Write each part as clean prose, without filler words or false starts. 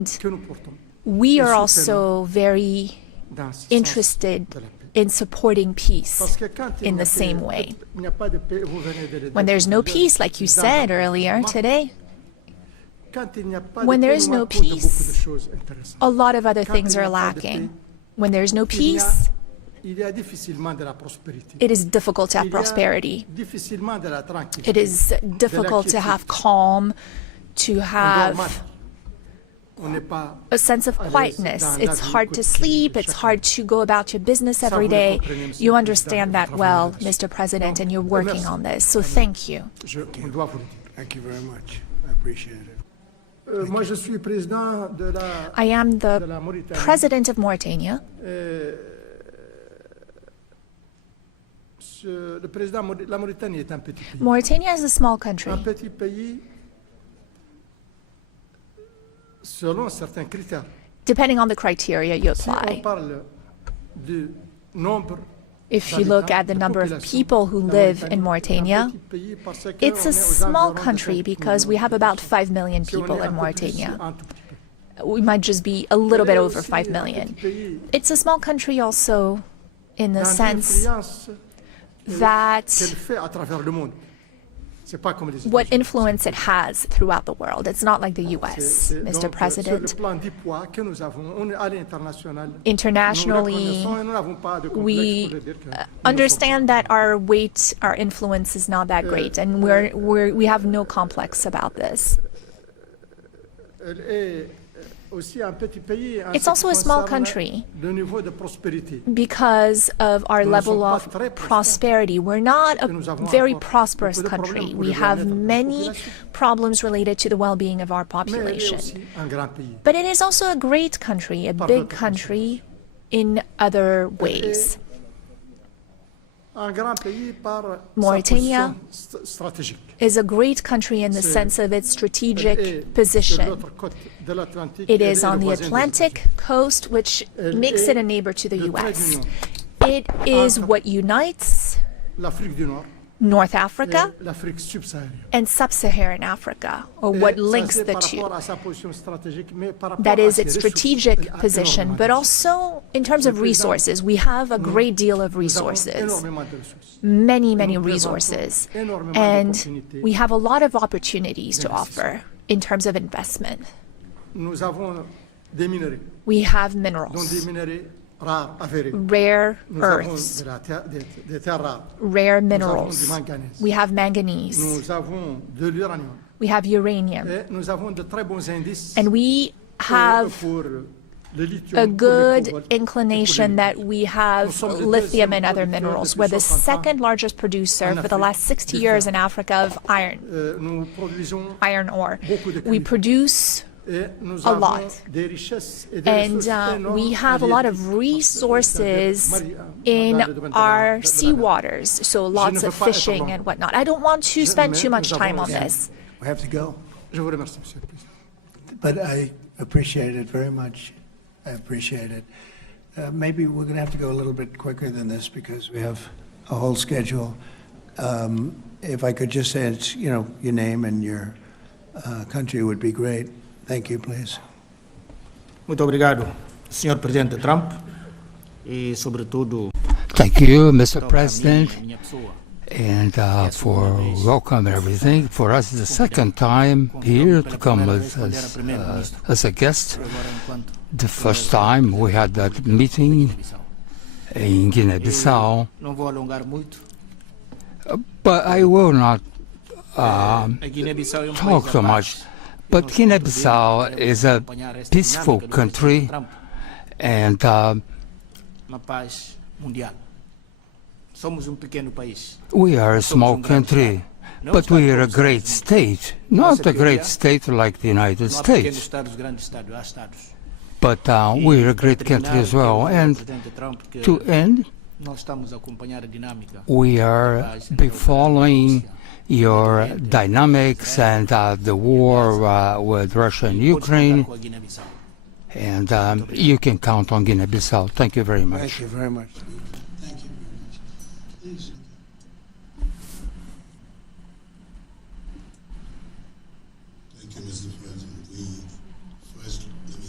we are also very interested in supporting peace in the same way. When there's no peace, like you said earlier today, when there is no peace, a lot of other things are lacking. When there's no peace, it is difficult to have prosperity. It is difficult to have calm, to have a sense of quietness. It's hard to sleep. It's hard to go about your business every day. You understand that well, Mr. President, and you're working on this. So thank you. Thank you very much. I appreciate it. I am the president of Mauritania. Mauritania is a small country. Depending on the criteria you apply. If you look at the number of people who live in Mauritania, it's a small country because we have about 5 million people in Mauritania. We might just be a little bit over 5 million. It's a small country also in the sense that what influence it has throughout the world. It's not like the US, Mr. President. Internationally, we understand that our weight, our influence is not that great, and we have no complex about this. It's also a small country because of our level of prosperity. We're not a very prosperous country. We have many problems related to the well-being of our population. But it is also a great country, a big country in other ways. Mauritania is a great country in the sense of its strategic position. It is on the Atlantic coast, which makes it a neighbor to the US. It is what unites North Africa and Sub-Saharan Africa, or what links the two. That is its strategic position, but also in terms of resources. We have a great deal of resources, many, many resources, and we have a lot of opportunities to offer in terms of investment. We have minerals, rare earths, rare minerals. We have manganese. We have uranium. And we have a good inclination that we have lithium and other minerals. We're the second largest producer for the last 60 years in Africa of iron ore. We produce a lot, and we have a lot of resources in our seawaters, so lots of fishing and whatnot. I don't want to spend too much time on this. We have to go. But I appreciate it very much. I appreciate it. Maybe we're going to have to go a little bit quicker than this because we have a whole schedule. If I could just say, your name and your country would be great. Thank you, please. Muito obrigado, Sr. Presidente Trump, e sobretudo. Thank you, Mr. President, and for welcome and everything. For us, it's the second time here to come as a guest. The first time we had that meeting in Guinea-Bissau, but I will not talk so much. But Guinea-Bissau is a peaceful country, and we are a small country, but we are a great state. Not a great state like the United States, but we are a great country as well. And to end, we are following your dynamics and the war with Russia and Ukraine, and you can count on Guinea-Bissau. Thank you very much. Thank you very much. Thank you very much. Please. Thank you, Mr. President. The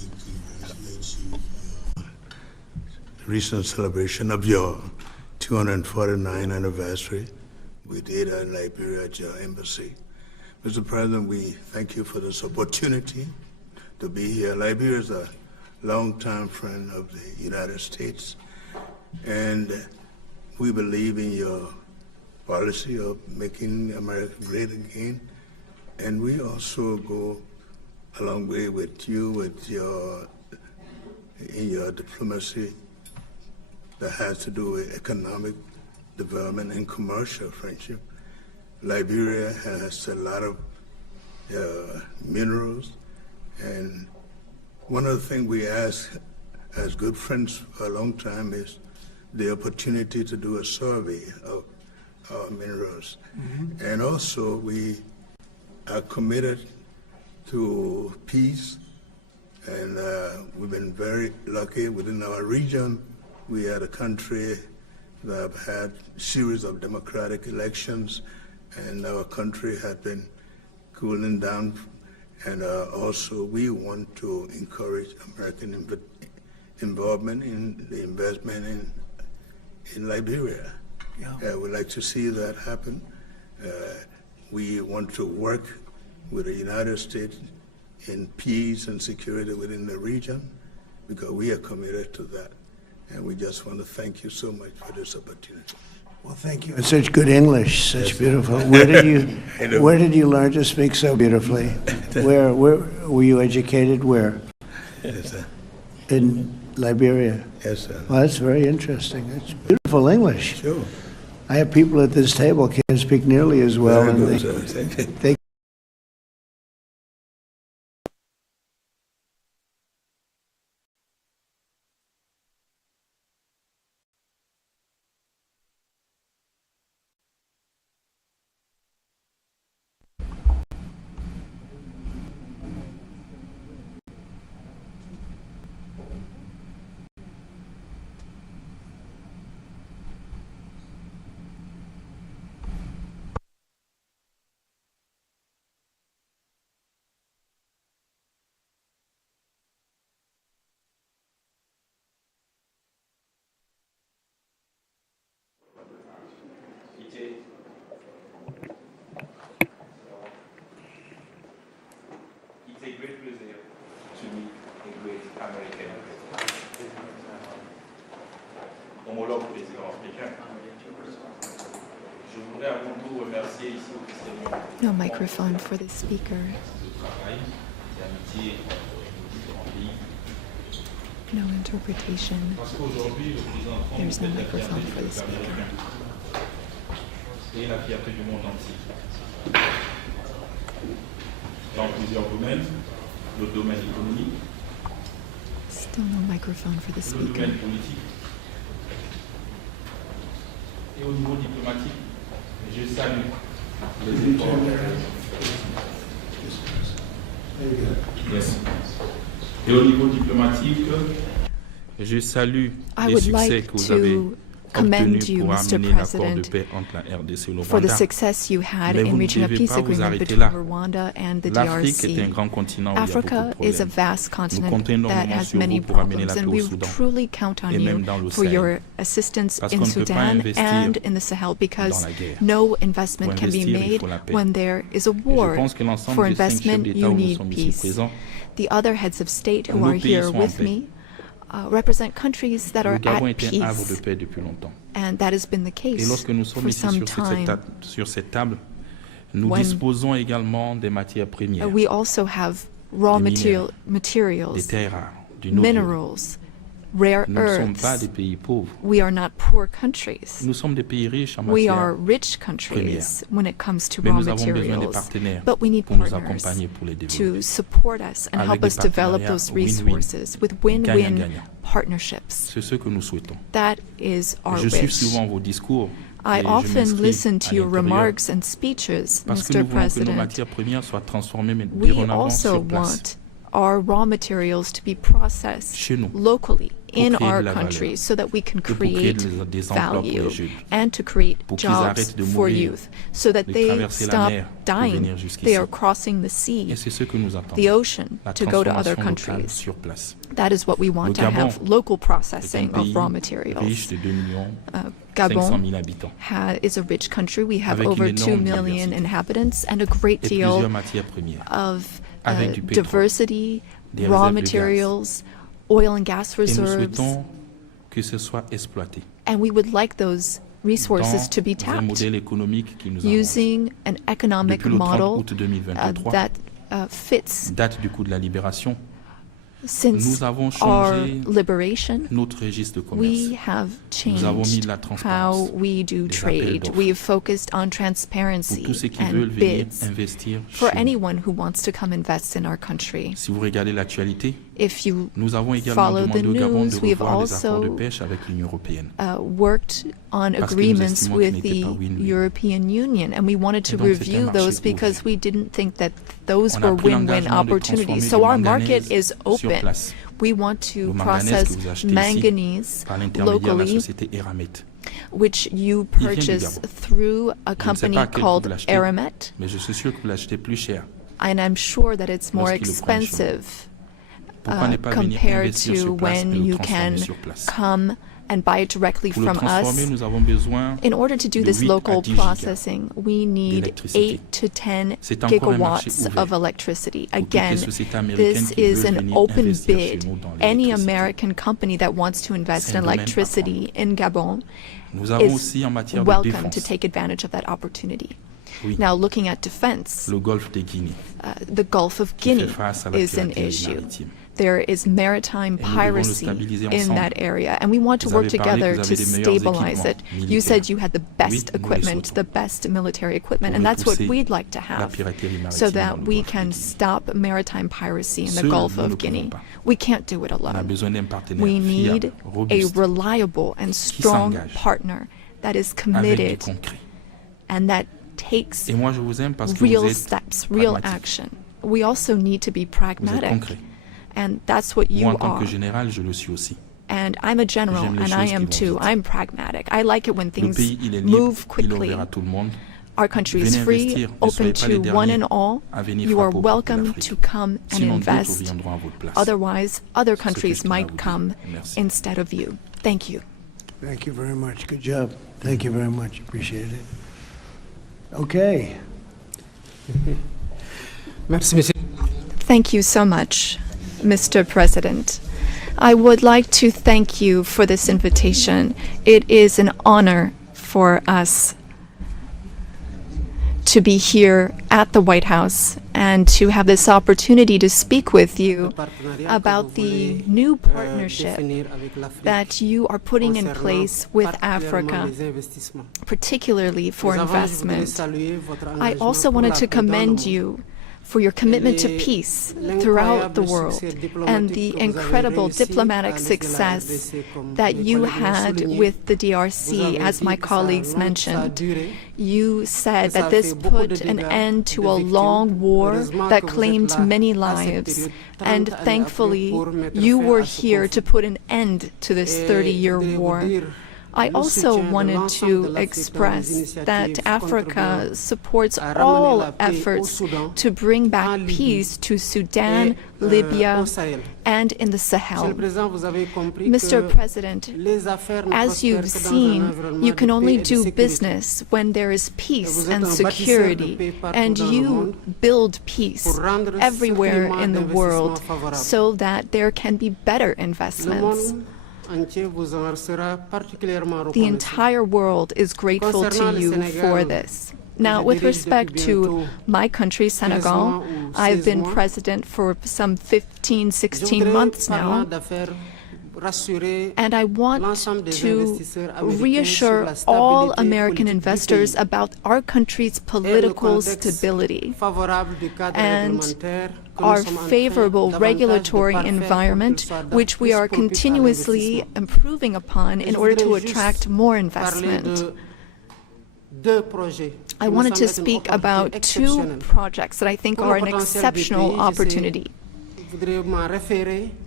recent celebration of your 249th anniversary we did at Liberia at your embassy. Mr. President, we thank you for this opportunity to be here. Liberia is a longtime friend of the United States, and we believe in your policy of making America great again. And we also go a long way with you in your diplomacy that has to do with economic development and commercial friendship. Liberia has a lot of minerals, and one of the things we ask as good friends for a long time is the opportunity to do a survey of our minerals. Mm-hmm. And also we are committed to peace, and we've been very lucky within our region. We are a country that have had a series of democratic elections, and our country has been cooling down. And also we want to encourage American involvement in the investment in Liberia. Yeah. We'd like to see that happen. We want to work with the United States in peace and security within the region, because we are committed to that. And we just want to thank you so much for this opportunity. Well, thank you. And such good English, such beautiful. Where did you learn to speak so beautifully? Where were you educated? Where? Yes, sir. In Liberia. Yes, sir. Well, that's very interesting. It's beautiful English. Sure. I have people at this table can't speak nearly as well, Very and good, sir. Thank you. they It's a great pleasure to meet a great American. Homologue président africain. Je voudrais avant tout remercier ici officiellement No microphone for the speaker. le travail d'amitié différents pays. No interpretation. Parce qu'aujourd'hui, le président Trump There's no est la microphone fierté for du the peuple speaker. américain et la fierté du monde entier. Dans plusieurs domaines, le domaine économique, Still no microphone for the le speaker. domaine politique et au niveau diplomatique, je salue les efforts. Yes. Et au niveau diplomatique, je salue I les would succès like que vous avez to commend obtenus you, pour Mr. amener l'accord de President, paix entre la RDC et le for the Rwanda. success you had Mais in vous ne reaching a devez peace pas vous agreement arrêter between là. Rwanda and the L'Afrique est un DRC. grand continent où il y a beaucoup Africa de is a problèmes. vast Nous continent comptons that énormément has sur many vous pour amener problems, la and paix au we Soudan truly count on et même you dans le for Sahel. your assistance Parce in qu'on ne peut pas Sudan investir and in the Sahel, because dans la guerre. no investment Pour can be investir, il made faut la paix. when there is a Et je war. pense que l'ensemble For des 5 chefs investment, d'État you où nous need sommes ici peace. présents, The other heads of state who Nos are pays here sont en with paix. me represent countries that le are Gabon at est un havre de peace, paix depuis longtemps. and that has been the Et case lorsque nous sommes for ici some sur time. cette table, nous When- disposons également des matières premières, We also have raw Des material, des materials, terres rares, du noble. minerals, rare Nous ne sommes pas earths. des pays pauvres. We are not poor countries. Nous sommes des pays riches en We matière. are rich countries when it comes to Mais raw nous avons besoin des materials. partenaires But we need pour nous partners accompagner pour les développer. to support us and Avec help des us develop partenariats those win-win. resources with win-win Gagnant-gagnant. partnerships. C'est ce que nous souhaitons. That is our Je suis wish. souvent vos discours. I et je often m'inscris listen à to your l'intérieur remarks and speeches, parce que Mr. nous voulons que nos President. matières premières soient transformées mais We dorénavant also sur place. want our raw materials to be processed Chez nous. locally in créer our de la valeur, country so that we can et pour créer create des emplois pour les value jeunes, and to create pour qu'ils jobs arrêtent de for mourir, youth so that de they traverser la stop mer pour dying. venir jusqu'ici. They are crossing the sea, Et c'est ce que nous attendons, the ocean, la to go to other transformation locale countries. sur place. That is what we want Le to Gabon have, local C'est un processing of pays raw riche materials. de 2 millions 500 Gabon 000 habitants, is a rich country. We have Avec over une 2 énorme million diversité. inhabitants and a great et deal plusieurs matières premières, of Avec du pétrole, diversity, des raw réserves de gaz. materials, oil and gas et nous reserves, souhaitons que ce soit exploité and we would like those resources to be dans un tapped modèle économique qui nous arrange. using an economic Depuis le 30 model août 2023, that fits date du coup de la libération, since nous avons our changé liberation. notre registre de commerce. We have Nous avons mis changed de la transparence, how we do des appels trade. d'offres. We've focused on Pour transparency tous ceux qui veulent and venir bids investir for chez nous. anyone who wants to come invest in our country. Si vous regardez l'actualité, If you nous avons également follow the demandé au Gabon de news, we've revoir les accords de also pêche avec l'Union européenne. worked on Parce que nous agreements estimons with qu'ils n'étaient the pas win-win. European Union, and we wanted to Et donc, c'est un review marché those because ouvert. we didn't think that those On a were pris win-win l'engagement de opportunities. transformer So du our manganèse market is sur open. place. We want to Le manganèse process que vous achetez ici manganese par l'intermédiaire de la locally, société Eramet. which you vient du purchase Gabon. through a Je ne sais company pas à quel prix called vous l'achetez, Aramet, mais je suis sûr que vous l'achetez plus cher. and I'm sure that it's more Lorsqu'ils le prennent chez nous. expensive Pourquoi ne pas venir compared investir to sur place et when le you transformer can sur place? come and buy it directly Pour le from transformer, us. nous avons besoin In order to do de this 8 à local 10 gigas processing, we need d'électricité. 8 to 10 C'est encore un marché gigawatts ouvert of electricity. pour toutes les Again, sociétés américaines this qui is veulent an venir open investir chez bid. nous dans Any l'électricité. American company that wants to invest C'est un in domaine electricity in Gabon Nous avons is aussi en matière de welcome to défense take advantage of that opportunity. Oui. Now, looking at defense, le golfe de Guinée the Gulf of qui fait Guinea face à la is an piraterie issue. maritime. There is maritime Et nous devons le piracy stabiliser in ensemble. that area, and we want to Vous work avez parlé together que vous to avez des meilleurs stabilize it. équipements You said militaires. you had the Oui, best nous le equipment, souhaitons. the best military equipment, Pour and that's what repousser we'd like to la have piraterie maritime so dans that le we golfe de can Guinée. stop maritime piracy in the Seuls, Gulf nous ne of Guinea. pouvons pas. We can't do it On a alone. besoin d'un partenaire We fiable, need a robuste, reliable and strong s'engage partner that is avec du committed concret. and that takes Et moi, je vous aime parce que real vous êtes steps, real pragmatique. action. We also need to be Vous êtes pragmatic, concret. and that's what Moi, you en tant are. que général, je le suis aussi. And I'm a general, J'aime les and I choses am qui vont too. vite. I'm pragmatic. I like it when Le things pays, il est libre, move il est quickly. ouvert à tout le monde. Our country is Venez free, investir, ne open soyez pas les to one derniers and all. à venir You are frapper aux portes de welcome l'Afrique. to come and Sinon, d'autres invest. viendront à votre place. Otherwise, other C'est ce que countries je tenais à might vous dire. come Merci. instead of you. Thank you. Thank you very much. Good job. Thank you very much. Appreciate it. Okay. Merci, Monsieur. Thank you so much, Mr. President. I would like to thank you for this invitation. It is an honor for us to be here at the White House and to have this opportunity to speak with you about the new partnership that you are putting in place with Africa, particularly for investment. I also wanted to commend you for your commitment to peace throughout the world and the incredible diplomatic success that you had with the DRC, as my colleagues mentioned. You said that this put an end to a long war that claimed many lives, and thankfully you were here to put an end to this 30-year war. I also wanted to express that Africa supports all efforts to bring back peace to Sudan, Libya, and in the Sahel. Mr. President, as you've seen, you can only do business when there is peace and security, and you build peace everywhere in the world so that there can be better investments. The entire world is grateful to you for this. Now, with respect to my country, Senegal, I've been president for some 15, 16 months now, and I want to reassure all American investors about our country's political stability and our favorable regulatory environment, which we are continuously improving upon in order to attract more investment. I wanted to speak about two projects that I think are an exceptional opportunity.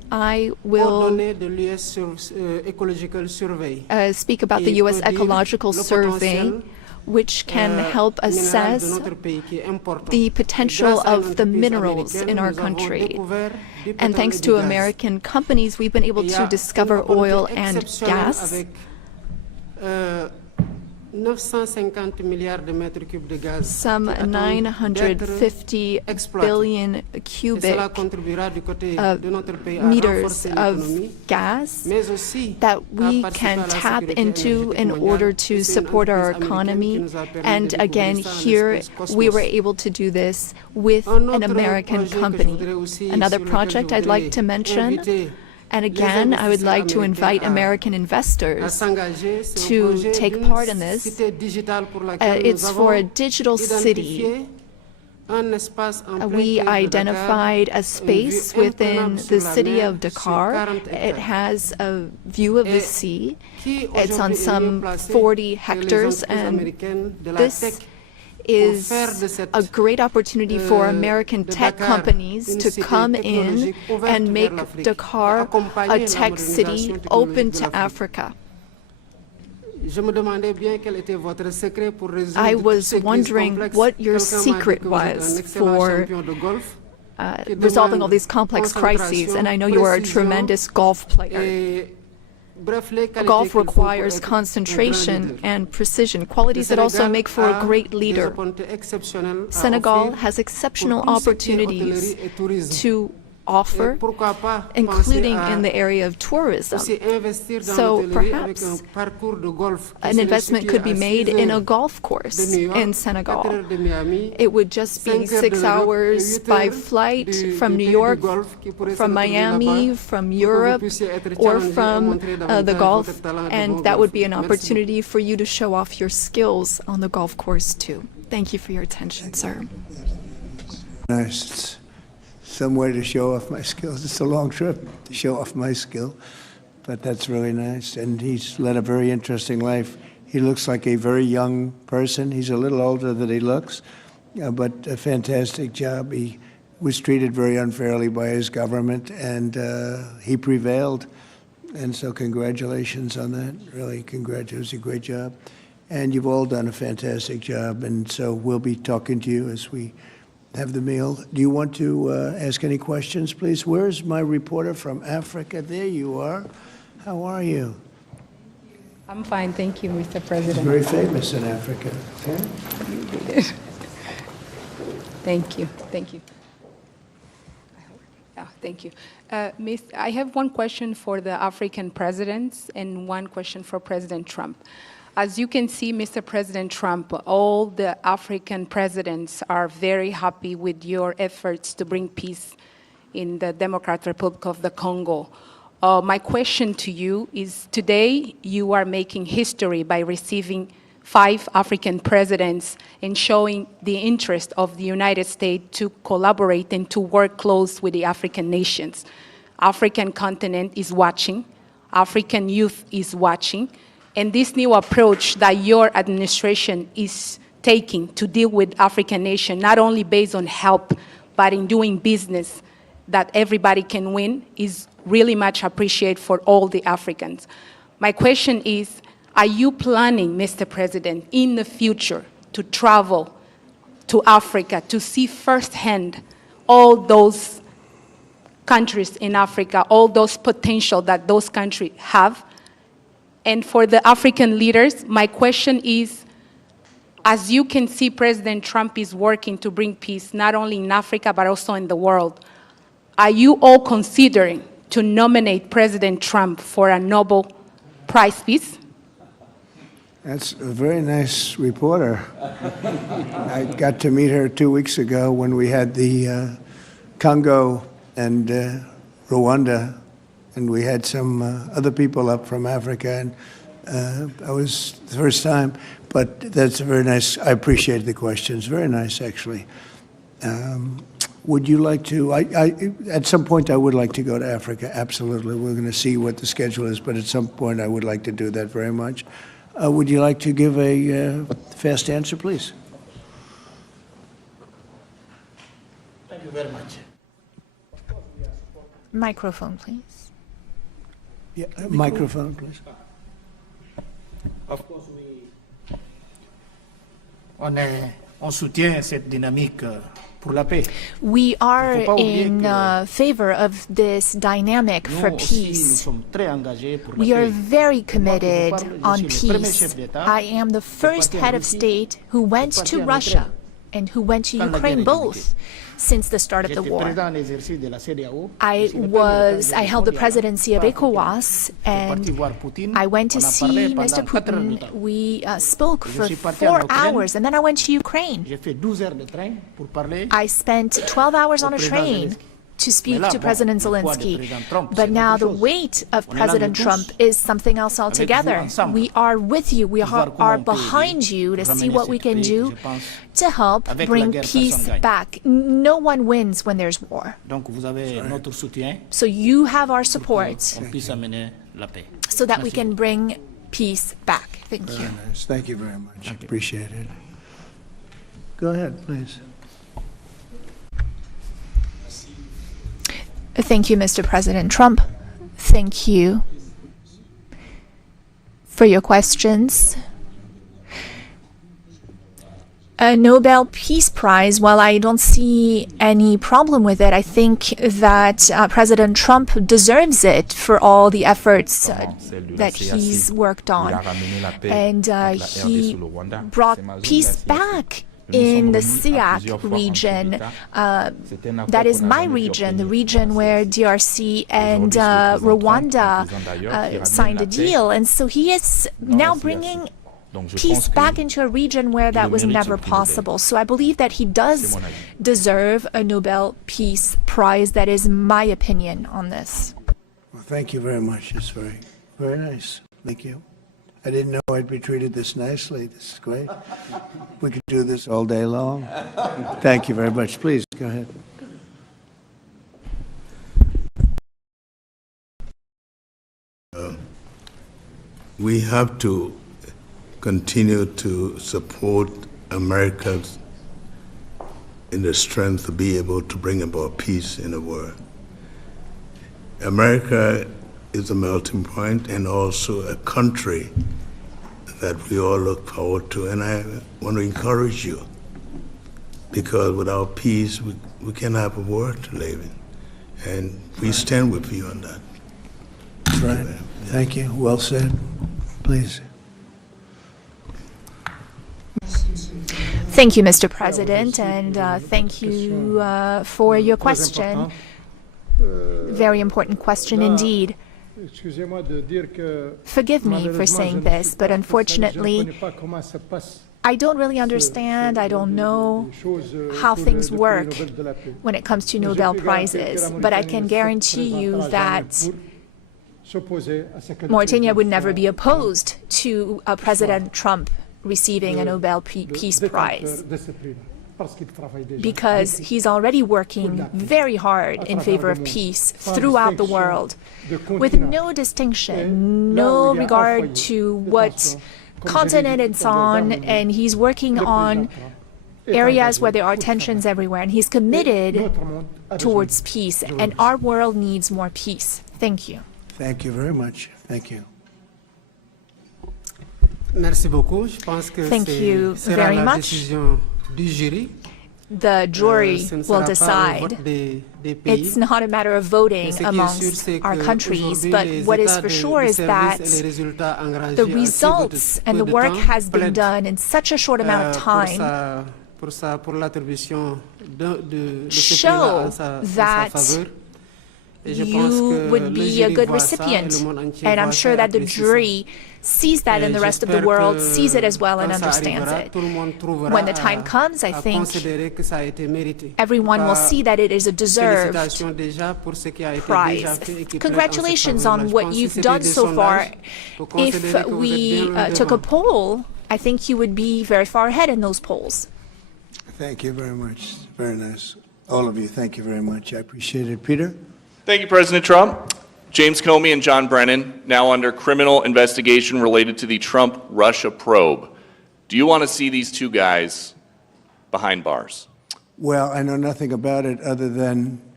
I will speak about the U.S. Ecological Survey, which can help assess the potential of the minerals in our country. And thanks to American companies, we've been able to discover oil and gas. Some 950 billion cubic meters of gas that we can tap into in order to support our economy. And again, here we were able to do this with an American company. Another project I'd like to mention, and again, I would like to invite American investors to take part in this. It's for a digital city. We identified a space within the city of Dakar. It has a view of the sea. It's on some 40 hectares, and this is a great opportunity for American tech companies to come in and make Dakar a tech city open to Africa. I was wondering what your secret was for resolving all these complex crises, and I know you are a tremendous golf player. Golf requires concentration and precision, qualities that also make for a great leader. Senegal has exceptional opportunities to offer, including in the area of tourism. So perhaps an investment could be made in a golf course in Senegal. It would just be 6 hours by flight from New York, from Miami, from Europe, or from the Gulf, and that would be an opportunity for you to show off your skills on the golf course too. Thank you for your attention, sir. Nice. Some way to show off my skills. It's a long trip to show off my skill, but that's really nice. And he's led a very interesting life. He looks like a very young person. He's a little older than he looks, but a fantastic job. He was treated very unfairly by his government, and he prevailed. And so congratulations on that. Really, congratulations. It was a great job. And you've all done a fantastic job, and so we'll be talking to you as we have the meal. Do you want to ask any questions, please? Where's my reporter from Africa? There you are. How are you? I'm fine, thank you, Mr. President. She's very famous in Africa. Okay? Thank you, thank you. Thank you. I have one question for the African presidents and one question for President Trump. As you can see, Mr. President Trump, all the African presidents are very happy with your efforts to bring peace in the Democratic Republic of the Congo. My question to you is, today you are making history by receiving 5 African presidents and showing the interest of the United States to collaborate and to work close with the African nations. African continent is watching, African youth is watching, and this new approach that your administration is taking to deal with African nations, not only based on help, but in doing business that everybody can win, is really much appreciated for all the Africans. My question is, are you planning, Mr. President, in the future to travel to Africa to see firsthand all those countries in Africa, all those potential that those countries have? And for the African leaders, my question is, as you can see, President Trump is working to bring peace not only in Africa, but also in the world. Are you all considering to nominate President Trump for a Nobel Prize Peace? That's a very nice reporter. I got to meet her 2 weeks ago when we had the Congo and Rwanda, and we had some other people up from Africa, and I was the first time, but that's a very nice, I appreciate the questions, very nice actually. Would you like to, at some point I would like to go to Africa, absolutely. We're going to see what the schedule is, but at some point I would like to do that very much. Would you like to give a fast answer, please? Thank you very much. Microphone, please. Yeah, microphone, please. Of course, on soutient cette dynamique pour la paix. We are Il faut pas oublier in que favor of this dynamic for Nous aussi, nous peace. sommes très engagés pour We la are paix. very committed je on suis le premier peace. chef d'État I am the first parti en head of Russie, state who went parti to en Russia Ukraine. and who went to Quand la Ukraine, guerre est both since the start of the J'étais war. président en exercice de la CEDEAO. I held the presidency of ECOWAS, and I went to see Mr. Putin. We spoke for 4 hours, and then I went to Ukraine. J'ai fait 12 heures de train pour parler. I spent 12 hours on a Président train Zelensky. to speak Mais là, to bon, President le poids de Zelensky. Président Trump, But c'est now autre the chose. weight of On est là, President nous tous, Trump is something else altogether. ensemble. We are with you. We voir comment are on peut behind aider you to pour see ramener what we cette can paix, do je pense. to help Avec la bring guerre, peace personne gagne. back. No one wins when there's war. Donc vous avez notre soutien So you have our support pour qu'on puisse amener la paix. so that we Merci can beaucoup. bring peace back. Thank you. Very nice. Thank you very much. Appreciate it. Go ahead, please. Thank you, Mr. President Trump. Thank you for your questions. A Nobel Peace Prize, while I don't see any problem with it, I think that President Trump deserves it for all the efforts that he's worked on. And he brought peace back in the SEAC region. That is my region, the region where DRC and Rwanda signed a deal. And so he is now bringing peace back into a region where that was never possible. So I believe that he does deserve a Nobel Peace Prize. That is my opinion on this. Well, thank you very much. It's very, very nice. Thank you. I didn't know I'd be treated this nicely. This is great. We could do this all day long. Thank you very much. Please, go ahead. We have to continue to support America's in the strength to be able to bring about peace in the world. America is a melting point and also a country that we all look forward to. And I want to encourage you, because without peace, we can't have a world to live in. And we stand with you on that. That's right. Thank you. Well said. Please. Thank you, Mr. President, and thank you for your question. Very important question indeed. Forgive me for saying this, but unfortunately, I don't really understand, I don't know how things work when it comes to Nobel Prizes, but I can guarantee you that Mauritania would never be opposed to President Trump receiving a Nobel Peace Prize, because he's already working very hard in favor of peace throughout the world, with no distinction, no regard to what continent it's on, and he's working on areas where there are tensions everywhere, and he's committed towards peace, and our world needs more peace. Thank you. Thank you very much. Thank you. Merci beaucoup. Je pense que Thank you very much. The jury will decide. It's not a matter of voting amongst our countries, but what is for sure is that the results and the work has been done in such a short amount of time show that you would be a good recipient. And I'm sure that the jury sees that, and the rest of the world sees it as well and understands it. When the time comes, I think everyone will see that it is a deserved prize. Congratulations on what you've done so far. If we took a poll, I think you would be very far ahead in those polls. Thank you very much. Very nice. All of you, thank you very much. I appreciate it. Peter? Thank you, President Trump. James Comey and John Brennan, now under criminal investigation related to the Trump-Russia probe. Do you want to see these two guys behind bars? Well, I know nothing about it other than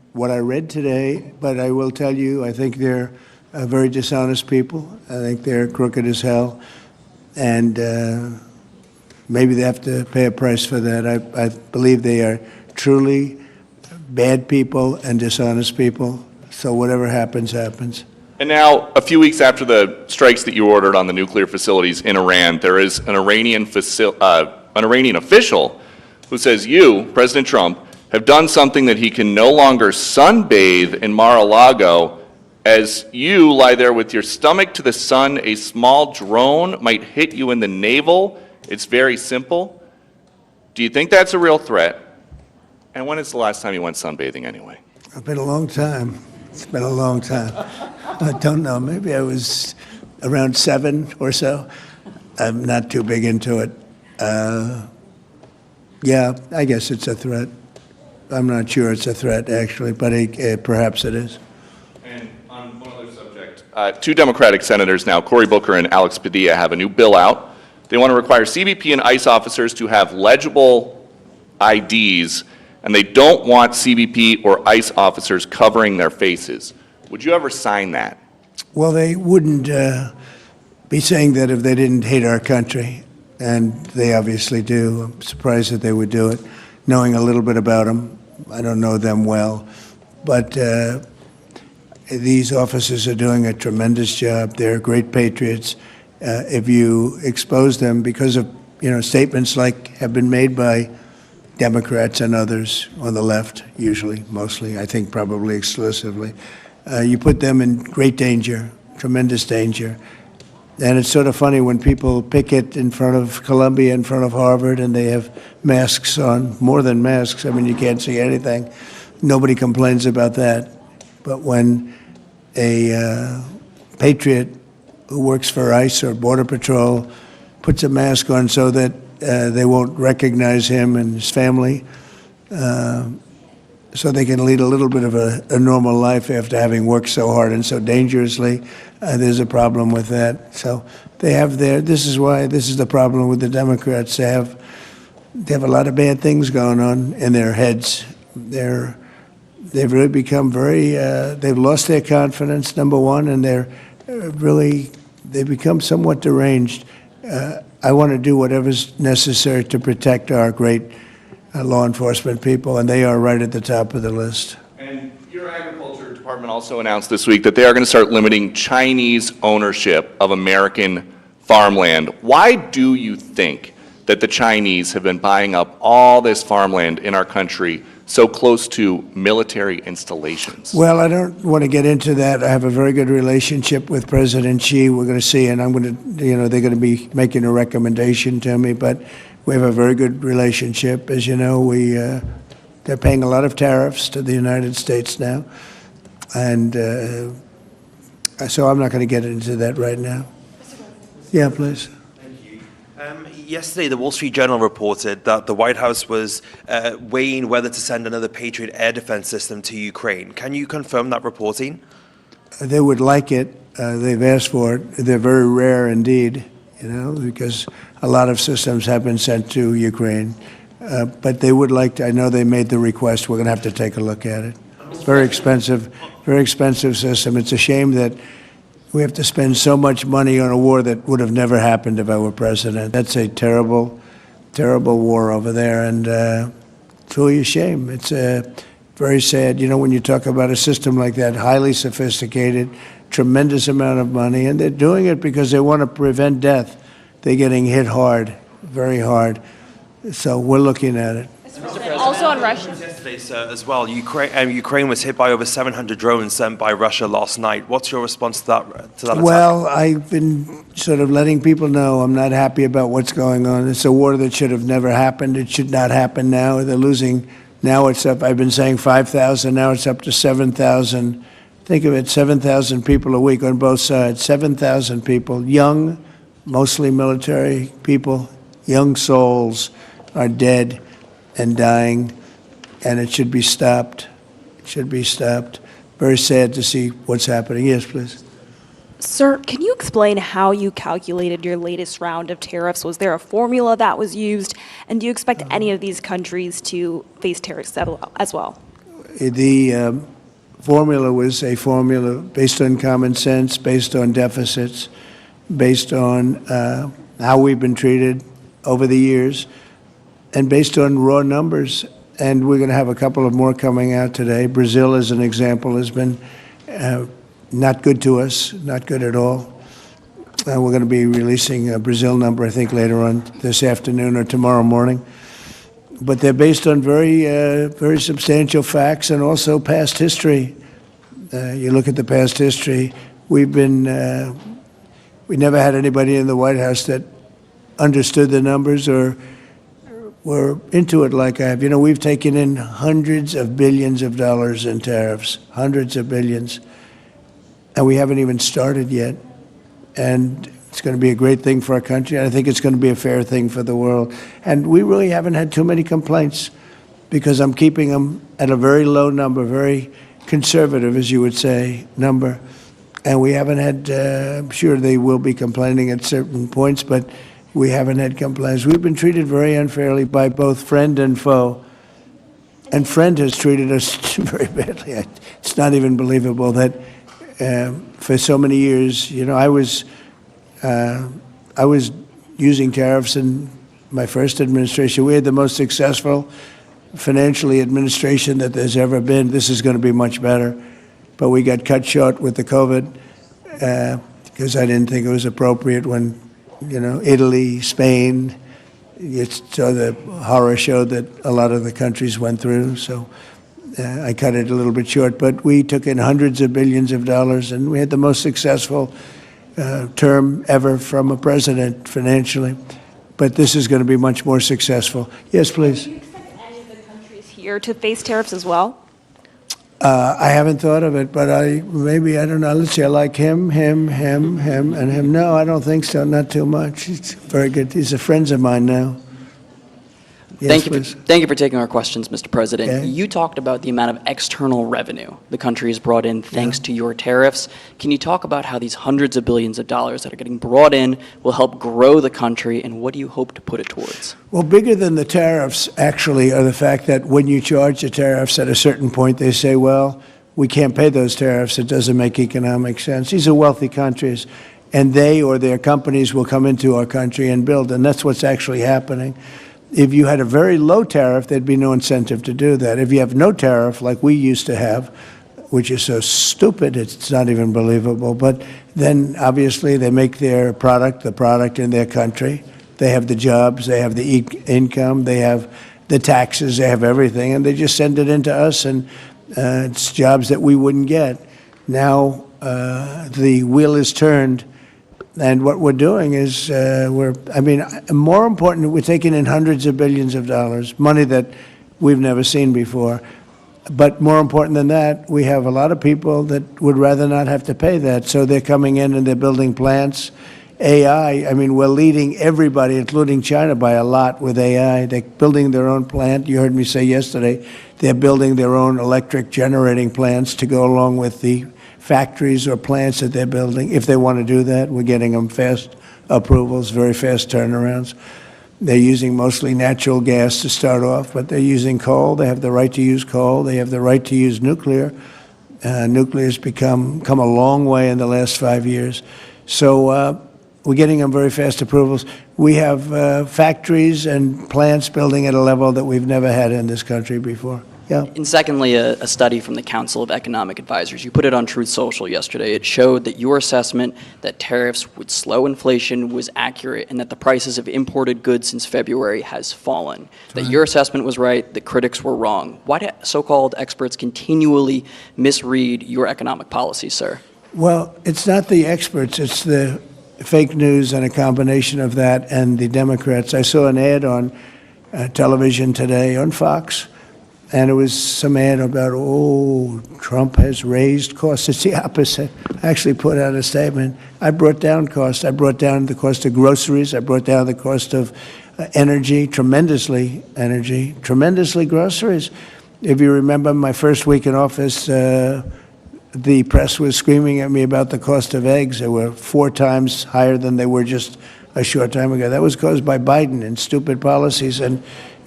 what I read today, but I will tell you, I think they're very dishonest people. I think they're crooked as hell, and maybe they have to pay a price for that. I believe they are truly bad people and dishonest people, so whatever happens, happens. And now, a few weeks after the strikes that you ordered on the nuclear facilities in Iran, there is an Iranian official who says you, President Trump, have done something that he can no longer sunbathe in Mar-a-Lago. As you lie there with your stomach to the sun, a small drone might hit you in the navel. It's very simple. Do you think that's a real threat? And when is the last time you went sunbathing anyway? It's been a long time. It's been a long time. I don't know. Maybe I was around 7 or so. I'm not too big into it. Yeah, I guess it's a threat. I'm not sure it's a threat, actually, but perhaps it is. And on one other subject, two Democratic senators now, Cory Booker and Alex Padilla, have a new bill out. They want to require CBP and ICE officers to have legible IDs, and they don't want CBP or ICE officers covering their faces. Would you ever sign that? Well, they wouldn't be saying that if they didn't hate our country, and they obviously do. I'm surprised that they would do it, knowing a little bit about them. I don't know them well, but these officers are doing a tremendous job. They're great patriots. If you expose them because of statements like have been made by Democrats and others on the left, usually, mostly, I think probably exclusively, you put them in great danger, tremendous danger. And it's sort of funny when people picket in front of Columbia, in front of Harvard, and they have masks on, more than masks. I mean, you can't see anything. Nobody complains about that. But when a patriot who works for ICE or Border Patrol puts a mask on so that they won't recognize him and his family, so they can lead a little bit of a normal life after having worked so hard and so dangerously, there's a problem with that. So they have this is the problem with the Democrats. They have a lot of bad things going on in their heads. They've really become they've lost their confidence, number one, and they've become somewhat deranged. I want to do whatever's necessary to protect our great law enforcement people, and they are right at the top of the list. And your agriculture department also announced this week that they are going to start limiting Chinese ownership of American farmland. Why do you think that the Chinese have been buying up all this farmland in our country so close to military installations? Well, I don't want to get into that. I have a very good relationship with President Xi. We're going to see, and I'm going to, they're going to be making a recommendation to me, but we have a very good relationship. As you know, they're paying a lot of tariffs to the United States now, and so I'm not going to get into that right now. Yeah, please. Yesterday, the Wall Street Journal reported that the White House was weighing whether to send another Patriot air defense system to Ukraine. Can you confirm that reporting? They would like it. They've asked for it. They're very rare indeed, because a lot of systems have been sent to Ukraine. But they would like to. I know they made the request. We're going to have to take a look at it. It's very expensive system. It's a shame that we have to spend so much money on a war that would have never happened if I were president. That's a terrible, terrible war over there, and it's really a shame. It's very sad. When you talk about a system like that, highly sophisticated, tremendous amount of money, and they're doing it because they want to prevent death. They're getting hit hard, very hard. So we're looking at it. Also on Russia. Yesterday, sir, as well, Ukraine was hit by over 700 drones sent by Russia last night. What's your response to that attack? Well, I've been sort of letting people know I'm not happy about what's going on. It's a war that should have never happened. It should not happen now. They're losing. Now it's up. I've been saying 5,000. Now it's up to 7,000. Think of it, 7,000 people a week on both sides. 7,000 people, young, mostly military people, young souls are dead and dying, and it should be stopped. It should be stopped. Very sad to see what's happening. Yes, please. Sir, can you explain how you calculated your latest round of tariffs? Was there a formula that was used? And do you expect any of these countries to face tariffs as well? the formula was a formula based on common sense, based on deficits, based on how we've been treated over the years, and based on raw numbers. And we're going to have a couple of more coming out today. Brazil, as an example, has been not good to us, not good at all. We're going to be releasing a Brazil number, I think, later on this afternoon or tomorrow morning. But they're based on very substantial facts and also past history. You look at the past history, we never had anybody in the White House that understood the numbers or were into it like I have. You know, we've taken in hundreds of billions of dollars in tariffs, hundreds of billions, and we haven't even started yet. And it's going to be a great thing for our country. I think it's going to be a fair thing for the world. And we really haven't had too many complaints because I'm keeping them at a very low number, very conservative, as you would say, number. And we haven't had, I'm sure they will be complaining at certain points, but we haven't had complaints. We've been treated very unfairly by both friend and foe. And friend has treated us very badly. It's not even believable that for so many years, you know, I was using tariffs in my first administration. We had the most successful financially administration that there's ever been. This is going to be much better. But we got cut short with the COVID because I didn't think it was appropriate when, you know, Italy, Spain, you saw the horror show that a lot of the countries went through. So I cut it a little bit short. But we took in hundreds of billions of dollars, and we had the most successful term ever from a president financially. But this is going to be much more successful. Yes, please. Do you expect any of the countries here to face tariffs as well? I haven't thought of it, but I don't know. Let's see, I like him, and him. No, I don't think so, not too much. He's very good. He's a friend of mine now. Yes, Thank you for taking our questions, Mr. President. Okay. You talked about the amount of external revenue the country has brought in thanks to your tariffs. Can you talk about how these hundreds of billions of dollars that are getting brought in will help grow the country, and what do you hope to put it towards? Well, bigger than the tariffs, actually, are the fact that when you charge the tariffs at a certain point, they say, well, we can't pay those tariffs. It doesn't make economic sense. These are wealthy countries, and they or their companies will come into our country and build, and that's what's actually happening. If you had a very low tariff, there'd be no incentive to do that. If you have no tariff, like we used to have, which is so stupid, it's not even believable, but then obviously they make their product, the product in their country. They have the jobs, they have the income, they have the taxes, they have everything, and they just send it into us, and it's jobs that we wouldn't get. Now the wheel is turned. And what we're doing is more important, we're taking in hundreds of billions of dollars, money that we've never seen before. But more important than that, we have a lot of people that would rather not have to pay that. So they're coming in and they're building plants. AI, we're leading everybody, including China, by a lot with AI. They're building their own plant. You heard me say yesterday, they're building their own electric generating plants to go along with the factories or plants that they're building. If they want to do that, we're getting them fast approvals, very fast turnarounds. They're using mostly natural gas to start off, but they're using coal. They have the right to use coal. They have the right to use nuclear. Nuclear's come a long way in the last 5 years. So we're getting them very fast approvals. We have factories and plants building at a level that we've never had in this country before. Yeah. And secondly, a study from the Council of Economic Advisors. You put it on Truth Social yesterday. It showed that your assessment that tariffs would slow inflation was accurate, and that the prices of imported goods since February has fallen. That your assessment was right, that critics were wrong. Why do so-called experts continually misread your economic policy, sir? Well, it's not the experts. It's the fake news and a combination of that and the Democrats. I saw an ad on television today on Fox, and it was some ad about, Trump has raised costs. It's the opposite. I actually put out a statement. I brought down costs. I brought down the cost of groceries. I brought down the cost of energy, tremendously groceries. If you remember my first week in office, the press was screaming at me about the cost of eggs. They were 4 times higher than they were just a short time ago. That was caused by Biden and stupid policies. And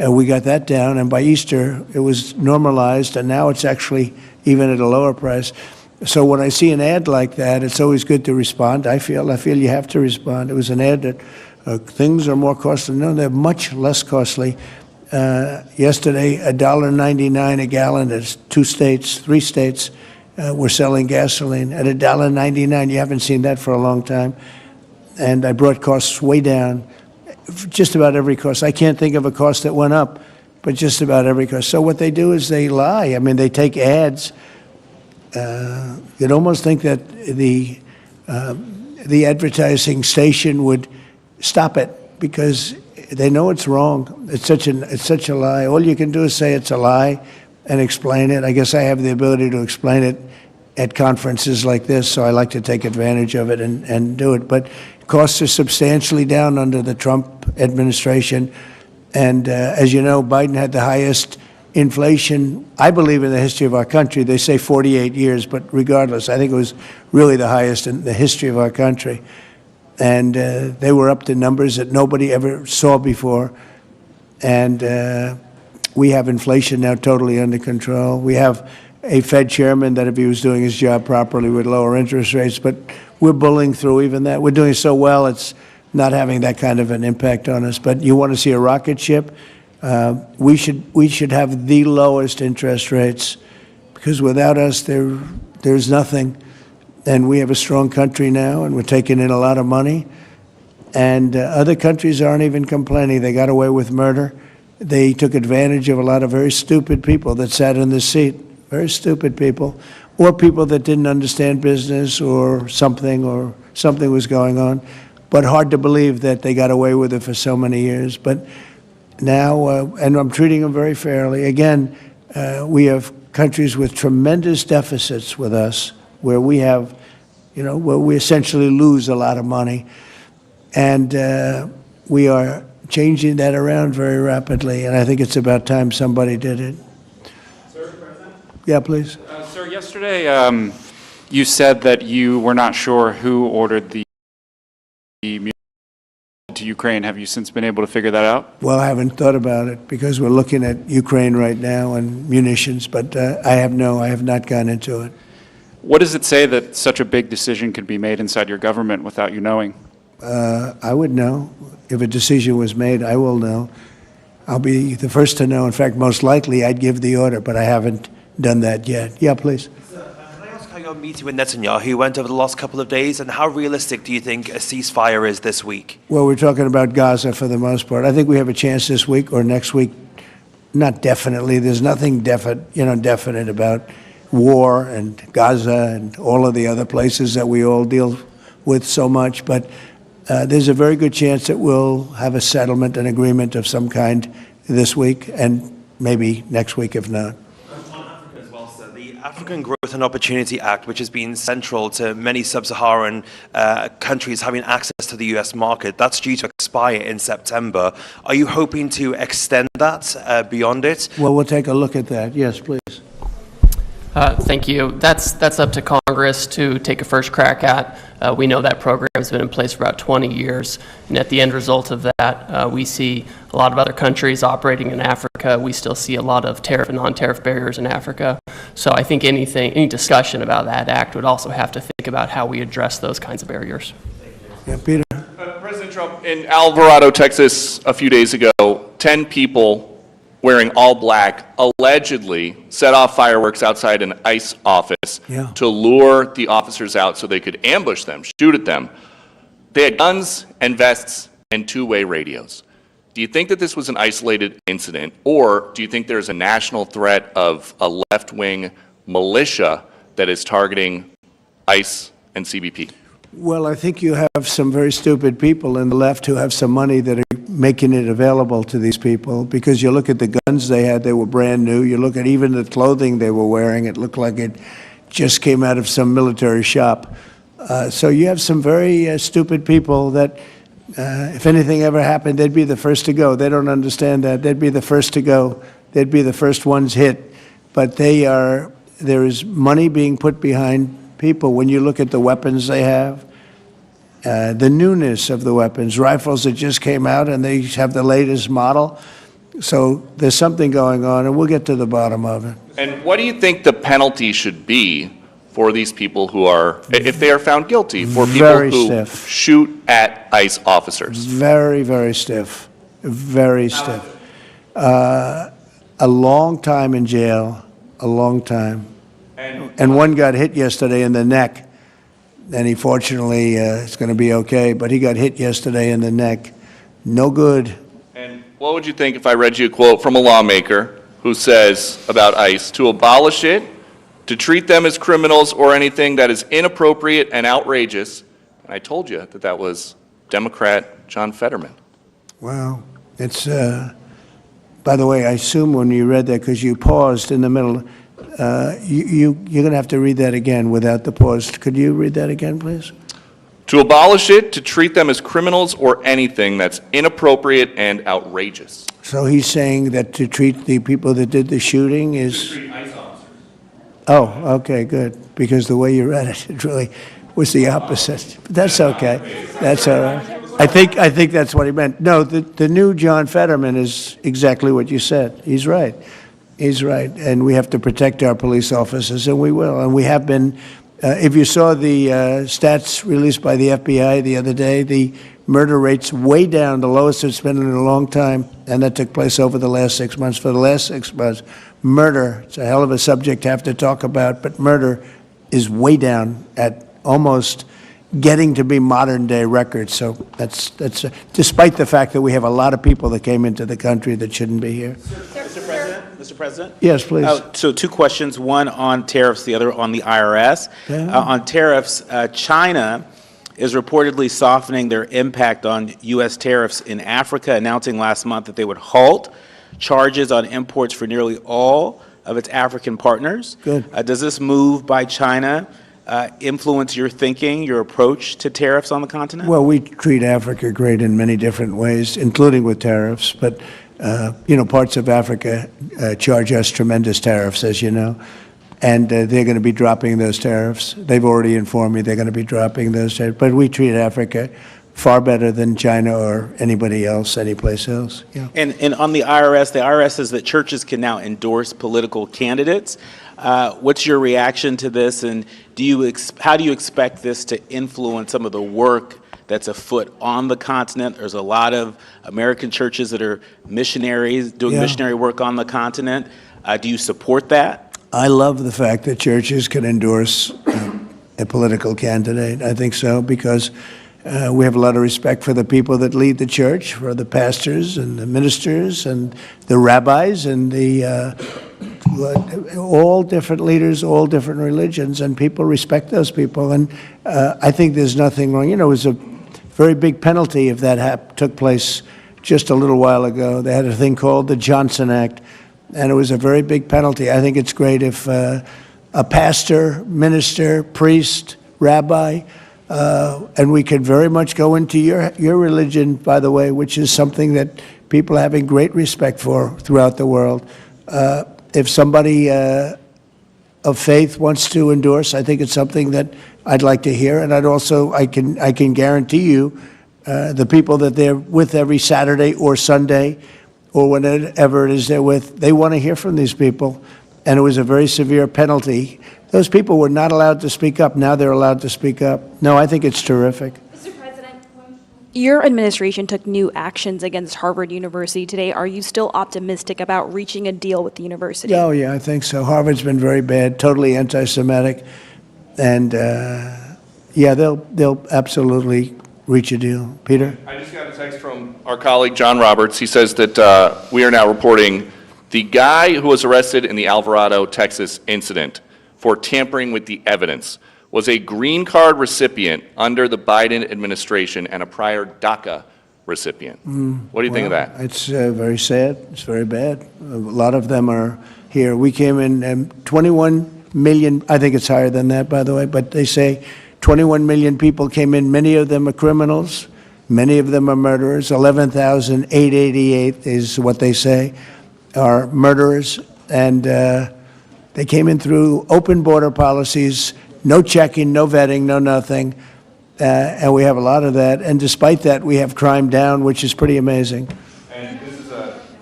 We got that down, and by Easter, it was normalized, and now it's actually even at a lower price. So when I see an ad like that, it's always good to respond. I feel you have to respond. It was an ad that things are more costly. No, they're much less costly. Yesterday, $1.99 a gallon. There's 3 states were selling gasoline at $1.99. You haven't seen that for a long time. And I brought costs way down. Just about every cost. I can't think of a cost that went up, but just about every cost. So what they do is they lie. I mean, they take ads. You'd almost think that the advertising station would stop it because they know it's wrong. It's such a lie. All you can do is say it's a lie and explain it. I guess I have the ability to explain it at conferences like this, so I like to take advantage of it and do it. But costs are substantially down under the Trump administration. And as you know, Biden had the highest inflation, I believe, in the history of our country. They say 48 years, but regardless, I think it was really the highest in the history of our country. And they were up to numbers that nobody ever saw before. And we have inflation now totally under control. We have a Fed chairman that if he was doing his job properly would lower interest rates, but we're bullying through even that. We're doing so well, it's not having that kind of an impact on us. But you want to see a rocket ship? We should have the lowest interest rates, because without us, there's nothing. And we have a strong country now, and we're taking in a lot of money. And other countries aren't even complaining. They got away with murder. They took advantage of a lot of very stupid people that sat in this seat, very stupid people, or people that didn't understand business or something was going on. But hard to believe that they got away with it for so many years. But now, and I'm treating them very fairly. Again, we have countries with tremendous deficits with us, where we have, where we essentially lose a lot of money. And we are changing that around very rapidly, and I think it's about time somebody did it. Sir, President? Yeah, please. Sir, yesterday you said that you were not sure who ordered the munitions to Ukraine. Have you since been able to figure that out? Well, I haven't thought about it because we're looking at Ukraine right now and munitions, but I have not gone into it. What does it say that such a big decision could be made inside your government without you knowing? I would know. If a decision was made, I will know. I'll be the first to know. In fact, most likely I'd give the order, but I haven't done that yet. Yeah, please. Sir, can I ask how your meeting with Netanyahu went over the last couple of days, and how realistic do you think a ceasefire is this week? Well, we're talking about Gaza for the most part. I think we have a chance this week or next week. Not definitely. There's nothing definite about war and Gaza and all of the other places that we all deal with so much, but there's a very good chance that we'll have a settlement, an agreement of some kind this week, and maybe next week if not. On Africa as well, sir, the African Growth and Opportunity Act, which has been central to many sub-Saharan countries having access to the U.S. market, that's due to expire in September. Are you hoping to extend that beyond it? Well, we'll take a look at that. Yes, please. Thank you. That's up to Congress to take a first crack at. We know that program has been in place for about 20 years, and at the end result of that, we see a lot of other countries operating in Africa. We still see a lot of tariff and non-tariff barriers in Africa. So I think any discussion about that act would also have to think about how we address those kinds of barriers. Yeah, Peter. President Trump, in Alvarado, Texas, a few days ago, 10 people wearing all black allegedly set off fireworks outside an ICE office to lure the officers out so they could ambush them, shoot at them. They had guns and vests and two-way radios. Do you think that this was an isolated incident, or do you think there's a national threat of a left-wing militia that is targeting ICE and CBP? Well, I think you have some very stupid people in the left who have some money that are making it available to these people, because you look at the guns they had, they were brand new. You look at even the clothing they were wearing, it looked like it just came out of some military shop. So you have some very stupid people that if anything ever happened, they'd be the first to go. They don't understand that. They'd be the first to go. They'd be the first ones hit. But there is money being put behind people. When you look at the weapons they have, the newness of the weapons, rifles that just came out and they have the latest model, So there's something going on, and we'll get to the bottom of it. And what do you think the penalty should be for these people who are, if they are found guilty, for people Very who stiff. shoot at ICE officers? Very, very stiff. Very stiff. A long time in jail, a long time. And one got hit yesterday in the neck, and he fortunately is going to be okay, but he got hit yesterday in the neck. No good. And what would you think if I read you a quote from a lawmaker who says about ICE, to abolish it, to treat them as criminals or anything that is inappropriate and outrageous? And I told you that that was Democrat John Fetterman. Wow. It's, by the way, I assume when you read that, because you paused in the middle, you're going to have to read that again without the pause. Could you read that again, please? To abolish it, to treat them as criminals or anything that's inappropriate and outrageous. So he's saying that to treat the people that did the shooting is... Oh, okay, good. Because the way you read it, it really was the opposite. But that's okay. That's all right. I think that's what he meant. No, the new John Fetterman is exactly what you said. He's right. He's right. And we have to protect our police officers, and we will. And we have been... if you saw the stats released by the FBI the other day, the murder rate's way down, the lowest it's been in a long time, and that took place over the last 6 months. For the last 6 months, murder, it's a hell of a subject to have to talk about, but murder is way down at almost getting to be modern-day records. So that's despite the fact that we have a lot of people that came into the country that shouldn't be here. Mr. President? Yes, please. So two questions, one on tariffs, the other on the IRS. Yeah. On tariffs, China is reportedly softening their impact on U.S. tariffs in Africa, announcing last month that they would halt charges on imports for nearly all of its African partners. Good. Does this move by China influence your thinking, your approach to tariffs on the continent? Well, we treat Africa great in many different ways, including with tariffs. But, parts of Africa charge us tremendous tariffs, as you know. And they're going to be dropping those tariffs. They've already informed me they're going to be dropping those tariffs. But we treat Africa far better than China or anybody else, anyplace else. Yeah. And on the IRS says that churches can now endorse political candidates. What's your reaction to this, and how do you expect this to influence some of the work that's afoot on the continent? There's a lot of American churches that are missionaries doing missionary work on the continent. Do you support that? I love the fact that churches can endorse a political candidate. I think so, because we have a lot of respect for the people that lead the church, for the pastors and the ministers and the rabbis and the all different leaders, all different religions, and people respect those people. And I think there's nothing wrong. It was a very big penalty if that took place just a little while ago. They had a thing called the Johnson Act, and it was a very big penalty. I think it's great if a pastor, minister, priest, rabbi, and we could very much go into your religion, by the way, which is something that people are having great respect for throughout the world. If somebody of faith wants to endorse, I think it's something that I'd like to hear. And I can guarantee you the people that they're with every Saturday or Sunday or whenever it is they're with, they want to hear from these people. And it was a very severe penalty. Those people were not allowed to speak up. Now they're allowed to speak up. No, I think it's terrific. Mr. President, your administration took new actions against Harvard University today. Are you still optimistic about reaching a deal with the university? Oh, yeah, I think so. Harvard's been very bad, totally anti-Semitic. And, yeah, they'll absolutely reach a deal. Peter? I just got a text from our colleague, John Roberts. He says that we are now reporting the guy who was arrested in the Alvarado, Texas incident for tampering with the evidence was a green card recipient under the Biden administration and a prior DACA recipient. What do you think of that? It's very sad. It's very bad. A lot of them are here. We came in 21 million, I think it's higher than that, by the way, but they say 21 million people came in. Many of them are criminals. Many of them are murderers. 11,888 is what they say are murderers. And they came in through open border policies, no checking, no vetting, no nothing. And we have a lot of that. And despite that, we have crime down, which is pretty amazing. And this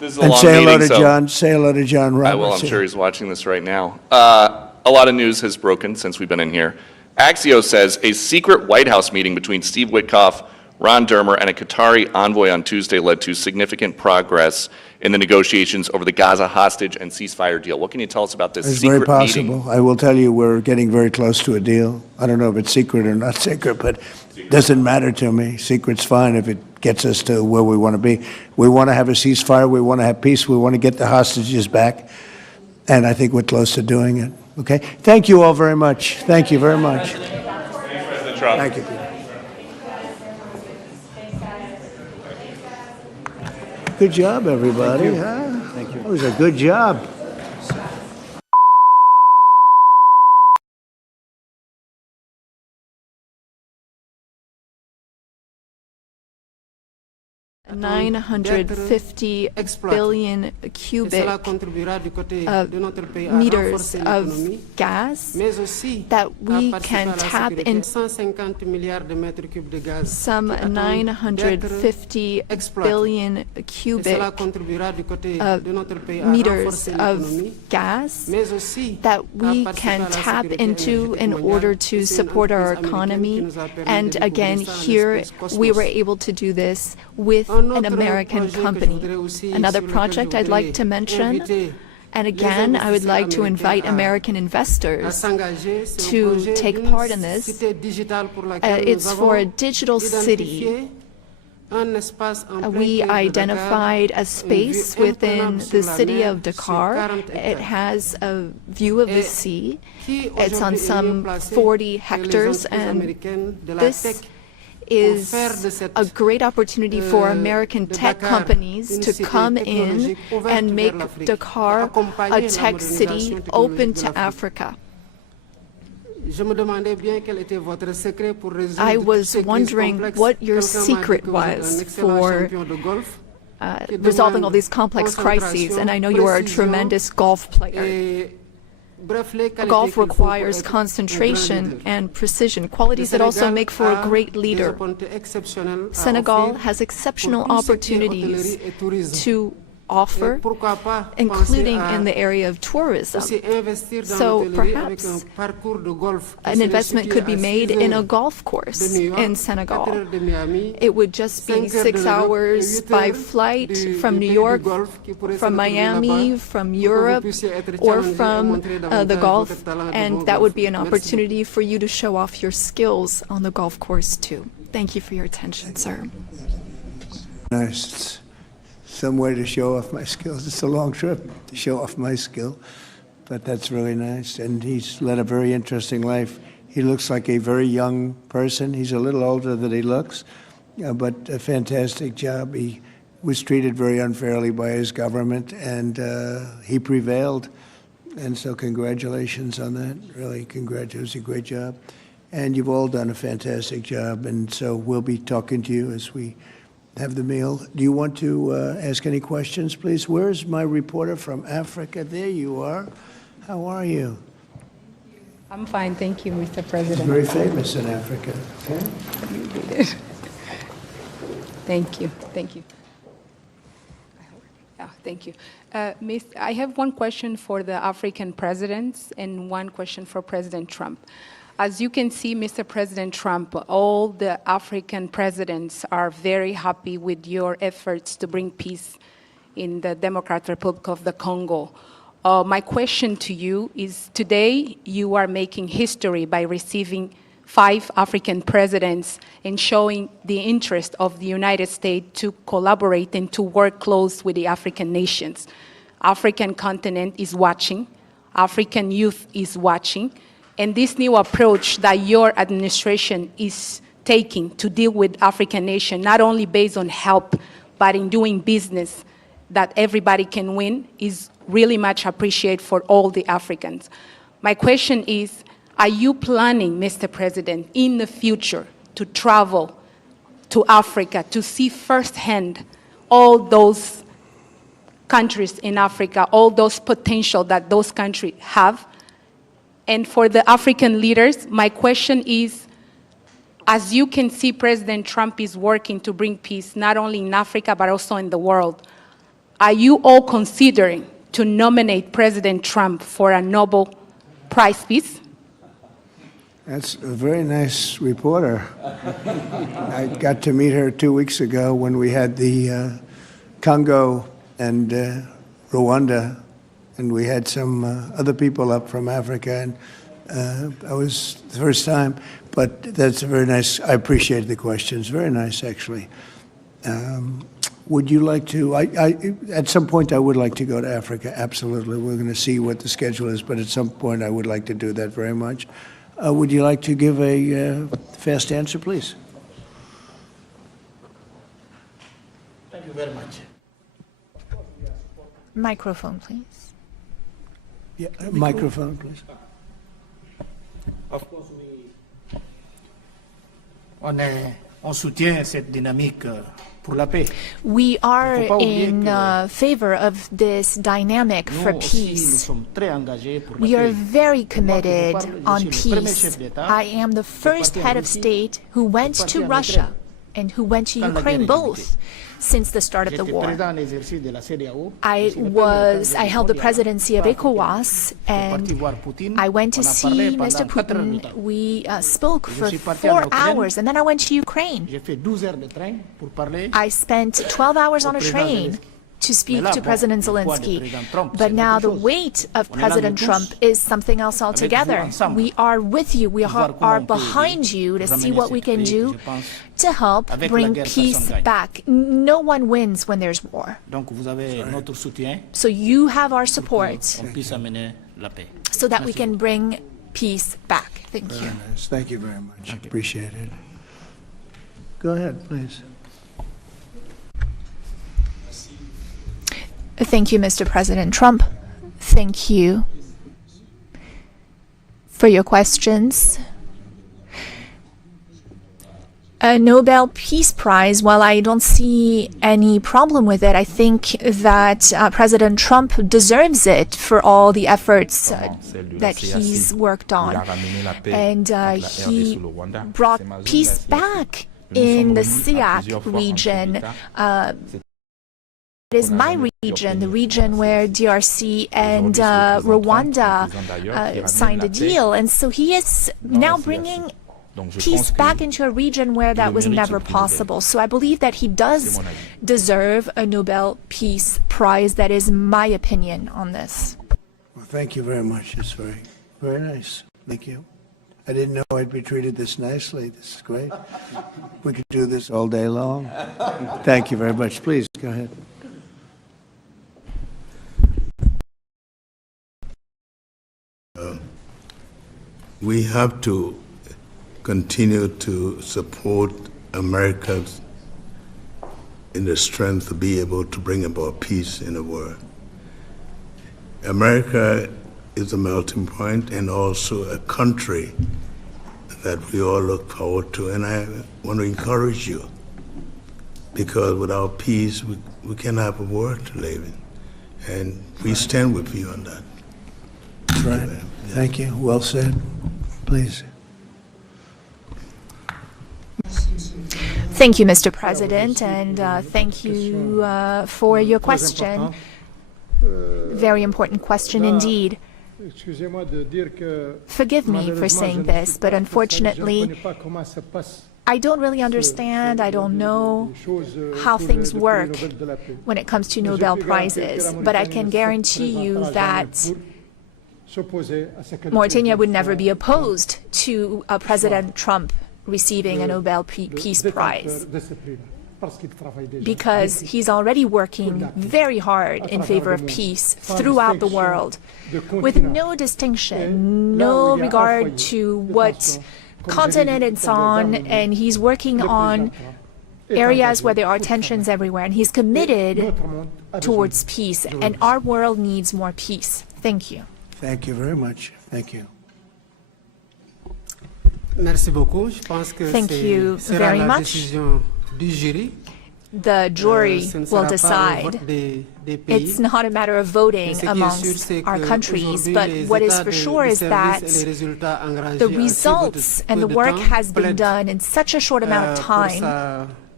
This is a And long say hello meeting, to so John, say hello to John Roberts. I will. I'm here. sure he's watching this right now. A lot of news has broken since we've been in here. Axios says a secret White House meeting between Steve Witkoff, Ron Dermer, and a Qatari envoy on Tuesday led to significant progress in the negotiations over the Gaza hostage and ceasefire deal. What can you tell us about this It's secret very possible. meeting? I will tell you, we're getting very close to a deal. I don't know if it's secret or not secret, but it doesn't matter to me. Secret's fine if it gets us to where we want to be. We want to have a ceasefire. We want to have peace. We want to get the hostages back. And I think we're close to doing it. Okay? Thank you all very much. Thank you very much. President Trump. Thank you, Peter. Good job, everybody. Huh? Thank you. That was a good job. $950 billion cubic meters of gas that we can tap in. Some 950 billion cubic meters of gas that we can tap into in order to support our economy. And again, here we were able to do this with an American company. Another project I'd like to mention, and again, I would like to invite American investors to take part in this. It's for a digital city. We identified a space within the city of Dakar. It has a view of the sea. It's on some 40 hectares, and this is a great opportunity for American tech companies to come in and make Dakar a tech city open to Africa. I was wondering what your secret was for resolving all these complex crises, and I know you are a tremendous golf player. Golf requires concentration and precision, qualities that also make for a great leader. Senegal has exceptional opportunities to offer, including in the area of tourism. So perhaps an investment could be made in a golf course in Senegal. It would just be 6 hours by flight from New York, from Miami, from Europe, or from the Gulf, and that would be an opportunity for you to show off your skills on the golf course too. Thank you for your attention, sir. Nice. Some way to show off my skills. It's a long trip to show off my skill, but that's really nice. And he's led a very interesting life. He looks like a very young person. He's a little older than he looks, but a fantastic job. He was treated very unfairly by his government, and he prevailed. And so congratulations on that. Really, congratulations. It was a great job. And you've all done a fantastic job. And so we'll be talking to you as we have the meal. Do you want to ask any questions, please? Where's my reporter from Africa? There you are. How are you? I'm fine, thank you, Mr. President. Very famous in Africa. Okay? Thank you, thank you. Thank you. I have one question for the African presidents and one question for President Trump. As you can see, Mr. President Trump, all the African presidents are very happy with your efforts to bring peace in the Democratic Republic of the Congo. My question to you is, today you are making history by receiving 5 African presidents and showing the interest of the United States to collaborate and to work close with the African nations. African continent is watching, African youth is watching, and this new approach that your administration is taking to deal with African nations, not only based on help, but in doing business that everybody can win, is really much appreciated for all the Africans. My question is, are you planning, Mr. President, in the future to travel to Africa to see firsthand all those countries in Africa, all those potential that those countries have? And for the African leaders, my question is, as you can see, President Trump is working to bring peace not only in Africa, but also in the world. are you all considering to nominate President Trump for a Nobel Prize Peace? That's a very nice reporter. I got to meet her 2 weeks ago when we had the Congo and Rwanda, and we had some other people up from Africa, and that was the first time. But that's a very nice. I appreciate the questions. Very nice, actually. Would you like to? At some point, I would like to go to Africa. Absolutely, we're going to see what the schedule is, but at some point, I would like to do that very much. Would you like to give a fast answer, please? Thank you very much. Microphone, please. Yeah, microphone, please. Of course, on soutient cette dynamique pour la paix. We are in favor of this dynamic for peace. We are very committed on peace. I am the first head of state who went to Russia and who went to Ukraine, both, since the start of the war. I held the presidency of ECOWAS, and I went to see Mr. Putin. We spoke for 4 hours, and then I went to Ukraine. I spent 12 hours on a train to speak to President Zelensky. But now the weight of President Trump is something else altogether. We are with you. We are behind you to see what we can do to help bring peace back. No one wins when there's war. So you have our support so that we can bring peace back. Thank you. Nice. Thank you very much. Appreciate it. Go ahead, please. Thank you, Mr. President Trump. Thank you for your questions. A Nobel Peace Prize, while I don't see any problem with it, I think that President Trump deserves it for all the efforts that he's worked on. And he brought peace back in the SEAC region. It is my region, the region where DRC and Rwanda signed a deal. And so he is now bringing peace back into a region where that was never possible. So I believe that he does deserve a Nobel Peace Prize. That is my opinion on this. Well, thank you very much. It's very, very nice. Thank you. I didn't know I'd be treated this nicely. This is great. We could do this all day long. Thank you very much. Please, go ahead. We have to continue to support America in the strength to be able to bring about peace in the world. America is a melting point and also a country that we all look forward to. And I want to encourage you, because without peace, we can't have a world to live in. And we stand with you on that. That's right. Thank you. Well said. Please. Thank you, Mr. President, and thank you for your question. Very important question indeed. Forgive me for saying this, but unfortunately, I don't really understand, I don't know how things work when it comes to Nobel Prizes, but I can guarantee you that Mauritania would never be opposed to President Trump receiving a Nobel Peace Prize, because he's already working very hard in favor of peace throughout the world, with no distinction, no regard to what continent it's on, and he's working on areas where there are tensions everywhere, and he's committed towards peace, and our world needs more peace. Thank you. Thank you very much. Thank you. Merci beaucoup. Je pense que Thank you very much. The jury will decide. It's not a matter of voting amongst our countries, but what is for sure is that the results and the work has been done in such a short amount of time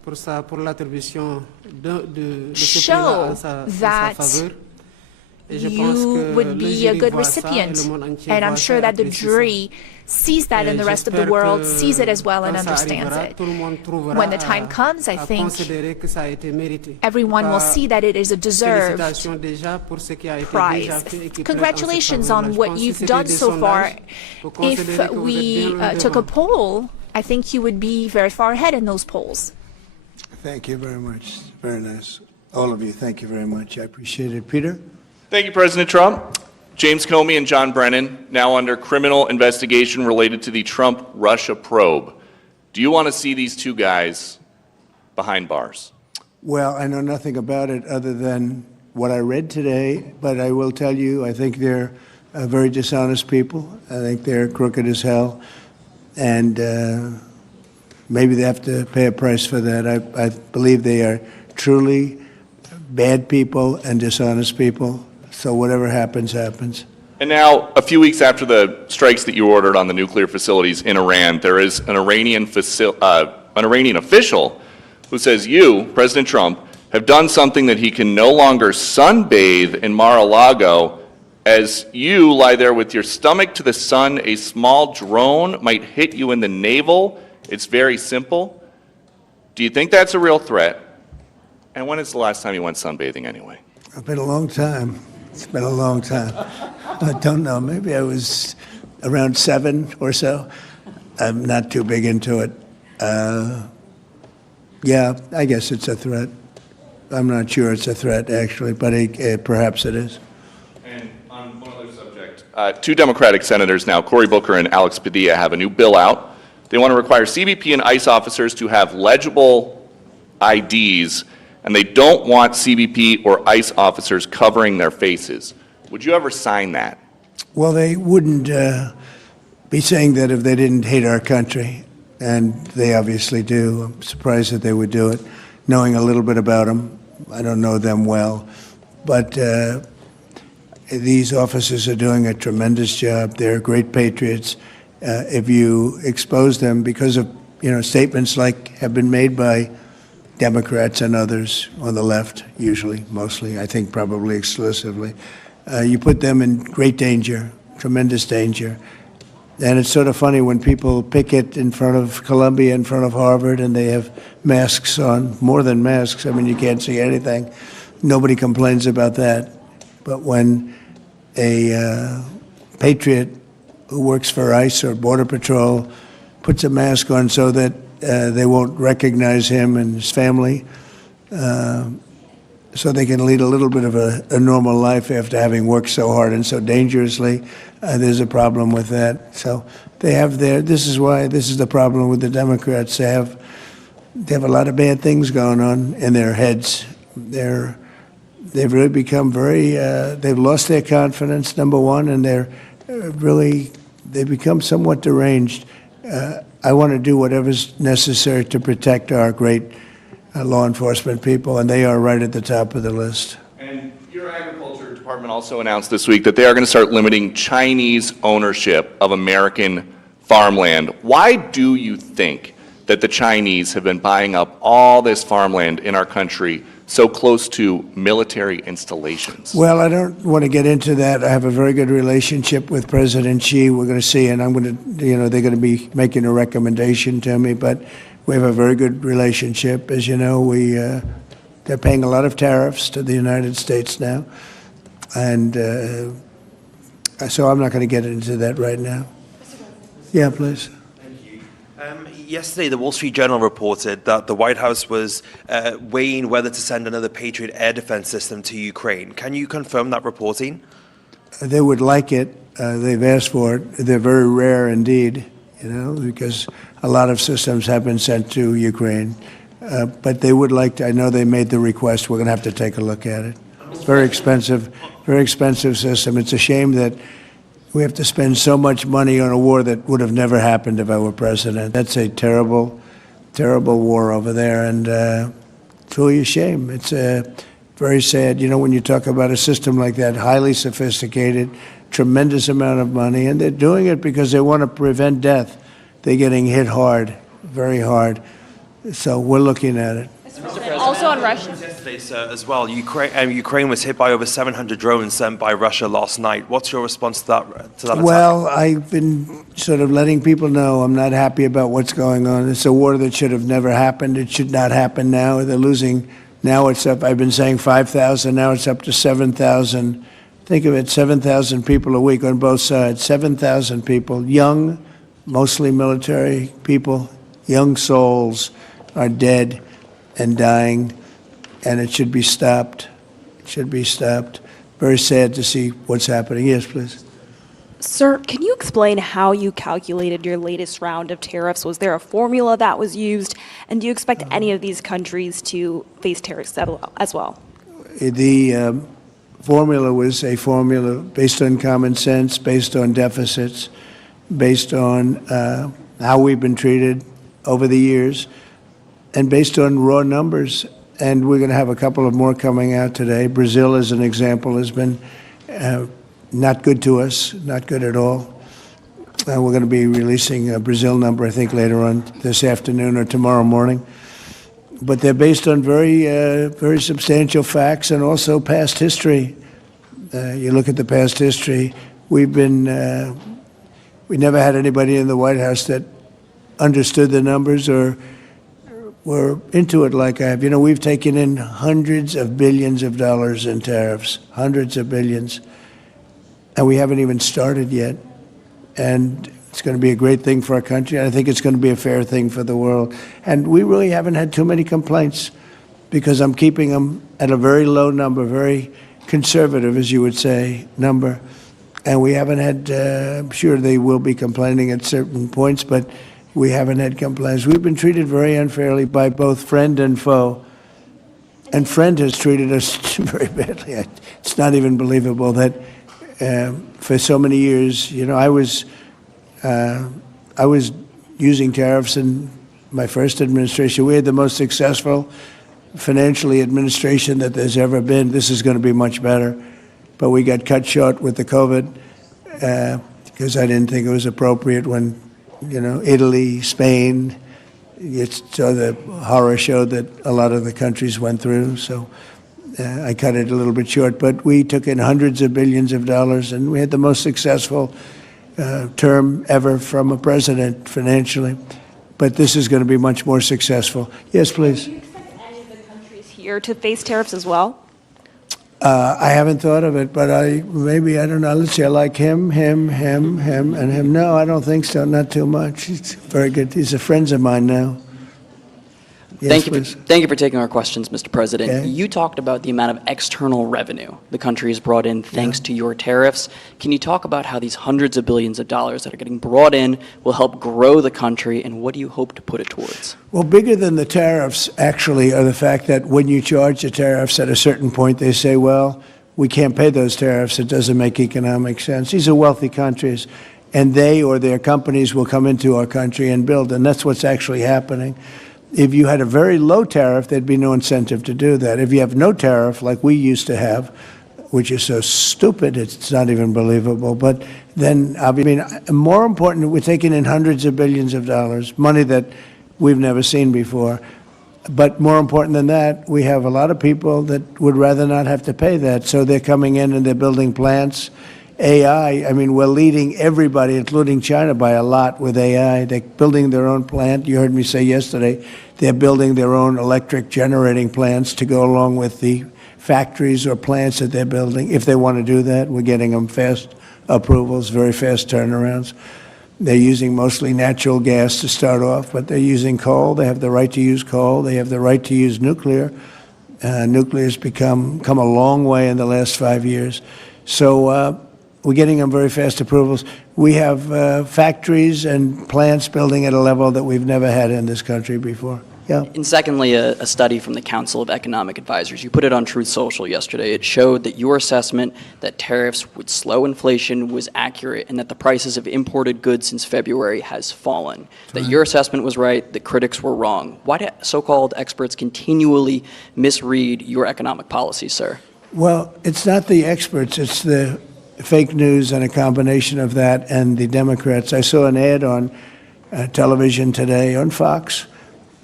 show that you would be a good recipient. And I'm sure that the jury sees that and the rest of the world sees it as well and understands it. When the time comes, I think everyone will see that it is a deserved prize. Congratulations on what you've done so far. If we took a poll, I think you would be very far ahead in those polls. Thank you very much. Very nice. All of you, thank you very much. I appreciate it. Peter? Thank you, President Trump. James Comey and John Brennan, now under criminal investigation related to the Trump-Russia probe. Do you want to see these two guys behind bars? Well, I know nothing about it other than what I read today, but I will tell you, I think they're very dishonest people. I think they're crooked as hell, and maybe they have to pay a price for that. I believe they are truly bad people and dishonest people. So whatever happens, happens. And now, a few weeks after the strikes that you ordered on the nuclear facilities in Iran, there is an Iranian official who says you, President Trump, have done something that he can no longer sunbathe in Mar-a-Lago. As you lie there with your stomach to the sun, a small drone might hit you in the navel. It's very simple. Do you think that's a real threat? And when is the last time you went sunbathing anyway? It's been a long time. It's been a long time. I don't know. Maybe I was around 7 or so. I'm not too big into it. Yeah, I guess it's a threat. I'm not sure it's a threat, actually, but perhaps it is. And on one other subject, two Democratic senators now, Cory Booker and Alex Padilla, have a new bill out. They want to require CBP and ICE officers to have legible IDs, and they don't want CBP or ICE officers covering their faces. Would you ever sign that? Well, they wouldn't be saying that if they didn't hate our country, and they obviously do. I'm surprised that they would do it, knowing a little bit about them. I don't know them well, but these officers are doing a tremendous job. They're great patriots. If you expose them because of statements like have been made by Democrats and others on the left, usually, mostly, I think probably exclusively, you put them in great danger, tremendous danger. And it's sort of funny when people picket in front of Columbia, in front of Harvard, and they have masks on, more than masks. I mean, you can't see anything. Nobody complains about that. But when a patriot who works for ICE or Border Patrol puts a mask on so that they won't recognize him and his family, so they can lead a little bit of a normal life after having worked so hard and so dangerously. There's a problem with that. So they have this is the problem with the Democrats. They have a lot of bad things going on in their heads. They've really become they've lost their confidence, number one, and they've become somewhat deranged. I want to do whatever's necessary to protect our great law enforcement people, and they are right at the top of the list. And your Agriculture Department also announced this week that they are going to start limiting Chinese ownership of American farmland. Why do you think that the Chinese have been buying up all this farmland in our country so close to military installations? Well, I don't want to get into that. I have a very good relationship with President Xi. We're going to see, and I'm going to, they're going to be making a recommendation to me, but we have a very good relationship. As you know, they're paying a lot of tariffs to the United States now, and so I'm not going to get into that right now. Yeah, please. Yesterday, the Wall Street Journal reported that the White House was weighing whether to send another Patriot air defense system to Ukraine. Can you confirm that reporting? They would like it. They've asked for it. They're very rare indeed, because a lot of systems have been sent to Ukraine. But they would like to. I know they made the request. We're going to have to take a look at it. It's very expensive system. It's a shame that we have to spend so much money on a war that would have never happened if I were president. That's a terrible, terrible war over there, and it's really a shame. It's very sad. When you talk about a system like that, highly sophisticated, tremendous amount of money, and they're doing it because they want to prevent death. They're getting hit hard, very hard. So we're looking at it. Also on Russia. Yesterday, sir, as well, Ukraine was hit by over 700 drones sent by Russia last night. What's your response to that attack? Well, I've been sort of letting people know I'm not happy about what's going on. It's a war that should have never happened. It should not happen now. They're losing. Now it's up. I've been saying 5,000. Now it's up to 7,000. Think of it, 7,000 people a week on both sides. 7,000 people, young, mostly military people, young souls are dead and dying, and it should be stopped. It should be stopped. Very sad to see what's happening. Yes, please. Sir, can you explain how you calculated your latest round of tariffs? Was there a formula that was used? And do you expect any of these countries to face tariffs as well? The formula was a formula based on common sense, based on deficits, based on how we've been treated over the years, and based on raw numbers. And we're going to have a couple of more coming out today. Brazil, as an example, has been not good to us, not good at all. We're going to be releasing a Brazil number, I think, later on this afternoon or tomorrow morning. But they're based on very substantial facts and also past history. You look at the past history, we never had anybody in the White House that understood the numbers or were into it like I have. You know, we've taken in hundreds of billions of dollars in tariffs, hundreds of billions, and we haven't even started yet. And it's going to be a great thing for our country. I think it's going to be a fair thing for the world. And we really haven't had too many complaints because I'm keeping them at a very low number, very conservative, as you would say, number. And we haven't had, I'm sure they will be complaining at certain points, but we haven't had complaints. We've been treated very unfairly by both friend and foe. And friend has treated us very badly. It's not even believable that for so many years, you know, I was using tariffs in my first administration. We had the most successful financially administration that there's ever been. This is going to be much better. But we got cut short with the COVID because I didn't think it was appropriate when, you know, Italy, Spain, you saw the horror show that a lot of the countries went through. So I cut it a little bit short. But we took in hundreds of billions of dollars, and we had the most successful term ever from a president financially. But this is going to be much more successful. Yes, please. Do you expect any of the countries here to face tariffs as well? I haven't thought of it, but I don't know. Let's see, I like him, and him. No, I don't think so, not too much. He's very good. He's a friend of mine now. Yes, Thank you for taking our questions, Mr. President. Okay. You talked about the amount of external revenue the country has brought in thanks to your tariffs. Can you talk about how these hundreds of billions of dollars that are getting brought in will help grow the country, and what do you hope to put it towards? Well, bigger than the tariffs, actually, are the fact that when you charge the tariffs at a certain point, they say, well, we can't pay those tariffs. It doesn't make economic sense. These are wealthy countries, and they or their companies will come into our country and build, and that's what's actually happening. If you had a very low tariff, there'd be no incentive to do that. If you have no tariff, like we used to have, which is so stupid, it's not even believable, but then, I mean, more important, we're taking in hundreds of billions of dollars, money that we've never seen before. But more important than that, we have a lot of people that would rather not have to pay that, so they're coming in and they're building plants. AI, I mean, we're leading everybody, including China, by a lot with AI. They're building their own plant. You heard me say yesterday, they're building their own electric generating plants to go along with the factories or plants that they're building. If they want to do that, we're getting them fast approvals, very fast turnarounds. They're using mostly natural gas to start off, but they're using coal. They have the right to use coal. They have the right to use nuclear. Nuclear has come a long way in the last 5 years. So we're getting them very fast approvals. We have factories and plants building at a level that we've never had in this country before. Yeah. And secondly, a study from the Council of Economic Advisors. You put it on Truth Social yesterday. It showed that your assessment that tariffs would slow inflation was accurate and that the prices of imported goods since February has fallen. That your assessment was right, the critics were wrong. Why do so-called experts continually misread your economic policy, sir? Well, it's not the experts, it's the fake news and a combination of that and the Democrats. I saw an ad on television today on Fox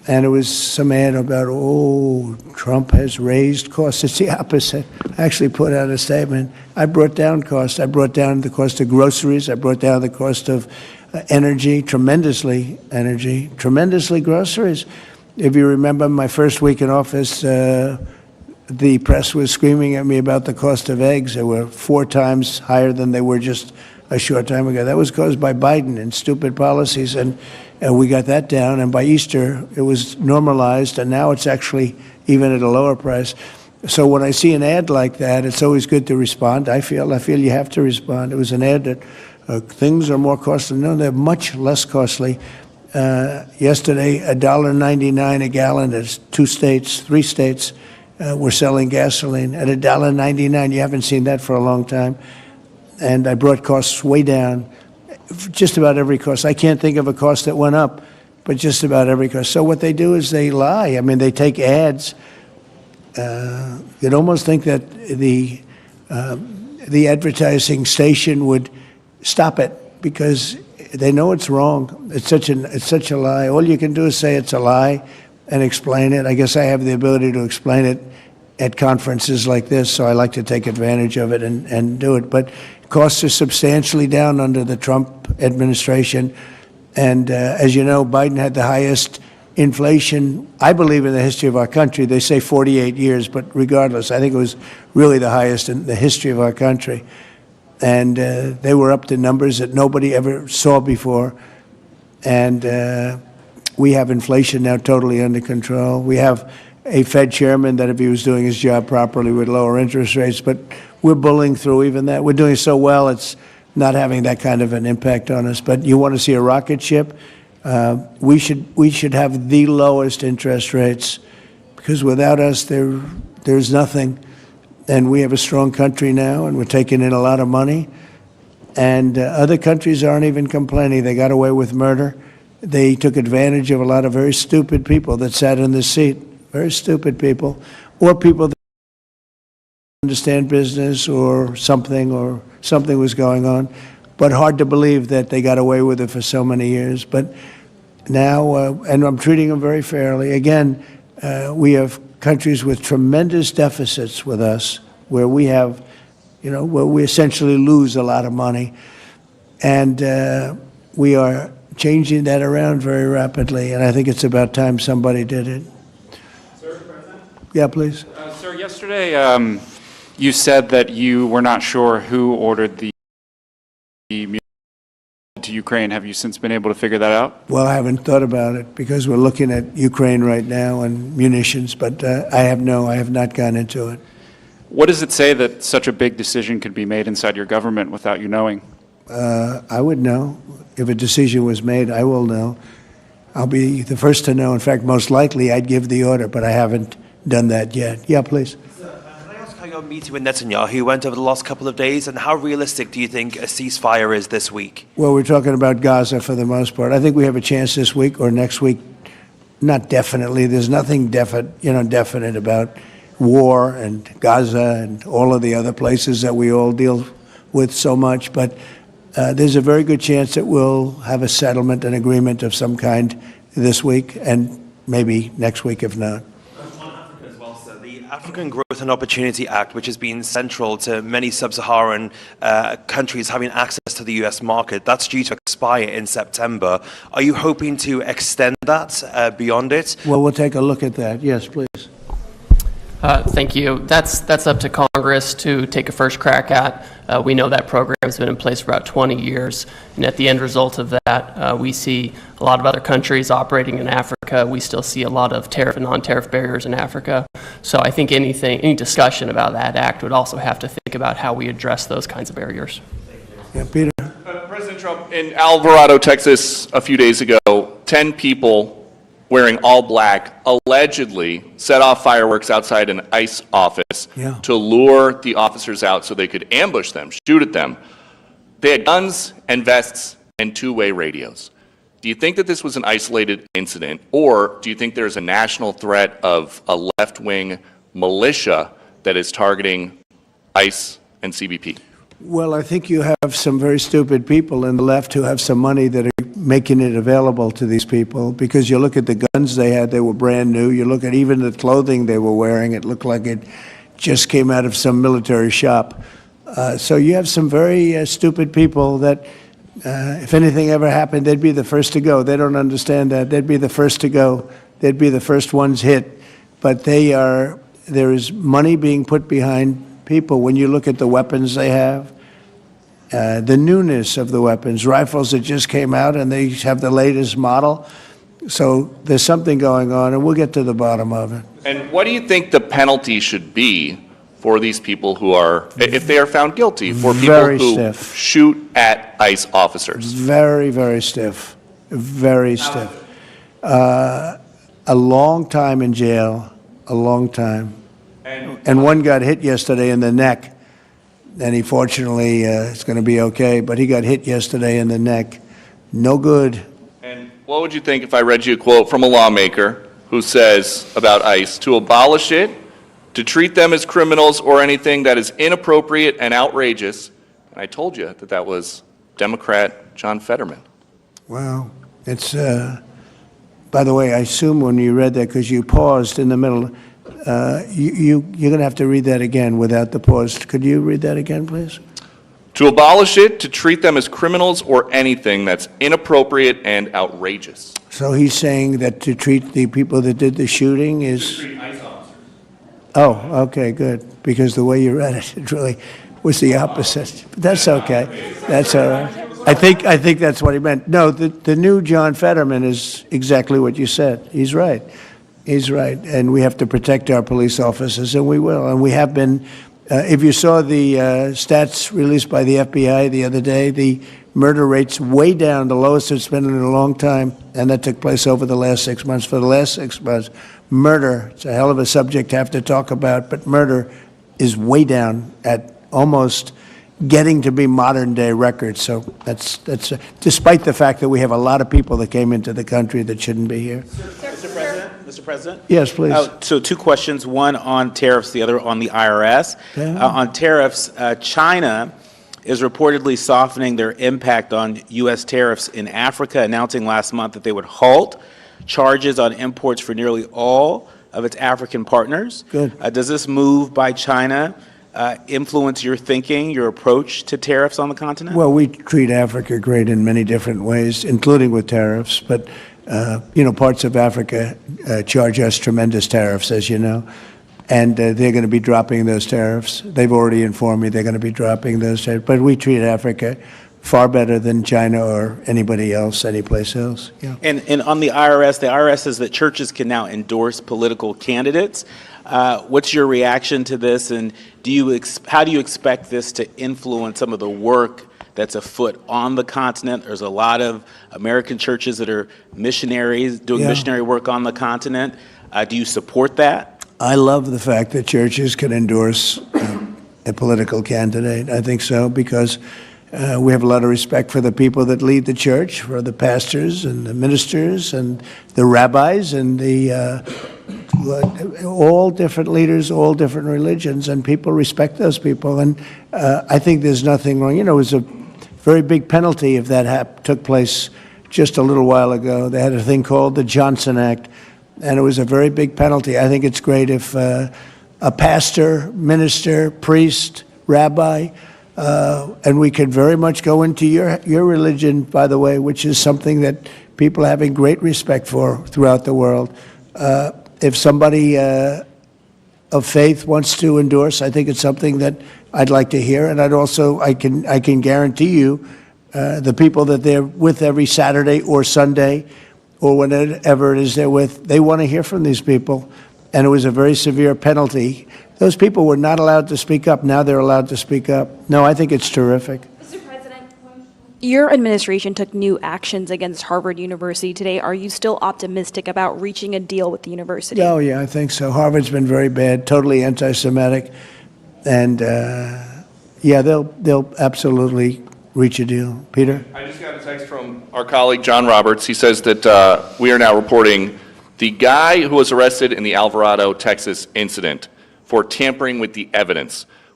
and it was some ad about, oh, Trump has raised costs. It's the opposite. I actually put out a statement. I brought down costs. I brought down the cost of groceries. I brought down the cost of energy, tremendously groceries. If you remember my first week in office, the press was screaming at me about the cost of eggs. They were 4 times higher than they were just a short time ago. That was caused by Biden and stupid policies, and we got that down. And by Easter, it was normalized, and now it's actually even at a lower price. So when I see an ad like that, it's always good to respond. I feel you have to respond. It was an ad that things are more costly. No, they're much less costly. Yesterday, $1.99 a gallon. There's 3 states were selling gasoline at $1.99. You haven't seen that for a long time. And I brought costs way down, just about every cost. I can't think of a cost that went up, but just about every cost. So what they do is they lie. I mean, they take ads. You'd almost think that the advertising station would stop it because they know it's wrong. It's such a lie. All you can do is say it's a lie and explain it. I guess I have the ability to explain it at conferences like this, so I like to take advantage of it and do it. But costs are substantially down under the Trump administration. And as you know, Biden had the highest inflation, I believe, in the history of our country. They say 48 years, but regardless, I think it was really the highest in the history of our country. And they were up to numbers that nobody ever saw before. And we have inflation now totally under control. We have a Fed chairman that, if he was doing his job properly, would lower interest rates. But we're bullying through even that. We're doing so well, it's not having that kind of an impact on us. But you want to see a rocket ship? We should have the lowest interest rates, because without us, there's nothing. And we have a strong country now, and we're taking in a lot of money. And other countries aren't even complaining. They got away with murder. They took advantage of a lot of very stupid people that sat in this seat, very stupid people, or people that understand business or something was going on. But hard to believe that they got away with it for so many years. But now, and I'm treating them very fairly. Again, we have countries with tremendous deficits with us, where we have, where we essentially lose a lot of money. And we are changing that around very rapidly, and I think it's about time somebody did it. Sir, President? Yeah, please. Sir, yesterday you said that you were not sure who ordered the munitions to Ukraine. Have you since been able to figure that out? Well, I haven't thought about it, because we're looking at Ukraine right now and munitions, but I have not gone into it. What does it say that such a big decision could be made inside your government without you knowing? I would know. If a decision was made, I will know. I'll be the first to know. In fact, most likely I'd give the order, but I haven't done that yet. Yeah, please. Can I ask how your meeting with Netanyahu went over the last couple of days, and how realistic do you think a ceasefire is this week? Well, we're talking about Gaza for the most part. I think we have a chance this week or next week. Not definitely. There's nothing definite about war and Gaza and all of the other places that we all deal with so much, but there's a very good chance that we'll have a settlement, an agreement of some kind this week, and maybe next week if not. As well, sir, the African Growth and Opportunity Act, which has been central to many sub-Saharan countries having access to the U.S. market, that's due to expire in September. Are you hoping to extend that beyond it? Well, we'll take a look at that. Yes, please. Thank you. That's up to Congress to take a first crack at. We know that program has been in place for about 20 years, and at the end result of that, we see a lot of other countries operating in Africa. We still see a lot of tariff and non-tariff barriers in Africa. So I think any discussion about that act would also have to think about how we address those kinds of barriers. Yeah, Peter. President Trump, in Alvarado, Texas, a few days ago, 10 people wearing all black allegedly set off fireworks outside an ICE office to lure the officers out so they could ambush them, shoot at them. They had guns and vests and two-way radios. Do you think that this was an isolated incident, or do you think there's a national threat of a left-wing militia that is targeting ICE and CBP? Well, I think you have some very stupid people in the left who have some money that are making it available to these people, because you look at the guns they had, they were brand new. You look at even the clothing they were wearing, it looked like it just came out of some military shop. So you have some very stupid people that, if anything ever happened, they'd be the first to go. They don't understand that. They'd be the first to go. They'd be the first ones hit. But there is money being put behind people. When you look at the weapons they have, the newness of the weapons, rifles that just came out and they have the latest model. So there's something going on, and we'll get to the bottom of it. And what do you think the penalty should be for these people who are, if they are found guilty, for people Very who stiff. shoot at ICE officers? Very, very stiff. Very stiff. A long time in jail, a long time. And one got hit yesterday in the neck, and he fortunately is going to be okay, but he got hit yesterday in the neck. No good. And what would you think if I read you a quote from a lawmaker who says about ICE, to abolish it, to treat them as criminals or anything that is inappropriate and outrageous? And I told you that that was Democrat John Fetterman. Well, it's, by the way, I assume when you read that, because you paused in the middle, you're going to have to read that again without the pause. Could you read that again, please? To abolish it, to treat them as criminals or anything that's inappropriate and outrageous. So he's saying that to treat the people that did the shooting is... Oh, okay, good. Because the way you read it, it really was the opposite. But that's okay. That's all right. I think that's what he meant. No, the new John Fetterman is exactly what you said. He's right. He's right. And we have to protect our police officers, and we will. And we have been. If you saw the stats released by the FBI the other day, the murder rate's way down, the lowest it's been in a long time, and that took place over the last 6 months. For the last 6 months, murder, it's a hell of a subject to have to talk about, but murder is way down at almost getting to be modern day records. So that's despite the fact that we have a lot of people that came into the country that shouldn't be here. Mr. President? Yes, please. So two questions, one on tariffs, the other on the IRS. Yeah. On tariffs, China is reportedly softening their impact on U.S. tariffs in Africa, announcing last month that they would halt charges on imports for nearly all of its African partners. Good. Does this move by China influence your thinking, your approach to tariffs on the continent? Well, we treat Africa great in many different ways, including with tariffs. But, parts of Africa charge us tremendous tariffs, as you know. And they're going to be dropping those tariffs. They've already informed me they're going to be dropping those tariffs. But we treat Africa far better than China or anybody else, anyplace else. Yeah. And on the IRS says that churches can now endorse political candidates. What's your reaction to this, and how do you expect this to influence some of the work that's afoot on the continent? There's a lot of American churches that are missionaries, doing missionary work on the continent. Do you support that? I love the fact that churches can endorse a political candidate. I think so, because we have a lot of respect for the people that lead the church, for the pastors and the ministers and the rabbis and all different leaders, all different religions, and people respect those people. And I think there's nothing wrong. It was a very big penalty if that took place just a little while ago. They had a thing called the Johnson Act, and it was a very big penalty. I think it's great if a pastor, minister, priest, rabbi, and we could very much go into your religion, by the way, which is something that people are having great respect for throughout the world. If somebody of faith wants to endorse, I think it's something that I'd like to hear. And I can guarantee you the people that they're with every Saturday or Sunday or whenever it is they're with, they want to hear from these people. And it was a very severe penalty. Those people were not allowed to speak up. Now they're allowed to speak up. No, I think it's terrific. Mr. President, your administration took new actions against Harvard University today. Are you still optimistic about reaching a deal with the university? Oh, yeah, I think so. Harvard's been very bad, totally anti-Semitic. And, they'll absolutely reach a deal. Peter? I just got a text from our colleague, John Roberts. He says that we are now reporting the guy who was arrested in the Alvarado, Texas incident for tampering with the evidence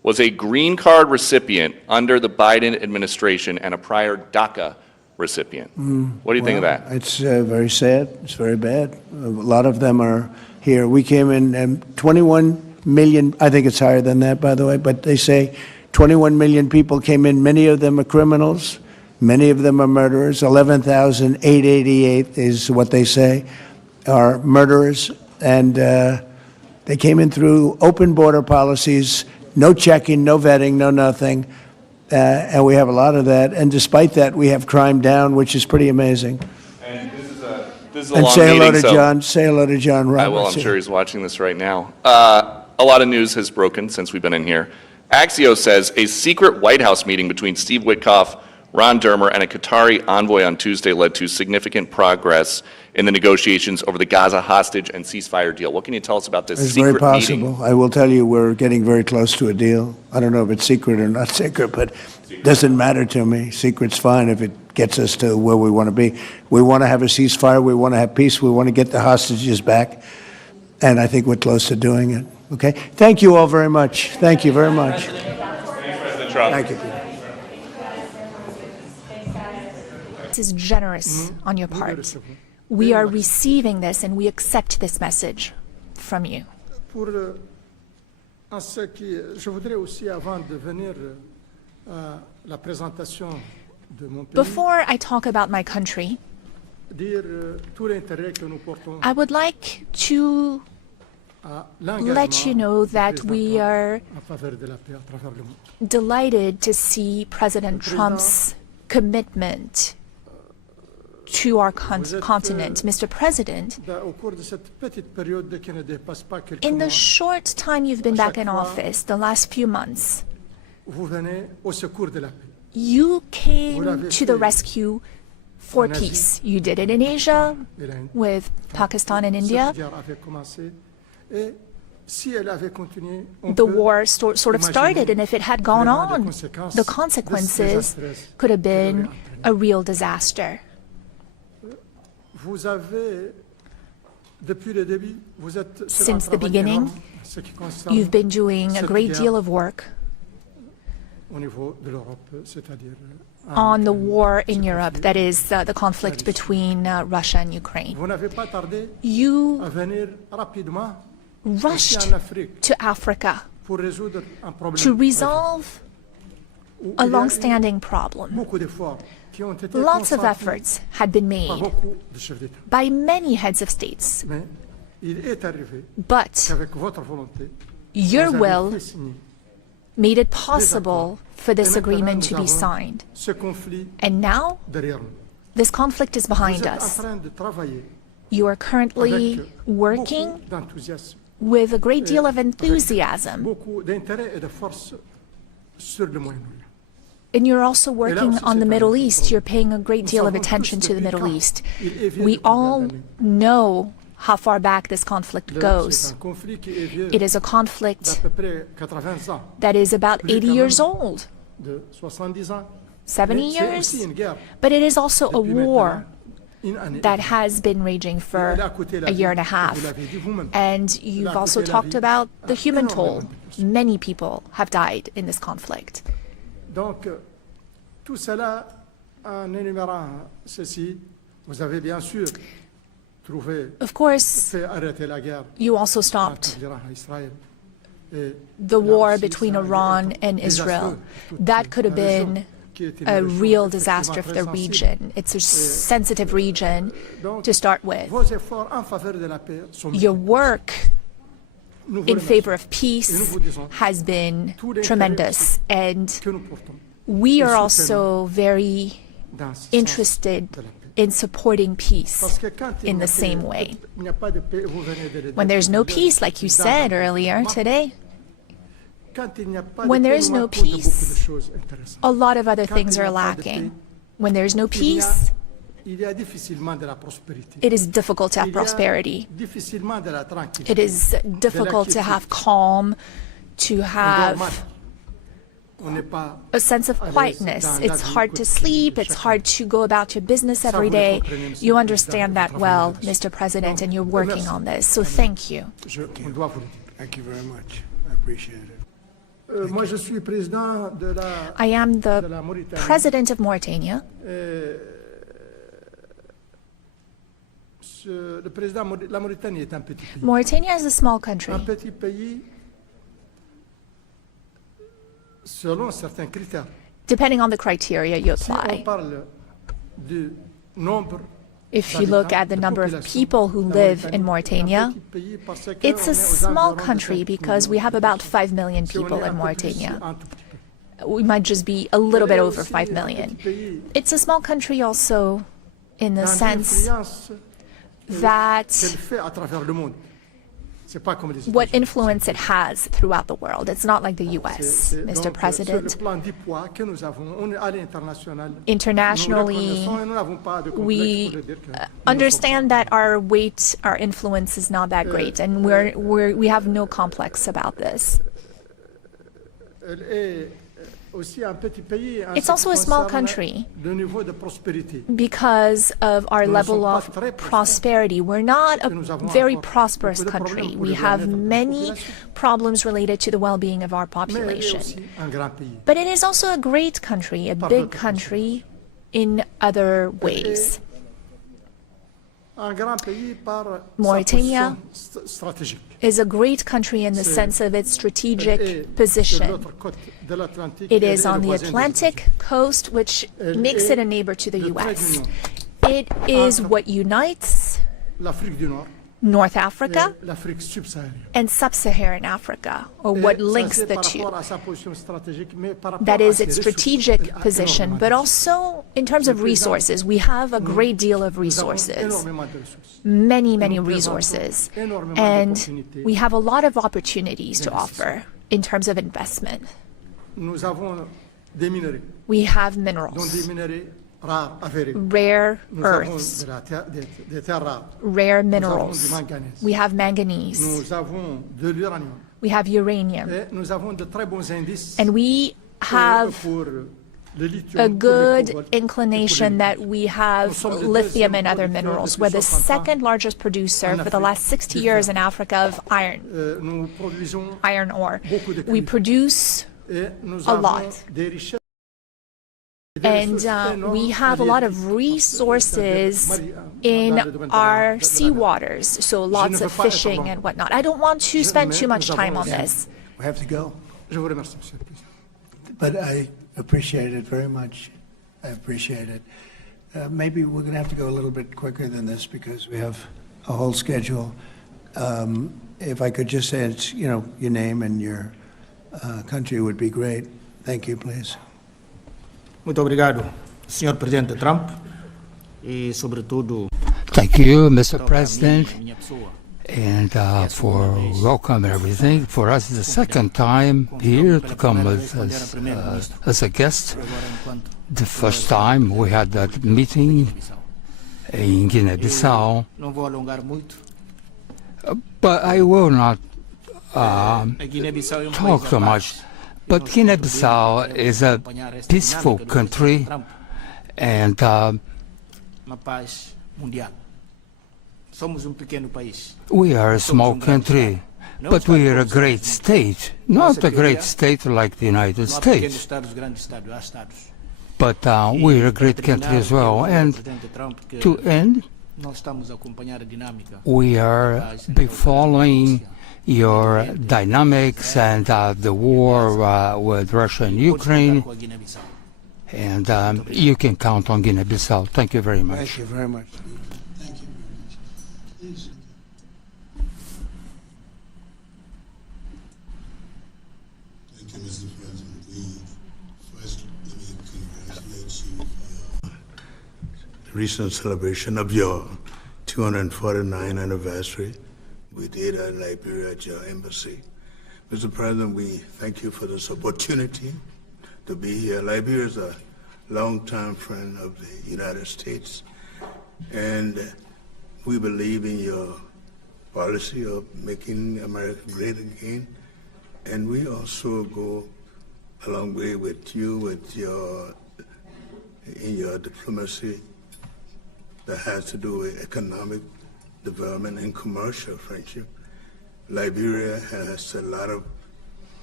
was a green card recipient under the Biden administration and a prior DACA recipient. What do you think of that? It's very sad. It's very bad. A lot of them are here. We came in 21 million, I think it's higher than that, by the way, but they say 21 million people came in. Many of them are criminals. Many of them are murderers. 11,888 is what they say are murderers. And they came in through open border policies, no checking, no vetting, no nothing. And we have a lot of that. And despite that, we have crime down, which is pretty amazing. And this is a And long say hello meeting, to so John. Say hello to John Roberts. I will. I'm sure he's watching this right now. A lot of news has broken since we've been in here. Axios says a secret White House meeting between Steve Witkoff, Ron Dermer, and a Qatari envoy on Tuesday led to significant progress in the negotiations over the Gaza hostage and ceasefire deal. What can you tell us about this It's secret very possible. meeting? I will tell you, we're getting very close to a deal. I don't know if it's secret or not secret, but it doesn't matter to me. Secret's fine if it gets us to where we want to be. We want to have a ceasefire. We want to have peace. We want to get the hostages back. And I think we're close to doing it. Okay? Thank you all very much. Thank you very much. Thanks, President Trump. Thank you, Peter. This is generous on your part. We are receiving this and we accept this message from you. Before I talk about my country, I would like to let you know that we are delighted to see President Trump's commitment to our continent. Mr. President, in the short time you've been back in office, the last few months, you came to the rescue for peace. You did it in Asia with Pakistan and India. The war sort of started, and if it had gone on, the consequences could have been a real disaster. Since the beginning, you've been doing a great deal of work on the war in Europe, that is the conflict between Russia and Ukraine. You rushed to Africa to resolve a long-standing problem. Lots of efforts had been made by many heads of states, but your will made it possible for this agreement to be signed. And now, this conflict is behind us. You are currently working with a great deal of enthusiasm. And you're also working on the Middle East. You're paying a great deal of attention to the Middle East. We all know how far back this conflict goes. It is a conflict that is about 80 years old, 70 years, but it is also a war that has been raging for a year and a half. And you've also talked about the human toll. Many people have died in this conflict. Donc, tout cela, en énumérant ceci, vous avez bien sûr trouvé Of course, arrêter la guerre you also stopped entre l'Iran et Israël. Et the war between Iran and Israel. That could have been a real disaster for the region. It's a sensitive region to start with. vos efforts en faveur de la paix sont Your work in favor of peace has been tremendous, and we are also very interested in supporting peace in the same way. When there's no peace, like you said earlier today, when there is no peace, a lot of other things are lacking. When there's no peace, it is difficult to have prosperity. It is difficult to have calm, to have a sense of quietness. It's hard to sleep. It's hard to go about your business every day. You understand that well, Mr. President, and you're working on this. So thank you. Thank you very much. I appreciate it. Moi, je suis président de la, I am de the la Mauritanie. president of Mauritania. Le président, la Mauritanie est un petit pays. Mauritania is a small country. Un petit pays selon certains critères. Depending on the criteria you Si on apply. parle du nombre If you look at the number of people who live in Mauritania, it's a small country because we have about 5 million people in Mauritania. We might just be a little bit over 5 million. It's a small country also in the sense that what influence it has throughout the world. It's not like the US, Mr. President. Internationally, we understand that our weight, our influence is not that great, and we have no complex about this. It's also a small country because of our level of prosperity. We're not a very prosperous country. We have many problems related to the well-being of our population. But it is also a great country, a big country in other ways. Mauritania is a great country in the sense of its strategic position. It is on the Atlantic coast, which makes it a neighbor to the US. It is what unites North Africa and Sub-Saharan Africa, or what links the two. That is its strategic position, but also in terms of resources. We have a great deal of resources, many, many resources, and we have a lot of opportunities to offer in terms of investment. We have minerals, rare earths, rare minerals. We have manganese. We have uranium. And we have a good inclination that we have lithium and other minerals. We're the second largest producer for the last 60 years in Africa of iron ore. We produce a lot. And we have a lot of resources in our seawaters, so lots of fishing and whatnot. I don't want to spend too much time on this. We have to go. But I appreciate it very much. I appreciate it. Maybe we're going to have to go a little bit quicker than this because we have a whole schedule. If I could just say it's, your name and your country would be great. Thank you, please. Muito obrigado, Sr. Presidente Trump, e sobretudo. Thank you, Mr. President, and for welcome and everything. For us, it's the second time here to come as a guest. The first time we had that meeting in Guinea-Bissau, but I will not talk so much. But Guinea-Bissau is a peaceful country, and we are a small country, but we are a great state. Not a great state like the United States, but we are a great country as well. And to end, we are following your dynamics and the war with Russia and Ukraine, and you can count on Guinea-Bissau. Thank you very much. Thank you very much. Thank you very much. Please. Thank you, Mr. President. First, let me congratulate you for the recent celebration of your 249th anniversary. We did at Liberia at your embassy. Mr. President, we thank you for this opportunity to be here. Liberia is a longtime friend of the United States, and we believe in your policy of making America great again. And we also go a long way with you in your diplomacy that has to do with economic development and commercial friendship. Liberia has a lot of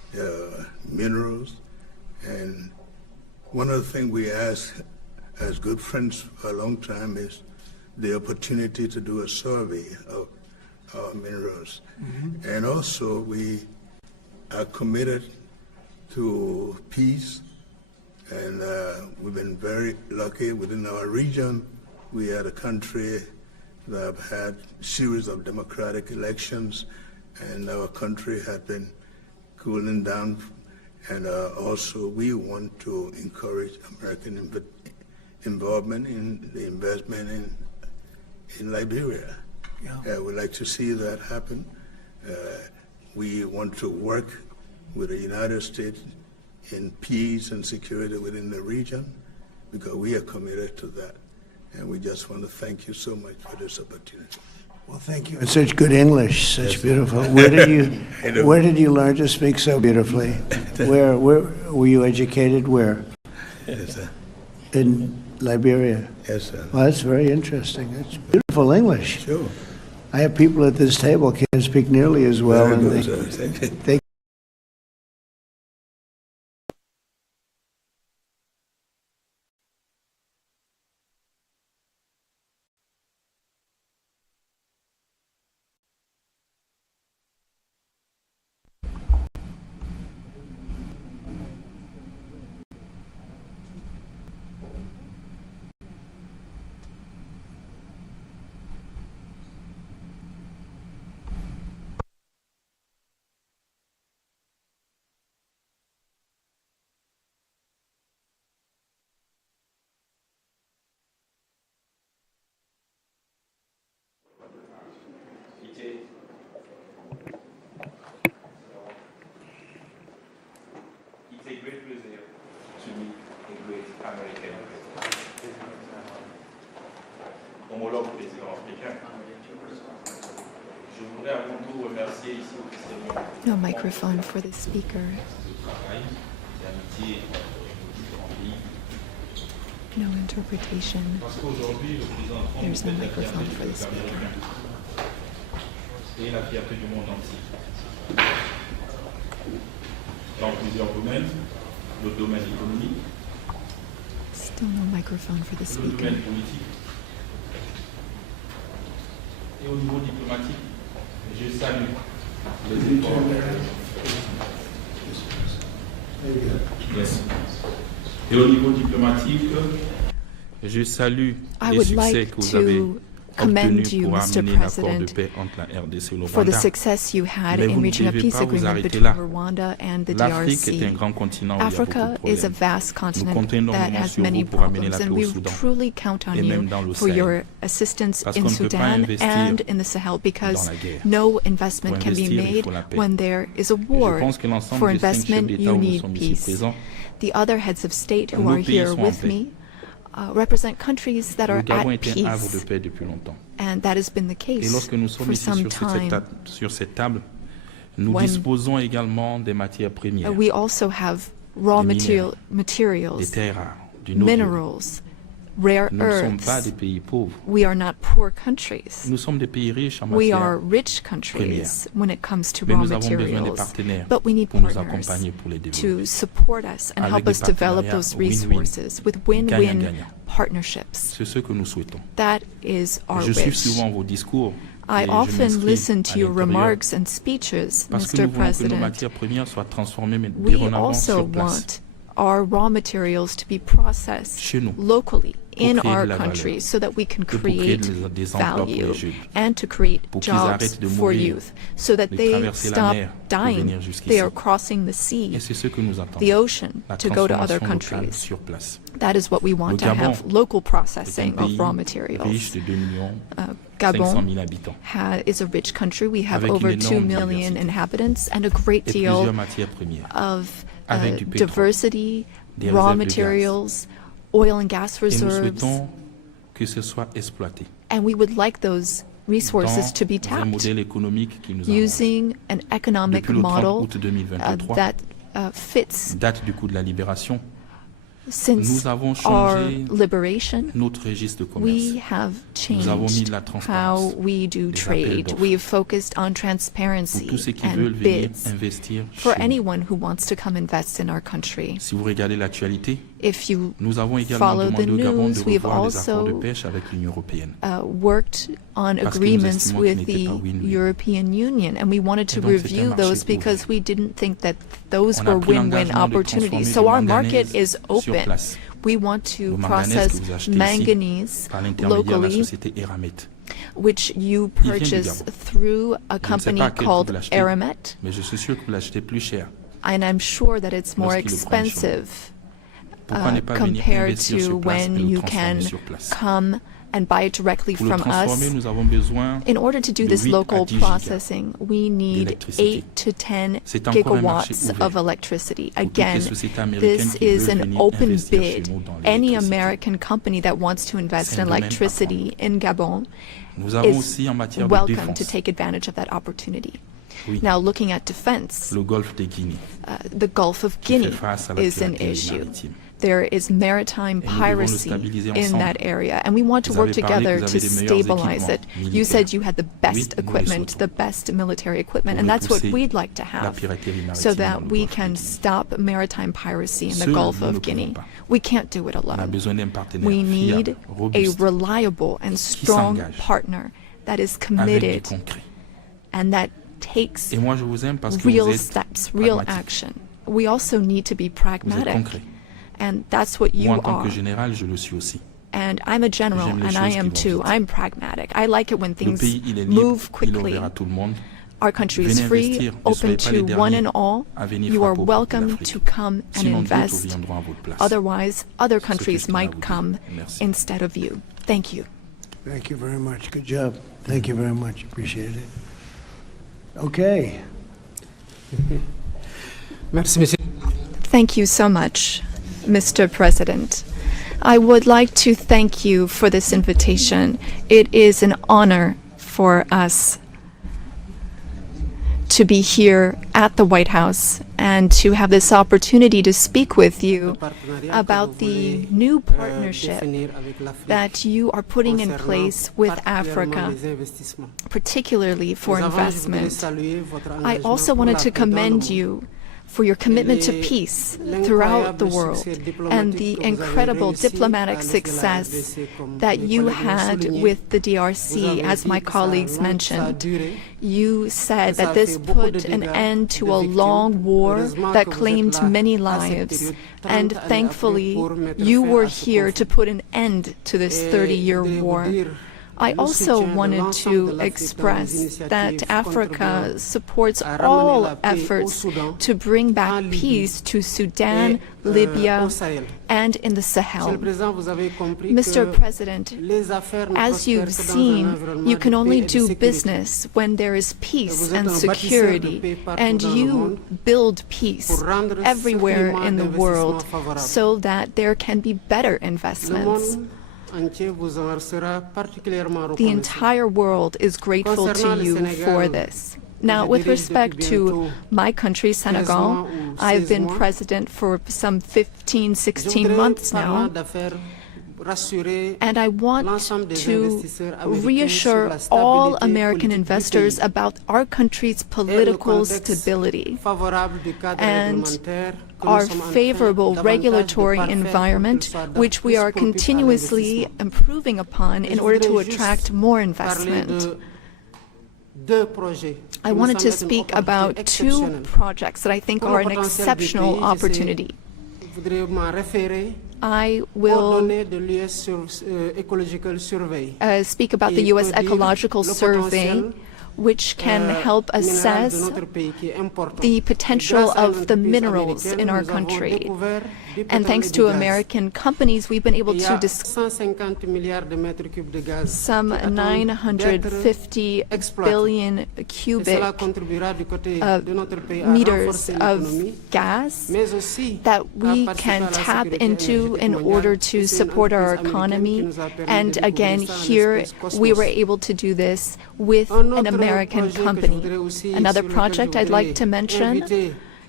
minerals. And one of the things we ask as good friends for a long time is the opportunity to do a survey of our minerals. Mm-hmm. And also we are committed to peace, and we've been very lucky within our region. We had a country that have had a series of democratic elections, and our country had been cooling down. And also we want to encourage American involvement in the investment in Liberia. Yeah. We'd like to see that happen. We want to work with the United States in peace and security within the region, because we are committed to that. And we just want to thank you so much for this opportunity. Well, thank you. It's such good English, such beautiful. Where did you learn to speak so beautifully? Where were you educated? Where? Yes, sir. In Liberia. Yes, sir. Well, that's very interesting. It's beautiful English. Sure. I have people at this table can't speak nearly as well, Very and good, sir. they It's a great pleasure to meet a great American president. Homologue président africain. Je voudrais avant tout remercier ici officiellement. No microphone for the speaker. No interpretation. There's no microphone for the speaker. Et la fierté du monde entier. Dans plusieurs domaines, le domaine économique, Still no microphone for the le speaker. domaine politique et au niveau diplomatique, je salue les efforts. Yes. Et au niveau diplomatique, je salue I les would succès like que vous avez to commend obtenus you, pour Mr. amener l'accord de President, paix entre la RDC et le for the Rwanda. success you had Mais vous in ne reaching a devez peace pas vous agreement arrêter between là. Rwanda and the L'Afrique est un DRC. grand continent où il y a beaucoup Africa de is a problèmes. vast Nous continent comptons that énormément has sur many vous pour amener problems, la and paix au we Soudan truly count on et you même dans le for Sahel. your assistance Parce in qu'on ne peut pas Sudan investir and in the Sahel, because dans la guerre. no investment Pour can be investir, il made faut la paix. when there is a Et war. je pense que l'ensemble For des 5 chefs investment, d'État you où nous need sommes ici peace. présents, The other heads of state who nos are pays here sont en with paix. me represent countries that are Le Gabon at est un havre de peace, paix depuis longtemps. and that has been the Et case lorsque nous sommes for ici some sur time. cette table, nous When disposons également des matières premières, We also have raw des minéraux, des materials, terres rares, du noble. minerals, rare Nous ne sommes pas earths. des pays pauvres. We are not poor countries. Nous sommes des pays riches en We matières are rich premières. countries when it comes to Mais raw nous avons besoin des materials, partenaires but we need pour nous partners accompagner pour les to développer. support us and Avec help des us develop partenariats those win-win, resources with win-win gagnant-gagnant. partnerships. C'est ce que nous souhaitons. That is our Je suis wish. souvent vos discours. I et je often m'inscris listen à to your l'intérieur remarks and speeches, parce que Mr. nous voulons que nos President. matières premières soient transformées mais We dorénavant also sur place. want our raw materials to be processed Chez nous, locally pour in créer our de la valeur, countries so that we can et pour créer create des emplois pour value les jeunes, and to create pour qu'ils jobs arrêtent de for mourir, youth so that de they traverser la stop mer pour dying. venir jusqu'ici. They are crossing the sea, Et c'est ce que nous the attendons, ocean, la to go to other transformation locale countries. sur place. That is what we want Le to Gabon have, local est un processing of pays raw riche materials. de 2 millions 500 Gabon 000 habitants, is a rich country. We have avec over une 2 énorme million diversité inhabitants and a great et deal plusieurs matières premières, of avec du pétrole, diversity, des raw réserves de gaz. materials, oil and gas Et nous reserves, souhaitons que ce soit exploité and we would like those resources dans to be un tapped modèle économique qui nous avance. using an economic Depuis le 30 model août 2023, that fits date du coup de la libération, Since our liberation, we have changed how we do trade. We have focused on transparency and bids for anyone who wants to come invest in our country. If you follow the news, we have also worked on agreements with the European Union, and we wanted to review those because we didn't think that those were win-win opportunities. So our market is open. We want to process manganese locally, which you purchase through a company called Eramet, and I'm sure that it's more expensive compared to when you can come and buy it directly from us. In order to do this local processing, we need 8 to 10 gigawatts of electricity. Again, this is an open bid. Any American company that wants to invest in electricity in Gabon is welcome to take advantage of that opportunity. Now, looking at defense, the Gulf of Guinea is an issue. There is maritime piracy in that area, and we want to work together to stabilize it. You said you had the best equipment, the best military equipment, and that's what we'd like to have, so that we can stop maritime piracy in the Gulf of Guinea. We can't do it alone. We need a reliable and strong partner that is committed and that takes real steps, real action. We also need to be pragmatic. And that's what you are. And I'm a general, and I am too. I'm pragmatic. I like it when things move quickly. Our country is free, open to one and all. You are welcome to come and invest. Otherwise, other countries might come instead of you. Thank you. Thank you very much. Good job. Thank you very much. Appreciate it. Okay. Thank you so much, Mr. President. I would like to thank you for this invitation. It is an honor for us to be here at the White House and to have this opportunity to speak with you about the new partnership that you are putting in place with Africa, particularly for investment. I also wanted to commend you for your commitment to peace throughout the world and the incredible diplomatic success that you had with the DRC, as my colleagues mentioned. You said that this put an end to a long war that claimed many lives, and thankfully you were here to put an end to this 30-year war. I also wanted to express that Africa supports all efforts to bring back peace to Sudan, Libya, and in the Sahel. Mr. President, as you've seen, you can only do business when there is peace and security, and you build peace everywhere in the world so that there can be better investments. The entire world is grateful to you for this. Now, with respect to my country, Senegal, I've been president for some 15, 16 months now, and I want to reassure all American investors about our country's political stability and our favorable regulatory environment, which we are continuously improving upon in order to attract more investment. I wanted to speak about 2 projects that I think are an exceptional opportunity. I will speak about the U.S. Ecological Survey, which can help assess the potential of the minerals in our country. And thanks to American companies, we've been able to some 950 billion cubic meters of gas that we can tap into in order to support our economy. And again, here we were able to do this with an American company. Another project I'd like to mention,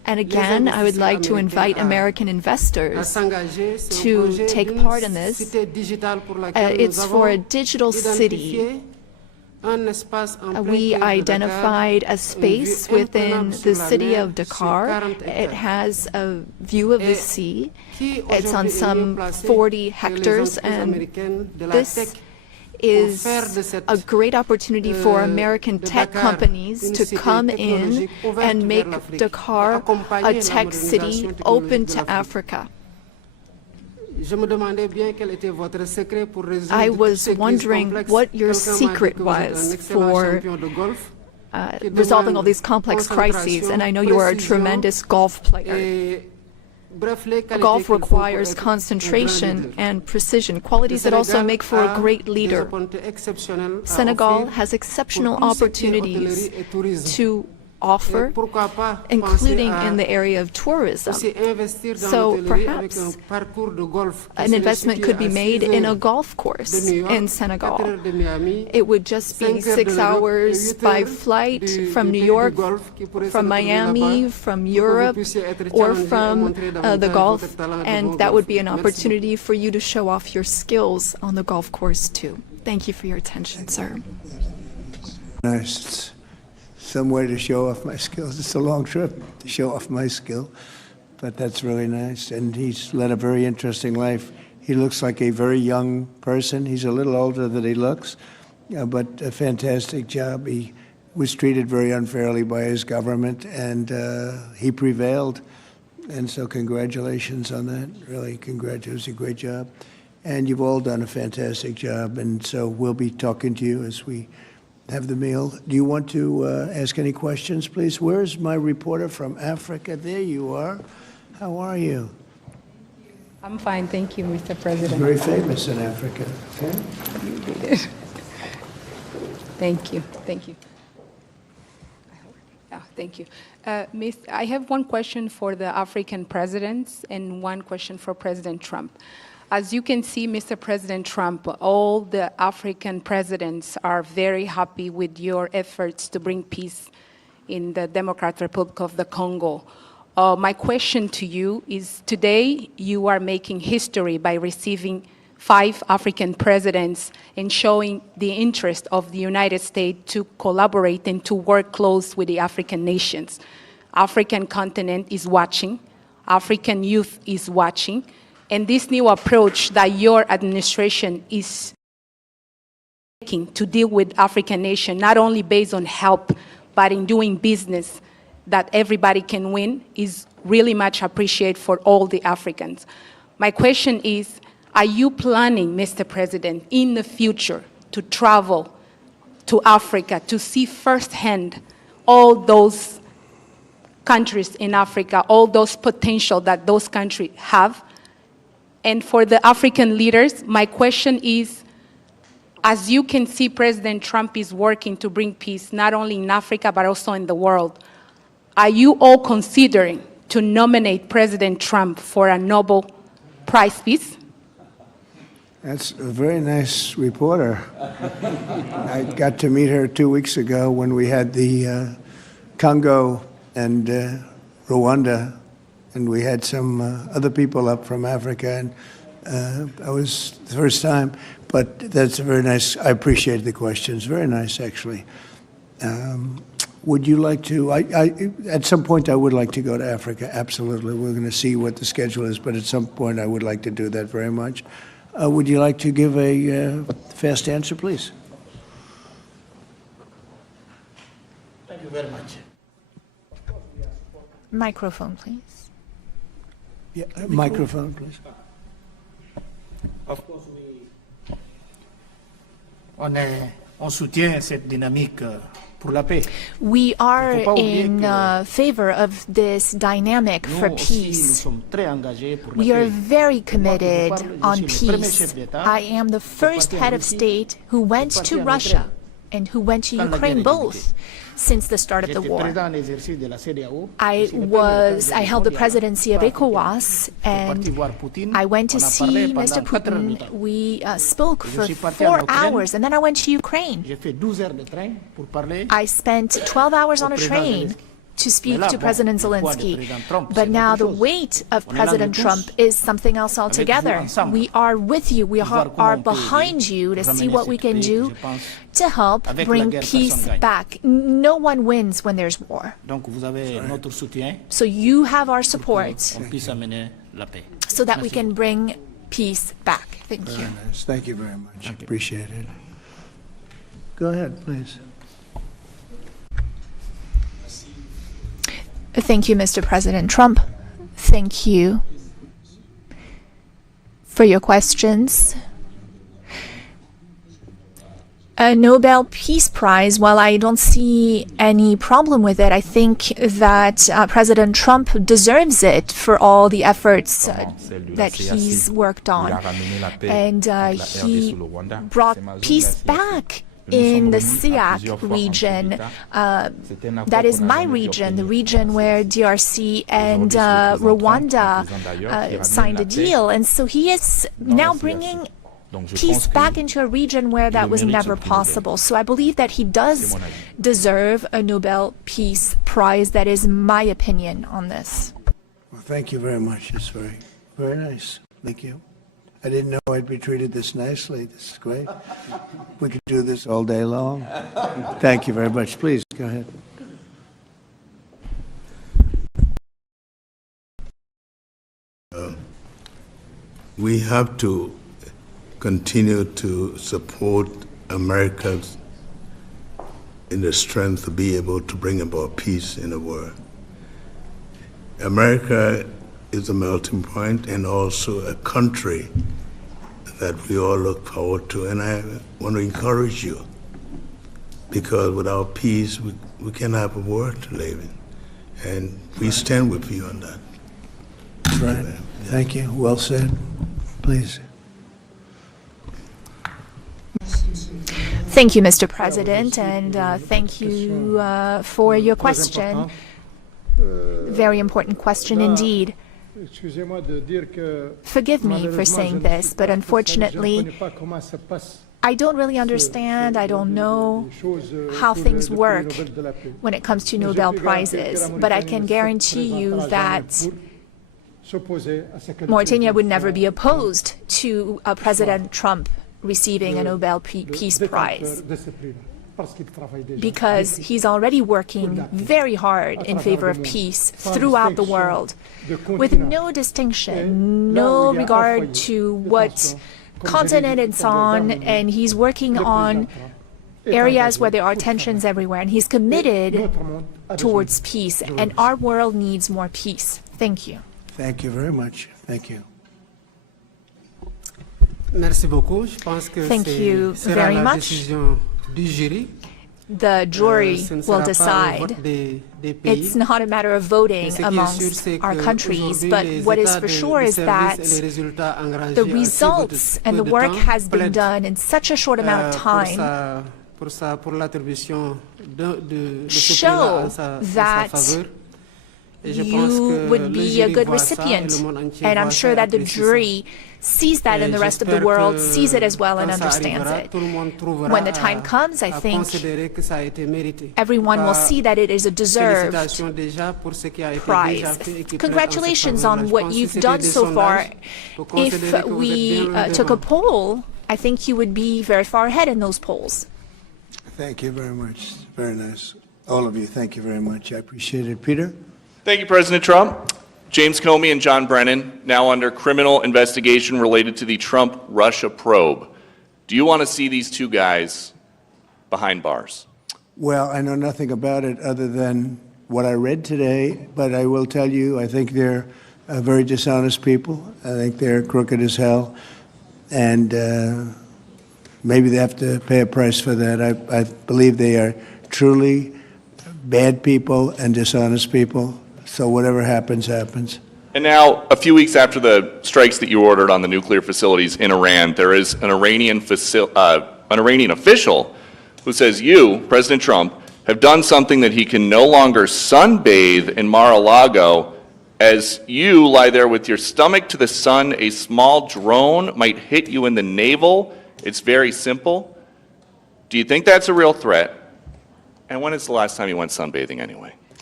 And again, I would like to invite American investors to take part in this. It's for a digital city. We identified a space within the city of Dakar. It has a view of the sea. It's on some 40 hectares, and this is a great opportunity for American tech companies to come in and make Dakar a tech city open to Africa. I was wondering what your secret was for resolving all these complex crises, and I know you are a tremendous golf player. Golf requires concentration and precision, qualities that also make for a great leader. Senegal has exceptional opportunities to offer, including in the area of tourism. So perhaps an investment could be made in a golf course in Senegal. It would just be 6 hours by flight from New York, from Miami, from Europe, or from the Gulf, and that would be an opportunity for you to show off your skills on the golf course too. Thank you for your attention, sir. Nice. Some way to show off my skills. It's a long trip to show off my skill, but that's really nice. And he's led a very interesting life. He looks like a very young person. He's a little older than he looks, but a fantastic job. He was treated very unfairly by his government, and he prevailed. And so congratulations on that. Really, congratulations. It was a great job. And you've all done a fantastic job, and so we'll be talking to you as we have the meal. Do you want to ask any questions, please? Where's my reporter from Africa? There you are. How are you? I'm fine, thank you, Mr. President. Very famous in Africa. Okay? Thank you, thank you. Thank you. I have one question for the African presidents and one question for President Trump. As you can see, Mr. President Trump, all the African presidents are very happy with your efforts to bring peace in the Democratic Republic of the Congo. My question to you is, today you are making history by receiving 5 African presidents and showing the interest of the United States to collaborate and to work close with the African nations. African continent is watching, African youth is watching, and this new approach that your administration is taking to deal with African nations, not only based on help, but in doing business that everybody can win, is really much appreciated for all the Africans. My question is, are you planning, Mr. President, in the future to travel to Africa to see firsthand all those countries in Africa, all those potential that those countries have? And for the African leaders, my question is, as you can see, President Trump is working to bring peace not only in Africa, but also in the world. Are you all considering to nominate President Trump for a Nobel Prize Peace? That's a very nice reporter. I got to meet her 2 weeks ago when we had the Congo and Rwanda, and we had some other people up from Africa, and that was the first time. But that's a very nice, I appreciate the questions. Very nice, actually. Would you like to, at some point I would like to go to Africa, absolutely. We're going to see what the schedule is, but at some point I would like to do that very much. Would you like to give a fast answer, please? Thank you very much. Microphone, please. Yeah, microphone, please. Of course, on soutient cette dynamique pour la paix. We are in favor of this dynamic for peace. We are very committed on peace. I am the first head of state who went to Russia and who went to Ukraine, both, since the start of the war. I held the presidency of ECOWAS, and I went to see Mr. Putin. We spoke for 4 hours, and then I went to Ukraine. I spent 12 hours on a train to speak to President Zelensky. But now the weight of President Trump is something else altogether. We are with you. We are behind you to see what we can do to help bring peace back. No one wins when there's war. So you have our support so that we can bring peace back. Thank you. Very nice. Thank you very much. Appreciate it. Go ahead, please. Thank you, Mr. President Trump. Thank you for your questions. A Nobel Peace Prize, well, I don't see any problem with it. I think that President Trump deserves it for all the efforts that he's worked on. And he brought peace back in the SIAC region. That is my region, the region where DRC and Rwanda signed a deal. And so he is now bringing peace back into a region where that was never possible. So I believe that he does deserve a Nobel Peace Prize. That is my opinion on this. Well, thank you very much. It's very, very nice. Thank you. I didn't know I'd be treated this nicely. This is great. We could do this all day long. Thank you very much. Please, go ahead. We have to continue to support America's in the strength to be able to bring about peace in the world. America is a melting point and also a country that we all look forward to. And I want to encourage you, because without peace, we can't have a world to live in. And we stand with you on that. That's right. Thank you. Well said. Please. Thank you, Mr. President, and thank you for your question. Very important question indeed. Forgive me for saying this, but unfortunately, I don't really understand, I don't know how things work when it comes to Nobel Prizes, but I can guarantee you that Mauritania would never be opposed to President Trump receiving a Nobel Peace Prize, because he's already working very hard in favor of peace throughout the world, with no distinction, no regard to what continent it's on, and he's working on areas where there are tensions everywhere, and he's committed towards peace, and our world needs more peace. Thank you. Thank you very much. Thank you. Thank you very much. The jury will decide. It's not a matter of voting amongst our countries, but what is for sure is that the results and the work has been done in such a short amount of time show that you would be a good recipient. And I'm sure that the jury sees that, and the rest of the world sees it as well and understands it. When the time comes, I think everyone will see that it is a deserved prize. Congratulations on what you've done so far. If we took a poll, I think you would be very far ahead in those polls. Thank you very much. Very nice. All of you, thank you very much. I appreciate it. Peter? Thank you, President Trump. James Comey and John Brennan, now under criminal investigation related to the Trump-Russia probe. Do you want to see these two guys behind bars? Well, I know nothing about it other than what I read today, but I will tell you, I think they're very dishonest people. I think they're crooked as hell, and maybe they have to pay a price for that. I believe they are truly bad people and dishonest people. So whatever happens, happens. And now, a few weeks after the strikes that you ordered on the nuclear facilities in Iran, there is an Iranian official who says you, President Trump, have done something that he can no longer sunbathe in Mar-a-Lago. As you lie there with your stomach to the sun, a small drone might hit you in the navel. It's very simple. Do you think that's a real threat? And when is the last time you went sunbathing anyway?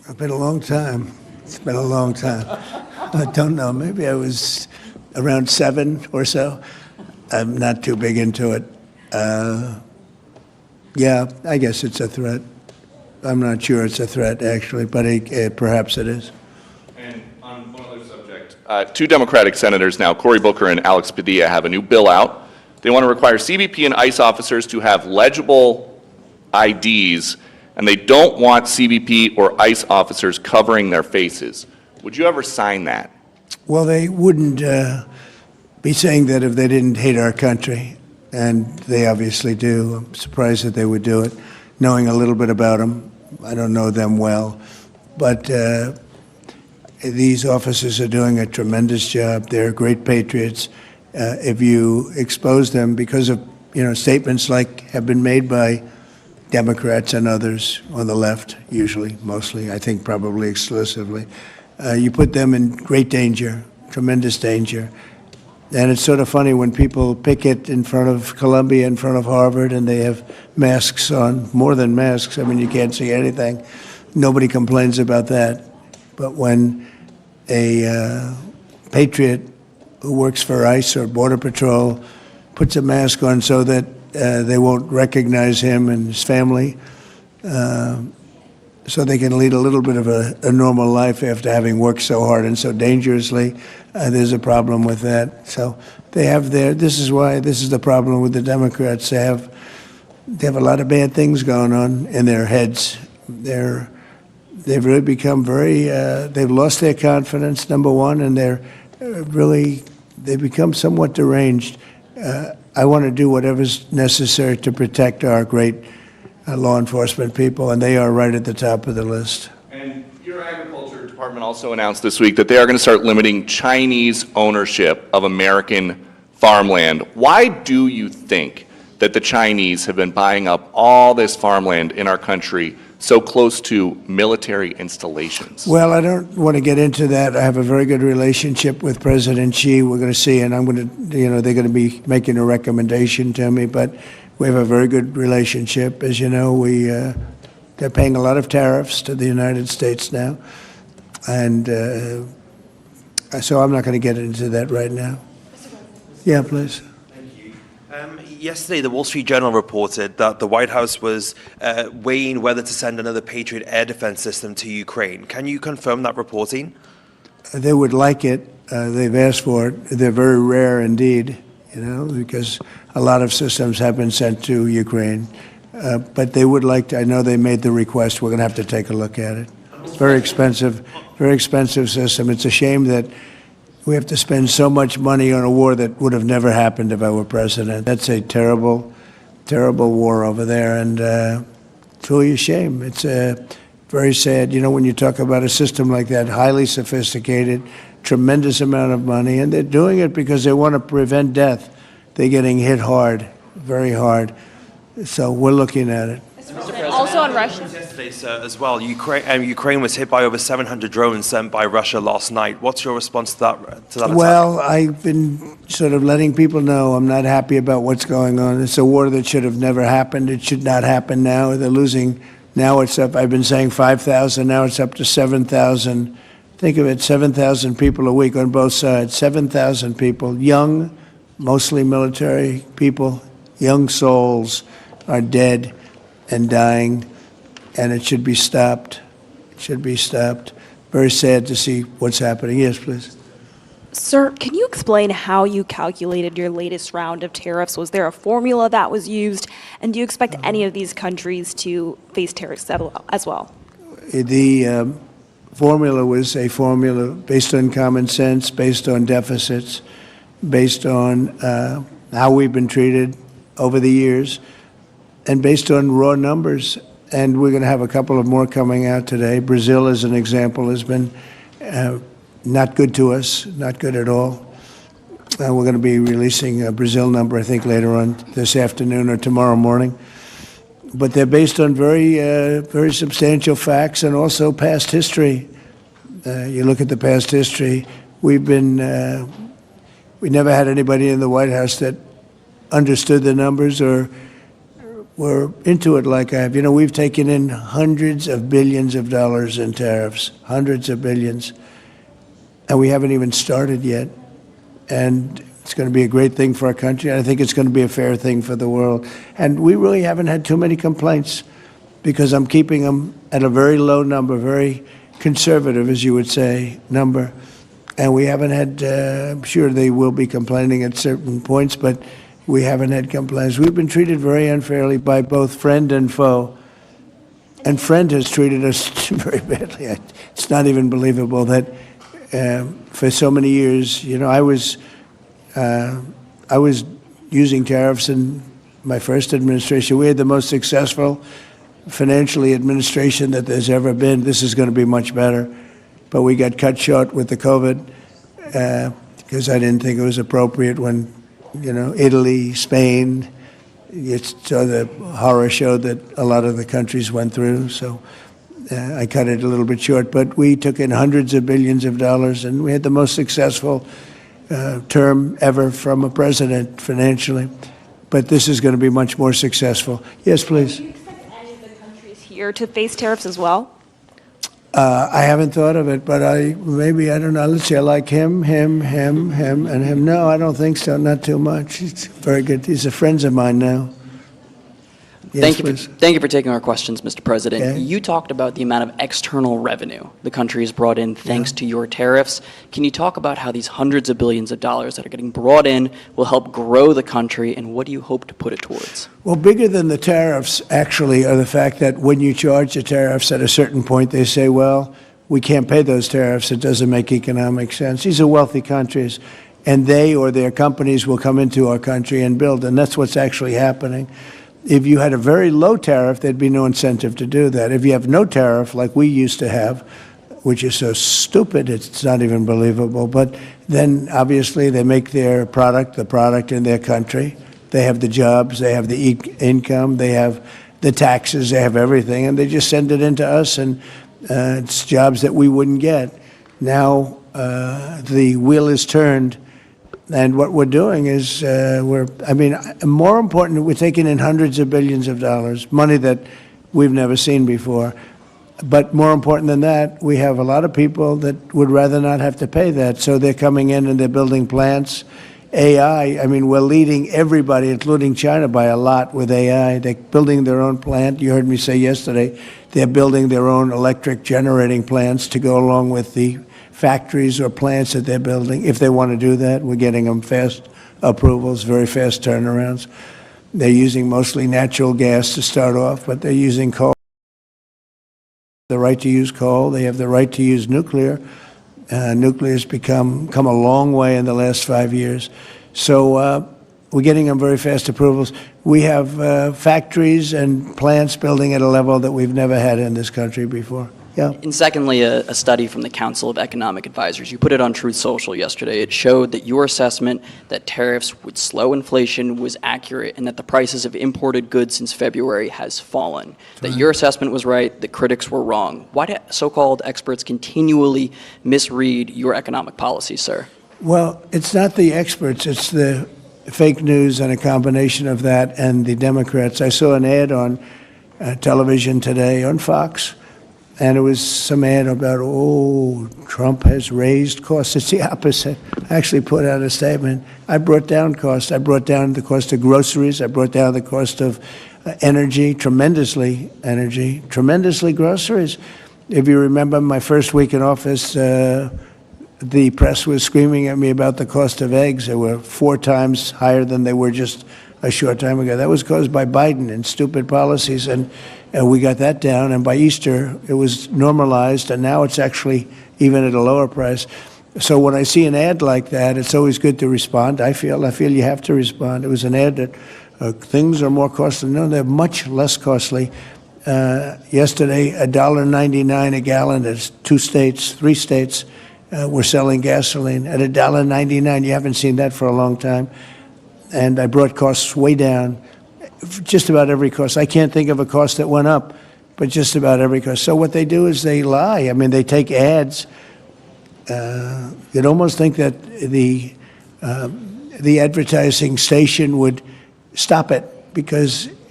It's been a long time. It's been a long time. I don't know. Maybe I was around 7 or so. I'm not too big into it. Yeah, I guess it's a threat. I'm not sure it's a threat, actually, but perhaps it is. And on one other subject, two Democratic senators now, Cory Booker and Alex Padilla, have a new bill out. They want to require CBP and ICE officers to have legible IDs, and they don't want CBP or ICE officers covering their faces. Would you ever sign that? Well, they wouldn't be saying that if they didn't hate our country, and they obviously do. I'm surprised that they would do it, knowing a little bit about them. I don't know them well, but these officers are doing a tremendous job. They're great patriots. If you expose them because of statements like have been made by Democrats and others on the left, usually, mostly, I think probably exclusively, you put them in great danger, tremendous danger. And it's sort of funny when people picket in front of Columbia, in front of Harvard, and they have masks on, more than masks. I mean, you can't see anything. Nobody complains about that. But when a patriot who works for ICE or Border Patrol puts a mask on so that they won't recognize him and his family, so they can lead a little bit of a normal life after having worked so hard and so dangerously, there's a problem with that. So they have this is the problem with the Democrats. They have a lot of bad things going on in their heads. They've really become they've lost their confidence, number one, and they've become somewhat deranged. I want to do whatever's necessary to protect our great law enforcement people, and they are right at the top of the list. And your agriculture department also announced this week that they are going to start limiting Chinese ownership of American farmland. Why do you think that the Chinese have been buying up all this farmland in our country so close to military installations? Well, I don't want to get into that. I have a very good relationship with President Xi. We're going to see, and I'm going to, they're going to be making a recommendation to me, but we have a very good relationship. As you know, they're paying a lot of tariffs to the United States now, and so I'm not going to get into that right now. Yeah, please. Yesterday, the Wall Street Journal reported that the White House was weighing whether to send another Patriot air defense system to Ukraine. Can you confirm that reporting? They would like it. They've asked for it. They're very rare indeed, because a lot of systems have been sent to Ukraine. But they would like to. I know they made the request. We're going to have to take a look at it. It's very expensive system. It's a shame that we have to spend so much money on a war that would have never happened if I were president. That's a terrible, terrible war over there, and it's really a shame. It's very sad. When you talk about a system like that, highly sophisticated, tremendous amount of money, and they're doing it because they want to prevent death. They're getting hit hard, very hard. So we're looking at it. Also on Russia. Yesterday, sir, as well, Ukraine was hit by over 700 drones sent by Russia last night. What's your response to that attack? Well, I've been sort of letting people know I'm not happy about what's going on. It's a war that should have never happened. It should not happen now. They're losing. Now it's up. I've been saying 5,000. Now it's up to 7,000. Think of it, 7,000 people a week on both sides. 7,000 people, young, mostly military people, young souls are dead and dying, and it should be stopped. It should be stopped. Very sad to see what's happening. Yes, please. Sir, can you explain how you calculated your latest round of tariffs? Was there a formula that was used? And do you expect any of these countries to face tariffs as well? The formula was a formula based on common sense, based on deficits, based on how we've been treated over the years, and based on raw numbers. And we're going to have a couple of more coming out today. Brazil, as an example, has been not good to us, not good at all. We're going to be releasing a Brazil number, I think, later on this afternoon or tomorrow morning. But they're based on very substantial facts and also past history. You look at the past history, we never had anybody in the White House that understood the numbers or were into it like I have. You know, we've taken in hundreds of billions of dollars in tariffs, hundreds of billions, and we haven't even started yet. And it's going to be a great thing for our country. I think it's going to be a fair thing for the world. And we really haven't had too many complaints because I'm keeping them at a very low number, very conservative, as you would say, number. And we haven't had, I'm sure they will be complaining at certain points, but we haven't had complaints. We've been treated very unfairly by both friend and foe. And friend has treated us very badly. It's not even believable that for so many years, you know, I was using tariffs in my first administration. We had the most successful financially administration that there's ever been. This is going to be much better. But we got cut short with the COVID because I didn't think it was appropriate when, you know, Italy, Spain, so the horror show that a lot of the countries went through. So I cut it a little bit short. But we took in hundreds of billions of dollars, and we had the most successful term ever from a president financially. But this is going to be much more successful. Yes, please. Do you expect any of the countries here to face tariffs as well? I haven't thought of it, but I don't know. Let's see, I like him, and him. No, I don't think so, not too much. It's very good. These are friends of mine now. Yes, Thank you for taking our questions, Mr. President. Okay. You talked about the amount of external revenue the country has brought in thanks to your tariffs. Can you talk about how these hundreds of billions of dollars that are getting brought in will help grow the country, and what do you hope to put it towards? Well, bigger than the tariffs, actually, are the fact that when you charge the tariffs at a certain point, they say, well, we can't pay those tariffs. It doesn't make economic sense. These are wealthy countries, and they or their companies will come into our country and build, and that's what's actually happening. If you had a very low tariff, there'd be no incentive to do that. If you have no tariff, like we used to have, which is so stupid, it's not even believable, but then obviously they make their product, the product in their country. They have the jobs, they have the income, they have the taxes, they have everything, and they just send it into us, and it's jobs that we wouldn't get. Now the wheel is turned. And what we're doing is, more important, we're taking in hundreds of billions of dollars, money that we've never seen before. But more important than that, we have a lot of people that would rather not have to pay that. So they're coming in and they're building plants. AI, we're leading everybody, including China, by a lot with AI. They're building their own plant. You heard me say yesterday, they're building their own electric generating plants to go along with the factories or plants that they're building. If they want to do that, we're getting them fast approvals, very fast turnarounds. They're using mostly natural gas to start off, but they're using coal. The right to use coal. They have the right to use nuclear. Nuclear's come a long way in the last 5 years. So we're getting them very fast approvals. We have factories and plants building at a level that we've never had in this country before. Yeah. And secondly, a study from the Council of Economic Advisors. You put it on Truth Social yesterday. It showed that your assessment that tariffs would slow inflation was accurate, and that the prices of imported goods since February has fallen. That your assessment was right, that critics were wrong. Why do so-called experts continually misread your economic policies, sir? Well, it's not the experts, it's the fake news and a combination of that and the Democrats. I saw an ad on television today on Fox, and it was some ad about, Trump has raised costs. It's the opposite. I actually put out a statement. I brought down costs. I brought down the cost of groceries. I brought down the cost of tremendously groceries. If you remember my first week in office, the press was screaming at me about the cost of eggs. They were 4 times higher than they were just a short time ago. That was caused by Biden and stupid policies, and we got that down. And by Easter, it was normalized, and now it's actually even at a lower price. So when I see an ad like that, it's always good to respond. I feel you have to respond. It was an ad that things are more costly. No, they're much less costly. Yesterday, $1.99 a gallon. There's 3 states were selling gasoline at $1.99. You haven't seen that for a long time. And I brought costs way down, just about every cost. I can't think of a cost that went up, but just about every cost. So what they do is they lie. They take ads. You'd almost think that the advertising station would stop it, because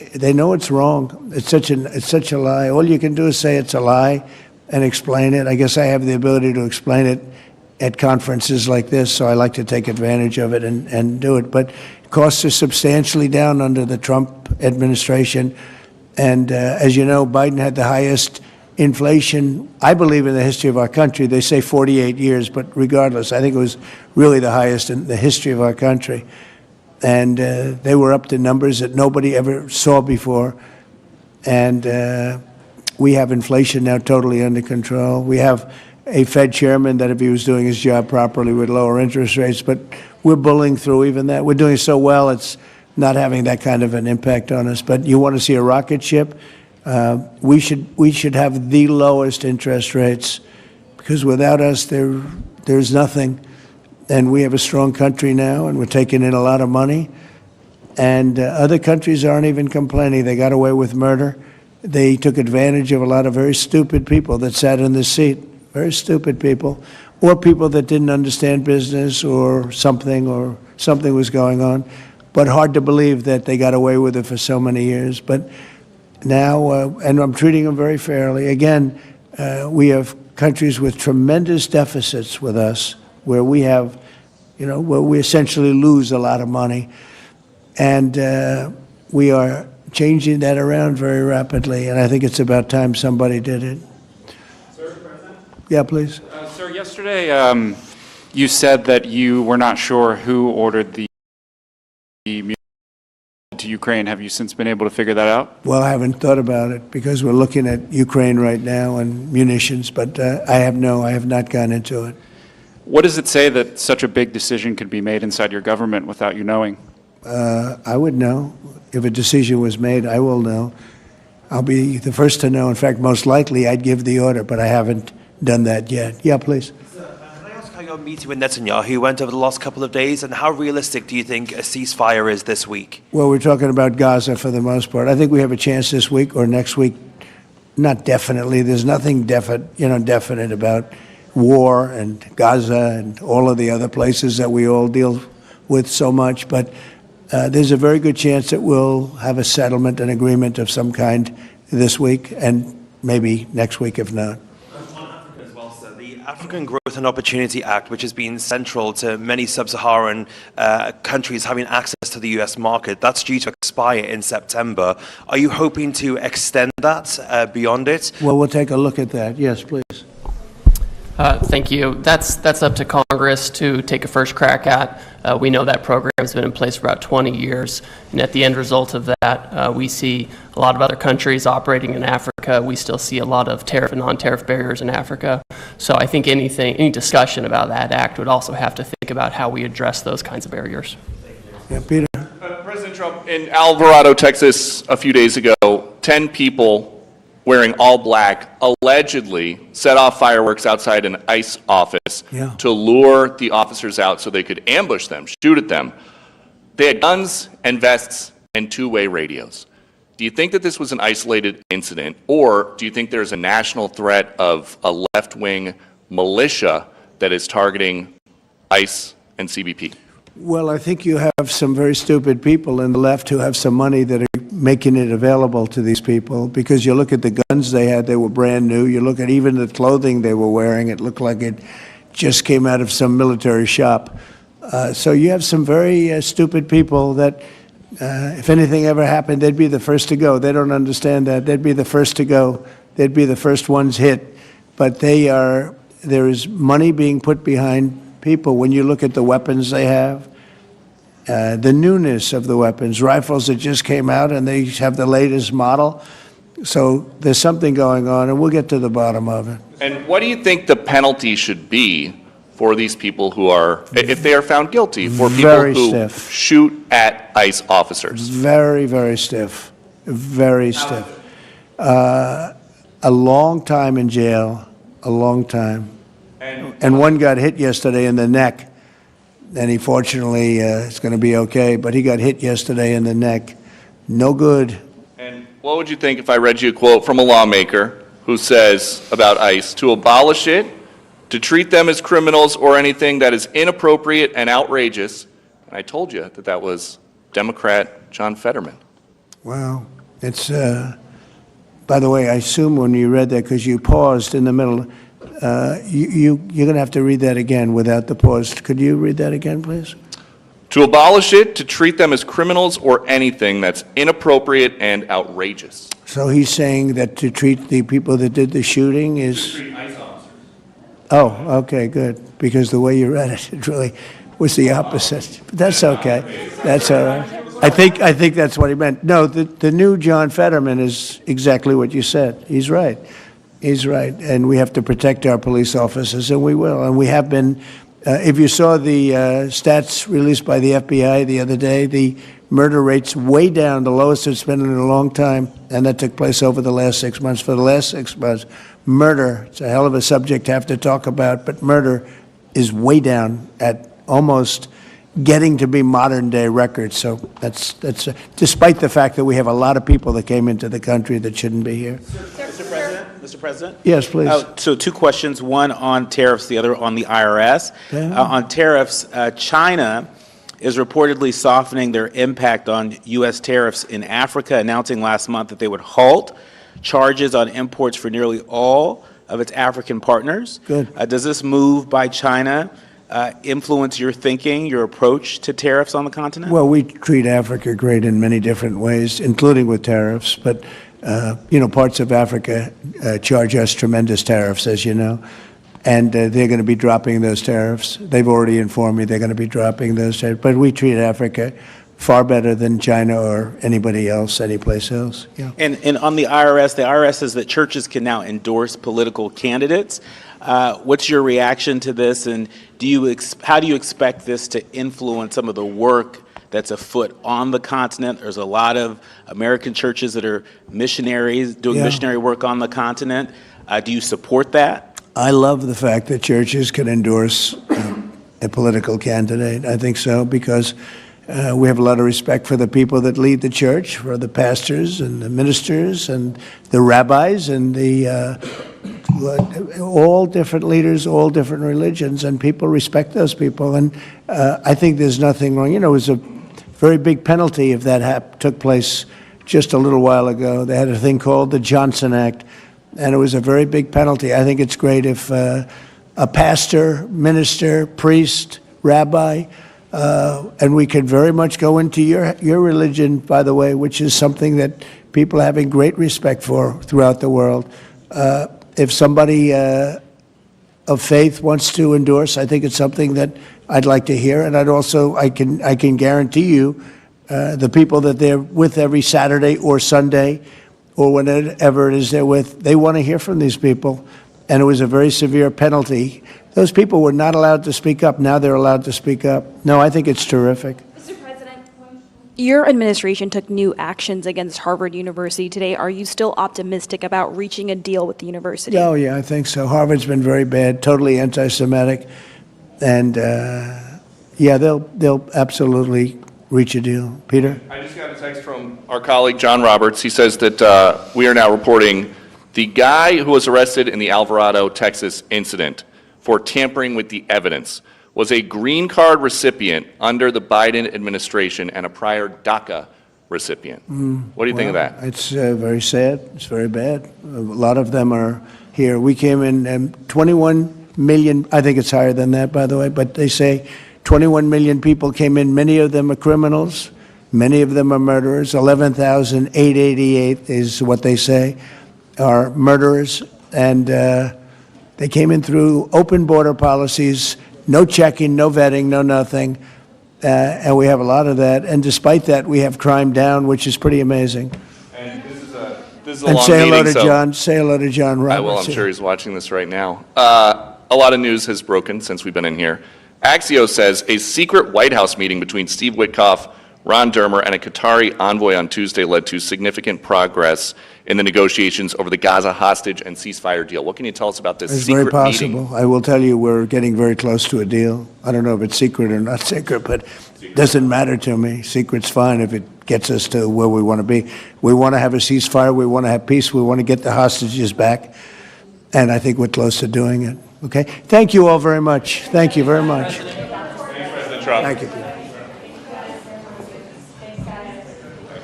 they know it's wrong. It's such a lie. All you can do is say it's a lie and explain it. I guess I have the ability to explain it at conferences like this, so I like to take advantage of it and do it. But costs are substantially down under the Trump administration. And as you know, Biden had the highest inflation, I believe, in the history of our country. They say 48 years, but regardless, I think it was really the highest in the history of our country. And they were up to numbers that nobody ever saw before. And we have inflation now totally under control. We have a Fed chairman that, if he was doing his job properly, would lower interest rates. But we're bullying through even that. We're doing so well, it's not having that kind of an impact on us. But you want to see a rocket ship? We should have the lowest interest rates, because without us, there's nothing. And we have a strong country now, and we're taking in a lot of money. And other countries aren't even complaining. They got away with murder. They took advantage of a lot of very stupid people that sat in this seat, very stupid people, or people that didn't understand business or something was going on. But hard to believe that they got away with it for so many years. But now, and I'm treating them very fairly. Again, we have countries with tremendous deficits with us, where we have, where we essentially lose a lot of money. And we are changing that around very rapidly, and I think it's about time somebody did it. Sir, President? Yeah, please. Sir, yesterday you said that you were not sure who ordered the munitions to Ukraine. Have you since been able to figure that out? Well, I haven't thought about it, because we're looking at Ukraine right now and munitions, but I have not gone into it. What does it say that such a big decision could be made inside your government without you knowing? I would know. If a decision was made, I will know. I'll be the first to know. In fact, most likely I'd give the order, but I haven't done that yet. Yeah, please. Can I ask how your meeting with Netanyahu went over the last couple of days, and how realistic do you think a ceasefire is this week? Well, we're talking about Gaza for the most part. I think we have a chance this week or next week. Not definitely. There's nothing definite about war and Gaza and all of the other places that we all deal with so much. But there's a very good chance that we'll have a settlement, an agreement of some kind this week, and maybe next week if not. As well, sir, the African Growth and Opportunity Act, which has been central to many sub-Saharan countries having access to the U.S. market, that's due to expire in September. Are you hoping to extend that beyond it? Well, we'll take a look at that. Yes, please. Thank you. That's up to Congress to take a first crack at. We know that program has been in place for about 20 years, and at the end result of that, we see a lot of other countries operating in Africa. We still see a lot of tariff and non-tariff barriers in Africa. So I think any discussion about that act would also have to think about how we address those kinds of barriers. Yeah, Peter. President Trump, in Alvarado, Texas, a few days ago, 10 people wearing all black allegedly set off fireworks outside an ICE office to lure the officers out so they could ambush them, shoot at them. They had guns and vests and two-way radios. Do you think that this was an isolated incident, or do you think there's a national threat of a left-wing militia that is targeting ICE and CBP? Well, I think you have some very stupid people in the left who have some money that are making it available to these people, because you look at the guns they had, they were brand new. You look at even the clothing they were wearing, it looked like it just came out of some military shop. So you have some very stupid people that, if anything ever happened, they'd be the first to go. They don't understand that. They'd be the first to go. They'd be the first ones hit. But there is money being put behind people. When you look at the weapons they have, the newness of the weapons, rifles that just came out and they have the latest model. So there's something going on, and we'll get to the bottom of it. And what do you think the penalty should be for these people who are, if they are found guilty, for people Very who stiff. shoot at ICE officers? Very, very stiff. Very stiff. A long time in jail, a long time. And one got hit yesterday in the neck, and he fortunately is going to be okay, but he got hit yesterday in the neck. No good. And what would you think if I read you a quote from a lawmaker who says about ICE, to abolish it, to treat them as criminals or anything that is inappropriate and outrageous? And I told you that that was Democrat John Fetterman. Wow. It's, by the way, I assume when you read that, because you paused in the middle, you're going to have to read that again without the pause. Could you read that again, please? To abolish it, to treat them as criminals or anything that's inappropriate and outrageous. So he's saying that to treat the people that did the shooting is... Oh, okay, good. Because the way you read it, it really was the opposite. But that's okay. That's all right. I think that's what he meant. No, the new John Fetterman is exactly what you said. He's right. He's right. And we have to protect our police officers, and we will. And we have been... if you saw the stats released by the FBI the other day, the murder rate's way down, the lowest it's been in a long time, and that took place over the last 6 months. For the last 6 months, murder, it's a hell of a subject to have to talk about, but murder is way down at almost getting to be modern-day records. So that's despite the fact that we have a lot of people that came into the country that shouldn't be here. Mr. President? Yes, please. So two questions, one on tariffs, the other on the IRS. On tariffs, China is reportedly softening their impact on U.S. tariffs in Africa, announcing last month that they would halt charges on imports for nearly all of its African partners. Good. Does this move by China influence your thinking, your approach to tariffs on the continent? Well, we treat Africa great in many different ways, including with tariffs. But, parts of Africa charge us tremendous tariffs, as you know. And they're going to be dropping those tariffs. They've already informed me they're going to be dropping those tariffs. But we treat Africa far better than China or anybody else, anyplace else. Yeah. And on the IRS says that churches can now endorse political candidates. What's your reaction to this, and how do you expect this to influence some of the work that's afoot on the continent? There's a lot of American churches that are missionaries doing missionary work on the continent. Do you support that? I love the fact that churches can endorse a political candidate. I think so, because we have a lot of respect for the people that lead the church, for the pastors and the ministers and the rabbis and all different leaders, all different religions, and people respect those people. And I think there's nothing wrong. It was a very big penalty if that took place just a little while ago. They had a thing called the Johnson Act, and it was a very big penalty. I think it's great if a pastor, minister, priest, rabbi, and we could very much go into your religion, by the way, which is something that people are having great respect for throughout the world. If somebody of faith wants to endorse, I think it's something that I'd like to hear. And I can guarantee you the people that they're with every Saturday or Sunday or whenever it is they're with, they want to hear from these people. And it was a very severe penalty. Those people were not allowed to speak up. Now they're allowed to speak up. No, I think it's terrific. Mr. President, your administration took new actions against Harvard University today. Are you still optimistic about reaching a deal with the university? Oh, yeah, I think so. Harvard's been very bad, totally anti-Semitic. And, they'll absolutely reach a deal. Peter? I just got a text from our colleague, John Roberts. He says that we are now reporting the guy who was arrested in the Alvarado, Texas incident for tampering with the evidence was a green card recipient under the Biden administration and a prior DACA recipient. What do you think of that? It's very sad. It's very bad. A lot of them are here. We came in 21 million, I think it's higher than that, by the way, but they say 21 million people came in. Many of them are criminals. Many of them are murderers. 11,888 is what they say are murderers. And they came in through open border policies, no checking, no vetting, no nothing. And we have a lot of that. And despite that, we have crime down, which is pretty amazing. And this is a And long say hello meeting, to so John. Say hello to John Roberts. I will. I'm sure he's watching this right now. A lot of news has broken since we've been in here. Axios says a secret White House meeting between Steve Witkoff, Ron Dermer, and a Qatari envoy on Tuesday led to significant progress in the negotiations over the Gaza hostage and ceasefire deal. What can you tell us about this It's secret very possible. meeting? I will tell you we're getting very close to a deal. I don't know if it's secret or not secret, but it doesn't matter to me. Secret's fine if it gets us to where we want to be. We want to have a ceasefire. We want to have peace. We want to get the hostages back. And I think we're close to doing it. Okay? Thank you all very much. Thank you very much. Thanks, President Trump. Thank you, Peter.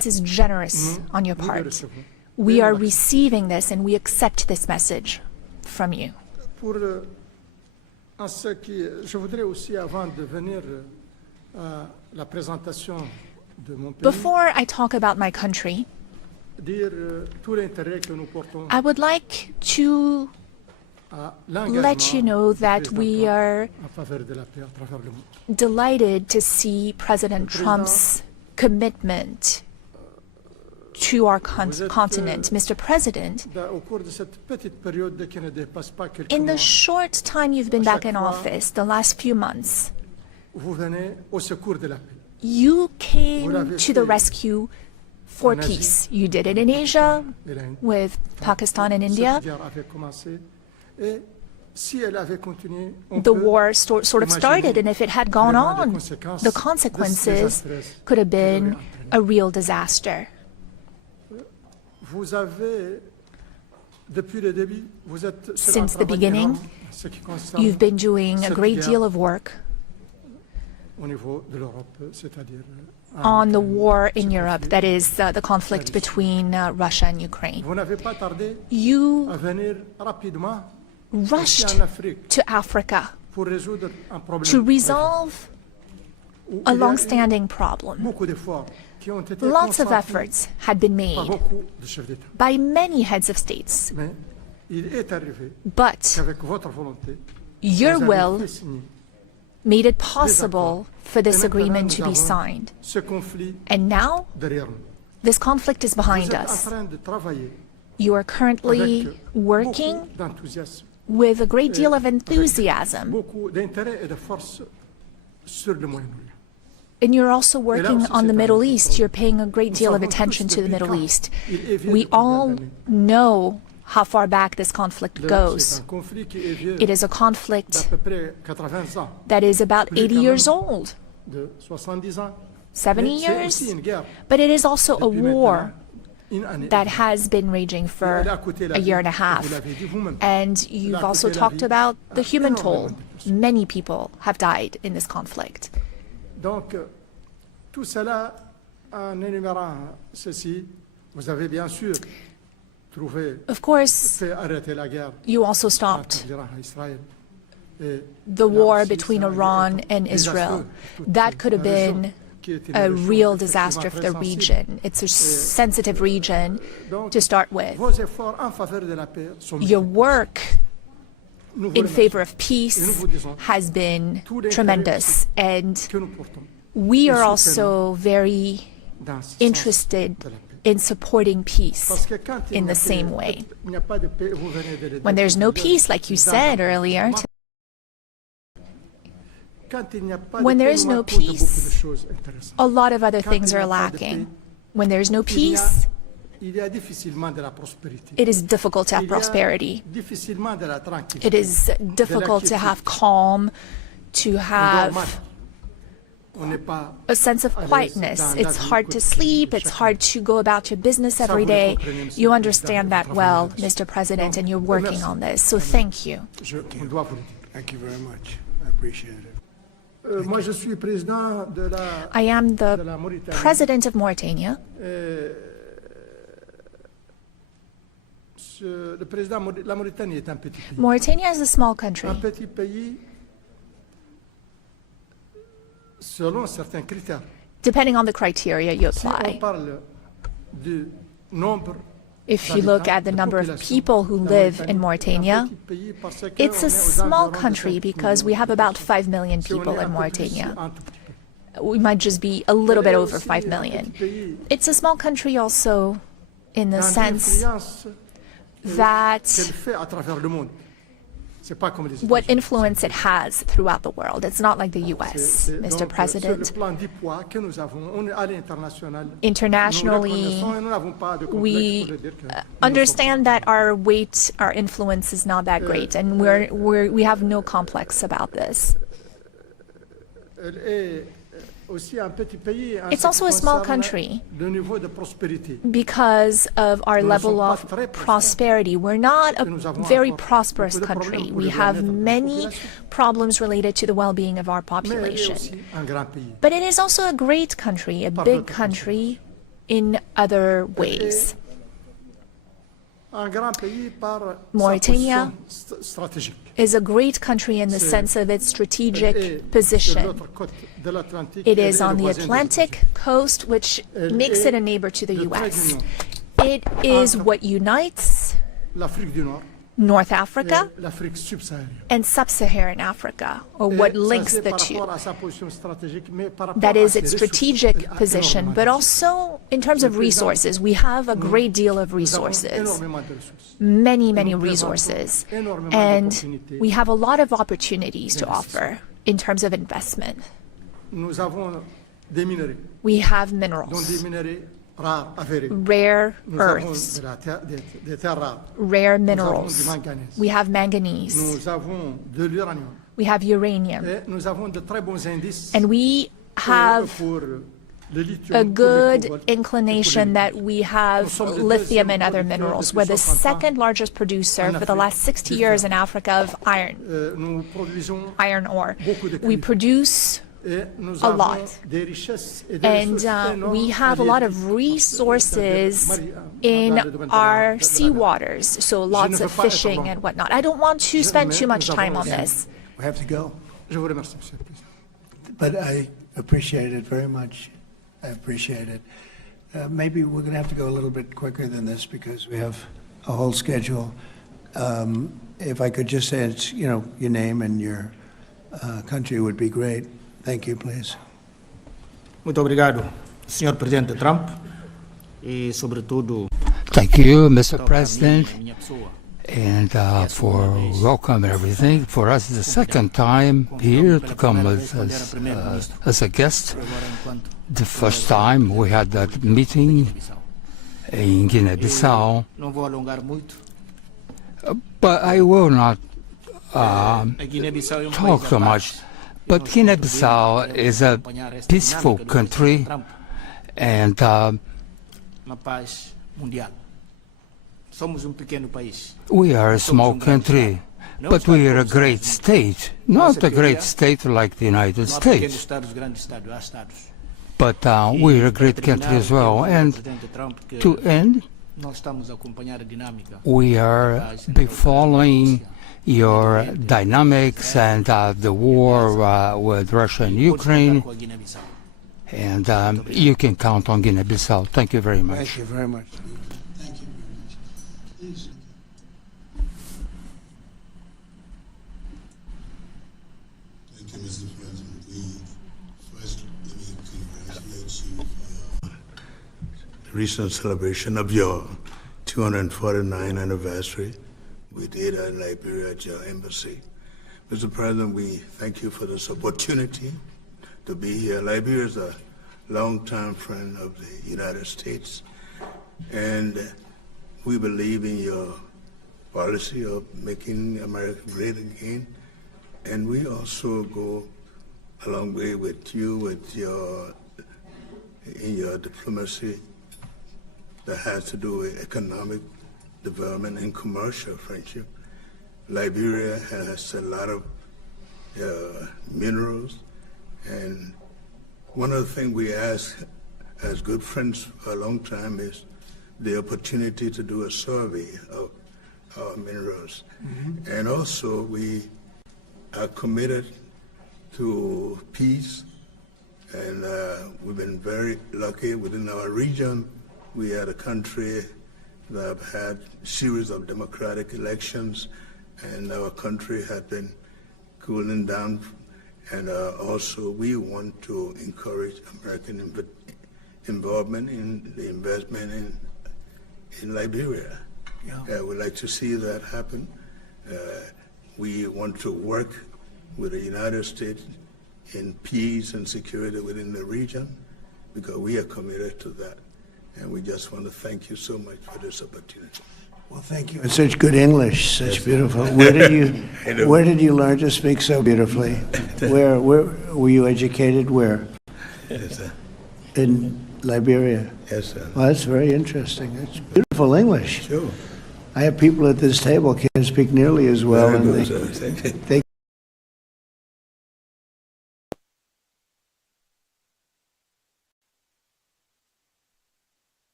That is generous on your part. We are receiving this and we accept this message from you. Je voudrais aussi, avant de venir à la présentation de mon pays, Before I talk about my country, dire tout l'intérêt que nous portons I would like to à let you know that we are en faveur de la paix à travers le monde. delighted to see President Trump's commitment to our continent. Mr. President, Au cours de cette petite période qui ne dépasse pas quelques in the mois, short time you've been back in office, the last few months, vous venez au secours de la paix. you came to the rescue for peace. You did it in Asia with Pakistan and India. Cette guerre avait commencé et si elle avait continué, on The peut war sort of started, and if it had gone vraiment on, the consequences could have been a real disaster. Vous avez, depuis le début, vous êtes sur un Since the travail beginning, énorme en ce qui concerne you've been doing a cette great guerre deal of work au niveau de l'Europe, c'est-à-dire on the war in Europe, that is the conflict between Russia and Ukraine. Vous n'avez pas tardé You à venir rapidement rushed ici en Afrique to Africa pour résoudre un problème to resolve où a il y a eu long-standing problem. beaucoup d'efforts qui ont été Lots of consentis efforts had been par made beaucoup de chefs d'État. by many heads of states, Mais il est arrivé but qu'avec votre volonté, your vous avez will fait signer made it possible for this agreement to be signed. ce conflit And now, derrière nous. this conflict is Vous behind êtes en us. train de travailler You are currently avec working beaucoup d'enthousiasme, with a great deal of enthusiasm, beaucoup d'intérêt et de force sur le Moyen-Orient. and you're also working on the Middle East. You're paying a great deal of attention to the Middle East. We all know how far back this conflict C'est goes. un conflit qui est vieux It is a conflict d'à peu près 80 ans, that is about 80 years old, de 70 ans. 70 Mais c'est aussi years, une guerre but it is also a depuis war maintenant une année. that has been raging for Elle a coûté la a year and a vie, half. vous l'avez dit vous-même. And Elle you've a also coûté la talked vie about the à human énormément toll. de personnes. Many people have died in this conflict. Donc, tout cela, en énumérant ceci, vous avez bien sûr trouvé, Of course, fait arrêter la guerre you also entre stopped l'Iran et Israël. Et the là war aussi, between ça a Iran été and désastreux Israel. pour toute That could have la région, been qui est une a région real effectivement disaster for très the sensible. region. It's a sensitive region Donc, to start with. vos efforts en faveur de la paix sont Your multiples. work Nous vous in remercions. favor of peace has been Tout l'intérêt tremendous, and que nous portons we et are soutenons also very dans ce sens interested de la paix. in supporting peace Parce que quand il in n'y a the pas same de- way. il n'y a pas de paix, vous venez de le When dire, there's no de- peace, like you dans- said earlier, Quand il n'y a pas when de there paix, is nous no manquons de beaucoup de peace, choses intéressantes. a lot of other Quand things il n'y are a pas de lacking. paix, When there's no il y a- peace, il y a difficilement de la prospérité. it is difficult to have Il y a prosperity. difficilement de la tranquillité. It is difficult to have calm, to On dort mal. have On n'est pas a sense of à l'aise quietness. dans la It's vie hard to quotidienne sleep. de It's chacun. hard to go about your business Ça, every vous le day. comprenez, Monsieur You le understand Président, that vous well, travaillez là-dessus. Mr. President, Donc, and you're working merci. on this. So thank you. On doit vous le dire. Thank you very much. I appreciate it. Moi, je suis président de la, I am de the la Mauritanie. president of Mauritania. Le président, la Mauritanie est un petit pays. Mauritania is a small country. Un petit pays, selon certains critères. Depending on the criteria you Si on apply. parle du nombre If you look at the number of people who live in Mauritania, it's a small country because we have about 5 million people in Mauritania. We might just be a little bit over 5 million. It's a small country also in the sense that what influence it has throughout the world. It's not like the US, Mr. President. Internationally, we understand that our weight, our influence is not that great, and we have no complex about this. It's also a small country because of our level of prosperity. We're not a very prosperous country. We have many problems related to the well-being of our population. But it is also a great country, a big country, in other ways. Un grand pays par sa Mauritania position stratégique. is a great country in the sense of its Elle est strategic sur position. l'autre côte de l'Atlantique. It Elle is est on le the voisin des Atlantic coast, which Elle makes est it a neighbor to the le trait U.S. d'union. It is what unites L'Afrique du Nord North et Africa l'Afrique subsaharienne. and sub-Saharan Africa, or Et what ça, links c'est the par two. rapport à sa position stratégique, mais par rapport That à is ses its ressources, strategic elle a position, énormément but de also in terms Le of président, resources. We have a great deal of Nous avons resources, énormément de ressources. many, Et many nous présentons resources, énormément and d'opportunités we have a lot of opportunities to d'investissement. offer in terms of investment. Nous avons des minerais, We have dont des minerals, minerais rares, avérés. rare Nous avons earths, de des terres rares. rare Nous avons minerals. du manganèse. We have manganese. Nous avons de l'uranium. We have uranium. Et nous avons de très bons indices And we have pour le lithium, a pour le good cobalt et pour inclination le that nickel. we have Nous sommes le lithium deuxième and other producteur minerals. depuis We're the 60 ans second largest producer en for the Afrique last 60 du years fer. in Africa of iron, Nous produisons iron ore. beaucoup de We cuivre. produce Et nous a avons lot. des richesses et des And ressources énormes we have a en lot liévin. of resources Dans in le domaine de our de la sea mer. waters, so lots ne of veux pas être fishing long. and whatnot. I don't want to spend Mais too much nous time avons on aussi- this. We have to go. Je vous remercie, Monsieur le Président. But I appreciate it very much. I appreciate it. Maybe we're going to have to go a little bit quicker than this because we have a whole schedule. If I could just say, it's, your name and your country would be great. Thank you, please. Muito obrigado, Sr. Presidente Trump, e sobretudo Thank you, Mr. President, minha pessoa. and for welcome and everything. For us, it's the second time here to come as a guest. The first time we had that meeting in Guinea-Bissau, Não vou alongar muito. but I will not A Guiné-Bissau é talk país so da paz. much. But Guinea-Bissau is a peaceful country, and Uma paz mundial. Somos pequeno país. we are a small country, but we are a great state. Not a great state like the United Não há pequenos States, estados, grandes estados, há estados. but we are a great country as well. And Presidente Trump, que to end, nós estamos a acompanhar a dinâmica. we are be following your dynamics and the war with Russia and Ukraine, Com a Guiné-Bissau. and you can count on Guinea-Bissau. Thank you very much. Thank you very much. Thank you very much. Please. Thank you, Mr. President. First, let me congratulate you for your recent celebration of your 249th anniversary. We did in Liberia at your embassy. Mr. President, we thank you for this opportunity to be here. Liberia is a longtime friend of the United States, and we believe in your policy of making America great again. And we also go a long way with you with in your diplomacy that has to do with economic development and commercial friendship. Liberia has a lot of minerals, and one of the things we ask as good friends for a long time is the opportunity to do a survey of our minerals. And also we are committed to peace, and we've been very lucky within our region. We had a country that have had a series of democratic elections, and our country had been cooling down. And also we want to encourage American involvement in the investment in Liberia. We'd like to see that happen. We want to work with the United States in peace and security within the region because we are committed to that. And we just want to thank you so much for this opportunity. Well, thank you. And such good English, such beautiful. Where did you learn to speak so beautifully? Where were you educated? Where? Yes, sir. In Liberia. Yes, sir. Well, that's very interesting. It's beautiful English. Sure. I have people at this table can't speak nearly as well, Very and good, sir. Thank you. they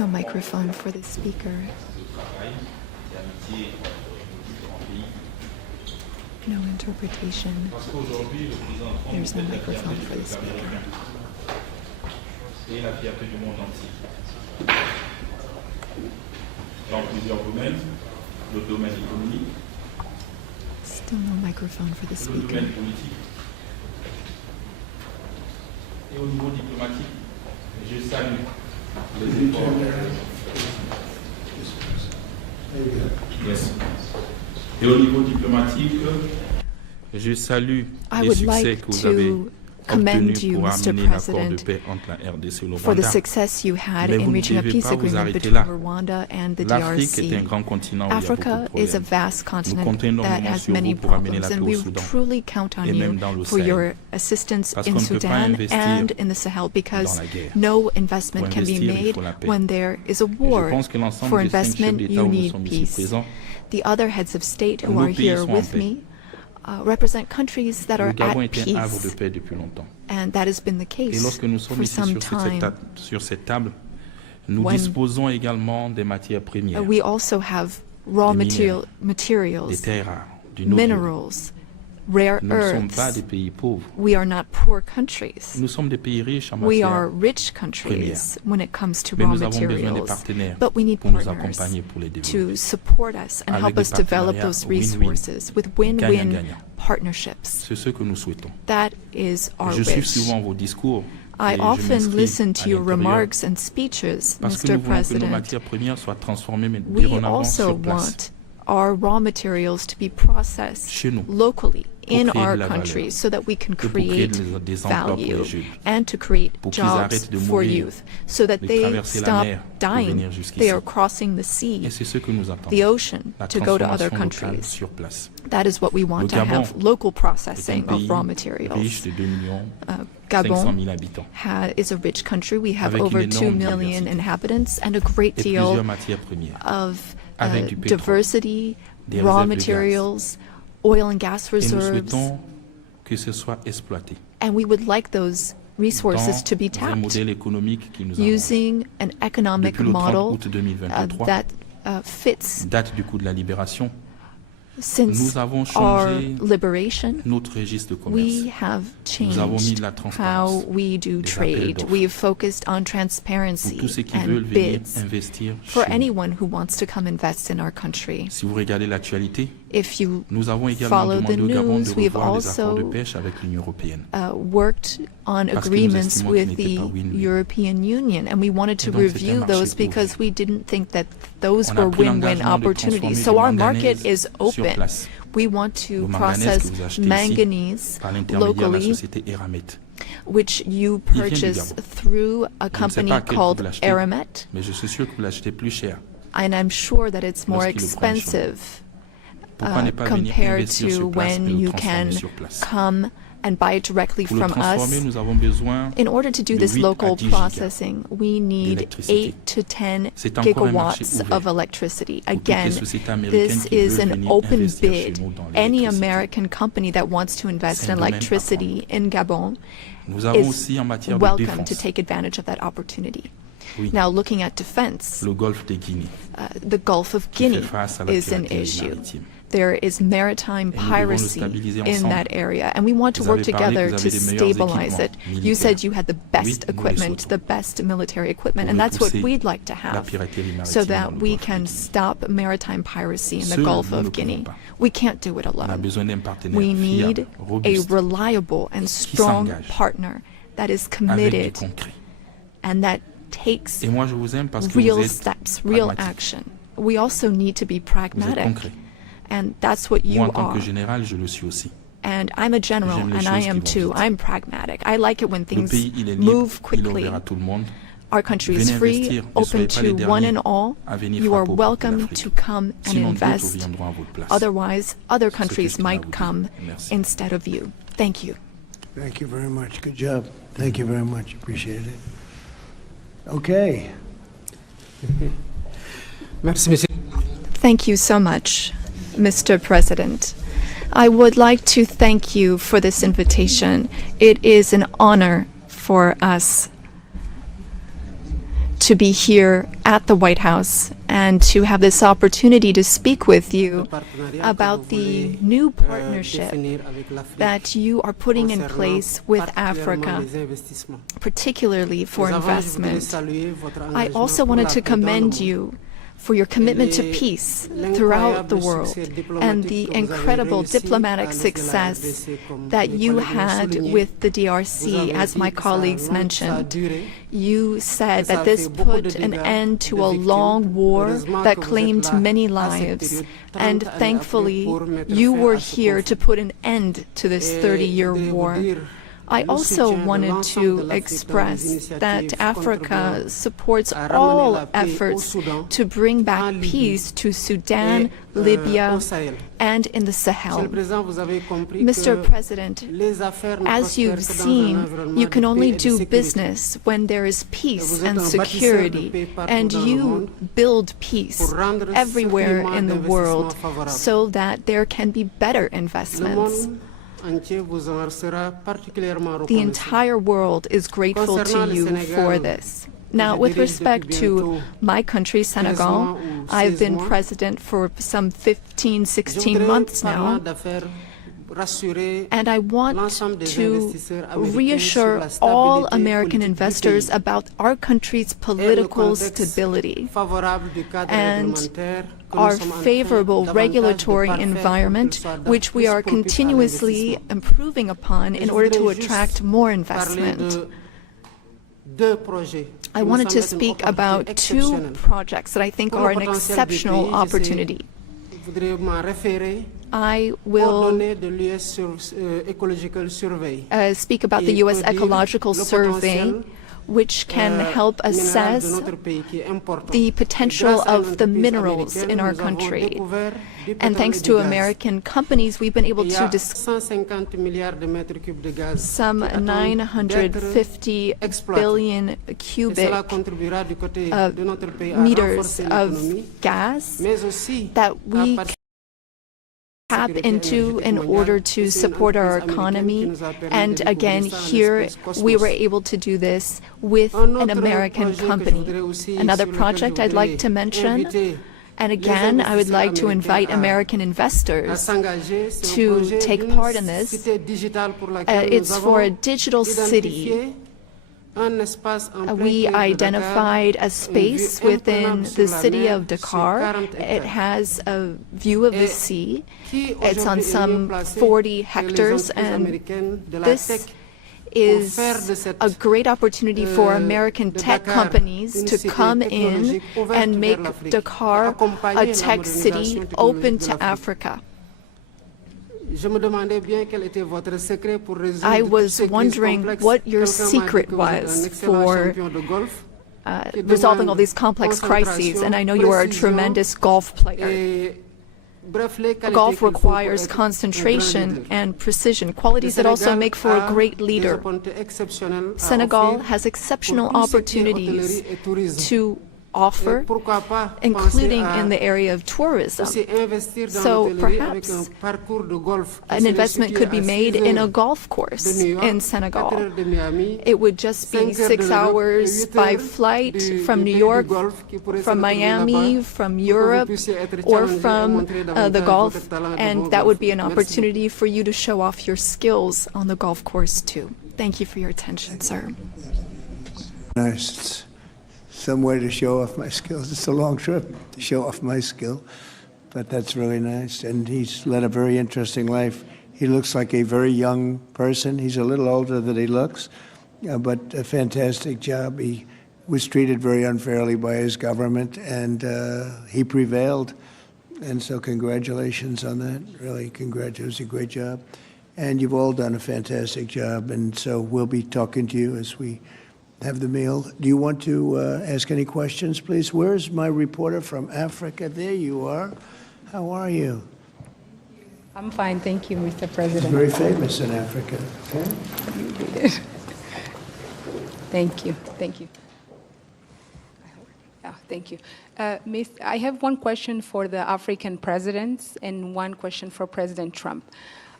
No microphone for the speaker. No interpretation. There's no microphone for the speaker. Et la fierté du monde entier. Dans plusieurs domaines, le domaine économique, Still no microphone for the le speaker. domaine politique et au niveau diplomatique. Je salue les efforts. Yes. Et au niveau diplomatique, je salue I les would succès like que vous avez to commend obtenus you, pour Mr. amener l'accord de President, paix entre la RDC et le for the Rwanda. success you had Mais in vous ne reaching a devez peace pas vous agreement arrêter between là. Rwanda and the L'Afrique est un DRC. grand continent où il y a beaucoup Africa de is a problèmes. vast Nous continent comptons that énormément has sur many vous pour amener problems, la and paix we au Soudan truly count on et même you dans le for Sahel. your assistance Parce in qu'on ne peut pas Sudan investir and in the Sahel, because dans la guerre. no investment Pour can be investir, il made faut la paix. when there is a Et war. je pense que l'ensemble For des 5 chefs investment, d'État you où nous need sommes ici peace. présents, The other heads of state who nos are pays here sont en with paix. me represent countries that are Le Gabon at est un havre de peace, paix depuis longtemps. and that has been the Et case lorsque nous sommes for ici some time. sur cette table, nous When disposons également des matières premières, We also have raw Des minéraux, des materials, terres rares, du noble. minerals, rare Nous ne sommes pas earths. des pays pauvres. We are not poor countries. Nous sommes des pays riches en We are matières rich countries when it comes to Mais raw nous avons besoin des materials. partenaires But we need pour nous partners accompagner pour les développer. to support us and Avec help des us develop partenariats those win-win, resources with win-win gagnant-gagnant. partnerships. C'est ce que nous souhaitons. That is our Je suis wish. souvent vos discours. I et je often m'inscris listen to à your l'intérieur remarks and speeches, parce que Mr. nous voulons que nos President. matières premières soient transformées mais We dorénavant also sur place. want our raw materials to be processed Chez nous, locally pour in créer our de la valeur, countries so that we can et pour créer create des emplois pour value les jeunes, and to create pour qu'ils jobs arrêtent de for mourir, youth so that de they traverser la stop mer pour dying. venir jusqu'ici. They are crossing the sea, Et c'est ce que nous attendons. the ocean, La to go to other transformation locale countries. sur place. That is what we want Le to Gabon have, local est un processing of pays raw riche materials. de 2 millions Gabon 500 000 habitants, is a rich country. We have avec over une 2 énorme million diversité inhabitants and a great et deal plusieurs matières premières, of avec du pétrole, diversity, des raw réserves de gaz. materials, oil and gas Et nous reserves, souhaitons que ce soit exploité and we would like those resources to be dans un tapped modèle économique qui nous avance. using an economic Depuis le 30 model août 2023, that fits date du coup de la libération, since nous avons our changé liberation. notre registre de commerce. We have Nous avons mis changed de la transparence, how we do des appels trade. d'offres. We have focused on Pour transparency tous ceux qui veulent and venir bids investir for chez nous. anyone who wants to come invest in our country. Si vous regardez l'actualité, If you nous avons également follow the demandé au Gabon de news, we have revoir les accords de also pêche avec l'Union européenne. worked on Parce que nous agreements estimons with qu'ils n'étaient the pas win-win. European Union, and we wanted to Et donc, c'est un review marché those ouvert. because we didn't think that those On a were pris win-win l'engagement de opportunities. transformer So du our market manganèse is sur open. place. We want to Le manganèse process que vous achetez ici manganese par l'intermédiaire de la locally, société Eramet. which you Il vient du purchase Gabon. through a Je ne sais company pas à quel prix called vous l'achetez, Aramet, mais je suis sûr que vous l'achetez plus cher. and I'm sure that it's more Lorsqu'il le prend chez nous. expensive Pourquoi ne pas venir compared investir to sur place et when le you transformer can sur place? come and buy it directly Pour le from transformer, us. nous avons besoin In order to do de this 8 à local 10 gigas processing, we need d'électricité. 8 to 10 C'est encore un marché gigawatts ouvert of electricity. pour toutes les Again, sociétés américaines this qui is veulent an venir open investir chez bid. nous dans Any l'électricité. American company that wants to invest C'est un in domaine à electricity in Gabon Nous avons is aussi en matière de welcome to défense take advantage of that opportunity. Oui. Now, looking at defense, le golfe de Guinée, the Gulf of qui fait Guinea face à la is an piraterie issue. maritime. There is maritime Et nous devons le piracy stabiliser in ensemble. that area, and we want to Vous work avez parlé together que vous to avez des meilleurs stabilize it. équipements You said militaires. you had the Oui, best nous le equipment, souhaitons. the best military equipment, Pour and that's what repousser we'd like to la have piraterie maritime so dans that le we golfe de can Guinée. stop maritime piracy in the Seuls, Gulf nous ne of pouvons Guinea. pas. We can't do it On a alone. besoin d'un partenaire We need fiable, a robuste, reliable and strong s'engage partner that is avec du committed concret. and that takes Et moi, je vous aime parce que real vous êtes steps, real pragmatique. action. We also need to be Vous êtes pragmatic, concret. and that's what you Moi, en tant are. que général, je le suis aussi. And I'm a general, J'aime les and I choses am qui vont too. vite. I'm pragmatic. I like it when Le things pays, il est libre, move il est quickly. ouvert à tout le monde. Our country is Venez free, investir, ne open soyez pas les to one derniers and all. à venir You are frapper aux portes de welcome l'Afrique. to come and Sinon, d'autres invest. viendront à votre place. Otherwise, other C'est ce que countries je tenais à might vous dire. come Merci. instead of you. Thank you. Thank you very much. Good job. Thank you very much. Appreciate it. Okay. Merci, monsieur. Thank you so much, Mr. President. I would like to thank you for this invitation. It is an honor for us to be here at the White House and to have this opportunity to speak with you about the new partnership that you are putting in place with Africa, particularly for investment. I also wanted to commend you for your commitment to peace throughout the world and the incredible diplomatic success that you had with the DRC, as my colleagues mentioned. You said that this put an end to a long war that claimed many lives, and thankfully you were here to put an end to this 30-year war. I also wanted to express that Africa supports all efforts to bring back peace to Sudan, Libya, and in the Sahel. Mr. President, as you've seen, you can only do business when there is peace and security, and you build peace everywhere in the world so that there can be better investments. The entire world is grateful to you for this. Now, with respect to my country, Senegal, I've been president for some 15, 16 months now, and I want to reassure all American investors about our country's political stability and our favorable regulatory environment, which we are continuously improving upon in order to attract more investment. I wanted to speak about two projects that I think are an exceptional opportunity. I will speak about the U.S. Ecological Survey, which can help assess the potential of the minerals in our country. And thanks to American companies, we've been able to some 950 billion cubic meters of gas that we tap into in order to support our economy. And again, here we were able to do this with an American company. Another project I'd like to mention, and again, I would like to invite American investors to take part in this. It's for a digital city. We identified a space within the city of Dakar. It has a view of the sea. It's on some 40 hectares, and this is a great opportunity for American tech companies to come in and make Dakar a tech city open to Africa. I was wondering what your secret was for resolving all these complex crises, and I know you are a tremendous golf player. Golf requires concentration and precision, qualities that also make for a great leader. Senegal has exceptional opportunities to offer, including in the area of tourism. So perhaps an investment could be made in a golf course in Senegal. It would just be 6 hours by flight from New York, from Miami, from Europe, or from the Gulf, and that would be an opportunity for you to show off your skills on the golf course too. Thank you for your attention, sir. Nice. Some way to show off my skills. It's a long trip to show off my skill, but that's really nice. And he's led a very interesting life. He looks like a very young person. He's a little older than he looks, but a fantastic job. He was treated very unfairly by his government, and he prevailed. And so congratulations on that. Really, congratulations. It was a great job. And you've all done a fantastic job, and so we'll be talking to you as we have the meal. Do you want to ask any questions, please? Where's my reporter from Africa? There you are. How are you? I'm fine, thank you, Mr. President. She's very famous in Africa. Okay? Thank you, thank you. Thank you. I have one question for the African presidents and one question for President Trump.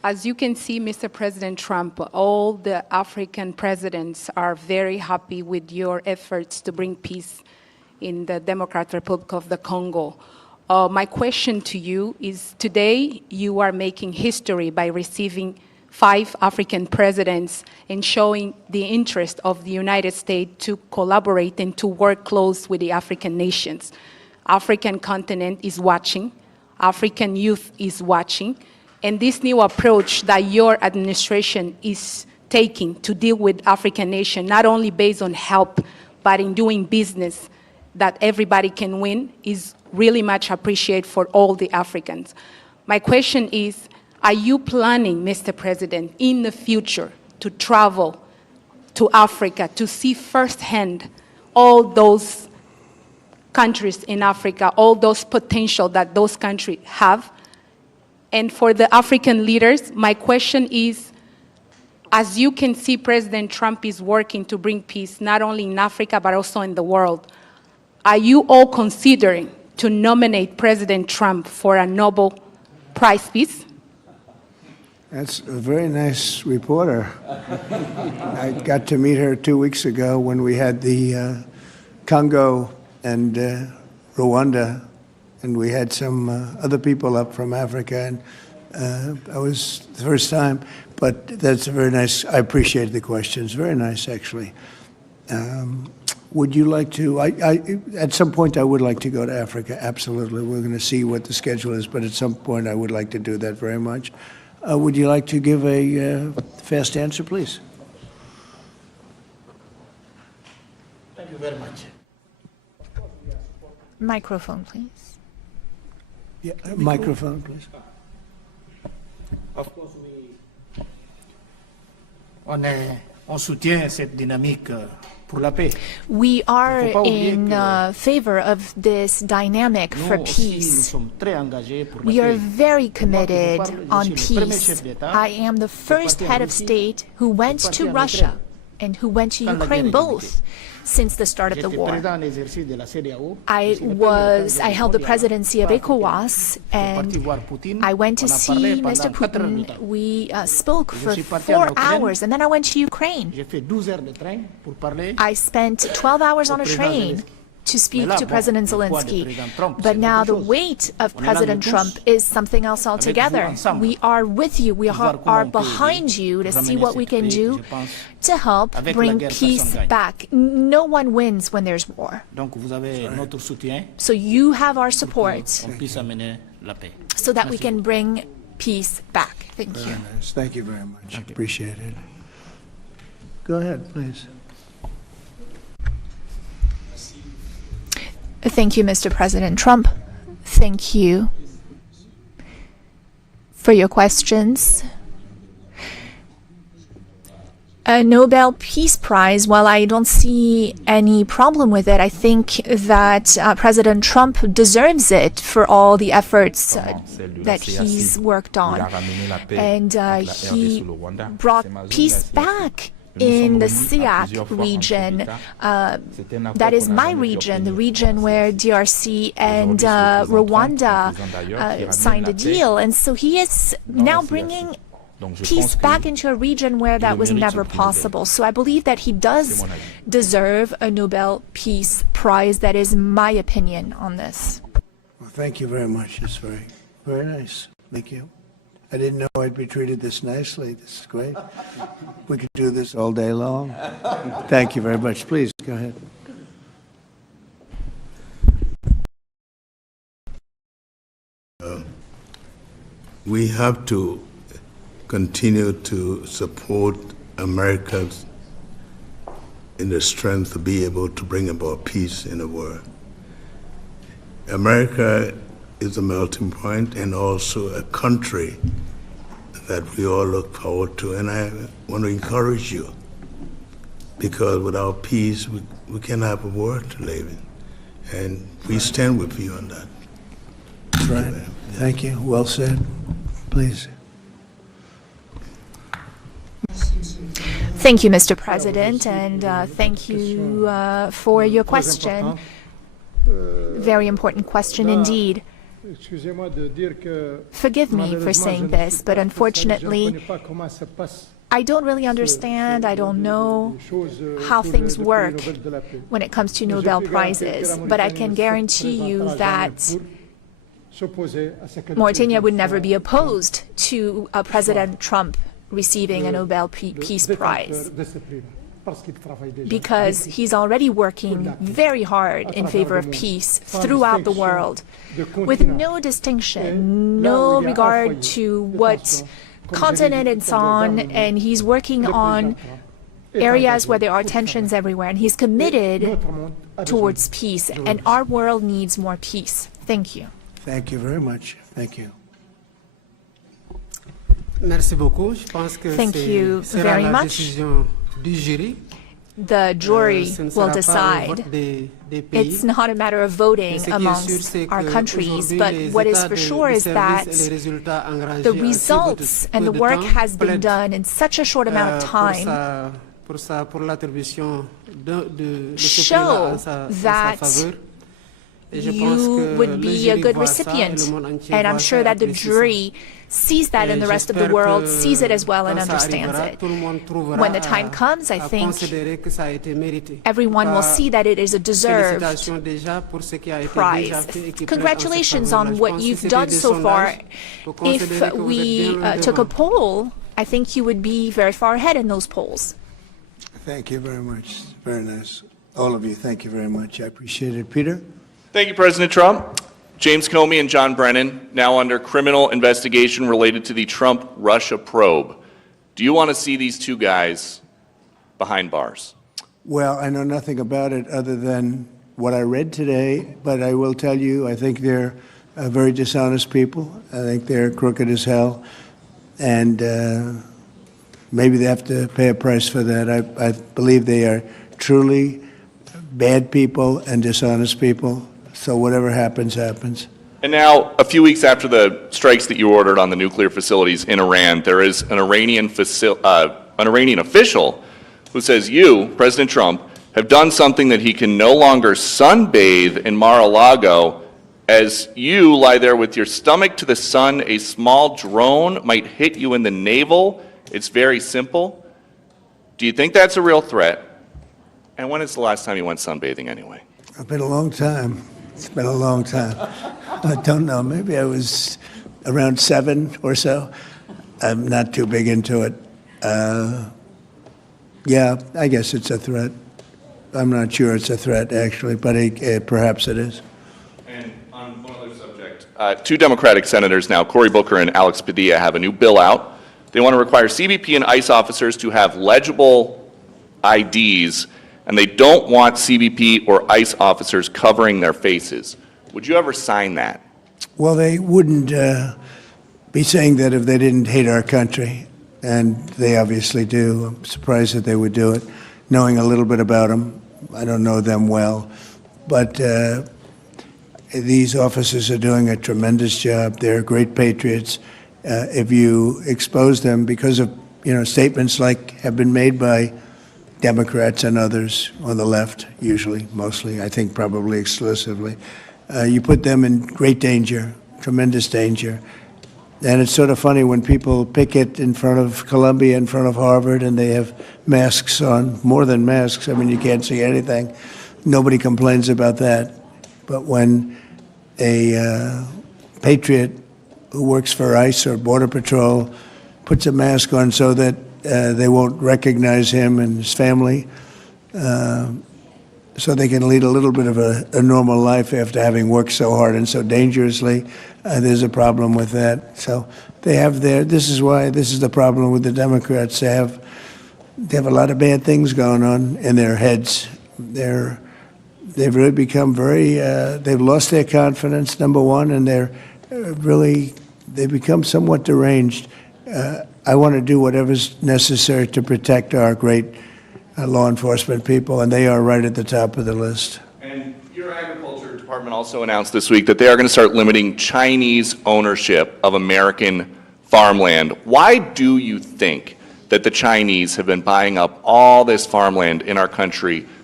As you can see, Mr. President Trump, all the African presidents are very happy with your efforts to bring peace in the Democratic Republic of the Congo. My question to you is, today you are making history by receiving 5 African presidents and showing the interest of the United States to collaborate and to work close with the African nations. African continent is watching, African youth is watching, and this new approach that your administration is taking to deal with African nations, not only based on help, but in doing business that everybody can win, is really much appreciated for all the Africans. My question is, are you planning, Mr. President, in the future to travel to Africa to see firsthand all those countries in Africa, all those potential that those countries have? And for the African leaders, my question is, as you can see, President Trump is working to bring peace not only in Africa but also in the world. Are you all considering to nominate President Trump for a Nobel Prize Peace? That's a very nice reporter. I got to meet her 2 weeks ago when we had the Congo and Rwanda, and we had some other people up from Africa, and I was the first time, but that's a very nice, I appreciate the questions, very nice actually. Would you like to, at some point I would like to go to Africa, absolutely. We're going to see what the schedule is, but at some point I would like to do that very much. Would you like to give a fast answer, please? Thank you very much. Microphone, please. Yeah, microphone, please. Of course, on soutient cette dynamique pour la paix. We are in favor of this dynamic for peace. We are very committed on peace. I am the first head of state who went to Russia and who went to Ukraine, both, since the start of the war. I held the presidency of ECOWAS, and I went to see Mr. Putin. We spoke for 4 hours, and then I went to Ukraine. I spent 12 hours on a train to speak to President Zelensky. But now the weight of President Trump is something else altogether. We are with you. We are behind you to see what we can do to help bring peace back. No one wins when there's war. So you have our support so that we can bring peace back. Thank you. Very nice. Thank you very much. Appreciate it. Go ahead, please. Thank you, Mr. President Trump. Thank you for your questions. A Nobel Peace Prize, while I don't see any problem with it, I think that President Trump deserves it for all the efforts that he's worked on. And he brought peace back in the SEAC region. That is my region, the region where DRC and Rwanda signed a deal. And so he is now bringing peace back into a region where that was never possible. So I believe that he does deserve a Nobel Peace Prize. That is my opinion on this. Well, thank you very much. It's very, very nice. Thank you. I didn't know I'd be treated this nicely. This is great. We could do this all day long. Thank you very much. Please, go ahead. We have to continue to support America's in the strength to be able to bring about peace in the world. America is a melting point and also a country that we all look forward to. And I want to encourage you, because without peace, we can't have a world to live in. And we stand with you on that. That's right. Thank you. Well said. Please. Thank you, Mr. President, and thank you for your question. Very important question indeed. Forgive me for saying this, but unfortunately, I don't really understand, I don't know how things work when it comes to Nobel Prizes, but I can guarantee you that Mauritania would never be opposed to President Trump receiving a Nobel Peace Prize, because he's already working very hard in favor of peace throughout the world, with no distinction, no regard to what continent it's on, and he's working on areas where there are tensions everywhere, and he's committed towards peace, and our world needs more peace. Thank you. Thank you very much. Thank you. Merci beaucoup. Je pense que Thank you very la much. décision du jury. The jury Ce ne will sera pas au decide. vote des pays. It's not a matter of voting Mais ce qui est sûr, amongst c'est our que countries, aujourd'hui, but les what is états for de sure is service that et les résultats engagés the en si results peu and the de work temps has been plaident, done in such a short amount of time pour l'attribution de ce show prix-là en sa that faveur. Et je pense you que would le be a jury good voit ça et recipient. le monde entier And I'm voit sure ça et that the apprécie ça. jury sees that and the rest of the J'espère world que sees it as well and quand ça understands arrivera, it. tout le monde trouvera When the time comes, I à think considérer que ça a été mérité. everyone will see that it is a deserved Félicitations déjà pour ce qui a été prize. déjà fait et qui Congratulations plaide en cette on faveur-là. what Je pense you've que done c'était so des far. sondages pour If considérer que vous êtes we bien loin took a devant. poll, I think you would be very far ahead in those polls. Thank you very much. Very nice. All of you, thank you very much. I appreciate it. Peter? Thank you, President Trump. James Comey and John Brennan, now under criminal investigation related to the Trump-Russia probe. Do you want to see these two guys behind bars? Well, I know nothing about it other than what I read today, but I will tell you, I think they're very dishonest people. I think they're crooked as hell, and maybe they have to pay a price for that. I believe they are truly bad people and dishonest people, so whatever happens, happens. And now, a few weeks after the strikes that you ordered on the nuclear facilities in Iran, there is an Iranian official who says you, President Trump, have done something that he can no longer sunbathe in Mar-a-Lago. As you lie there with your stomach to the sun, a small drone might hit you in the navel. It's very simple. Do you think that's a real threat? And when is the last time you went sunbathing anyway? It's been a long time. It's been a long time. I don't know. Maybe I was around 7 or so. I'm not too big into it. Yeah, I guess it's a threat. I'm not sure it's a threat, actually, but perhaps it is. And on one other subject, two Democratic senators now, Cory Booker and Alex Padilla, have a new bill out. They want to require CBP and ICE officers to have legible IDs, and they don't want CBP or ICE officers covering their faces. Would you ever sign that? Well, they wouldn't be saying that if they didn't hate our country, and they obviously do. I'm surprised that they would do it, knowing a little bit about them. I don't know them well, but these officers are doing a tremendous job. They're great patriots. If you expose them because of statements like have been made by Democrats and others on the left, usually, mostly, I think probably exclusively, you put them in great danger, tremendous danger. And it's sort of funny when people picket in front of Columbia, in front of Harvard, and they have masks on, more than masks. I mean, you can't see anything. Nobody complains about that. But when a patriot who works for ICE or Border Patrol puts a mask on so that they won't recognize him and his family, so they can lead a little bit of a normal life after having worked so hard and so dangerously, there's a problem with that. So they have this is the problem with the Democrats. They have a lot of bad things going on in their heads. They've really become they've lost their confidence, number one, and they've become somewhat deranged. I want to do whatever's necessary to protect our great law enforcement people, and they are right at the top of the list. And your agriculture department also announced this week that they are going to start limiting Chinese ownership of American farmland. Why do you think that the Chinese have been buying up all this farmland in our country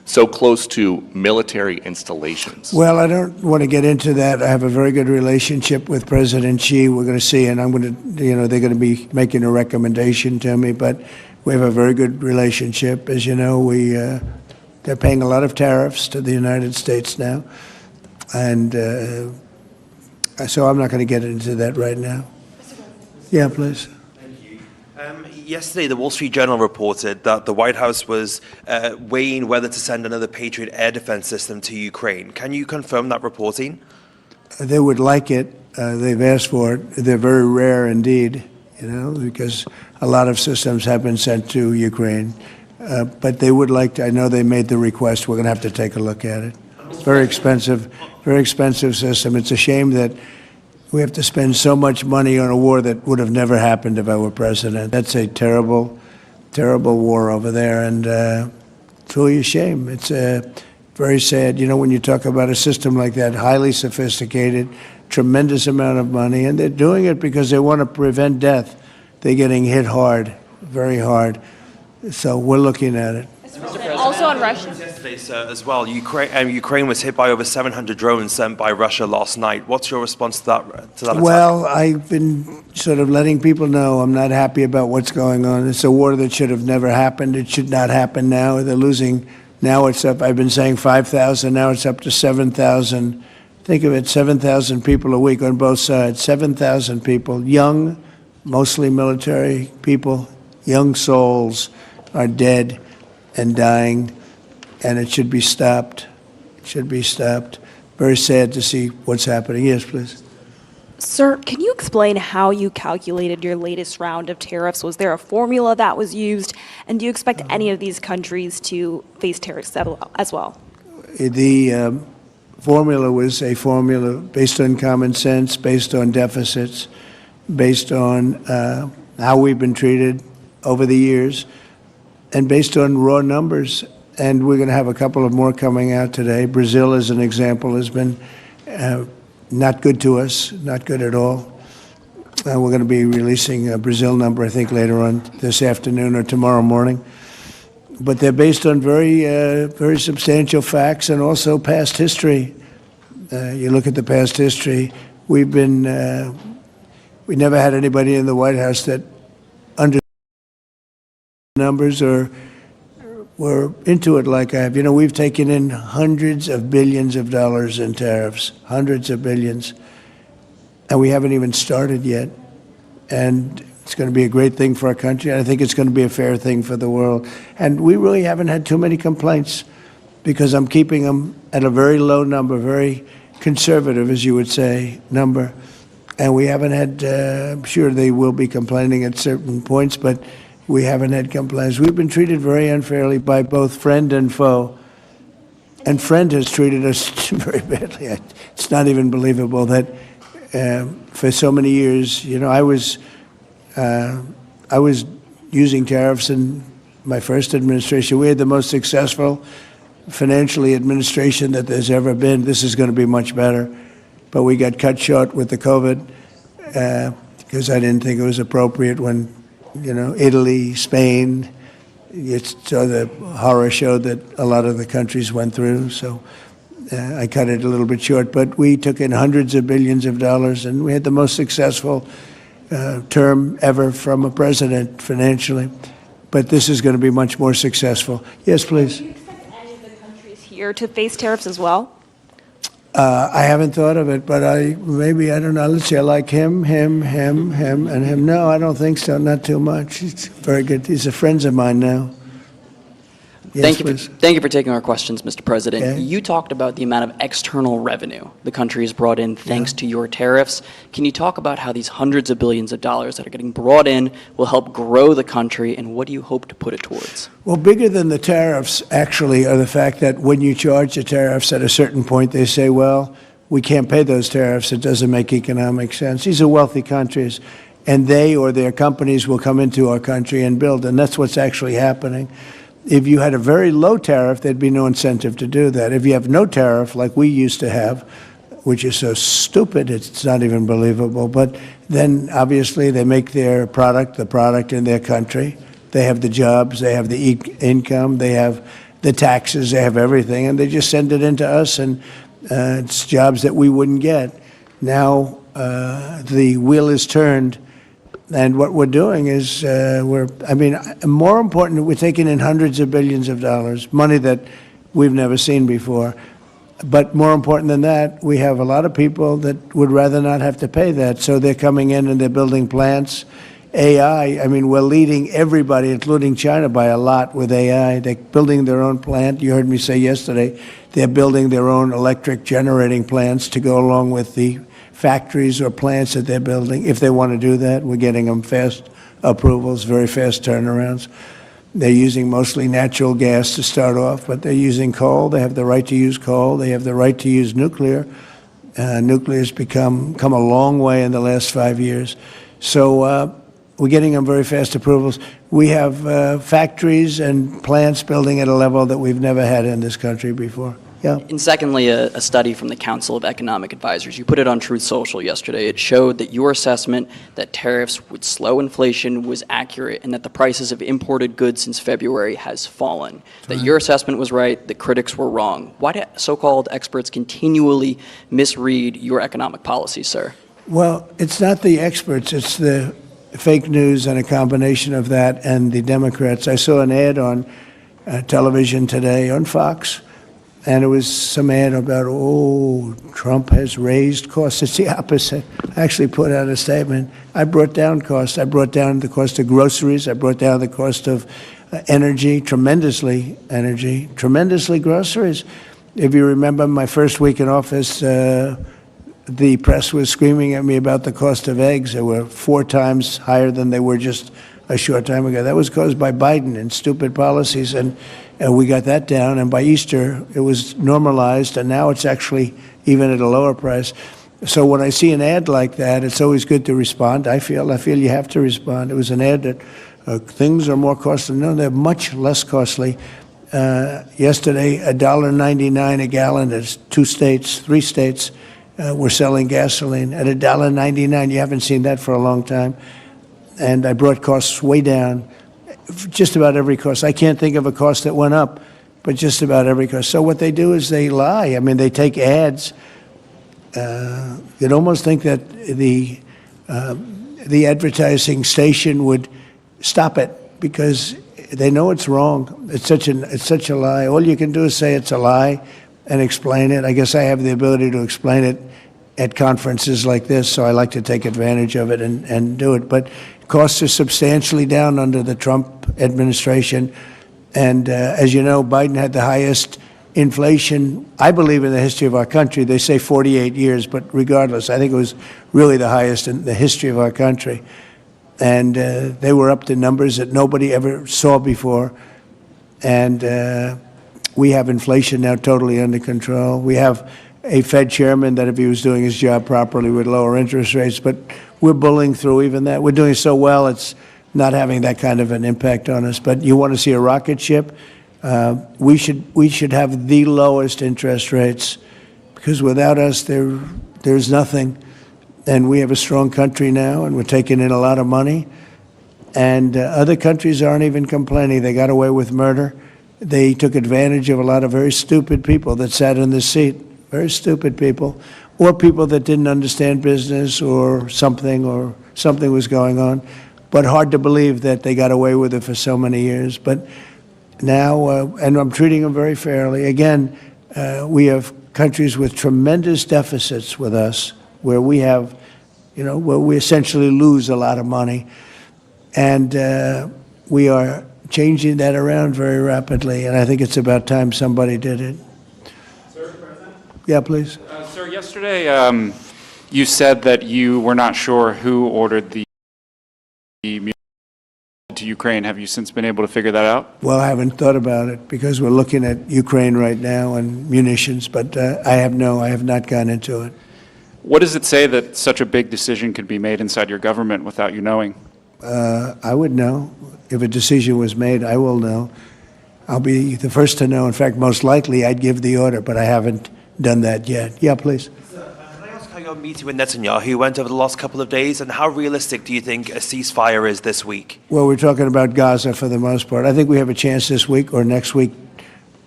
so close to military installations? Well, I don't want to get into that. I have a very good relationship with President Xi. We're going to see, and I'm going to, they're going to be making a recommendation to me, but we have a very good relationship. As you know, they're paying a lot of tariffs to the United States now, and so I'm not going to get into that right now. Yeah, please. Yesterday, the Wall Street Journal reported that the White House was weighing whether to send another Patriot air defense system to Ukraine. Can you confirm that reporting? They would like it. They've asked for it. They're very rare indeed, because a lot of systems have been sent to Ukraine. But they would like to. I know they made the request. We're going to have to take a look at it. It's very expensive system. It's a shame that we have to spend so much money on a war that would have never happened if I were president. That's a terrible, terrible war over there, and it's really a shame. It's very sad. When you talk about a system like that, highly sophisticated, tremendous amount of money, and they're doing it because they want to prevent death. They're getting hit hard, very hard. So we're looking at it. Also on Russia. Yesterday, sir, as well, Ukraine was hit by over 700 drones sent by Russia last night. What's your response to that attack? Well, I've been sort of letting people know I'm not happy about what's going on. It's a war that should have never happened. It should not happen now. They're losing. Now it's up. I've been saying 5,000. Now it's up to 7,000. Think of it, 7,000 people a week on both sides. 7,000 people, young, mostly military people, young souls are dead and dying, and it should be stopped. It should be stopped. Very sad to see what's happening. Yes, please. Sir, can you explain how you calculated your latest round of tariffs? Was there a formula that was used? And do you expect any of these countries to face tariffs as well? The formula was a formula based on common sense, based on deficits, based on how we've been treated over the years, and based on raw numbers. And we're going to have a couple of more coming out today. Brazil, as an example, has been not good to us, not good at all. We're going to be releasing a Brazil number, I think, later on this afternoon or tomorrow morning. But they're based on very substantial facts and also past history. You look at the past history. We never had anybody in the White House that under numbers or were into it like I have. We've taken in hundreds of billions of dollars in tariffs, hundreds of billions, and we haven't even started yet. And it's going to be a great thing for our country. I think it's going to be a fair thing for the world. And we really haven't had too many complaints because I'm keeping them at a very low number, very conservative, as you would say, number. And we haven't had, I'm sure they will be complaining at certain points, but we haven't had complaints. We've been treated very unfairly by both friend and foe. And friend has treated us very badly. It's not even believable that for so many years, I was using tariffs in my first administration. We had the most successful financially administration that there's ever been. This is going to be much better. But we got cut short with the COVID because I didn't think it was appropriate when, Italy, Spain, so the horror show that a lot of the countries went through. So I cut it a little bit short. But we took in hundreds of billions of dollars, and we had the most successful term ever from a president financially. But this is going to be much more successful. Yes, please. Do you expect any of the countries here to face tariffs as well? I haven't thought of it, but I don't know. Let's see, I like him, and him. No, I don't think so, not too much. It's very good. These are friends of mine now. Yes, Thank you for taking our questions, Mr. President. Okay. You talked about the amount of external revenue the country has brought in thanks to your tariffs. Can you talk about how these hundreds of billions of dollars that are getting brought in will help grow the country, and what do you hope to put it towards? Well, bigger than the tariffs, actually, are the fact that when you charge the tariffs at a certain point, they say, well, we can't pay those tariffs. It doesn't make economic sense. These are wealthy countries, and they or their companies will come into our country and build, and that's what's actually happening. If you had a very low tariff, there'd be no incentive to do that. If you have no tariff, like we used to have, which is so stupid, it's not even believable, but then obviously they make their product, the product in their country. They have the jobs, they have the income, they have the taxes, they have everything, and they just send it into us, and it's jobs that we wouldn't get. Now the wheel is turned, and what we're doing is more important, we're taking in hundreds of billions of dollars, money that we've never seen before. But more important than that, we have a lot of people that would rather not have to pay that, so they're coming in and they're building plants. AI, we're leading everybody, including China, by a lot with AI. They're building their own plant. You heard me say yesterday, they're building their own electric generating plants to go along with the factories or plants that they're building. If they want to do that, we're getting them fast approvals, very fast turnarounds. They're using mostly natural gas to start off, but they're using coal. They have the right to use coal. They have the right to use nuclear. Nuclear's come a long way in the last 5 years. So we're getting them very fast approvals. We have factories and plants building at a level that we've never had in this country before. Yeah. And secondly, a study from the Council of Economic Advisors. You put it on Truth Social yesterday. It showed that your assessment that tariffs would slow inflation was accurate and that the prices of imported goods since February has fallen. That your assessment was right, the critics were wrong. Why do so-called experts continually misread your economic policy, sir? Well, it's not the experts, it's the fake news and a combination of that and the Democrats. I saw an ad on television today on Fox, and it was some ad about, Trump has raised costs. It's the opposite. I actually put out a statement. I brought down costs. I brought down the cost of groceries. I brought down the cost of tremendously groceries. If you remember my first week in office, the press was screaming at me about the cost of eggs. They were 4 times higher than they were just a short time ago. That was caused by Biden and stupid policies, and we got that down. And by Easter, it was normalized, and now it's actually even at a lower price. So when I see an ad like that, it's always good to respond. I feel you have to respond. It was an ad that things are more costly. No, they're much less costly. Yesterday, $1.99 a gallon. There's 3 states. We're selling gasoline at $1.99. You haven't seen that for a long time. And I brought costs way down, just about every cost. I can't think of a cost that went up, but just about every cost. So what they do is they lie. They take ads. You'd almost think that the advertising station would stop it because they know it's wrong. It's such a lie. All you can do is say it's a lie and explain it. I guess I have the ability to explain it at conferences like this, so I like to take advantage of it and do it. But costs are substantially down under the Trump administration. And as you know, Biden had the highest inflation, I believe, in the history of our country. They say 48 years, but regardless, I think it was really the highest in the history of our country. And they were up to numbers that nobody ever saw before. And we have inflation now totally under control. We have a Fed chairman that, if he was doing his job properly, would lower interest rates. But we're bullying through even that. We're doing so well, it's not having that kind of an impact on us. But you want to see a rocket ship? We should have the lowest interest rates, because without us, there's nothing. And we have a strong country now, and we're taking in a lot of money. And other countries aren't even complaining. They got away with murder. They took advantage of a lot of very stupid people that sat in the seat, very stupid people, or people that didn't understand business or something was going on. But hard to believe that they got away with it for so many years. But now, and I'm treating them very fairly. Again, we have countries with tremendous deficits with us, where we have, where we essentially lose a lot of money. And we are changing that around very rapidly, and I think it's about time somebody did it. Sir, President? Yeah, please. Sir, yesterday you said that you were not sure who ordered the munitions to Ukraine. Have you since been able to figure that out? Well, I haven't thought about it because we're looking at Ukraine right now and munitions, but I have not gone into it. What does it say that such a big decision could be made inside your government without you knowing? I would know. If a decision was made, I will know. I'll be the first to know. In fact, most likely I'd give the order, but I haven't done that yet. Yeah, please. Can I ask how your meeting with Netanyahu went over the last couple of days, and how realistic do you think a ceasefire is this week? Well, we're talking about Gaza for the most part. I think we have a chance this week or next week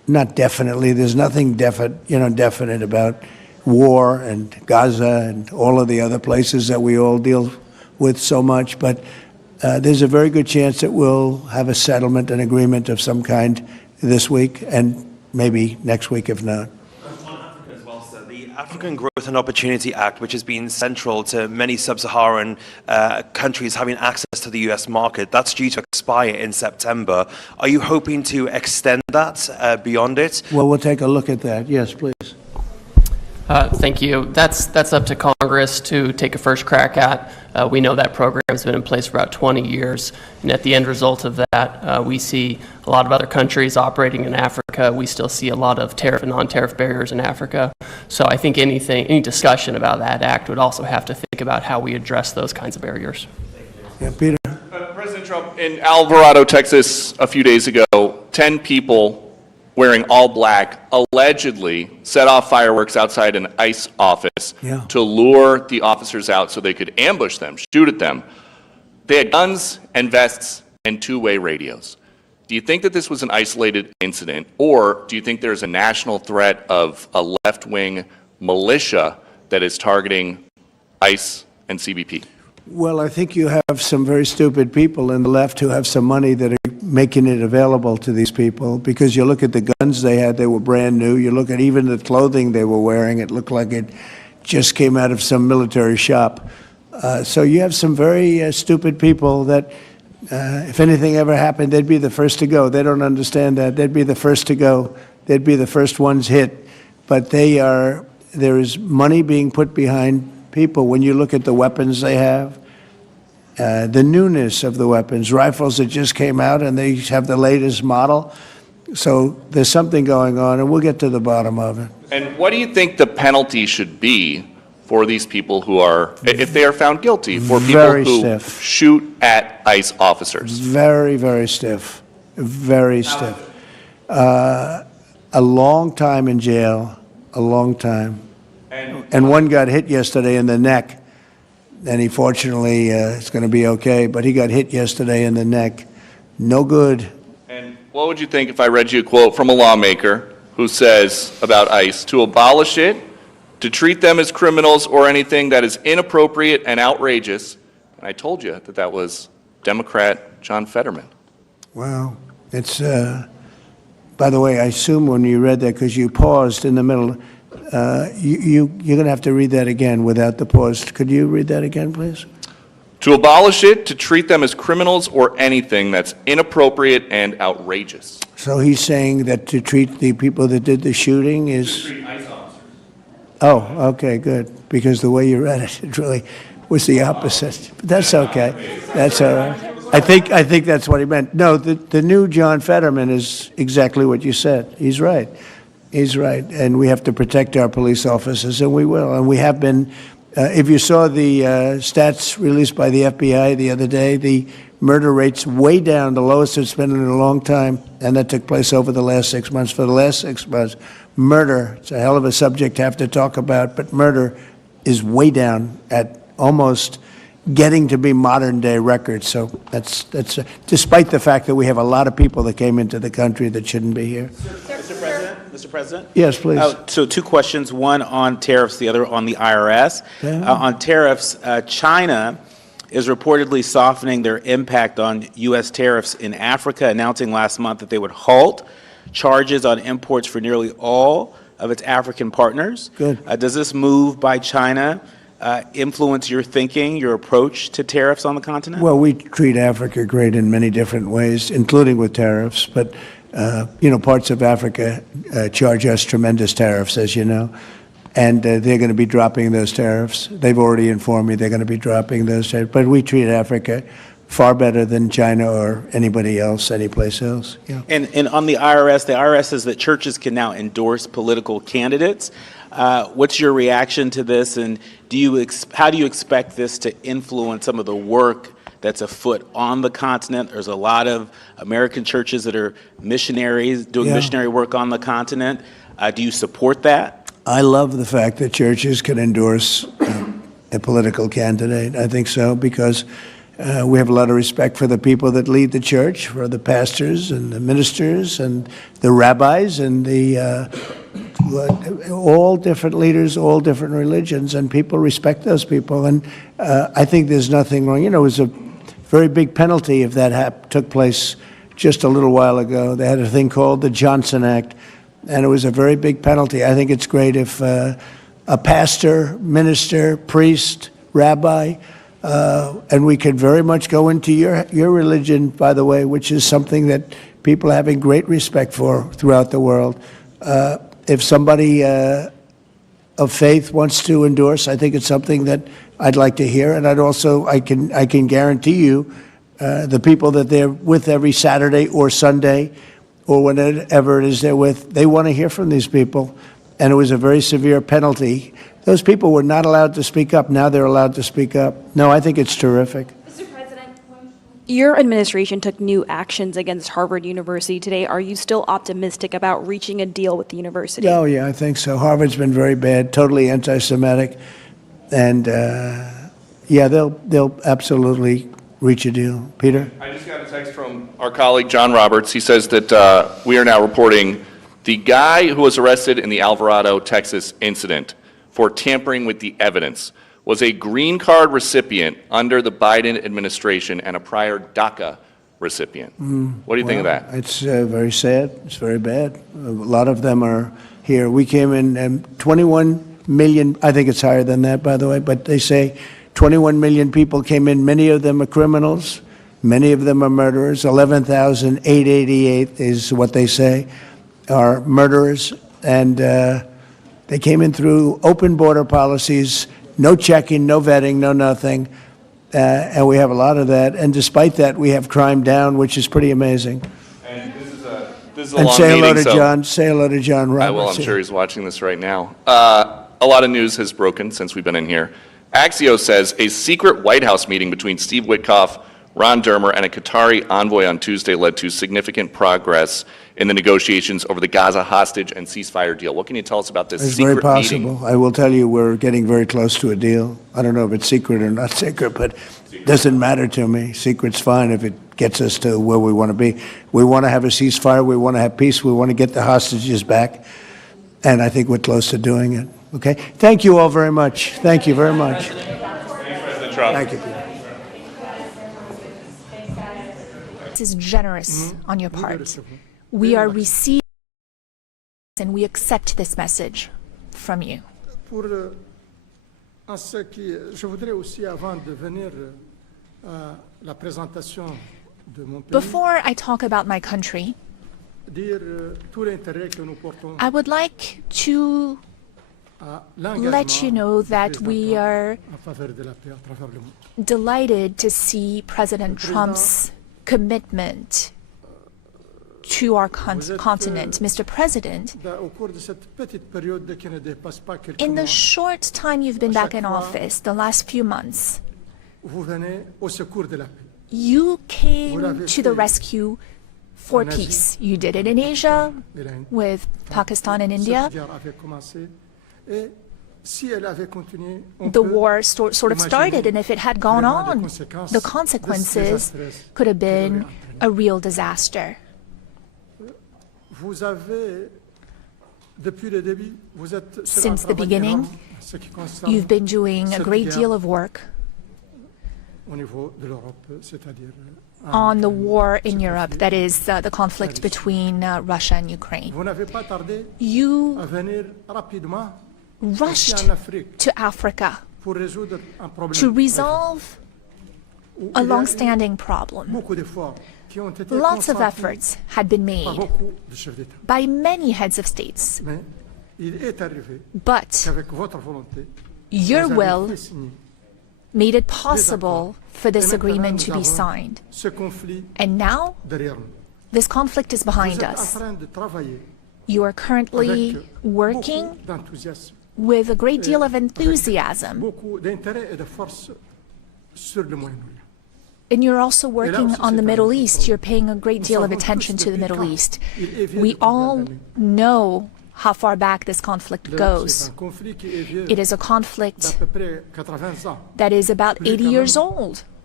not definitely. There's nothing definite about war and Gaza and all of the other places that we all deal with so much. But there's a very good chance that we'll have a settlement, an agreement of some kind this week, and maybe next week if not. As well, sir. The African Growth and Opportunity Act, which has been central to many sub-Saharan countries having access to the U.S. market, that's due to expire in September. Are you hoping to extend that beyond it? Well, we'll take a look at that. Yes, please. Thank you. That's up to Congress to take a first crack at. We know that program has been in place for about 20 years, and at the end result of that, we see a lot of other countries operating in Africa. We still see a lot of tariff and non-tariff barriers in Africa. So I think any discussion about that act would also have to think about how we address those kinds of barriers. Yeah, Peter. President Trump, in Alvarado, Texas, a few days ago, 10 people wearing all black allegedly set off fireworks outside an ICE office to lure the officers out so they could ambush them, shoot at them. They had guns and vests and two-way radios. Do you think that this was an isolated incident, or do you think there's a national threat of a left-wing militia that is targeting ICE and CBP? Well, I think you have some very stupid people in the left who have some money that are making it available to these people, because you look at the guns they had, they were brand new. You look at even the clothing they were wearing, it looked like it just came out of some military shop. So you have some very stupid people that, if anything ever happened, they'd be the first to go. They don't understand that. They'd be the first to go. They'd be the first ones hit. But there is money being put behind people. When you look at the weapons they have, the newness of the weapons, rifles that just came out and they have the latest model. So there's something going on, and we'll get to the bottom of it. And what do you think the penalty should be for these people who are, if they are found guilty, for people who shoot at ICE officers? Very, very stiff. Very stiff. A long time in jail, a long time. And one got hit yesterday in the neck. And he fortunately is going to be okay, but he got hit yesterday in the neck. No good. And what would you think if I read you a quote from a lawmaker who says about ICE, to abolish it, to treat them as criminals or anything that is inappropriate and outrageous? And I told you that that was Democrat John Fetterman. Wow. It's, by the way, I assume when you read that, because you paused in the middle, you're going to have to read that again without the pause. Could you read that again, please? To abolish it, to treat them as criminals or anything that's inappropriate and outrageous. So he's saying that to treat the people that did the shooting is... To treat ICE officers. Oh, okay, good. Because the way you read it, it really was the opposite. But that's okay. That's all right. I think that's what he meant. No, the new John Fetterman is exactly what you said. He's right. He's right, and we have to protect our police officers, and we will, and we have been. If you saw the stats released by the FBI the other day, the murder rate's way down, the lowest it's been in a long time, and that took place over the last 6 months. For the last 6 months, murder, it's a hell of a subject to have to talk about, but murder is way down at almost getting to be modern-day records. So that's despite the fact that we have a lot of people that came into the country that shouldn't be here. Mr. President? Yes, please. So two questions, one on tariffs, the other on the IRS. On tariffs, China is reportedly softening their impact on U.S. tariffs in Africa, announcing last month that they would halt charges on imports for nearly all of its African partners. Good. Does this move by China influence your thinking, your approach to tariffs on the continent? Well, we treat Africa great in many different ways, including with tariffs. But, parts of Africa charge us tremendous tariffs, as you know. And they're going to be dropping those tariffs. They've already informed me they're going to be dropping those tariffs. But we treat Africa far better than China or anybody else, anyplace else. Yeah. And on the IRS says that churches can now endorse political candidates. What's your reaction to this, and how do you expect this to influence some of the work that's afoot on the continent? There's a lot of American churches that are missionaries doing missionary work on the continent. Do you support that? I love the fact that churches can endorse a political candidate. I think so, because We have a lot of respect for the people that lead the church, for the pastors and the ministers and the rabbis and all different leaders, all different religions, and people respect those people. And I think there's nothing wrong. You know, it was a very big penalty if that took place just a little while ago. They had a thing called the Johnson Act, and it was a very big penalty. I think it's great if a pastor, minister, priest, rabbi, and we could very much go into your religion, by the way, which is something that people are having great respect for throughout the world. If somebody of faith wants to endorse, I think it's something that I'd like to hear, and I can guarantee you, the people that they're with every Saturday or Sunday, or whenever it is they're with, they want to hear from these people, and it was a very severe penalty. Those people were not allowed to speak up. Now they're allowed to speak up. No, I think it's terrific. Mr. President, your administration took new actions against Harvard University today. Are you still optimistic about reaching a deal with the university? Oh, yeah, I think so. Harvard's been very bad, totally anti-Semitic, and yeah, they'll absolutely reach a deal. Peter? I just got a text from our colleague John Roberts. He says that we are now reporting the guy who was arrested in the Alvarado, Texas incident for tampering with the evidence was a green card recipient under the Biden administration and a prior DACA recipient. What do you think of that? It's very sad. It's very bad. A lot of them are here. We came in 21 million, I think it's higher than that, by the way, but they say 21 million people came in. Many of them are criminals. Many of them are murderers. 11,888 is what they say are murderers. And they came in through open border policies, no checking, no vetting, no nothing. And we have a lot of that. And despite that, we have crime down, which is pretty amazing. And this is a And long say hello meeting, to so John. Say hello to John Roberts. I will. I'm sure he's watching this right now. A lot of news has broken since we've been in here. Axios says a secret White House meeting between Steve Witkoff, Ron Dermer, and a Qatari envoy on Tuesday led to significant progress in the negotiations over the Gaza hostage and ceasefire deal. What can you tell us about this It's secret very possible. meeting? I will tell you, we're getting very close to a deal. I don't know if it's secret or not secret, but it doesn't matter to me. Secret's fine if it gets us to where we want to be. We want to have a ceasefire. We want to have peace. We want to get the hostages back. And I think we're close to doing it. Okay? Thank you all very much. Thank you very much. Thanks, President Trump. Thank you, Peter. This is generous on your part. We are receiving and we accept this message from you. Je voudrais aussi, avant de venir à la présentation de mon pays, Before I talk about my country, dire tout l'intérêt que nous portons I would like to à let you know that we are en faveur de la paix à travers le monde. delighted to see President Trump's commitment to our continent. Mr. President, Au cours de cette petite période qui ne dépasse pas quelques in the mois, short time you've been back in office, the last few months, vous venez au secours de la paix. you came to the rescue for peace. You did it in Asia with Pakistan and India. Cette guerre avait commencé et si elle avait continué, on The peut war sort of started, and if it had gone vraiment on, the consequences could have been a real disaster. Vous avez, depuis le début, vous êtes sur un Since the travail beginning, énorme en ce qui concerne you've been doing a cette great guerre deal of work au niveau de l'Europe, c'est-à-dire on the war in Europe, that is the conflict between Russia and Ukraine. vous n'avez pas tardé You à venir rapidement rushed ici en Afrique to Africa pour résoudre un problème to resolve où a il y a eu long-standing problem. beaucoup d'efforts qui ont été Lots of consentis efforts had been par made beaucoup de chefs d'État. by many heads of states, Mais il est arrivé but qu'avec votre volonté, your vous avez will fait signer made it possible for this Et maintenant, agreement nous to be avons signed. ce conflit And now, derrière nous. this conflict is Vous behind êtes en us. train de travailler You are currently avec working beaucoup d'enthousiasme, with a great deal of enthusiasm, beaucoup d'intérêt et de force sur le Moyen-Orient. and you're also working aussi, on the c'est un Middle autre East. You're paying a great Nous deal of savons attention tous to the depuis Middle quand East. il est vieux We de combien all d'années. know how far back this conflict C'est goes. un conflit qui est vieux It is a conflict d'à peu près 80 ans. that is about Plus 80 quand years même old.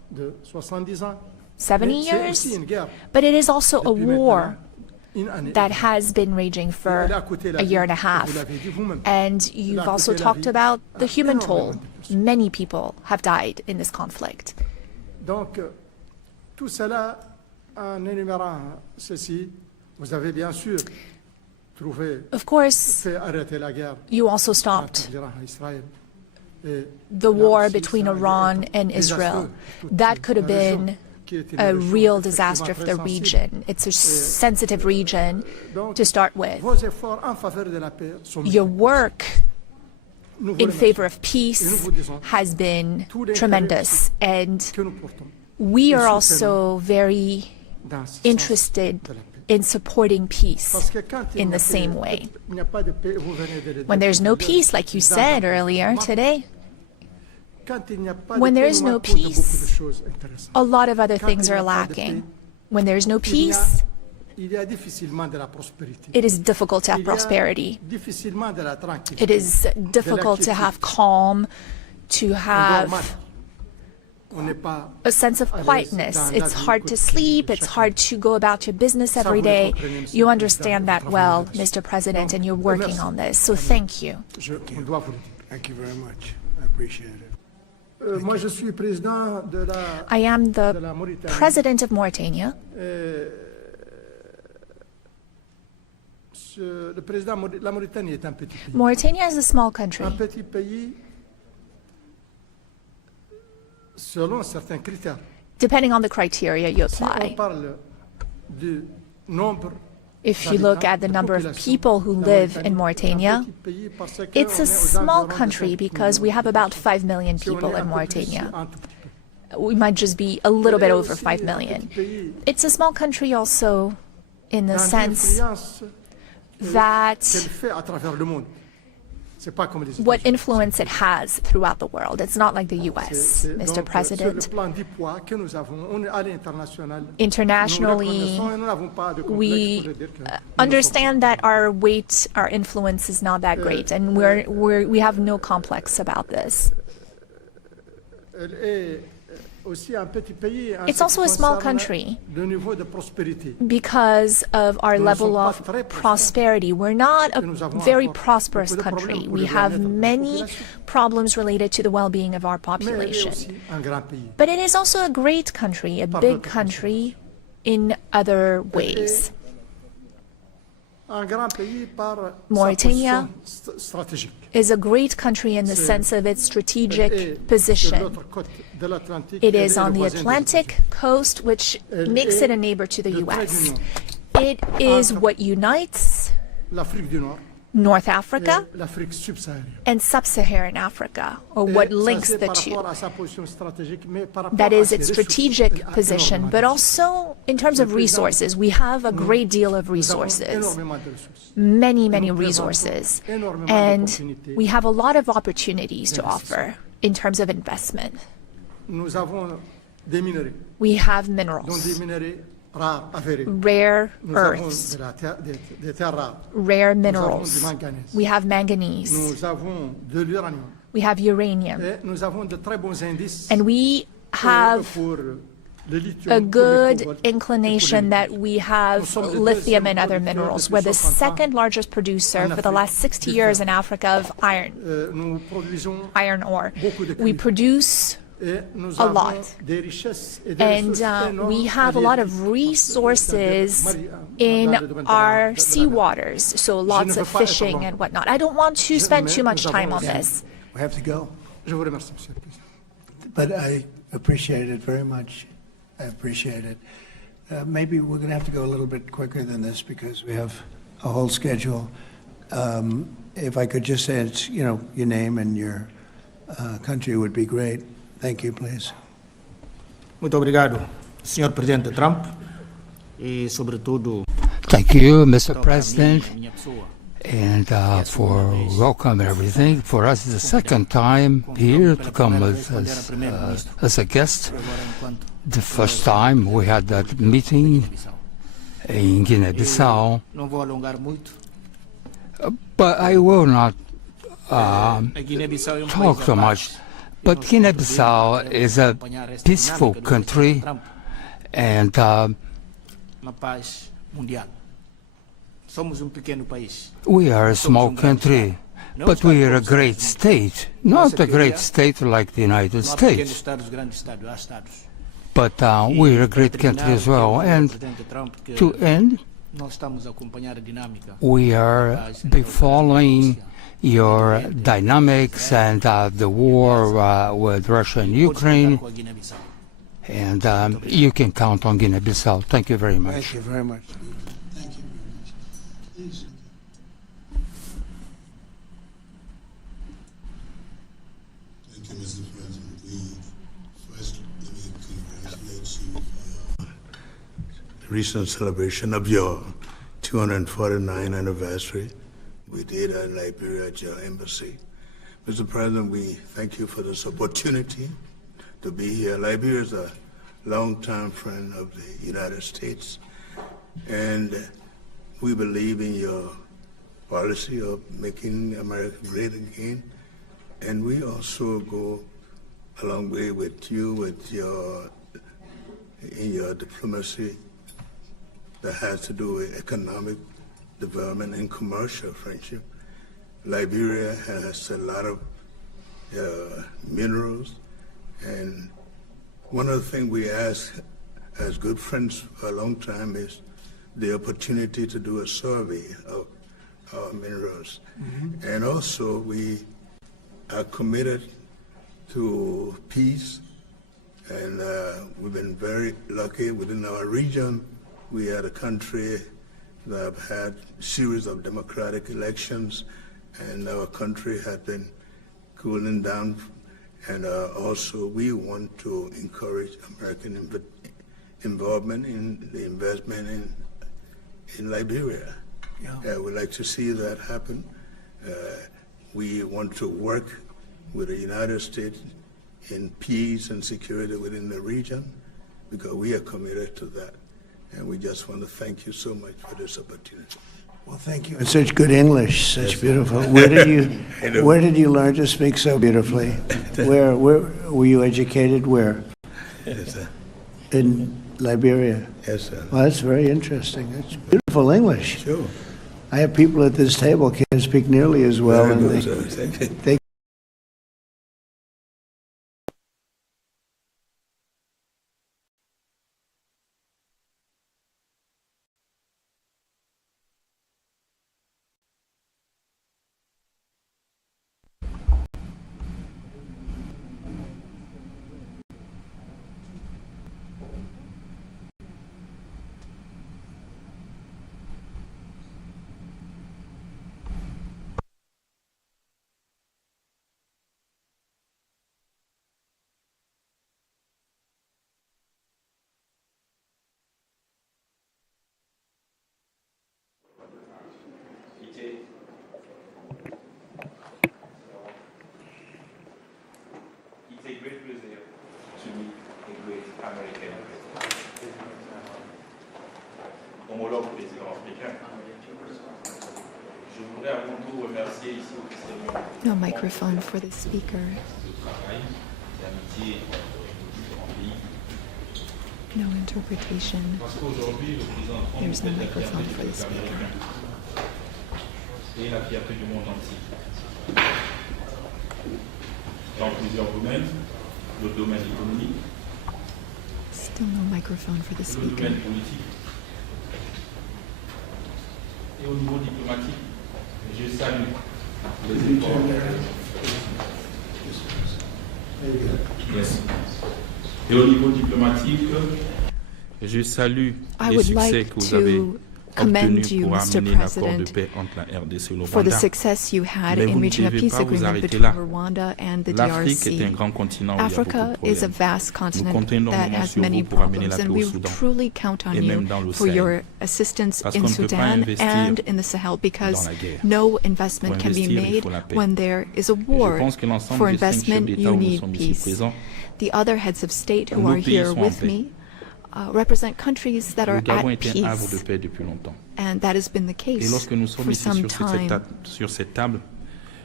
70 years, but it is also a war that has been raging for a year and a half. And you've also talked about the human toll. Many people have died in this conflict. Donc, tout cela, en énumérant ceci, vous avez bien sûr trouvé Of course, fait arrêter la guerre you also stopped entre l'Iran et Israël. Et the war between Iran and Israel. That could have been a real disaster for the region. It's a sensitive region to start with. vos efforts en faveur de la paix sont Your work Nous vous in remercions. favor of Et nous peace vous disons has been tous les tremendous, and que nous portons we et are soutenons also very dans ce sens interested de la paix. in supporting peace Parce que quand il in n'y a the pas same de- way. il n'y a pas de paix, vous venez de le When dire there's no tout à l'heure, peace, like you dans said un earlier moment, today, quand il n'y a pas when de there paix, is nous no manquons de beaucoup de peace, choses intéressantes. a lot of other Quand things il n'y are a pas de lacking. paix, When there's no il y a- peace, il y a difficilement de la prospérité. it is difficult to have Il y a prosperity. difficilement de la tranquillité. It is difficult to have calm, to On dort have mal. On n'est pas a sense of à l'aise quietness. dans la It's vie hard to quotidienne sleep. de It's chacun. hard to go about your business Ça, every vous le day. comprenez, Monsieur You le understand Président. that Vous well, travaillez là-dessus. Mr. President, and you're Donc, working merci. on this. So thank you. On doit vous le dire. Thank you very much. I appreciate it. Moi, je suis président de la, I am de the la Mauritanie. president of Mauritania. Le président, la Mauritanie est un petit pays. Mauritania is a small country. Un petit pays selon certains critères. Depending on the criteria you Si on apply. parle du nombre If you look at the number of people who live in Mauritania, it's a small country because we have about 5 million people in Mauritania. We might just be a little bit over 5 million. It's a small country also in the sense that qu'elle fait à travers le monde. C'est pas comme les what États-Unis. influence it has throughout the world. It's not like the US, C'est- Mr. donc, sur le President. plan du poids que nous avons, on est à l'international. Internationally, Nous le reconnaissons et nous n'avons pas de complexe we pour le dire que nous understand that our weight, our influence is not that great, and we have no complex about this. Elle est aussi un petit pays en It's ce qui also a small concerne country le niveau de prospérité. because of our Nous ne level sommes pas of très prospères. prosperity. We're not a Et nous avons very encore prosperous beaucoup de country. problèmes pour We le have bien-être de la many population. problems related to the well-being of our Mais elle est population. aussi un grand pays. But it is also a great country, a Par big d'autres country in other ways. Un grand pays par sa Mauritania position stratégique. is a great country in the C'est- sense of its Elle est strategic sur position. l'autre côte de l'Atlantique. It Elle is est on le the voisin des Atlantic coast, which Elle makes est it a neighbor to the le trait US. d'union It is entre what unites l'Afrique du Nord North et Africa l'Afrique subsaharienne. and sub-Saharan Africa, or Et what ça, links c'est the par two. rapport à sa position stratégique, mais par rapport That à is ses its ressources. strategic Elle a position, énormément but de ressources. also in terms of resources. We have a great deal of Nous avons resources, énormément de ressources. many, many Nous présentons resources, énormément and d'opportunités we have a lot of opportunities to d'investissement. offer in terms of investment. Nous avons des minerais, We have dont des minerals, minerais rares, avérés. rare Nous avons earths, de la des terres rares. rare Nous avons du minerals. manganèse. We have manganese, Nous avons de l'uranium. we have uranium, Et nous avons de très bons indices and we have pour le lithium, a pour le good cobalt et pour inclination le that nickel. we have Nous sommes le lithium deuxième and other producteur minerals. depuis We're the 60 ans second largest producer en for the Afrique last 60 du years fer. in Africa of iron, Nous produisons iron ore. beaucoup de We qualité. produce Et nous a avons lot. des richesses et des And ressources énormes we have a lot of resources in our seawaters, so lots of fishing and whatnot. I don't want to spend too much time on this. We have to go. Je vous remercie, Monsieur le Président. But I appreciate it very much. I appreciate it. Maybe we're going to have to go a little bit quicker than this because we have a whole schedule. If I could just say it's, your name and your country would be great. Thank you, please. Muito obrigado, Sr. Presidente Trump, e sobretudo Thank you, Mr. President, and for welcome and everything. For us, it's the second time here to come as a guest. The first time we had that meeting in Guinea-Bissau, não vou alongar muito. but I will not A Guiné-Bissau é talk país so à much. parte. But Guinea-Bissau is a peaceful country, and uma paz mundial. Somos pequeno país. we are a small country, but we are a great state. Not a great state like the United States, but we are a great country as well. And to end, we are following your dynamics and the war with Russia and Ukraine, and you can count on Guinea-Bissau. Thank you very much. Thank you very much. Thank you very much. Please. Thank you, Mr. President. First, let me congratulate you for your recent celebration of your 249th anniversary. We did in Liberia at your embassy. Mr. President, we thank you for this opportunity to be here. Liberia is a longtime friend of the United States, and we believe in your policy of making America great again. And we also go a long way with you in your diplomacy that has to do with economic development and commercial friendship. Liberia has a lot of minerals, and one of the things we ask as good friends for a long time is the opportunity to do a survey of our minerals. Mm-hmm. And also we are committed to peace, and we've been very lucky within our region. We are a country that have had a series of democratic elections, and our country has been cooling down. And also we want to encourage American involvement in the investment in Liberia. Yeah. We'd like to see that happen. We want to work with the United States in peace and security within the region, because we are committed to that. And we just want to thank you so much for this opportunity. Well, thank you. And such good English, such beautiful. Where did you learn to speak so beautifully? Where were you educated? Where? Yes, sir. In Liberia. Yes, sir. Well, that's very interesting. That's beautiful English. Sure. I have people at this table can't speak nearly as well, Very and good, sir. Thank you. they It's a great pleasure to meet a great American. Homologue président africain. Je voudrais avant tout remercier ici officiellement No microphone for the speaker. de travail, d'amitié en pays. No interpretation. Parce qu'aujourd'hui, le président Trump There's no est la microphone fierté for du the peuple speaker. américain et la fierté du monde entier. Dans plusieurs domaines, le domaine économique, Still no microphone for the le speaker. domaine politique et au niveau diplomatique, je salue les efforts. Yes. Et au niveau diplomatique, je salue I les would succès like que vous avez to commend obtenus you, pour Mr. amener l'accord de President, paix entre la RDC et le for the Rwanda. success you had Mais in vous ne reaching a devez peace pas vous agreement arrêter between là. Rwanda and the L'Afrique est un DRC. grand continent où il y a beaucoup Africa de is a problèmes. vast Nous continent comptons that énormément has sur many vous pour amener la problems, paix and au we Soudan truly count on et même you dans le for Sahel. your assistance Parce in qu'on ne peut pas Sudan investir and in the Sahel, because dans la guerre. no investment Pour can be investir, il made faut la paix. when there is a Et je war. pense que l'ensemble For des 5 chefs investment, d'État you où nous need sommes ici peace. présents, The other heads of state who nos are pays here sont en with paix. me represent countries that are le Gabon at est un havre de peace, paix depuis longtemps. and that has been the Et case lorsque nous sommes for ici some sur cette, time. sur cette table,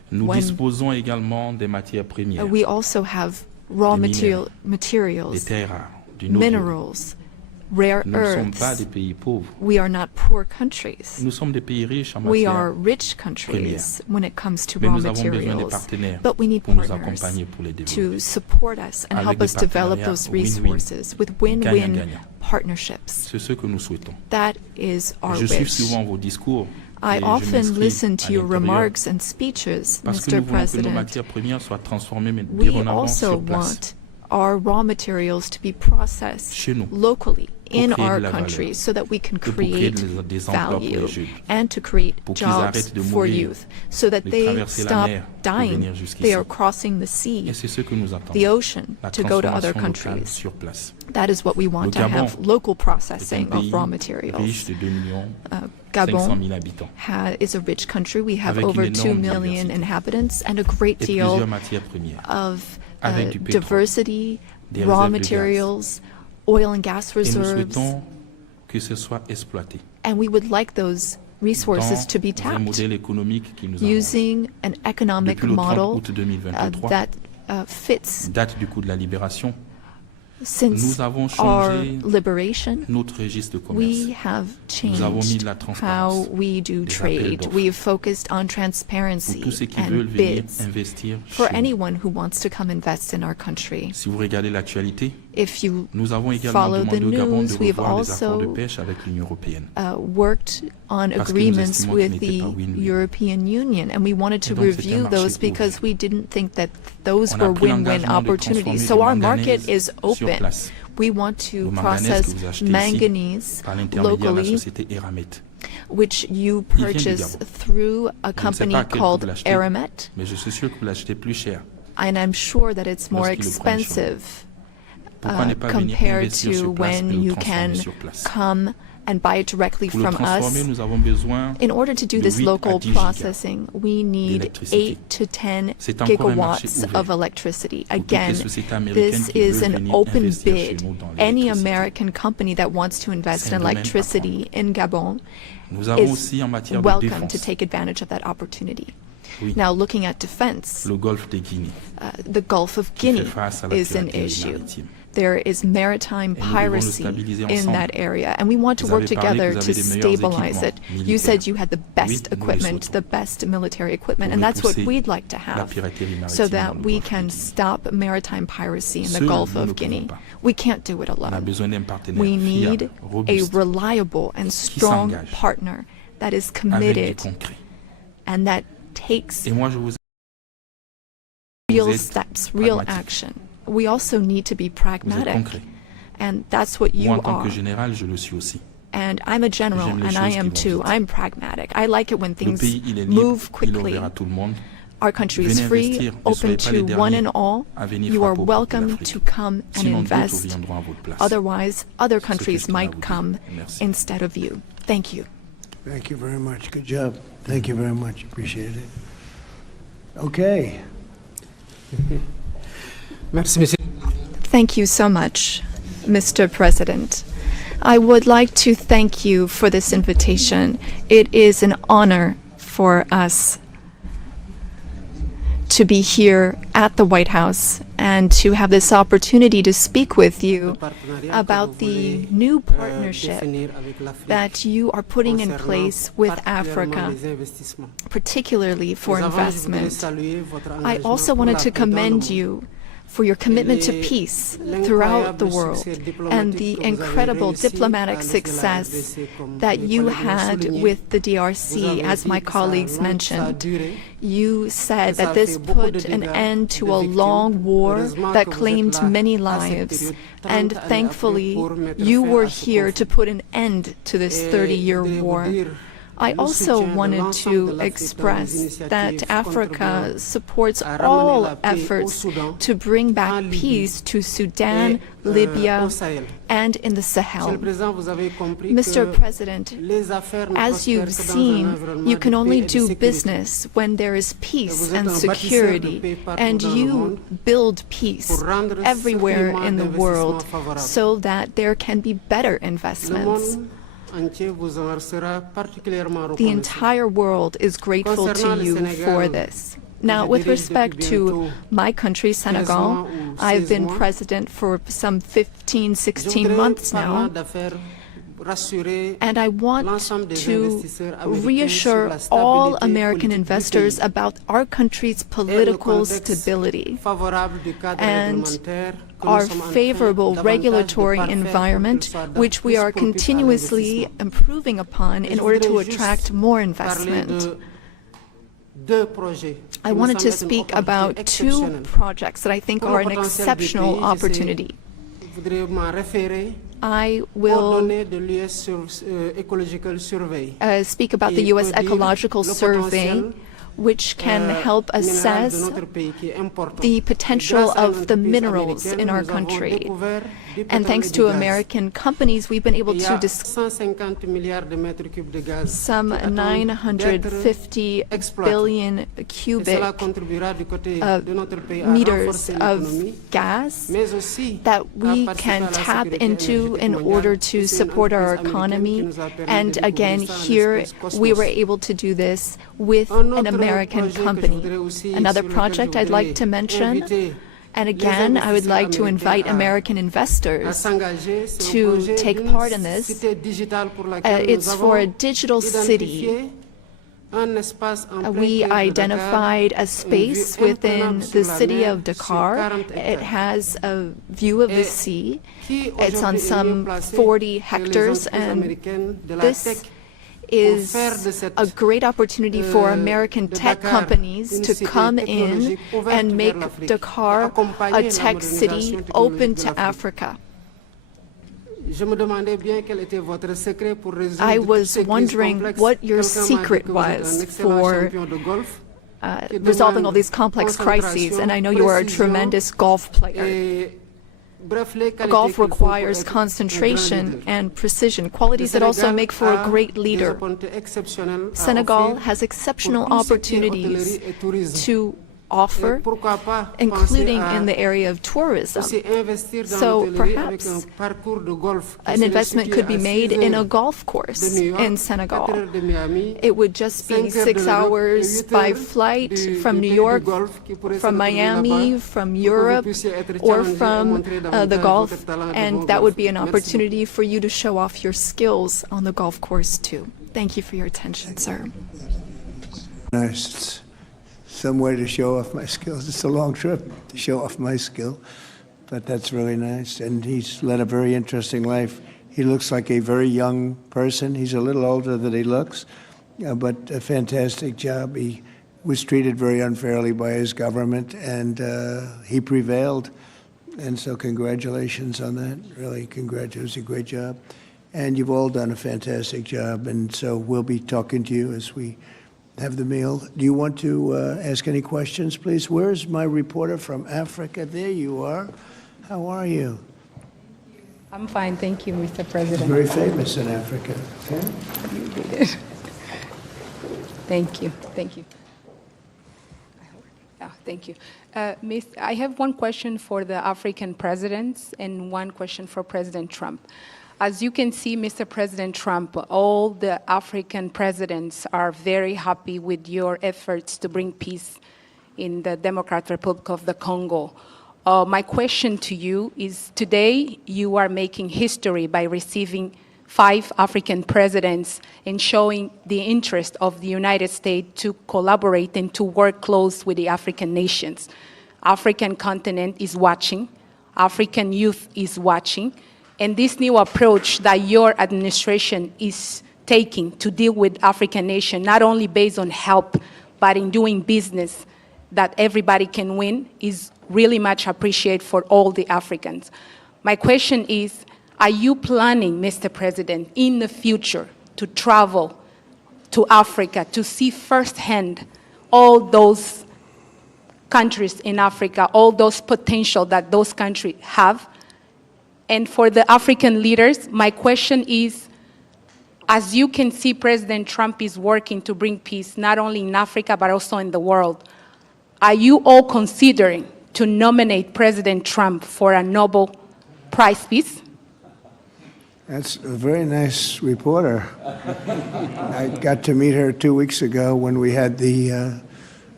Nous when disposons également des matières premières, we also have raw des materials, terres rares, du noble. minerals, rare Nous ne sommes pas earths. des pays pauvres. We are not poor countries. Nous sommes des pays riches en We matières are rich premières. countries when it comes to Mais raw nous avons besoin des materials. partenaires But we need pour nous partners accompagner pour les développer. to support us and Avec help des us develop partenariats those win-win, resources with win-win gagnant-gagnant. partnerships. C'est ce que nous souhaitons. That is our Je suis wish. souvent vos discours. I et je often m'inscris listen à to your l'intérieur remarks and speeches, parce que Mr. nous voulons que nos President. matières premières soient transformées mais We dorénavant also sur place. want our raw materials to be processed Chez nous, locally pour in créer our de la country valeur, so that we can et pour créer create des emplois pour value les jeunes, and to create pour qu'ils jobs arrêtent de for mourir, youth so that de they traverser la stop mer pour dying. venir jusqu'ici. They are crossing the sea, Et c'est ce que nous attendons. the ocean, La to go to other transformation locale countries. sur place. That is what we want Le to Gabon have, local est un processing of pays raw riche materials. de 2 millions Gabon 500 000 habitants, is a rich country. We have avec over une 2 énorme million diversité inhabitants and a great et deal plusieurs matières premières, of avec du pétrole, diversity, des raw réserves de gaz. materials, oil and gas Et nous reserves, souhaitons que ce soit exploité and we would like those resources to be dans un tapped modèle économique qui nous arrange. using an economic Depuis le 30 model août 2023, that fits. date du coup de la libération, Since nous avons our changé liberation, notre registre de commerce. we have Nous avons mis changed de la transparence, how we do des appels trade. d'offres. We've focused on Pour transparency tous ceux qui veulent and venir bids investir for chez nous. anyone who wants to come invest in our country. Si vous regardez l'actualité, If you nous avons également follow the demandé au Gabon de news, we've revoir les accords de also pêche avec l'Union européenne. worked on Parce que nous agreements estimons with qu'ils n'étaient the pas win-win. European Union, and we wanted to Et donc, c'est un review marché those ouvert. because we didn't think that those On a were pris win-win l'engagement de opportunities. transformer So du our manganèse market is sur open. place. We want to Le manganèse process que vous achetez ici manganese par l'intermédiaire de la locally, société Eramet. which you Il vient du purchase Gabon. through a Je ne sais company pas à quel prix called vous l'achetez, Aramet, mais je suis sûr que vous l'achetez plus cher. and I'm sure that it's more Lorsqu'ils le prennent sur expensive Pourquoi ne pas venir compared investir to sur place et when le you transformer can sur place? come and buy it directly Pour le from transformer, us. nous avons besoin In order to do de this 8 à local 10 gigas processing, we need d'électricité. 8 to 10 C'est encore un marché gigawatts ouvert of electricity. pour toutes les Again, sociétés américaines this qui is veulent an venir open investir chez bid. nous dans Any l'électricité. American company that wants to invest C'est un in domaine electricity in Gabon Nous avons is aussi en matière de welcome to défense take advantage of that opportunity. Oui. Now, looking at defense, le golfe de Guinée the Gulf of qui fait Guinea face à la is an piraterie issue. maritime. There is maritime Et nous devons le piracy stabiliser in ensemble. that area, and we want to Vous work avez parlé together que vous to avez des meilleurs stabilize it. équipements You said militaires. you had the Oui, best nous le equipment, souhaitons. the best military equipment, Pour and that's what repousser we'd like to la have piraterie maritime so dans that le we golfe de can Guinée. stop maritime piracy in the Seuls, Gulf nous ne of Guinea. pouvons pas. We can't do it On a alone. besoin d'un partenaire We need fiable, a robuste, reliable and strong s'engage partner that is avec du committed concret. and that takes Et moi, je vous real êtes steps, real pragmatique. action. We also need to be Vous êtes pragmatic, concret. and that's what Moi, you en tant are. que général, je le suis aussi. And I'm a general, J'aime les and I choses qui am vont too. vite. I'm pragmatic. I like it when Le things pays, il est libre, move il est quickly. ouvert à tout le monde. Our country is Venez free, investir, ne open soyez pas les to one derniers and all. à venir You are frapper aux portes de welcome l'Afrique. to come and Sinon, d'autres invest. viendront à votre place. Otherwise, other C'est ce que countries je tenais à might vous dire. come Merci. instead of you. Thank you. Thank you very much. Good job. Thank you very much. Appreciate it. Okay. Merci, monsieur. Thank you so much, Mr. President. I would like to thank you for this invitation. It is an honor for us to be here at the White House and to have this opportunity to speak with you about the new partnership that you are putting in place with Africa, particularly for investment. I also wanted to commend you for your commitment to peace throughout the world and the incredible diplomatic success that you had with the DRC, as my colleagues mentioned. You said that this put an end to a long war that claimed many lives, and thankfully you were here to put an end to this 30-year war. I also wanted to express that Africa supports all efforts to bring back peace to Sudan, Libya, and in the Sahel. Mr. President, as you've seen, you can only do business when there is peace and security, and you build peace everywhere in the world so that there can be better investments. The entire world is grateful to you for this. Now, with respect to my country, Senegal, I've been president for some 15, 16 months now, and I want to reassure all American investors about our country's political stability and our favorable regulatory environment, which we are continuously improving upon in order to attract more investment. I wanted to speak about two projects that I think are an exceptional opportunity. I will speak about the U.S. Ecological Survey, which can help assess the potential of the minerals in our country. And thanks to American companies, we've been able to some 950 billion cubic meters of gas that we can tap into in order to support our economy. And again, here we were able to do this with an American company. Another project I'd like to mention, and again, I would like to invite American investors to take part in this. It's for a digital city. We identified a space within the city of Dakar. It has a view of the sea. It's on some 40 hectares, and this is a great opportunity for American tech companies to come in and make Dakar a tech city open to Africa. I was wondering what your secret was for resolving all these complex crises, and I know you are a tremendous golf player. Golf requires concentration and precision, qualities that also make for a great leader. Senegal has exceptional opportunities to offer, including in the area of tourism. So perhaps an investment could be made in a golf course in Senegal. It would just be 6 hours by flight from New York, from Miami, from Europe, or from the Gulf, and that would be an opportunity for you to show off your skills on the golf course too. Thank you for your attention, sir. Nice. Some way to show off my skills. It's a long trip to show off my skill, but that's really nice. And he's led a very interesting life. He looks like a very young person. He's a little older than he looks, but a fantastic job. He was treated very unfairly by his government, and he prevailed. And so congratulations on that. Really, congratulations. It was a great job. And you've all done a fantastic job, and so we'll be talking to you as we have the meal. Do you want to ask any questions, please? Where's my reporter from Africa? There you are. How are you? I'm fine, thank you, Mr. President. Very famous in Africa. Okay? Thank you, thank you. Thank you. I have one question for the African presidents and one question for President Trump. As you can see, Mr. President Trump, all the African presidents are very happy with your efforts to bring peace in the Democratic Republic of the Congo. My question to you is, today you are making history by receiving 5 African presidents and showing the interest of the United States to collaborate and to work close with the African nations. African continent is watching, African youth is watching, and this new approach that your administration is taking to deal with African nations, not only based on help, but in doing business that everybody can win, is really much appreciated for all the Africans. My question is, are you planning, Mr. President, in the future to travel to Africa to see firsthand all those countries in Africa, all those potential that those countries have? And for the African leaders, my question is, as you can see, President Trump is working to bring peace, not only in Africa, but also in the world. Are you all considering to nominate President Trump for a Nobel Prize Peace? That's a very nice reporter. I got to meet her 2 weeks ago when we had the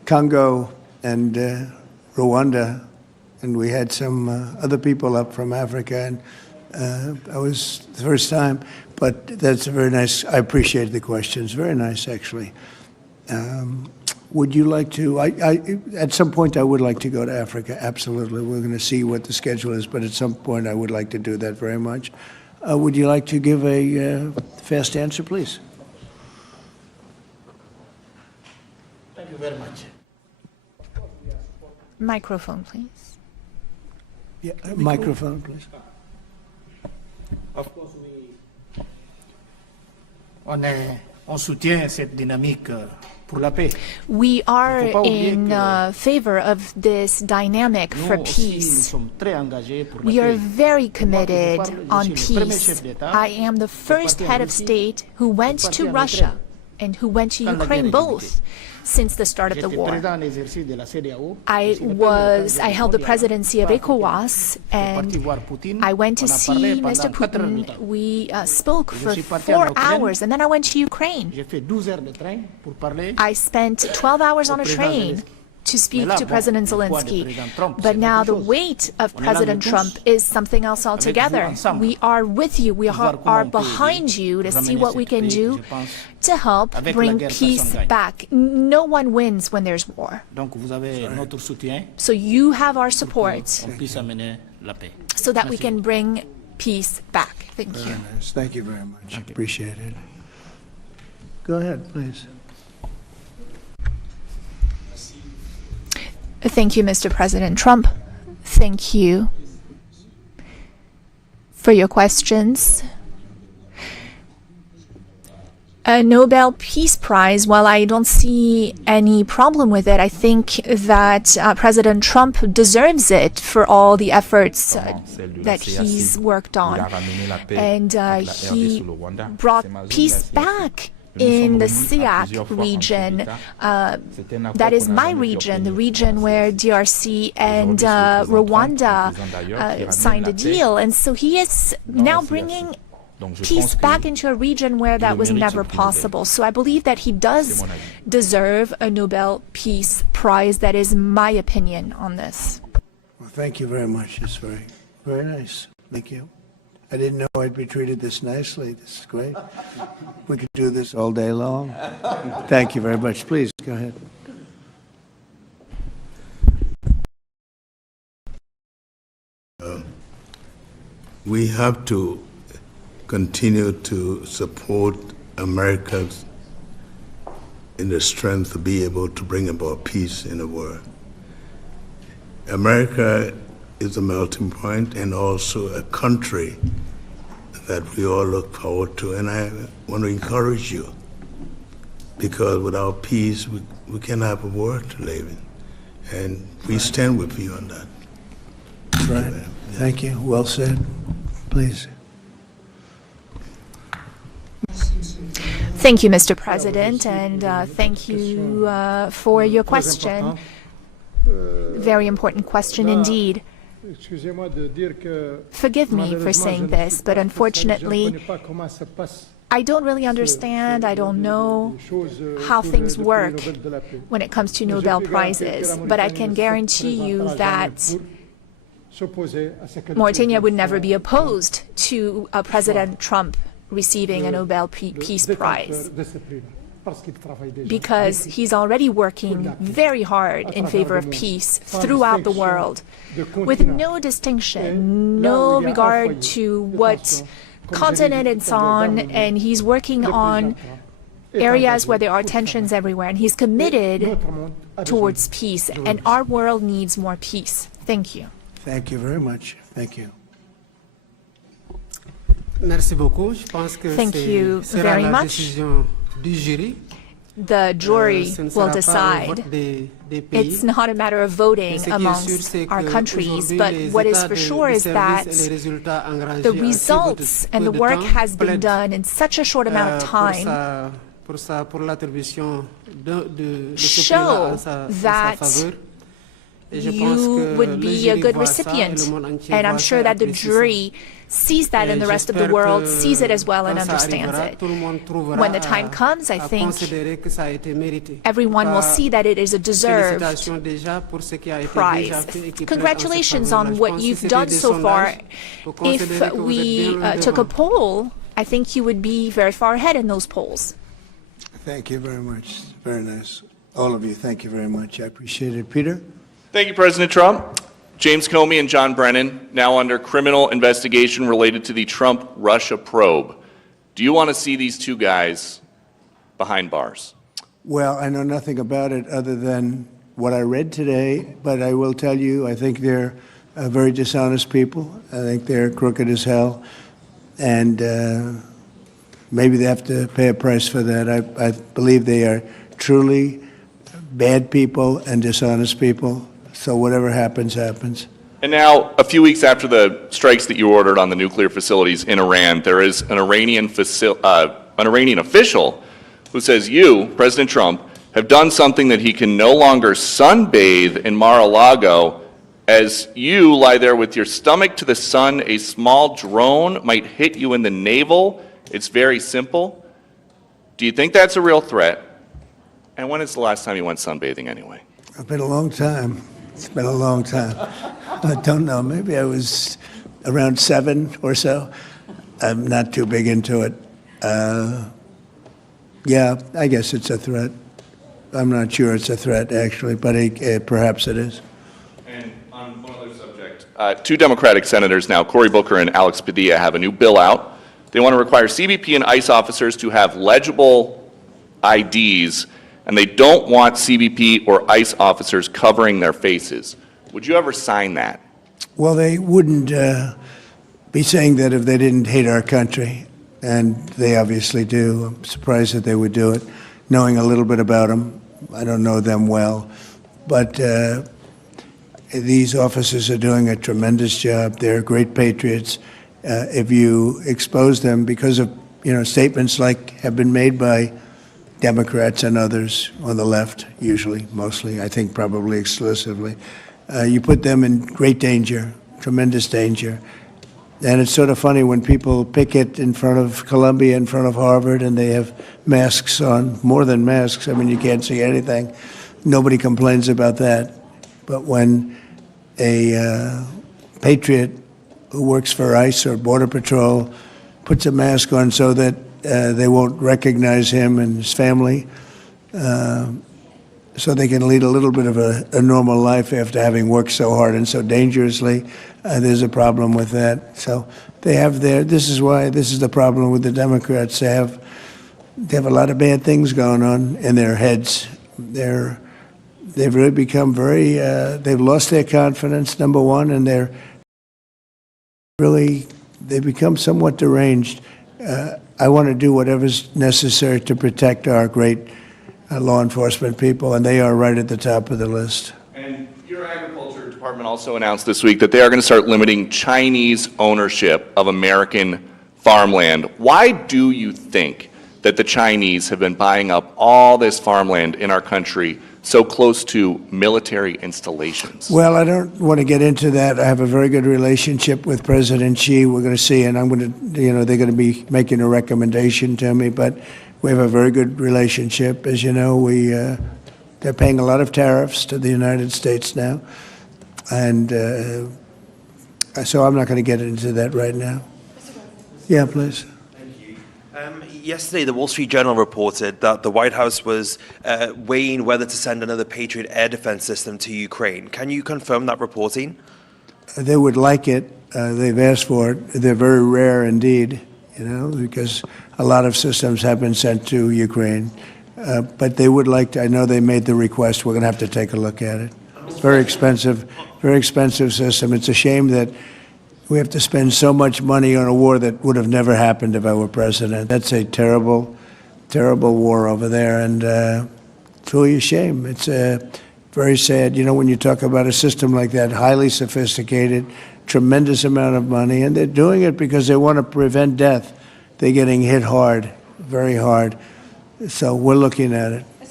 Congo and Rwanda, and we had some other people up from Africa, and that was the first time. But that's a very nice. I appreciate the questions. Very nice, actually. Would you like to? At some point, I would like to go to Africa. Absolutely, we're going to see what the schedule is. But at some point, I would like to do that very much. Would you like to give a fast answer, please? Thank you very much. Microphone, please. Yeah, microphone, please. Of course, on soutient cette dynamique pour la paix. We are in favor of this dynamic for peace. We are very committed on peace. I am the first head of state who went to Russia and who went to Ukraine both since the start of the war. I held the presidency of ECOWAS, and I went to see Mr. Putin. We spoke for 4 hours, and then I went to Ukraine. I spent 12 hours on a train to speak to President Zelensky. But now the weight of President Trump is something else altogether. We are with you. We are behind you to see what we can do to help bring peace back. No one wins when there's war. So you have our support so that we can bring peace back. Thank you. Nice. Thank you very much. Appreciate it. Go ahead, please. Thank you, Mr. President Trump. Thank you for your questions. A Nobel Peace Prize, while I don't see any problem with it, I think that President Trump deserves it for all the efforts that he's worked on. And he brought peace back in the SEAC region. That is my region, the region where DRC and Rwanda signed a deal. And so he is now bringing peace back into a region where that was never possible. So I believe that he does deserve a Nobel Peace Prize. That is my opinion on this. Well, thank you very much. It's very, very nice. Thank you. I didn't know I'd be treated this nicely. This is great. We could do this all day long. Thank you very much. Please, go ahead. We have to continue to support America in the strength to be able to bring about peace in the world. America is a melting point and also a country that we all look forward to. And I want to encourage you, because without peace, we can't have a world to live in. And we stand with you on that. That's right. Yeah. Thank you. Well said. Please. Thank you, Mr. President, and thank you for your question. Very important question indeed. Forgive me for saying this, but unfortunately, I don't really understand, I don't know how things work when it comes to Nobel Prizes, but I can guarantee you that Mauritania would never be opposed to President Trump receiving a Nobel Peace Prize, because he's already working very hard in favor of peace throughout the world, with no distinction, no regard to what continent it's on, and he's working on areas where there are tensions everywhere, and he's committed towards peace, and our world needs more peace. Thank you. Thank you very much. Thank you. Merci beaucoup. Je pense que Thank you very much. The jury will decide. It's not a matter of voting amongst our countries, but what is for sure is that the results and the work has been done in such a short amount of time show that you would be a good recipient. And I'm sure that the jury sees that and the rest of the world sees it as well and understands it. When the time comes, I think everyone will see that it is a deserved prize. Congratulations on what you've done so far. If we took a poll, I think you would be very far ahead in those polls. Thank you very much. Very nice. All of you, thank you very much. I appreciate it. Peter? Thank you, President Trump. James Comey and John Brennan, now under criminal investigation related to the Trump-Russia probe. Do you want to see these two guys behind bars? Well, I know nothing about it other than what I read today, but I will tell you, I think they're very dishonest people. I think they're crooked as hell, and maybe they have to pay a price for that. I believe they are truly bad people and dishonest people. So whatever happens, happens. And now, a few weeks after the strikes that you ordered on the nuclear facilities in Iran, there is an Iranian official who says you, President Trump, have done something that he can no longer sunbathe in Mar-a-Lago. As you lie there with your stomach to the sun, a small drone might hit you in the navel. It's very simple. Do you think that's a real threat? And when is the last time you went sunbathing anyway? It's been a long time. It's been a long time. I don't know. Maybe I was around 7 or so. I'm not too big into it. Yeah, I guess it's a threat. I'm not sure it's a threat, actually, but perhaps it is. And on one other subject, two Democratic senators now, Cory Booker and Alex Padilla, have a new bill out. They want to require CBP and ICE officers to have legible IDs, and they don't want CBP or ICE officers covering their faces. Would you ever sign that? Well, they wouldn't be saying that if they didn't hate our country, and they obviously do. I'm surprised that they would do it, knowing a little bit about them. I don't know them well, but these officers are doing a tremendous job. They're great patriots. If you expose them because of statements like have been made by Democrats and others on the left, usually, mostly, I think probably exclusively, you put them in great danger, tremendous danger. And it's sort of funny when people picket in front of Columbia, in front of Harvard, and they have masks on, more than masks. I mean, you can't see anything. Nobody complains about that. But when a patriot who works for ICE or Border Patrol puts a mask on so that they won't recognize him and his family, so they can lead a little bit of a normal life after having worked so hard and so dangerously, there's a problem with that. So they have this is the problem with the Democrats. They have a lot of bad things going on in their heads. They've really become they've lost their confidence, number one, and they've become somewhat deranged. I want to do whatever's necessary to protect our great law enforcement people, and they are right at the top of the list. And your Agriculture Department also announced this week that they are going to start limiting Chinese ownership of American farmland. Why do you think that the Chinese have been buying up all this farmland in our country so close to military installations? Well, I don't want to get into that. I have a very good relationship with President Xi. We're going to see, and I'm going to, they're going to be making a recommendation to me, but we have a very good relationship. As you know, they're paying a lot of tariffs to the United States now, and so I'm not going to get into that right now. Yeah, please. Yesterday, the Wall Street Journal reported that the White House was weighing whether to send another Patriot air defense system to Ukraine. Can you confirm that reporting? They would like it. They've asked for it. They're very rare indeed, because a lot of systems have been sent to Ukraine. But they would like to. I know they made the request. We're going to have to take a look at it. It's very expensive system. It's a shame that we have to spend so much money on a war that would have never happened if I were president. That's a terrible, terrible war over there, and truly a shame. It's very sad. When you talk about a system like that, highly sophisticated, tremendous amount of money, and they're doing it because they want to prevent death. They're getting hit hard, very hard. So we're looking at it.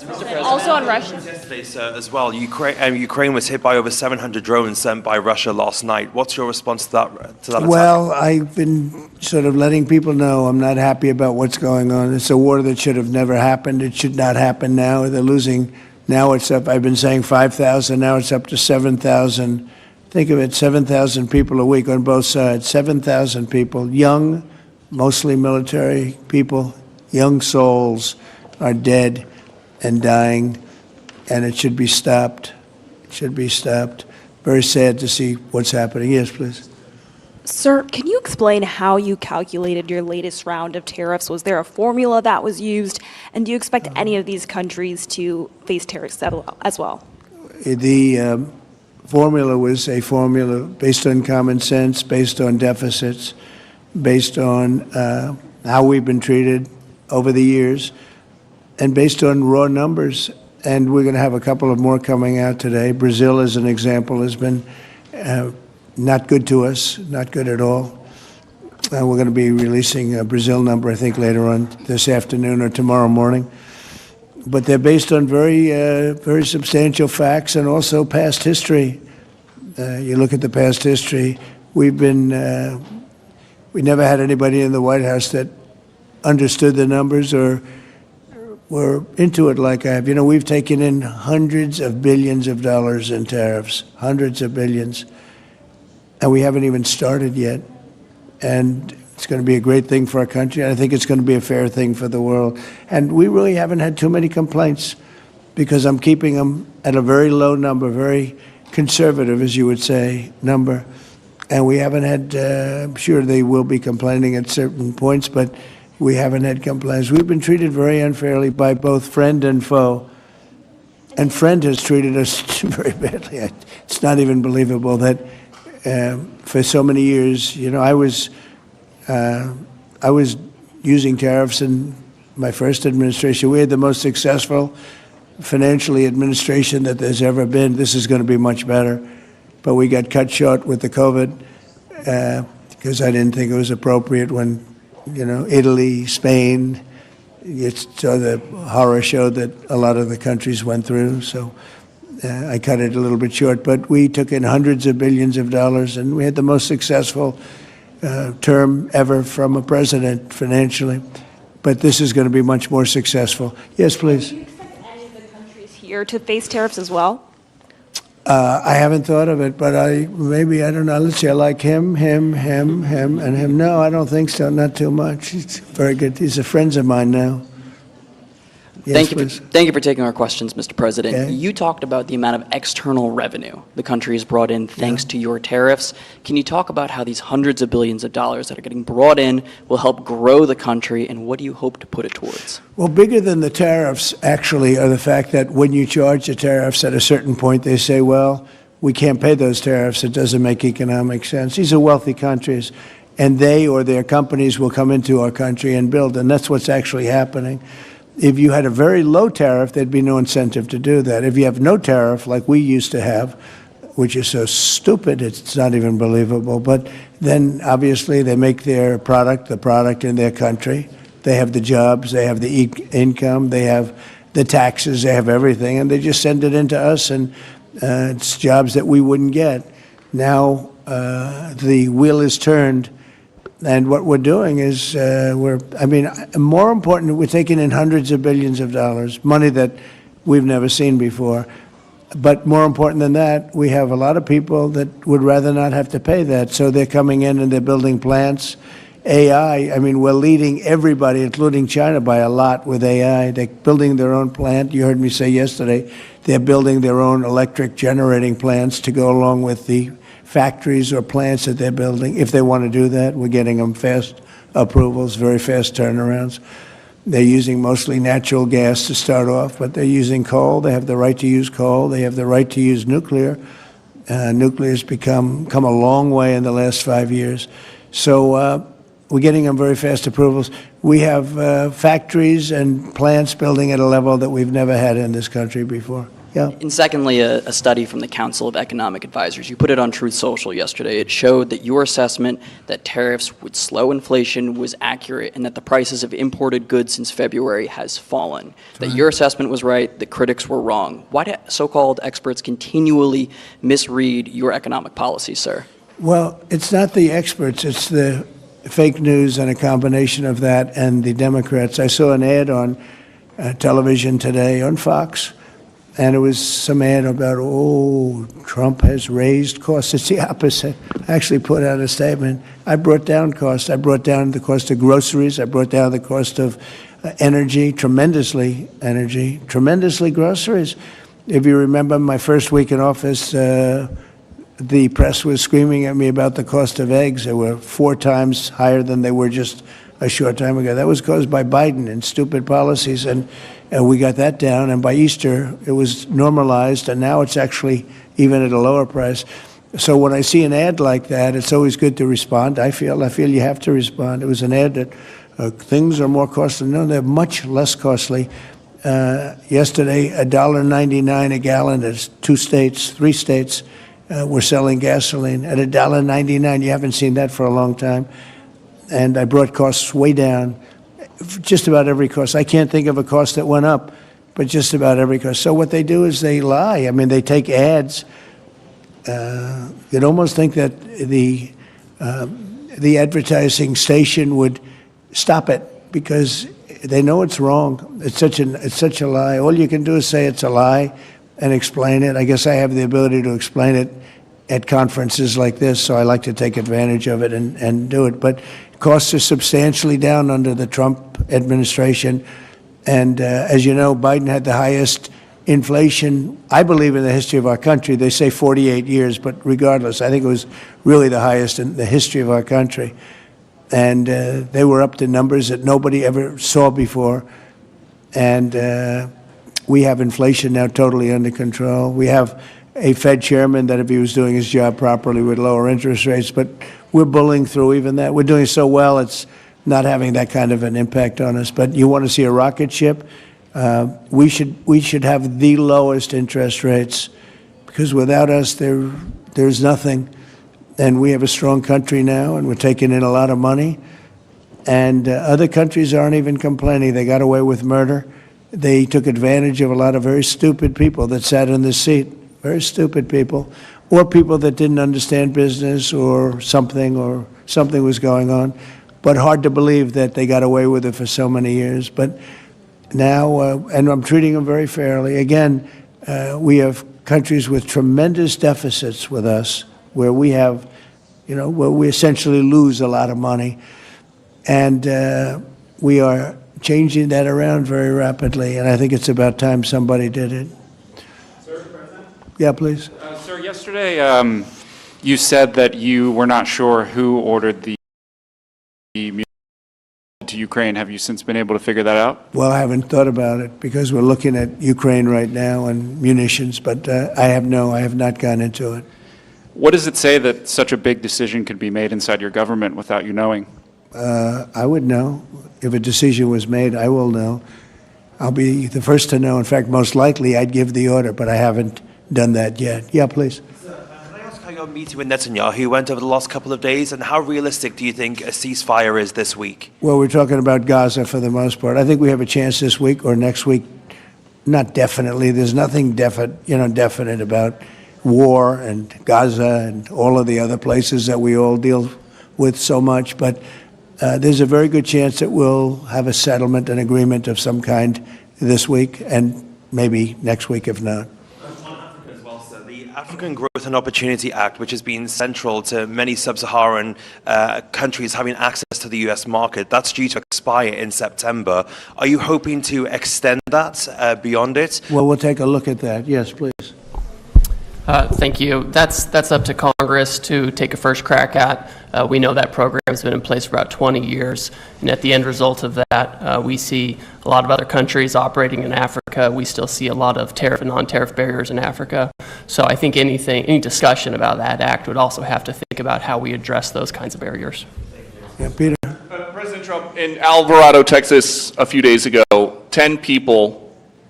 Also on Russia. Yesterday, sir, as well, Ukraine was hit by over 700 drones sent by Russia last night. What's your response to that attack? Well, I've been sort of letting people know I'm not happy about what's going on. It's a war that should have never happened. It should not happen now. They're losing. Now it's up. I've been saying 5,000. Now it's up to 7,000. Think of it, 7,000 people a week on both sides. 7,000 people, young, mostly military people, young souls are dead and dying, and it should be stopped. It should be stopped. Very sad to see what's happening. Yes, please. Sir, can you explain how you calculated your latest round of tariffs? Was there a formula that was used? And do you expect any of these countries to face tariffs as well? The formula was a formula based on common sense, based on deficits, based on how we've been treated over the years, and based on raw numbers. And we're going to have a couple of more coming out today. Brazil, as an example, has been not good to us, not good at all. We're going to be releasing a Brazil number, I think, later on this afternoon or tomorrow morning. But they're based on very substantial facts and also past history. You look at the past history. We never had anybody in the White House that understood the numbers or were into it like I have. You know, we've taken in hundreds of billions of dollars in tariffs, hundreds of billions, and we haven't even started yet. And it's going to be a great thing for our country. And I think it's going to be a fair thing for the world. And we really haven't had too many complaints because I'm keeping them at a very low number, very conservative, as you would say, number. And we haven't had, I'm sure they will be complaining at certain points, but we haven't had complaints. We've been treated very unfairly by both friend and foe. And friend has treated us very badly. It's not even believable that for so many years, you know, I was using tariffs in my first administration. We had the most successful financially administration that there's ever been. This is going to be much better. But we got cut short with the COVID because I didn't think it was appropriate when, you know, Italy, Spain, so the horror show that a lot of the countries went through. So I cut it a little bit short. But we took in hundreds of billions of dollars, and we had the most successful term ever from a president financially. But this is going to be much more successful. Yes, please. Do you expect any of the countries here to face tariffs as well? I haven't thought of it, but I don't know. Let's see, I like him, and him. No, I don't think so, not too much. It's very good. These are friends of mine now. Yes, Thank you for taking our questions, Mr. President. Okay. You talked about the amount of external revenue the country has brought in thanks to your tariffs. Can you talk about how these hundreds of billions of dollars that are getting brought in will help grow the country, and what do you hope to put it towards? Well, bigger than the tariffs, actually, are the fact that when you charge the tariffs at a certain point, they say, well, we can't pay those tariffs. It doesn't make economic sense. These are wealthy countries, and they or their companies will come into our country and build, and that's what's actually happening. If you had a very low tariff, there'd be no incentive to do that. If you have no tariff, like we used to have, which is so stupid, it's not even believable, but then obviously they make their product, the product in their country. They have the jobs, they have the income, they have the taxes, they have everything, and they just send it into us, and it's jobs that we wouldn't get. Now the wheel is turned. And what we're doing is more important, we're taking in hundreds of billions of dollars, money that we've never seen before. But more important than that, we have a lot of people that would rather not have to pay that. So they're coming in and they're building plants. AI, we're leading everybody, including China, by a lot with AI. They're building their own plant. You heard me say yesterday, they're building their own electric generating plants to go along with the factories or plants that they're building. If they want to do that, we're getting them fast approvals, very fast turnarounds. They're using mostly natural gas to start off, but they're using coal. They have the right to use coal. They have the right to use nuclear. Nuclear's come a long way in the last 5 years. So we're getting them very fast approvals. We have factories and plants building at a level that we've never had in this country before. Yeah. And secondly, a study from the Council of Economic Advisors. You put it on Truth Social yesterday. It showed that your assessment that tariffs would slow inflation was accurate and that the prices of imported goods since February has fallen. That your assessment was right, the critics were wrong. Why do so-called experts continually misread your economic policy, sir? Well, it's not the experts, it's the fake news and a combination of that and the Democrats. I saw an ad on television today on Fox, and it was some ad about, oh, Trump has raised costs. It's the opposite. I actually put out a statement. I brought down costs. I brought down the cost of groceries. I brought down the cost of energy, tremendously groceries. If you remember my first week in office, the press was screaming at me about the cost of eggs. They were 4 times higher than they were just a short time ago. That was caused by Biden and stupid policies, and we got that down. And by Easter, it was normalized, and now it's actually even at a lower price. So when I see an ad like that, it's always good to respond. I feel you have to respond. It was an ad that things are more costly. No, they're much less costly. Yesterday, $1.99 a gallon. There's 3 states. We're selling gasoline at $1.99. You haven't seen that for a long time. And I brought costs way down, just about every cost. I can't think of a cost that went up, but just about every cost. So what they do is they lie. I mean, they take ads. You'd almost think that the advertising station would stop it because they know it's wrong. It's such a lie. All you can do is say it's a lie and explain it. I guess I have the ability to explain it at conferences like this, so I like to take advantage of it and do it. But costs are substantially down under the Trump administration. And as you know, Biden had the highest inflation, I believe, in the history of our country. They say 48 years, but regardless, I think it was really the highest in the history of our country. And they were up to numbers that nobody ever saw before. And we have inflation now totally under control. We have a Fed chairman that if he was doing his job properly would lower interest rates, but we're bullying through even that. We're doing so well, it's not having that kind of an impact on us. But you want to see a rocket ship? We should have the lowest interest rates, because without us, there's nothing. And we have a strong country now, and we're taking in a lot of money. And other countries aren't even complaining. They got away with murder. They took advantage of a lot of very stupid people that sat in the seat, very stupid people, or people that didn't understand business or something was going on. But hard to believe that they got away with it for so many years. But now, and I'm treating them very fairly. Again, we have countries with tremendous deficits with us, where we have, where we essentially lose a lot of money. And we are changing that around very rapidly, and I think it's about time somebody did it. Sir, President? Yeah, please. Sir, yesterday you said that you were not sure who ordered the munitions to Ukraine. Have you since been able to figure that out? Well, I haven't thought about it because we're looking at Ukraine right now and munitions, but I have not gone into it. What does it say that such a big decision could be made inside your government without you knowing? I would know. If a decision was made, I will know. I'll be the first to know. In fact, most likely I'd give the order, but I haven't done that yet. Yeah, please. Can I ask how your meeting with Netanyahu went over the last couple of days, and how realistic do you think a ceasefire is this week? Well, we're talking about Gaza for the most part. I think we have a chance this week or next week. Not definitely. There's nothing definite about war and Gaza and all of the other places that we all deal with so much, but there's a very good chance that we'll have a settlement, an agreement of some kind this week, and maybe next week if not. On Africa as well, sir. The African Growth and Opportunity Act, which has been central to many sub-Saharan countries having access to the U.S. market, that's due to expire in September. Are you hoping to extend that beyond it? Well, we'll take a look at that. Yes, please. Thank you. That's up to Congress to take a first crack at. We know that program has been in place for about 20 years, and at the end result of that, we see a lot of other countries operating in Africa. We still see a lot of tariff and non-tariff barriers in Africa. So I think any discussion about that act would also have to think about how we address those kinds of barriers. Yeah, Peter. President Trump, in Alvarado, Texas, a few days ago, 10 people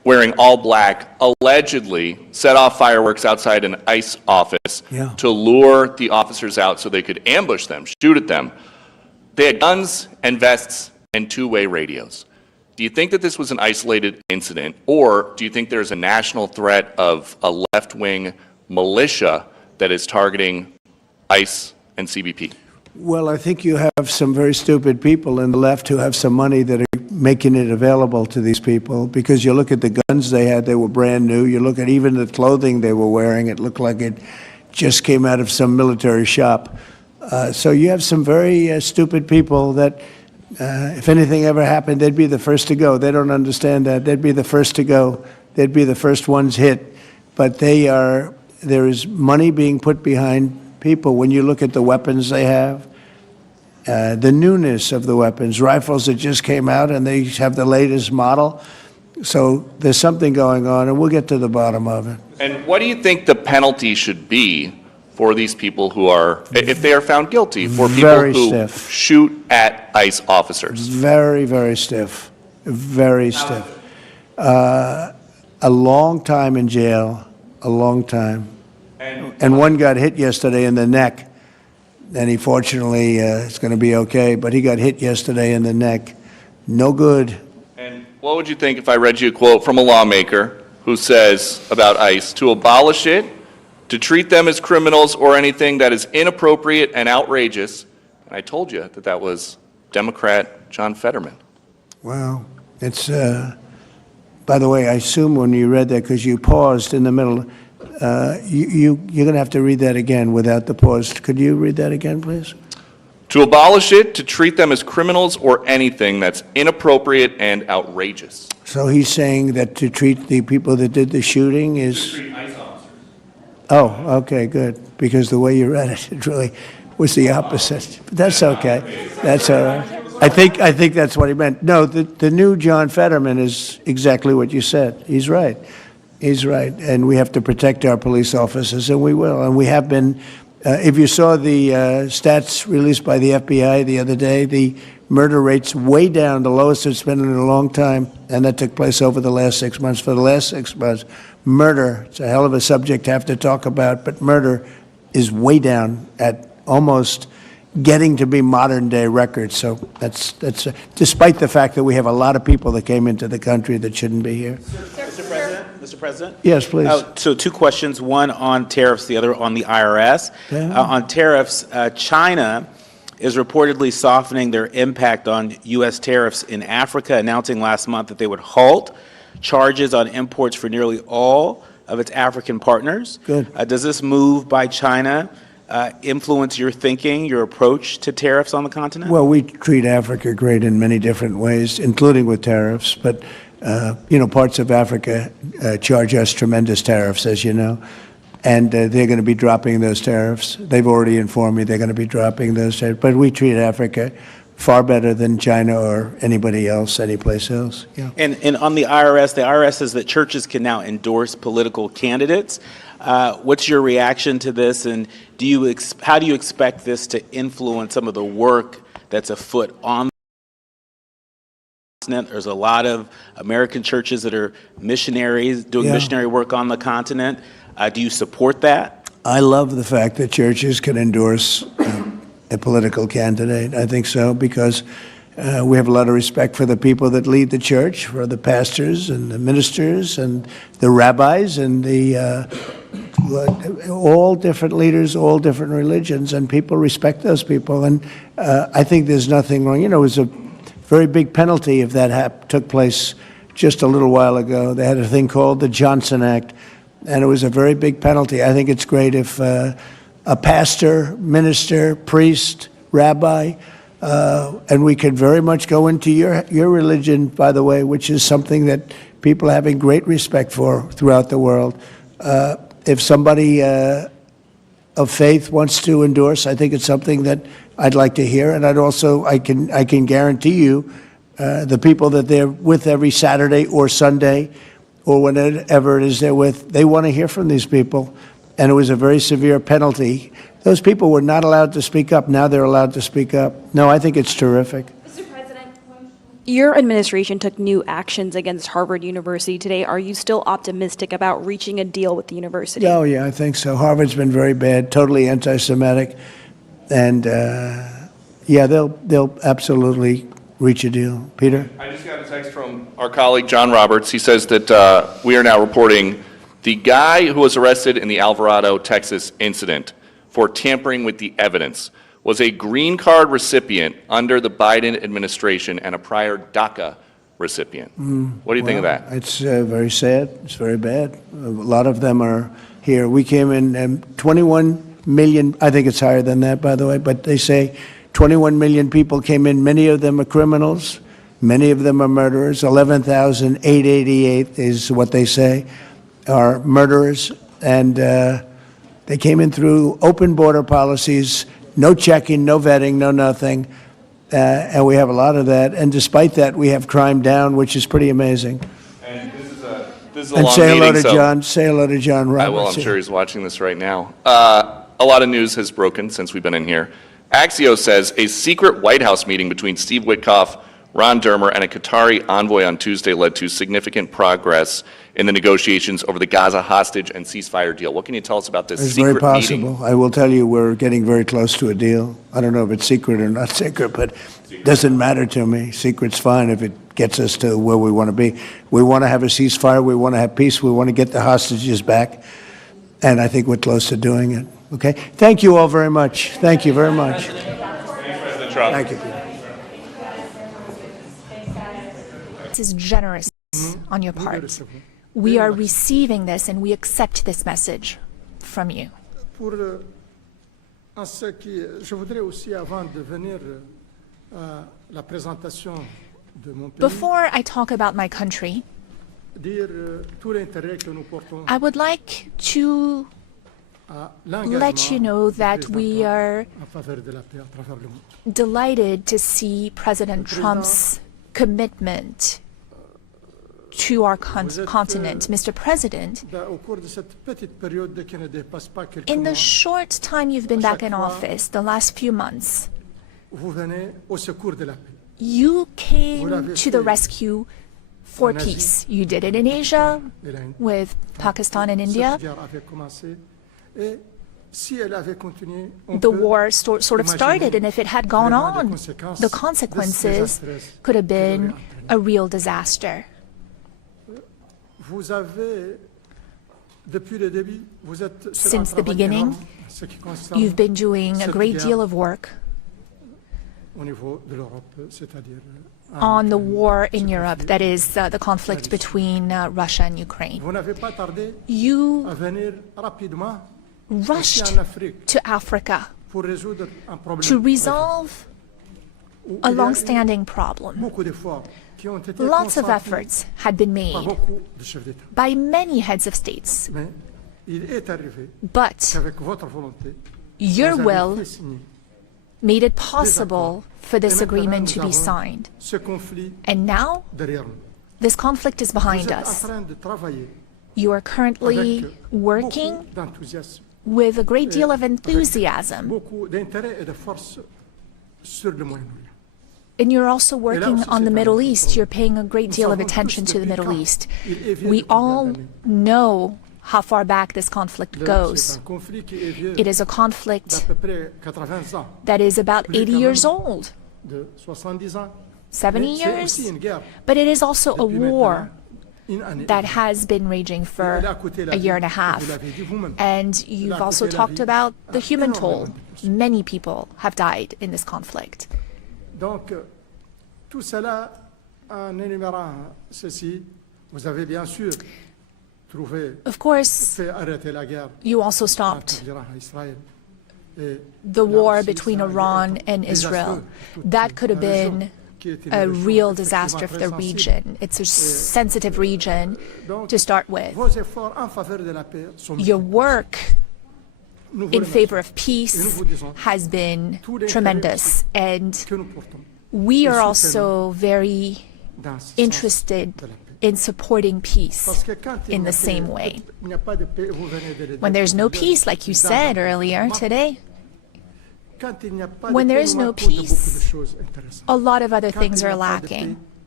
wearing all black, allegedly set off fireworks outside an ICE office to lure the officers out so they could ambush them, shoot at them. They had guns and vests and two-way radios. Do you think that this was an isolated incident, or do you think there's a national threat of a left-wing militia that is targeting ICE and CBP? Well, I think you have some very stupid people in the left who have some money that are making it available to these people, because you look at the guns they had, they were brand new. You look at even the clothing they were wearing, it looked like it just came out of some military shop. So you have some very stupid people that, if anything ever happened, they'd be the first to go. They don't understand that. They'd be the first to go. They'd be the first ones hit. But there is money being put behind people. When you look at the weapons they have, the newness of the weapons, rifles that just came out and they have the latest model. So there's something going on, and we'll get to the bottom of it. And what do you think the penalty should be for these people who are, if they are found guilty, for people Very who stiff. shoot at ICE officers? Very, very stiff. Very stiff. A long time in jail, a long time. And one got hit yesterday in the neck, and he fortunately is going to be okay, but he got hit yesterday in the neck. No good. And what would you think if I read you a quote from a lawmaker who says about ICE, to abolish it, to treat them as criminals or anything that is inappropriate and outrageous? And I told you that that was Democrat John Fetterman. Wow. It's, by the way, I assume when you read that, because you paused in the middle, you're going to have to read that again without the pause. Could you read that again, please? To abolish it, to treat them as criminals or anything that's inappropriate and outrageous. So he's saying that to treat the people that did the shooting is... Oh, okay, good. Because the way you read it, it really was the opposite. But that's okay. That's all right. I think that's what he meant. No, the new John Fetterman is exactly what you said. He's right. He's right. And we have to protect our police officers, and we will. And we have been. If you saw the stats released by the FBI the other day, the murder rate's way down, the lowest it's been in a long time, and that took place over the last 6 months. For the last 6 months, murder, it's a hell of a subject to have to talk about, but murder is way down at almost getting to be modern-day records. So that's despite the fact that we have a lot of people that came into the country that shouldn't be here. Mr. President? Yes, please. So two questions, one on tariffs, the other on the IRS. On tariffs, China is reportedly softening their impact on U.S. tariffs in Africa, announcing last month that they would halt charges on imports for nearly all of its African partners. Good. Does this move by China influence your thinking, your approach to tariffs on the continent? Well, we treat Africa great in many different ways, including with tariffs. But, parts of Africa charge us tremendous tariffs, as you know. And they're going to be dropping those tariffs. They've already informed me they're going to be dropping those tariffs. But we treat Africa far better than China or anybody else, anyplace else. Yeah. And on the IRS says that churches can now endorse political candidates. What's your reaction to this, and how do you expect this to influence some of the work that's afoot on the continent? There's a lot of American churches that are missionaries, doing missionary work on the continent. Do you support that? I love the fact that churches can endorse a political candidate. I think so, because we have a lot of respect for the people that lead the church, for the pastors and the ministers and the rabbis and all different leaders, all different religions, and people respect those people. And I think there's nothing wrong. It was a very big penalty if that took place just a little while ago. They had a thing called the Johnson Act, and it was a very big penalty. I think it's great if a pastor, minister, priest, rabbi, and we could very much go into your religion, by the way, which is something that people are having great respect for throughout the world. If somebody of faith wants to endorse, I think it's something that I'd like to hear. And I can guarantee you the people that they're with every Saturday or Sunday or whenever it is they're with, they want to hear from these people. And it was a very severe penalty. Those people were not allowed to speak up. Now they're allowed to speak up. No, I think it's terrific. Mr. President, Your administration took new actions against Harvard University today. Are you still optimistic about reaching a deal with the university? Oh, yeah, I think so. Harvard's been very bad, totally anti-Semitic. And, yeah, they'll absolutely reach a deal. Peter? I just got a text from our colleague, John Roberts. He says that we are now reporting the guy who was arrested in the Alvarado, Texas incident for tampering with the evidence was a green card recipient under the Biden administration and a prior DACA recipient. What do you think of that? It's very sad. It's very bad. A lot of them are here. We came in 21 million, I think it's higher than that, by the way, but they say 21 million people came in. Many of them are criminals. Many of them are murderers. 11,888 is what they say are murderers. And they came in through open border policies, no checking, no vetting, no nothing. And we have a lot of that. And despite that, we have crime down, which is pretty amazing. And this is a And long say hello meeting, to so John. Say hello to John Roberts. I will. I'm here. sure he's watching this right now. A lot of news has broken since we've been in here. Axios says a secret White House meeting between Steve Witkoff, Ron Dermer, and a Qatari envoy on Tuesday led to significant progress in the negotiations over the Gaza hostage and ceasefire deal. What can you tell us about this It's secret very possible. meeting? I will tell you, we're getting very close to a deal. I don't know if it's secret or not secret, but it doesn't matter to me. Secret's fine if it gets us to where we want to be. We want to have a ceasefire. We want to have peace. We want to get the hostages back. And I think we're close to doing it. Okay? Thank you all very much. Thank you very much. Thanks, President Trump. Thank you, Peter. This is generous on your part. We are receiving this and we accept this message from you. En ce qui, je voudrais aussi, avant de venir à la présentation de mon pays, Before I talk about my country, dire tout l'intérêt que nous portons I would like to à let you know that we are en faveur de la paix à travers le monde. delighted to see President Trump's commitment to our continent. Mr. President, Au cours de cette petite période qui ne dépasse pas quelques in the mois, short time you've been back in office, the last few months, vous venez au secours de la paix. you came to the rescue for peace. You did it in Asia with Pakistan and India. Cette guerre avait commencé et si elle avait continué, on The peut war sort of started, and if it had gone vraiment on, the consequences could have been a real disaster. Vous avez, depuis le début, vous êtes sur un Since the travail beginning, énorme en ce qui concerne you've been doing a cette great guerre deal of work au niveau de l'Europe, c'est-à-dire on the war in Europe, that is the conflict between Russia and Ukraine. vous n'avez pas tardé You à venir rapidement rushed ici en Afrique to Africa pour résoudre un problème to resolve où a il y a eu long-standing problem. beaucoup d'efforts qui ont été Lots of consentis efforts had been par made beaucoup de chefs d'État. by many heads of states, Mais il est arrivé but qu'avec votre volonté, your vous avez will fait signer made it possible for this Et maintenant, agreement to nous be avons signed. ce conflit And now, derrière nous. this conflict is Vous behind êtes en us. train de travailler You are currently avec working beaucoup d'enthousiasme, with a great deal of avec enthusiasm, beaucoup d'intérêt et de force sur le Moyen-Orient. and you're also working aussi, on the c'est un Middle autre East. problème. You're paying a great Nous deal of savons attention tous to the depuis Middle quand East. il est vieux We de combien all d'années. know how far back this conflict C'est goes. un conflit qui est vieux It is a conflict d'à peu près 80 ans, that is about Plus 80 quand years même old, de 70 ans. 70 Mais c'est years, aussi une guerre but it is also a depuis war maintenant une année. that has been raging for Elle a coûté la a year and a vie, half. vous l'avez dit vous-même. And Elle you've a also coûté la talked vie about the à human toll. énormément de personnes. Many people have died in this conflict. Donc, tout cela, en énumérant ceci, vous avez bien sûr trouvé, Of course, fait arrêter la guerre you also entre stopped l'Iran et Israël. Et the là war aussi, between ça a Iran été and Israel. désastreux pour toute That could have la région, been qui est une a région real effectivement disaster for très the sensible. region. It's a sensitive region Donc, to start with. vos efforts en faveur de la paix sont Your multiples. work Nous vous in remercions. favor of Et nous peace vous disons has been tout l'intérêt tremendous, and que nous portons we et are soutenons also very dans ce sens interested de la paix. in supporting peace Parce que quand il in n'y a the pas same de- way. il n'y a pas de paix, vous venez de le When dire, there's no de- peace, like you dans said un earlier moment, today, quand il n'y a pas when de there paix, is nous no manquons de beaucoup de peace, choses intéressantes. a lot of other Quand things il n'y are a pas de paix, lacking.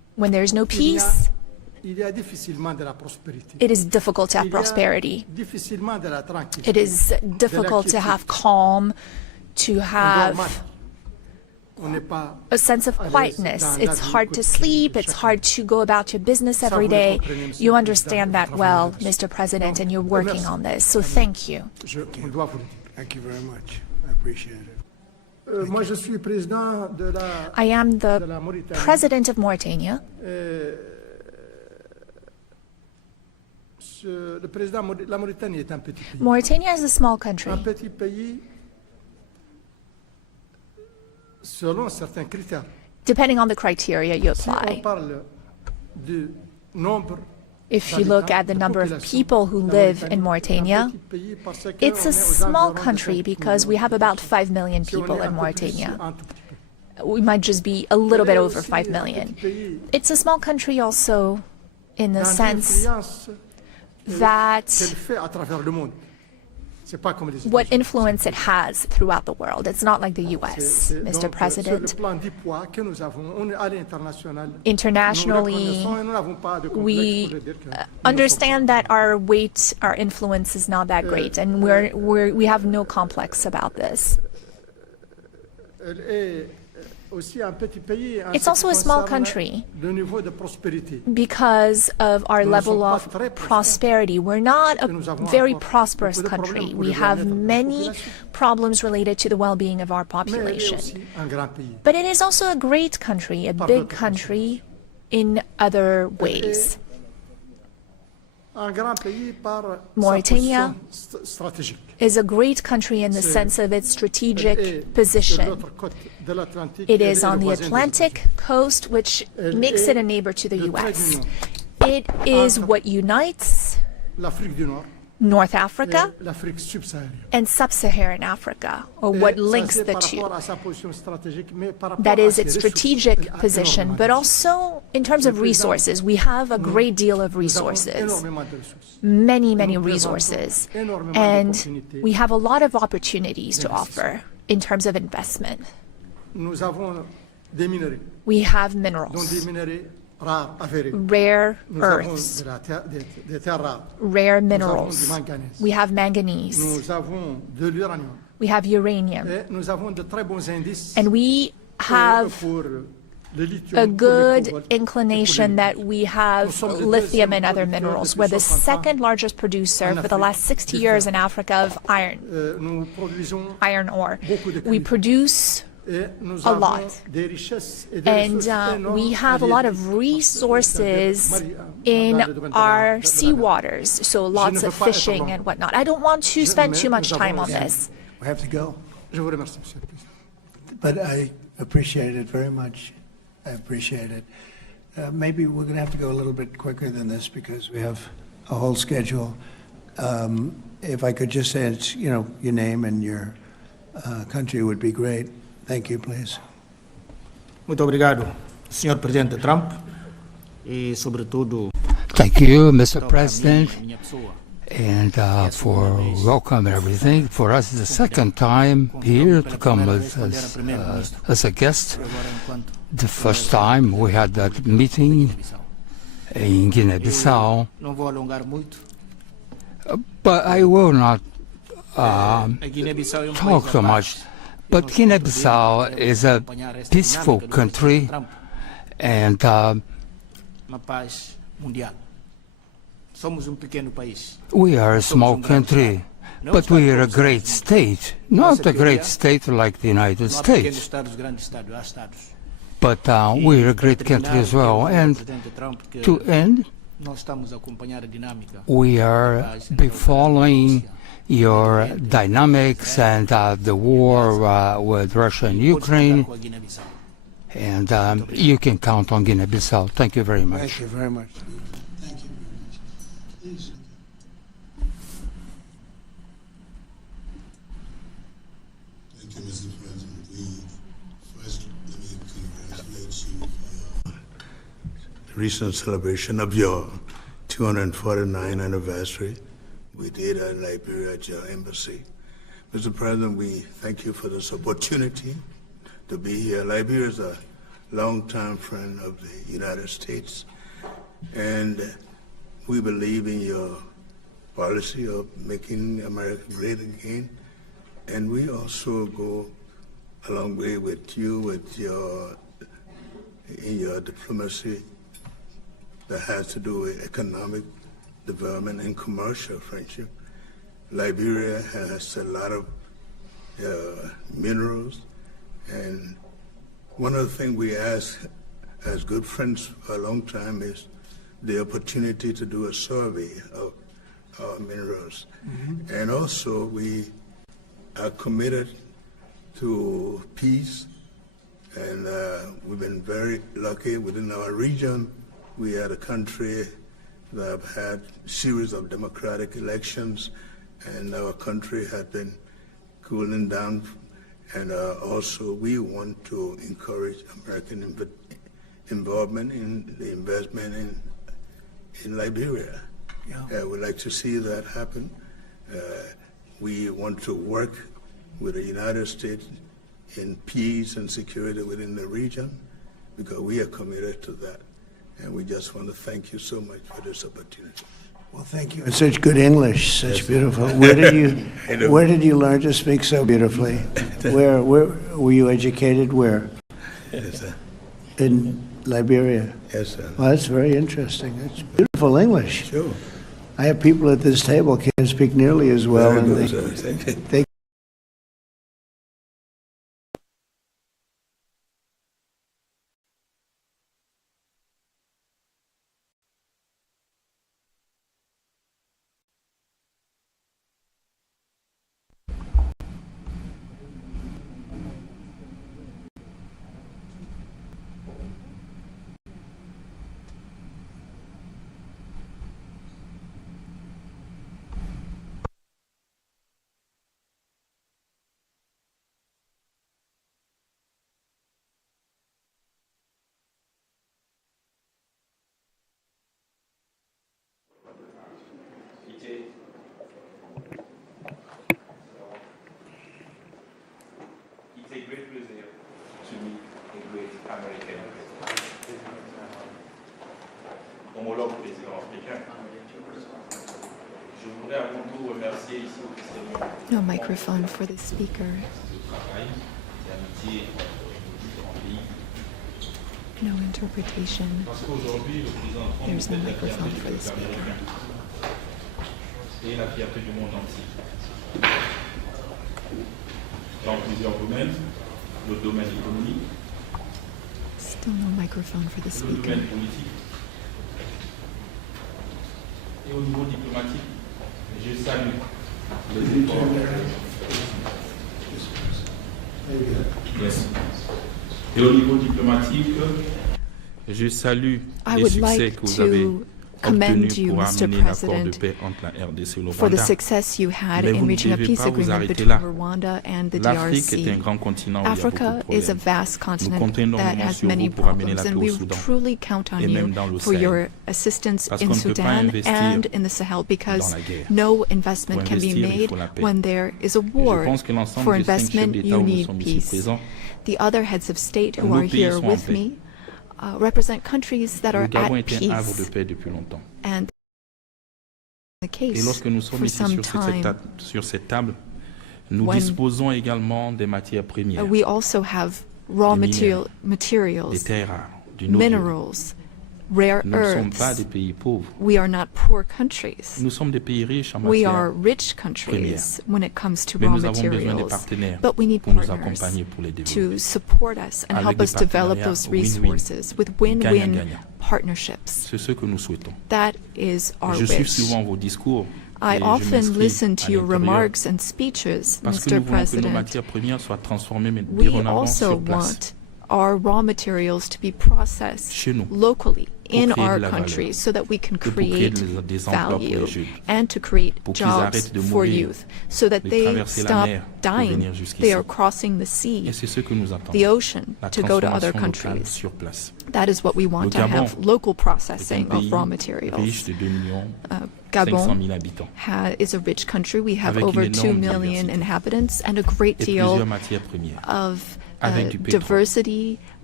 When there's no peace, il y a difficilement de la prospérité. it is difficult to have prosperity. Difficilement de la tranquillité. It is difficult to have calm, to have a sense of quietness. It's hard to sleep. It's hard to go about your business every day. You understand that well, Mr. President, and you're working on this. So thank you. Thank you very much. I appreciate it. Moi, je suis président de la, I am de la the Mauritanie. president of Mauritania. Le président, la Mauritanie est un petit pays. Mauritania is a small country. Un petit pays selon certains critères. Depending on the criteria you Si on apply. parle du nombre If you look at the number of people who live in Mauritania, it's a small country because we have about 5 million people in Mauritania. We might just be a little bit over 5 million. It's a small country also in the sense that what influence it has throughout the world. It's not like the US, Mr. President. Internationally, we understand that our weight, our influence is not that great, and we have no complex about this. It's also a small country because of our level of prosperity. We're not a very prosperous country. We have many problems related to the well-being of our population. But it is also a great country, a big country in other ways. Mauritania is a great country in the sense of its strategic position. It is on the Atlantic coast, which makes it a neighbor to the US. It is what unites North Africa and Sub-Saharan Africa, or what links the two. That is its strategic position, but also in terms of resources. We have a great deal of resources, many, many resources, and we have a lot of opportunities to offer in terms of investment. We have minerals, rare earths, rare minerals. We have manganese. We have uranium. And we have a good inclination that we have lithium and other minerals. We're the second largest producer for the last 60 years in Africa of iron ore. We produce a lot. And we have a lot of resources in our seawaters, so lots of fishing and whatnot. I don't want to spend too much time on this. We have to go. But I appreciate it very much. I appreciate it. Maybe we're going to have to go a little bit quicker than this because we have a whole schedule. If I could just say, it's, your name and your country would be great. Thank you, please. Muito obrigado, Sr. Presidente Trump, e sobretudo. Thank you, Mr. President, and for welcome and everything. For us, it's the second time here to come as a guest. The first time we had that meeting in Guinea-Bissau, but I will not talk so much. But Guinea-Bissau is a peaceful country, and we are a small country, but we are a great state. Not a great state like the United States, but we are a great country as well. And to end, we are following your dynamics and the war with Russia and Ukraine, and you can count on Guinea-Bissau. Thank you very much. Thank you very much. Thank you very much. Please. Thank you, Mr. President. First, let me congratulate you for your recent celebration of your 249th anniversary. We did in Liberia at your embassy. Mr. President, we thank you for this opportunity to be here. Liberia is a longtime friend of the United States, and we believe in your policy of making America great again. And we also go a long way with you with in your diplomacy that has to do with economic development and commercial friendship. Liberia has a lot of minerals, and one of the things we ask as good friends for a long time is the opportunity to do a survey of our minerals. And also we are committed to peace, and we've been very lucky within our region. We had a country that have had a series of democratic elections, and our country had been cooling down. And also we want to encourage American involvement in the investment in Liberia. We'd like to see that happen. We want to work with the United States in peace and security within the region, because we are committed to that. And we just want to thank you so much for this opportunity. Well, thank you. And such good English, such beautiful. Where did you learn to speak so beautifully? Where were you educated? Where? Yes, sir. In Liberia. Yes, sir. Well, that's very interesting. It's beautiful English. Sure. I have people at this table can't speak nearly as well, Very and good, sir. Thank you. they It's a great pleasure to meet a great American president. Homologue président africain. Je voudrais avant tout remercier ici officiellement No microphone for the speaker. le travail d'amitié entre différents pays. No interpretation. Parce qu'aujourd'hui, le président Trump There's no est la microphone fierté for du the peuple speaker. américain et la fierté du monde entier. Dans plusieurs domaines, le domaine économique, Still no microphone for the le speaker. domaine politique et au niveau diplomatique, je salue les efforts. Yes. Et au niveau diplomatique, je salue I les would succès like que vous avez to commend obtenus you, pour Mr. amener l'accord de President, paix entre la RDC et le for the Rwanda. success you had Mais in vous ne reaching a devez peace pas vous agreement arrêter between là. Rwanda and the L'Afrique est un DRC. grand continent où il y a beaucoup Africa de is a problèmes. vast Nous continent comptons that énormément has sur many vous pour amener problems, la and paix au we Soudan truly count on et même you dans le for Sahel. your assistance Parce in qu'on ne peut pas Sudan investir and in the Sahel, because dans la guerre. no investment Pour can be investir, il made faut la paix. when there is a Et je war. pense que l'ensemble For des 5 chefs investment, d'État you où nous need sommes ici peace. présents, The other heads of state who nos are pays here sont en with paix. me represent countries that are Le Gabon at était un havre de peace, paix depuis longtemps. and the Et case lorsque nous sommes for ici some sur cette time. table, nous When disposons également des matières premières, We also have raw Des minéraux, des materials, terres rares, du noble. minerals, rare Nous ne sommes pas earths. des pays pauvres. We are not poor countries. Nous sommes des pays riches en We matières are rich premières. countries when it comes to Mais raw nous avons besoin des materials. partenaires But we need pour nous partners accompagner pour les to développer. support us and Avec help des us develop partenariats those win-win, resources with win-win gagnant-gagnant. partnerships. C'est ce que nous souhaitons. That is our Je suis wish. souvent vos discours I et je often m'inscris listen à to your l'intérieur remarks and speeches, parce que Mr. nous voulons que nos President. matières premières soient transformées mais We dorénavant also sur place. want our raw materials to be processed Chez nous, locally pour in créer our de la country valeur, so that we can et pour créer create des emplois pour value les jeunes, and to create pour qu'ils jobs 'arrêtent de for mourir, youth so that de they traverser la stop mer pour dying. venir jusqu'ici. They are crossing the Et sea, c'est ce que nous attendons. the ocean, La to go to other transformation locale countries. sur place. That is what we want, Le to Gabon have local est un processing pays of raw riche materials. de 2 millions Gabon 500 000 habitants, is a rich country. We have avec over une 2 énorme million diversité inhabitants and a great et deal plusieurs matières premières, of avec du pétrole, diversity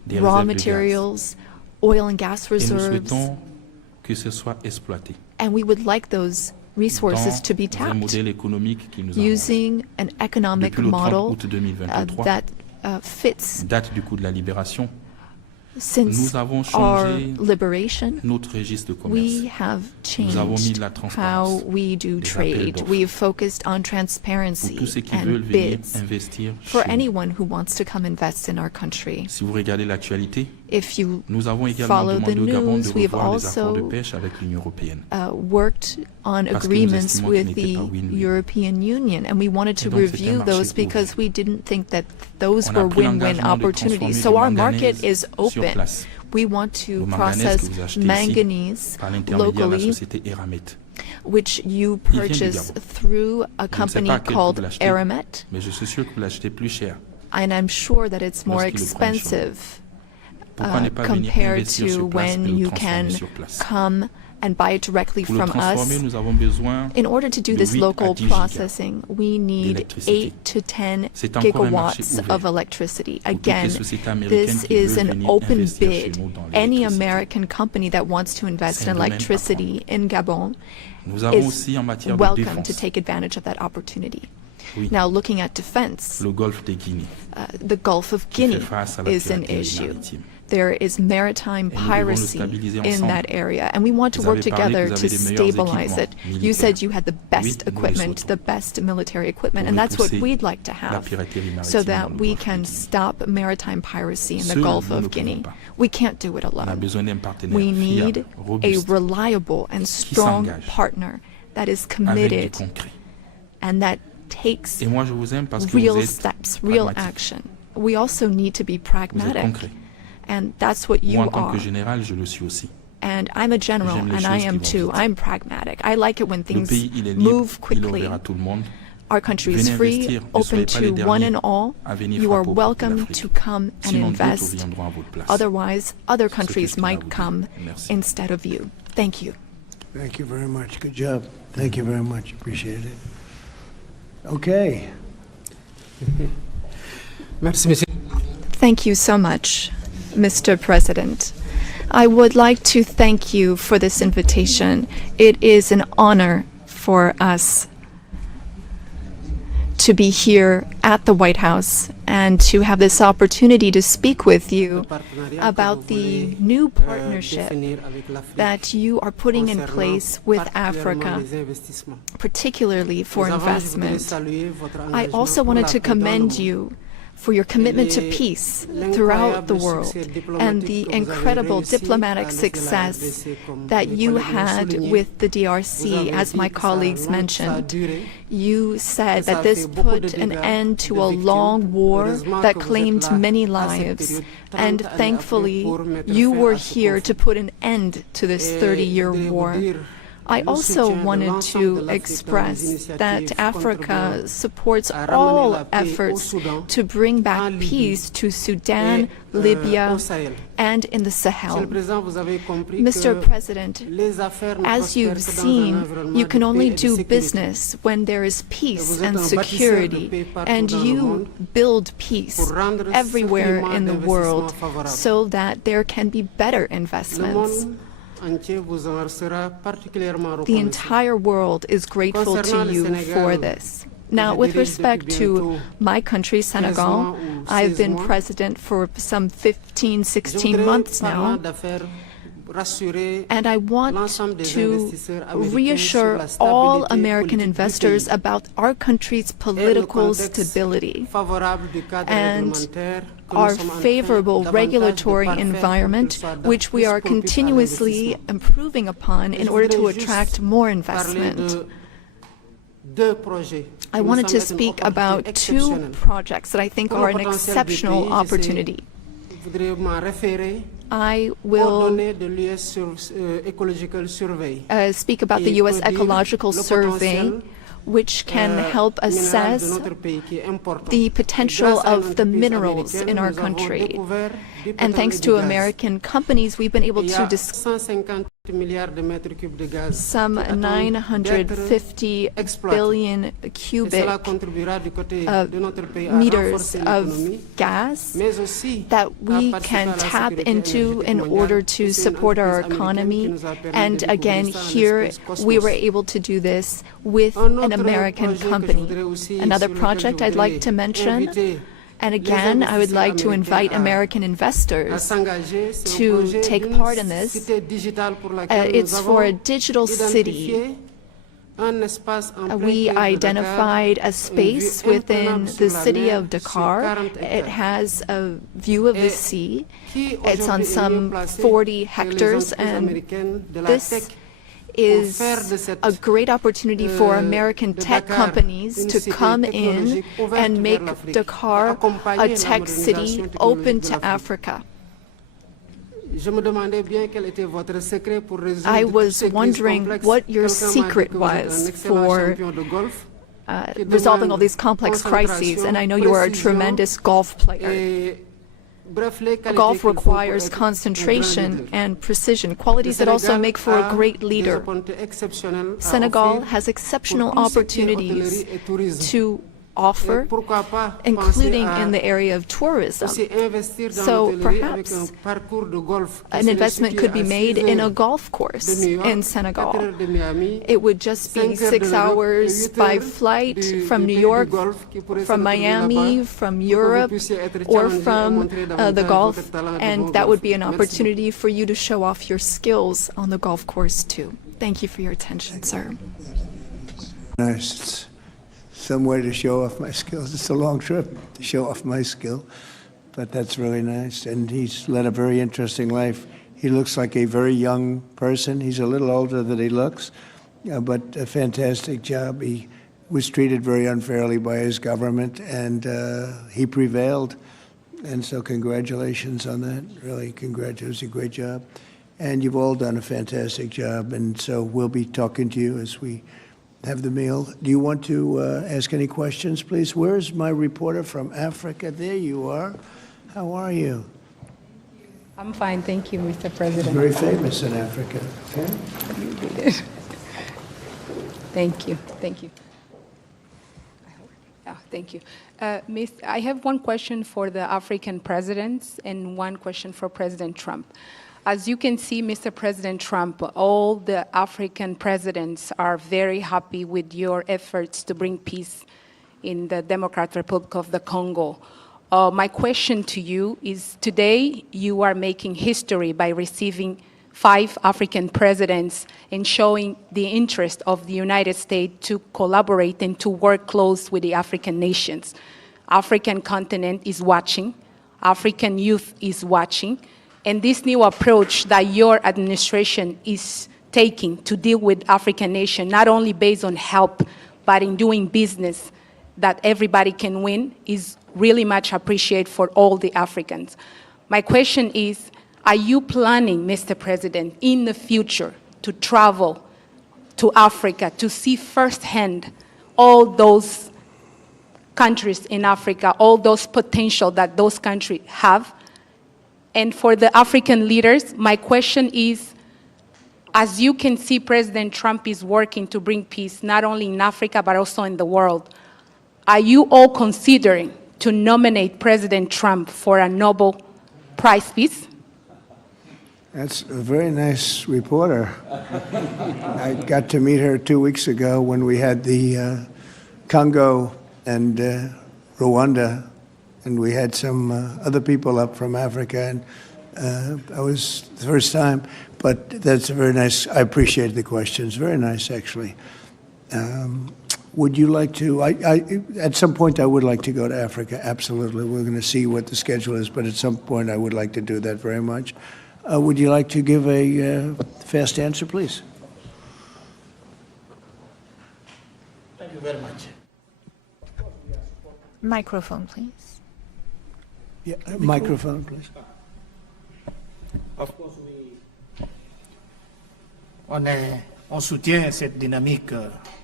raw materials, oil and gas reserves, que ce soit exploité. and we would like those resources to be tapped using an economic model that fits. Date du coup de la libération. Since our liberation, we have changed how we do trade. We've focused on transparency and bids for anyone who wants to come invest in our country. If you follow the news, we've also worked on agreements with the European Union, and we wanted to review those because we didn't think that those were win-win opportunities. So our market is open. We want to process manganese locally, which you purchase through a company called Aramet, and I'm sure that it's more expensive compared to when you can come and buy it directly from us. In order to do this local processing, we need 8 to 10 gigawatts of electricity. Again, this is an open bid. Any American company that wants to invest in electricity in Gabon is welcome to take advantage of that opportunity. Now, looking at defense, the Gulf of Guinea is an issue. There is maritime piracy in that area, and we want to work together to stabilize it. You said you had the best equipment, the best military equipment, and that's what we'd like to have, so that we can stop maritime piracy in the Gulf of Guinea. We can't do it alone. We need a reliable and strong partner that is committed and that takes real steps, real action. We also need to be pragmatic. And that's what you are. And I'm a general, and I am too. I'm pragmatic. I like it when things move quickly. Our country is free, open to one and all. You are welcome to come and invest. Otherwise, other countries might come instead of you. Thank you. Thank you very much. Good job. Thank you very much. Appreciate it. Okay. Thank you so much, Mr. President. I would like to thank you for this invitation. It is an honor for us to be here at the White House and to have this opportunity to speak with you about the new partnership that you are putting in place with Africa, particularly for investment. I also wanted to commend you for your commitment to peace throughout the world and the incredible diplomatic success that you had with the DRC, as my colleagues mentioned. You said that this put an end to a long war that claimed many lives, and thankfully you were here to put an end to this 30-year war. I also wanted to express that Africa supports all efforts to bring back peace to Sudan, Libya, and in the Sahel. Mr. President, as you've seen, you can only do business when there is peace and security, and you build peace everywhere in the world so that there can be better investments. The entire world is grateful to you for this. Now, with respect to my country, Senegal, I've been president for some 15, 16 months now, and I want to reassure all American investors about our country's political stability and our favorable regulatory environment, which we are continuously improving upon in order to attract more investment. I wanted to speak about two projects that I think are an exceptional opportunity. I will speak about the U.S. Ecological Survey, which can help assess the potential of the minerals in our country. And thanks to American companies, we've been able to some 950 billion cubic meters of gas that we can tap into in order to support our economy. And again, here we were able to do this with an American company. Another project I'd like to mention, and again, I would like to invite American investors to take part in this. It's for a digital city. We identified a space within the city of Dakar. It has a view of the sea. It's on some 40 hectares, and this is a great opportunity for American tech companies to come in and make Dakar a tech city open to Africa. I was wondering what your secret was for resolving all these complex crises, and I know you are a tremendous golf player. Golf requires concentration and precision, qualities that also make for a great leader. Senegal has exceptional opportunities to offer, including in the area of tourism. So perhaps an investment could be made in a golf course in Senegal. It would just be 6 hours by flight from New York, from Miami, from Europe, or from the Gulf, and that would be an opportunity for you to show off your skills on the golf course too. Thank you for your attention, sir. Nice. Some way to show off my skills. It's a long trip to show off my skill, but that's really nice. And he's led a very interesting life. He looks like a very young person. He's a little older than he looks, but a fantastic job. He was treated very unfairly by his government, and he prevailed. And so congratulations on that. Really, congratulations. A great job. And you've all done a fantastic job. And so we'll be talking to you as we have the meal. Do you want to ask any questions, please? Where's my reporter from Africa? There you are. How are you? I'm fine, thank you, Mr. President. Very famous in Africa. Okay. Thank you, thank you. Thank you. I have one question for the African presidents and one question for President Trump. As you can see, Mr. President Trump, all the African presidents are very happy with your efforts to bring peace in the Democratic Republic of the Congo. My question to you is, today you are making history by receiving 5 African presidents and showing the interest of the United States to collaborate and to work close with the African nations. African continent is watching, African youth is watching, and this new approach that your administration is taking to deal with African nations, not only based on help, but in doing business that everybody can win, is really much appreciated for all the Africans. My question is, are you planning, Mr. President, in the future to travel to Africa to see firsthand all those countries in Africa, all those potential that those countries have? And for the African leaders, my question is, as you can see, President Trump is working to bring peace not only in Africa, but also in the world. Are you all considering to nominate President Trump for a Nobel Prize Peace? That's a very nice reporter. I got to meet her 2 weeks ago when we had the Congo and Rwanda, and we had some other people up from Africa, and I was the first time, but that's a very nice, I appreciate the questions, very nice actually. Would you like to, at some point I would like to go to Africa, absolutely. We're going to see what the schedule is, but at some point I would like to do that very much. Would you like to give a fast answer, please? Thank you very much. Microphone, please. Yeah, microphone, please. Of course, on soutient cette dynamique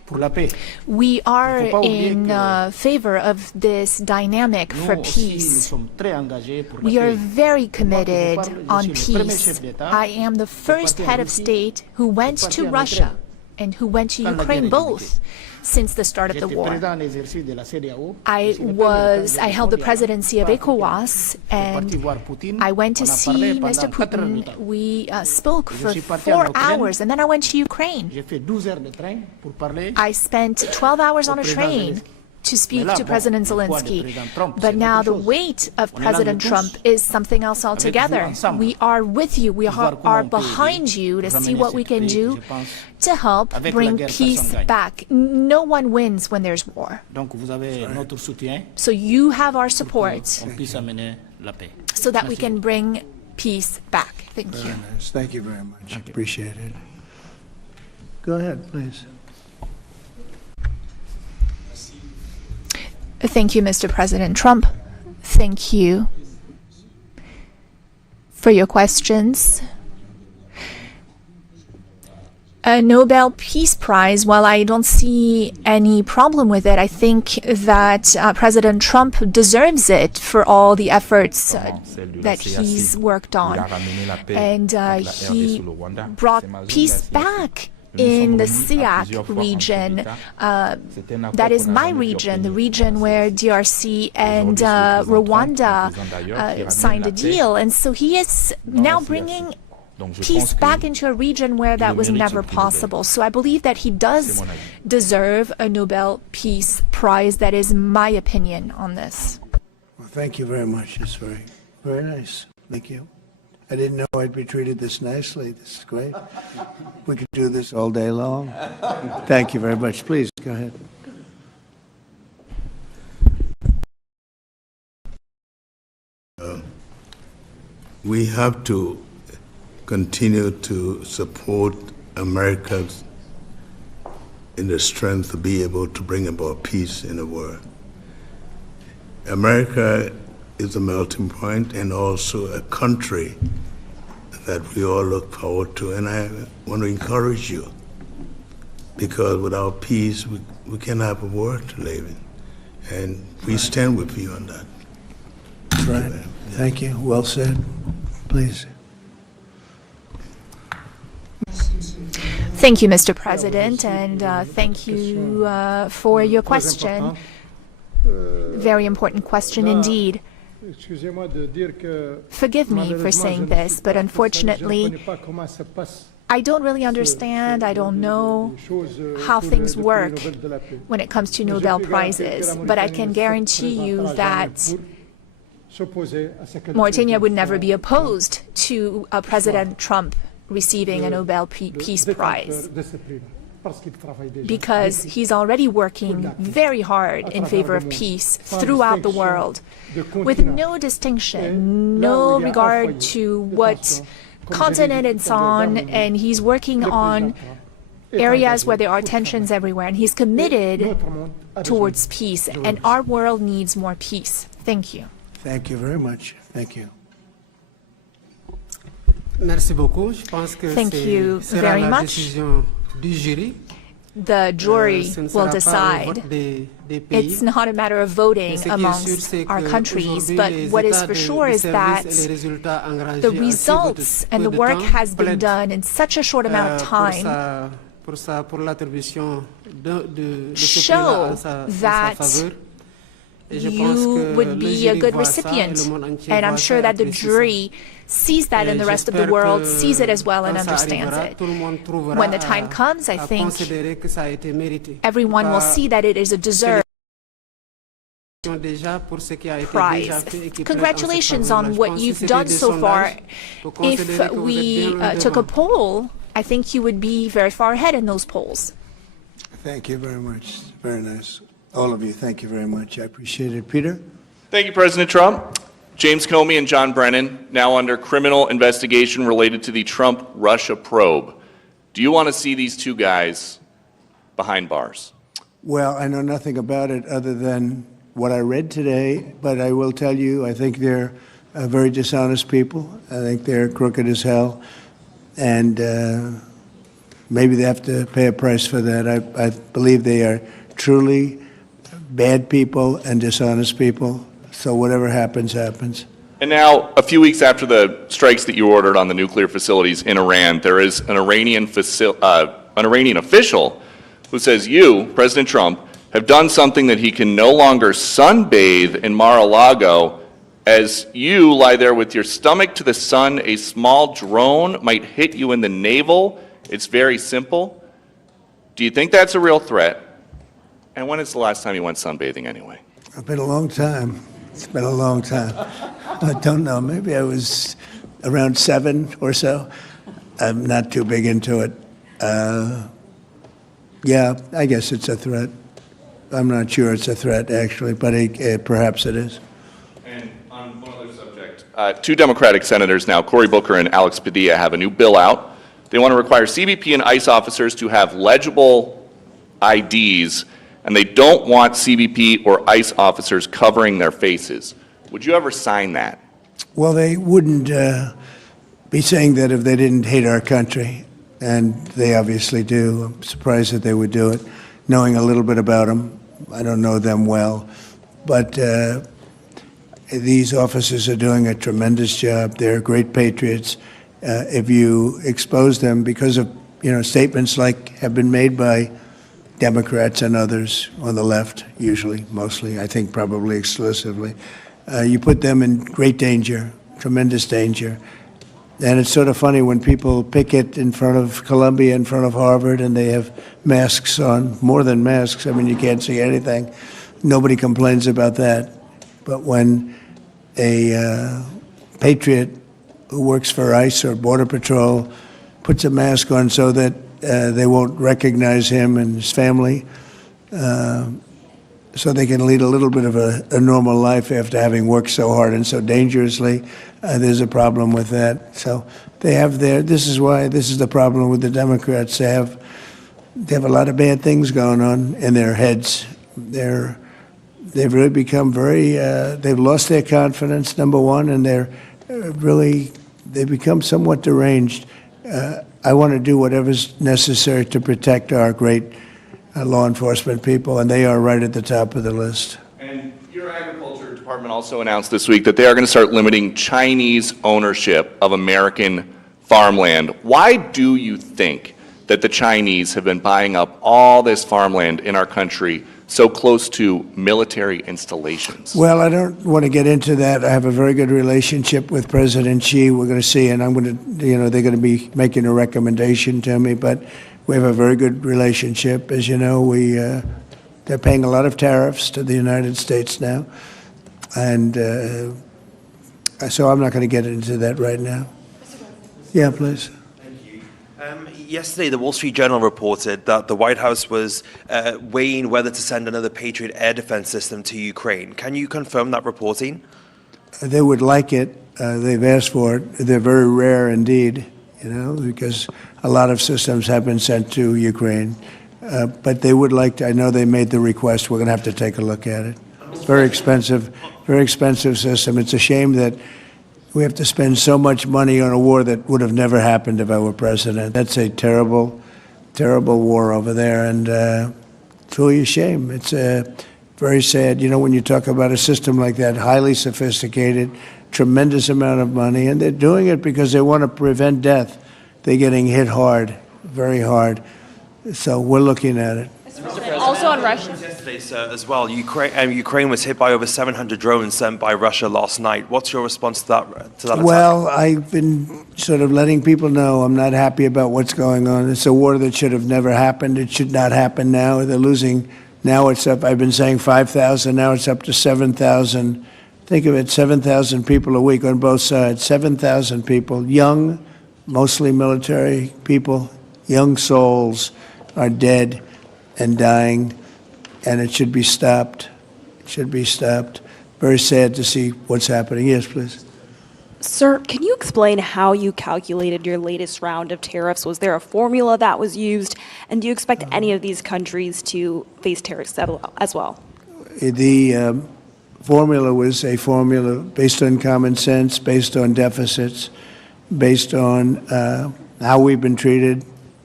We are in favor of this dynamic for peace. We are very committed on peace. I am the first head of state who went to Russia and who went to Ukraine both since the start of the war. I held the presidency of ECOWAS, and I went to see Mr. Putin. We spoke for 4 hours, and then I went to Ukraine. I spent 12 hours on a train to speak to President Zelensky. But now the weight of President Trump is something else altogether. We are with you. We are behind you to see what we can do to help bring peace back. No one wins when there's war. So you have our support so that we can bring peace back. Thank you. Very nice. Thank you very much. Appreciate it. Go ahead, please. Thank you, Mr. President Trump. Thank you for your questions. A Nobel Peace Prize, while I don't see any problem with it, I think that President Trump deserves it for all the efforts that he's worked on. And he brought peace back in the SEAC region. That is my region, the region where DRC and Rwanda signed a deal. And so he is now bringing peace back into a region where that was never possible. So I believe that he does deserve a Nobel Peace Prize. That is my opinion on this. Well, thank you very much. It's very, very nice. Thank you. I didn't know I'd be treated this nicely. This is great. We could do this all day long. Thank you very much. Please, go ahead. We have to continue to support America in the strength to be able to bring about peace in the world. America is a melting point and also a country that we all look forward to. And I want to encourage you, because without peace, we can't have a world to live in. And we stand with you on that. That's right. Thank you. Well said. Please. Thank you, Mr. President, and thank you for your question. Very important question indeed. Forgive me for saying this, but unfortunately, I don't really understand, I don't know how things work when it comes to Nobel Prizes, but I can guarantee you that Mauritania would never be opposed to President Trump receiving a Nobel Peace Prize, because he's already working very hard in favor of peace throughout the world, with no distinction, no regard to what continent it's on, and he's working on areas where there are tensions everywhere, and he's committed towards peace, and our world needs more peace. Thank you. Thank you very much. Thank you. Thank you very much. The jury will decide. It's not a matter of voting amongst our countries, but what is for sure is that the results and the work has been done in such a short amount of time show that you would be a good recipient. And I'm sure that the jury sees that, and the rest of the world sees it as well and understands it. When the time comes, I think everyone will see that it is a deserved prize. Congratulations on what you've done so far. If we took a poll, I think you would be very far ahead in those polls. Thank you very much. Very nice. All of you, thank you very much. I appreciate it. Peter? Thank you, President Trump. James Comey and John Brennan, now under criminal investigation related to the Trump-Russia probe. Do you want to see these two guys behind bars? Well, I know nothing about it other than what I read today, but I will tell you, I think they're very dishonest people. I think they're crooked as hell. And maybe they have to pay a price for that. I believe they are truly bad people and dishonest people. So whatever happens, happens. And now, a few weeks after the strikes that you ordered on the nuclear facilities in Iran, there is an Iranian official who says you, President Trump, have done something that he can no longer sunbathe in Mar-a-Lago. As you lie there with your stomach to the sun, a small drone might hit you in the navel. It's very simple. Do you think that's a real threat? And when is the last time you went sunbathing anyway? It's been a long time. It's been a long time. I don't know. Maybe I was around 7 or so. I'm not too big into it. Yeah, I guess it's a threat. I'm not sure it's a threat, actually, but perhaps it is. And on one other subject, two Democratic senators now, Cory Booker and Alex Padilla, have a new bill out. They want to require CBP and ICE officers to have legible IDs, and they don't want CBP or ICE officers covering their faces. Would you ever sign that? Well, they wouldn't be saying that if they didn't hate our country, and they obviously do. I'm surprised that they would do it, knowing a little bit about them. I don't know them well, but these officers are doing a tremendous job. They're great patriots. If you expose them because of statements like have been made by Democrats and others on the left, usually, mostly, I think probably exclusively, you put them in great danger, tremendous danger. And it's sort of funny when people picket in front of Columbia, in front of Harvard, and they have masks on, more than masks. I mean, you can't see anything. Nobody complains about that. But when a patriot who works for ICE or Border Patrol puts a mask on so that they won't recognize him and his family, so they can lead a little bit of a normal life after having worked so hard and so dangerously, there's a problem with that. So they have this is the problem with the Democrats. They have a lot of bad things going on in their heads. They've really become they've lost their confidence, number one, and they've become somewhat deranged. I want to do whatever's necessary to protect our great law enforcement people, and they are right at the top of the list. And your Agriculture Department also announced this week that they are going to start limiting Chinese ownership of American farmland. Why do you think that the Chinese have been buying up all this farmland in our country so close to military installations? Well, I don't want to get into that. I have a very good relationship with President Xi. We're going to see, and I'm going to, they're going to be making a recommendation to me, but we have a very good relationship. As you know, they're paying a lot of tariffs to the United States now, and so I'm not going to get into that right now. Yeah, please. Yesterday, the Wall Street Journal reported that the White House was weighing whether to send another Patriot air defense system to Ukraine. Can you confirm that reporting? They would like it. They've asked for it. They're very rare indeed, because a lot of systems have been sent to Ukraine. But they would like to. I know they made the request. We're going to have to take a look at it. It's very expensive system. It's a shame that we have to spend so much money on a war that would have never happened if I were president. That's a terrible, terrible war over there, and truly a shame. It's very sad. When you talk about a system like that, highly sophisticated, tremendous amount of money, and they're doing it because they want to prevent death. They're getting hit hard, very hard. So we're looking at it. Also on Russia. Yesterday, sir, as well, Ukraine was hit by over 700 drones sent by Russia last night. What's your response to that attack? Well, I've been sort of letting people know I'm not happy about what's going on. It's a war that should have never happened. It should not happen now. They're losing. Now it's up. I've been saying 5,000. Now it's up to 7,000. Think of it, 7,000 people a week on both sides. 7,000 people, young, mostly military people, young souls are dead and dying, and it should be stopped. It should be stopped. Very sad to see what's happening. Yes, please. Sir, can you explain how you calculated your latest round of tariffs? Was there a formula that was used? And do you expect any of these countries to face tariffs as well? The formula was a formula based on common sense, based on deficits, based on how we've been treated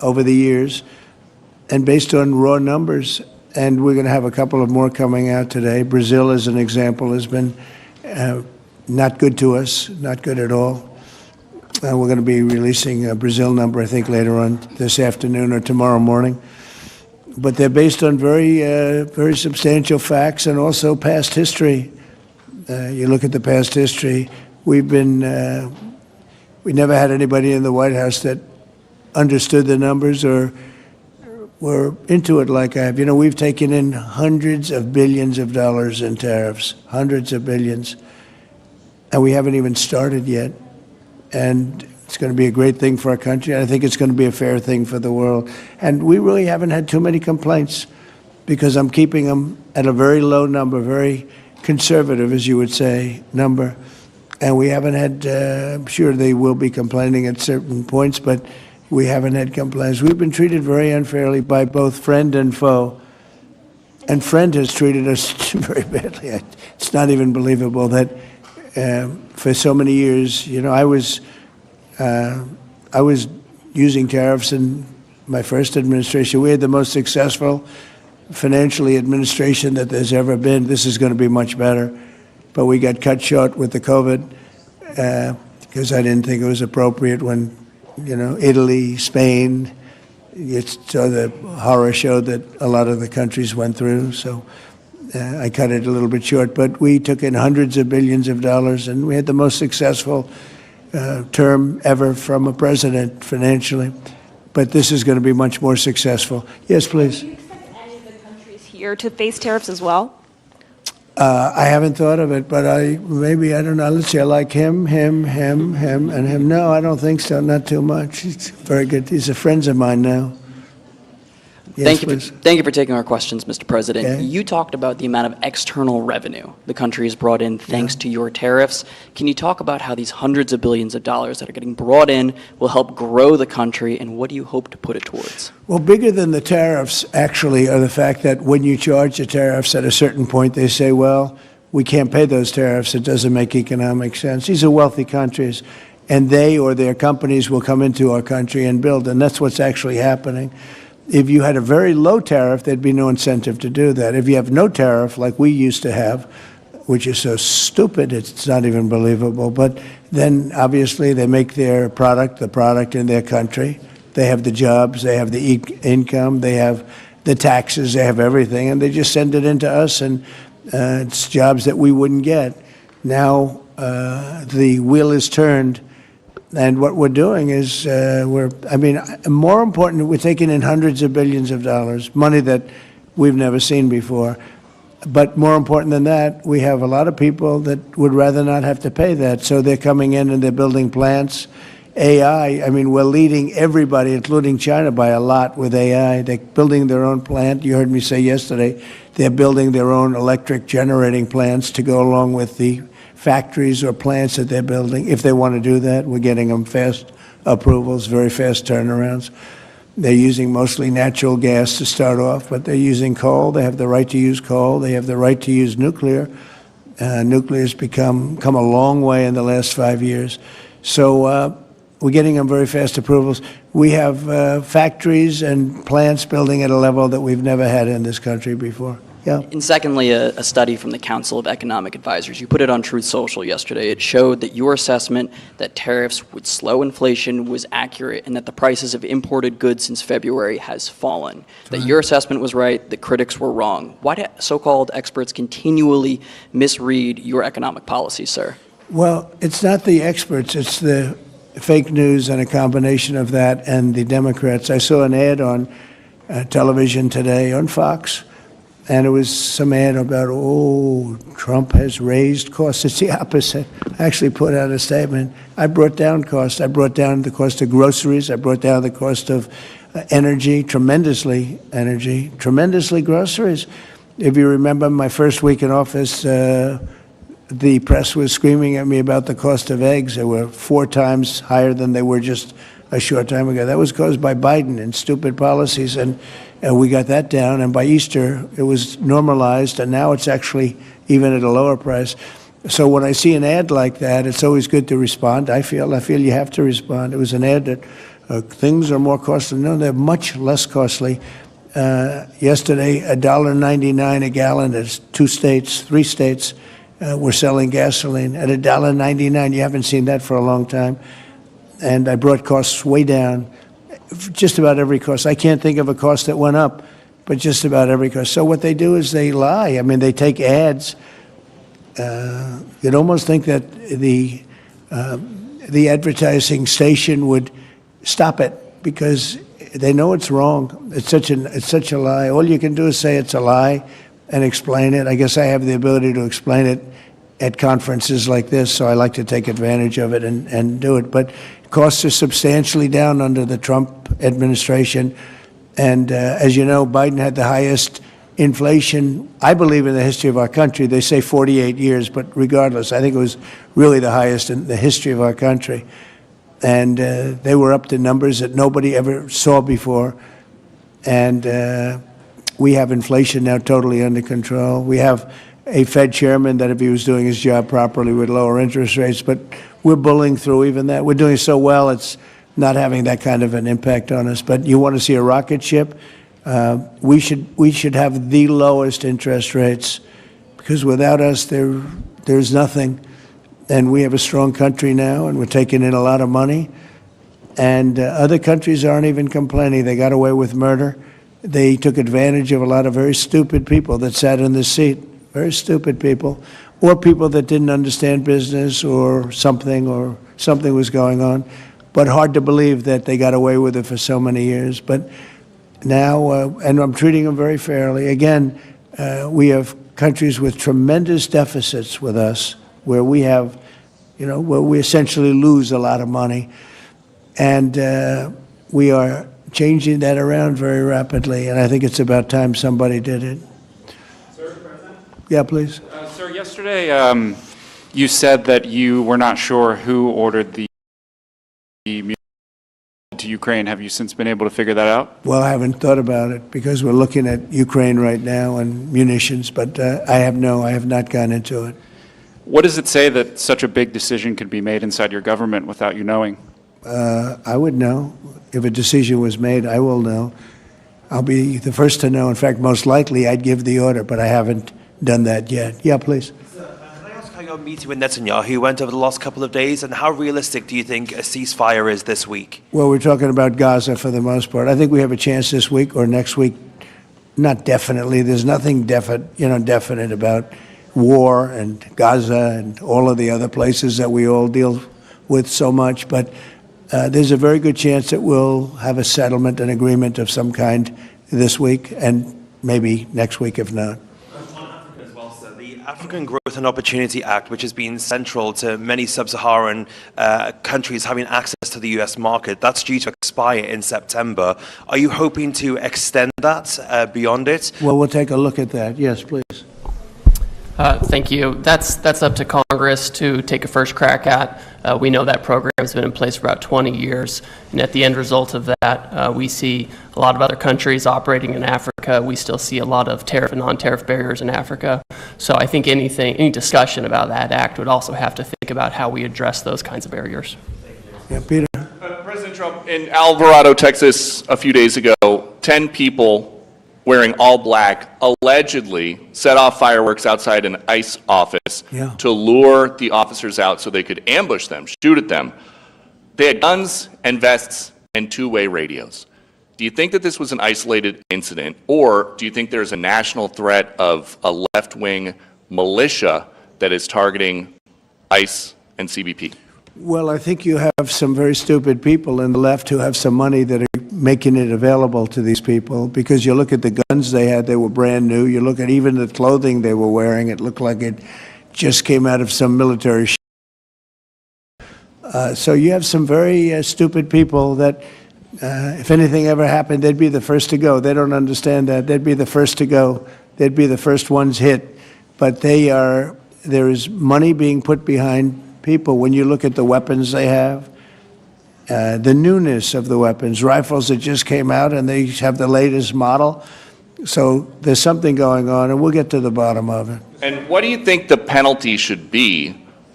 over the years, and based on raw numbers, and we're going to have a couple of more coming out today. Brazil, as an example, has been not good to us, not good at all. We're going to be releasing a Brazil number, I think, later on this afternoon or tomorrow morning. But they're based on very substantial facts and also past history. You look at the past history. We never had anybody in the White House that understood the numbers or were into it like I have. You know, we've taken in hundreds of billions of dollars in tariffs, hundreds of billions, and we haven't even started yet. And it's going to be a great thing for our country. I think it's going to be a fair thing for the world. And we really haven't had too many complaints because I'm keeping them at a very low number, very conservative, as you would say, number. And we haven't had, I'm sure they will be complaining at certain points, but we haven't had complaints. We've been treated very unfairly by both friend and foe. And friend has treated us very badly. It's not even believable that for so many years, you know, I was using tariffs in my first administration. We had the most successful financially administration that there's ever been. This is going to be much better. But we got cut short with the COVID because I didn't think it was appropriate when, you know, Italy, Spain, so the horror show that a lot of the countries went through. So I cut it a little bit short. But we took in hundreds of billions of dollars, and we had the most successful term ever from a president financially. But this is going to be much more successful. Yes, please. Do you expect any of the countries here to face tariffs as well? I haven't thought of it, but I don't know. Let's see, I like him, and him. No, I don't think so, not too much. It's very good. These are friends of mine now. Yes, Thank you for taking our questions, Mr. President. Okay. You talked about the amount of external revenue the country has brought in thanks to your tariffs. Can you talk about how these hundreds of billions of dollars that are getting brought in will help grow the country, and what do you hope to put it towards? Well, bigger than the tariffs, actually, are the fact that when you charge the tariffs at a certain point, they say, well, we can't pay those tariffs. It doesn't make economic sense. These are wealthy countries, and they or their companies will come into our country and build, and that's what's actually happening. If you had a very low tariff, there'd be no incentive to do that. If you have no tariff, like we used to have, which is so stupid, it's not even believable, but then obviously they make their product, the product in their country. They have the jobs, they have the income, they have the taxes, they have everything, and they just send it into us, and it's jobs that we wouldn't get. Now the wheel is turned. And what we're doing is, more important, we're taking in hundreds of billions of dollars, money that we've never seen before. But more important than that, we have a lot of people that would rather not have to pay that. So they're coming in and they're building plants. AI, we're leading everybody, including China, by a lot with AI. They're building their own plant. You heard me say yesterday, they're building their own electric generating plants to go along with the factories or plants that they're building. If they want to do that, we're getting them fast approvals, very fast turnarounds. They're using mostly natural gas to start off, but they're using coal. They have the right to use coal. They have the right to use nuclear. Nuclear's come a long way in the last 5 years. So we're getting them very fast approvals. We have factories and plants building at a level that we've never had in this country before. Yeah. And secondly, a study from the Council of Economic Advisors. You put it on Truth Social yesterday. It showed that your assessment that tariffs would slow inflation was accurate, and that the prices of imported goods since February has fallen. That your assessment was right, the critics were wrong. Why do so-called experts continually misread your economic policy, sir? Well, it's not the experts, it's the fake news and a combination of that and the Democrats. I saw an ad on television today on Fox, and it was some ad about, Trump has raised costs. It's the opposite. I actually put out a statement. I brought down costs. I brought down the cost of groceries. I brought down the cost of energy, tremendously groceries. If you remember my first week in office, the press was screaming at me about the cost of eggs. They were 4 times higher than they were just a short time ago. That was caused by Biden and stupid policies, and we got that down. And by Easter, it was normalized, and now it's actually even at a lower price. So when I see an ad like that, it's always good to respond. I feel you have to respond. It was an ad that things are more costly. No, they're much less costly. Yesterday, $1.99 a gallon. There's 2 states, 3 states were selling gasoline at $1.99. You haven't seen that for a long time. And I brought costs way down. Just about every cost. I can't think of a cost that went up, but just about every cost. So what they do is they lie. I mean, they take ads. You'd almost think that the advertising station would stop it because they know it's wrong. It's such a lie. All you can do is say it's a lie and explain it. I guess I have the ability to explain it at conferences like this, so I like to take advantage of it and do it. But costs are substantially down under the Trump administration. And as you know, Biden had the highest inflation, I believe, in the history of our country. They say 48 years, but regardless, I think it was really the highest in the history of our country. And they were up to numbers that nobody ever saw before. And we have inflation now totally under control. We have a Fed chairman that if he was doing his job properly would lower interest rates, but we're bullying through even that. We're doing so well, it's not having that kind of an impact on us. But you want to see a rocket ship? We should have the lowest interest rates, because without us, there's nothing. And we have a strong country now, and we're taking in a lot of money. And other countries aren't even complaining. They got away with murder. They took advantage of a lot of very stupid people that sat in the seat, very stupid people, or people that didn't understand business or something was going on. But hard to believe that they got away with it for so many years. But now, and I'm treating them very fairly. Again, we have countries with tremendous deficits with us, where we have, where we essentially lose a lot of money. And we are changing that around very rapidly, and I think it's about time somebody did it. Sir, President? Yeah, please. Sir, yesterday you said that you were not sure who ordered the munitions to Ukraine. Have you since been able to figure that out? Well, I haven't thought about it because we're looking at Ukraine right now and munitions, but I have not gone into it. What does it say that such a big decision could be made inside your government without you knowing? I would know. If a decision was made, I will know. I'll be the first to know. In fact, most likely I'd give the order, but I haven't done that yet. Yeah, please. Can I ask how your meeting with Netanyahu went over the last couple of days, and how realistic do you think a ceasefire is this week? Well, we're talking about Gaza for the most part. I think we have a chance this week or next week. Not definitely. There's nothing definite about war and Gaza and all of the other places that we all deal with so much, but there's a very good chance that we'll have a settlement, an agreement of some kind this week, and maybe next week if not. On Africa as well, sir. The African Growth and Opportunity Act, which has been central to many sub-Saharan countries having access to the U.S. market, that's due to expire in September. Are you hoping to extend that beyond it? Well, we'll take a look at that. Yes, please. Thank you. That's up to Congress to take a first crack at. We know that program has been in place for about 20 years, and at the end result of that, we see a lot of other countries operating in Africa. We still see a lot of tariff and non-tariff barriers in Africa. So I think any discussion about that act would also have to think about how we address those kinds of barriers. Yeah, Peter. President Trump, in Alvarado, Texas, a few days ago, 10 people wearing all black allegedly set off fireworks outside an ICE office to lure the officers out so they could ambush them, shoot at them. They had guns and vests and two-way radios. Do you think that this was an isolated incident, or do you think there's a national threat of a left-wing militia that is targeting ICE and CBP? Well, I think you have some very stupid people in the left who have some money that are making it available to these people, because you look at the guns they had, they were brand new. You look at even the clothing they were wearing, it looked like it just came out of some military so you have some very stupid people that if anything ever happened, they'd be the first to go. They don't understand that. They'd be the first to go. They'd be the first ones hit. But there is money being put behind people. When you look at the weapons they have, the newness of the weapons, rifles that just came out and they have the latest model. So there's something going on, and we'll get to the bottom of it. And what do you think the penalty should be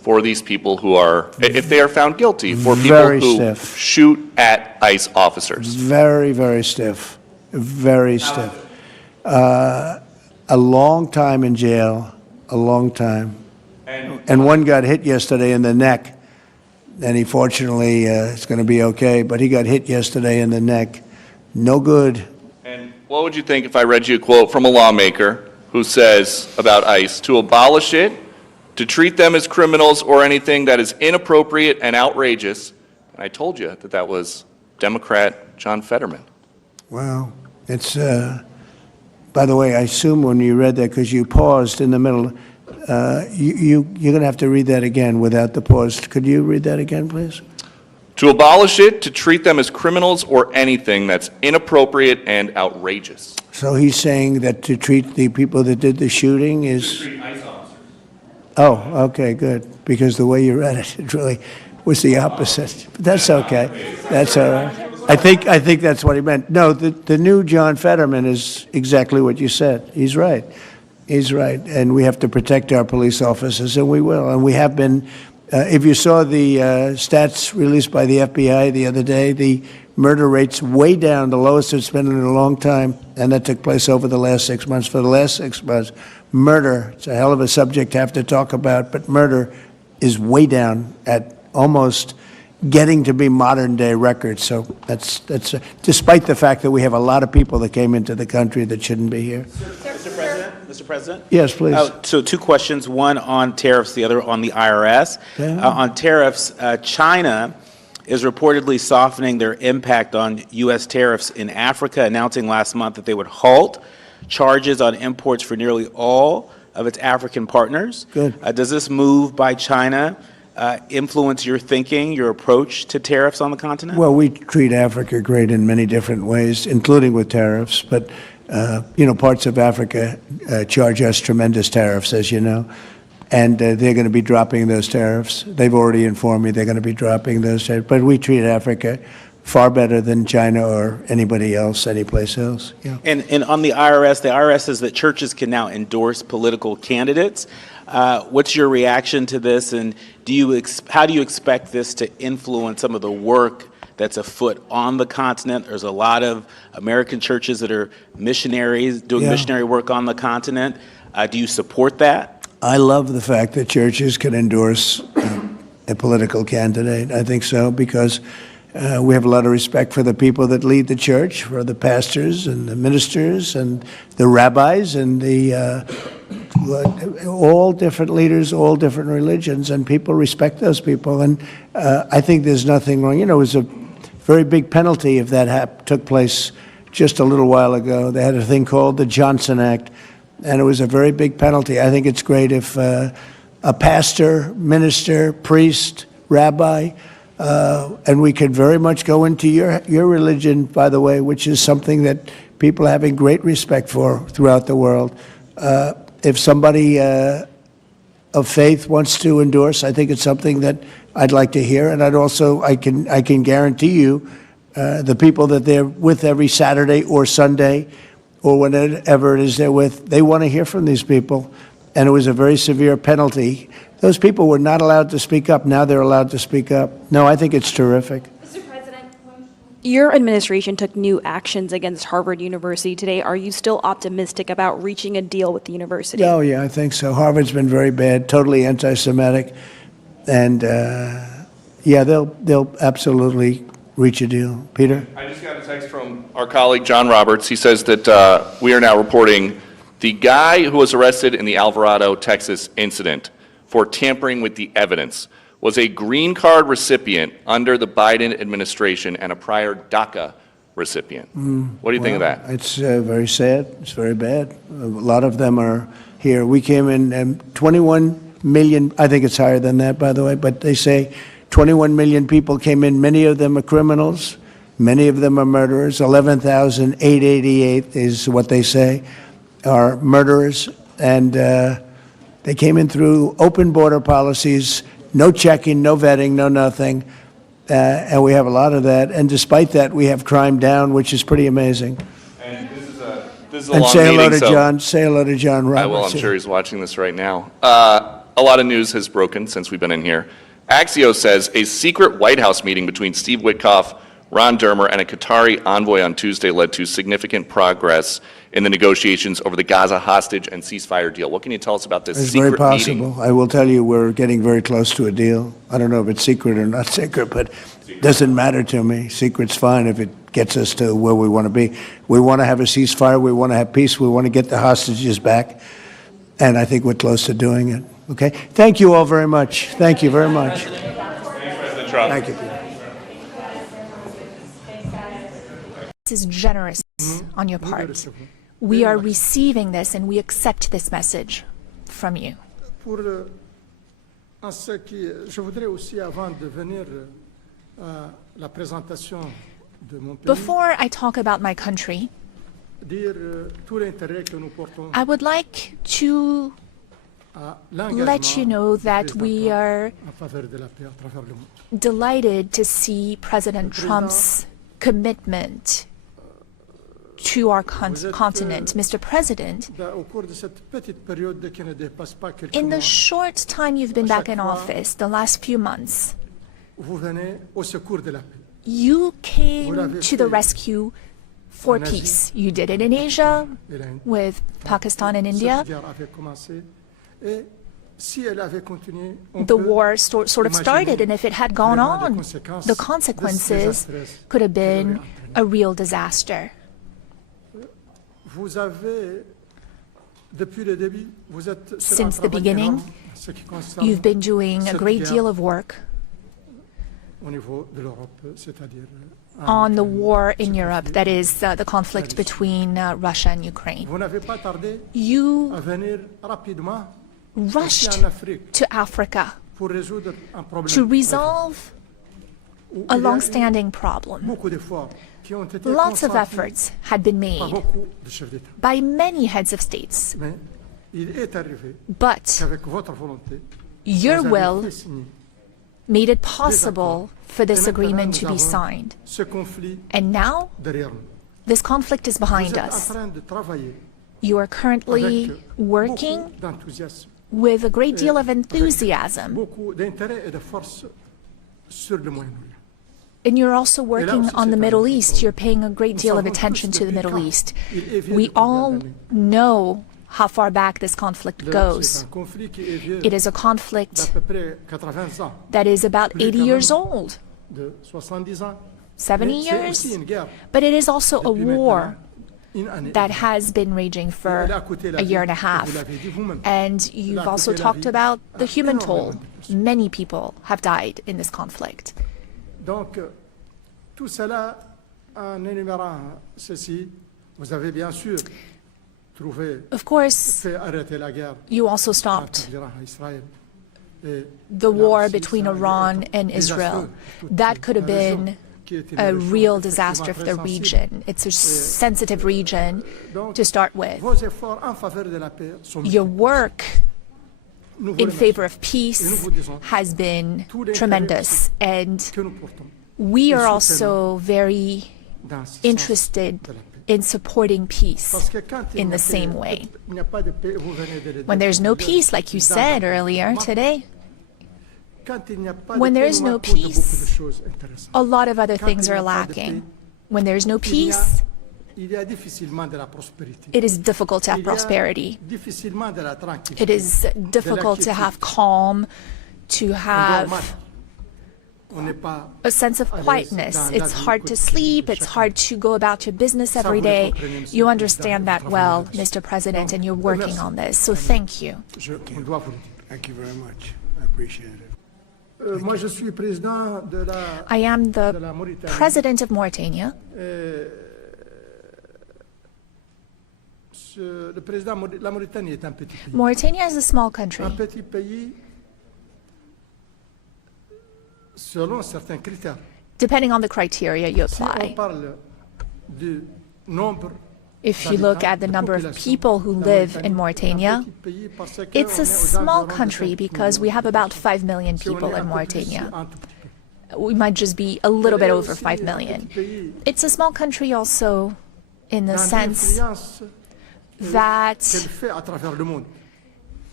for these people who are, if they are found guilty, for people Very who stiff. shoot at ICE officers? Very, very stiff. Very stiff. A long time in jail, a long time. And one got hit yesterday in the neck, and he fortunately is going to be okay, but he got hit yesterday in the neck. No good. And what would you think if I read you a quote from a lawmaker who says about ICE, to abolish it, to treat them as criminals or anything that is inappropriate and outrageous? And I told you that that was Democrat John Fetterman. Well, it's, by the way, I assume when you read that, because you paused in the middle, you're going to have to read that again without the pause. Could you read that again, please? To abolish it, to treat them as criminals or anything that's inappropriate and outrageous. So he's saying that to treat the people that did the shooting is... To treat ICE officers. Oh, okay, good. Because the way you read it, it really was the opposite. But that's okay. That's all right. I think that's what he meant. No, the new John Fetterman is exactly what you said. He's right. He's right. And we have to protect our police officers, and we will. And we have been. If you saw the stats released by the FBI the other day, the murder rate's way down, the lowest it's been in a long time, and that took place over the last 6 months. For the last 6 months, murder, it's a hell of a subject to have to talk about, but murder is way down at almost getting to be modern-day records. So that's despite the fact that we have a lot of people that came into the country that shouldn't be here. Mr. President? Yes, please. So two questions, one on tariffs, the other on the IRS. Yeah. On tariffs, China is reportedly softening their impact on U.S. tariffs in Africa, announcing last month that they would halt charges on imports for nearly all of its African partners. Good. Does this move by China influence your thinking, your approach to tariffs on the continent? Well, we treat Africa great in many different ways, including with tariffs. But, parts of Africa charge us tremendous tariffs, as you know. And they're going to be dropping those tariffs. They've already informed me they're going to be dropping those tariffs. But we treat Africa far better than China or anybody else, anyplace else. Yeah. And on the IRS says that churches can now endorse political candidates. What's your reaction to this, and how do you expect this to influence some of the work that's afoot on the continent? There's a lot of American churches that are missionaries doing missionary work on the continent. Do you support that? I love the fact that churches can endorse a political candidate. I think so, because we have a lot of respect for the people that lead the church, for the pastors and the ministers and the rabbis and all different leaders, all different religions, and people respect those people. And I think there's nothing wrong. It was a very big penalty if that took place just a little while ago. They had a thing called the Johnson Act, and it was a very big penalty. I think it's great if a pastor, minister, priest, rabbi, and we could very much go into your religion, by the way, which is something that people are having great respect for throughout the world. If somebody of faith wants to endorse, I think it's something that I'd like to hear. And I can guarantee you the people that they're with every Saturday or Sunday or whenever it is they're with, they want to hear from these people. And it was a very severe penalty. Those people were not allowed to speak up. Now they're allowed to speak up. No, I think it's terrific. Mr. President, your administration took new actions against Harvard University today. Are you still optimistic about reaching a deal with the university? Oh, yeah, I think so. Harvard's been very bad, totally anti-Semitic. And, they'll absolutely reach a deal. Peter? I just got a text from our colleague, John Roberts. He says that we are now reporting the guy who was arrested in the Alvarado, Texas incident for tampering with the evidence was a green card recipient under the Biden administration and a prior DACA recipient. What do you think of that? It's very sad. It's very bad. A lot of them are here. We came in 21 million, I think it's higher than that, by the way, but they say 21 million people came in. Many of them are criminals. Many of them are murderers. 11,888 is what they say are murderers. And they came in through open border policies, no checking, no vetting, no nothing. And we have a lot of that. And despite that, we have crime down, which is pretty amazing. And this is a And long say hello meeting, to so John. Say hello to John Roberts. I will. I'm sure he's watching this right now. a lot of news has broken since we've been in here. Axios says a secret White House meeting between Steve Witkoff, Ron Dermer, and a Qatari envoy on Tuesday led to significant progress in the negotiations over the Gaza hostage and ceasefire deal. What can you tell us about this It's secret very possible. meeting? I will tell you we're getting very close to a deal. I don't know if it's secret or not secret, but it doesn't matter to me. Secret's fine if it gets us to where we want to be. We want to have a ceasefire. We want to have peace. We want to get the hostages back. And I think we're close to doing it. Okay? Thank you all very much. Thank you very much. Thanks, President Trump. Thank you. This is generous on your part. We are receiving this and we accept this message from you. En ce qui, je voudrais aussi, avant de venir à la présentation de mon pays, Before I talk about my country, dire tout l'intérêt que nous portons I would like to à let you know that we are en faveur de la paix à travers le monde. delighted to see President Trump's commitment to our continent. Mr. President, Au cours de cette petite période qui ne dépasse pas quelques in the mois, short time you've been back in office, the last few months, vous venez au secours de la paix. you came to the rescue for peace. You did it in Asia with Pakistan and India. Cette guerre avait commencé et si elle avait continué, on The peut war sort of started, and if it had gone vraiment on, the consequences could have been a real disaster. Vous avez, depuis le début, vous êtes sur un Since the travail beginning, énorme en ce qui concerne you've been doing a cette great guerre deal of work au niveau de l'Europe, c'est-à-dire on the war in Europe, that is the conflict between Russia and Ukraine. vous n'avez pas tardé You à venir rapidement rushed ici en Afrique to Africa pour résoudre un problème to resolve où a il y a eu long-standing problem. beaucoup d'efforts qui ont été Lots of consentis efforts had been par made beaucoup de chefs d'État. by many heads of states, Mais il est arrivé but qu'avec votre volonté, your vous avez will fait signer made it possible for this Et agreement maintenant, to nous be avons signed. ce conflit And now, derrière nous. this conflict is Vous behind êtes en us. train de travailler You are currently avec working beaucoup d'enthousiasme, with a great deal of enthusiasm, beaucoup d'intérêt et de force sur le Moyen-Orient. and you're also working aussi, on the c'est un Middle autre East. You're paying a great Nous deal of savons attention tous to the depuis Middle quand East. il est vieux We de combien all d'années. know how far back this conflict C'est goes. un conflit qui est vieux It is a d'à conflict peu près 80 ans, that is about Plus 80 quand years même. old, de 70 ans. 70 Mais c'est aussi years, une guerre but it is also a depuis war maintenant une année. that has been raging for Elle a coûté la a vie, year and a vous half. l'avez dit vous-même. And Elle you've a also coûté la talked vie about the à human énormément toll. de personnes. Many people have died in this conflict. Donc, tout cela, en énumérant ceci, vous avez bien sûr trouvé, Of course, fait arrêter la guerre you also entre stopped l'Iran et Israël. Et the là war aussi, between ça a Iran été and désastreux Israel. pour toute That could have la région, been qui est une a région real effectivement disaster for très the sensible. region. It's a sensitive region Donc, to start with. vos efforts en faveur de la paix sont Your multiples. work Nous vous in remercions. favor of peace Et nous vous disons has been tout l'intérêt tremendous, and que nous portons we et are soutenons also very dans ce sens interested de la paix. in supporting peace Parce que quand il in n'y a the pas same de- way. il n'y a pas de paix, vous venez de le When dire, there's no de- peace, like you dans said un earlier moment, today, quand il n'y a pas when de there paix, is nous no manquons de beaucoup de peace, choses intéressantes. a lot of other Quand things il n'y are a pas de lacking. paix, When there's no il y a- peace, il y a difficilement de la prospérité. it is difficult to have Il y a prosperity. difficilement de la tranquillité. It is difficult to have calm, to On dort have mal. On n'est pas a sense of à l'aise quietness. dans la It's vie hard to quotidienne sleep. de It's chacun. hard to go about your business Ça, every vous le day. comprenez, Monsieur You le understand Président, that nous well, travaillons Mr. President, Donc, and you're working merci. on this. So thank you. on doit vous le dire. Thank you very much. I appreciate it. Moi, je suis président de la, I am de the la Mauritanie. president of Mauritania. Le président, la Mauritanie est un petit pays. Mauritania is a small country. Un petit pays selon certains critères. Depending on the criteria you Si on apply. parle du nombre If you look at the number of people who live in Mauritania, it's a small country because we have about 5 million people in Mauritania. We might just be a little bit over 5 million. It's a small country also in the sense that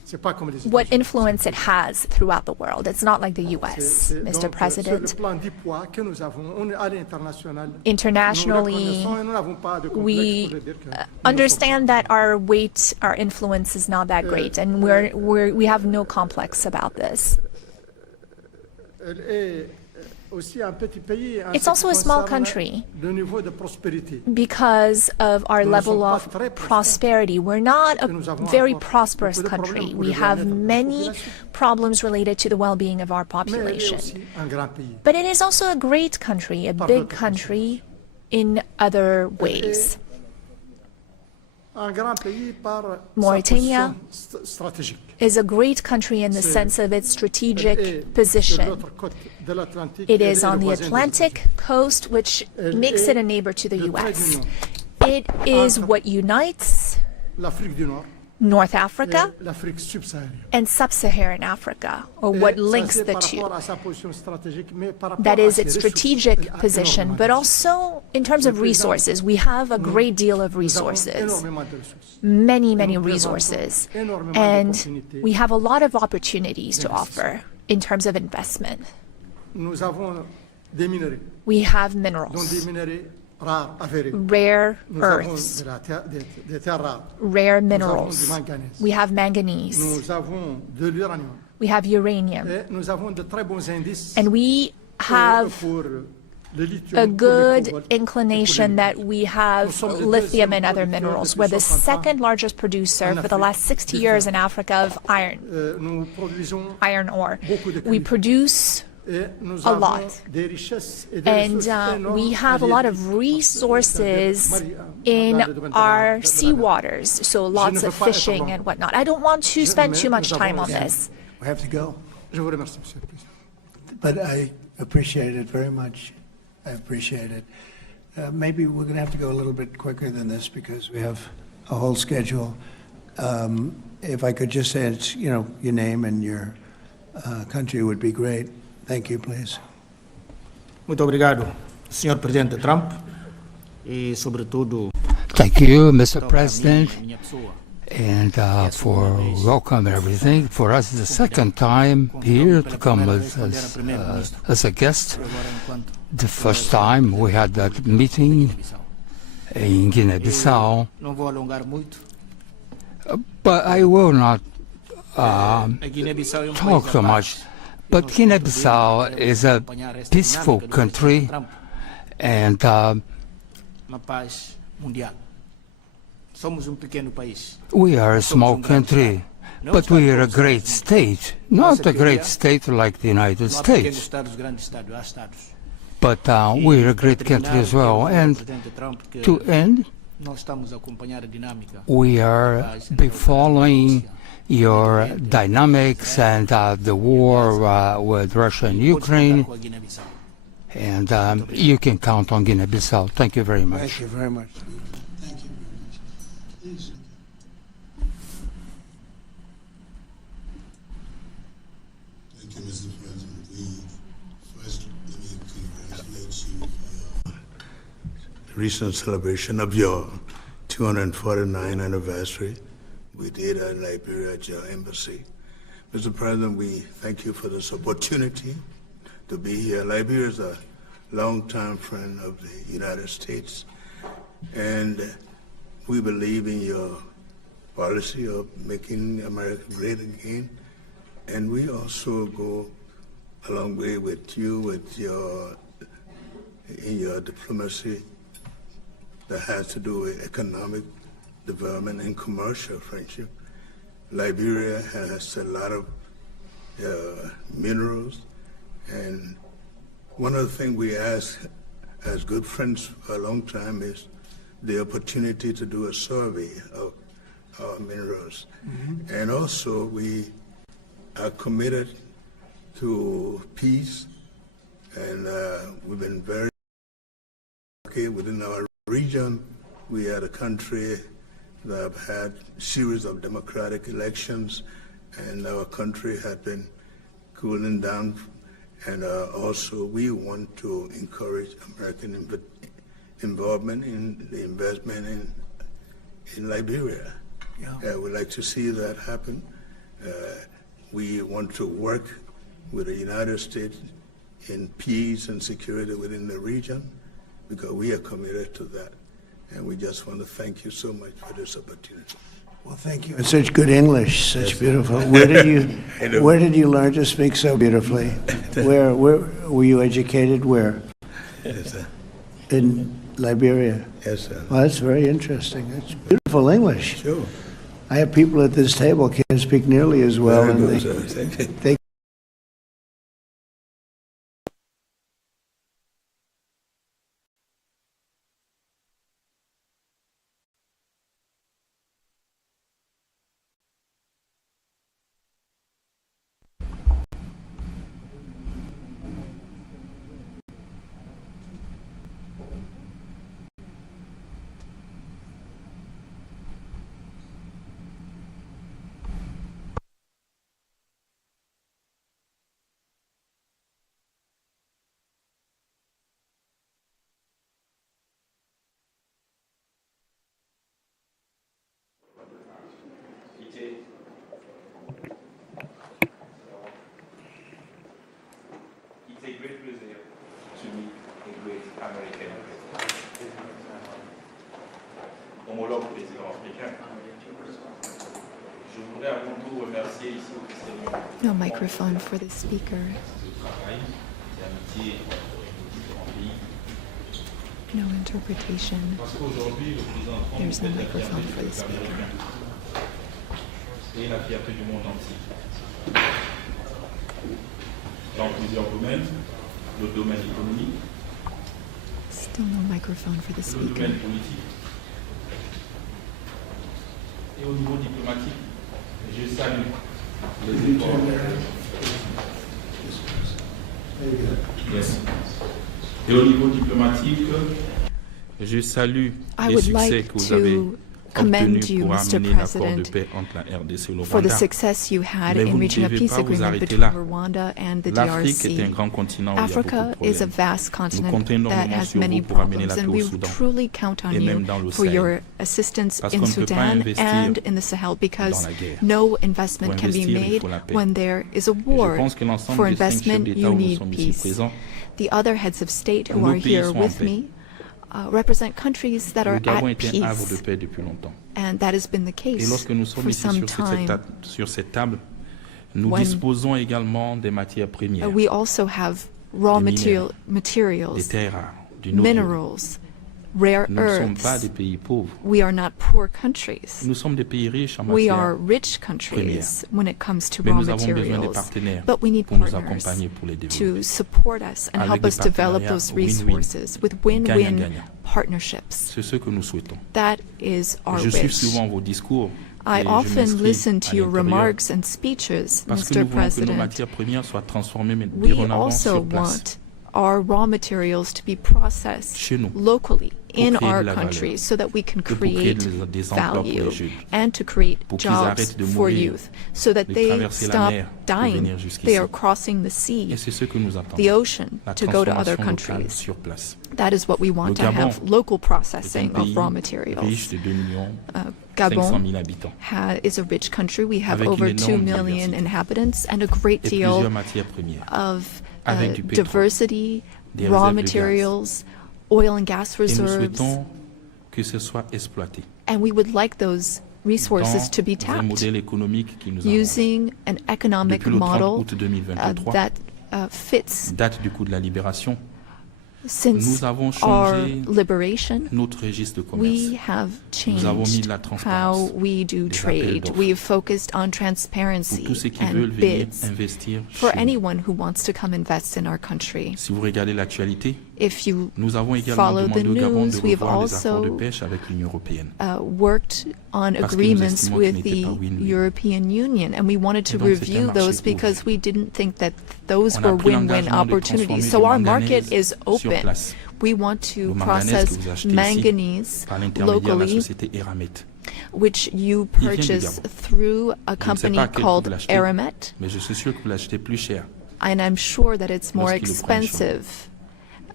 what influence it has throughout the world. It's not like the US, Mr. President. Internationally, we understand that our weight, our influence is not that great, and we have no complex about this. It's also a small country because of our level of prosperity. We're not a very prosperous country. We have many problems related to the well-being of our population. But it is also a great country, a big country in other ways. Mauritania is a great country in the sense of its strategic position. It is on the Atlantic coast, which makes it a neighbor to the US. It is what unites North Africa and Sub-Saharan Africa, or what links the two. That is its strategic position, but also in terms of resources. We have a great deal of resources, many, many resources, and we have a lot of opportunities to offer in terms of investment. We have minerals, rare earths, rare minerals. We have manganese. We have uranium. And we have a good inclination that we have lithium and other minerals. We're the second largest producer for the last 60 years in Africa of iron ore. We produce a lot, and we have a lot of resources in our seawaters, so lots of fishing and whatnot. I don't want to spend too much time on this. We have to go. But I appreciate it very much. I appreciate it. Maybe we're going to have to go a little bit quicker than this because we have a whole schedule. If I could just say it's, your name and your country would be great. Thank you, please. Muito obrigado, Sr. Presidente Trump, e sobretudo. Thank you, Mr. President, and for welcome and everything. For us, it's the second time here to come as a guest. The first time we had that meeting in Guinea-Bissau, but I will not talk so much. But Guinea-Bissau is a peaceful country, and we are a small country, but we are a great state. Not a great state like the United States, but we are a great country as well. And to end, we are following your dynamics and the war with Russia and Ukraine, and you can count on Guinea-Bissau. Thank you very much. Thank you very much. Thank you very much. Thank you, Mr. President. First, let me congratulate you for the recent celebration of your 249th anniversary. We did in Liberia at your embassy. Mr. President, we thank you for this opportunity to be here. Liberia is a longtime friend of the United States, and we believe in your policy of making America great again. And we also go a long way with you in your diplomacy that has to do with economic development and commercial friendship. Liberia has a lot of minerals, and one of the things we ask as good friends for a long time is the opportunity to do a survey of our minerals. Mm-hmm. And also we are committed to peace, and we've been very okay within our region. We are a country that have had a series of democratic elections, and our country had been cooling down. And also, we want to encourage American involvement in the investment in Liberia. Yeah. We'd like to see that happen. We want to work with the United States in peace and security within the region because we are committed to that. And we just want to thank you so much for this opportunity. Well, thank you. And such good English, such beautiful. Where did you learn to speak so beautifully? Where were you educated? Where? Yes, sir. In Liberia. Yes, sir. Well, that's very interesting. It's beautiful English. Sure. I have people at this table can't speak nearly as well, Very and good, sir. Thank you. they It's a great pleasure to meet a great American. Homologue président africain. Je voudrais avant tout remercier ici officiellement No microphone for the speaker. le travail d'amitié entre différents pays. No interpretation. Parce qu'aujourd'hui, le président Trump There's no est la microphone fierté for du the peuple speaker. américain et la fierté du monde entier. Dans plusieurs domaines, le domaine économique, Still no microphone for the le speaker. domaine politique et au niveau diplomatique, je salue les efforts. Yes. Et au niveau diplomatique, je salue I les would succès like que vous avez to commend obtenus you, pour Mr. amener l'accord de President, paix entre la RDC et le for the Rwanda. success you had Mais in vous ne reaching a devez peace pas vous agreement arrêter between là. Rwanda and the L'Afrique est un DRC. grand continent où il y a beaucoup Africa de is a problèmes. vast Nous continent comptons that énormément has sur many vous pour amener problems, la and paix au we Soudan truly count on et même you dans le for Sahel. your assistance Parce in qu'on ne peut pas Sudan investir and in the Sahel, because dans la guerre. no investment Pour can be investir, il made faut la paix. when there is a Et je war. pense que l'ensemble For des 5 chefs investment, d'État you où nous need sommes ici peace. présents, The other heads of state who nos are pays here sont en with paix. me represent countries that are Le Gabon at est un havre de peace, paix depuis longtemps. and that has been the Et case lorsque nous sommes for ici some sur time. cette table, nous When disposons également des matières premières, We also have raw des materials, des terres rares, du noble. minerals, rare Nous ne sommes pas earths. des pays pauvres. We are not poor countries. Nous sommes des pays riches en We matières are rich premières. countries when it comes to Mais raw nous avons besoin des materials. partenaires But we need pour nous partners accompagner pour les to développer. support us and Avec help des us develop partenariats those win-win, resources with win-win gagnant-gagnant. partnerships. C'est ce que nous souhaitons. That is our Je suis wish. souvent vos discours. I et je often m'inscris listen à to your l'intérieur remarks and speeches, parce que Mr. nous voulons que nos President. matières premières soient transformées mais We dorénavant also sur place. want our raw materials to be processed Chez nous, locally pour in créer our de la valeur, countries so that we can et pour créer create des emplois pour value les jeunes, and to create pour qu'ils jobs arrêtent de for mourir, youth so that de they traverser la stop mer pour dying. venir jusqu'ici. They are crossing the Et sea, c'est ce que nous attendons. the ocean, La to go to other transformation locale countries. sur place. That is what we want Le to Gabon have, local est un processing of pays raw riche materials. de 2 millions Gabon 500 000 habitants, is a rich country. We have avec over une 2 énorme million diversité inhabitants and a great et deal plusieurs matières premières, of avec du pétrole, diversity, des raw réserves de gaz. materials, oil and gas Et nous reserves, souhaitons que ce soit exploité and we would like those resources to be dans un tapped modèle économique qui nous arrange. using an economic Depuis le 30 model août 2023, that fits. date du coup de la libération, Since nous avons our changé liberation, notre registre de commerce. we have Nous avons mis changed de la transparence, how we do des appels trade. d'offres. We have focused on Pour transparency tous ceux qui veulent and venir bids investir for chez nous. anyone who wants to come invest in our country. Si vous regardez l'actualité, If you nous avons également follow the demandé au Gabon de news, we have revoir les accords de also pêche avec l'Union européenne. worked on Parce que nous agreements estimons with qu'ils n'étaient the pas win-win. European Union, and we wanted to Et donc, c'est un review marché those ouvert. because we didn't think that those On a were pris win-win l'engagement de opportunities. transformer So du our manganèse market is sur open. place. We want to Le manganèse process que vous achetez ici manganese par l'intermédiaire de la locally, société Eramet. which you Il vient du purchase Gabon. through a Je ne sais company pas à quel prix called vous l'achetez, Aramet, mais je suis sûr que vous l'achetez plus cher. and I'm sure that it's more Lorsqu'il le prend en expensive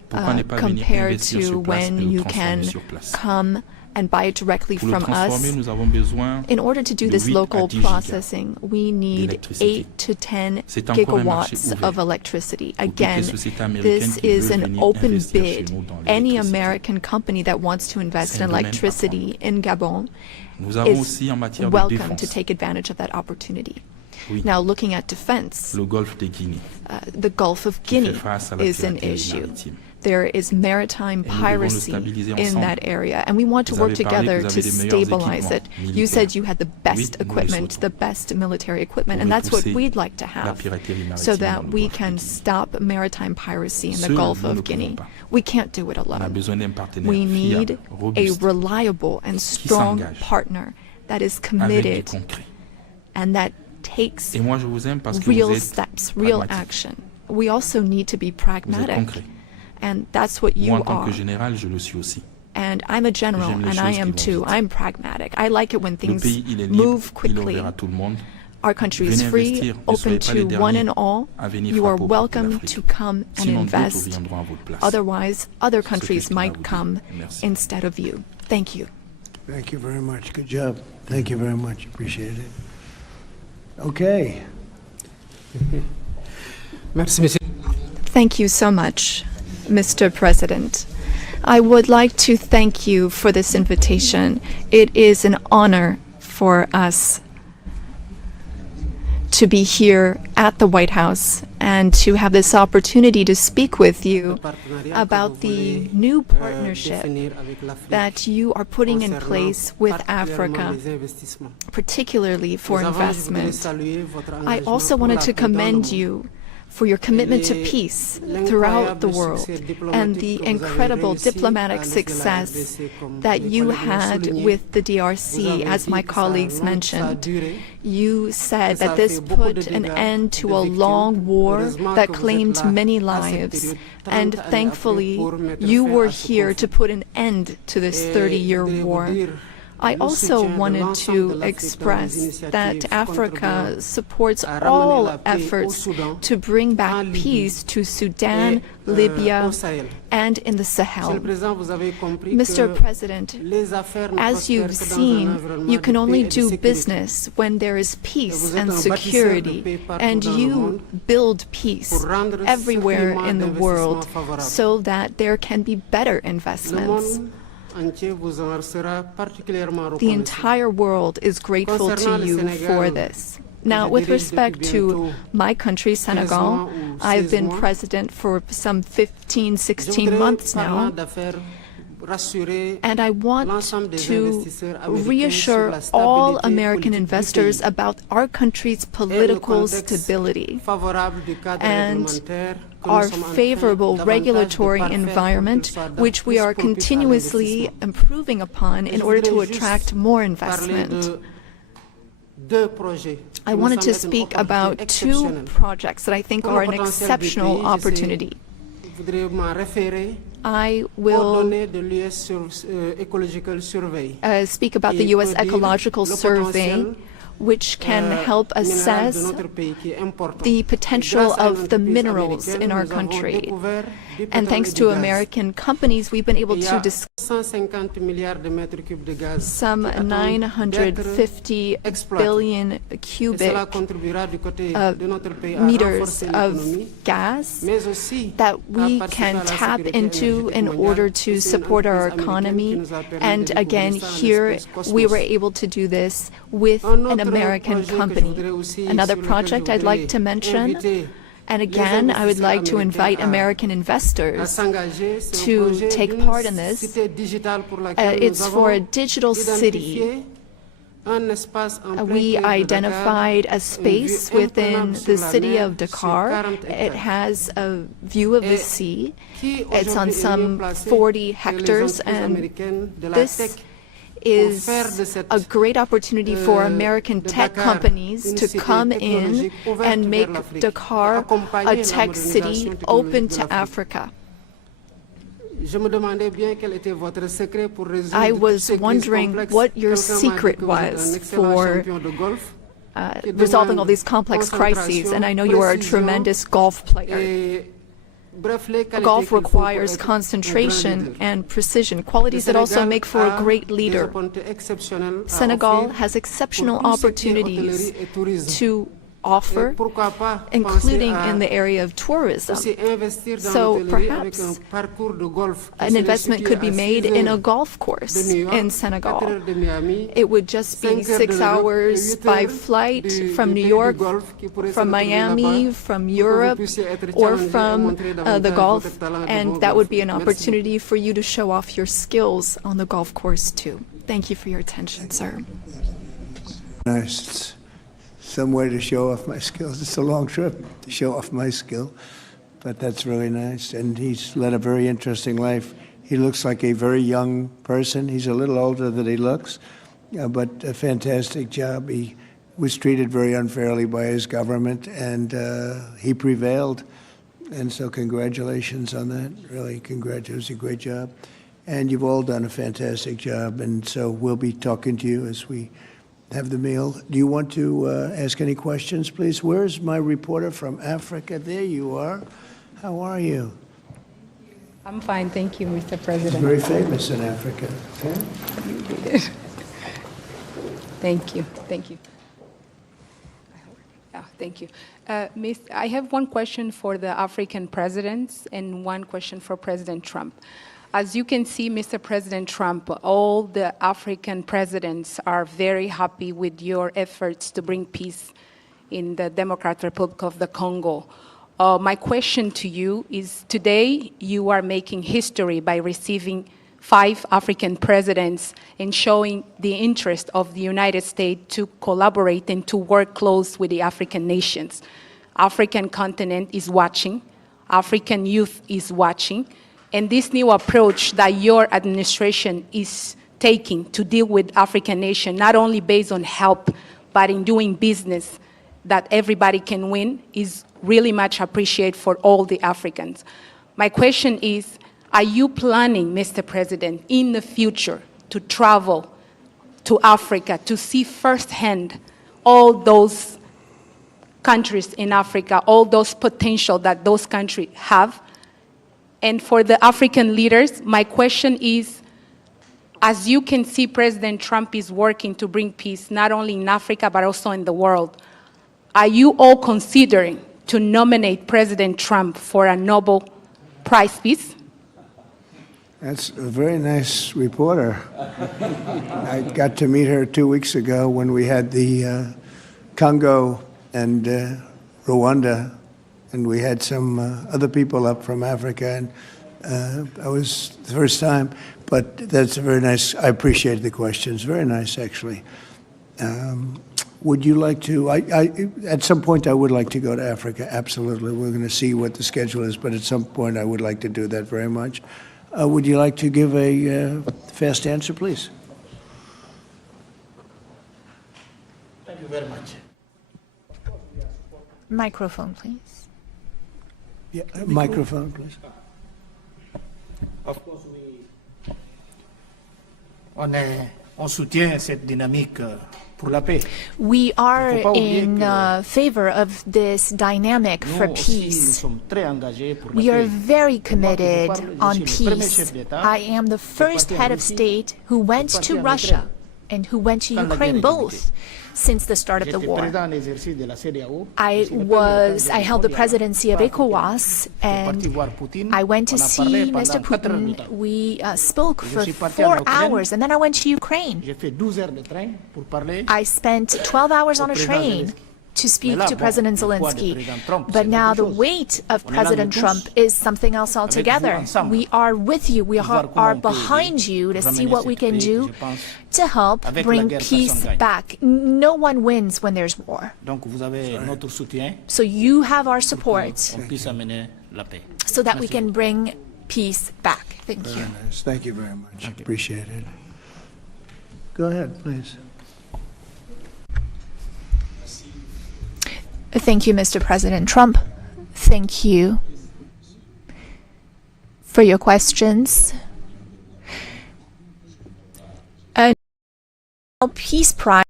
compared to when you can come and buy it directly from us. In order to do this local processing, we need 8 to 10 gigawatts of electricity. Again, this is an open bid. Any American company that wants to invest in electricity in Gabon is welcome to take advantage of that opportunity. Now, looking at defense, the Gulf of Guinea is an issue. There is maritime piracy in that area, and we want to work together to stabilize it. You said you had the best equipment, the best military equipment, and that's what we'd like to have, so that we can stop maritime piracy in the Gulf of Guinea. We can't do it alone. We need a reliable and strong partner that is committed and that takes real steps, real action. We also need to be pragmatic. And that's what you are. And I'm a general, and I am too. I'm pragmatic. I like it when things move quickly. Our country is free, open to one and all. You are welcome to come and invest. Otherwise, other countries might come instead of you. Thank you. Thank you very much. Good job. Thank you very much. Appreciate it. Okay. Thank you so much, Mr. President. I would like to thank you for this invitation. It is an honor for us to be here at the White House and to have this opportunity to speak with you about the new partnership that you are putting in place with Africa, particularly for investment. I also wanted to commend you for your commitment to peace throughout the world and the incredible diplomatic success that you had with the DRC, as my colleagues mentioned. You said that this put an end to a long war that claimed many lives, and thankfully you were here to put an end to this 30-year war. I also wanted to express that Africa supports all efforts to bring back peace to Sudan, Libya, and in the Sahel. Mr. President, as you've seen, you can only do business when there is peace and security, and you build peace everywhere in the world so that there can be better investments. The entire world is grateful to you for this. Now, with respect to my country, Senegal, I've been president for some 15, 16 months now, and I want to reassure all American investors about our country's political stability and our favorable regulatory environment, which we are continuously improving upon in order to attract more investment. I wanted to speak about 2 projects that I think are an exceptional opportunity. I will speak about the U.S. Ecological Survey, which can help assess the potential of the minerals in our country. And thanks to American companies, we've been able to discover some 950 billion cubic meters of gas that we can tap into in order to support our economy. And again, here we were able to do this with an American company. Another project I'd like to mention, and again, I would like to invite American investors to take part in this. It's for a digital city. We identified a space within the city of Dakar. It has a view of the sea. It's on some 40 hectares, and this is a great opportunity for American tech companies to come in and make Dakar a tech city open to Africa. I was wondering what your secret was for resolving all these complex crises, and I know you are a tremendous golf player. Golf requires concentration and precision, qualities that also make for a great leader. Senegal has exceptional opportunities to offer, including in the area of tourism. So perhaps an investment could be made in a golf course in Senegal. It would just be 6 hours by flight from New York, from Miami, from Europe, or from the Gulf, and that would be an opportunity for you to show off your skills on the golf course too. Thank you for your attention, sir. Nice. Some way to show off my skills. It's a long trip to show off my skill, but that's really nice. And he's led a very interesting life. He looks like a very young person. He's a little older than he looks, but a fantastic job. He was treated very unfairly by his government, and he prevailed. And so congratulations on that. Really, congratulations. It was a great job. And you've all done a fantastic job. And so we'll be talking to you as we have the meal. Do you want to ask any questions, please? Where's my reporter from Africa? There you are. How are you? I'm fine, thank you, Mr. President. Very famous in Africa. Okay? Thank you, thank you. Thank you. I have one question for the African presidents and one question for President Trump. As you can see, Mr. President Trump, all the African presidents are very happy with your efforts to bring peace in the Democratic Republic of the Congo. My question to you is, today you are making history by receiving 5 African presidents and showing the interest of the United States to collaborate and to work close with the African nations. African continent is watching, African youth is watching, and this new approach that your administration is taking to deal with African nations, not only based on help, but in doing business that everybody can win, is really much appreciated for all the Africans. My question is, are you planning, Mr. President, in the future to travel to Africa to see firsthand all those countries in Africa, all those potential that those countries have? And for the African leaders, my question is, as you can see, President Trump is working to bring peace not only in Africa, but also in the world. Are you all considering to nominate President Trump for a Nobel Prize Peace? That's a very nice reporter. I got to meet her 2 weeks ago when we had the Congo and Rwanda, and we had some other people up from Africa, and that was the first time. But that's a very nice, I appreciate the questions. Very nice, actually. Would you like to, at some point I would like to go to Africa, absolutely. We're going to see what the schedule is, but at some point I would like to do that very much. Would you like to give a fast answer, please? Thank you very much. Microphone, please. Yeah, microphone, please. Of course, on soutient cette dynamique pour la paix. We are in favor of this dynamic for peace. We are very committed on peace. I am the first head of state who went to Russia and who went to Ukraine both since the start of the war. I held the presidency of ECOWAS, and I went to see Mr. Putin. We spoke for 4 hours, and then I went to Ukraine. I spent 12 hours on a train to speak to President Zelensky. But now the weight of President Trump is something else altogether. We are with you. We are behind you to see what we can do to help bring peace back. No one wins when there's war. So you have our support so that we can bring peace back. Thank you. Very nice. Thank you very much. Appreciate it. Go ahead, please. Thank you, Mr. President Trump. Thank you for your questions. A Peace Prize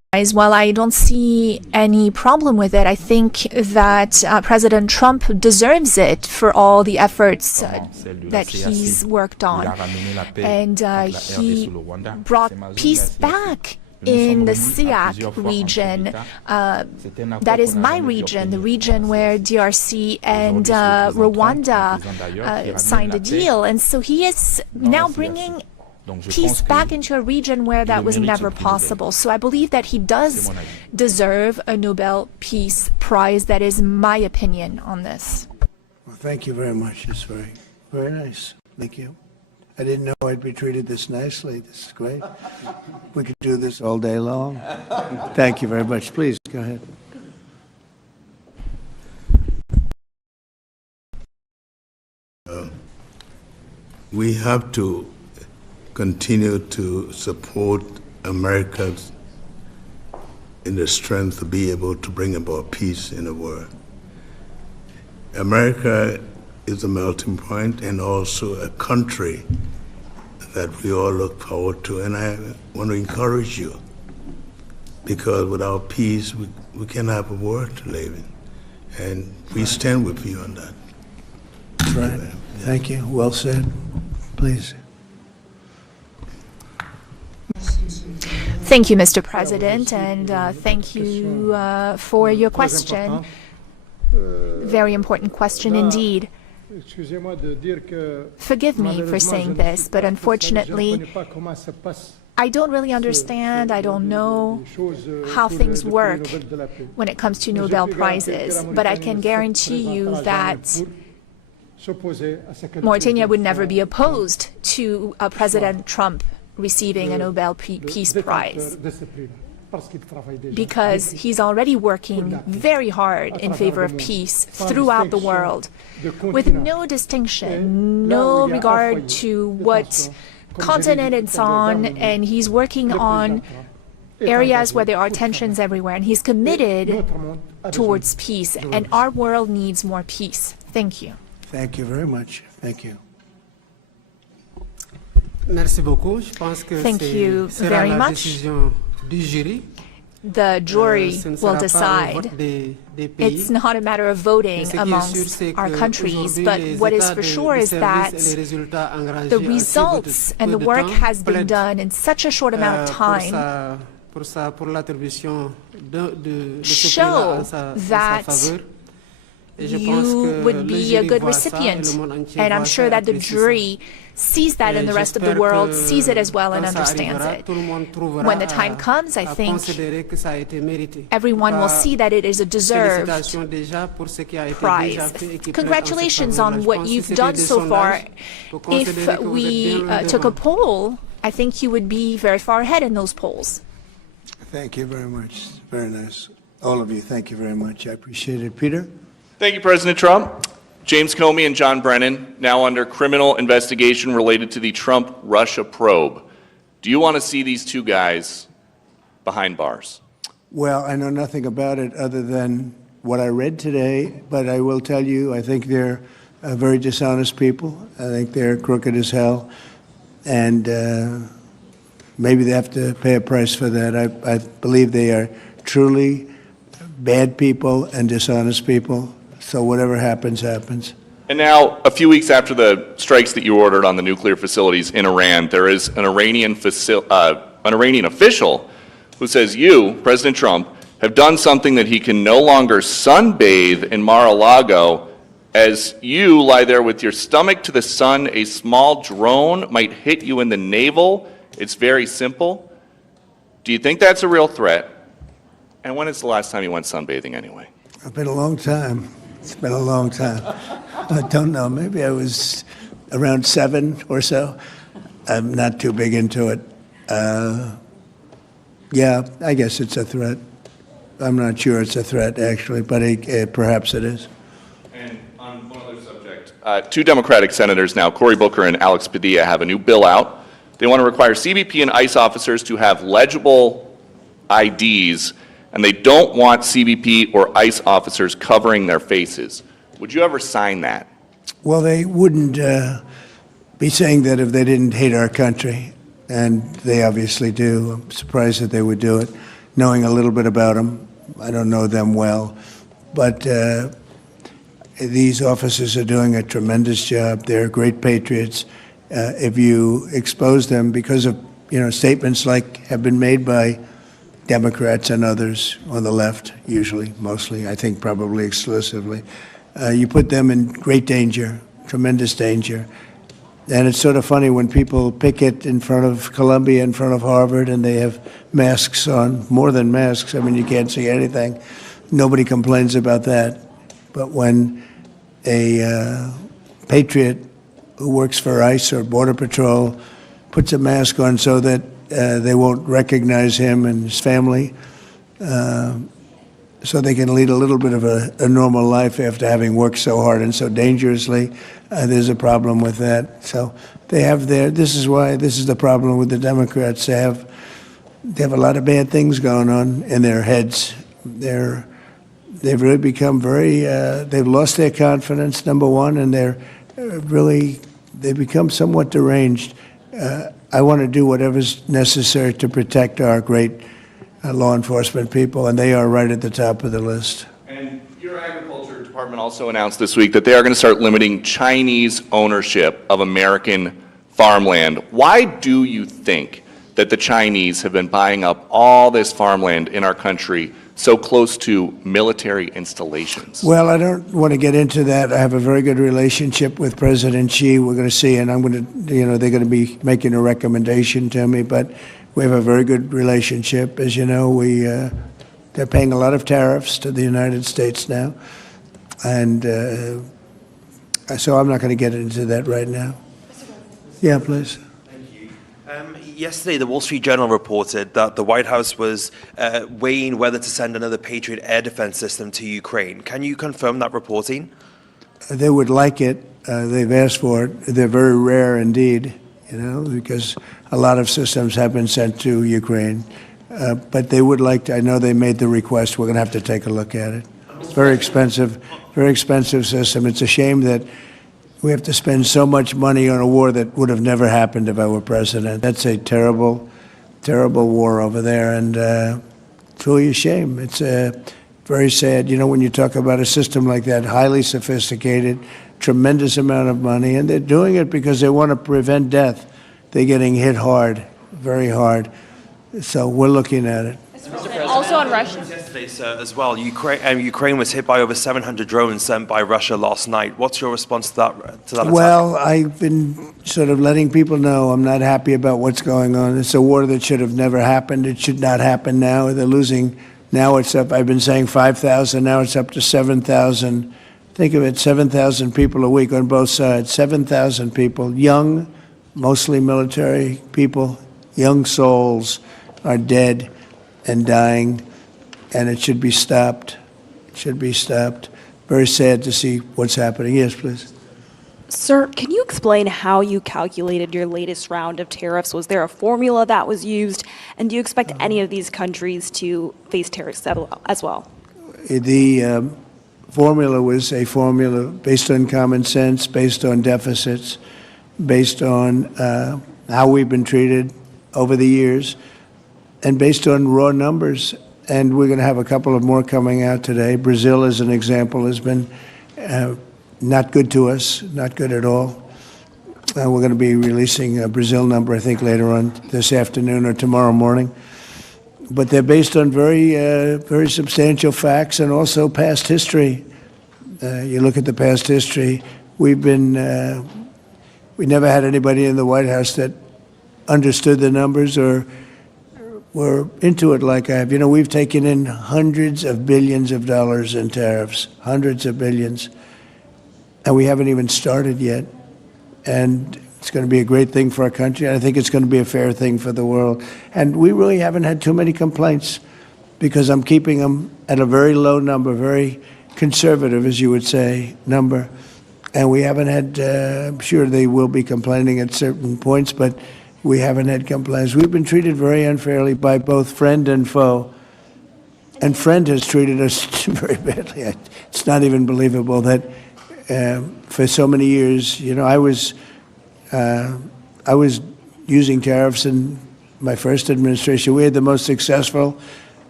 While I don't see any problem with it, I think that President Trump deserves it for all the efforts that he's worked on. And he brought peace back in the SEAC region. That is my region, the region where DRC and Rwanda signed a deal. And so he is now bringing peace back into a region where that was never possible. So I believe that he does deserve a Nobel Peace Prize. That is my opinion on this. Well, thank you very much. It's very, very nice. Thank you. I didn't know I'd be treated this nicely. This is great. We could do this all day long. Thank you very much. Please, go ahead. We have to continue to support America in the strength to be able to bring about peace in the world. America is a melting point and also a country that we all look forward to, and I want to encourage you, because without peace we can't have a world to live in, and we stand with you on that. That's right. Thank you. Well said. Please. Thank you, Mr. President, and thank you for your question. Very important question indeed. Forgive me for saying this, but unfortunately, I don't really understand, I don't know how things work when it comes to Nobel Prizes, but I can guarantee you that Mauritania would never be opposed to President Trump receiving a Nobel Peace Prize, because he's already working very hard in favor of peace throughout the world, with no distinction, no regard to what continent it's on, and he's working on areas where there are tensions everywhere, and he's committed towards peace, and our world needs more peace. Thank you. Thank you very much. Thank you. Thank you very much. The jury will decide. It's not a matter of voting amongst our countries, but what is for sure is that the results and the work has been done in such a short amount of time show that you would be a good recipient. And I'm sure that the jury sees that, and the rest of the world sees it as well and understands it. When the time comes, I think everyone will see that it is a deserved prize. Congratulations on what you've done so far. If we took a poll, I think you would be very far ahead in those polls. Thank you very much. Very nice. All of you, thank you very much. I appreciate it. Peter? Thank you, President Trump. James Comey and John Brennan, now under criminal investigation related to the Trump-Russia probe. Do you want to see these two guys behind bars? Well, I know nothing about it other than what I read today, but I will tell you, I think they're very dishonest people. I think they're crooked as hell, and maybe they have to pay a price for that. I believe they are truly bad people and dishonest people. So whatever happens, happens. And now, a few weeks after the strikes that you ordered on the nuclear facilities in Iran, there is an Iranian official who says you, President Trump, have done something that he can no longer sunbathe in Mar-a-Lago. As you lie there with your stomach to the sun, a small drone might hit you in the navel. It's very simple. Do you think that's a real threat? And when is the last time you went sunbathing anyway? It's been a long time. It's been a long time. I don't know. Maybe I was around 7 or so. I'm not too big into it. Yeah, I guess it's a threat. I'm not sure it's a threat, actually, but perhaps it is. And on one other subject, two Democratic senators now, Cory Booker and Alex Padilla, have a new bill out. They want to require CBP and ICE officers to have legible IDs, and they don't want CBP or ICE officers covering their faces. Would you ever sign that? Well, they wouldn't be saying that if they didn't hate our country, and they obviously do. I'm surprised that they would do it. knowing a little bit about them. I don't know them well, but these officers are doing a tremendous job. They're great patriots. If you expose them because of statements like have been made by Democrats and others on the left, usually, mostly, I think probably exclusively, you put them in great danger, tremendous danger. And it's sort of funny when people picket in front of Columbia, in front of Harvard, and they have masks on, more than masks. I mean, you can't see anything. Nobody complains about that. But when a patriot who works for ICE or Border Patrol puts a mask on so that they won't recognize him and his family, so they can lead a little bit of a normal life after having worked so hard and so dangerously, there's a problem with that. So they have this is the problem with the Democrats. They have a lot of bad things going on in their heads. They've really become they've lost their confidence, number one, and they've become somewhat deranged. I want to do whatever's necessary to protect our great law enforcement people, and they are right at the top of the list. And your agriculture department also announced this week that they are going to start limiting Chinese ownership of American farmland. Why do you think that the Chinese have been buying up all this farmland in our country so close to military installations? Well, I don't want to get into that. I have a very good relationship with President Xi. We're going to see, and I'm going to, they're going to be making a recommendation to me, but we have a very good relationship. As you know, they're paying a lot of tariffs to the United States now, and so I'm not going to get into that right now. Yeah, please. Yesterday, the Wall Street Journal reported that the White House was weighing whether to send another Patriot air defense system to Ukraine. Can you confirm that reporting? They would like it. They've asked for it. They're very rare indeed, because a lot of systems have been sent to Ukraine. But they would like to. I know they made the request. We're going to have to take a look at it. It's very expensive system. It's a shame that we have to spend so much money on a war that would have never happened if I were president. That's a terrible, terrible war over there, and it's really a shame. It's very sad. When you talk about a system like that, highly sophisticated, tremendous amount of money, and they're doing it because they want to prevent death. They're getting hit hard, very hard. So we're looking at it. Also on Russia. Yesterday, sir, as well, Ukraine was hit by over 700 drones sent by Russia last night. What's your response to that attack? Well, I've been sort of letting people know I'm not happy about what's going on. It's a war that should have never happened. It should not happen now. They're losing. Now it's up. I've been saying 5,000. Now it's up to 7,000. Think of it, 7,000 people a week on both sides. 7,000 people, young, mostly military people, young souls are dead and dying, and it should be stopped. It should be stopped. Very sad to see what's happening. Yes, please. Sir, can you explain how you calculated your latest round of tariffs? Was there a formula that was used? And do you expect any of these countries to face tariffs as well? The formula was a formula based on common sense, based on deficits, based on how we've been treated over the years, and based on raw numbers. And we're going to have a couple of more coming out today. Brazil, as an example, has been not good to us, not good at all. We're going to be releasing a Brazil number, I think, later on this afternoon or tomorrow morning. But they're based on very substantial facts and also past history. You look at the past history, we never had anybody in the White House that understood the numbers or were into it like I have. We've taken in hundreds of billions of dollars in tariffs, hundreds of billions, and we haven't even started yet. And it's going to be a great thing for our country. I think it's going to be a fair thing for the world. And we really haven't had too many complaints because I'm keeping them at a very low number, very conservative, as you would say, number. And we haven't had, I'm sure they will be complaining at certain points, but we haven't had complaints. We've been treated very unfairly by both friend and foe. And friend has treated us very badly. It's not even believable that for so many years, I was using tariffs in my first administration. We had the most successful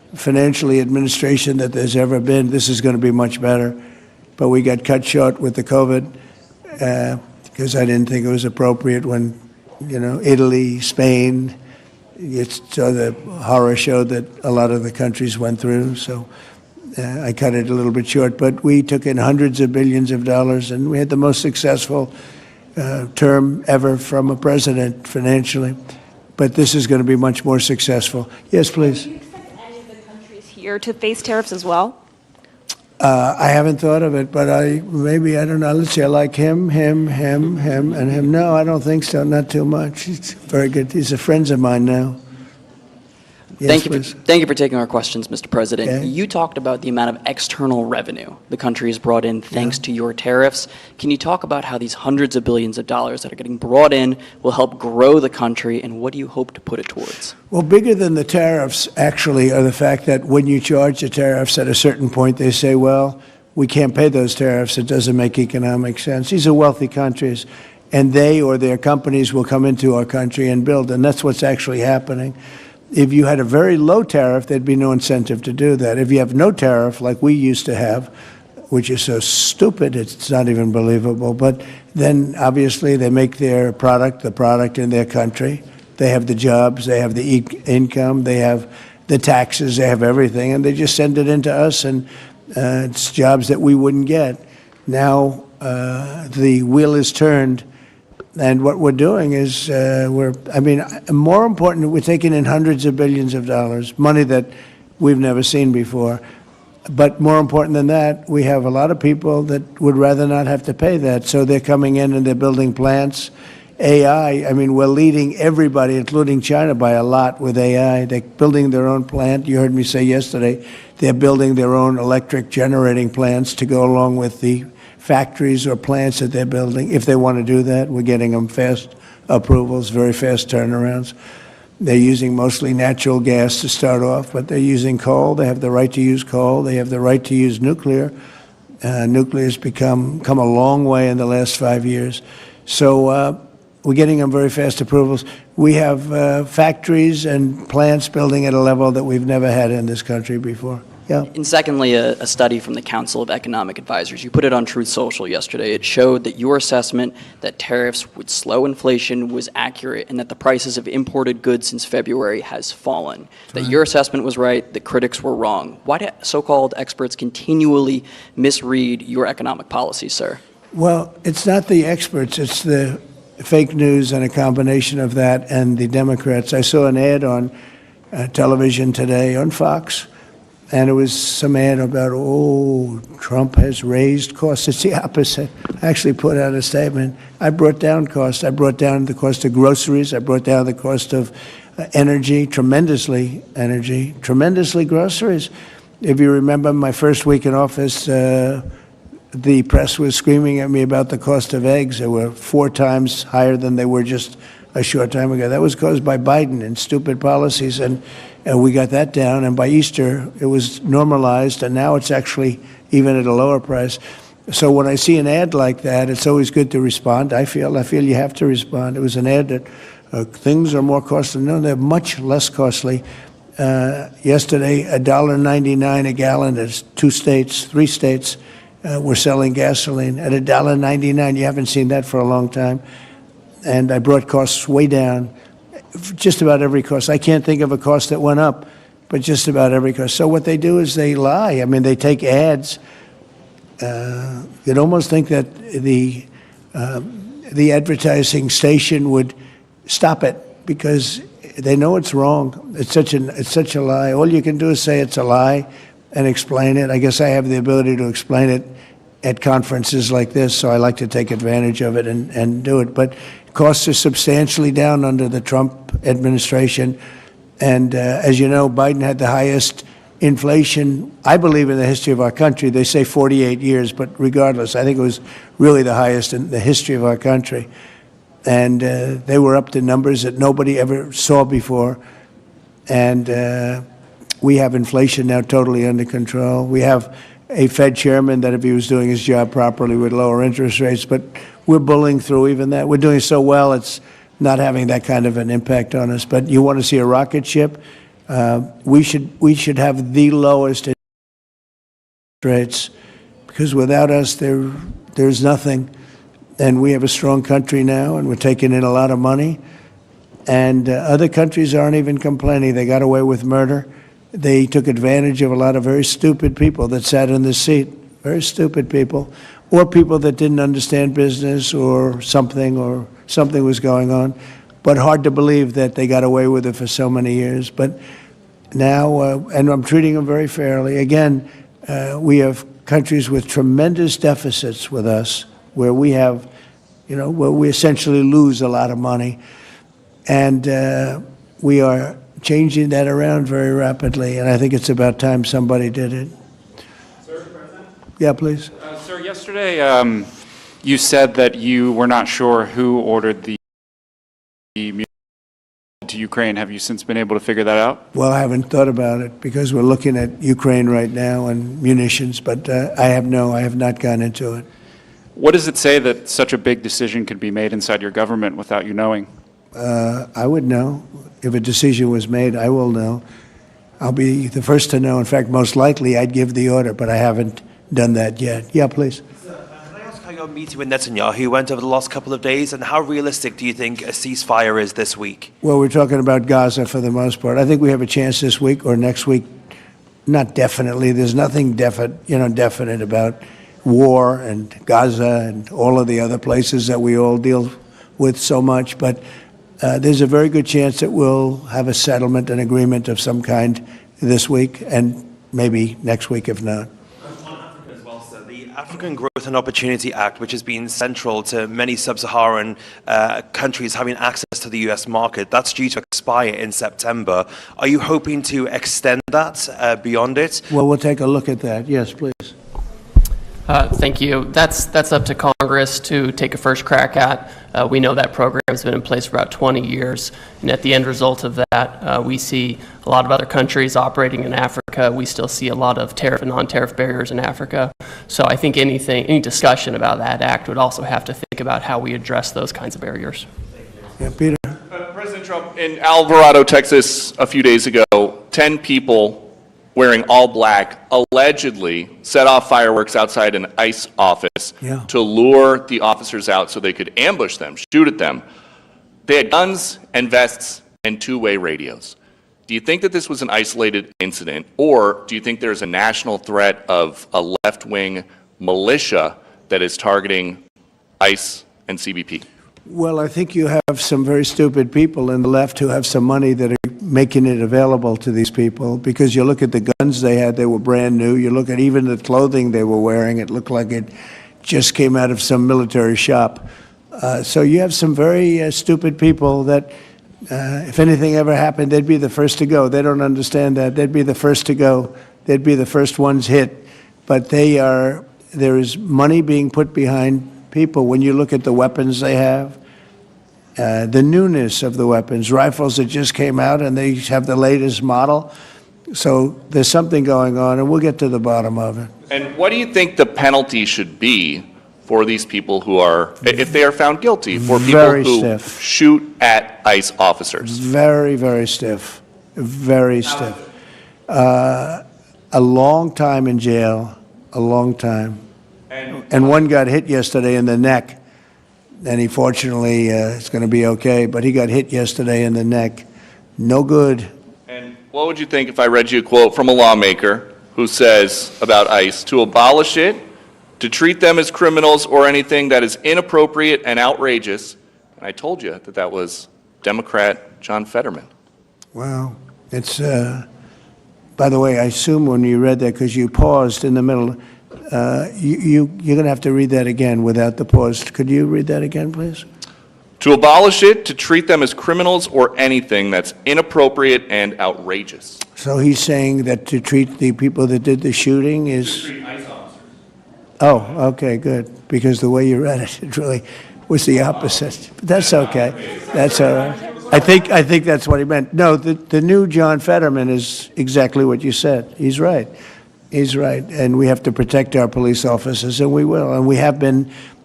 financially administration that there's ever been. This is going to be much better. But we got cut short with the COVID because I didn't think it was appropriate when, Italy, Spain, so the horror show that a lot of the countries went through. So I cut it a little bit short. But we took in hundreds of billions of dollars, and we had the most successful term ever from a president financially. But this is going to be much more successful. Yes, please. Do you expect any of the countries here to face tariffs as well? I haven't thought of it, but I don't know. Let's see, I like him, and him. No, I don't think so. Not too much. He's very good. He's a friend of mine now. Yes, Thank you for taking our questions, Mr. President. Okay. You talked about the amount of external revenue the country has brought in thanks to your tariffs. Can you talk about how these hundreds of billions of dollars that are getting brought in will help grow the country, and what do you hope to put it towards? Well, bigger than the tariffs actually are the fact that when you charge the tariffs at a certain point, they say, well, we can't pay those tariffs. It doesn't make economic sense. These are wealthy countries, and they or their companies will come into our country and build, and that's what's actually happening. If you had a very low tariff, there'd be no incentive to do that. If you have no tariff, like we used to have, which is so stupid, it's not even believable, but then obviously they make their product, the product in their country. They have the jobs, they have the income, they have the taxes, they have everything, and they just send it into us, and it's jobs that we wouldn't get. Now the wheel is turned. And what we're doing is more important, we're taking in hundreds of billions of dollars, money that we've never seen before. But more important than that, we have a lot of people that would rather not have to pay that. So they're coming in and they're building plants. AI, we're leading everybody, including China, by a lot with AI. They're building their own plant. You heard me say yesterday, they're building their own electric generating plants to go along with the factories or plants that they're building. If they want to do that, we're getting them fast approvals, very fast turnarounds. They're using mostly natural gas to start off, but they're using coal. They have the right to use coal. They have the right to use nuclear. Nuclear has come a long way in the last 5 years. So we're getting them very fast approvals. We have factories and plants building at a level that we've never had in this country before. Yeah. And secondly, a study from the Council of Economic Advisors. You put it on Truth Social yesterday. It showed that your assessment that tariffs would slow inflation was accurate, and that the prices of imported goods since February has fallen. That your assessment was right, that critics were wrong. Why do so-called experts continually misread your economic policy, sir? Well, it's not the experts. It's the fake news and a combination of that and the Democrats. I saw an ad on television today on Fox, and it was some ad about, Trump has raised costs. It's the opposite. I actually put out a statement. I brought down costs. I brought down the cost of groceries. I brought down the cost of tremendously groceries. If you remember my first week in office, the press was screaming at me about the cost of eggs. They were 4 times higher than they were just a short time ago. That was caused by Biden and stupid policies, and we got that down. And by Easter, it was normalized, and now it's actually even at a lower price. So when I see an ad like that, it's always good to respond. I feel you have to respond. It was an ad that things are more costly. No, they're much less costly. Yesterday, $1.99 a gallon. There's 3 states were selling gasoline at $1.99. You haven't seen that for a long time. And I brought costs way down, just about every cost. I can't think of a cost that went up, but just about every cost. So what they do is they lie. They take ads. You'd almost think that the advertising station would stop it because they know it's wrong. It's such a lie. All you can do is say it's a lie and explain it. I guess I have the ability to explain it at conferences like this, so I like to take advantage of it and do it. But costs are substantially down under the Trump administration. And as you know, Biden had the highest inflation, I believe, in the history of our country. They say 48 years, but regardless, I think it was really the highest in the history of our country. And they were up to numbers that nobody ever saw before. And we have inflation now totally under control. We have a Fed chairman that, if he was doing his job properly, would lower interest rates. But we're bullying through even that. We're doing so well, it's not having that kind of an impact on us. But you want to see a rocket ship? We should have the lowest interest rates, because without us, there's nothing. And we have a strong country now, and we're taking in a lot of money. And other countries aren't even complaining. They got away with murder. They took advantage of a lot of very stupid people that sat in the seat, very stupid people, or people that didn't understand business or something was going on. But hard to believe that they got away with it for so many years. But now, and I'm treating them very fairly. Again, we have countries with tremendous deficits with us, where we have, where we essentially lose a lot of money. And we are changing that around very rapidly, and I think it's about time somebody did it. Sir, President? Yeah, please. Sir, yesterday you said that you were not sure who ordered the munitions to Ukraine. Have you since been able to figure that out? Well, I haven't thought about it, because we're looking at Ukraine right now and munitions, but I have not gone into it. What does it say that such a big decision could be made inside your government without you knowing? I would know. If a decision was made, I will know. I'll be the first to know. In fact, most likely I'd give the order, but I haven't done that yet. Yeah, please. Can I ask how your meeting with Netanyahu went over the last couple of days, and how realistic do you think a ceasefire is this week? Well, we're talking about Gaza for the most part. I think we have a chance this week or next week. Not definitely. There's nothing definite about war and Gaza and all of the other places that we all deal with so much, but there's a very good chance that we'll have a settlement, an agreement of some kind this week, and maybe next week if not. As well, sir, the African Growth and Opportunity Act, which has been central to many sub-Saharan countries having access to the U.S. market, that's due to expire in September. Are you hoping to extend that beyond it? Well, we'll take a look at that. Yes, please. Thank you. That's up to Congress to take a first crack at. We know that program has been in place for about 20 years, and at the end result of that, we see a lot of other countries operating in Africa. We still see a lot of tariff and non-tariff barriers in Africa. So I think any discussion about that act would also have to think about how we address those kinds of barriers. Yeah, Peter. President Trump, in Alvarado, Texas, a few days ago, 10 people wearing all black allegedly set off fireworks outside an ICE office to lure the officers out so they could ambush them, shoot at them. They had guns and vests and two-way radios. Do you think that this was an isolated incident, or do you think there's a national threat of a left-wing militia that is targeting ICE and CBP? Well, I think you have some very stupid people in the left who have some money that are making it available to these people, because you look at the guns they had, they were brand new. You look at even the clothing they were wearing, it looked like it just came out of some military shop. So you have some very stupid people that, if anything ever happened, they'd be the first to go. They don't understand that. They'd be the first to go. They'd be the first ones hit. But there is money being put behind people. When you look at the weapons they have, the newness of the weapons, rifles that just came out and they have the latest model. So there's something going on, and we'll get to the bottom of it. And what do you think the penalty should be for these people who are, if they are found guilty, for people Very who stiff. shoot at ICE officers? Very, very stiff. Very stiff. A long time in jail, a long time. And one got hit yesterday in the neck. And he fortunately is going to be okay, but he got hit yesterday in the neck. No good. And what would you think if I read you a quote from a lawmaker who says about ICE, to abolish it, to treat them as criminals or anything that is inappropriate and outrageous? And I told you that that was Democrat John Fetterman. Wow. It's, by the way, I assume when you read that, because you paused in the middle, you're going to have to read that again without the pause. Could you read that again, please? To abolish it, to treat them as criminals or anything that's inappropriate and outrageous. So he's saying that to treat the people that did the shooting is... Oh, okay, good. Because the way you read it, it really was the opposite. But that's okay. That's all right. I think that's what he meant. No, the new John Fetterman is exactly what you said. He's right. He's right. And we have to protect our police officers, and we will. And we have been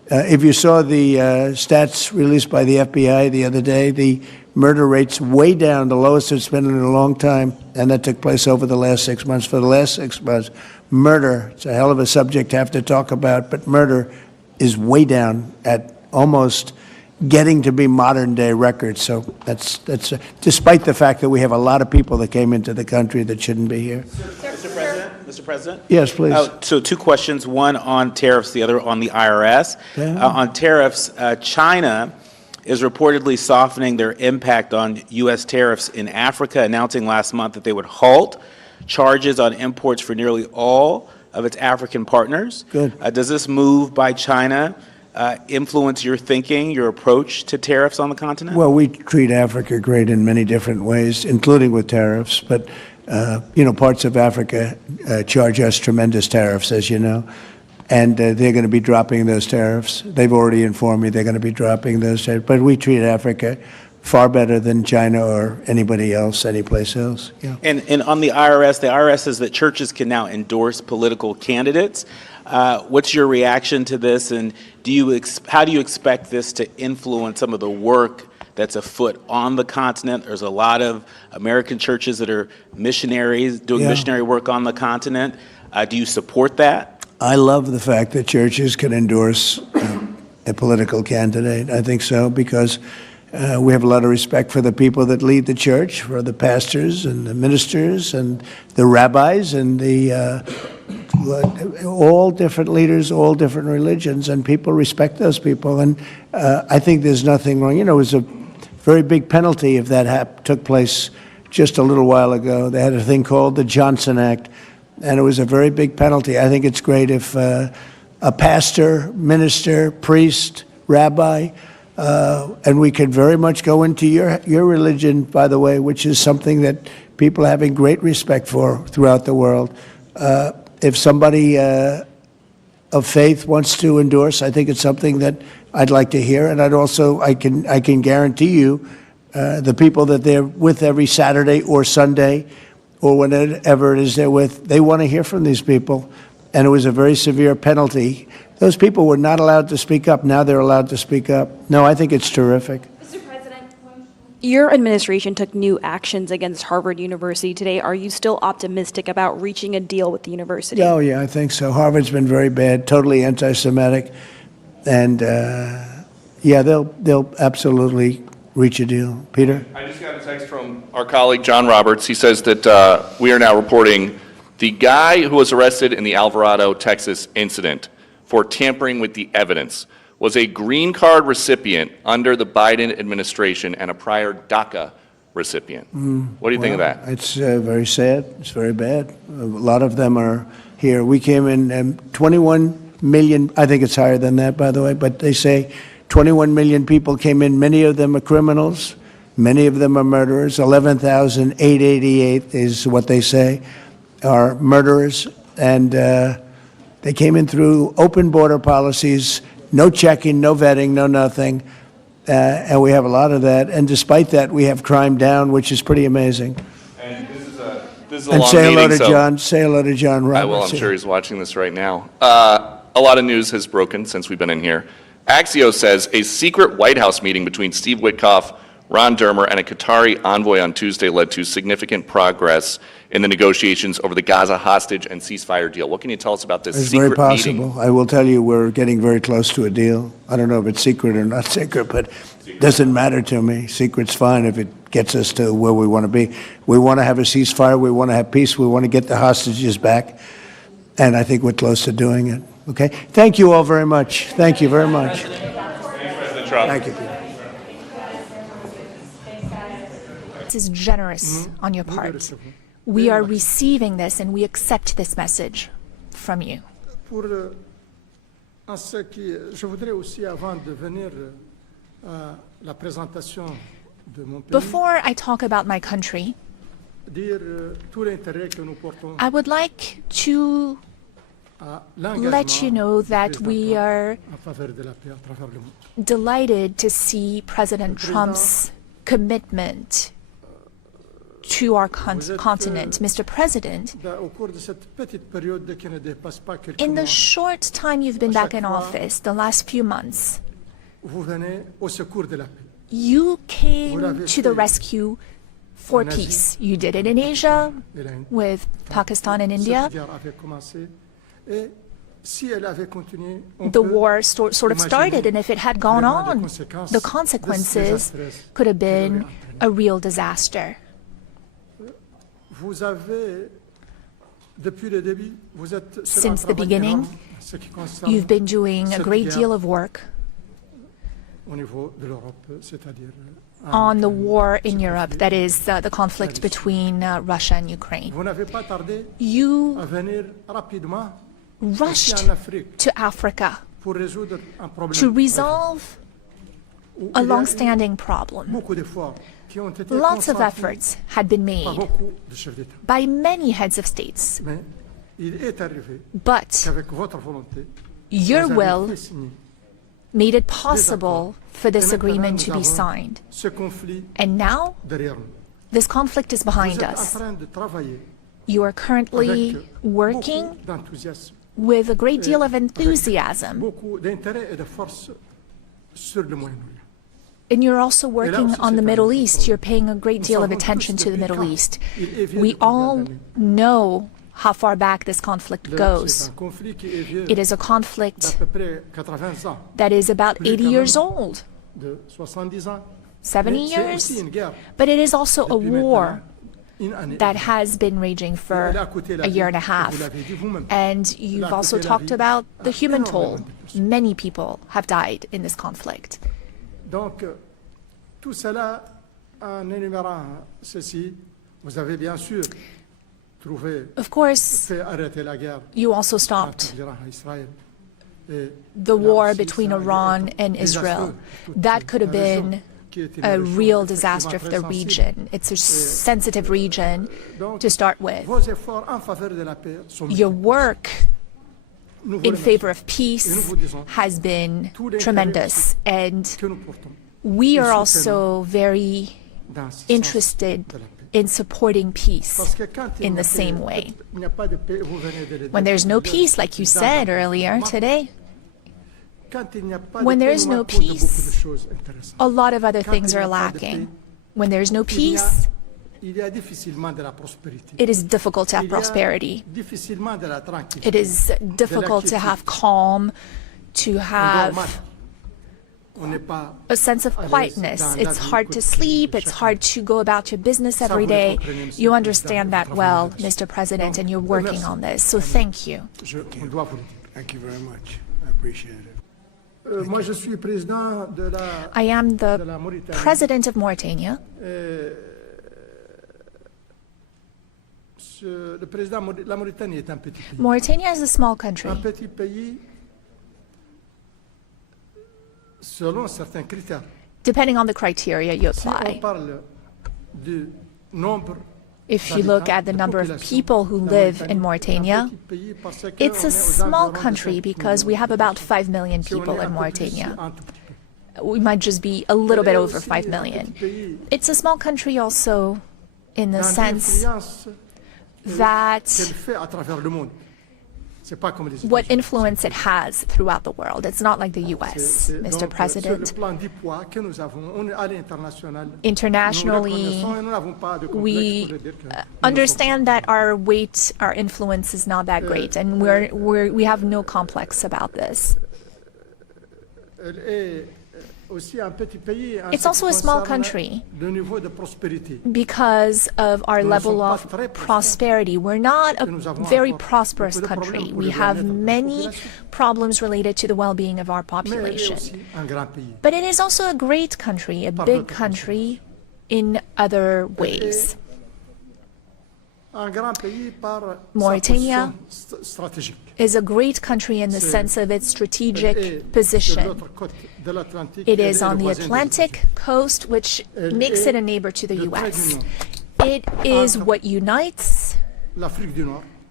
If you saw the stats released by the FBI the other day, the murder rate's way down, the lowest it's been in a long time, and that took place over the last 6 months. For the last 6 months, murder, it's a hell of a subject to have to talk about, but murder is way down at almost getting to be modern-day records. So that's despite the fact that we have a lot of people that came into the country that shouldn't be here. Mr. President? Yes, please. So two questions, one on tariffs, the other on the IRS. On tariffs, China is reportedly softening their impact on U.S. tariffs in Africa, announcing last month that they would halt charges on imports for nearly all of its African partners. Good. Does this move by China influence your thinking, your approach to tariffs on the continent? Well, we treat Africa great in many different ways, including with tariffs. But, parts of Africa charge us tremendous tariffs, as you know. And they're going to be dropping those tariffs. They've already informed me they're going to be dropping those tariffs. But we treat Africa far better than China or anybody else, anyplace else. Yeah. And on the IRS says that churches can now endorse political candidates. What's your reaction to this, and how do you expect this to influence some of the work that's afoot on the continent? There's a lot of American churches that are missionaries doing missionary work on the continent. Do you support that? I love the fact that churches can endorse a political candidate. I think so, because we have a lot of respect for the people that lead the church, for the pastors and the ministers and the rabbis and all different leaders, all different religions, and people respect those people. And I think there's nothing wrong. It was a very big penalty if that took place just a little while ago. They had a thing called the Johnson Act, and it was a very big penalty. I think it's great if a pastor, minister, priest, rabbi, and we could very much go into your religion, by the way, which is something that people are having great respect for throughout the world. If somebody of faith wants to endorse, I think it's something that I'd like to hear. And I can guarantee you the people that they're with every Saturday or Sunday or whenever it is they're with, they want to hear from these people. And it was a very severe penalty. Those people were not allowed to speak up. Now they're allowed to speak up. No, I think it's terrific. Mr. President, your administration took new actions against Harvard University today. Are you still optimistic about reaching a deal with the university? Oh, yeah, I think so. Harvard's been very bad, totally anti-Semitic. And, they'll absolutely reach a deal. Peter? I just got a text from our colleague, John Roberts. He says that we are now reporting the guy who was arrested in the Alvarado, Texas incident for tampering with the evidence was a green card recipient under the Biden administration and a prior DACA recipient. What do you think of that? It's very sad. It's very bad. A lot of them are here. We came in 21 million, I think it's higher than that, by the way, but they say 21 million people came in. Many of them are criminals. Many of them are murderers. 11,888 is what they say are murderers. And they came in through open border policies, no checking, no vetting, no nothing. And we have a lot of that. And despite that, we have crime down, which is pretty amazing. And this is a And long say hello meeting, to so John. Say hello to John Roberts. I will. I'm sure he's watching this right now. A lot of news has broken since we've been in here. Axios says a secret White House meeting between Steve Witkoff, Ron Dermer, and a Qatari envoy on Tuesday led to significant progress in the negotiations over the Gaza hostage and ceasefire deal. What can you tell us about this It's secret very possible. meeting? I will tell you we're getting very close to a deal. I don't know if it's secret or not secret, but it doesn't matter to me. Secret's fine if it gets us to where we want to be. We want to have a ceasefire. We want to have peace. We want to get the hostages back. And I think we're close to doing it. Okay? Thank you all very much. Thank you very much. Thanks, President Trump. Thank you, Peter. This is generous on your part. We are receiving this and we accept this message from you. En ce qui, je voudrais aussi, avant de venir à la présentation de mon pays, Before I talk about my country, dire tout l'intérêt que nous portons I would like to à let you know that we are en faveur de la paix à travers le monde. delighted to see President Trump's commitment to our continent. Mr. President, in the short time you've been back in office, the last few months, you came to the rescue for peace. You did it in Asia with Pakistan and India. The war sort of started, and if it had gone on, the consequences could have been a real disaster. Since the beginning, you've been doing a great deal of work on the war in Europe, that is the conflict between Russia and Ukraine. You rushed to Africa to resolve a long-standing problem. Lots of efforts had been made by many heads of states, but your will made it possible for this agreement to be signed. And now, this conflict is behind us. You are currently working with a great deal of enthusiasm. And you're also working on the Middle East. You're paying a great deal of attention to the Middle East. We all know how far back this conflict goes. It is a conflict that is about 80 years old, 70 years, but it is also a war that has been raging for a year and a half. And you've also talked about the human toll. Many people have died in this conflict. Donc, tout cela, en énumérant ceci, vous avez bien sûr trouvé, of course, you also stopped the war between Iran and Israel. That could have been a real disaster for the region. It's a sensitive region to start with. Your work in favor of peace has been tremendous, and we are also very interested in supporting peace in the same way. When there's no peace, like you said earlier today, when there's no peace, a lot of other things are lacking. When there's no peace, it is difficult to have prosperity. It is difficult to have calm, to have a sense of quietness. It's hard to sleep. It's hard to go about your business every day. You understand that well, Mr. President, and you're working on this. So thank you. Thank you very much. I appreciate it. I am the president of Mauritania. Mauritania is a small country. Depending on the criteria you apply. If you look at the number of people who live in Mauritania, it's a small country because we have about 5 million people in Mauritania. We might just be a little bit over 5 million. It's a small country also in the sense that what influence it has throughout the world. It's not like the U.S., Mr. President. Internationally, we understand that our weight, our influence is not that great, and we have no complex about this. It's also a small country because of our level of prosperity. We're not a very prosperous country. We have many problems related to the well-being of our population. But it is also a great country, a big country in other ways. Mauritania is a great country in the sense of its strategic position. It is on the Atlantic coast, which makes it a neighbor to the U.S. It is what unites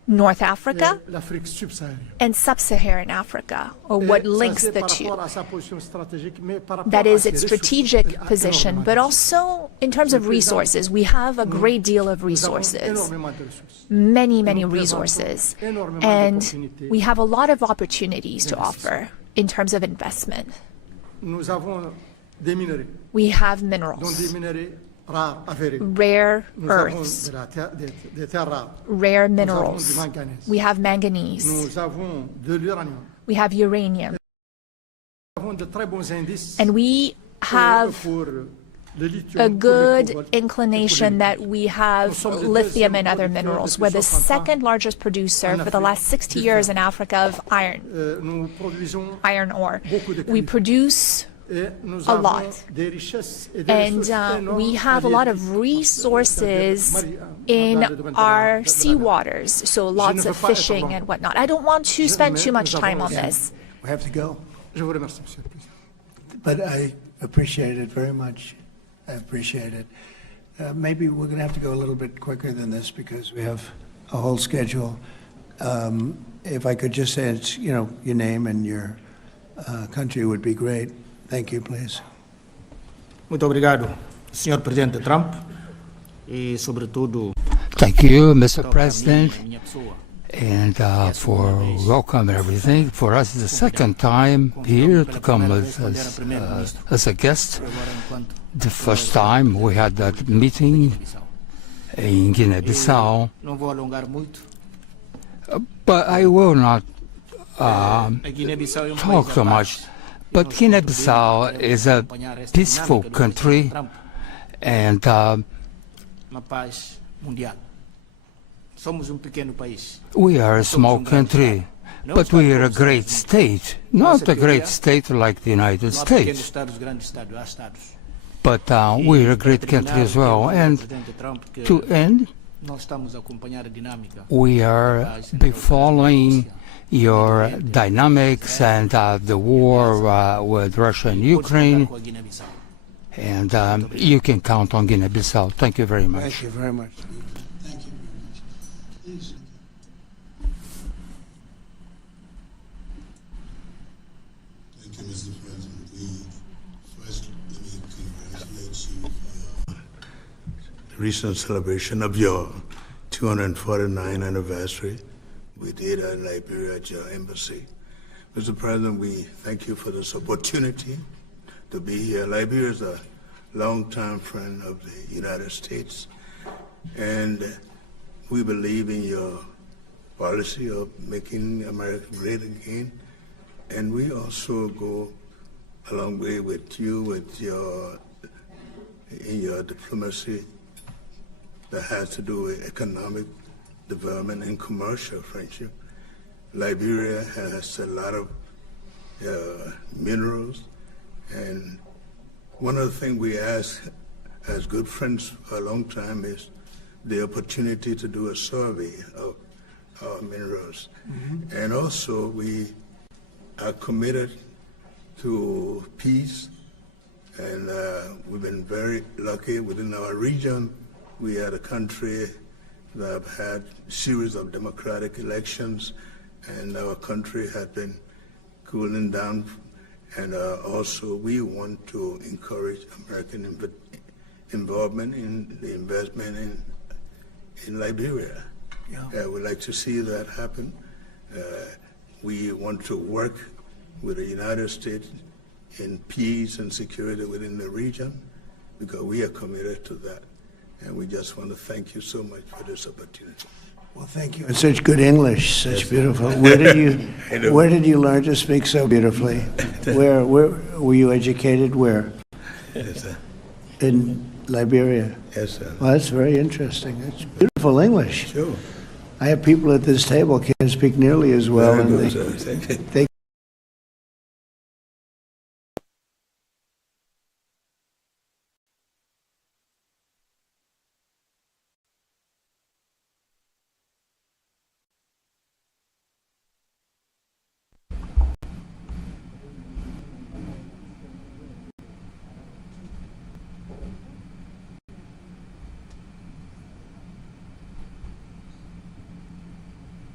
North Africa l'Afrique subsaharienne. and Sub-Saharan Africa, or what links the two. That is its strategic position, but also in terms of resources. We have a great deal of resources, many resources, and we have a lot of opportunities to offer in terms of investment. Nous avons des minerais, We have dont des minerals, minerais rares avérés. rare Nous avons earths, des terres rares. rare Nous avons minerals. du manganèse. We have manganese. Nous avons de l'uranium. We have uranium. Nous avons de très bons indices And we have pour le lithium, a pour le good cobalt et pour inclination le that nickel. we have lithium and other minerals. We're the second largest producer for the last 60 years in Africa of Nous produisons iron ore. beaucoup de We cuivre. produce Et nous a avons lot. des richesses et des And ressources énormes we have a lot of resources in our seawaters, so lots of fishing and whatnot. I don't want to spend too much time on this. We have to go. Je vous remercie, Monsieur le Président. But I appreciate it very much. I appreciate it. Maybe we're going to have to go a little bit quicker than this because we have a whole schedule. If I could just say, it's, your name and your country would be great. Thank you, please. Muito obrigado, Sr. Presidente Trump, e sobretudo Thank you, Mr. President, and for welcome and everything. For us, it's the second time here to come as a guest. The first time we had that meeting in Guinea-Bissau, não vou alongar muito. but I will not A Guiné-Bissau é talk país so da much. paz. But Guinea-Bissau is a peaceful country, and Uma paz mundial. Somos pequeno país. we are a small country, but we are a great state. Not a great state like the United Não há pequenos States, estados, grandes estados, há estados. but we are a great country as well. And Presidente Trump, que to end, nós estamos a acompanhar a dinâmica. we are be following your dynamics and the war with Russia and Ukraine, Com a Guiné-Bissau. and you can count on Guinea-Bissau. Thank you very much. Thank you very much. Thank you very much. Please. Thank you, Mr. President. First, let me congratulate you for your recent celebration of your 249th anniversary. We did in Liberia at your embassy. Mr. President, we thank you for this opportunity to be here. Liberia is a longtime friend of the United States, and we believe in your policy of making America great again. And we also go a long way with you in your diplomacy that has to do with economic development and commercial friendship. Liberia has a lot of minerals, and one of the things we ask as good friends for a long time is the opportunity to do a survey of our minerals. Mm-hmm. And also we are committed to peace, and we've been very lucky within our region. We are a country that have had a series of democratic elections, and our country has been cooling down. And also we want to encourage American involvement in the investment in Liberia. Yeah. We'd like to see that happen. We want to work with the United States in peace and security within the region, because we are committed to that. And we just want to thank you so much for this opportunity. Well, thank you. And such good English, such beautiful. Where did you learn to speak so beautifully? Where were you educated? Where? Yes, sir. In Liberia. Yes, sir. Well, that's very interesting. That's beautiful English. Sure. I have people at this table can't speak nearly as well. Very and good, sir. Thank you. they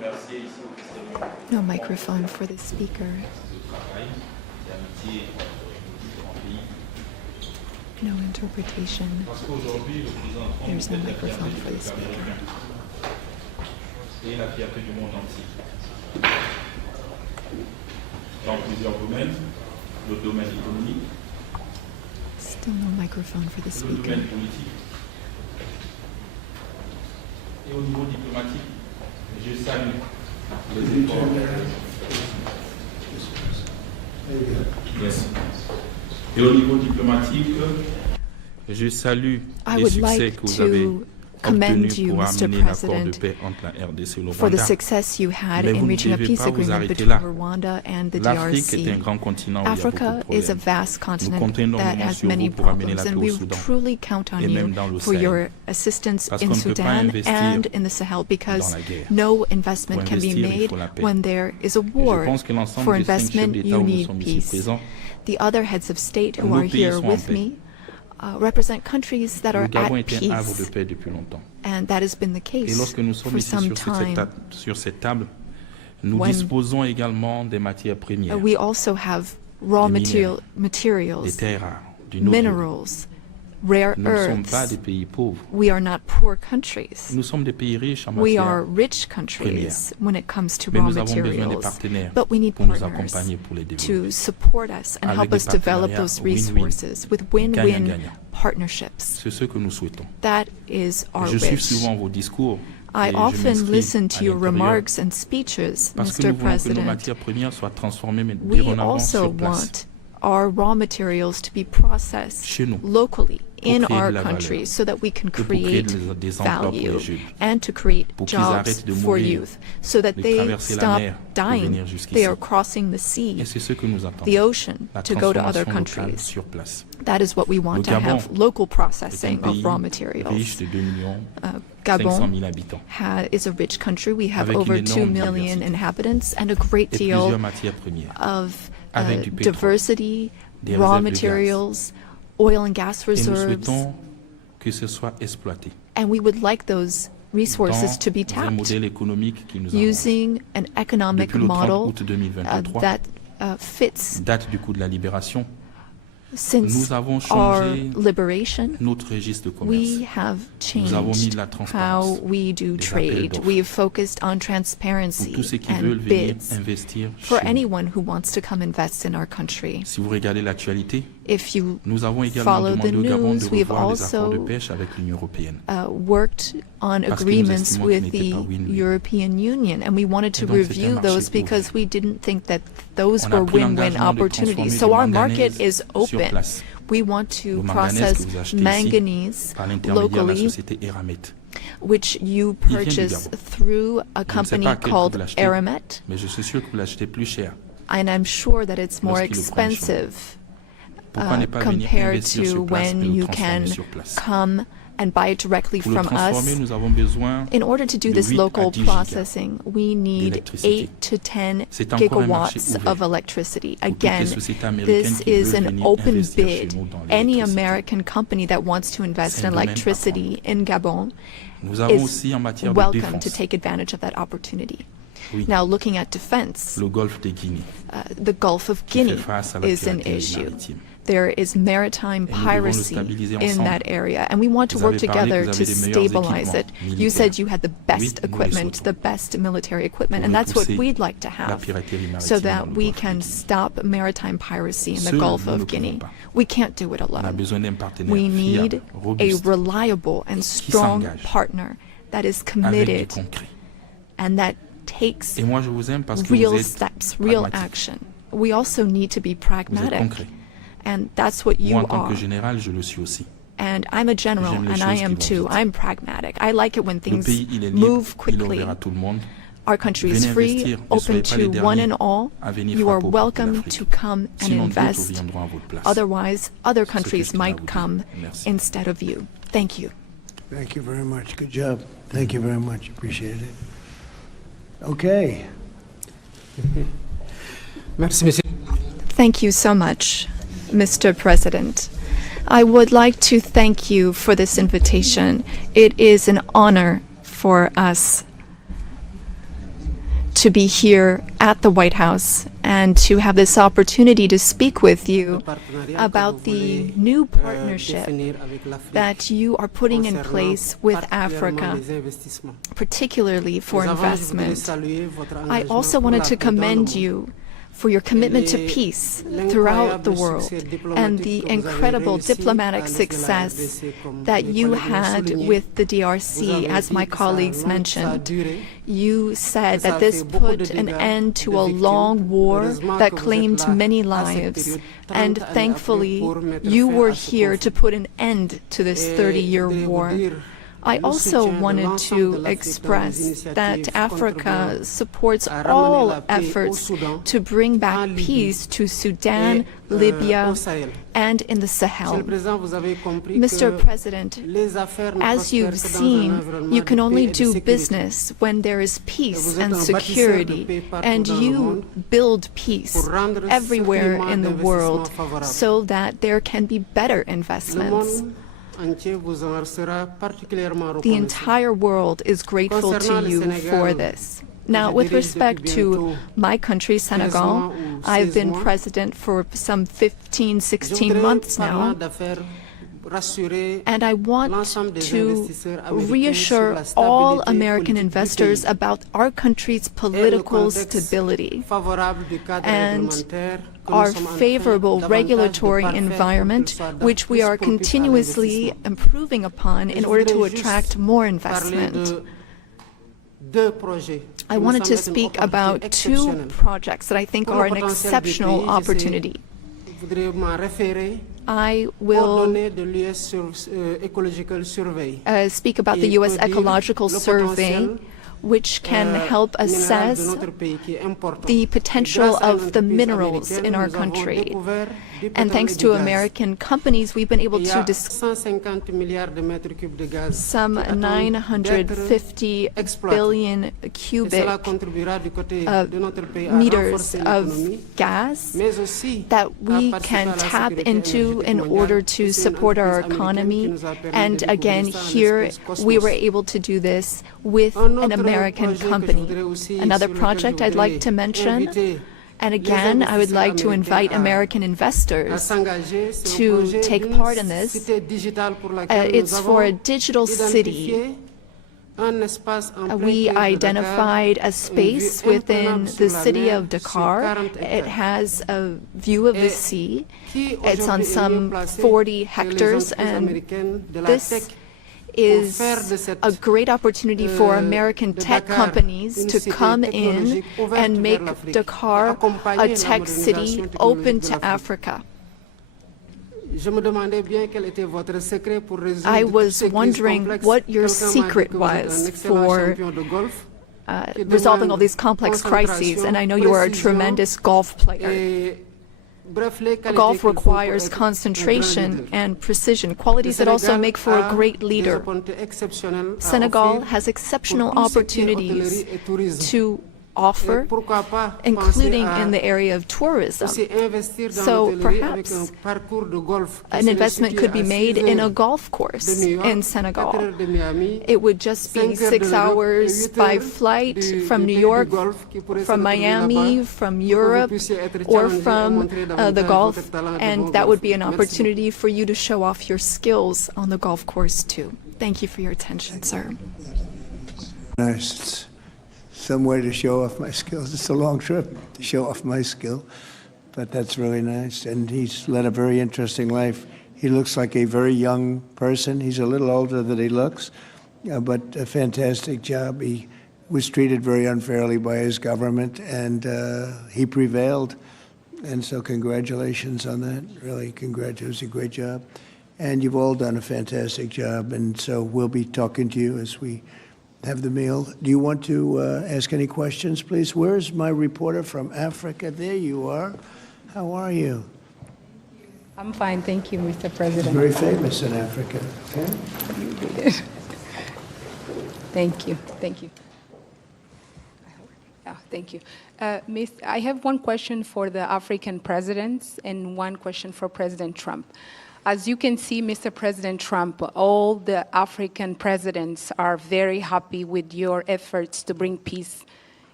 remercier ici au Festival No microphone for the speaker. travail, d'amitié différents pays. No interpretation. Parce qu'aujourd'hui, le président Trump There's no est la microphone fierté for du the peuple speaker. américain et la fierté du monde entier. Dans plusieurs domaines, le domaine économique, Still no microphone for the le speaker. domaine politique et au niveau diplomatique. Je salue les efforts. Yes. Et au niveau diplomatique, je salue I les would succès like que vous avez to commend obtenus you, pour Mr. amener l'accord de President, paix entre la RDC et le for the Rwanda. success you had Mais in vous ne reaching a devez peace pas vous agreement arrêter between là. Rwanda and the L'Afrique est un DRC. grand continent où il y a beaucoup Africa de is a problèmes. vast Nous continent comptons that énormément has sur many vous pour amener problems, la and paix au we Soudan truly count on et you même dans le for Sahel. your assistance Parce in qu'on ne peut pas Sudan investir and in the Sahel, because dans la guerre. no investment Pour can be investir, il made faut la paix. when there is a Et je war. pense que l'ensemble For des 5 chefs investment, d'État you où nous need sommes ici peace. présents, The other heads of state who nos are pays here sont en with paix. me represent countries that Le are Gabon at est un havre de peace, paix depuis longtemps. and that has been the Et case lorsque nous sommes for ici some time. sur cette table, nous When disposons également des matières premières, We also have raw des minéraux, des materials, terres rares, du noble. minerals, rare Nous ne sommes pas earths. des pays pauvres. We are not poor countries. Nous sommes des pays riches en We matières are rich premières. countries when it comes to Mais raw nous avons besoin des materials. partenaires But we need pour nous partners accompagner pour les développer. to support us and Avec help des us develop partenariats those win-win, resources with win-win gagnant-gagnant. partnerships. C'est ce que nous souhaitons. That is our Je suis wish. souvent vos discours. I et je often m'inscris listen à to your l'intérieur remarks and speeches, parce que Mr. nous voulons que nos President. matières premières soient transformées mais We dorénavant also sur place. want our raw materials to be processed Chez nous, locally pour in créer our de la country valeur, so that we can et pour créer create des emplois pour les value jeunes, and to create pour qu'ils jobs arrêtent de for mourir, youth so that de they traverser la stop mer pour dying. venir jusqu'ici. They are crossing the Et sea, c'est ce que nous attendons. the ocean, La to go to other transformation locale countries. sur place. That is what we want Le to Gabon have, local est un processing of pays raw riche materials. de 2 millions Gabon 500 000 habitants, is a rich country. We have avec over une 2 énorme million diversité inhabitants and a great et deal plusieurs matières premières, of avec du pétrole, diversity, des raw réserves de gaz. materials, oil and gas Et nous reserves, souhaitons que ce soit exploité and we would like those resources to be dans un tapped modèle économique qui nous arrange. using an economic Depuis le 30 model août 2023, that fits date du coup de la libération, since nous avons our changé liberation. notre registre de commerce. We have Nous avons mis changed de la transparence, how we do des appels trade. d'offres. We've focused on Pour transparency tous ceux qui veulent and venir bids investir for chez nous. anyone who wants to come invest in our country. Si vous regardez l'actualité, If you nous avons également follow the demandé au Gabon de news, we've revoir les accords de also pêche avec l'Union européenne. worked on Parce que nous agreements estimons with qu'ils n'étaient the pas win-win. European Union, and we wanted to Et donc, c'est un review marché those ouvert. because we didn't think that those On a were pris win-win l'engagement de opportunities. transformer So du our manganèse market is sur open. place. We want to Le manganèse process que vous achetez ici manganese par l'intermédiaire de la locally, société Eramet. which you Il vient du purchase Gabon. through a Je ne sais company pas à quel prix called vous l'achetez, Aramet, mais je suis sûr que vous l'achetez plus cher. and I'm sure that it's more Lorsqu'ils le prennent chez nous. expensive Pourquoi ne pas venir compared investir to sur place, mais when le you transformer can sur place? come and buy it directly Pour le from transformer, us. nous avons besoin In order to do de this 8 à local 10 gigas processing, we need d'électricité. 8 to 10 C'est encore un marché gigawatts ouvert of electricity. pour toutes les Again, sociétés américaines this qui is veulent an venir open investir chez bid. nous dans Any l'électricité. American company that wants to invest C'est un in domaine electricity in Gabon Nous avons is aussi en matière de welcome défense to take advantage of that opportunity. Oui. Now, looking at defense, le golfe de Guinée, the Gulf of qui Guinea fait face à la is an piraterie issue. maritime. There is maritime Et nous devons le piracy stabiliser in ensemble. that area, and we want to Vous work avez parlé together que vous to avez des meilleurs stabilize it. équipements You said militaires. you had the Oui, best nous les equipment, souhaitons. the best military equipment, Pour and that's what repousser we'd like to la have piraterie so maritime that dans le we golfe de can Guinée. stop maritime piracy in the Seuls, Gulf nous ne of Guinea. pouvons pas. We can't do it On a alone. besoin d'un partenaire We need fiable, a robuste, reliable and strong s'engage partner that is avec du committed concret. and that takes Et moi, je vous aime parce que real vous êtes steps, real pragmatique. action. We also need to be Vous êtes pragmatic, concret. and that's what you Moi, en tant are. que général, je le suis aussi. And I'm a general, J'aime les and I choses am qui vont too. vite. I'm pragmatic. I like it when Le things pays, il est libre, move il est quickly. ouvert à tout le monde. Our country is Venez free, investir, ne open soyez pas les to one derniers and all. à venir You are frapper aux portes de welcome l'Afrique. to come and Sinon, d'autres invest. viendront à votre place. Otherwise, other C'est ce que countries je tenais à might vous dire. come Merci. instead of you. Thank you. Thank you very much. Good job. Thank you very much. Appreciate it. Okay. Merci, monsieur. Thank you so much, Mr. President. I would like to thank you for this invitation. It is an honor for us. to be here at the White House and to have this opportunity to speak with you about the new partnership that you are putting in place with Africa, particularly for investment. I also wanted to commend you for your commitment to peace throughout the world and the incredible diplomatic success that you had with the DRC, as my colleagues mentioned. You said that this put an end to a long war that claimed many lives, and thankfully you were here to put an end to this 30-year war. I also wanted to express that Africa supports all efforts to bring back peace to Sudan, Libya, and in the Sahel. Mr. President, as you've seen, you can only do business when there is peace and security, and you build peace everywhere in the world so that there can be better investments. The entire world is grateful to you for this. Now, with respect to my country, Senegal, I've been president for some 15, 16 months now, and I want to reassure all American investors about our country's political stability and our favorable regulatory environment, which we are continuously improving upon in order to attract more investment. I wanted to speak about two projects that I think are an exceptional opportunity. I will speak about the U.S. Ecological Survey, which can help assess the potential of the minerals in our country. And thanks to American companies, we've been able to some 950 billion cubic meters of gas that we can tap into in order to support our economy. And again, here we were able to do this with an American company. Another project I'd like to mention, and again, I would like to invite American investors to take part in this. It's for a digital city. We identified a space within the city of Dakar. It has a view of the sea. It's on some 40 hectares, and this is a great opportunity for American tech companies to come in and make Dakar a tech city open to Africa. I was wondering what your secret was for resolving all these complex crises, and I know you are a tremendous golf player. Golf requires concentration and precision, qualities that also make for a great leader. Senegal has exceptional opportunities to offer, including in the area of tourism. So perhaps an investment could be made in a golf course in Senegal. It would just be 6 hours by flight from New York, from Miami, from Europe, or from the Gulf, and that would be an opportunity for you to show off your skills on the golf course too. Thank you for your attention, sir. Nice. Some way to show off my skills. It's a long trip to show off my skill, but that's really nice. And he's led a very interesting life. He looks like a very young person. He's a little older than he looks, but a fantastic job. He was treated very unfairly by his government, and he prevailed. And so congratulations on that. Really, congratulations. It was a great job. And you've all done a fantastic job. And so we'll be talking to you as we have the meal. Do you want to ask any questions, please? Where's my reporter from Africa? There you are. How are you? I'm fine, thank you, Mr. President. She's very famous in Africa. Okay? Thank you, thank you. Thank you. I have one question for the African presidents and one question for President Trump. As you can see, Mr. President Trump, all the African presidents are very happy with your efforts to bring peace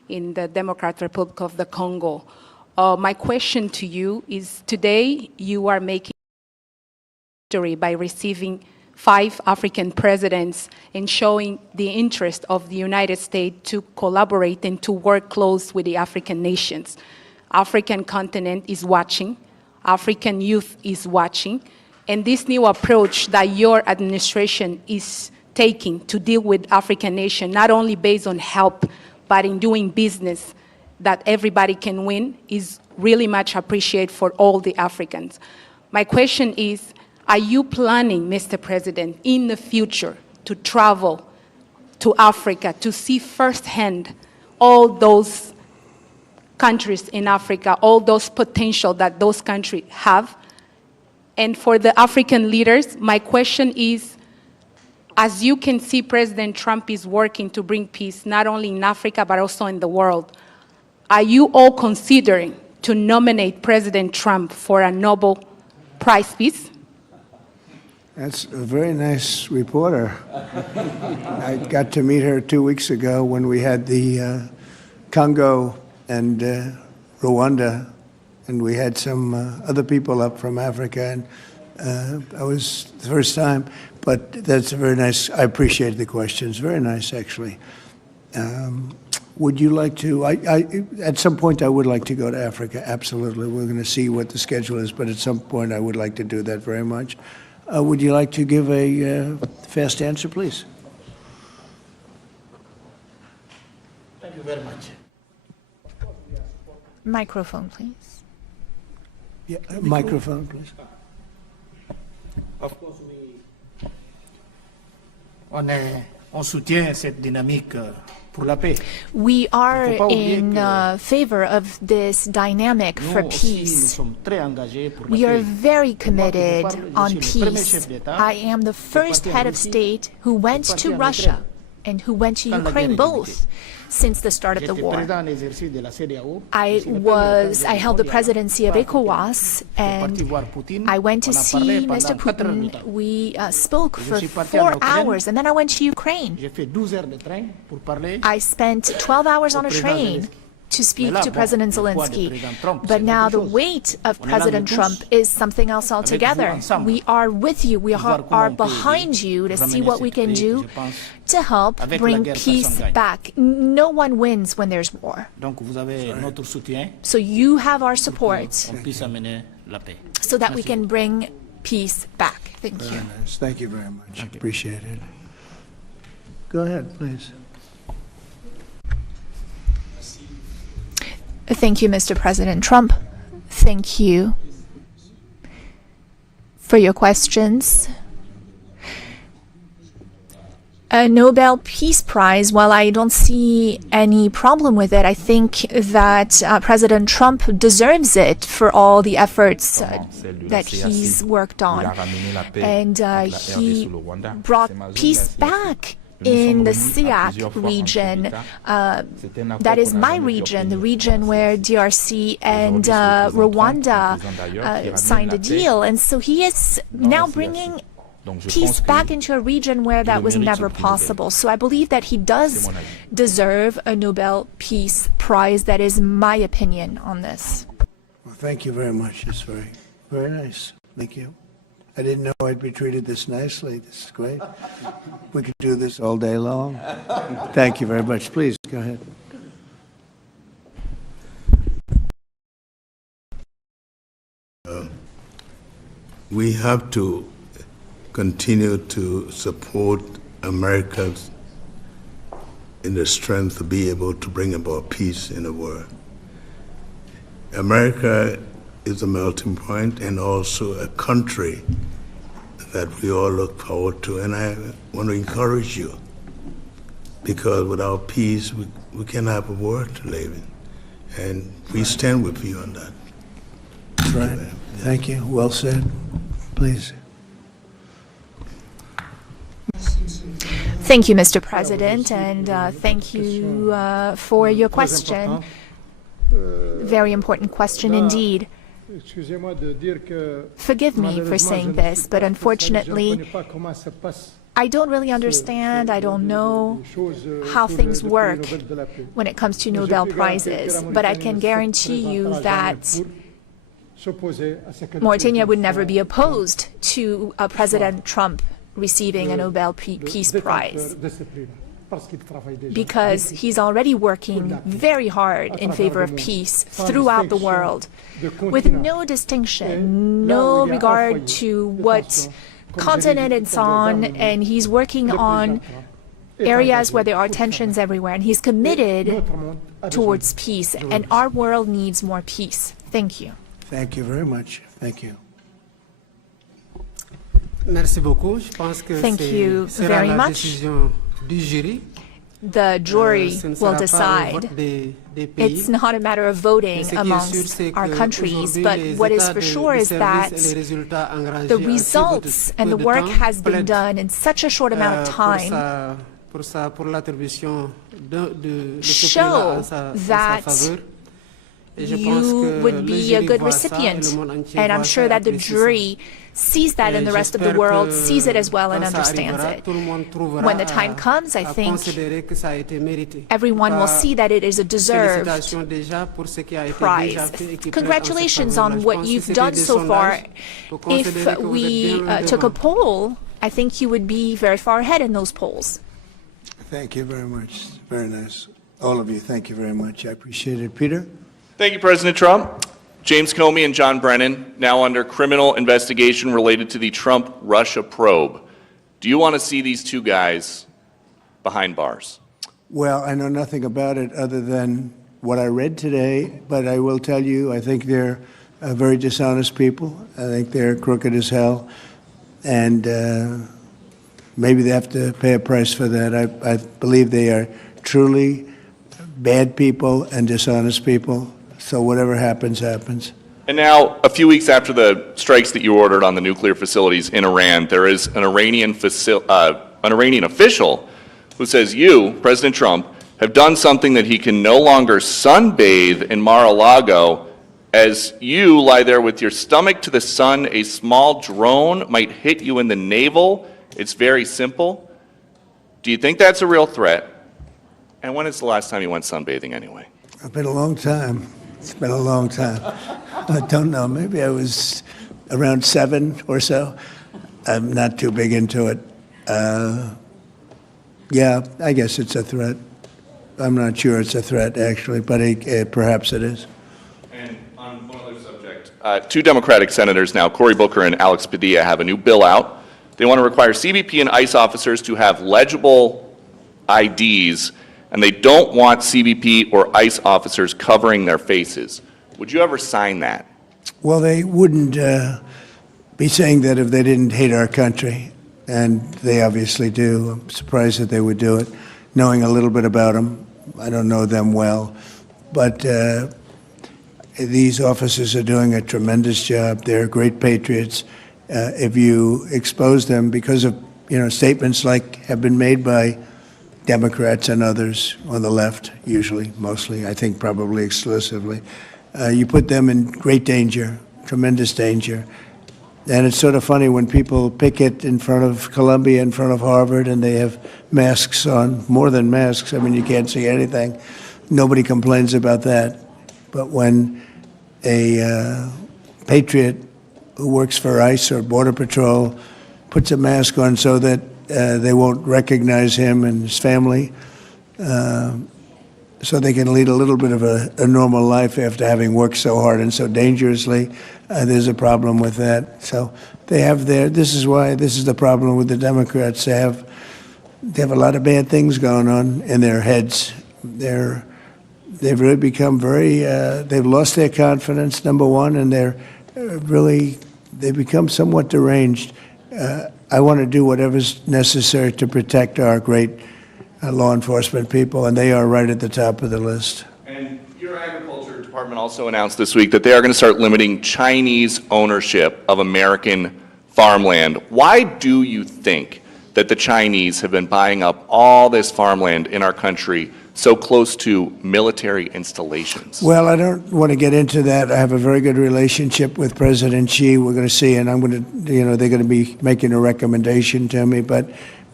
in the Democratic Republic of the Congo. My question to you is, today you are making history by receiving 5 African presidents and showing the interest of the United States to collaborate and to work close with the African nations. African continent is watching, African youth is watching, and this new approach that your administration is taking to deal with African nations, not only based on help, but in doing business that everybody can win, is really much appreciated for all the Africans. My question is, are you planning, Mr. President, in the future to travel to Africa to see firsthand all those countries in Africa, all those potential that those countries have? And for the African leaders, my question is, as you can see, President Trump is working to bring peace not only in Africa but also in the world. Are you all considering to nominate President Trump for a Nobel Prize Peace? That's a very nice reporter. I got to meet her 2 weeks ago when we had the Congo and Rwanda, and we had some other people up from Africa, and I was the first time, but that's a very nice, I appreciate the questions, very nice actually. Would you like to, at some point I would like to go to Africa, absolutely. We're going to see what the schedule is, but at some point I would like to do that very much. Would you like to give a fast answer, please? Thank you very much. Microphone, please. Yeah, microphone, please. Of course, on soutient cette dynamique pour la paix. We are in favor of this dynamic for peace. We are very committed on peace. I am the first head of state who went to Russia and who went to Ukraine, both, since the start of the war. I held the presidency of ECOWAS, and I went to see Mr. Putin. We spoke for 4 hours, and then I went to Ukraine. I spent 12 hours on a train to speak to President Zelensky. But now the weight of President Trump is something else altogether. We are with you. We are behind you to see what we can do to help bring peace back. No one wins when there's war. So you have our support so that we can bring peace back. Thank you. Very nice. Thank you very much. Appreciate it. Go ahead, please. Thank you, Mr. President Trump. Thank you for your questions. A Nobel Peace Prize, while I don't see any problem with it, I think that President Trump deserves it for all the efforts that he's worked on. And he brought peace back in the SIAC region. That is my region, the region where DRC and Rwanda signed a deal. And so he is now bringing peace back into a region where that was never possible. So I believe that he does deserve a Nobel Peace Prize. That is my opinion on this. Well, thank you very much. It's very, very nice. Thank you. I didn't know I'd be treated this nicely. This is great. We could do this all day long. Thank you very much. Please, go ahead. We have to continue to support America in the strength to be able to bring about peace in the world. America is a melting point and also a country that we all look forward to. And I want to encourage you, because without peace, we can't have a world to live in. And we stand with you on that. That's right. Thank you. Well said. Please. Thank you, Mr. President, and thank you for your question. Very important question indeed. Forgive me for saying this, but unfortunately, I don't really understand. I don't know how things work when it comes to Nobel Prizes, but I can guarantee you that Mauritania would never be opposed to President Trump receiving a Nobel Peace Prize, because he's already working very hard in favor of peace throughout the world, with no distinction, no regard to what continent it's on, and he's working on areas where there are tensions everywhere, and he's committed towards peace, and our world needs more peace. Thank you. Thank you very much. Thank you. Merci beaucoup. Je pense que Thank you very much. The jury will decide. It's not a matter of voting amongst our countries, but what is for sure is that the results and the work has been done in such a short amount of time show that you would be a good recipient. And I'm sure that the jury sees that, and the rest of the world sees it as well and understands it. When the time comes, I think everyone will see that it is a deserved prize. Congratulations on what you've done so far. If we took a poll, I think you would be very far ahead in those polls. Thank you very much. Very nice. All of you, thank you very much. I appreciate it. Peter? Thank you, President Trump. James Comey and John Brennan, now under criminal investigation related to the Trump-Russia probe. Do you want to see these two guys behind bars? Well, I know nothing about it other than what I read today, but I will tell you, I think they're very dishonest people. I think they're crooked as hell, and maybe they have to pay a price for that. I believe they are truly bad people and dishonest people. So whatever happens, happens. And now, a few weeks after the strikes that you ordered on the nuclear facilities in Iran, there is an Iranian official who says you, President Trump, have done something that he can no longer sunbathe in Mar-a-Lago. As you lie there with your stomach to the sun, a small drone might hit you in the navel. It's very simple. Do you think that's a real threat? And when is the last time you went sunbathing anyway? It's been a long time. It's been a long time. I don't know. Maybe I was around 7 or so. I'm not too big into it. Yeah, I guess it's a threat. I'm not sure it's a threat, actually, but perhaps it is. And on one other subject, two Democratic senators now, Cory Booker and Alex Padilla, have a new bill out. They want to require CBP and ICE officers to have legible IDs, and they don't want CBP or ICE officers covering their faces. Would you ever sign that? Well, they wouldn't be saying that if they didn't hate our country, and they obviously do. I'm surprised that they would do it, knowing a little bit about them. I don't know them well, but these officers are doing a tremendous job. They're great patriots. If you expose them because of statements like have been made by Democrats and others on the left, usually, mostly, I think probably exclusively, you put them in great danger, tremendous danger. And it's sort of funny when people picket in front of Columbia, in front of Harvard, and they have masks on, more than masks. I mean, you can't see anything. Nobody complains about that. But when a patriot who works for ICE or Border Patrol puts a mask on so that they won't recognize him and his family, so they can lead a little bit of a normal life after having worked so hard and so dangerously. There's a problem with that. So they have this is the problem with the Democrats. They have a lot of bad things going on in their heads. They've really become they've lost their confidence, number one, and they've become somewhat deranged. I want to do whatever's necessary to protect our great law enforcement people, and they are right at the top of the list. And your agriculture department also announced this week that they are going to start limiting Chinese ownership of American farmland. Why do you think that the Chinese have been buying up all this farmland in our country so close to military installations? Well, I don't want to get into that. I have a very good relationship with President Xi. We're going to see, and I'm going to, they're going to be making a recommendation to me, but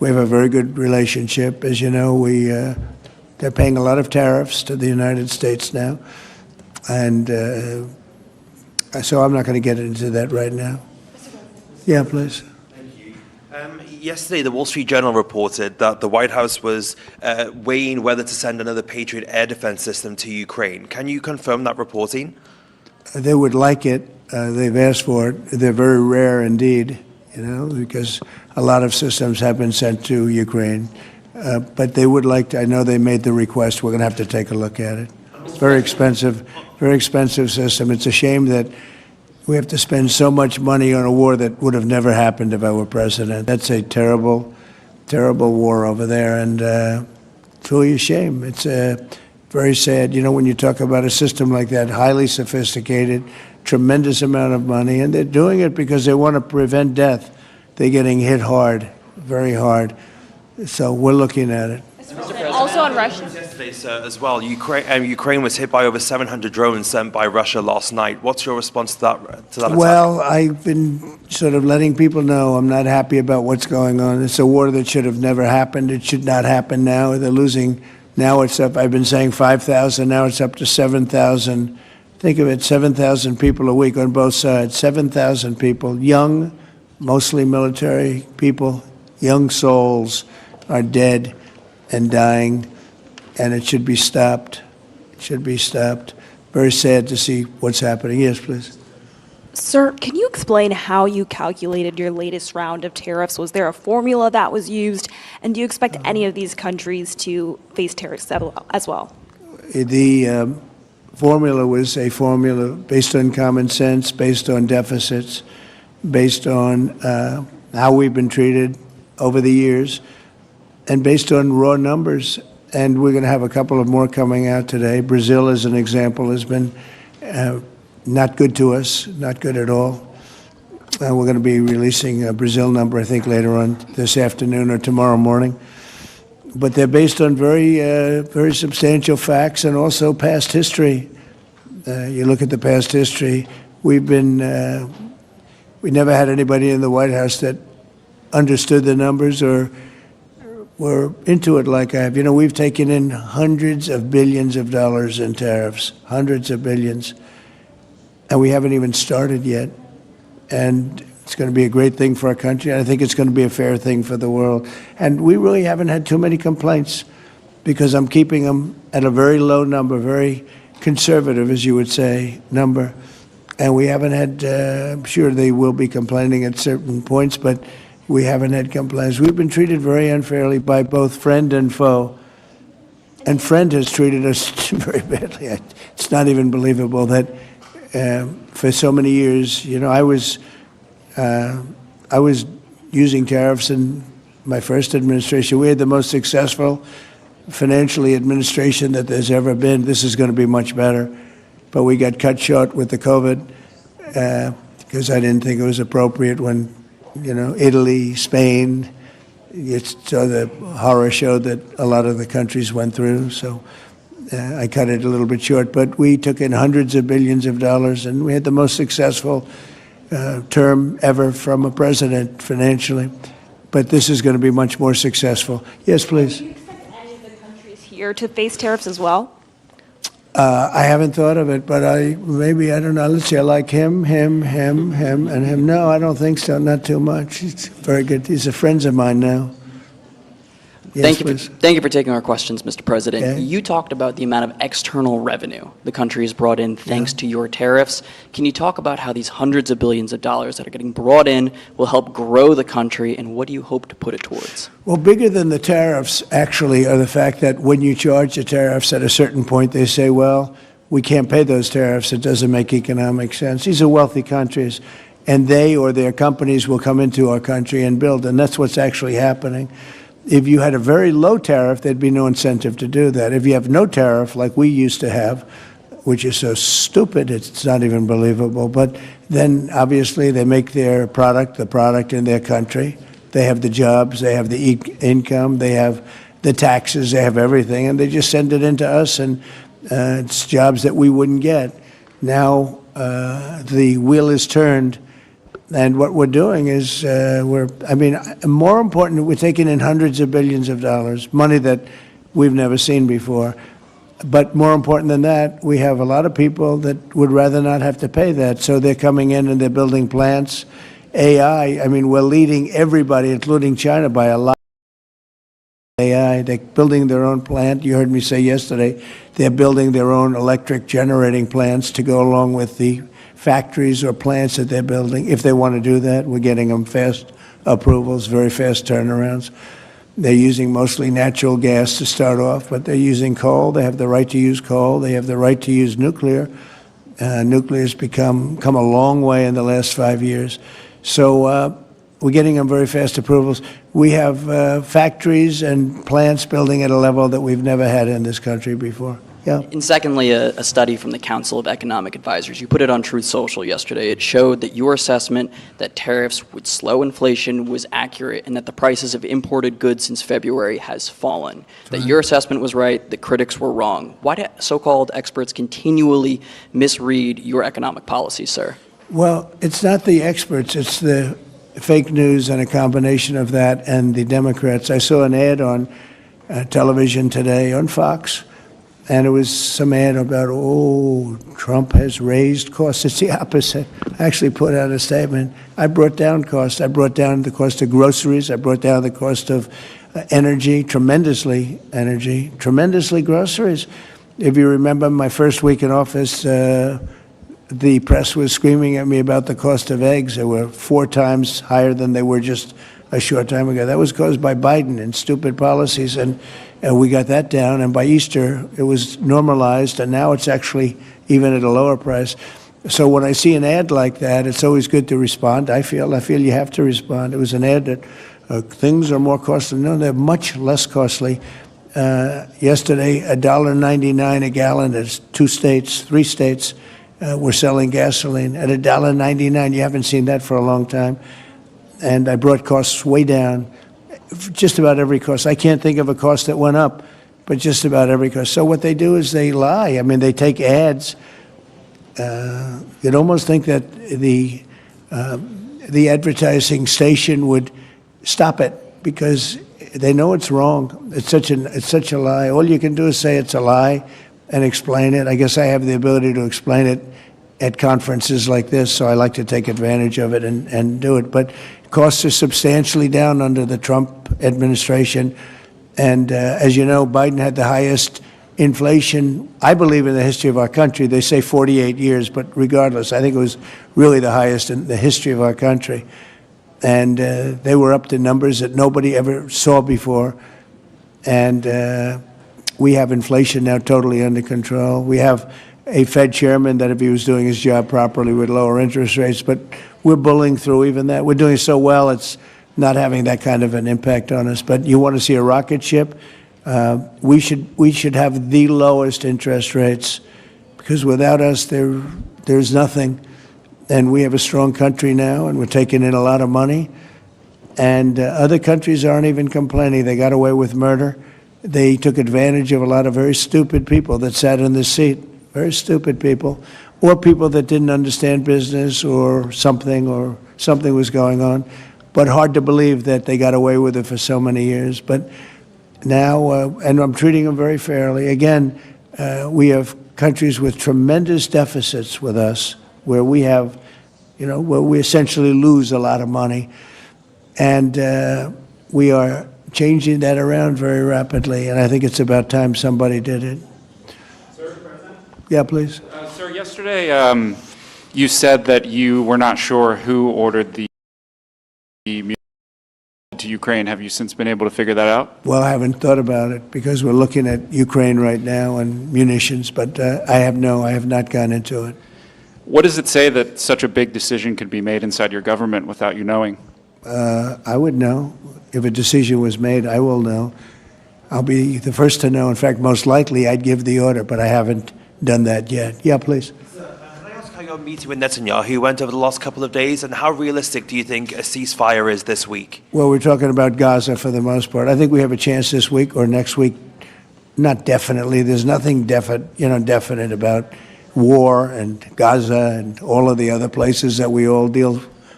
We have a very good relationship. As you know, they're paying a lot of tariffs to the United States now. And so I'm not going to get into that right now. Yeah, please. Yesterday, the Wall Street Journal reported that the White House was weighing whether to send another Patriot air defense system to Ukraine. Can you confirm that reporting? They would like it. They've asked for it. They're very rare indeed, because a lot of systems have been sent to Ukraine. But they would like to. I know they made the request. We're going to have to take a look at it. It's very expensive system. It's a shame that we have to spend so much money on a war that would have never happened if I were president. That's a terrible, terrible war over there, and it's really a shame. It's very sad. When you talk about a system like that, highly sophisticated, tremendous amount of money, and they're doing it because they want to prevent death. They're getting hit hard, very hard. So we're looking at it. Also on Russia. Yesterday, sir, as well, Ukraine was hit by over 700 drones sent by Russia last night. What's your response to that attack? Well, I've been sort of letting people know I'm not happy about what's going on. It's a war that should have never happened. It should not happen now. They're losing. Now it's up. I've been saying 5,000. Now it's up to 7,000. Think of it, 7,000 people a week on both sides. 7,000 people, young, mostly military people, young souls are dead and dying, and it should be stopped. It should be stopped. Very sad to see what's happening. Yes, please. Sir, can you explain how you calculated your latest round of tariffs? Was there a formula that was used? And do you expect any of these countries to face tariffs as well? The formula was a formula based on common sense, based on deficits, based on how we've been treated over the years, and based on raw numbers. And we're going to have a couple of more coming out today. Brazil, as an example, has been not good to us, not good at all. We're going to be releasing a Brazil number, I think, later on this afternoon or tomorrow morning. But they're based on very substantial facts and also past history. You look at the past history, we never had anybody in the White House that understood the numbers or were into it like I have. We've taken in hundreds of billions of dollars in tariffs, hundreds of billions, and we haven't even started yet. And it's going to be a great thing for our country. I think it's going to be a fair thing for the world. And we really haven't had too many complaints because I'm keeping them at a very low number, very conservative, as you would say, number. And we haven't had, I'm sure they will be complaining at certain points, but we haven't had complaints. We've been treated very unfairly by both friend and foe. And friend has treated us very badly. It's not even believable that for so many years, I was using tariffs in my first administration. We had the most successful financially administration that there's ever been. This is going to be much better. But we got cut short with the COVID because I didn't think it was appropriate when, Italy, Spain, so the horror show that a lot of the countries went through. So I cut it a little bit short. But we took in hundreds of billions of dollars, and we had the most successful term ever from a president financially. But this is going to be much more successful. Yes, please. Do you expect any of the countries here to face tariffs as well? I haven't thought of it, but I don't know. Let's see, I like him, and him. No, I don't think so, not too much. It's very good. These are friends of mine now. Yes, Thank you for taking our questions, Mr. President. Okay. You talked about the amount of external revenue the country has brought in thanks to your tariffs. Can you talk about how these hundreds of billions of dollars that are getting brought in will help grow the country, and what do you hope to put it towards? Well, bigger than the tariffs, actually, are the fact that when you charge the tariffs at a certain point, they say, well, we can't pay those tariffs. It doesn't make economic sense. These are wealthy countries, and they or their companies will come into our country and build, and that's what's actually happening. If you had a very low tariff, there'd be no incentive to do that. If you have no tariff, like we used to have, which is so stupid, it's not even believable, but then obviously they make their product, the product in their country. They have the jobs, they have the income, they have the taxes, they have everything, and they just send it into us, and it's jobs that we wouldn't get. Now the wheel is turned. And what we're doing is more important, we're taking in hundreds of billions of dollars, money that we've never seen before. But more important than that, we have a lot of people that would rather not have to pay that. So they're coming in and they're building plants. AI, we're leading everybody, including China, by a lot. AI, they're building their own plant. You heard me say yesterday, they're building their own electric generating plants to go along with the factories or plants that they're building. If they want to do that, we're getting them fast approvals, very fast turnarounds. They're using mostly natural gas to start off, but they're using coal. They have the right to use coal. They have the right to use nuclear. Nuclear's come a long way in the last 5 years. So we're getting them very fast approvals. We have factories and plants building at a level that we've never had in this country before. Yeah. And secondly, a study from the Council of Economic Advisors. You put it on Truth Social yesterday. It showed that your assessment that tariffs would slow inflation was accurate and that the prices of imported goods since February has fallen. That your assessment was right, the critics were wrong. Why do so-called experts continually misread your economic policy, sir? Well, it's not the experts. It's the fake news and a combination of that and the Democrats. I saw an ad on television today on Fox. And it was some ad about, Trump has raised costs. It's the opposite. I actually put out a statement. I brought down costs. I brought down the cost of groceries. I brought down the cost of tremendously groceries. If you remember my first week in office, the press was screaming at me about the cost of eggs. They were 4 times higher than they were just a short time ago. That was caused by Biden and stupid policies, and we got that down. And by Easter, it was normalized, and now it's actually even at a lower price. So when I see an ad like that, it's always good to respond. I feel you have to respond. It was an ad that things are more costly. No, they're much less costly. Yesterday, $1.99 a gallon. There's 3 states were selling gasoline at $1.99. You haven't seen that for a long time. And I brought costs way down, just about every cost. I can't think of a cost that went up, but just about every cost. So what they do is they lie. They take ads. You'd almost think that the advertising station would stop it because they know it's wrong. It's such a lie. All you can do is say it's a lie and explain it. I guess I have the ability to explain it at conferences like this, so I like to take advantage of it and do it. But costs are substantially down under the Trump administration. And as you know, Biden had the highest inflation, I believe, in the history of our country. They say 48 years, but regardless, I think it was really the highest in the history of our country. And they were up to numbers that nobody ever saw before. And we have inflation now totally under control. We have a Fed chairman that if he was doing his job properly would lower interest rates, but we're bullying through even that. We're doing so well, it's not having that kind of an impact on us. But you want to see a rocket ship? We should have the lowest interest rates because without us, there's nothing. And we have a strong country now, and we're taking in a lot of money. And other countries aren't even complaining. They got away with murder. They took advantage of a lot of very stupid people that sat in this seat. Very stupid people, or people that didn't understand business or something was going on. But hard to believe that they got away with it for so many years. But now, and I'm treating them very fairly. Again, we have countries with tremendous deficits with us, where we have, where we essentially lose a lot of money. And we are changing that around very rapidly. And I think it's about time somebody did it. Yeah, please. Sir, yesterday you said that you were not sure who ordered the munitions to Ukraine. Have you since been able to figure that out? Well, I haven't thought about it because we're looking at Ukraine right now and munitions, but I have not gone into it. What does it say that such a big decision could be made inside your government without you knowing? I would know. If a decision was made, I will know. I'll be the first to know. In fact, most likely I'd give the order, but I haven't done that yet. Yeah, please. Can I ask how your meeting with Netanyahu went over the last couple of days, and how realistic do you think a ceasefire is this week? Well, we're talking about Gaza for the most part. I think we have a chance this week or next week. Not definitely. There's nothing definite about war and Gaza and all of the other places that we all deal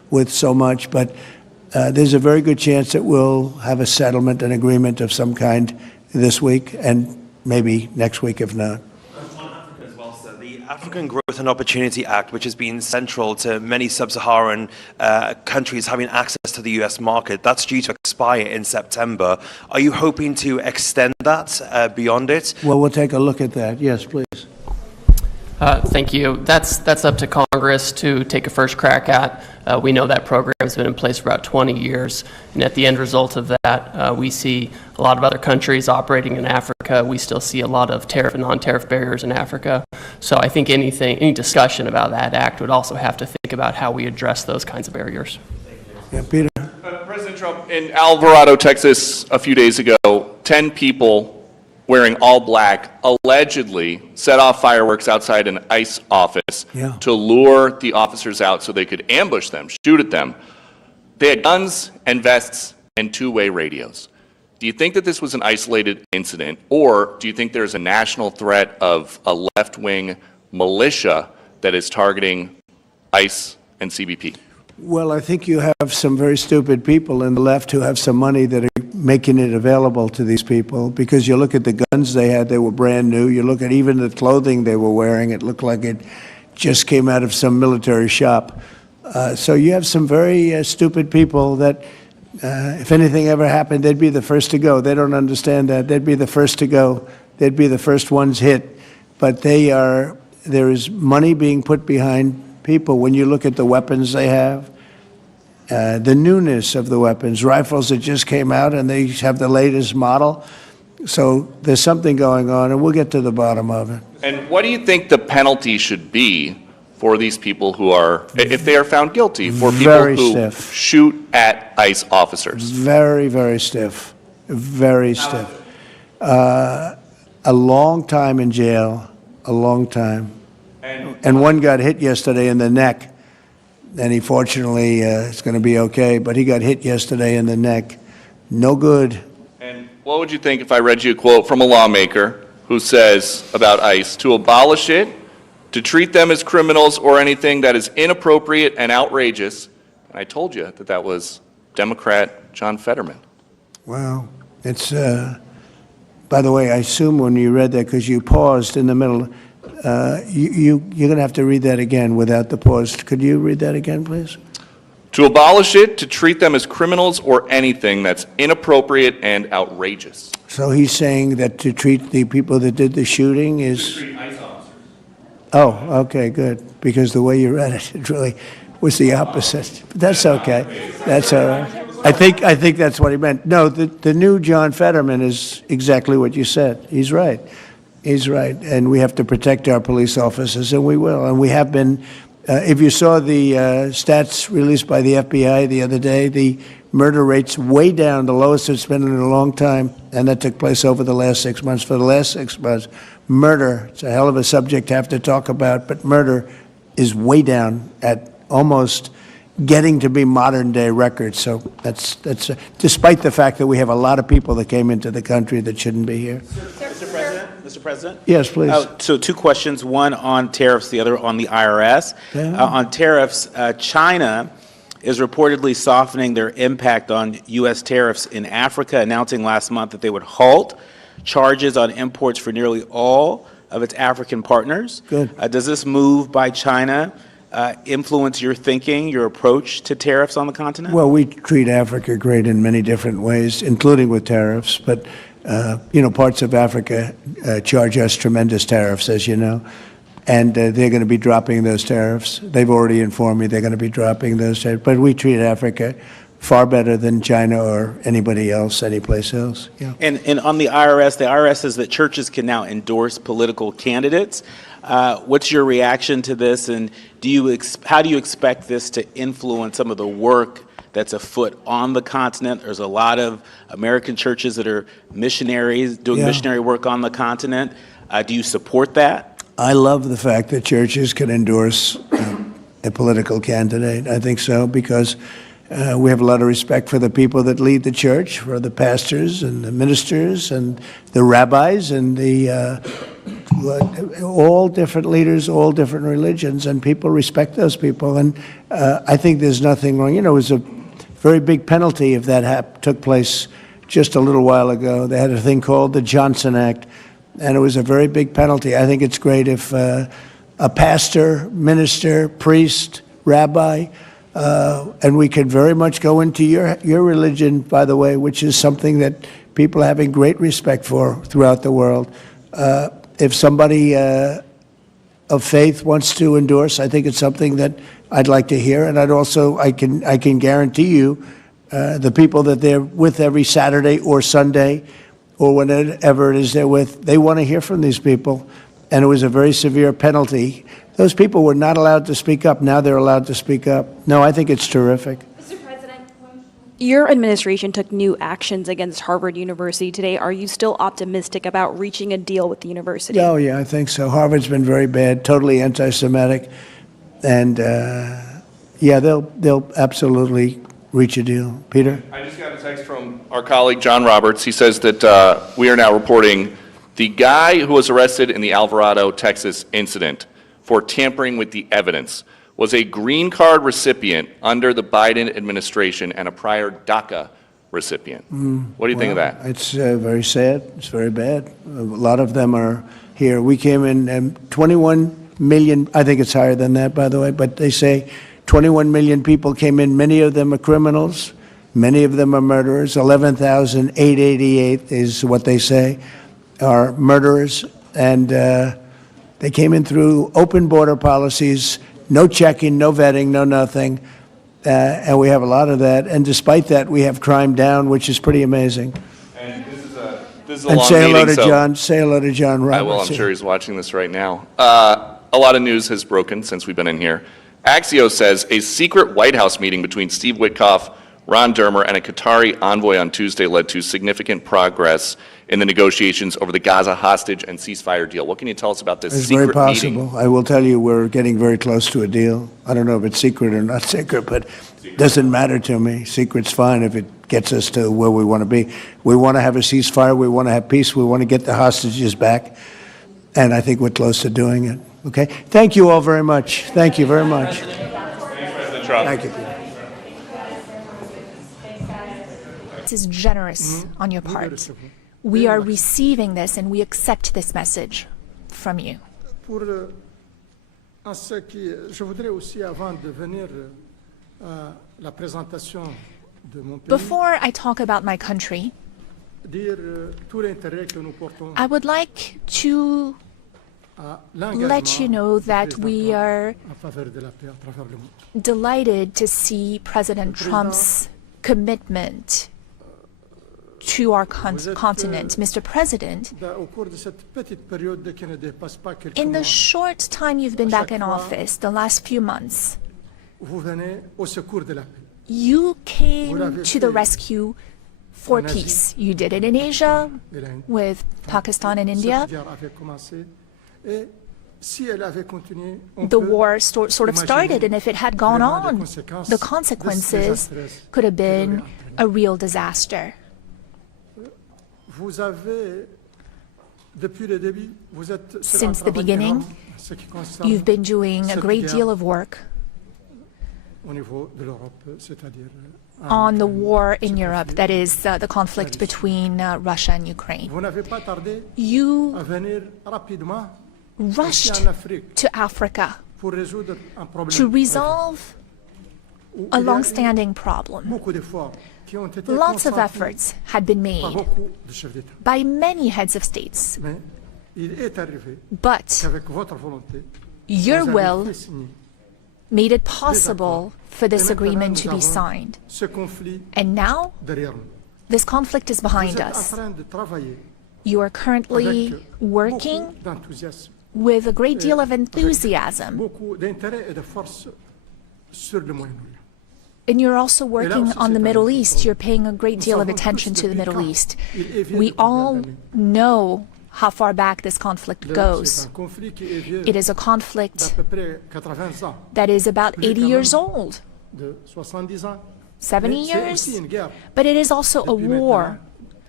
with so much, but there's a very good chance that we'll have a settlement, an agreement of some kind this week, and maybe next week if not. The African Growth and Opportunity Act, which has been central to many sub-Saharan countries having access to the US market, that's due to expire in September. Are you hoping to extend that beyond it? Well, we'll take a look at that. Yes, please. Thank you. That's up to Congress to take a first crack at. We know that program has been in place for about 20 years, and at the end result of that, we see a lot of other countries operating in Africa. We still see a lot of tariff and non-tariff barriers in Africa. So I think any discussion about that act would also have to think about how we address those kinds of barriers. Yeah, Peter. President Trump, in Alvarado, Texas, a few days ago, 10 people wearing all black allegedly set off fireworks outside an ICE office to lure the officers out so they could ambush them, shoot at them. They had guns and vests and two-way radios. Do you think that this was an isolated incident, or do you think there's a national threat of a left-wing militia that is targeting ICE and CBP? Well, I think you have some very stupid people in the left who have some money that are making it available to these people, because you look at the guns they had, they were brand new. You look at even the clothing they were wearing, it looked like it just came out of some military shop. So you have some very stupid people that if anything ever happened, they'd be the first to go. They don't understand that. They'd be the first to go. They'd be the first ones hit. But there is money being put behind people. When you look at the weapons they have, the newness of the weapons, rifles that just came out and they have the latest model. So there's something going on, and we'll get to the bottom of it. And what do you think the penalty should be for these people who are, if they are found guilty, for people Very who stiff. shoot at ICE officers? Very, very stiff. Very stiff. A long time in jail, a long time. And one got hit yesterday in the neck, and he fortunately is going to be okay, but he got hit yesterday in the neck. No good. And what would you think if I read you a quote from a lawmaker who says about ICE, to abolish it, to treat them as criminals or anything that is inappropriate and outrageous? And I told you that that was Democrat John Fetterman. Wow. It's, by the way, I assume when you read that, because you paused in the middle, you're going to have to read that again without the pause. Could you read that again, please? To abolish it, to treat them as criminals or anything that's inappropriate and outrageous. So he's saying that to treat the people that did the shooting is... Oh, okay, good. Because the way you read it, it really was the opposite. But that's okay. That's all right. I think that's what he meant. No, the new John Fetterman is exactly what you said. He's right. He's right. And we have to protect our police officers, and we will. And we have been. If you saw the stats released by the FBI the other day, the murder rate's way down, the lowest it's been in a long time, and that took place over the last 6 months. For the last 6 months, murder, it's a hell of a subject to have to talk about, but murder is way down at almost getting to be modern-day records. So that's despite the fact that we have a lot of people that came into the country that shouldn't be here. Mr. President? Yes, please. So two questions, one on tariffs, the other on the IRS. On tariffs, China is reportedly softening their impact on U.S. tariffs in Africa, announcing last month that they would halt charges on imports for nearly all of its African partners. Good. Does this move by China influence your thinking, your approach to tariffs on the continent? Well, we treat Africa great in many different ways, including with tariffs. But, parts of Africa charge us tremendous tariffs, as you know. And they're going to be dropping those tariffs. They've already informed me they're going to be dropping those tariffs. But we treat Africa far better than China or anybody else, anyplace else. Yeah. And on the IRS says that churches can now endorse political candidates. What's your reaction to this, and how do you expect this to influence some of the work that's afoot on the continent? There's a lot of American churches that are missionaries, doing missionary work on the continent. Do you support that? I love the fact that churches can endorse a political candidate. I think so, because we have a lot of respect for the people that lead the church, for the pastors and the ministers and the rabbis and the all different leaders, all different religions, and people respect those people. And I think there's nothing wrong. You know, it was a very big penalty if that took place just a little while ago. They had a thing called the Johnson Act, and it was a very big penalty. I think it's great if a pastor, minister, priest, rabbi, and we could very much go into your religion, by the way, which is something that people are having great respect for throughout the world. If somebody of faith wants to endorse, I think it's something that I'd like to hear, and I can guarantee you, the people that they're with every Saturday or Sunday, or whenever it is they're with, they want to hear from these people, and it was a very severe penalty. Those people were not allowed to speak up. Now they're allowed to speak up. No, I think it's terrific. Mr. President, your administration took new actions against Harvard University today. Are you still optimistic about reaching a deal with the university? Oh, yeah, I think so. Harvard's been very bad, totally anti-Semitic, and yeah, they'll absolutely reach a deal. Peter? I just got a text from our colleague John Roberts. He says that we are now reporting the guy who was arrested in the Alvarado, Texas incident for tampering with the evidence was a green card recipient under the Biden administration and a prior DACA recipient. What do you think of that? It's very sad. It's very bad. A lot of them are here. We came in 21 million, I think it's higher than that, by the way, but they say 21 million people came in. Many of them are criminals. Many of them are murderers. 11,888 is what they say are murderers. And they came in through open border policies, no checking, no vetting, no nothing. And we have a lot of that. And despite that, we have crime down, which is pretty amazing. And this is a And long say hello meeting, to so John. Say hello to John Roberts. I will. I'm here. sure he's watching this right now. A lot of news has broken since we've been in here. Axios says a secret White House meeting between Steve Witkoff, Ron Dermer, and a Qatari envoy on Tuesday led to significant progress in the negotiations over the Gaza hostage and ceasefire deal. What can you tell us about this It's secret very possible. meeting? I will tell you, we're getting very close to a deal. I don't know if it's secret or not secret, but it doesn't matter to me. Secret's fine if it gets us to where we want to be. We want to have a ceasefire. We want to have peace. We want to get the hostages back. And I think we're close to doing it. Okay? Thank you all very much. Thank you very much. Thanks, President Trump. Thank you, Peter. This is generous on your part. We are receiving this and we accept this message from you. En ce qui, je voudrais aussi, avant de venir à la présentation de mon pays, Before I talk about my country, dire tout l'intérêt que nous portons I would like to à let you know that we are en faveur de la paix à travers le monde. delighted to see President Trump's commitment to our continent. Mr. President, Au cours de cette petite période qui ne dépasse pas quelques in the mois, short time you've been back in office, the last few months, vous venez au secours de la paix. you came to the rescue for peace. You did it in Asia with Pakistan and India. Cette guerre avait commencé et si elle avait continué, on The peut war sort of imaginer started, and if it had gone vraiment on, the consequences could have been a real disaster. Vous avez, depuis le début, vous êtes Since the beginning, you've been doing a great deal of work au niveau de l'Europe, c'est-à-dire on the war in Europe, that is the conflict between Russia and Ukraine. vous n'avez pas tardé You à venir rapidement rushed en Afrique to Africa pour résoudre un problème to resolve où a il y a eu long-standing problem. beaucoup d'efforts qui ont été Lots of consentis efforts had been par made beaucoup de chefs d'État. by many heads of states, Mais il est arrivé but qu'avec votre volonté, your vous avez will fait signer made it possible for this Et maintenant, agreement to nous be avons signed. ce conflit And now, derrière nous. this conflict is Vous behind êtes en us. train de travailler You are currently avec working beaucoup d'enthousiasme, with a great deal of enthusiasm, beaucoup d'intérêt et de force sur le Moyen-Orient. and you're also working aussi, on the c'est un Middle autre East. problème. You're paying a great Nous deal of savons attention tous to the depuis Middle quand East. il est vieux We depuis combien all d'années. know how far back this conflict C'est goes. un conflit qui est vieux It is a d'à conflict peu près 80 ans, that is about Plus 80 quand years même. old, de 70 ans. 70 Mais c'est years, aussi une guerre but it is also a depuis war maintenant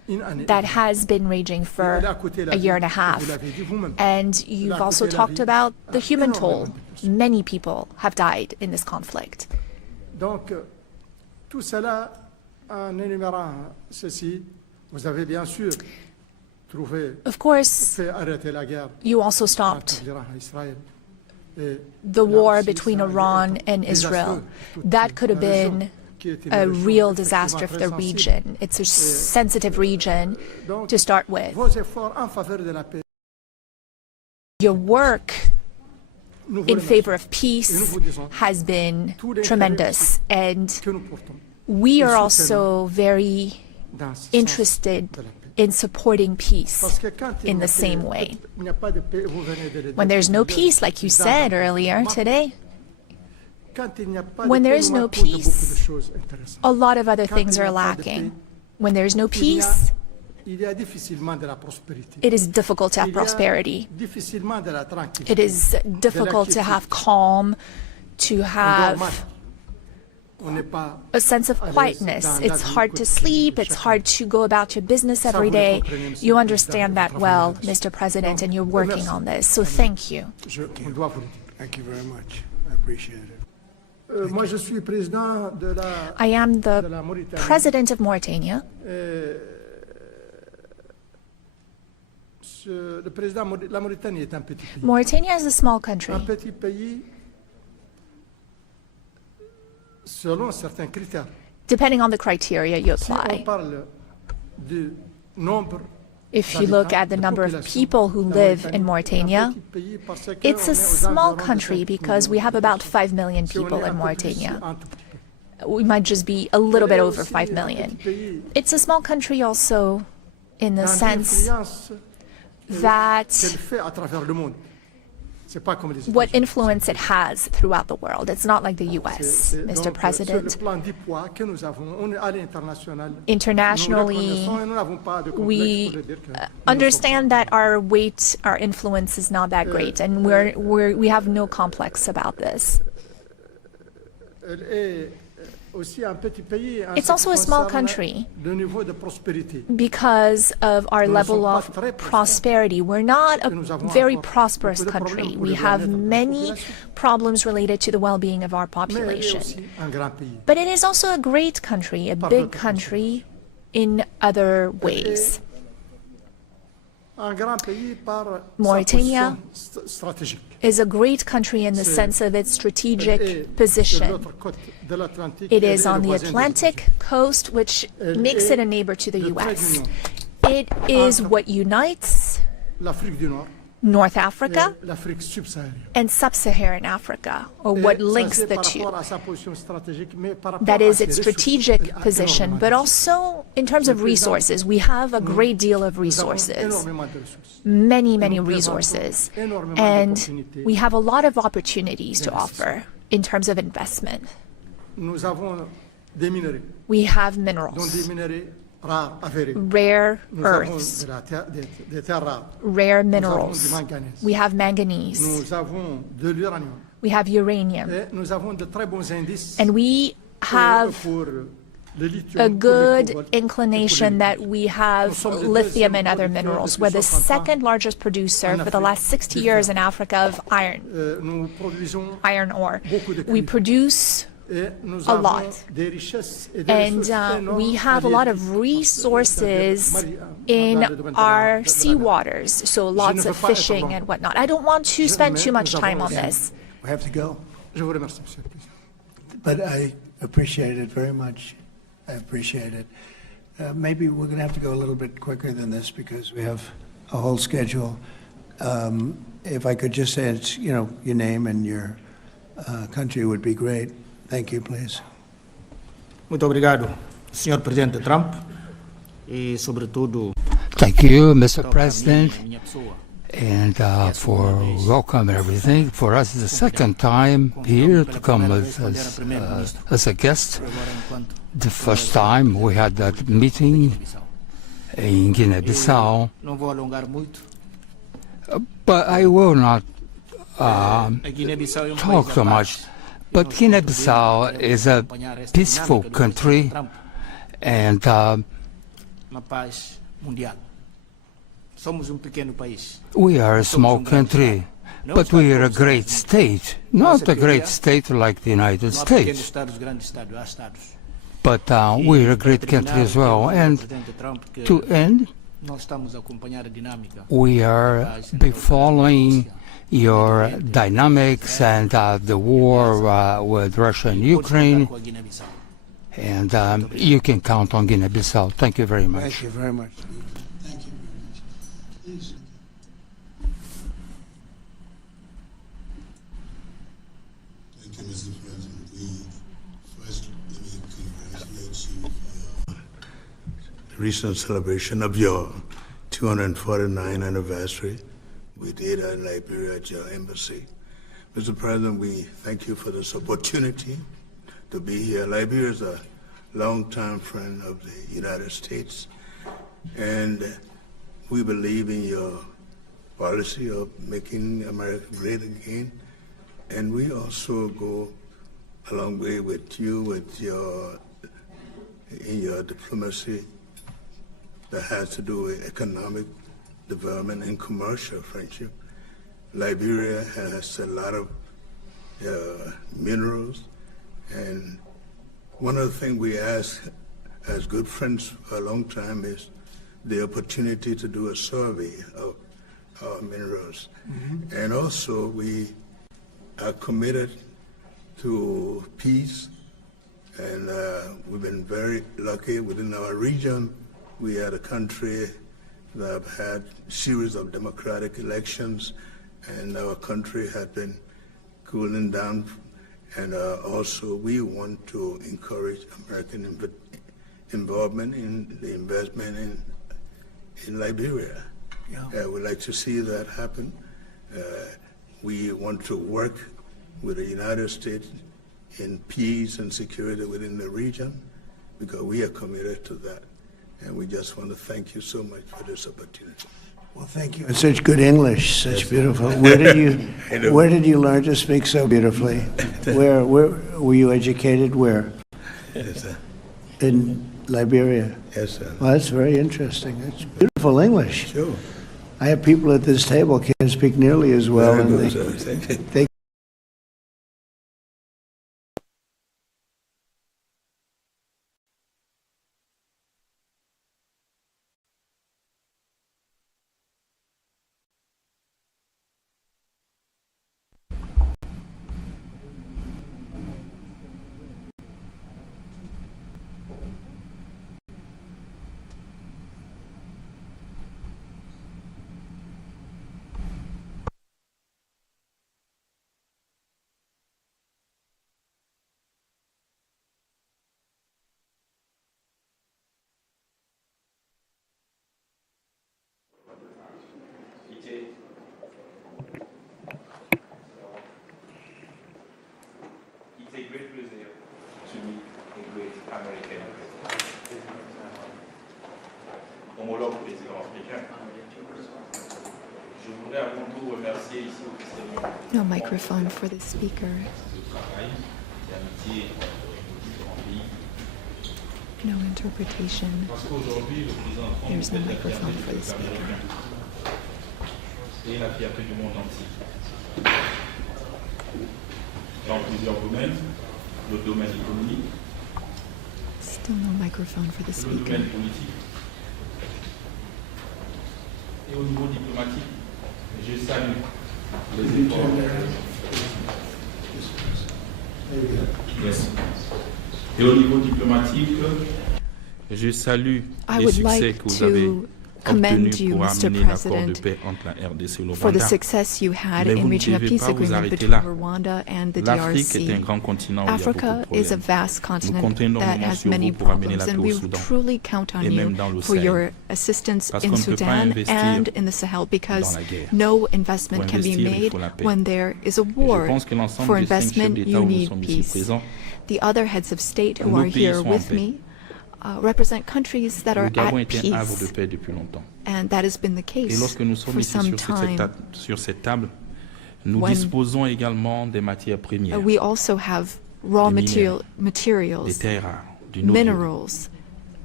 that has been raging for a year and a half. And you've also talked about the human toll. Many people have died in this conflict. Donc, tout cela, en énumérant ceci, vous avez bien sûr trouvé, Of course, fait arrêter la guerre you also stopped entre l'Iran et Israël. Et the war between Iran and Israel. That could have been a real disaster for the region. It's a sensitive region to start with. vos efforts en faveur de la paix, Your work nous vous in remercions. favor of peace has been tremendous, and Que nous portons we are also very dans ce sens interested de la paix. in supporting peace Parce que quand il in n'y a the pas same de- way. il n'y a pas de paix, vous venez de le When dire, there's no de- peace, like you said earlier today, Quand il n'y a pas when de there paix, is nous no manquons de beaucoup de peace, choses intéressantes. a lot of other Quand things il n'y are a pas de lacking. paix, When there's no il y a- peace, il y a difficilement de la prospérité. it is difficult to have Il y a prosperity. difficilement de la tranquillité. It is difficult to have calm, to have On n'est pas a sense of quietness. It's hard to sleep. It's hard to go about your business every day. You understand that well, Mr. President, and you're working on this. So thank you. on doit vous le dire. Thank you very much. I appreciate it. Moi, je suis président de la, I am de the la Mauritanie. president of Mauritania. Le président, la Mauritanie est un petit pays. Mauritania is a small country. Un petit pays selon certains critères. Depending on the criteria you Si on apply. parle du nombre If you look at the number of people who live in Mauritania, it's a small country because we have about 5 million people in Mauritania. We might just be a little bit over 5 million. It's a small country also in the sense that qu'elle fait à travers le monde. C'est pas comme les what États-Unis. influence it has throughout the world. It's not like the US, C'est- Mr. donc, sur le President. plan du poids que nous avons, on est à l'international. Internationally, Nous reconnaissons et nous n'avons pas de complexe we pour le dire que nous ne sommes understand that our weight, our influence is not that great, and we have no complex about this. pas- elle est aussi un petit pays en It's ce also qui a small concerne country le niveau de prospérité. because of our Nous ne level sommes pas of très prospères. prosperity. We're not a Et nous avons very encore prosperous beaucoup de country. problèmes pour We le have bien-être de la many population. problems related to the well-being of our Mais elle est population. aussi un grand pays. But it is also a great country, a Par big d'autres country in other ways. Un grand pays par sa Mauritania position stratégique. is a great country in the C'est- sense of its Elle est strategic de position. l'autre côte de l'Atlantique, It elle is est on le the voisin des Atlantic coast, which Elle makes est it a neighbor to the le trait US. d'union. It is Entre what unites l'Afrique du Nord North et Africa l'Afrique subsaharienne. and sub-Saharan Africa, or Et what ça, links c'est the par two. rapport à sa position stratégique, mais par rapport That à is ses its ressources, strategic elle a position, énormément but de also in termes of resources. We have a great deal of Nous avons resources, énormément de ressources. many, many Nous présentons resources, énormément and d'opportunités. we have a lot of opportunities to d'investissement. offer in terms of investment. Nous avons des minerais, We have dont des minerals, minerais rares, avérés. rare Nous avons earths, de la des terres rares. rare Nous avons minerals. du manganèse. We have manganese, Nous avons de l'uranium. we have uranium, Et nous avons de très bons indices and we have pour le lithium, a pour le good cobalt et pour inclination le that nickel. we have Nous sommes le lithium deuxième and other producteur minerals. depuis We're the 60 ans second largest producer en for the Afrique last 60 du years fer. in Africa of iron, Nous produisons iron ore. beaucoup de We cuivre. produce Et nous a avons lot. des richesses et des And ressources énormes we have a en lot liévite. of resources Dans in le domaine de la- our de la sea mer. waters, so lots ne of veux pas être fishing long. and whatnot. I don't want to spend mais too much nous time avons on aussi- this. We have to go, Je vous remercie, Monsieur le Président. but I appreciate it very much. I appreciate it. Maybe we're going to have to go a little bit quicker than this because we have a whole schedule. If I could just say, it's, your name and your country would be great. Thank you, please. Muito obrigado, Sr. Presidente Trump, e sobretudo Thank you, Mr. President, and for welcome and everything. For us, it's the second time here to come as a guest. The first time we had that meeting in Guinea-Bissau, não vou alongar muito. but I will not A Guiné-Bissau é talk país so da paz. much. But Guinea-Bissau is a peaceful country, and na paz mundial. Somos pequeno país. We are a small country, but we are a great state. Not a great state like the United States, but we're a great country as well. And to end, we are be following your dynamics and the war with Russia and Ukraine, and you can count on Guinea-Bissau. Thank you very much. Thank you very much. Thank you. Please. Thank you, Mr. President. First, let me congratulate you for the recent celebration of your 249th anniversary. We did in Liberia at your embassy. Mr. President, we thank you for this opportunity to be here. Liberia is a longtime friend of the United States, and we believe in your policy of making America great again. And we also go a long way with you with in your diplomacy that has to do with economic development and commercial friendship. Liberia has a lot of minerals, and one of the things we ask as good friends for a long time is the opportunity to do a survey of our minerals. Mm-hmm. And also we are committed to peace, and we've been very lucky within our region. We had a country that have had a series of democratic elections, and our country had been cooling down. And also we want to encourage American involvement in the investment in Liberia. Yeah. We'd like to see that happen. We want to work with the United States in peace and security within the region, because we are committed to that. And we just want to thank you so much for this opportunity. Well, thank you. And such good English, such beautiful. Where did you learn to speak so beautifully? Where were you educated? Where? Yes, sir. In Liberia. Yes, sir. Well, that's very interesting. It's beautiful English. Sure. I have people at this table can't speak nearly as well, Very and good, sir. they It's a great pleasure to meet a great American. Homologue président africain. Je voudrais avant tout remercier ici officiellement No microphone for the speaker. le travail d'amitié entre pays. No interpretation. Parce qu'aujourd'hui, le président Trump There's no est microphone un for the speaker. Américain et la fierté du monde entier. Dans plusieurs domaines, le domaine économique, Still no microphone for the le speaker. domaine politique et au niveau diplomatique. Je salue les efforts. Yes. Et au niveau diplomatique, je salue I les would succès like que vous avez to commend obtenus you, pour Mr. amener l'accord de President, paix entre la RDC et le for the Rwanda. success you had Mais in vous ne reaching a devez peace pas vous agreement arrêter between là. Rwanda and the L'Afrique est un DRC. grand continent où il y a beaucoup Africa de is a problèmes. vast Nous continent comptons that énormément has sur many vous pour amener problems, la paix and au we Soudan truly count on et you même dans le for Sahel. your assistance Parce in qu'on ne peut pas Sudan investir and in the Sahel, because dans la guerre. no investment Pour can be investir, il made faut la paix. when there is a Et je war. pense que l'ensemble For des 5 chefs investment, d'État you où nous need sommes ici peace. présents, The other heads of state who nos are pays here sont en with paix. me represent countries that are le Gabon at est un havre de peace, paix depuis longtemps. and that has been the Et case lorsque nous sommes for ici some sur time. cette table, nous When disposons également des matières premières, We also have raw Des minerais, materials, des terres rares, du noble, minerals,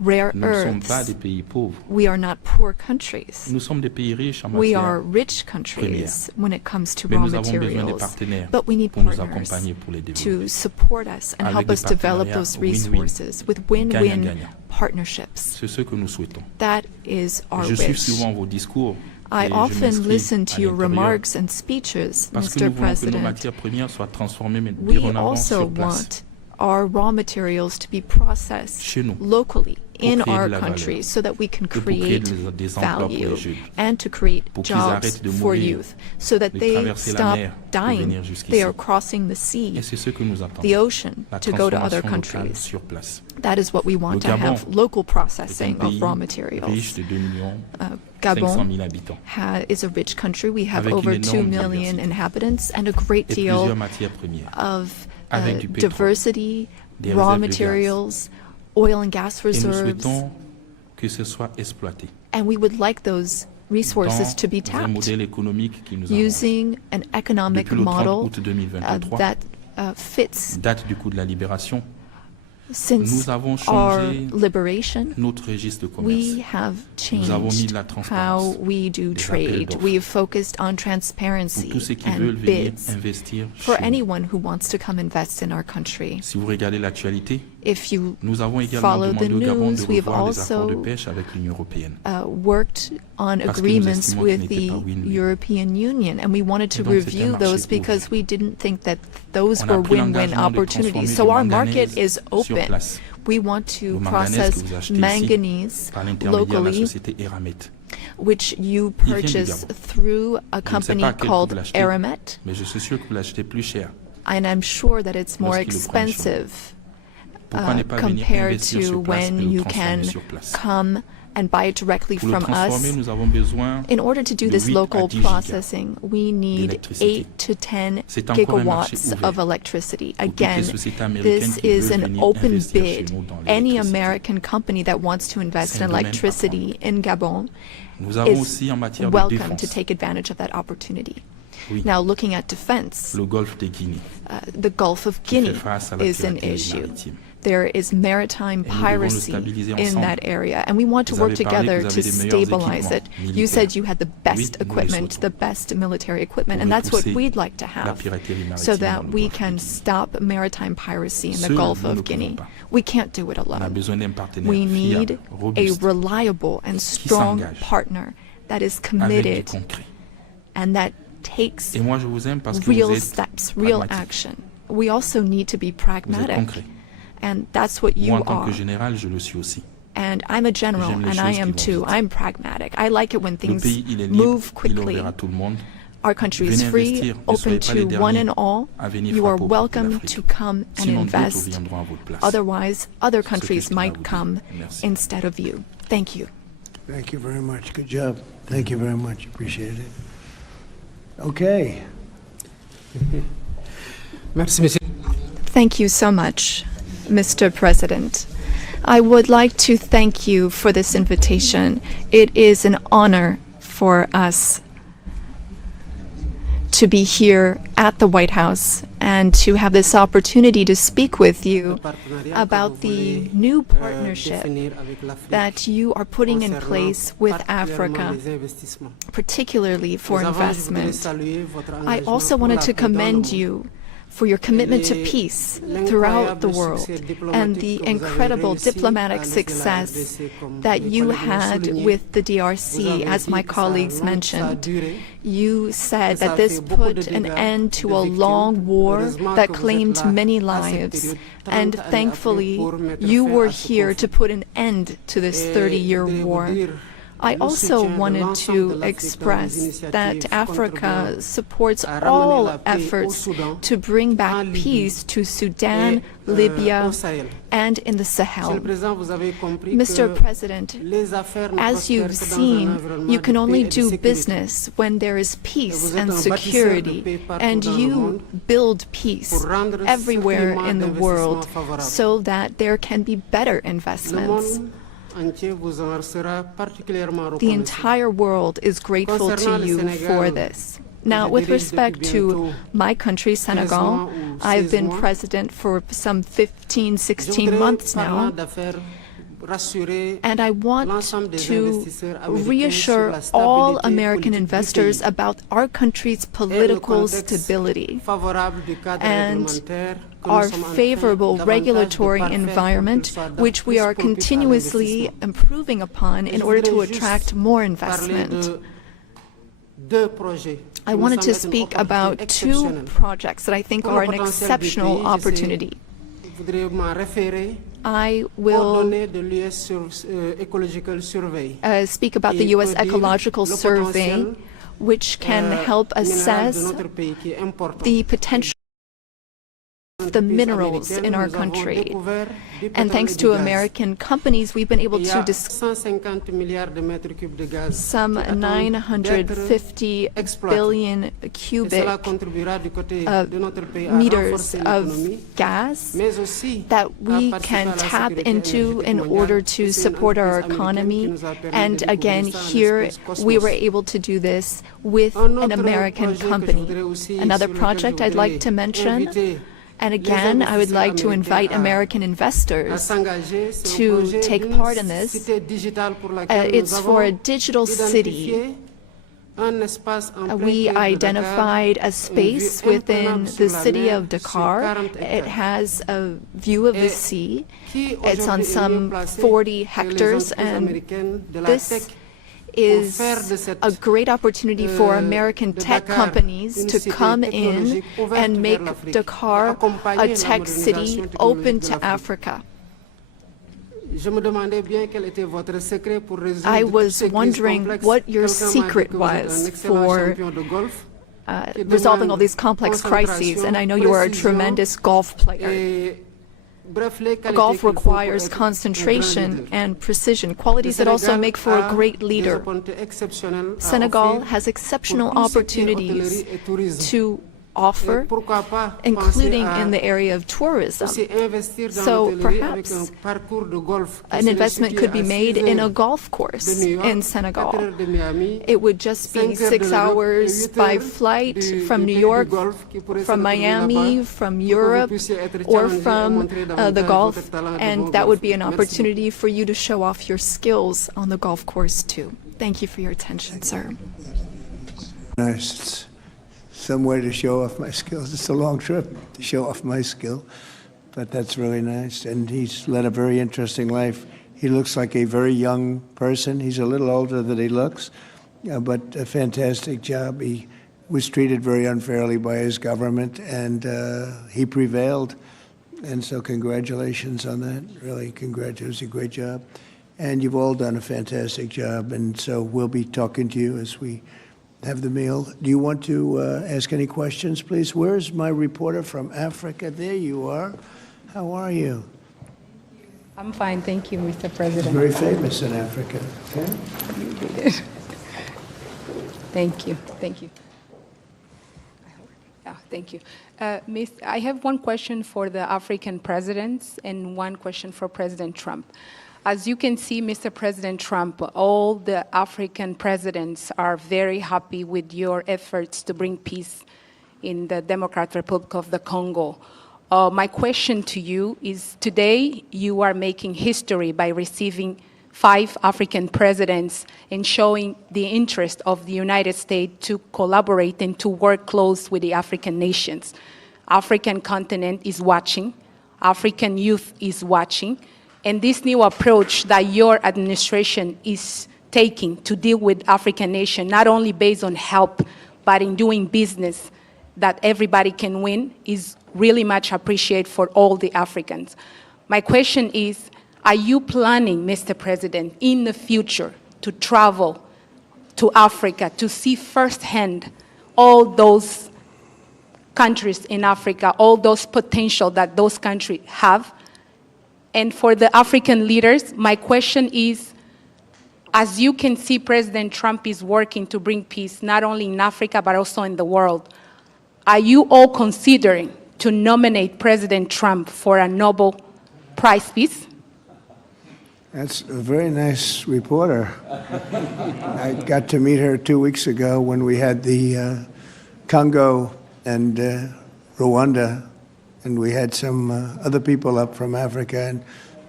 rare Nous ne sommes earths. pas des pays pauvres. We are not poor countries. Nous sommes des pays riches en We matière are rich countries première. when it comes to Mais raw nous avons besoin des materials, partenaires but we need pour nous partners accompagner pour les développer. to support us and Avec help des us develop partenariats those win-win, resources with win-win gagnant-gagnant. partnerships. C'est ce que nous souhaitons. That is our Je suis wish. souvent vos discours. I et je often m'inscris listen à to your l'intérieur remarks and speeches, parce que Mr. nous voulons que nos President. matières premières soient transformées mais We dorénavant also sur place. want our raw materials to be processed Chez nous, locally in créer our de la valeur, countries so that we can et pour créer create des emplois pour value les jeunes, and to create pour qu'ils jobs arrêtent de for mourir, youth so that de they traverser la stop mer pour dying. venir jusqu'ici. They are crossing the sea, Et c'est ce que nous attendons. the ocean, La to go to other transformation locale countries. sur place. That is what we want Le to Gabon have, local est un processing pays of raw riche materials. de 2 millions 500 Gabon 000 habitants is a rich country. We have Avec over une 2 énorme million diversité inhabitants and a great et deal plusieurs matières premières. of Avec du pétrole, diversity, des raw réserves de gaz. materials, oil and gas Et nous reserves, souhaitons que ce soit exploité and we would like those resources to be dans un tapped modèle économique qui nous arrange. using an economic Depuis le 30 model août 2023, that fits date du coup de la libération, since nous avons our changé liberation. notre registre de commerce. We have Nous avons mis changed de la transparence, how we do des appels trade. d'offres. We've focused on Pour transparency tous ceux qui veulent and venir bids investir for chez nous. anyone who wants to come invest in our country. Si vous regardez l'actualité, If you nous avons également follow the demandé au Gabon de news, we've revoir les accords de also pêche avec l'Union européenne. worked on Parce que nous agreements estimons with qu'ils n'étaient the pas win-win. European Union, and we wanted to Et donc, c'est un review marché those because ouvert. we didn't think that those On a were pris win-win l'engagement de opportunities. transformer So du our manganèse market is sur open. place. We want to Le manganèse process que vous achetez ici manganese par l'intermédiaire de la locally, société Eramet. which you vient du purchase Gabon. through a Je ne sais company pas à quel prix called vous l'achetez, Aramet, mais je suis sûr que vous l'achetez plus cher. and I'm sure that it's more Lorsqu'il le prend chez nous. expensive Pourquoi ne pas venir compared investir to sur place et when le you transformer can sur place? come and buy it directly Pour le from transformer, us. nous avons besoin In order to do de this 8 à local 10 gigas processing, we need d'électricité. 8 to 10 C'est encore un marché gigawatts ouvert of electricity. pour toutes les Again, sociétés américaines this qui is veulent an venir open investir chez bid. nous dans Any l'électricité. American company that wants to invest C'est in un domaine à electricity in Gabon Nous avons is aussi en matière de welcome to défense take advantage of that opportunity. Oui. Now, looking at defense, le golfe de Guinée the Gulf of qui fait Guinea face à la is an piraterie issue. maritime. There is maritime Et nous devons le piracy stabiliser in ensemble. that area, and we want to Vous work avez parlé que together vous to avez des meilleurs stabilize it. équipements You said militaires. you had the Oui, best nous le equipment, souhaitons. the best military equipment, Pour and that's what repousser we'd like to la have piraterie maritime so dans that le we golfe de can Guinée. stop maritime piracy in the Seuls, Gulf nous ne of pouvons Guinea. pas. We can't do it On a alone. besoin d'un partenaire We need fiable, a robuste, reliable and strong s'engage partner that is avec du committed concret. and that takes Et moi, je vous aime parce que real vous êtes steps, real pragmatique. action. We also need to be Vous êtes pragmatic, concret. and that's what Moi, you en tant are. que général, je le suis aussi. And I'm a general, J'aime les and I choses am qui vont too. vite. I'm pragmatic. I like it when Le things pays, il est libre, move il est quickly. ouvert à tout le monde. Our country is Venez free, investir, ne open soyez pas les to one derniers and all. à venir You are frapper aux portes de welcome l'Afrique. to come and Sinon, d'autres invest. viendront à votre place. Otherwise, other C'est ce que countries je tiens à might vous dire. come Merci. instead of you. Thank you. Thank you very much. Good job. Thank you very much. Appreciate it. Okay. Merci, monsieur. Thank you so much, Mr. President. I would like to thank you for this invitation. It is an honor for us to be here at the White House and to have this opportunity to speak with you about the new partnership that you are putting in place with Africa, particularly for investment. I also wanted to commend you for your commitment to peace throughout the world and the incredible diplomatic success that you had with the DRC, as my colleagues mentioned. You said that this put an end to a long war that claimed many lives, and thankfully you were here to put an end to this 30-year war. I also wanted to express that Africa supports all efforts to bring back peace to Sudan, Libya, and in the Sahel. Mr. President, as you've seen, you can only do business when there is peace and security, and you build peace everywhere in the world so that there can be better investments. The entire world is grateful to you for this. Now, with respect to my country, Senegal, I've been president for some 15, 16 months now. And I want to reassure all American investors about our country's political stability and our favorable regulatory environment, which we are continuously improving upon in order to attract more investment. I wanted to speak about two projects that I think are an exceptional opportunity. I will speak about the U.S. Ecological Survey, which can help assess the potential of the minerals in our country. And thanks to American companies, we've been able to some 950 billion cubic meters of gas that we can tap into in order to support our economy. And again, here we were able to do this with an American company. Another project I'd like to mention, and again, I would like to invite American investors to take part in this. It's for a digital city. We identified a space within the city of Dakar. It has a view of the sea. It's on some 40 hectares, and this is a great opportunity for American tech companies to come in and make Dakar a tech city open to Africa. I was wondering what your secret was for resolving all these complex crises, and I know you are a tremendous golf player. Golf requires concentration and precision, qualities that also make for a great leader. Senegal has exceptional opportunities to offer, including in the area of tourism. So perhaps an investment could be made in a golf course in Senegal. It would just be 6 hours by flight from New York, from Miami, from Europe, or from the Gulf, and that would be an opportunity for you to show off your skills on the golf course too. Thank you for your attention, sir. Nice. Some way to show off my skills. It's a long trip to show off my skill, but that's really nice. And he's led a very interesting life. He looks like a very young person. He's a little older than he looks, but a fantastic job. He was treated very unfairly by his government, and he prevailed. And so congratulations on that. Really, congratulations. A great job. And you've all done a fantastic job. And so we'll be talking to you as we have the meal. Do you want to ask any questions, please? Where's my reporter from Africa? There you are. How are you? I'm fine, thank you, Mr. President. He's very famous in Africa. Okay? Thank you, thank you. Thank you. I have one question for the African presidents and one question for President Trump. As you can see, Mr. President Trump, all the African presidents are very happy with your efforts to bring peace in the Democratic Republic of the Congo. My question to you is, today you are making history by receiving 5 African presidents and showing the interest of the United States to collaborate and to work close with the African nations. African continent is watching, African youth is watching, and this new approach that your administration is taking to deal with African nations, not only based on help, but in doing business that everybody can win, is really much appreciated for all the Africans. My question is, are you planning, Mr. President, in the future to travel to Africa to see firsthand all those countries in Africa, all those potential that those countries have? And for the African leaders, my question is, as you can see, President Trump is working to bring peace not only in Africa, but also in the world. Are you all considering to nominate President Trump for a Nobel Prize Peace? That's a very nice reporter. I got to meet her 2 weeks ago when we had the Congo and Rwanda, and we had some other people up from Africa, and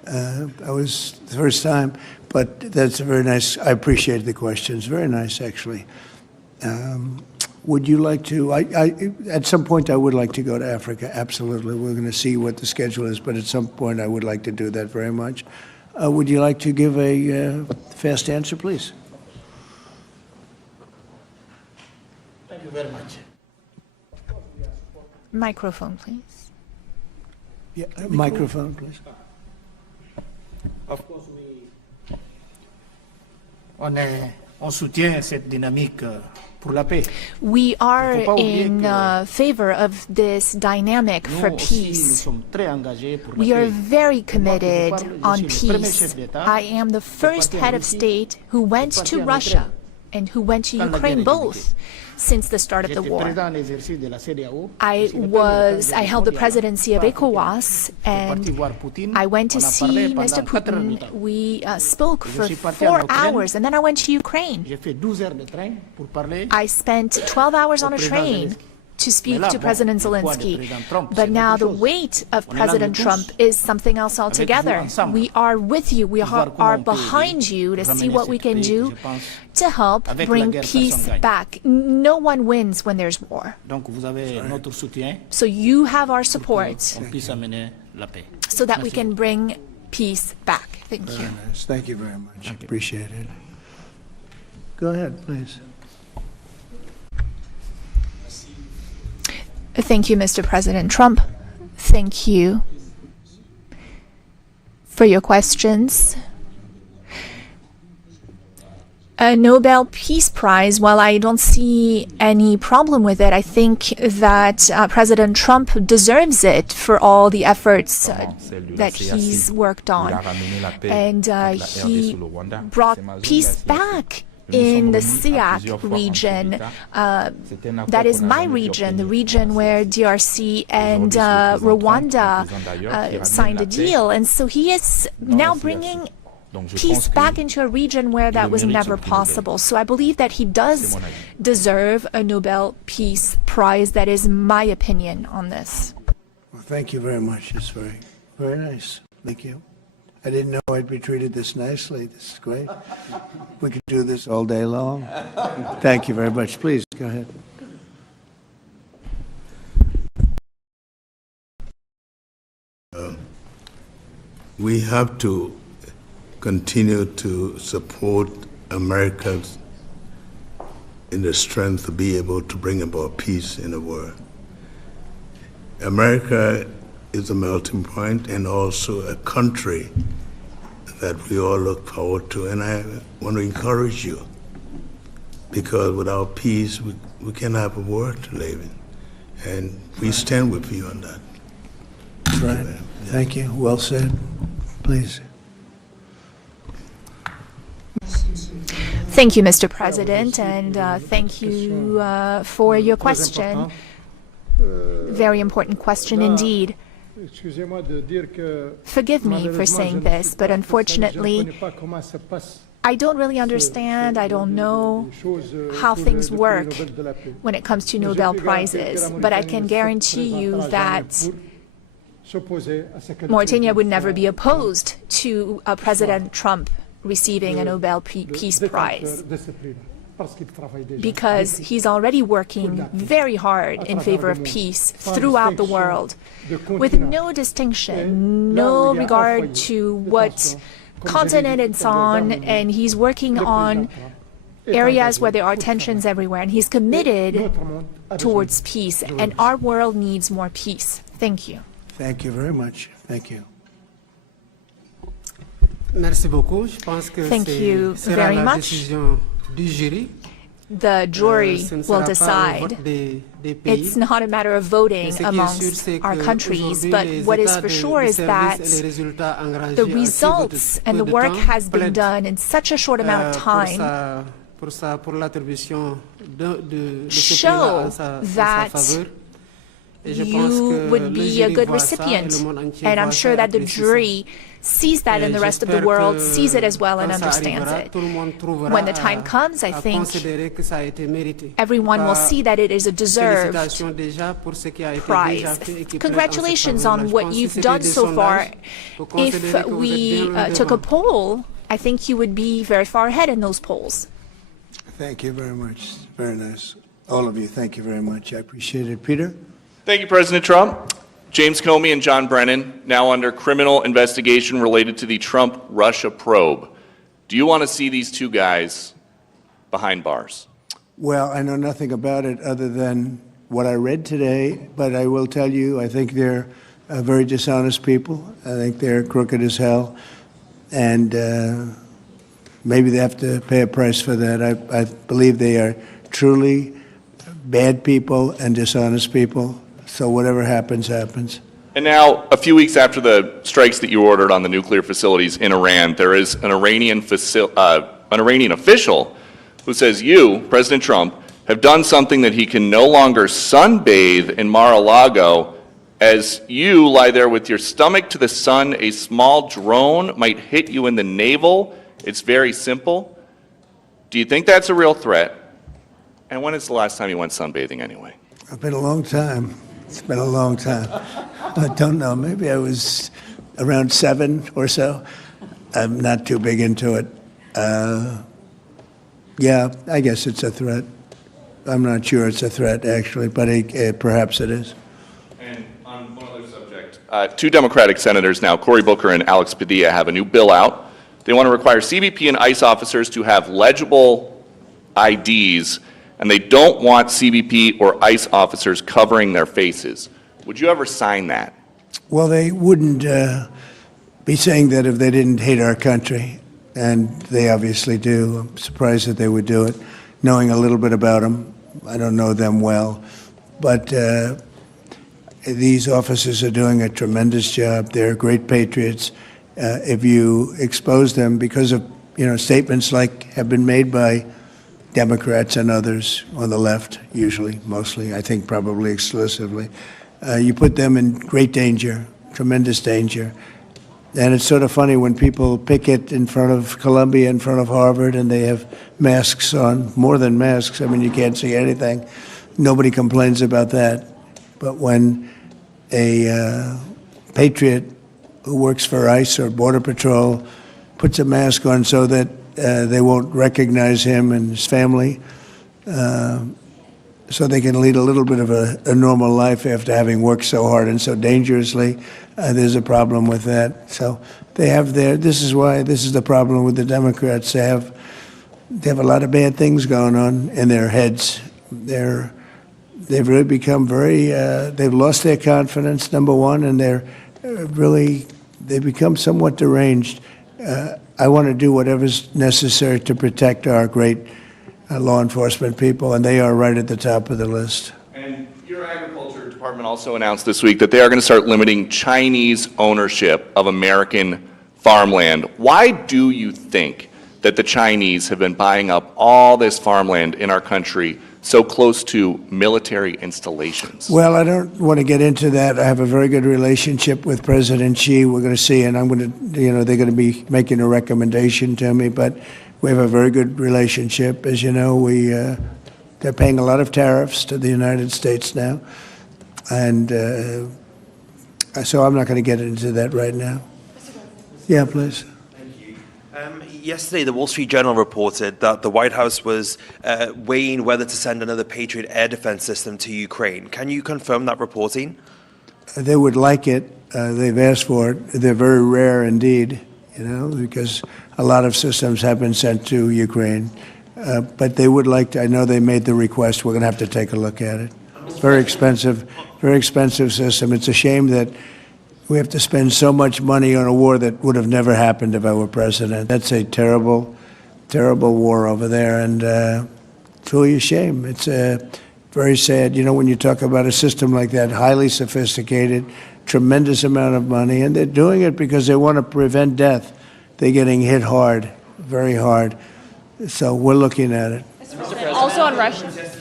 I was the first time, but that's a very nice. I appreciate the questions. Very nice, actually. Would you like to? At some point, I would like to go to Africa. Absolutely, we're going to see what the schedule is, but at some point, I would like to do that very much. Would you like to give a fast answer, please? Thank you very much. Microphone, please. Yeah, microphone, please. Of course, on soutient cette dynamique pour la paix. We are in favor of this dynamic for peace. We are very committed on peace. I am the first head of state who went to Russia and who went to Ukraine both since the start of the war. I held the presidency of ECOWAS, and I went to see Mr. Putin. We spoke for 4 hours, and then I went to Ukraine. I spent 12 hours on a train to speak to President Zelensky. But now the weight of President Trump is something else altogether. We are with you. We are behind you to see what we can do to help bring peace back. No one wins when there's war. So you have our support so that we can bring peace back. Thank you. Very nice. Thank you very much. Appreciate it. Go ahead, please. Thank you, Mr. President Trump. Thank you for your questions. A Nobel Peace Prize, well, I don't see any problem with it. I think that President Trump deserves it for all the efforts that he's worked on. And he brought peace back in the SEAC region. That is my region, the region where DRC and Rwanda signed a deal. And so he is now bringing peace back into a region where that was never possible. So I believe that he does deserve a Nobel Peace Prize. That is my opinion on this. Well, thank you very much. It's very, very nice. Thank you. I didn't know I'd be treated this nicely. This is great. We could do this all day long. Thank you very much. Please, go ahead. We have to continue to support Americans in the strength to be able to bring about peace in the world. America is a melting point and also a country that we all look forward to. And I want to encourage you, because without peace, we can't have a world to live in. And we stand with you on that. That's right. Thank you. Well said. Please. Thank you, Mr. President, and thank you for your question. Very important question indeed. Forgive me for saying this, but unfortunately, I don't really understand, I don't know how things work when it comes to Nobel Prizes, but I can guarantee you that Mauritania would never be opposed to President Trump receiving a Nobel Peace Prize, because he's already working very hard in favor of peace throughout the world, with no distinction, no regard to what continent it's on, and he's working on areas where there are tensions everywhere, and he's committed towards peace, and our world needs more peace. Thank you. Thank you very much. Thank you. Merci beaucoup. Je pense que Thank you very la much. décision du jury. The jury will decide. It's not a matter of voting amongst our countries, but what is for sure is that the results and the work has been done in such a short amount of time show that you would be a good recipient. And I'm sure that the jury sees that and the rest of the world sees it as well and understands it. When the time comes, I think everyone will see that it is a deserved prize. Congratulations on what you've done so far. If we took a poll, I think you would be very far ahead in those polls. Thank you very much. Very nice. All of you, thank you very much. I appreciate it. Peter? Thank you, President Trump. James Comey and John Brennan, now under criminal investigation related to the Trump-Russia probe. Do you want to see these two guys behind bars? Well, I know nothing about it other than what I read today, but I will tell you, I think they're very dishonest people. I think they're crooked as hell, and maybe they have to pay a price for that. I believe they are truly bad people and dishonest people. So whatever happens, happens. And now, a few weeks after the strikes that you ordered on the nuclear facilities in Iran, there is an Iranian official who says you, President Trump, have done something that he can no longer sunbathe in Mar-a-Lago. As you lie there with your stomach to the sun, a small drone might hit you in the navel. It's very simple. Do you think that's a real threat? And when is the last time you went sunbathing anyway? It's been a long time. It's been a long time. I don't know. Maybe I was around 7 or so. I'm not too big into it. Yeah, I guess it's a threat. I'm not sure it's a threat, actually, but perhaps it is. And on one other subject, two Democratic senators now, Cory Booker and Alex Padilla, have a new bill out. They want to require CBP and ICE officers to have legible IDs, and they don't want CBP or ICE officers covering their faces. Would you ever sign that? Well, they wouldn't be saying that if they didn't hate our country, and they obviously do. I'm surprised that they would do it, knowing a little bit about them. I don't know them well, but these officers are doing a tremendous job. They're great patriots. If you expose them because of statements like have been made by Democrats and others on the left, usually, mostly, I think probably exclusively, you put them in great danger, tremendous danger. And it's sort of funny when people picket in front of Columbia, in front of Harvard, and they have masks on, more than masks. I mean, you can't see anything. Nobody complains about that. But when a patriot who works for ICE or Border Patrol puts a mask on so that they won't recognize him and his family, so they can lead a little bit of a normal life after having worked so hard and so dangerously, there's a problem with that. So they have this is the problem with the Democrats. They have a lot of bad things going on in their heads. They've really become they've lost their confidence, number one, and they've become somewhat deranged. I want to do whatever's necessary to protect our great law enforcement people, and they are right at the top of the list. And your Agriculture Department also announced this week that they are going to start limiting Chinese ownership of American farmland. Why do you think that the Chinese have been buying up all this farmland in our country so close to military installations? Well, I don't want to get into that. I have a very good relationship with President Xi. We're going to see, and I'm going to, they're going to be making a recommendation to me, but we have a very good relationship. As you know, they're paying a lot of tariffs to the United States now, and so I'm not going to get into that right now. Yeah, please. Yesterday, the Wall Street Journal reported that the White House was weighing whether to send another Patriot air defense system to Ukraine. Can you confirm that reporting? They would like it. They've asked for it. They're very rare indeed, because a lot of systems have been sent to Ukraine. But they would like to. I know they made the request. We're going to have to take a look at it. It's very expensive system. It's a shame that we have to spend so much money on a war that would have never happened if I were president. That's a terrible, terrible war over there, and truly a shame. It's very sad. When you talk about a system like that, highly sophisticated, tremendous amount of money, and they're doing it because they want to prevent death. They're getting hit hard, very hard. So we're looking at it. Also on Russia.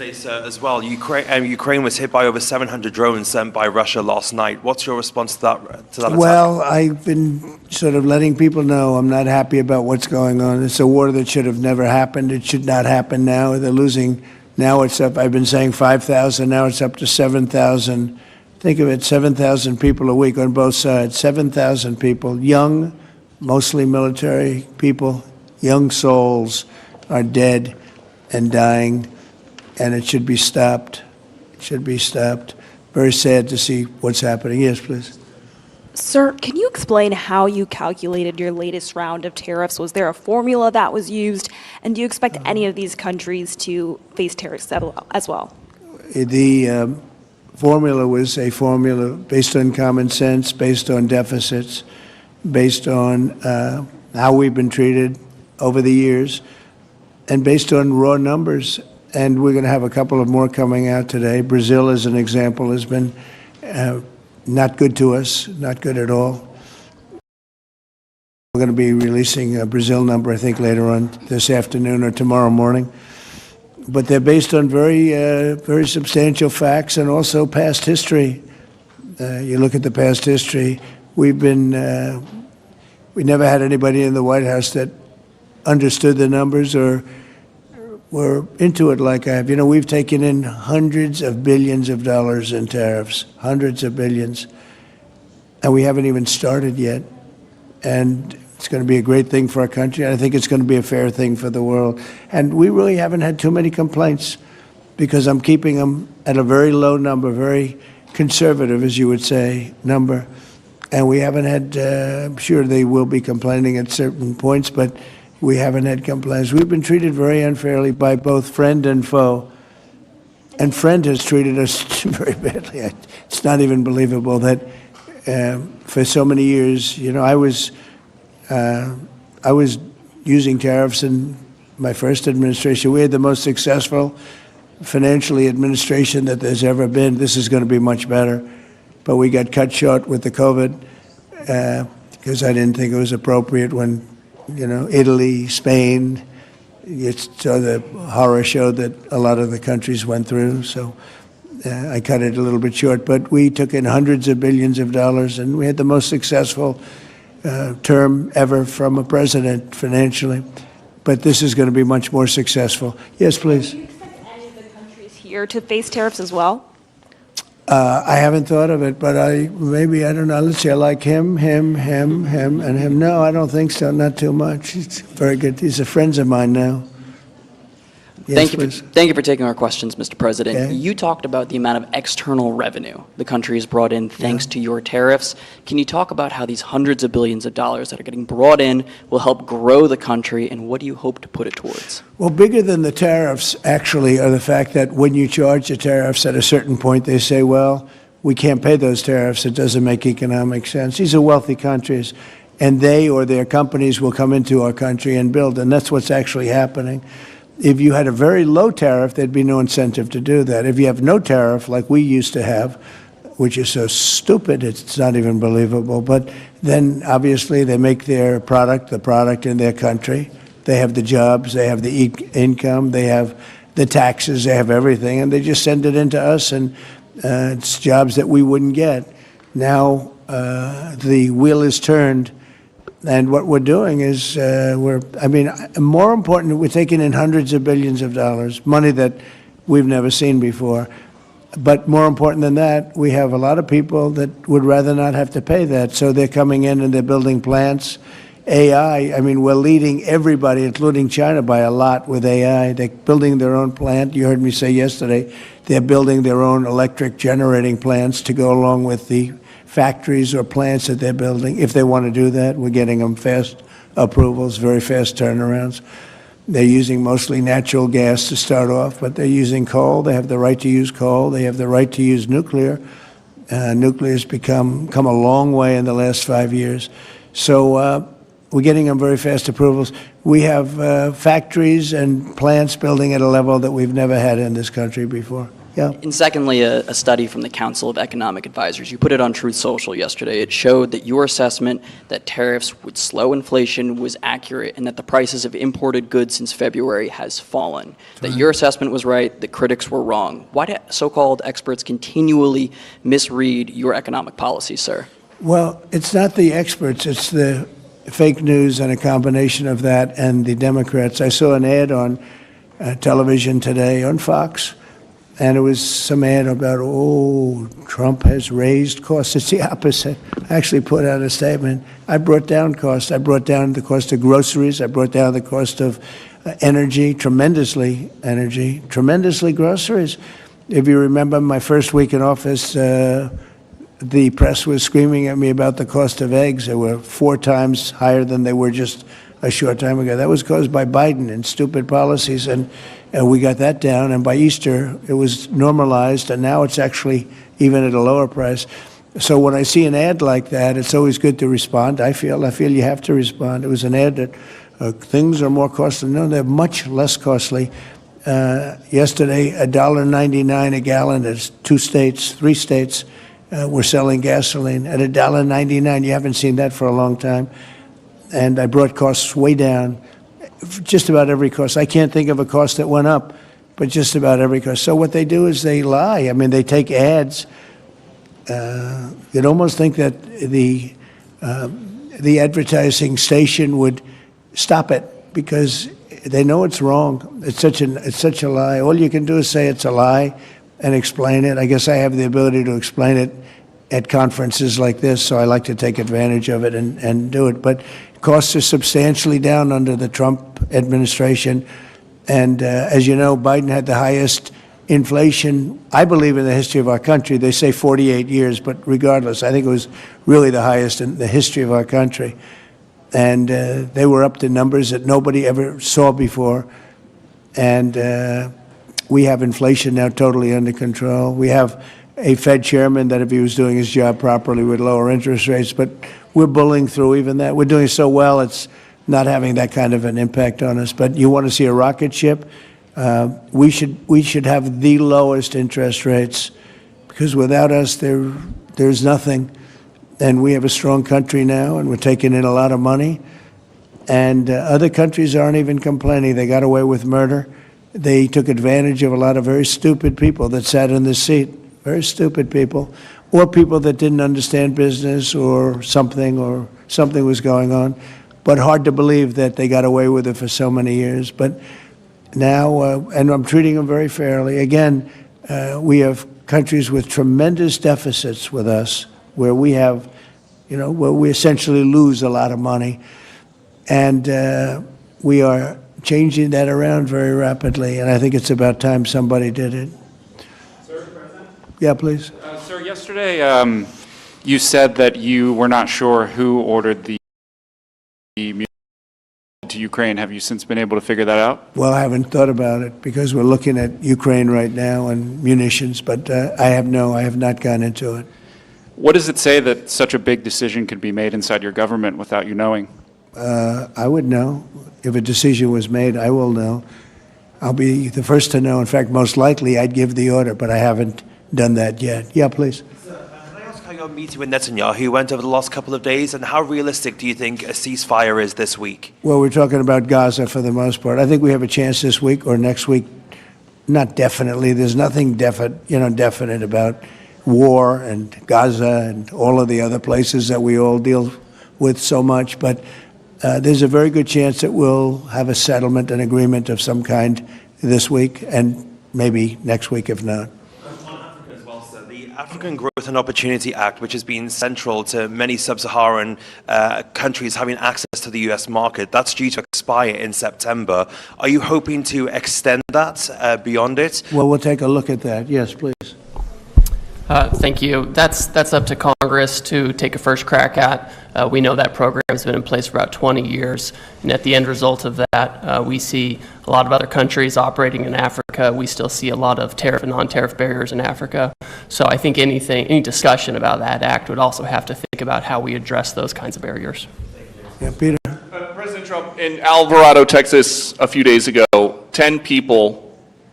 yesterday, sir, as well. Ukraine was hit by over 700 drones sent by Russia last night. What's your response to that attack? Well, I've been sort of letting people know I'm not happy about what's going on. It's a war that should have never happened. It should not happen now. They're losing. Now it's up. I've been saying 5,000. Now it's up to 7,000. Think of it, 7,000 people a week on both sides. 7,000 people, young, mostly military people, young souls are dead and dying, and it should be stopped. It should be stopped. Very sad to see what's happening. Yes, please. Sir, can you explain how you calculated your latest round of tariffs? Was there a formula that was used? And do you expect any of these countries to face tariffs as well? The formula was a formula based on common sense, based on deficits, based on how we've been treated over the years, and based on raw numbers. And we're going to have a couple of more coming out today. Brazil, as an example, has been not good to us, not good at all. We're going to be releasing a Brazil number, I think, later on this afternoon or tomorrow morning. But they're based on very substantial facts and also past history. You look at the past history. We never had anybody in the White House that understood the numbers or were into it like I have. You know, we've taken in hundreds of billions of dollars in tariffs, hundreds of billions, and we haven't even started yet. And it's going to be a great thing for our country. I think it's going to be a fair thing for the world. And we really haven't had too many complaints because I'm keeping them at a very low number, very conservative, as you would say, number. And we haven't had, I'm sure they will be complaining at certain points, but we haven't had complaints. We've been treated very unfairly by both friend and foe. And friend has treated us very badly. It's not even believable that for so many years, you know, I was using tariffs in my first administration. We had the most successful financially administration that there's ever been. This is going to be much better. But we got cut short with the COVID because I didn't think it was appropriate when, you know, Italy, Spain, so the horror show that a lot of the countries went through. So I cut it a little bit short. But we took in hundreds of billions of dollars, and we had the most successful term ever from a president financially. But this is going to be much more successful. Yes, please. Do you expect any of the countries here to face tariffs as well? I haven't thought of it, but I don't know. Let's see, I like him, and him. No, I don't think so, not too much. It's very good. These are friends of mine now. Yes, Thank you for taking our questions, Mr. President. Okay. You talked about the amount of external revenue the country has brought in thanks to your tariffs. Can you talk about how these hundreds of billions of dollars that are getting brought in will help grow the country, and what do you hope to put it towards? Well, bigger than the tariffs, actually, are the fact that when you charge the tariffs at a certain point, they say, well, we can't pay those tariffs. It doesn't make economic sense. These are wealthy countries, and they or their companies will come into our country and build, and that's what's actually happening. If you had a very low tariff, there'd be no incentive to do that. If you have no tariff, like we used to have, which is so stupid, it's not even believable, but then obviously they make their product, the product in their country. They have the jobs, they have the income, they have the taxes, they have everything, and they just send it into us, and it's jobs that we wouldn't get. Now the wheel is turned. And what we're doing is, more important, we're taking in hundreds of billions of dollars, money that we've never seen before. But more important than that, we have a lot of people that would rather not have to pay that. So they're coming in and they're building plants. AI, we're leading everybody, including China, by a lot with AI. They're building their own plant. You heard me say yesterday, they're building their own electric generating plants to go along with the factories or plants that they're building. If they want to do that, we're getting them fast approvals, very fast turnarounds. They're using mostly natural gas to start off, but they're using coal. They have the right to use coal. They have the right to use nuclear. Nuclear has come a long way in the last 5 years. So we're getting them very fast approvals. We have factories and plants building at a level that we've never had in this country before. Yeah. And secondly, a study from the Council of Economic Advisors. You put it on Truth Social yesterday. It showed that your assessment that tariffs would slow inflation was accurate and that the prices of imported goods since February has fallen. That your assessment was right, the critics were wrong. Why do so-called experts continually misread your economic policy, sir? Well, it's not the experts, it's the fake news and a combination of that and the Democrats. I saw an ad on television today on Fox, and it was some ad about, oh, Trump has raised costs. It's the opposite. I actually put out a statement. I brought down costs. I brought down the cost of groceries. I brought down the cost of energy, tremendously groceries. If you remember my first week in office, the press was screaming at me about the cost of eggs. They were 4 times higher than they were just a short time ago. That was caused by Biden and stupid policies, and we got that down. And by Easter, it was normalized, and now it's actually even at a lower price. So when I see an ad like that, it's always good to respond. I feel you have to respond. It was an ad that things are more costly. No, they're much less costly. Yesterday, $1.99 a gallon. There's 3 states were selling gasoline at $1.99. You haven't seen that for a long time. And I brought costs way down, just about every cost. I can't think of a cost that went up, but just about every cost. So what they do is they lie. I mean, they take ads. You'd almost think that the advertising station would stop it because they know it's wrong. It's such a lie. All you can do is say it's a lie and explain it. I guess I have the ability to explain it at conferences like this, so I like to take advantage of it and do it. But costs are substantially down under the Trump administration. And as you know, Biden had the highest inflation, I believe, in the history of our country. They say 48 years, but regardless, I think it was really the highest in the history of our country. And they were up to numbers that nobody ever saw before. And we have inflation now totally under control. We have a Fed chairman that if he was doing his job properly would lower interest rates, but we're bullying through even that. We're doing so well, it's not having that kind of an impact on us. But you want to see a rocket ship? We should have the lowest interest rates, because without us, there's nothing. And we have a strong country now, and we're taking in a lot of money. And other countries aren't even complaining. They got away with murder. They took advantage of a lot of very stupid people that sat in this seat. Very stupid people, or people that didn't understand business or something was going on. But hard to believe that they got away with it for so many years. But now, and I'm treating them very fairly. Again, we have countries with tremendous deficits with us, where we have, where we essentially lose a lot of money. And we are changing that around very rapidly. And I think it's about time somebody did it. Yeah, please. Sir, yesterday you said that you were not sure who ordered the munitions to Ukraine. Have you since been able to figure that out? Well, I haven't thought about it because we're looking at Ukraine right now and munitions, but I have not gone into it. What does it say that such a big decision could be made inside your government without you knowing? I would know. If a decision was made, I will know. I'll be the first to know. In fact, most likely I'd give the order, but I haven't done that yet. Yeah, please. Can I ask how your meeting with Netanyahu went over the last couple of days, and how realistic do you think a ceasefire is this week? Well, we're talking about Gaza for the most part. I think we have a chance this week or next week. Not definitely. There's nothing definite about war and Gaza and all of the other places that we all deal with so much. But there's a very good chance that we'll have a settlement, an agreement of some kind this week, and maybe next week if not. The African Growth and Opportunity Act, which has been central to many sub-Saharan countries having access to the US market, that's due to expire in September. Are you hoping to extend that beyond it? Well, we'll take a look at that. Yes, please. Thank you. That's up to Congress to take a first crack at. We know that program has been in place for about 20 years, and at the end result of that, we see a lot of other countries operating in Africa. We still see a lot of tariff and non-tariff barriers in Africa. So I think any discussion about that act would also have to think about how we address those kinds of barriers. Yeah, Peter. President Trump, in Alvarado, Texas, a few days ago, 10 people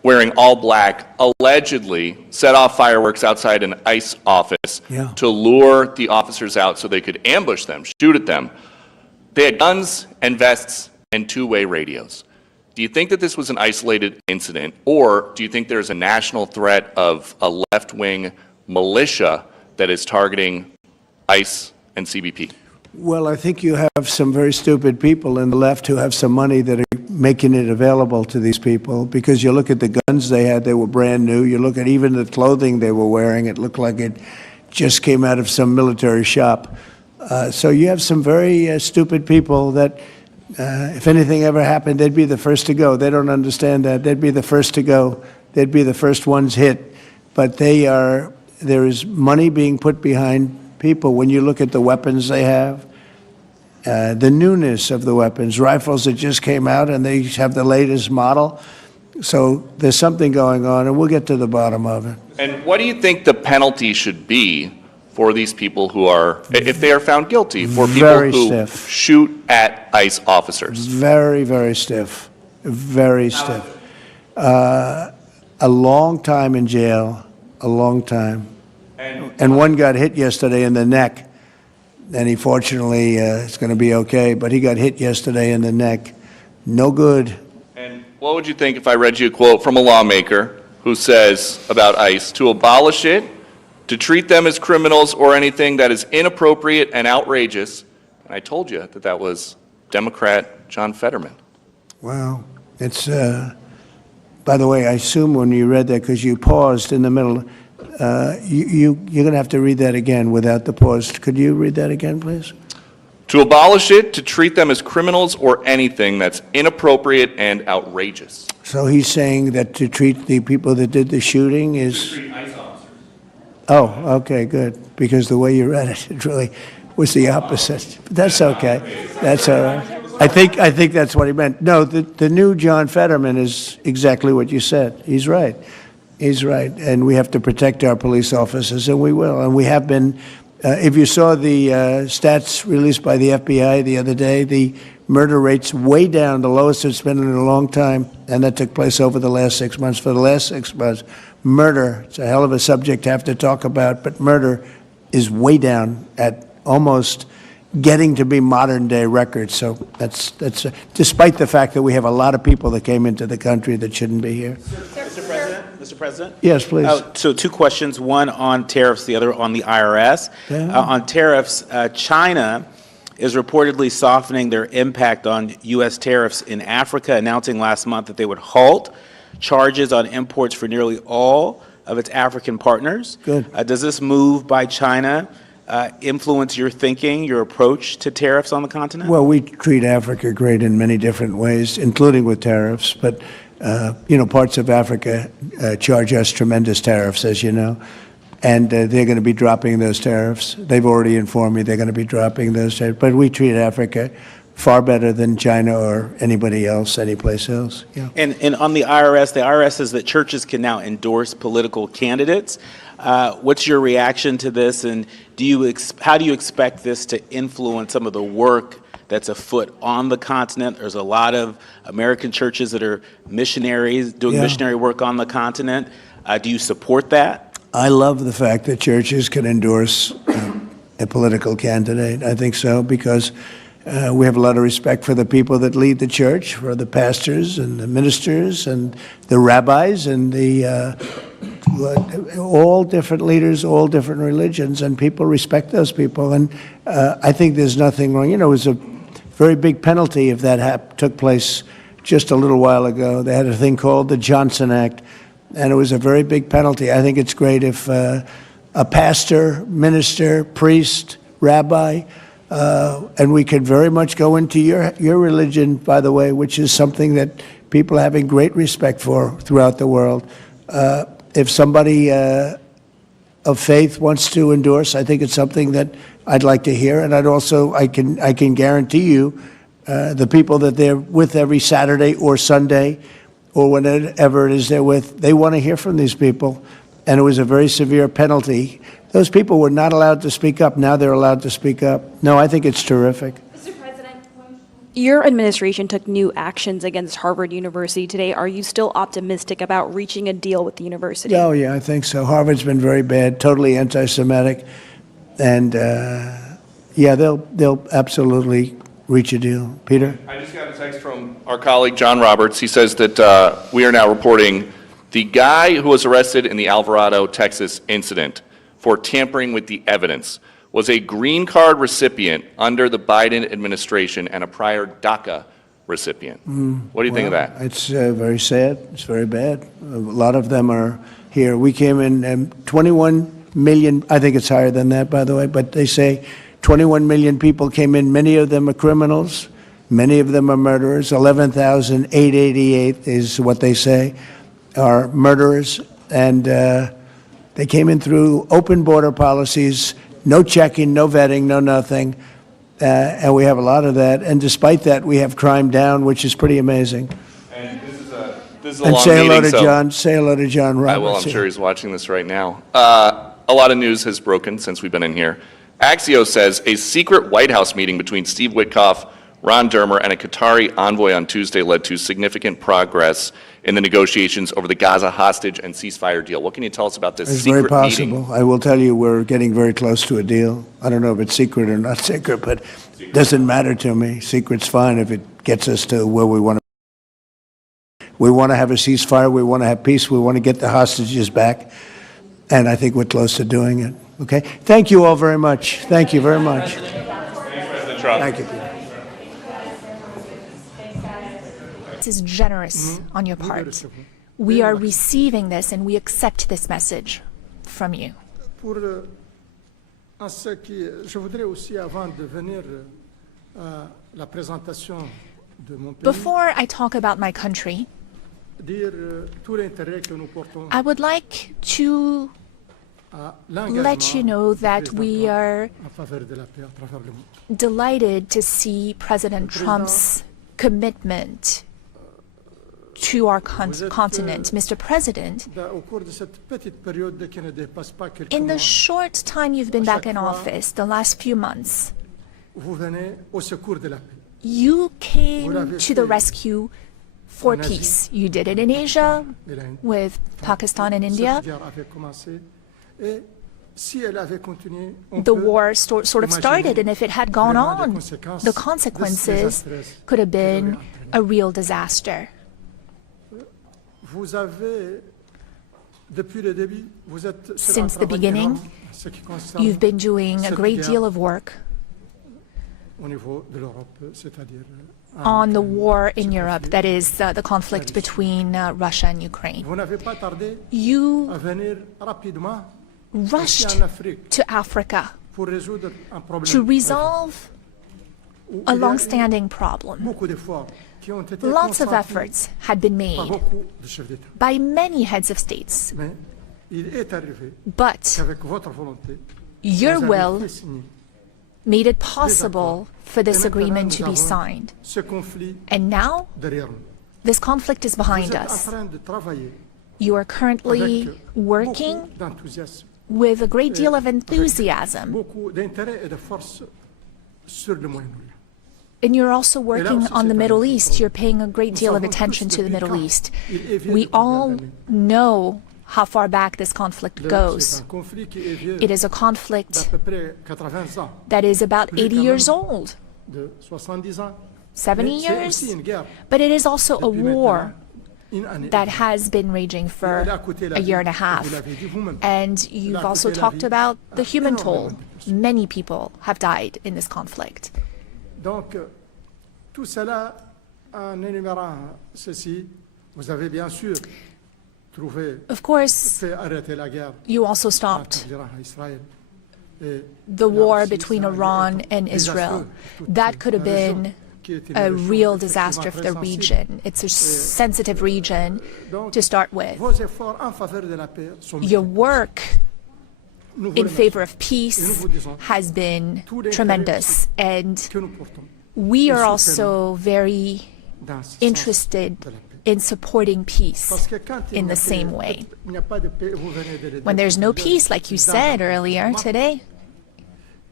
wearing all black, allegedly set off fireworks outside an ICE office to lure the officers out so they could ambush them, shoot at them. They had guns and vests and two-way radios. Do you think that this was an isolated incident, or do you think there's a national threat of a left-wing militia that is targeting ICE and CBP? Well, I think you have some very stupid people in the left who have some money that are making it available to these people, because you look at the guns they had, they were brand new. You look at even the clothing they were wearing, it looked like it just came out of some military shop. So you have some very stupid people that, if anything ever happened, they'd be the first to go. They don't understand that. They'd be the first to go. They'd be the first ones hit. But there is money being put behind people. When you look at the weapons they have, the newness of the weapons, rifles that just came out and they have the latest model. So there's something going on, and we'll get to the bottom of it. And what do you think the penalty should be for these people who are, if they are found guilty, for people Very who stiff. shoot at ICE officers? Very, very stiff. Very stiff. A long time in jail, a long time. And one got hit yesterday in the neck, and he fortunately is going to be okay, but he got hit yesterday in the neck. No good. And what would you think if I read you a quote from a lawmaker who says about ICE, to abolish it, to treat them as criminals or anything that is inappropriate and outrageous? And I told you that that was Democrat John Fetterman. Wow. It's, by the way, I assume when you read that, because you paused in the middle, you're going to have to read that again without the pause. Could you read that again, please? To abolish it, to treat them as criminals or anything that's inappropriate and outrageous. So he's saying that to treat the people that did the shooting is... Oh, okay, good. Because the way you read it, it really was the opposite. But that's okay. That's all right. I think that's what he meant. No, the new John Fetterman is exactly what you said. He's right. He's right. And we have to protect our police officers, and we will. And we have been. If you saw the stats released by the FBI the other day, the murder rate's way down, the lowest it's been in a long time, and that took place over the last 6 months. For the last 6 months, murder, it's a hell of a subject to have to talk about, but murder is way down at almost getting to be modern-day records. So that's despite the fact that we have a lot of people that came into the country that shouldn't be here. Mr. President? Yes, please. So two questions, one on tariffs, the other on the IRS. Yeah. On tariffs, China is reportedly softening their impact on U.S. tariffs in Africa, announcing last month that they would halt charges on imports for nearly all of its African partners. Good. Does this move by China influence your thinking, your approach to tariffs on the continent? Well, we treat Africa great in many different ways, including with tariffs. But, parts of Africa charge us tremendous tariffs, as you know. And they're going to be dropping those tariffs. They've already informed me they're going to be dropping those tariffs. But we treat Africa far better than China or anybody else, anyplace else. Yeah. And on the IRS says that churches can now endorse political candidates. What's your reaction to this, and how do you expect this to influence some of the work that's afoot on the continent? There's a lot of American churches that are missionaries doing missionary work on the continent. Do you support that? I love the fact that churches can endorse a political candidate. I think so, because we have a lot of respect for the people that lead the church, for the pastors and the ministers and the rabbis and all different leaders, all different religions, and people respect those people. And I think there's nothing wrong. It was a very big penalty if that took place just a little while ago. They had a thing called the Johnson Act, and it was a very big penalty. I think it's great if a pastor, minister, priest, rabbi, and we could very much go into your religion, by the way, which is something that people are having great respect for throughout the world. If somebody of faith wants to endorse, I think it's something that I'd like to hear. And I can guarantee you the people that they're with every Saturday or Sunday or whenever it is they're with, they want to hear from these people. And it was a very severe penalty. Those people were not allowed to speak up. Now they're allowed to speak up. No, I think it's terrific. Mr. President? Your administration took new actions against Harvard University today. Are you still optimistic about reaching a deal with the university? Oh, yeah, I think so. Harvard's been very bad, totally anti-Semitic. And, yeah, they'll absolutely reach a deal. Peter? I just got a text from our colleague, John Roberts. He says that we are now reporting the guy who was arrested in the Alvarado, Texas incident for tampering with the evidence was a green card recipient under the Biden administration and a prior DACA recipient. What do you think of that? It's very sad. It's very bad. A lot of them are here. We came in 21 million, I think it's higher than that, by the way, but they say 21 million people came in. Many of them are criminals. Many of them are murderers. 11,888 is what they say are murderers. And they came in through open border policies, no checking, no vetting, no nothing. And we have a lot of that. And despite that, we have crime down, which is pretty amazing. And this is a And long say hello meeting, to so John. Say hello to John Roberts. I will. I'm sure he's watching this right now. A lot of news has broken since we've been in here. Axios says a secret White House meeting between Steve Witkoff, Ron Dermer, and a Qatari envoy on Tuesday led to significant progress in the negotiations over the Gaza hostage and ceasefire deal. What can you tell us about this It's secret very possible. meeting? I will tell you we're getting very close to a deal. I don't know if it's secret or not secret, but it doesn't matter to me. Secret's fine if it gets us to where we want to. We want to have a ceasefire. We want to have peace. We want to get the hostages back. And I think we're close to doing it. Okay? Thank you all very much. Thank you very much. Thanks, President Trump. Thank you, Peter. This is generous on your part. We are receiving this and we accept this message from you. En ce qui, je voudrais aussi, avant de venir à la présentation de mon pays, Before I talk about my country, dire tout l'intérêt que nous portons I would like to à let you know that we are en faveur de la paix à travers le monde. delighted to see President Trump's commitment to our continent. Mr. President, Au cours de cette petite période qui ne dépasse pas quelques in the mois, short time you've been back in office, the last few months, vous venez au secours de la paix. you came to the rescue for peace. You did it in Asia with Pakistan and India. Cette guerre avait commencé et si elle avait continué, on The peut war sort of started, and if it had gone vraiment on, des conséquences the consequences désastreuses could have qui l'auraient been entraîné. a real disaster. Vous avez, depuis le début, vous êtes sur un Since the travail beginning, énorme en ce qui concerne you've been doing a cette great guerre deal of work au niveau de l'Europe, c'est-à-dire on the war in Europe, that is the conflict between Russia and Ukraine. Vous n'avez pas tardé You à venir rapidement rushed ici en Afrique to Africa pour résoudre un problème to resolve où a il y a eu long-standing problem. beaucoup d'efforts qui ont été Lots of consentis efforts had been par made beaucoup de chefs d'État. by many heads of states, Mais il est arrivé but qu'avec votre volonté, your vous avez will fait signer made it possible for this Et maintenant, agreement to nous be avons signed. ce conflit And now, derrière nous. this conflict is Vous behind êtes en us. train de travailler You are currently avec working beaucoup d'enthousiasme, with a great deal of enthusiasm, beaucoup d'intérêt et de force sur le Moyen-Orient. and you're also working aussi, on the c'est un Middle autre East. problème. You're paying a great Nous deal of savons attention tous to the depuis Middle quand East. il est vieux We de combien all d'années. know how far back this conflict C'est goes. un conflit qui est vieux It is a conflict d'à peu près 80 ans, that is about Plus 80 quand years même. old, de 70 ans. 70 Mais c'est aussi years, une guerre but it is also a depuis war maintenant une année. that has been raging for Elle a coûté la a vie, year and a vous half. l'avez dit vous-même. And Elle you've a also coûté la talked vie about the à human énormément toll. de personnes. Many people have died in this conflict. Donc, tout cela, en énumérant ceci, vous avez bien sûr trouvé, Of course, fait arrêter la guerre you also entre stopped l'Iran et Israël. Et the là war aussi, between ça a été Iran and désastreux Israel. pour toute That could la have région, been qui est une a région real effectivement disaster for très the sensible. region. It's a sensitive region Donc, to start with. vos efforts en faveur de la paix sont Your multiples. work Nous vous in remercions. favor of Et nous peace vous disons has been tout l'intérêt tremendous, and que nous portons we et are soutenons also very dans ce sens interested de la paix. in supporting peace Parce que quand il in n'y a the pas same de- way. il n'y a pas de paix, vous venez de le When dire there's tout no à l'heure, peace, like you dans said un earlier moment, today,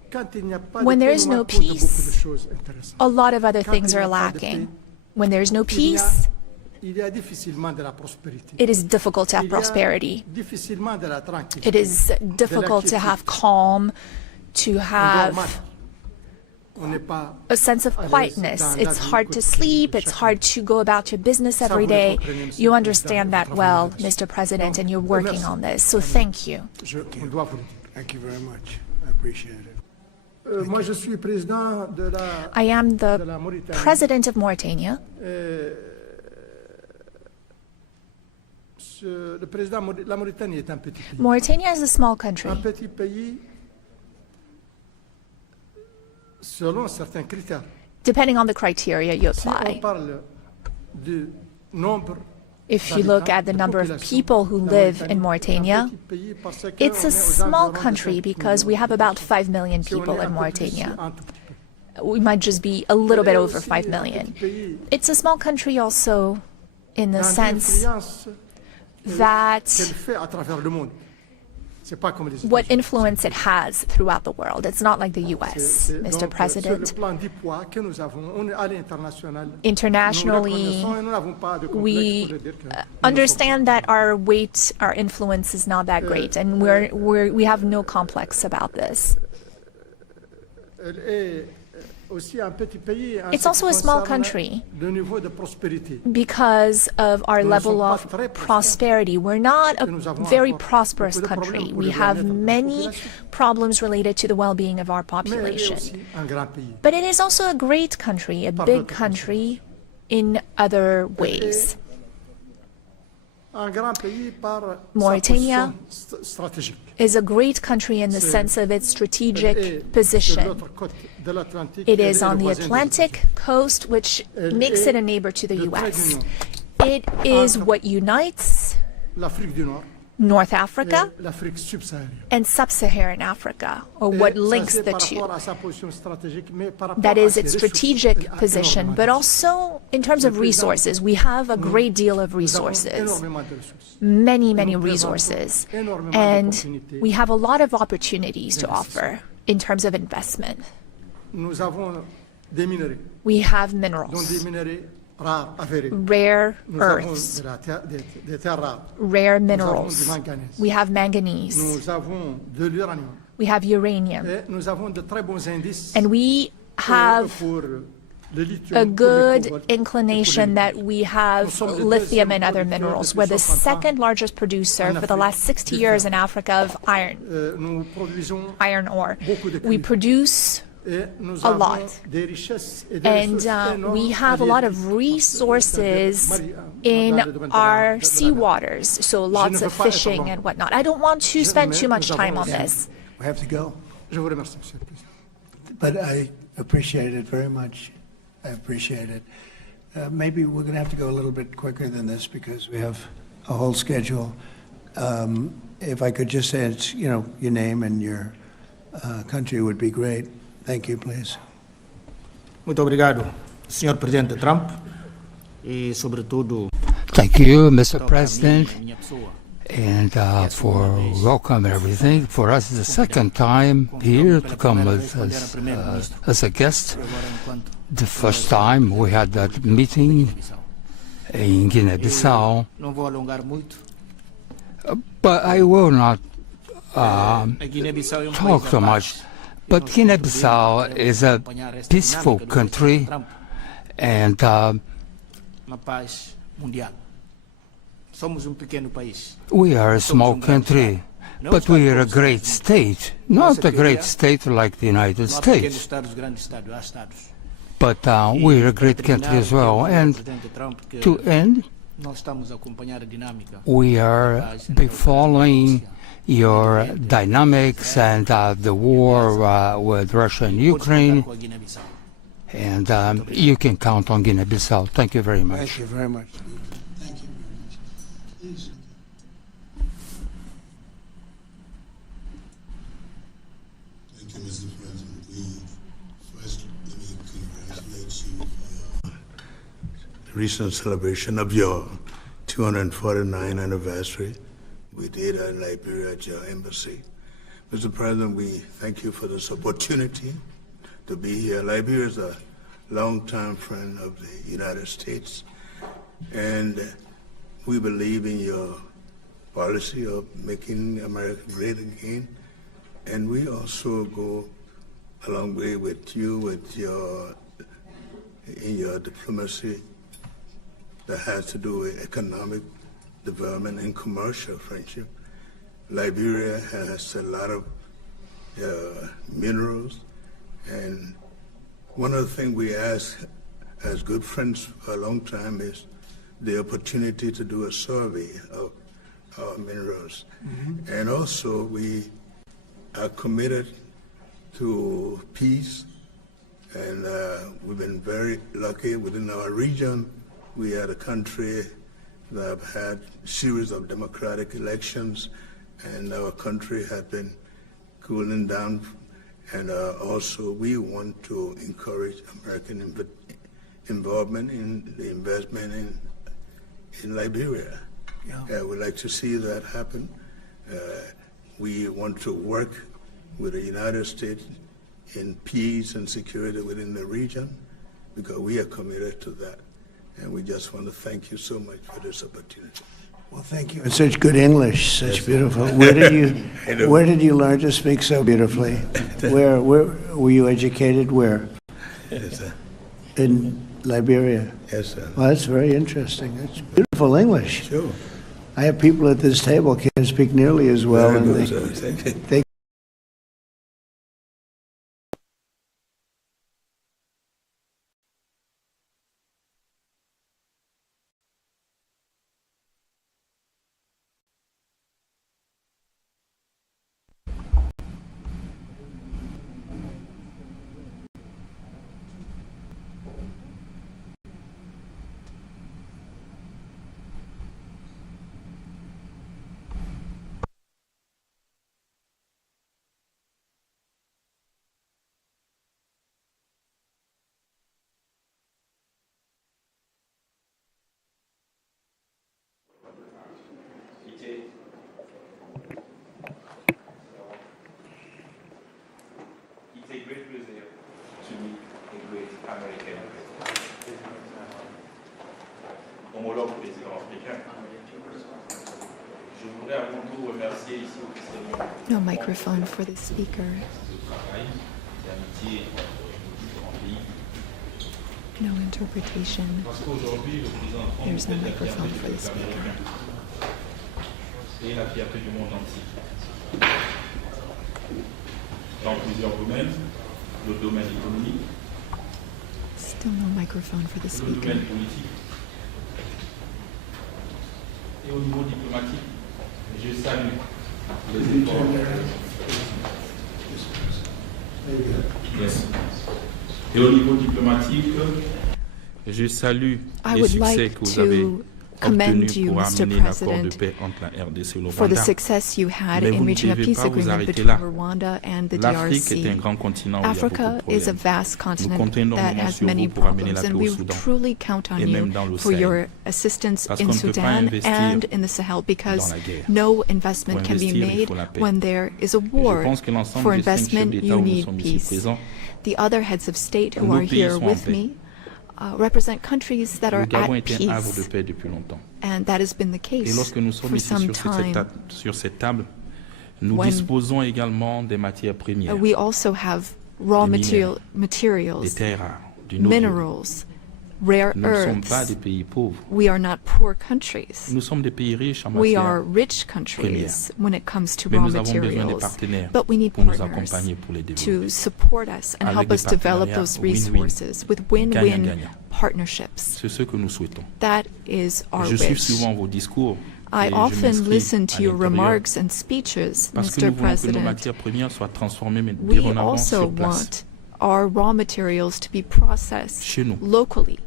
When there is no peace, a lot of other things are lacking. When there's no peace, it is difficult to have prosperity. It is difficult to have calm, to have a sense of quietness. It's hard to sleep. It's hard to go about your business every day. You understand that well, Mr. President, and you're working on this. So thank you. Thank you very much. I appreciate it. I am the president of Mauritania. Mauritania is a small country. Depending on the criteria you apply. If you look at the number of people who live in Mauritania, it's a small country because we have about 5 million people in Mauritania. We might just be a little bit over 5 million. It's a small country also in the sense that what influence it has throughout the world. It's not like the US, Mr. President. Internationally, we understand that our weight, our influence is not that great, and we have no complex about this. It's also a small country because of our level of prosperity. We're not a very prosperous country. We have many problems related to the well-being of our population. But it is also a great country, a big country in other ways. Mauritania is a great country in the sense of its strategic position. It is on the Atlantic coast, which makes it a neighbor to the US. It is what unites North Africa and Sub-Saharan Africa, or what links the two. That is its strategic position, but also in terms of resources. We have a great deal of resources, many, many resources, and we have a lot of opportunities to offer in terms of investment. We have minerals, rare earths, rare minerals. We have manganese. We have uranium. And we have a good inclination that we have lithium and other minerals. We're the second largest producer for the last 60 years in Africa of iron ore. We produce a lot. And we have a lot of resources in our seawaters, so lots of fishing and whatnot. I don't want to spend too much time on this. We have to go. But I appreciate it very much. I appreciate it. Maybe we're going to have to go a little bit quicker than this because we have a whole schedule. If I could just say, your name and your country would be great. Thank you, please. Muito obrigado, Sr. Presidente Trump, e sobretudo. Thank you, Mr. President, and for welcome and everything. For us, it's the second time here to come as a guest. The first time we had that meeting in Guinea-Bissau, but I will not talk so much. But Guinea-Bissau is a peaceful country, and we are a small country, but we are a great state. Not a great state like the United States, but we are a great country as well. And to end, we are following your dynamics and the war with Russia and Ukraine, and you can count on Guinea-Bissau. Thank you very much. Thank you very much. Thank you very much. Please. Thank you, Mr. President. First, let me congratulate you for your recent celebration of your 249th anniversary. We did in Liberia at your embassy. Mr. President, we thank you for this opportunity to be here. Liberia is a longtime friend of the United States, and we believe in your policy of making America great again. And we also go a long way with you in your diplomacy that has to do with economic development and commercial friendship. Liberia has a lot of minerals, and one of the things we ask as good friends for a long time is the opportunity to do a survey of our minerals. And also we are committed to peace, and we've been very lucky within our region. We are a country that have had a series of democratic elections, and our country has been cooling down. And also we want to encourage American involvement in the investment in Liberia. We'd like to see that happen. We want to work with the United States in peace and security within the region, because we are committed to that. And we just want to thank you so much for this opportunity. Well, thank you. And such good English, such beautiful. Where did you learn to speak so beautifully? Where were you educated? Where? Yes, sir. In Liberia. Yes, sir. Well, that's very interesting. That's beautiful English. Sure. I have people at this table can't speak nearly as well, Very and good, sir. Thank you. they It's a great pleasure to meet a great American. Homologue président africain. Je voudrais avant tout remercier ici officiellement No microphone for the speaker. le travail d'amitié entre différents pays. No interpretation. Parce qu'aujourd'hui, le président Trump There's no est la microphone fierté for du the peuple speaker. américain et la fierté du monde entier. Dans plusieurs domaines, le domaine économique, Still no microphone for the le speaker. domaine politique et au niveau diplomatique, je salue les efforts. Yes. Et au niveau diplomatique, je salue I les would succès like que vous avez to commend obtenus you, pour Mr. amener l'accord de President, paix entre la RDC et le for the Rwanda. success you had Mais in vous ne reaching a devez peace pas vous agreement arrêter between là. Rwanda and the L'Afrique est un DRC. grand continent où il y a beaucoup Africa de is a problèmes. vast Nous continent comptons that énormément has sur many vous pour amener problems, la and paix we au Soudan truly count on et même you dans le for Sahel. your assistance Parce in qu'on ne peut pas Sudan investir and in the Sahel, because dans la guerre. no investment Pour can be investir, il made faut la paix. when there is a Et war. je pense que l'ensemble For des 5 chefs investment, d'État you où nous need sommes ici peace. présents, The other heads of state who nos are pays here sont en with paix. me represent countries that are Le Gabon at est un havre de peace, paix depuis longtemps. and that has been the Et case lorsque nous sommes for ici some sur time. cette table, nous When disposons également des matières premières, We also have raw Des materials, des terres rares, du noble. minerals, rare Nous ne sommes pas earths. des pays pauvres. We are not poor countries. Nous sommes des pays riches en We matières are rich premières. countries when it comes to Mais raw nous avons besoin des materials. partenaires But we need pour nous partners accompagner pour les to développer. support us and Avec help des us develop partenariats those win-win, resources with win-win gagnant-gagnant. partnerships. C'est ce que nous souhaitons. That is our Je suis wish. souvent vos discours I et je often m'inscris listen to à your l'intérieur remarks and speeches, parce que Mr. nous voulons que nos President. matières premières soient transformées We dorénavant also sur place. want our raw materials to be processed Chez nous. locally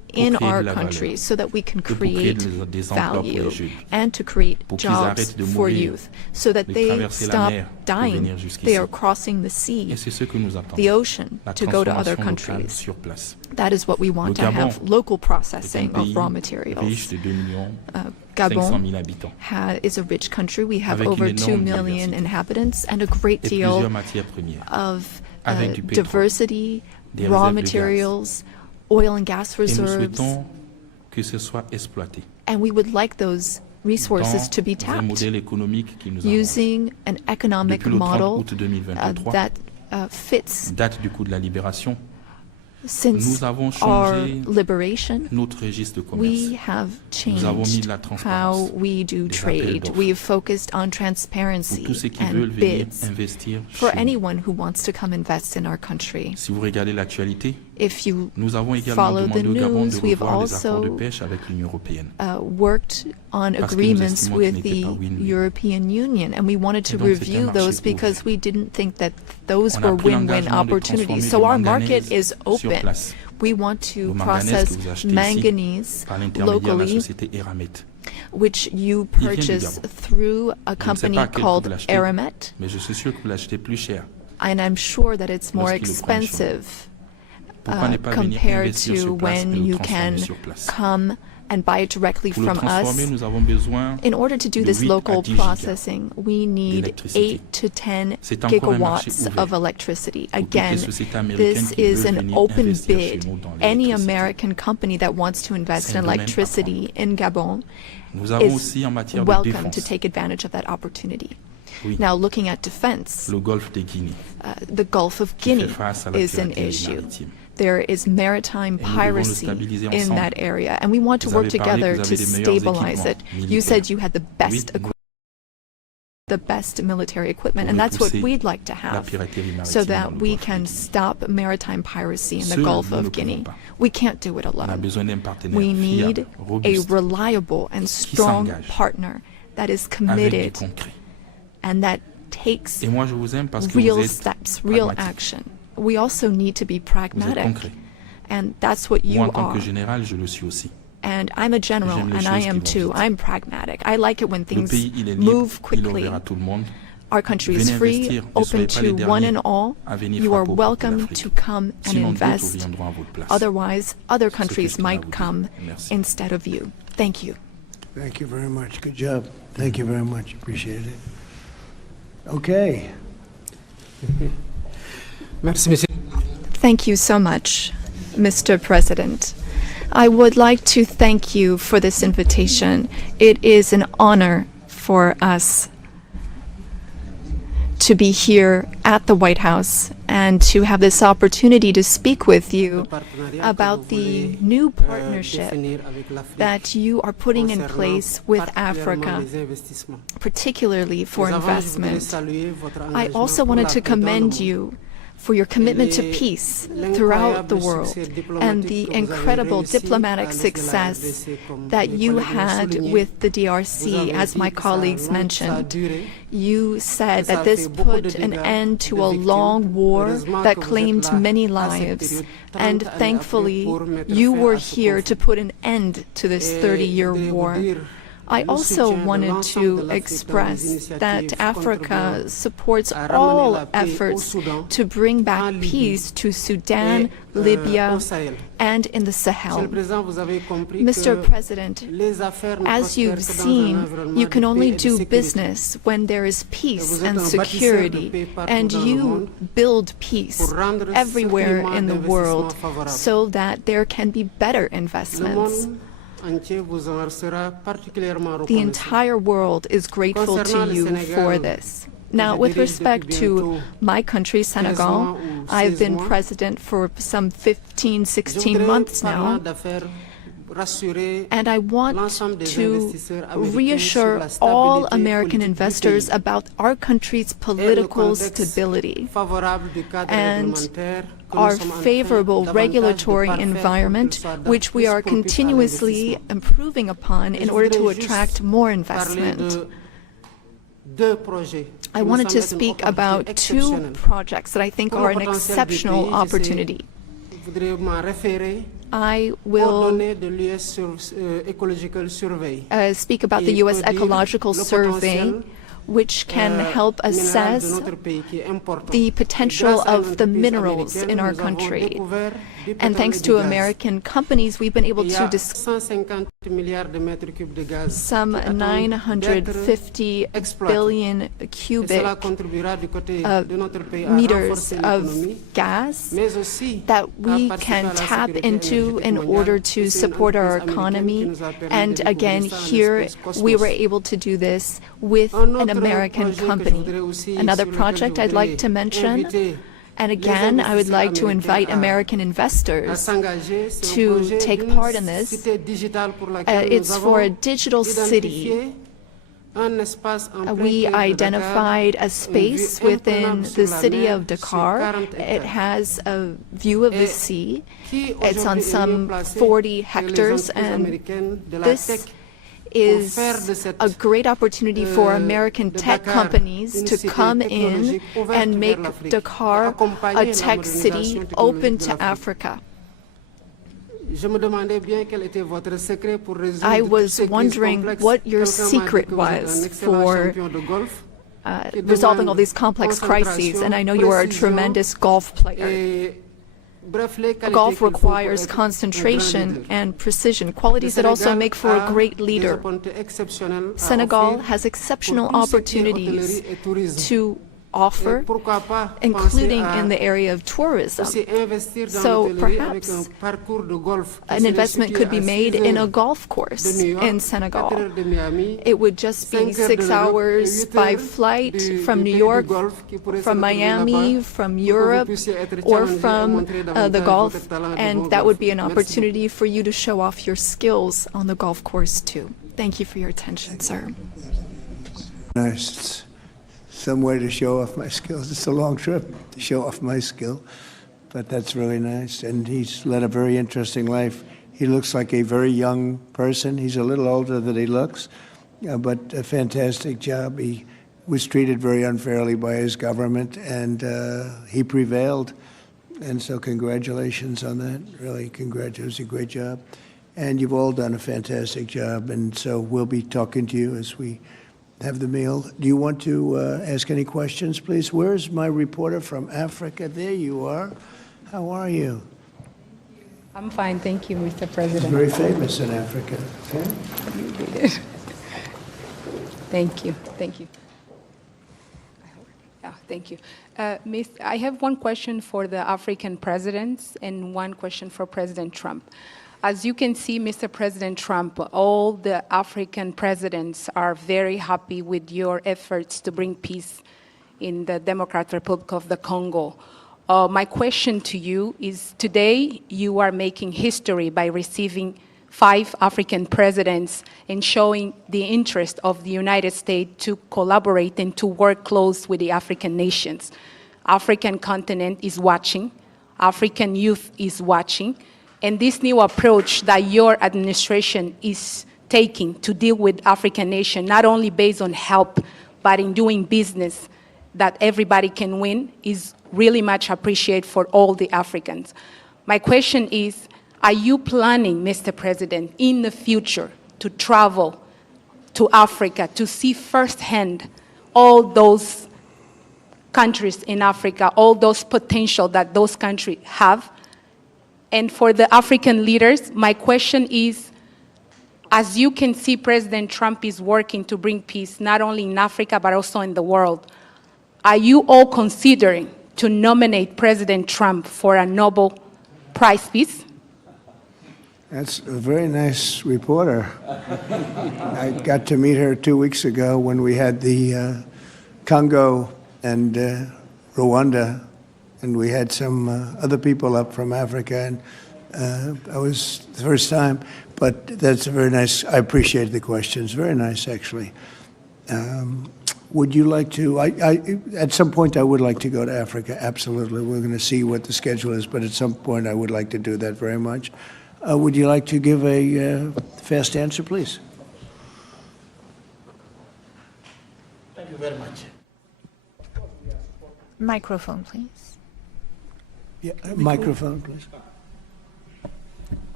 in our country so that we can create value and to create jobs for youth so that they stop dying. They are crossing the sea, the ocean, to go to other countries. That is what we want to have, local processing of raw materials. Gabon is a rich country. We have over 2 million inhabitants and a great deal of diversity, raw materials, oil and gas reserves. And we would like those resources to be tapped using an economic model that fits. Since our liberation, we have changed how we do trade. We have focused on transparency and bids for anyone who wants to come invest in our country. If you follow the news, we have also worked on agreements with the European Union, and we wanted to review those because we didn't think that those were win-win opportunities. So our market is open. We want to process manganese locally, which you purchase through a company called Eramet, and I'm sure that it's more expensive compared to when you can come and buy it directly from us. In order to do this local processing, we need 8 to 10 gigawatts of electricity. Again, this is an open bid. Any American company that wants to invest in electricity in Gabon is welcome to take advantage of that opportunity. Now, looking at defense, the Gulf of Guinea is an issue. There is maritime piracy in that area, and we want to work together to stabilize it. You said you had the best military equipment, and that's what we'd like to have, so that we can stop maritime piracy in the Gulf of Guinea. We can't do it alone. We need a reliable and strong partner that is committed and that takes real steps, real action. We also need to be pragmatic, and that's what you are. And I'm a general, and I am too. I'm pragmatic. I like it when things move quickly. Our country is free, open to one and all. You are welcome to come and invest. Otherwise, other countries might come instead of you. Thank you. Thank you very much. Good job. Thank you very much. Appreciate it. Okay. Thank you so much, Mr. President. I would like to thank you for this invitation. It is an honor for us to be here at the White House and to have this opportunity to speak with you about the new partnership that you are putting in place with Africa, particularly for investment. I also wanted to commend you for your commitment to peace throughout the world and the incredible diplomatic success that you had with the DRC, as my colleagues mentioned. You said that this put an end to a long war that claimed many lives, and thankfully you were here to put an end to this 30-year war. I also wanted to express that Africa supports all efforts to bring back peace to Sudan, Libya, and in the Sahel. Mr. President, as you've seen, you can only do business when there is peace and security, and you build peace everywhere in the world so that there can be better investments. The entire world is grateful to you for this. Now, with respect to my country, Senegal, I've been president for some 15, 16 months now, and I want to reassure all American investors about our country's political stability and our favorable regulatory environment, which we are continuously improving upon in order to attract more investment. I wanted to speak about 2 projects that I think are an exceptional opportunity. I will speak about the U.S. Ecological Survey, which can help assess the potential of the minerals in our country. And thanks to American companies, we've been able to some 950 billion cubic meters of gas that we can tap into in order to support our economy. And again, here we were able to do this with an American company. Another project I'd like to mention, and again, I would like to invite American investors to take part in this. It's for a digital city. We identified a space within the city of Dakar. It has a view of the sea. It's on some 40 hectares, and this is a great opportunity for American tech companies to come in and make Dakar a tech city open to Africa. I was wondering what your secret was for resolving all these complex crises, and I know you are a tremendous golf player. Golf requires concentration and precision, qualities that also make for a great leader. Senegal has exceptional opportunities to offer, including in the area of tourism. So perhaps an investment could be made in a golf course in Senegal. It would just be 6 hours by flight from New York, from Miami, from Europe, or from the Gulf, and that would be an opportunity for you to show off your skills on the golf course too. Thank you for your attention, sir. Nice. Some way to show off my skills. It's a long trip to show off my skill, but that's really nice. And he's led a very interesting life. He looks like a very young person. He's a little older than he looks, but a fantastic job. He was treated very unfairly by his government, and he prevailed. And so congratulations on that. Really, congratulations. It was a great job. And you've all done a fantastic job. And so we'll be talking to you as we have the meal. Do you want to ask any questions, please? Where's my reporter from Africa? There you are. How are you? I'm fine, thank you, Mr. President. He's very famous in Africa. Okay? Thank you, thank you. Thank you. I have one question for the African presidents and one question for President Trump. As you can see, Mr. President Trump, all the African presidents are very happy with your efforts to bring peace in the Democratic Republic of the Congo. My question to you is, today you are making history by receiving 5 African presidents and showing the interest of the United States to collaborate and to work close with the African nations. African continent is watching, African youth is watching, and this new approach that your administration is taking to deal with African nations, not only based on help, but in doing business that everybody can win, is really much appreciated for all the Africans. My question is, are you planning, Mr. President, in the future to travel to Africa to see firsthand all those countries in Africa, all those potential that those countries have? And for the African leaders, my question is, as you can see, President Trump is working to bring peace not only in Africa, but also in the world. Are you all considering to nominate President Trump for a Nobel Prize Peace? That's a very nice reporter. I got to meet her 2 weeks ago when we had the Congo and Rwanda, and we had some other people up from Africa, and I was the first time, but that's a very nice, I appreciate the questions, very nice actually. Would you like to, at some point I would like to go to Africa, absolutely. We're going to see what the schedule is, but at some point I would like to do that very much. Would you like to give a fast answer, please? Thank you very much. Microphone, please. Yeah, microphone, please.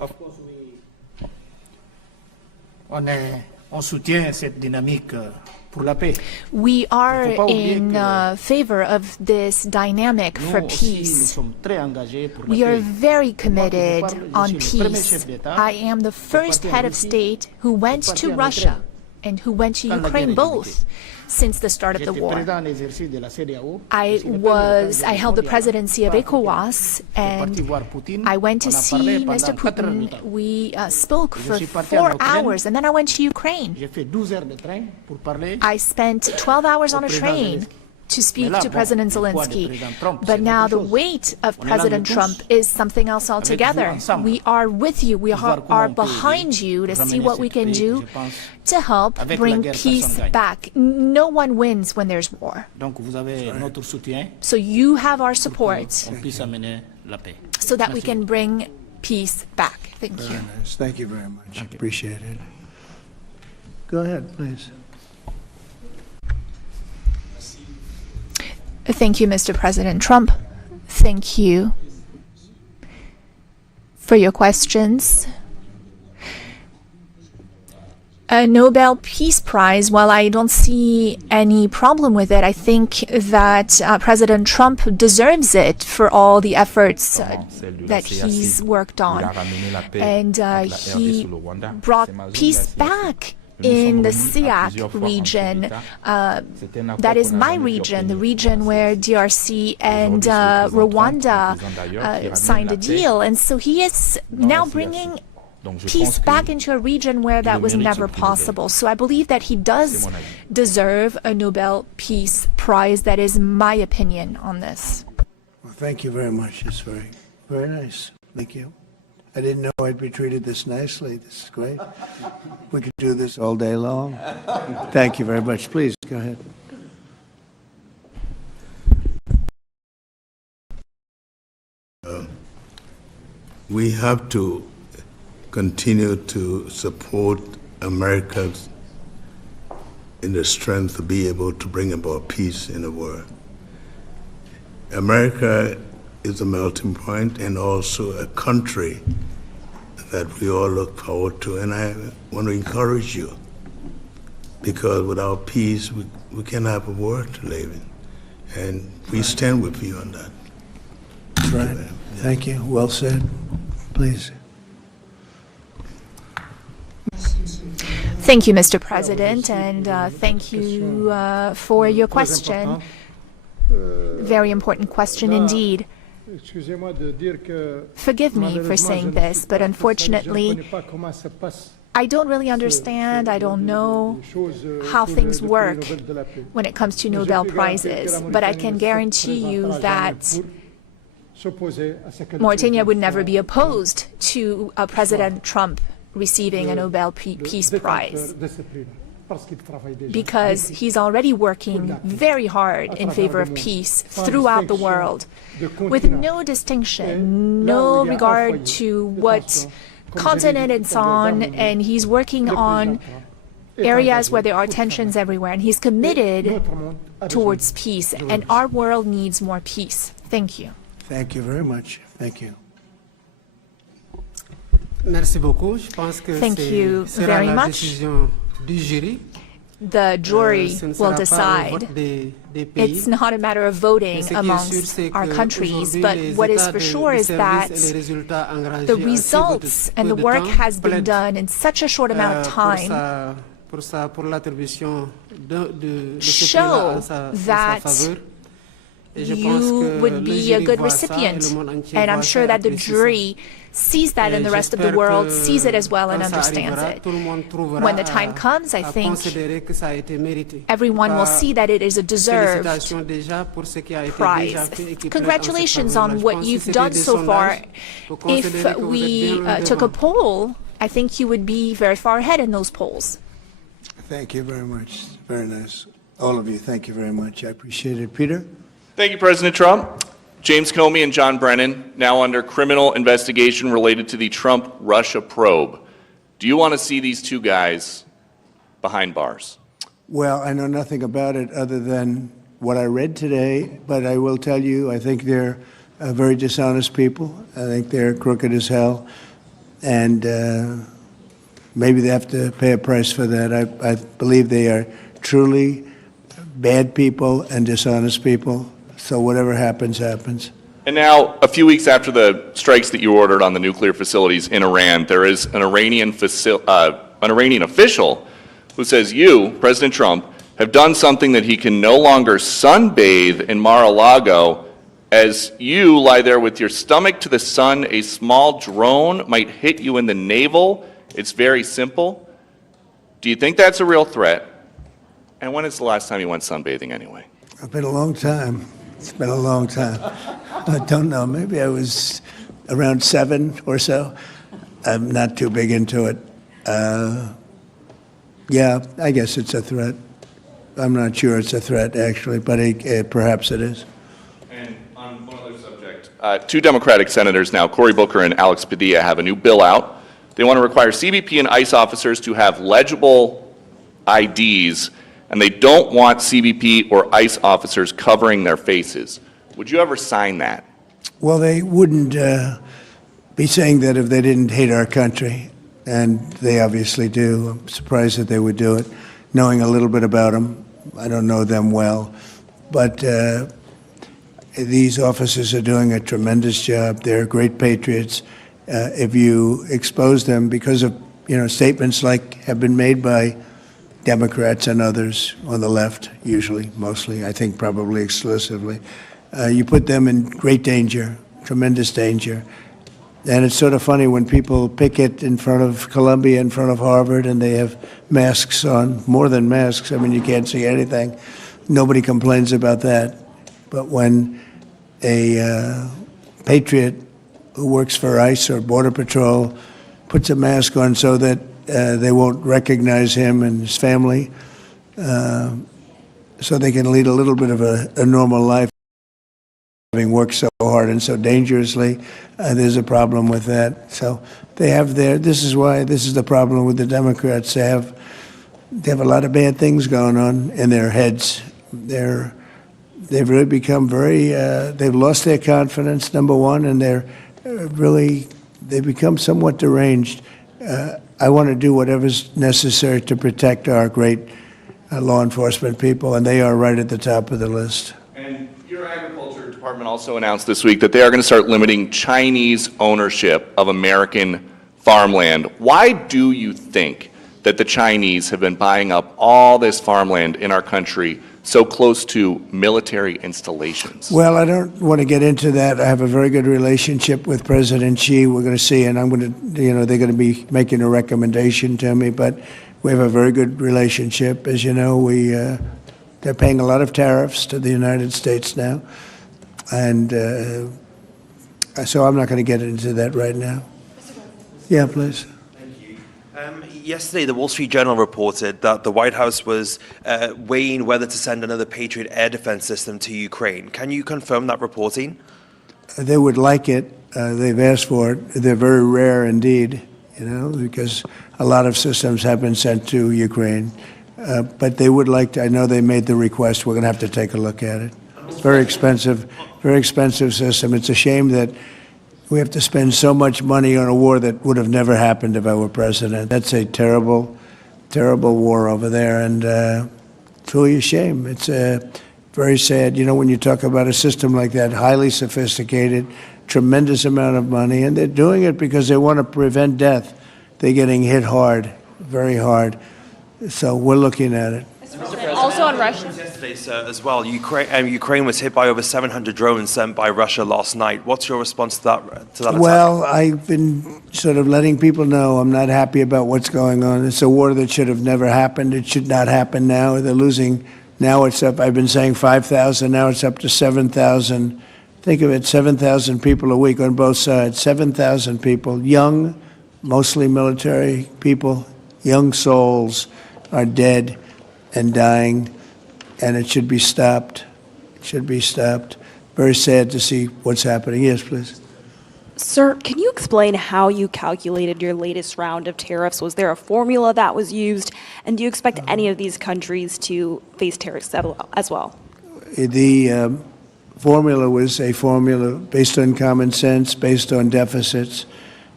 On soutient cette dynamique pour la paix. We are in favor of this dynamic for peace. We are very committed on peace. I am the first head of state who went to Russia and who went to Ukraine both since the start of the war. I held the presidency of ECOWAS, and I went to see Mr. Putin. We spoke for 4 hours, and then I went to Ukraine. I spent 12 hours on a train to speak to President Zelensky. But now the weight of President Trump is something else altogether. We are with you. We are behind you to see what we can do to help bring peace back. No one wins when there's war. So you have our support so that we can bring peace back. Thank you. Very nice. Thank you very much. Appreciate it. Go ahead, please. Thank you, Mr. President Trump. Thank you for your questions. A Nobel Peace Prize, well, I don't see any problem with it. I think that President Trump deserves it for all the efforts that he's worked on. And he brought peace back in the SEAC region. That is my region, the region where DRC and Rwanda signed a deal. And so he is now bringing peace back into a region where that was never possible. So I believe that he does deserve a Nobel Peace Prize. That is my opinion on this. Well, thank you very much. It's very, very nice. Thank you. I didn't know I'd be treated this nicely. This is great. We could do this all day long. Thank you very much. Please, go ahead. We have to continue to support America in the strength to be able to bring about peace in the world. America is a melting point and also a country that we all look forward to. And I want to encourage you, because without peace, we can't have a world to live in. And we stand with you on that. That's right. Thank you. Well said. Please. Thank you, Mr. President, and thank you for your question. Very important question indeed. Forgive me for saying this, but unfortunately, I don't really understand, I don't know how things work when it comes to Nobel Prizes, but I can guarantee you that Mauritania would never be opposed to President Trump receiving a Nobel Peace Prize, because he's already working very hard in favor of peace throughout the world, with no distinction, no regard to what continent it's on, and he's working on areas where there are tensions everywhere, and he's committed towards peace, and our world needs more peace. Thank you. Thank you very much. Thank you. Merci beaucoup. Je pense que Thank you very la much. décision du jury. The jury will decide. It's not a matter of voting amongst our countries, but what is for sure is that the results and the work has been done in such a short amount of time show that you would be a good recipient. And I'm sure that the jury sees that, and the rest of the world sees it as well and understands it. When the time comes, I think everyone will see that it is a deserved prize. Congratulations on what you've done so far. If we took a poll, I think you would be very far ahead in those polls. Thank you very much. Very nice. All of you, thank you very much. I appreciate it. Peter? Thank you, President Trump. James Comey and John Brennan, now under criminal investigation related to the Trump-Russia probe. Do you want to see these two guys behind bars? Well, I know nothing about it other than what I read today, but I will tell you, I think they're very dishonest people. I think they're crooked as hell. and maybe they have to pay a price for that. I believe they are truly bad people and dishonest people, so whatever happens, happens. And now, a few weeks after the strikes that you ordered on the nuclear facilities in Iran, there is an Iranian official who says you, President Trump, have done something that he can no longer sunbathe in Mar-a-Lago. As you lie there with your stomach to the sun, a small drone might hit you in the navel. It's very simple. Do you think that's a real threat? And when is the last time you went sunbathing anyway? It's been a long time. It's been a long time. I don't know. Maybe I was around 7 or so. I'm not too big into it. Yeah, I guess it's a threat. I'm not sure it's a threat, actually, but perhaps it is. And on one other subject, two Democratic senators now, Cory Booker and Alex Padilla, have a new bill out. They want to require CBP and ICE officers to have legible IDs, and they don't want CBP or ICE officers covering their faces. Would you ever sign that? Well, they wouldn't be saying that if they didn't hate our country, and they obviously do. I'm surprised that they would do it, knowing a little bit about them. I don't know them well, but these officers are doing a tremendous job. They're great patriots. If you expose them because of statements like have been made by Democrats and others on the left, usually, mostly, I think probably exclusively, you put them in great danger, tremendous danger. And it's sort of funny when people picket in front of Columbia, in front of Harvard, and they have masks on, more than masks. I mean, you can't see anything. Nobody complains about that. But when a patriot who works for ICE or Border Patrol puts a mask on so that they won't recognize him and his family, so they can lead a little bit of a normal life, having worked so hard and so dangerously, there's a problem with that. So they have this is the problem with the Democrats. They have a lot of bad things going on in their heads. They've really become they've lost their confidence, number one, and they've become somewhat deranged. I want to do whatever's necessary to protect our great law enforcement people, and they are right at the top of the list. And your Agriculture Department also announced this week that they are going to start limiting Chinese ownership of American farmland. Why do you think that the Chinese have been buying up all this farmland in our country so close to military installations? Well, I don't want to get into that. I have a very good relationship with President Xi. We're going to see, and I'm going to, they're going to be making a recommendation to me, but we have a very good relationship. As you know, they're paying a lot of tariffs to the United States now, and so I'm not going to get into that right now. Yeah, please. Yesterday, the Wall Street Journal reported that the White House was weighing whether to send another Patriot air defense system to Ukraine. Can you confirm that reporting? They would like it. They've asked for it. They're very rare indeed, because a lot of systems have been sent to Ukraine. But they would like to. I know they made the request. We're going to have to take a look at it. It's very expensive system. It's a shame that we have to spend so much money on a war that would have never happened if I were president. That's a terrible, terrible war over there, and truly a shame. It's very sad. When you talk about a system like that, highly sophisticated, tremendous amount of money, and they're doing it because they want to prevent death. They're getting hit hard, very hard. So we're looking at it. Also on Russia. Yesterday, sir, as well, Ukraine was hit by over 700 drones sent by Russia last night. What's your response to that attack? Well, I've been sort of letting people know I'm not happy about what's going on. It's a war that should have never happened. It should not happen now. They're losing. Now it's up. I've been saying 5,000. Now it's up to 7,000. Think of it, 7,000 people a week on both sides. 7,000 people, young, mostly military people, young souls are dead and dying, and it should be stopped. It should be stopped. Very sad to see what's happening. Yes, please. Sir, can you explain how you calculated your latest round of tariffs? Was there a formula that was used? And do you expect any of these countries to face tariffs as well? The formula was a formula based on common sense, based on deficits,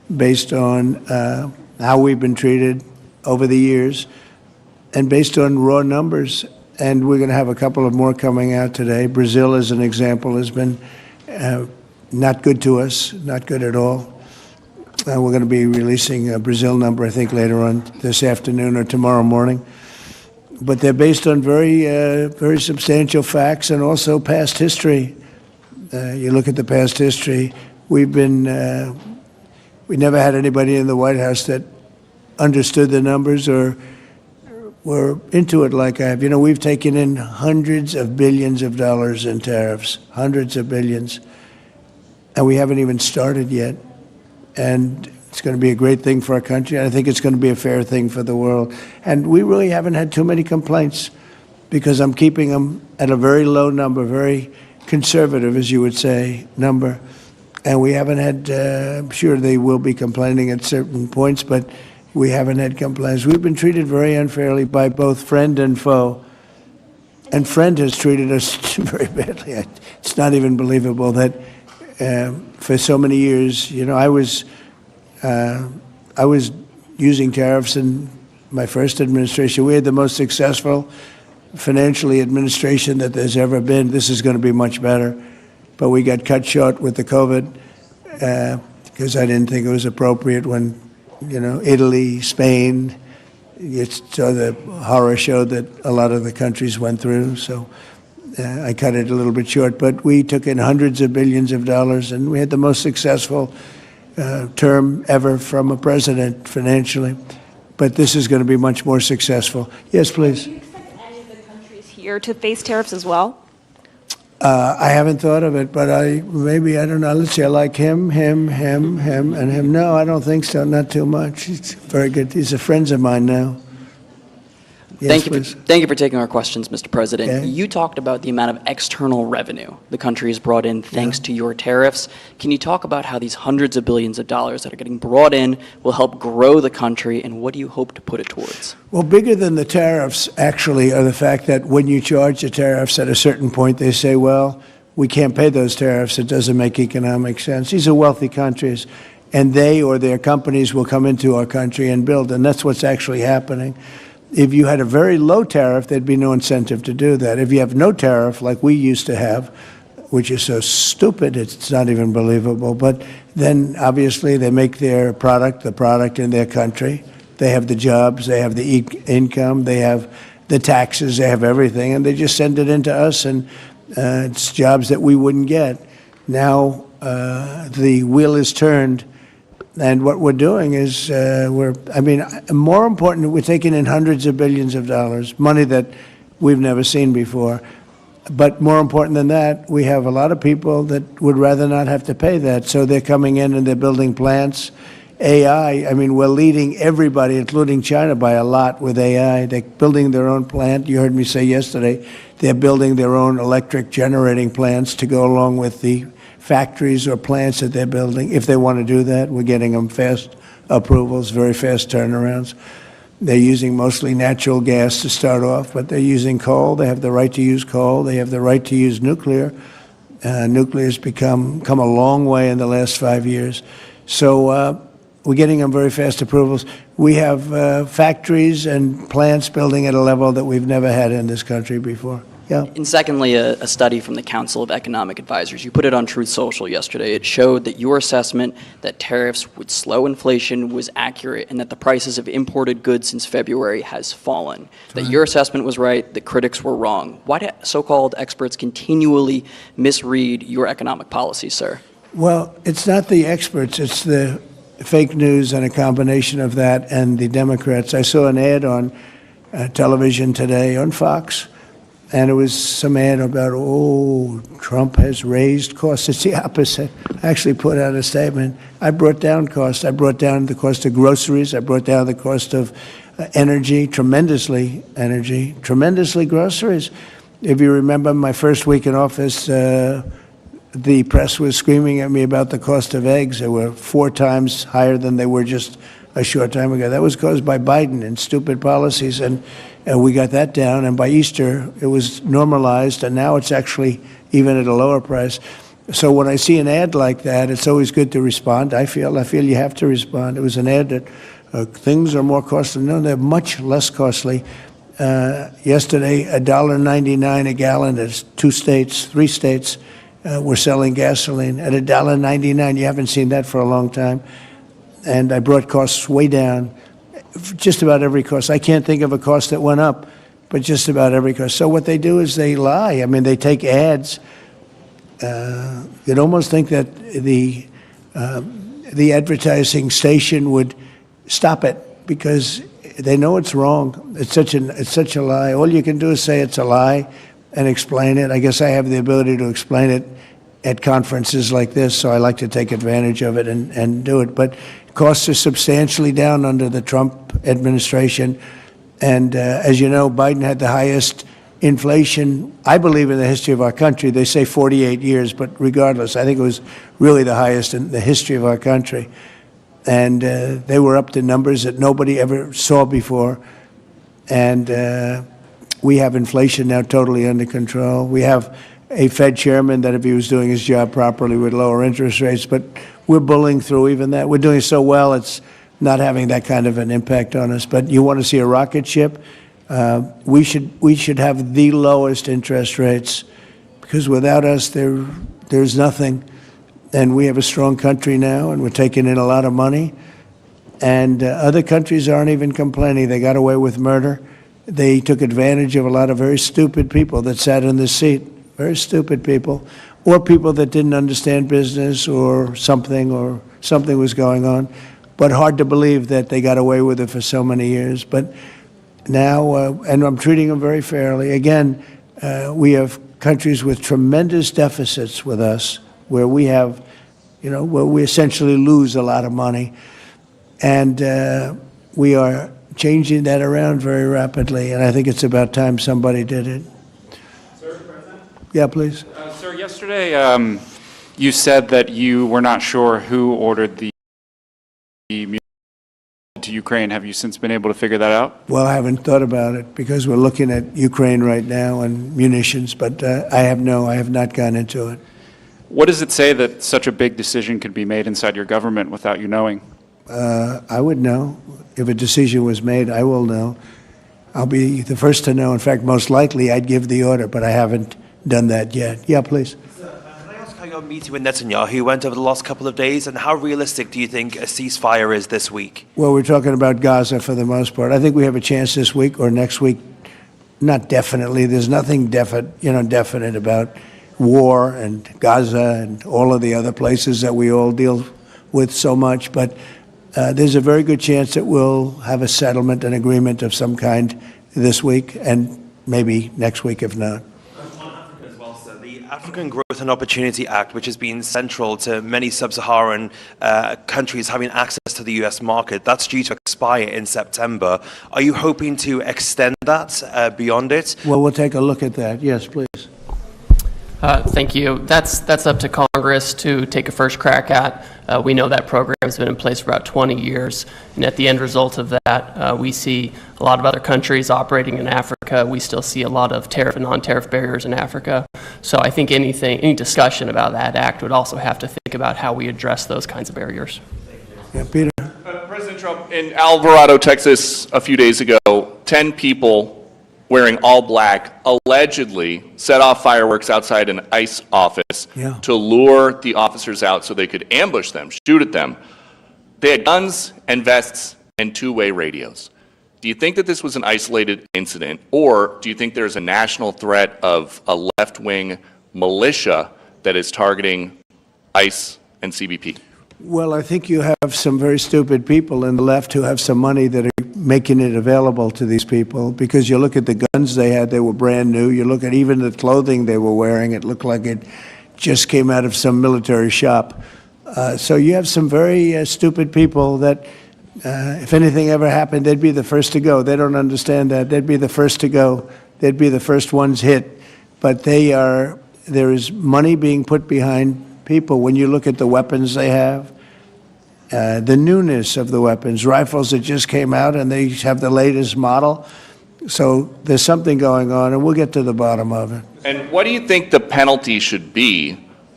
based on how we've been treated over the years, and based on raw numbers. And we're going to have a couple of more coming out today. Brazil, as an example, has been not good to us, not good at all. We're going to be releasing a Brazil number, I think, later on this afternoon or tomorrow morning. But they're based on very substantial facts and also past history. You look at the past history. We never had anybody in the White House that understood the numbers or were into it like I have. You know, we've taken in hundreds of billions of dollars in tariffs, hundreds of billions, and we haven't even started yet. And it's going to be a great thing for our country. I think it's going to be a fair thing for the world. And we really haven't had too many complaints because I'm keeping them at a very low number, very conservative, as you would say, number. And we haven't had, I'm sure they will be complaining at certain points, but we haven't had complaints. We've been treated very unfairly by both friend and foe. And friend has treated us very badly. It's not even believable that for so many years, you know, I was using tariffs in my first administration. We had the most successful financially administration that there's ever been. This is going to be much better. But we got cut short with the COVID because I didn't think it was appropriate when, you know, Italy, Spain, you saw the horror show that a lot of the countries went through. So I cut it a little bit short. But we took in hundreds of billions of dollars, and we had the most successful term ever from a president financially. But this is going to be much more successful. Yes, please. Do you expect any of the countries here to face tariffs as well? I haven't thought of it, but I don't know. Let's see, I like him, and him. No, I don't think so, not too much. It's very good. These are friends of mine now. Yes, Thank you for taking our questions, Mr. President. Okay. You talked about the amount of external revenue the country has brought in thanks to your tariffs. Can you talk about how these hundreds of billions of dollars that are getting brought in will help grow the country, and what do you hope to put it towards? Well, bigger than the tariffs, actually, are the fact that when you charge the tariffs at a certain point, they say, well, we can't pay those tariffs. It doesn't make economic sense. These are wealthy countries, and they or their companies will come into our country and build, and that's what's actually happening. If you had a very low tariff, there'd be no incentive to do that. If you have no tariff, like we used to have, which is so stupid, it's not even believable, but then obviously they make their product, the product in their country. They have the jobs, they have the income, they have the taxes, they have everything, and they just send it into us, and it's jobs that we wouldn't get. Now the wheel is turned. And what we're doing is more important, we're taking in hundreds of billions of dollars, money that we've never seen before. But more important than that, we have a lot of people that would rather not have to pay that. So they're coming in and they're building plants. AI, we're leading everybody, including China, by a lot with AI. They're building their own plant. You heard me say yesterday, they're building their own electric generating plants to go along with the factories or plants that they're building. If they want to do that, we're getting them fast approvals, very fast turnarounds. They're using mostly natural gas to start off, but they're using coal. They have the right to use coal. They have the right to use nuclear. Nuclear's come a long way in the last 5 years. So we're getting them very fast approvals. We have factories and plants building at a level that we've never had in this country before. Yeah. And secondly, a study from the Council of Economic Advisors. You put it on Truth Social yesterday. It showed that your assessment that tariffs would slow inflation was accurate, and that the prices of imported goods since February has fallen. That your assessment was right, the critics were wrong. Why do so-called experts continually misread your economic policy, sir? Well, it's not the experts, it's the fake news and a combination of that and the Democrats. I saw an ad on television today on Fox, and it was some ad about, Trump has raised costs. It's the opposite. I actually put out a statement. I brought down costs. I brought down the cost of groceries. I brought down the cost of energy, tremendously groceries. If you remember my first week in office, the press was screaming at me about the cost of eggs. They were 4 times higher than they were just a short time ago. That was caused by Biden and stupid policies, and we got that down. And by Easter, it was normalized, and now it's actually even at a lower price. So when I see an ad like that, it's always good to respond. I feel you have to respond. It was an ad that things are more costly. No, they're much less costly. Yesterday, $1.99 a gallon. There's 2 states, 3 states were selling gasoline at $1.99. You haven't seen that for a long time. And I brought costs way down. Just about every cost. I can't think of a cost that went up, but just about every cost. So what they do is they lie. I mean, they take ads. You'd almost think that the advertising station would stop it because they know it's wrong. It's such a lie. All you can do is say it's a lie and explain it. I guess I have the ability to explain it at conferences like this, so I like to take advantage of it and do it. But costs are substantially down under the Trump administration. And as you know, Biden had the highest inflation, I believe, in the history of our country. They say 48 years, but regardless, I think it was really the highest in the history of our country. And they were up to numbers that nobody ever saw before. And we have inflation now totally under control. We have a Fed chairman that, if he was doing his job properly, would lower interest rates. But we're bullying through even that. We're doing so well, it's not having that kind of an impact on us. But you want to see a rocket ship? We should have the lowest interest rates, because without us, there's nothing. And we have a strong country now, and we're taking in a lot of money. And other countries aren't even complaining. They got away with murder. They took advantage of a lot of very stupid people that sat in the seat, very stupid people, or people that didn't understand business or something was going on. But hard to believe that they got away with it for so many years. But now, and I'm treating them very fairly. Again, we have countries with tremendous deficits with us, where we have, where we essentially lose a lot of money. And we are changing that around very rapidly, and I think it's about time somebody did it. Sir, President? Yeah, please. Sir, yesterday you said that you were not sure who ordered the munitions to Ukraine. Have you since been able to figure that out? Well, I haven't thought about it because we're looking at Ukraine right now and munitions, but I have not gone into it. What does it say that such a big decision could be made inside your government without you knowing? I would know. If a decision was made, I will know. I'll be the first to know. In fact, most likely I'd give the order, but I haven't done that yet. Yeah, please. Can I ask how your meeting with Netanyahu went over the last couple of days, and how realistic do you think a ceasefire is this week? Well, we're talking about Gaza for the most part. I think we have a chance this week or next week. Not definitely. There's nothing definite about war and Gaza and all of the other places that we all deal with so much, but there's a very good chance that we'll have a settlement, an agreement of some kind this week, and maybe next week if not. On Africa as well, sir. The African Growth and Opportunity Act, which has been central to many sub-Saharan countries having access to the U.S. market, that's due to expire in September. Are you hoping to extend that beyond it? Well, we'll take a look at that. Yes, please. Thank you. That's up to Congress to take a first crack at. We know that program has been in place for about 20 years, and at the end result of that, we see a lot of other countries operating in Africa. We still see a lot of tariff and non-tariff barriers in Africa. So I think any discussion about that act would also have to think about how we address those kinds of barriers. Yeah, Peter. President Trump, in Alvarado, Texas, a few days ago, 10 people wearing all black allegedly set off fireworks outside an ICE office to lure the officers out so they could ambush them, shoot at them. They had guns and vests and two-way radios. Do you think that this was an isolated incident, or do you think there's a national threat of a left-wing militia that is targeting ICE and CBP? Well, I think you have some very stupid people in the left who have some money that are making it available to these people, because you look at the guns they had, they were brand new. You look at even the clothing they were wearing, it looked like it just came out of some military shop. So you have some very stupid people that, if anything ever happened, they'd be the first to go. They don't understand that. They'd be the first to go. They'd be the first ones hit. But there is money being put behind people. When you look at the weapons they have, the newness of the weapons, rifles that just came out and they have the latest model. So there's something going on, and we'll get to the bottom of it. And what do you think the penalty should be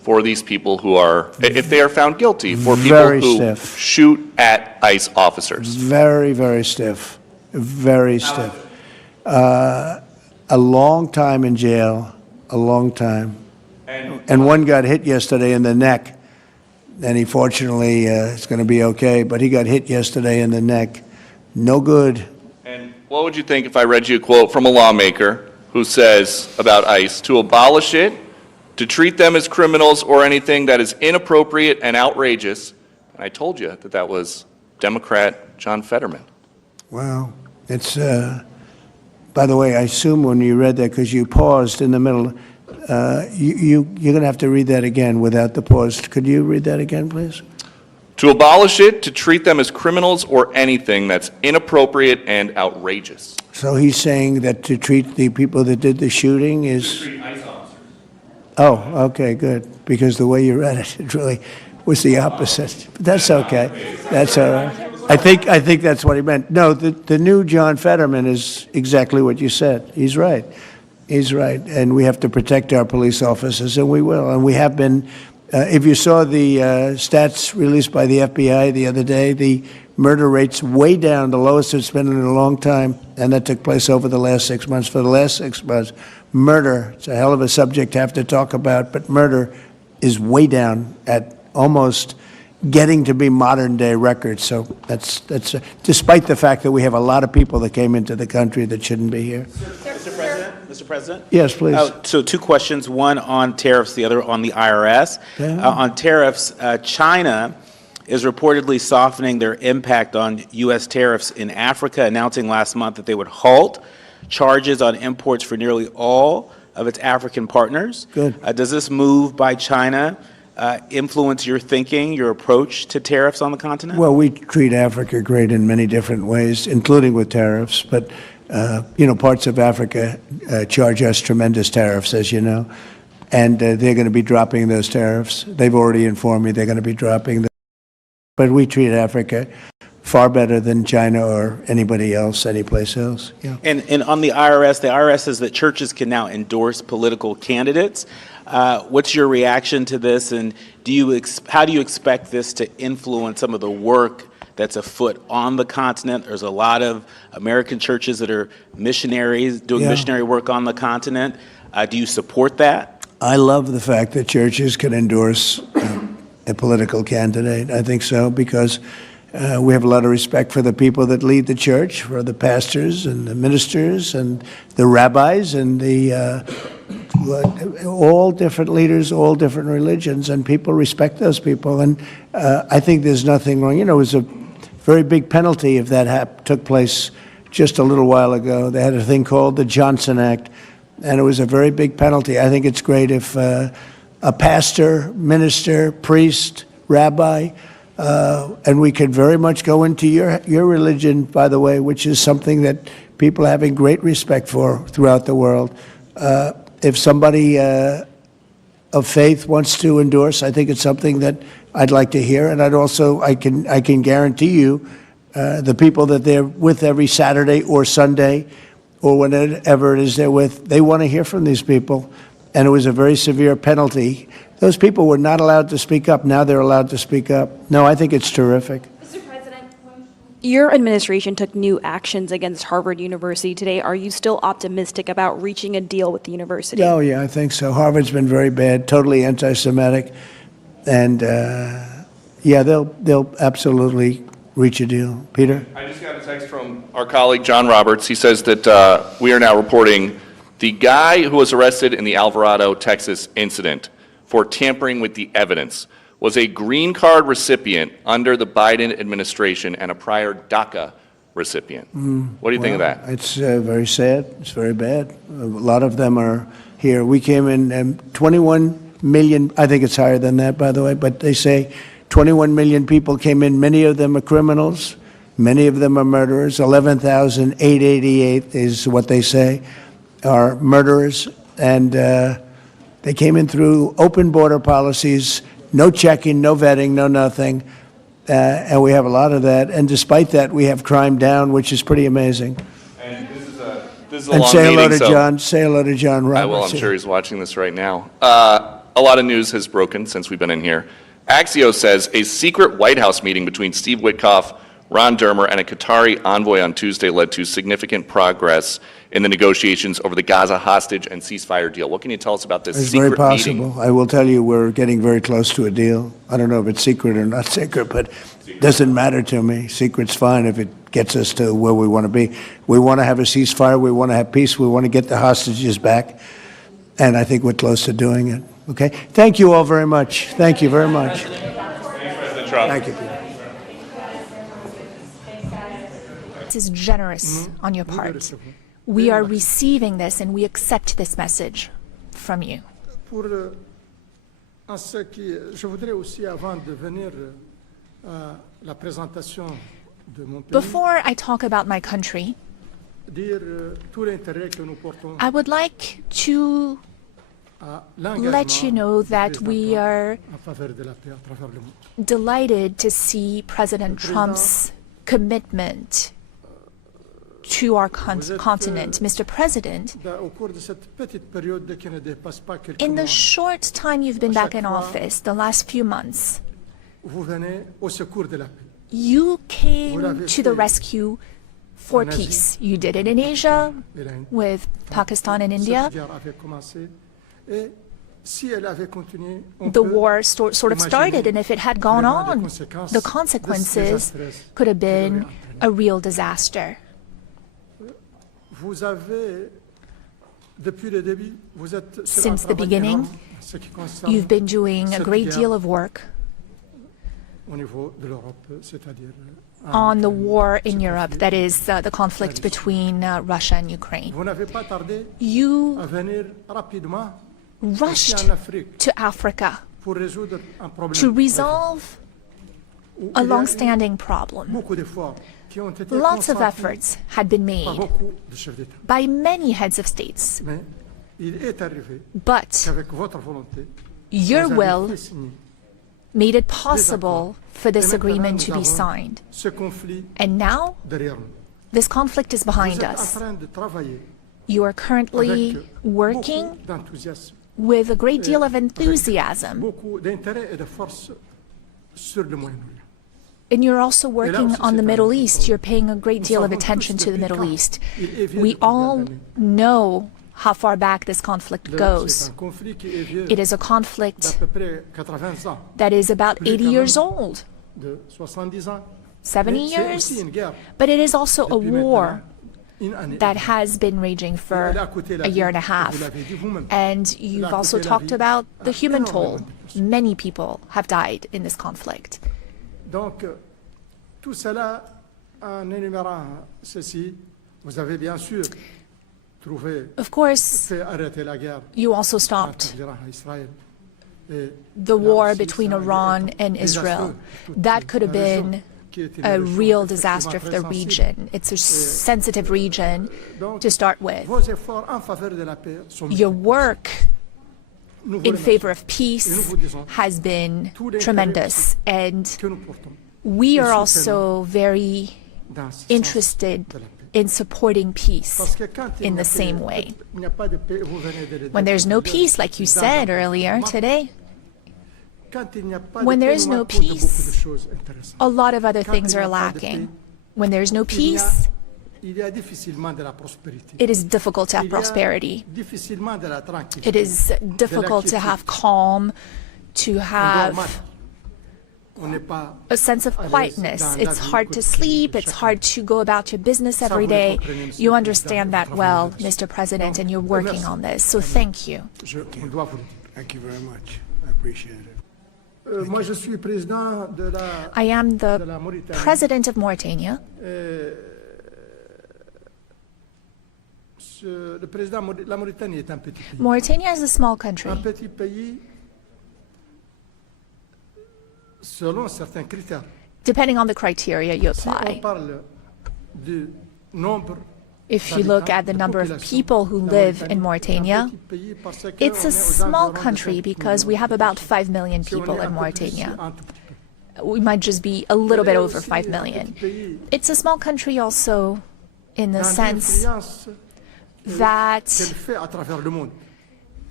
for these people who are, if they are found guilty, for people Very who stiff. shoot at ICE officers? Very, very stiff. Very stiff. A long time in jail, a long time. And one got hit yesterday in the neck, and he fortunately is going to be okay, but he got hit yesterday in the neck. No good. And what would you think if I read you a quote from a lawmaker who says about ICE, to abolish it, to treat them as criminals or anything that is inappropriate and outrageous? And I told you that that was Democrat John Fetterman. Wow. It's, by the way, I assume when you read that, because you paused in the middle, you're going to have to read that again without the pause. Could you read that again, please? To abolish it, to treat them as criminals or anything that's inappropriate and outrageous. So he's saying that to treat the people that did the shooting is... Treat ICE officers. Oh, okay, good. Because the way you read it, it really was the opposite. But that's okay. That's all right. I think that's what he meant. No, the new John Fetterman is exactly what you said. He's right. He's right. And we have to protect our police officers, and we will. And we have been. If you saw the stats released by the FBI the other day, the murder rate's way down, the lowest it's been in a long time, and that took place over the last 6 months. For the last 6 months, murder, it's a hell of a subject to have to talk about, but murder is way down at almost getting to be modern-day records. So that's despite the fact that we have a lot of people that came into the country that shouldn't be here. Mr. President? Yes, please. So two questions, one on tariffs, the other on the IRS. Yeah. On tariffs, China is reportedly softening their impact on U.S. tariffs in Africa, announcing last month that they would halt charges on imports for nearly all of its African partners. Good. Does this move by China influence your thinking, your approach to tariffs on the continent? Well, we treat Africa great in many different ways, including with tariffs. But, parts of Africa charge us tremendous tariffs, as you know. And they're going to be dropping those tariffs. They've already informed me they're going to be dropping them. But we treat Africa far better than China or anybody else, anyplace else. Yeah. And on the IRS says that churches can now endorse political candidates. What's your reaction to this, and how do you expect this to influence some of the work that's afoot on the continent? There's a lot of American churches that are missionaries, doing missionary work on the continent. Do you support that? I love the fact that churches can endorse a political candidate. I think so, because we have a lot of respect for the people that lead the church, for the pastors and the ministers and the rabbis and all different leaders, all different religions, and people respect those people. And I think there's nothing wrong. It was a very big penalty if that took place just a little while ago. They had a thing called the Johnson Act, and it was a very big penalty. I think it's great if a pastor, minister, priest, rabbi, and we could very much go into your religion, by the way, which is something that people are having great respect for throughout the world. If somebody of faith wants to endorse, I think it's something that I'd like to hear. And I can guarantee you, the people that they're with every Saturday or Sunday or whenever it is they're with, they want to hear from these people. And it was a very severe penalty. Those people were not allowed to speak up. Now they're allowed to speak up. No, I think it's terrific. Mr. President, your administration took new actions against Harvard University today. Are you still optimistic about reaching a deal with the university? Oh, yeah, I think so. Harvard's been very bad, totally anti-Semitic. And, they'll absolutely reach a deal. Peter? I just got a text from our colleague, John Roberts. He says that we are now reporting the guy who was arrested in the Alvarado, Texas incident for tampering with the evidence was a green card recipient under the Biden administration and a prior DACA recipient. What do you think of that? It's very sad. It's very bad. A lot of them are here. We came in 21 million, I think it's higher than that, by the way, but they say 21 million people came in. Many of them are criminals. Many of them are murderers. 11,888 is what they say are murderers. And they came in through open border policies, no checking, no vetting, no nothing. And we have a lot of that. And despite that, we have crime down, which is pretty amazing. And this is a And long say hello meeting, to so John. Say hello to John Roberts. I will. I'm sure he's watching this right now. a lot of news has broken since we've been in here. Axios says a secret White House meeting between Steve Witkoff, Ron Dermer, and a Qatari envoy on Tuesday led to significant progress in the negotiations over the Gaza hostage and ceasefire deal. What can you tell us about this It's secret very possible. meeting? I will tell you we're getting very close to a deal. I don't know if it's secret or not secret, but it doesn't matter to me. Secret's fine if it gets us to where we want to be. We want to have a ceasefire. We want to have peace. We want to get the hostages back. And I think we're close to doing it. Okay? Thank you all very much. Thank you very much. Thanks, President Trump. Thank you, Peter. This is generous on your part. We are receiving this and we accept this message from you. En ce qui, je voudrais aussi, avant de venir à la présentation de mon pays, Before I talk about my country, dire tout l'intérêt que nous portons I would like to à let you know that we are en faveur de la paix à travers le monde. delighted to see President Trump's commitment to our continent. Mr. President, Au cours de cette petite période qui ne dépasse pas quelques in the mois, short time you've been back in office, the last few months, vous venez au secours de la paix. you came to the rescue for peace. You did it in Asia, with Pakistan and India. Cette guerre avait commencé et si elle avait continué, on The peut war sort of started, and if it had gone vraiment on, the consequences could have been a real disaster. Vous avez, depuis le début, vous êtes sur un Since the travail beginning, énorme en ce qui concerne you've been doing a cette great guerre deal of work au niveau de l'Europe, c'est-à-dire on the war in Europe, that is the conflict between Russia and Ukraine. vous n'avez pas tardé You à venir rapidement rushed ici en Afrique to Africa pour résoudre un problème to resolve où a il y a eu long-standing problem. beaucoup d'efforts qui ont été Lots of consentis efforts had been par made beaucoup de chefs d'État. by many heads of states, Mais il est arrivé but qu'avec votre volonté, your vous avez will fait signer made it possible for this Et maintenant, agreement nous to be avons signed. ce conflit And now, derrière nous. this conflict is Vous behind êtes us. en train de travailler You are currently avec working beaucoup d'enthousiasme, with a great deal of avec enthusiasm, beaucoup d'intérêt et de force sur le Moyen-Orient. and you're also working aussi, on the c'est un Middle autre East. You're paying a great deal of savons attention tous to the depuis Middle quand East. il est vieux We de combien all d'années. know how far back this conflict C'est goes. un conflit qui est vieux It is a conflict d'à peu près 80 ans, that is about Plus 80 quand years même. old, de 70 ans. 70 Mais c'est aussi years, une guerre but it is also a depuis war maintenant une année. that has been raging for Elle a coûté la a year and a vie, half. vous l'avez dit vous-même. And Elle you've a also coûté la talked vie about the à human énormément toll. de personnes. Many people have died in this conflict. Donc, tout cela, en énumérant ceci, vous avez bien sûr trouvé, Of course, fait arrêter la guerre you also entre stopped l'Iran et Israël. Et the là war aussi, between ça a Iran été and désastreux Israel. pour toute That could have la région, been qui est une a région real effectivement disaster for très the sensible. region. It's a sensitive region Donc, to start with. vos efforts en faveur de la paix sont Your multiples. work Nous vous in remercions. favor of peace Et nous vous disons has been tout l'intérêt tremendous, and que nous portons we et are soutenons also very dans ce sens interested de la paix. in supporting peace Parce que quand il in n'y a the pas- same way. il n'y a pas de paix, vous venez de le When dire there's no tout à l'heure, peace, like you dans said un earlier moment, today, quand il n'y a pas when de there paix, is nous no manquons de beaucoup de peace, choses intéressantes. a lot of other Quand things il n'y are a pas de lacking. paix, When there's no il y a- peace, il y a difficilement de la prospérité. it is difficult to have Il y a prosperity. difficilement de la tranquillité. It is difficult to have calm, to On dort have mal. On n'est pas a sense of à l'aise quietness. dans la It's vie hard to quotidienne sleep. de It's chacun. hard to go about your business Ça, every vous le day. comprenez, Monsieur You le understand Président, that vous well, travaillez là-dessus. Mr. President, Donc, and you're working merci. on this. So thank you. On doit vous le dire. Thank you very much. I appreciate it. Moi, je suis président de la, I am de the la Mauritanie. president of Mauritania. Le président, la Mauritanie est un petit pays. Mauritania is a small country. Un petit pays, selon certains critères. Depending on the criteria you Si on apply. parle du nombre If you look at the number of people who live in Mauritania, it's a small country because we have about 5 million people in Mauritania. We might just be a little bit over 5 million. It's a small country also in the sense that qu'elle fait à travers le monde.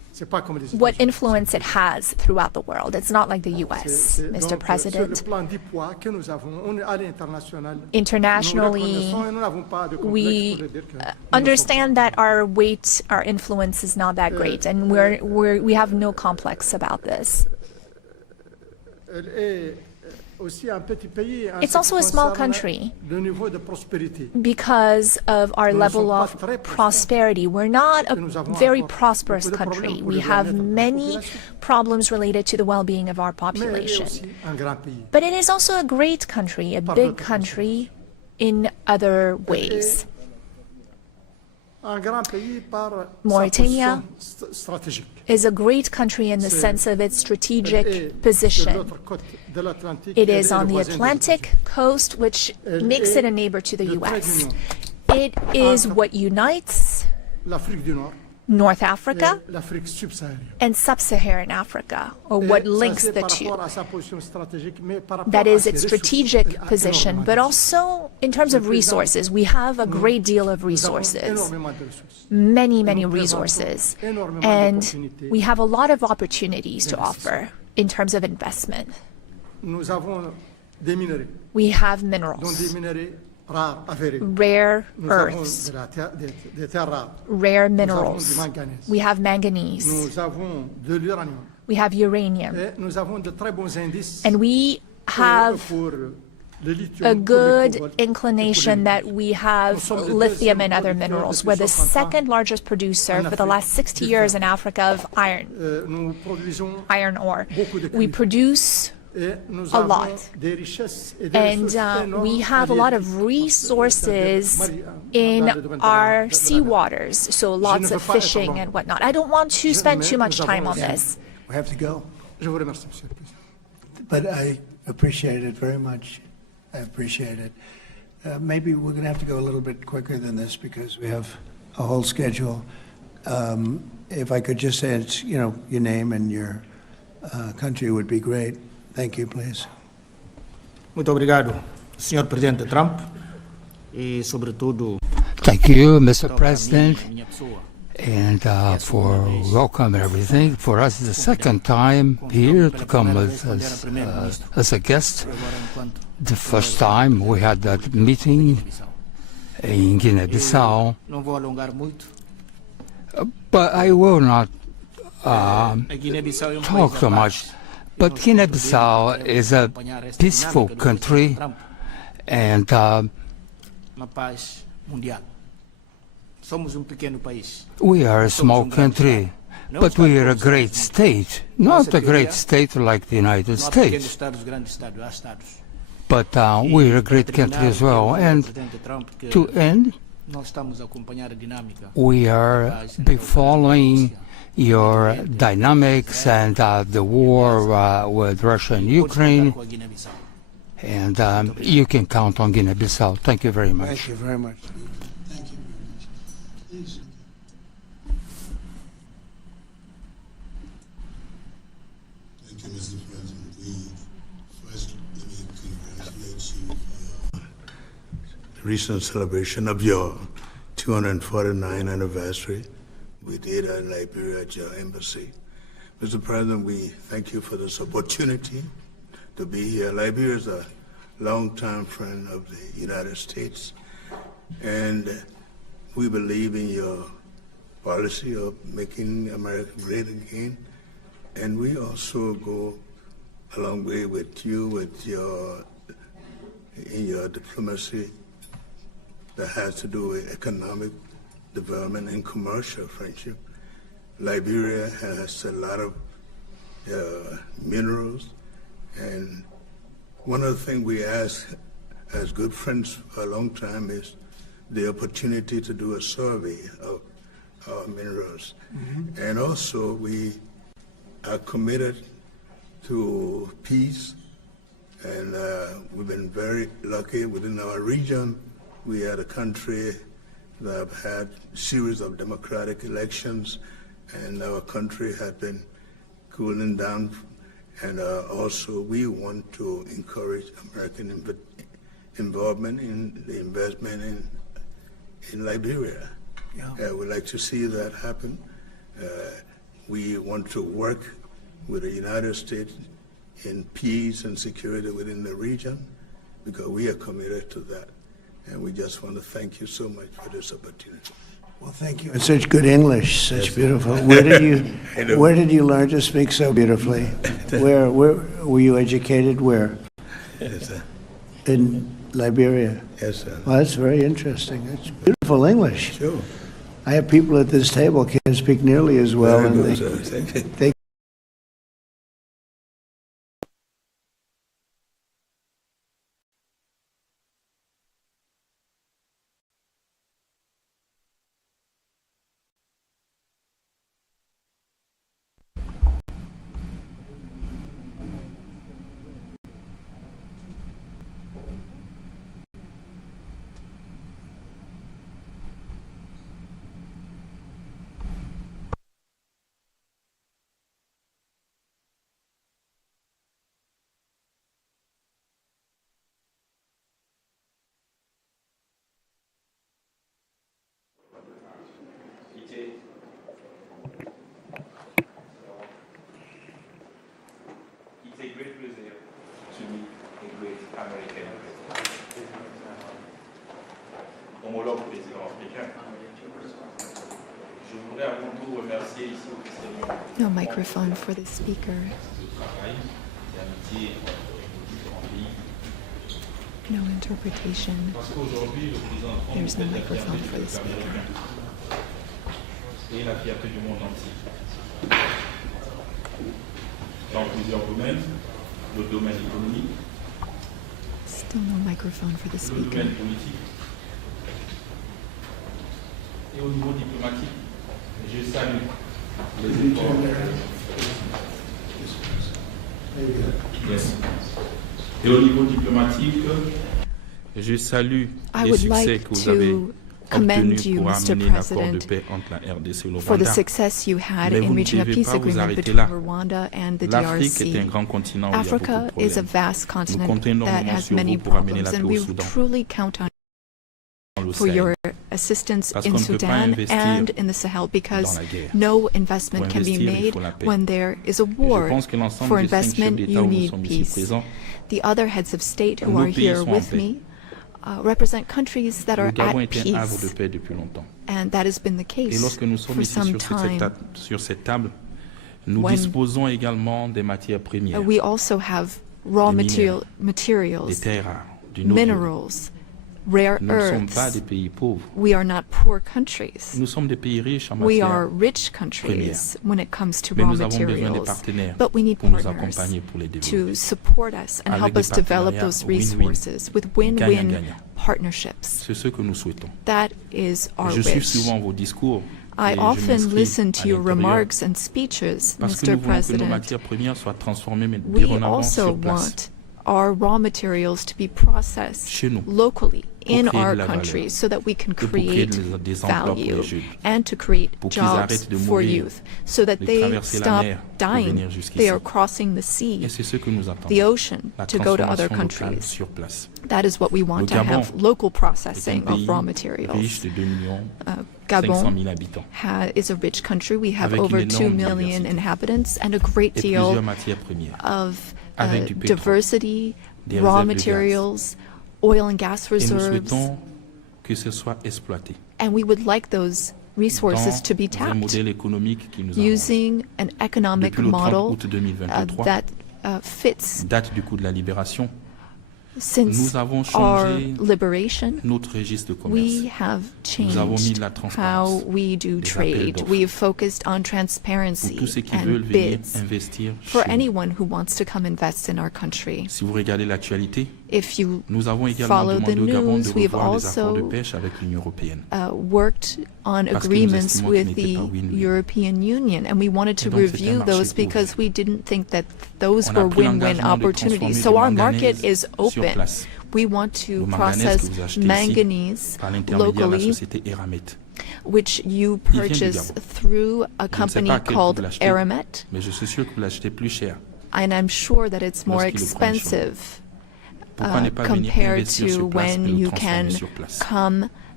what influence it has throughout the world. It's not like the US, Mr. President. Internationally, we understand that our weight, our influence is not that great, and we have no complex about this. It's also a small country because of our level of prosperity. We're not a very prosperous country. We have many problems related to the well-being of our population. But it is also a great country, a big country in other ways. Mauritania is a great country in the sense of its strategic position. It is on the Atlantic coast, which makes it a neighbor to the US. It is what unites North Africa and Sub-Saharan Africa, or what links the two. That is its strategic position, but also in terms of resources. We have a great deal of resources, many, many resources, and we have a lot of opportunities to offer in terms of investment. We have minerals, rare earths, rare minerals. We have manganese. We have uranium. And we have a good inclination that we have lithium and other minerals. We're the second largest producer for the last 60 years in Africa of iron ore. We produce a lot, and we have a lot of resources in our seawaters, so lots of fishing and whatnot. I don't want to spend too much time on this. We have to go. But I appreciate it very much. I appreciate it. Maybe we're going to have to go a little bit quicker than this because we have a whole schedule. If I could just say, your name and your country would be great. Thank you, please. Muito obrigado, Sr. Presidente Trump, e sobretudo. Thank you, Mr. President, and for welcome and everything. For us, it's the second time here to come as a guest. The first time we had that meeting in Guinea-Bissau, but I will not talk so much. But Guinea-Bissau is a peaceful country, and we are a small country, but we are a great state. Not a great state like the United States, but we are a great country as well. And to end, we are following your dynamics and the war with Russia and Ukraine, and you can count on Guinea-Bissau. Thank you very much. Thank you very much. Thank you very much. Please. Thank you, Mr. President. First, let me congratulate you for your recent celebration of your 249th anniversary. We did in Liberia at your embassy. Mr. President, we thank you for this opportunity to be here. Liberia is a longtime friend of the United States, and we believe in your policy of making America great again. And we also go a long way with you in your diplomacy that has to do with economic development and commercial friendship. Liberia has a lot of minerals, and one of the things we ask as good friends for a long time is the opportunity to do a survey of our minerals. Mm-hmm. And also we are committed to peace, and we've been very lucky within our region. We are a country that have had a series of democratic elections, and our country had been cooling down. And also we want to encourage American involvement in the investment in Liberia. Yeah. We'd like to see that happen. we want to work with the United States in peace and security within the region, because we are committed to that. And we just want to thank you so much for this opportunity. Well, thank you. And such good English, such beautiful. Where did you learn to speak so beautifully? Where were you educated? Where? Yes, sir. In Liberia. Yes, sir. Well, that's very interesting. That's beautiful English. Sure. I have people at this table can't speak nearly as well, Very and good, sir. Thank you. they It's a great pleasure to meet a great American. Homologue président africain. Je voudrais avant tout remercier ici au Christian. No microphone for the speaker. No interpretation. There's no microphone for the speaker. Et la fierté du monde entier. Dans plusieurs domaines, le domaine économique, Still no microphone for the le speaker. domaine politique et au niveau diplomatique, je salue les efforts. Yes. Et au niveau diplomatique, je salue I les would succès like que vous avez to commend obtenus you, pour Mr. amener l'accord de President, paix entre la RDC et le for the Rwanda. success you had Mais in vous ne reaching a devez peace pas vous agreement arrêter between là. Rwanda and the L'Afrique est un DRC. grand continent où il y a beaucoup Africa de is a problèmes. vast Nous continent comptons that énormément has sur many vous pour amener la problems, paix and au we Soudan. truly count on Dans le for Sahel. your assistance Parce in qu'on ne peut pas Sudan investir and in the Sahel, because dans la guerre. no investment Pour can be investir, il made faut la paix. when there is a Et je war. pense que l'ensemble For des 5 chefs investment, d'État you où nous need sommes ici peace. présents, The other heads of state who nos are pays here sont en with paix. me represent countries that are Le Gabon at est un havre de peace, paix depuis longtemps. and that has been the Et case lorsque nous sommes for ici some sur time. cette table, nous When disposons également des matières premières, We also have raw Des minéraux, des materials, terres rares, du noble. minerals, rare Nous ne sommes pas earths. des pays pauvres. We are not poor countries. Nous sommes des pays riches en We matières are rich premières. countries when it comes to Mais raw nous avons besoin des materials, partenaires but we need pour nous partners accompagner pour les to développer. support us and Avec help des us develop partenariats those win-win, resources with win-win gagnant-gagnant. partnerships. C'est ce que nous souhaitons. That is our Je suis wish. souvent vos discours. I et je often m'inscris listen à to your l'intérieur remarks and speeches, parce que Mr. nous voulons que nos President. matières premières soient transformées mais We dorénavant also sur place. want our raw materials to be processed Chez nous, locally pour in créer our de la valeur, countries so that we can et pour créer create des emplois pour value les jeunes, and to create pour qu'ils jobs arrêtent de for mourir, youth so that de they traverser la stop mer pour dying. venir jusqu'ici. They are crossing the sea, Et c'est ce que nous the attendons. ocean, La to go to other transformation locale countries. sur place. That is what we want Le to Gabon have, local est processing un of pays raw riche materials. de 2 millions Gabon 500 000 habitants. is a rich country. We have Avec over une 2 énorme million diversité. inhabitants and a great Et deal plusieurs matières premières. of Avec du pétrole, diversity, des raw réserves de gaz. materials, oil and gas Et nous reserves, souhaitons que ce soit exploité and we would like those resources to be dans un tapped modèle économique qui nous arrange. using an economic Depuis le 30 model août 2023, that fits. date du coup de la libération, Since nous avons our changé liberation, notre registre de we commerce. have Nous avons mis changed de la transparence, how we do des appels trade. d'offres. We have focused on Pour transparency tous ceux qui veulent and venir bids investir for chez nous. anyone who wants to come invest in our country. Si vous regardez l'actualité, If you nous avons également follow the demandé au Gabon de news, we have revoir les accords de also pêche avec l'Union européenne. worked on Parce que nous agreements estimons with qu'ils n'étaient the pas win-win. European Union, and we wanted to Et donc, c'est un review marché those ouvert. because we didn't think that those On a were pris win-win l'engagement de opportunities. transformer So du our manganèse market is sur open. place. We want to Le manganèse process que vous achetez ici manganese par l'intermédiaire de la locally, société Eramet. which you Il vient du purchase Gabon. through a Je ne sais company pas à quel prix called vous l'achetez, Aramet, mais je suis sûr que vous l'achetez plus cher. and I'm sure that it's more Lorsqu'il le prend chez expensive Pourquoi ne pas venir compared investir to sur place et when le you transformer can sur place? come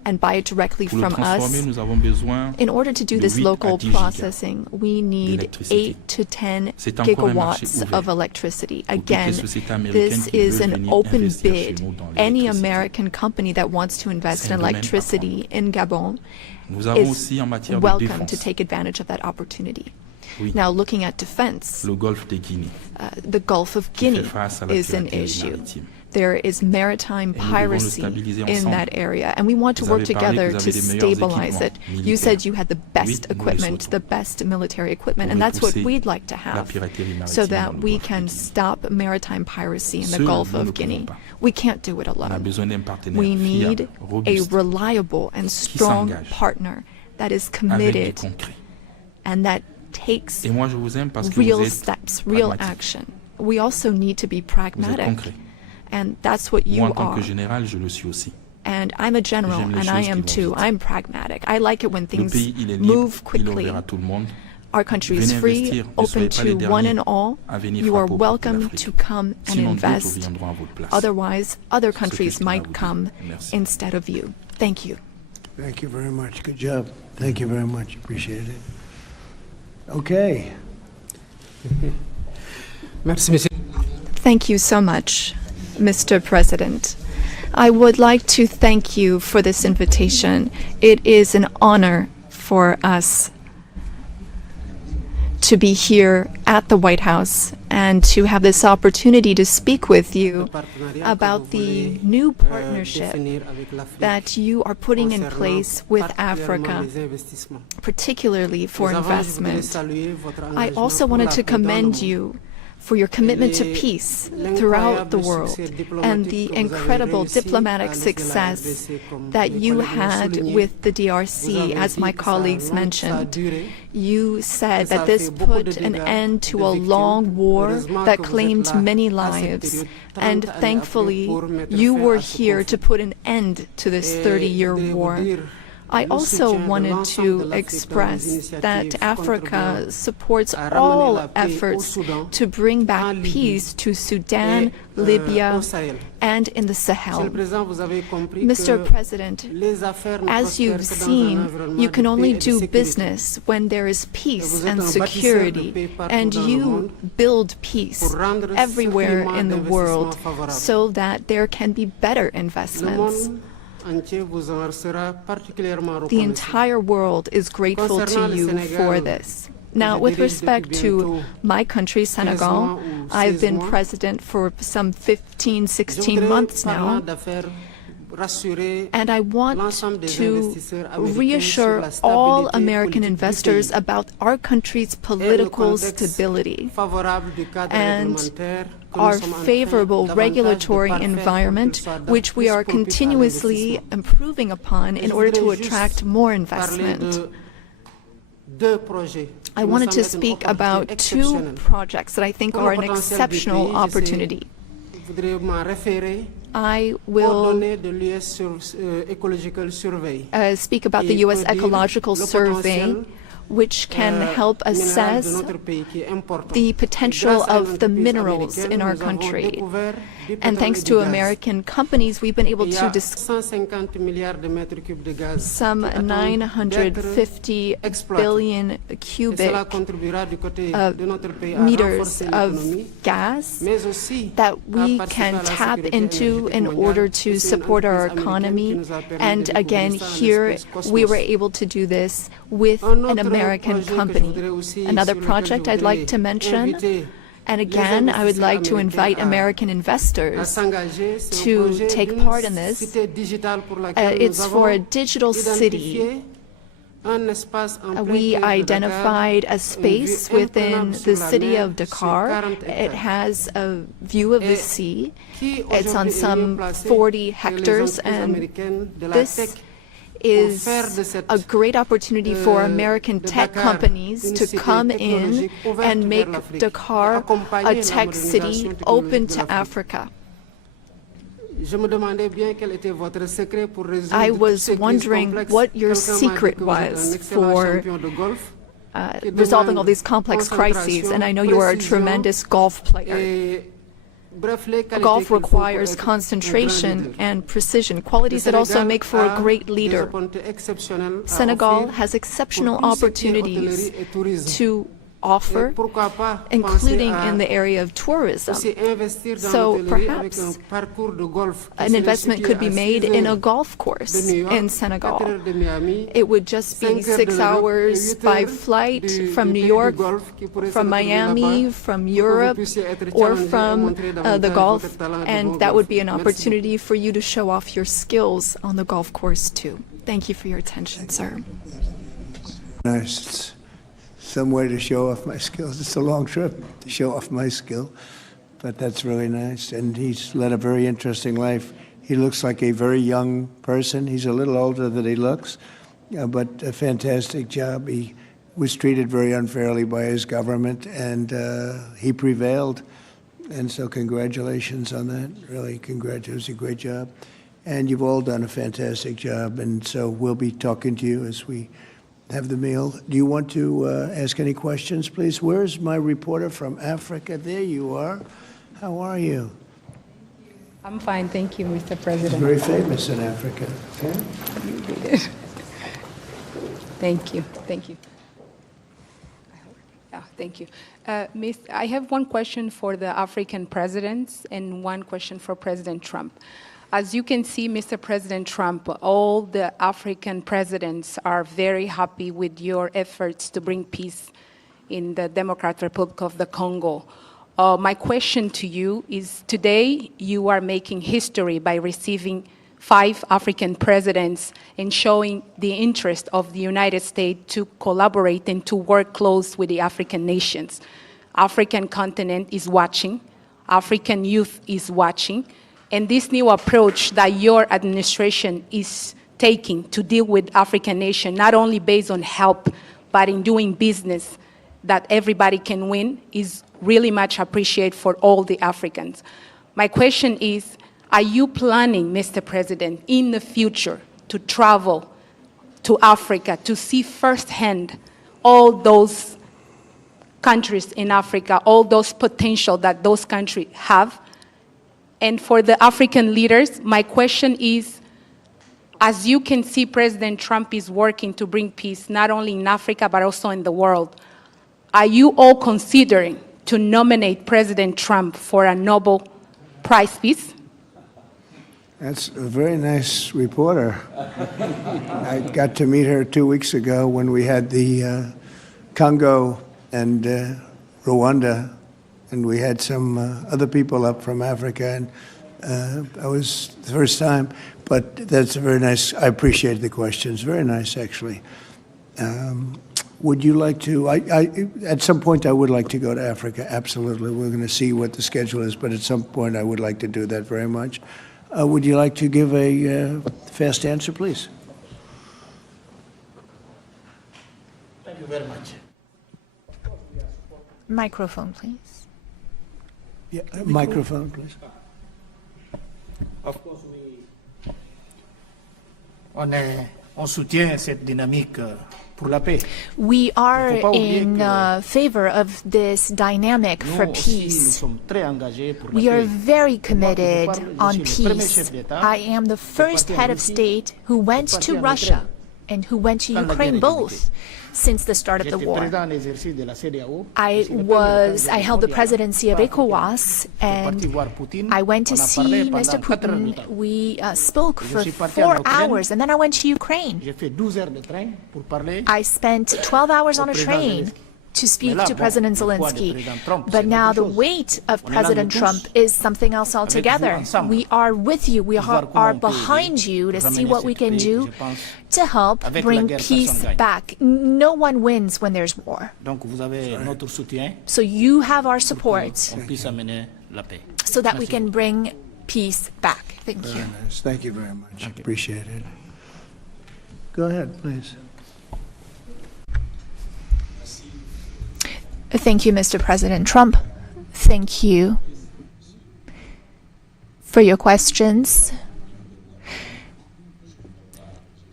and buy it directly Pour le from transformer, us. nous avons besoin In order to do de this 8 à local 10 gigas processing, we need d'électricité. 8 to 10 C'est encore un marché gigawatts ouvert of electricity. pour toutes les Again, sociétés américaines this qui is veulent an venir open investir chez bid. nous dans Any l'électricité. American company that wants to invest C'est in un domaine electricity in Gabon Nous avons is aussi en matière de welcome to défense take advantage of that opportunity. Oui. Now, looking at defense, le golfe de Guinée the Gulf of qui fait Guinea face à la is an piraterie issue. maritime. There is maritime Et nous devons le piracy stabiliser in ensemble. that area, and we want to Vous work avez parlé together que vous to avez des meilleurs stabilize it. équipements You said militaires. you had the Oui, best nous les equipment, souhaitons. the best military equipment, Pour and that's what repousser we'd like to la have, piraterie maritime so dans that le we golfe de can Guinée. stop maritime piracy in the Seuls, Gulf nous ne of le Guinea. pouvons pas. We can't do it On a alone. besoin d'un partenaire We need fiable, a robuste, reliable and strong s'engage partner that is avec du committed concret. and that takes Et moi, je vous aime parce que real vous êtes steps, real pragmatique. action. We also need to be Vous êtes pragmatic, concret. and that's what you Moi, en tant are. que général, je le suis aussi. And I'm a general, J'aime les and I choses am qui vont too. vite. I'm pragmatic. I like it when Le things pays, il est libre, move il est quickly. ouvert à tout le monde. Our country is Venez free, investir, ne open soyez pas les to one derniers and all. à venir You are frapper aux portes de welcome l'Afrique. to come and Sinon, d'autres invest. viendront à votre place. Otherwise, other countries je tenais à might vous dire. come Merci. instead of you. Thank you. Thank you very much. Good job. Thank you very much. Appreciate it. Okay. Merci, Monsieur. Thank you so much, Mr. President. I would like to thank you for this invitation. It is an honor for us to be here at the White House and to have this opportunity to speak with you about the new partnership that you are putting in place with Africa, particularly for investment. I also wanted to commend you for your commitment to peace throughout the world and the incredible diplomatic success that you had with the DRC, as my colleagues mentioned. You said that this put an end to a long war that claimed many lives, and thankfully you were here to put an end to this 30-year war. I also wanted to express that Africa supports all efforts to bring back peace to Sudan, Libya, and in the Sahel. Mr. President, as you've seen, you can only do business when there is peace and security, and you build peace everywhere in the world so that there can be better investments. The entire world is grateful to you for this. Now, with respect to my country, Senegal, I've been president for some 15, 16 months now, and I want to reassure all American investors about our country's political stability and our favorable regulatory environment, which we are continuously improving upon in order to attract more investment. I wanted to speak about two projects that I think are an exceptional opportunity. I will speak about the U.S. Ecological Survey, which can help assess the potential of the minerals in our country. And thanks to American companies, we've been able to some 950 billion cubic meters of gas that we can tap into in order to support our economy. And again, here we were able to do this with an American company. Another project I'd like to mention, and again, I would like to invite American investors to take part in this. It's for a digital city. We identified a space within the city of Dakar. It has a view of the sea. It's on some 40 hectares, and this is a great opportunity for American tech companies to come in and make Dakar a tech city open to Africa. I was wondering what your secret was for resolving all these complex crises, and I know you are a tremendous golf player. Golf requires concentration and precision, qualities that also make for a great leader. Senegal has exceptional opportunities to offer, including in the area of tourism. So perhaps an investment could be made in a golf course in Senegal. It would just be 6 hours by flight from New York, from Miami, from Europe, or from the Gulf, and that would be an opportunity for you to show off your skills on the golf course too. Thank you for your attention, sir. Nice. Some way to show off my skills. It's a long trip to show off my skill, but that's really nice. And he's led a very interesting life. He looks like a very young person. He's a little older than he looks, but a fantastic job. He was treated very unfairly by his government, and he prevailed. And so congratulations on that. Really, congratulations. It was a great job. And you've all done a fantastic job, and so we'll be talking to you as we have the meal. Do you want to ask any questions, please? Where's my reporter from Africa? There you are. How are you? I'm fine, thank you, Mr. President. Very famous in Africa. Okay? Thank you, thank you. Thank you. I have one question for the African presidents and one question for President Trump. As you can see, Mr. President Trump, all the African presidents are very happy with your efforts to bring peace in the Democratic Republic of the Congo. My question to you is, today you are making history by receiving 5 African presidents and showing the interest of the United States to collaborate and to work close with the African nations. African continent is watching, African youth is watching, and this new approach that your administration is taking to deal with African nations, not only based on help, but in doing business that everybody can win, is really much appreciated for all the Africans. My question is, are you planning, Mr. President, in the future to travel to Africa to see firsthand all those countries in Africa, all those potential that those countries have? And for the African leaders, my question is, as you can see, President Trump is working to bring peace not only in Africa, but also in the world. Are you all considering to nominate President Trump for a Nobel Prize Peace? That's a very nice reporter. I got to meet her 2 weeks ago when we had the Congo and Rwanda, and we had some other people up from Africa, and I was the first time, but that's a very nice, I appreciate the questions, very nice actually. Would you like to, at some point I would like to go to Africa, absolutely. We're going to see what the schedule is, but at some point I would like to do that very much. Would you like to give a fast answer, please? Thank you very much. Microphone, please. Yeah, microphone, please. Of course, on soutient cette dynamique pour la paix. We are in favor of this dynamic for peace. We are very committed on peace. I am the first head of state who went to Russia and who went to Ukraine, both, since the start of the war. I held the presidency of ECOWAS, and I went to see Mr. Putin. We spoke for 4 hours, and then I went to Ukraine. I spent 12 hours on a train to speak to President Zelensky. But now the weight of President Trump is something else altogether. We are with you. We are behind you to see what we can do to help bring peace back. No one wins when there's war. So you have our support so that we can bring peace back. Thank you. Very nice. Thank you very much. Appreciate it. Go ahead, please. Thank you, Mr. President Trump. Thank you for your questions.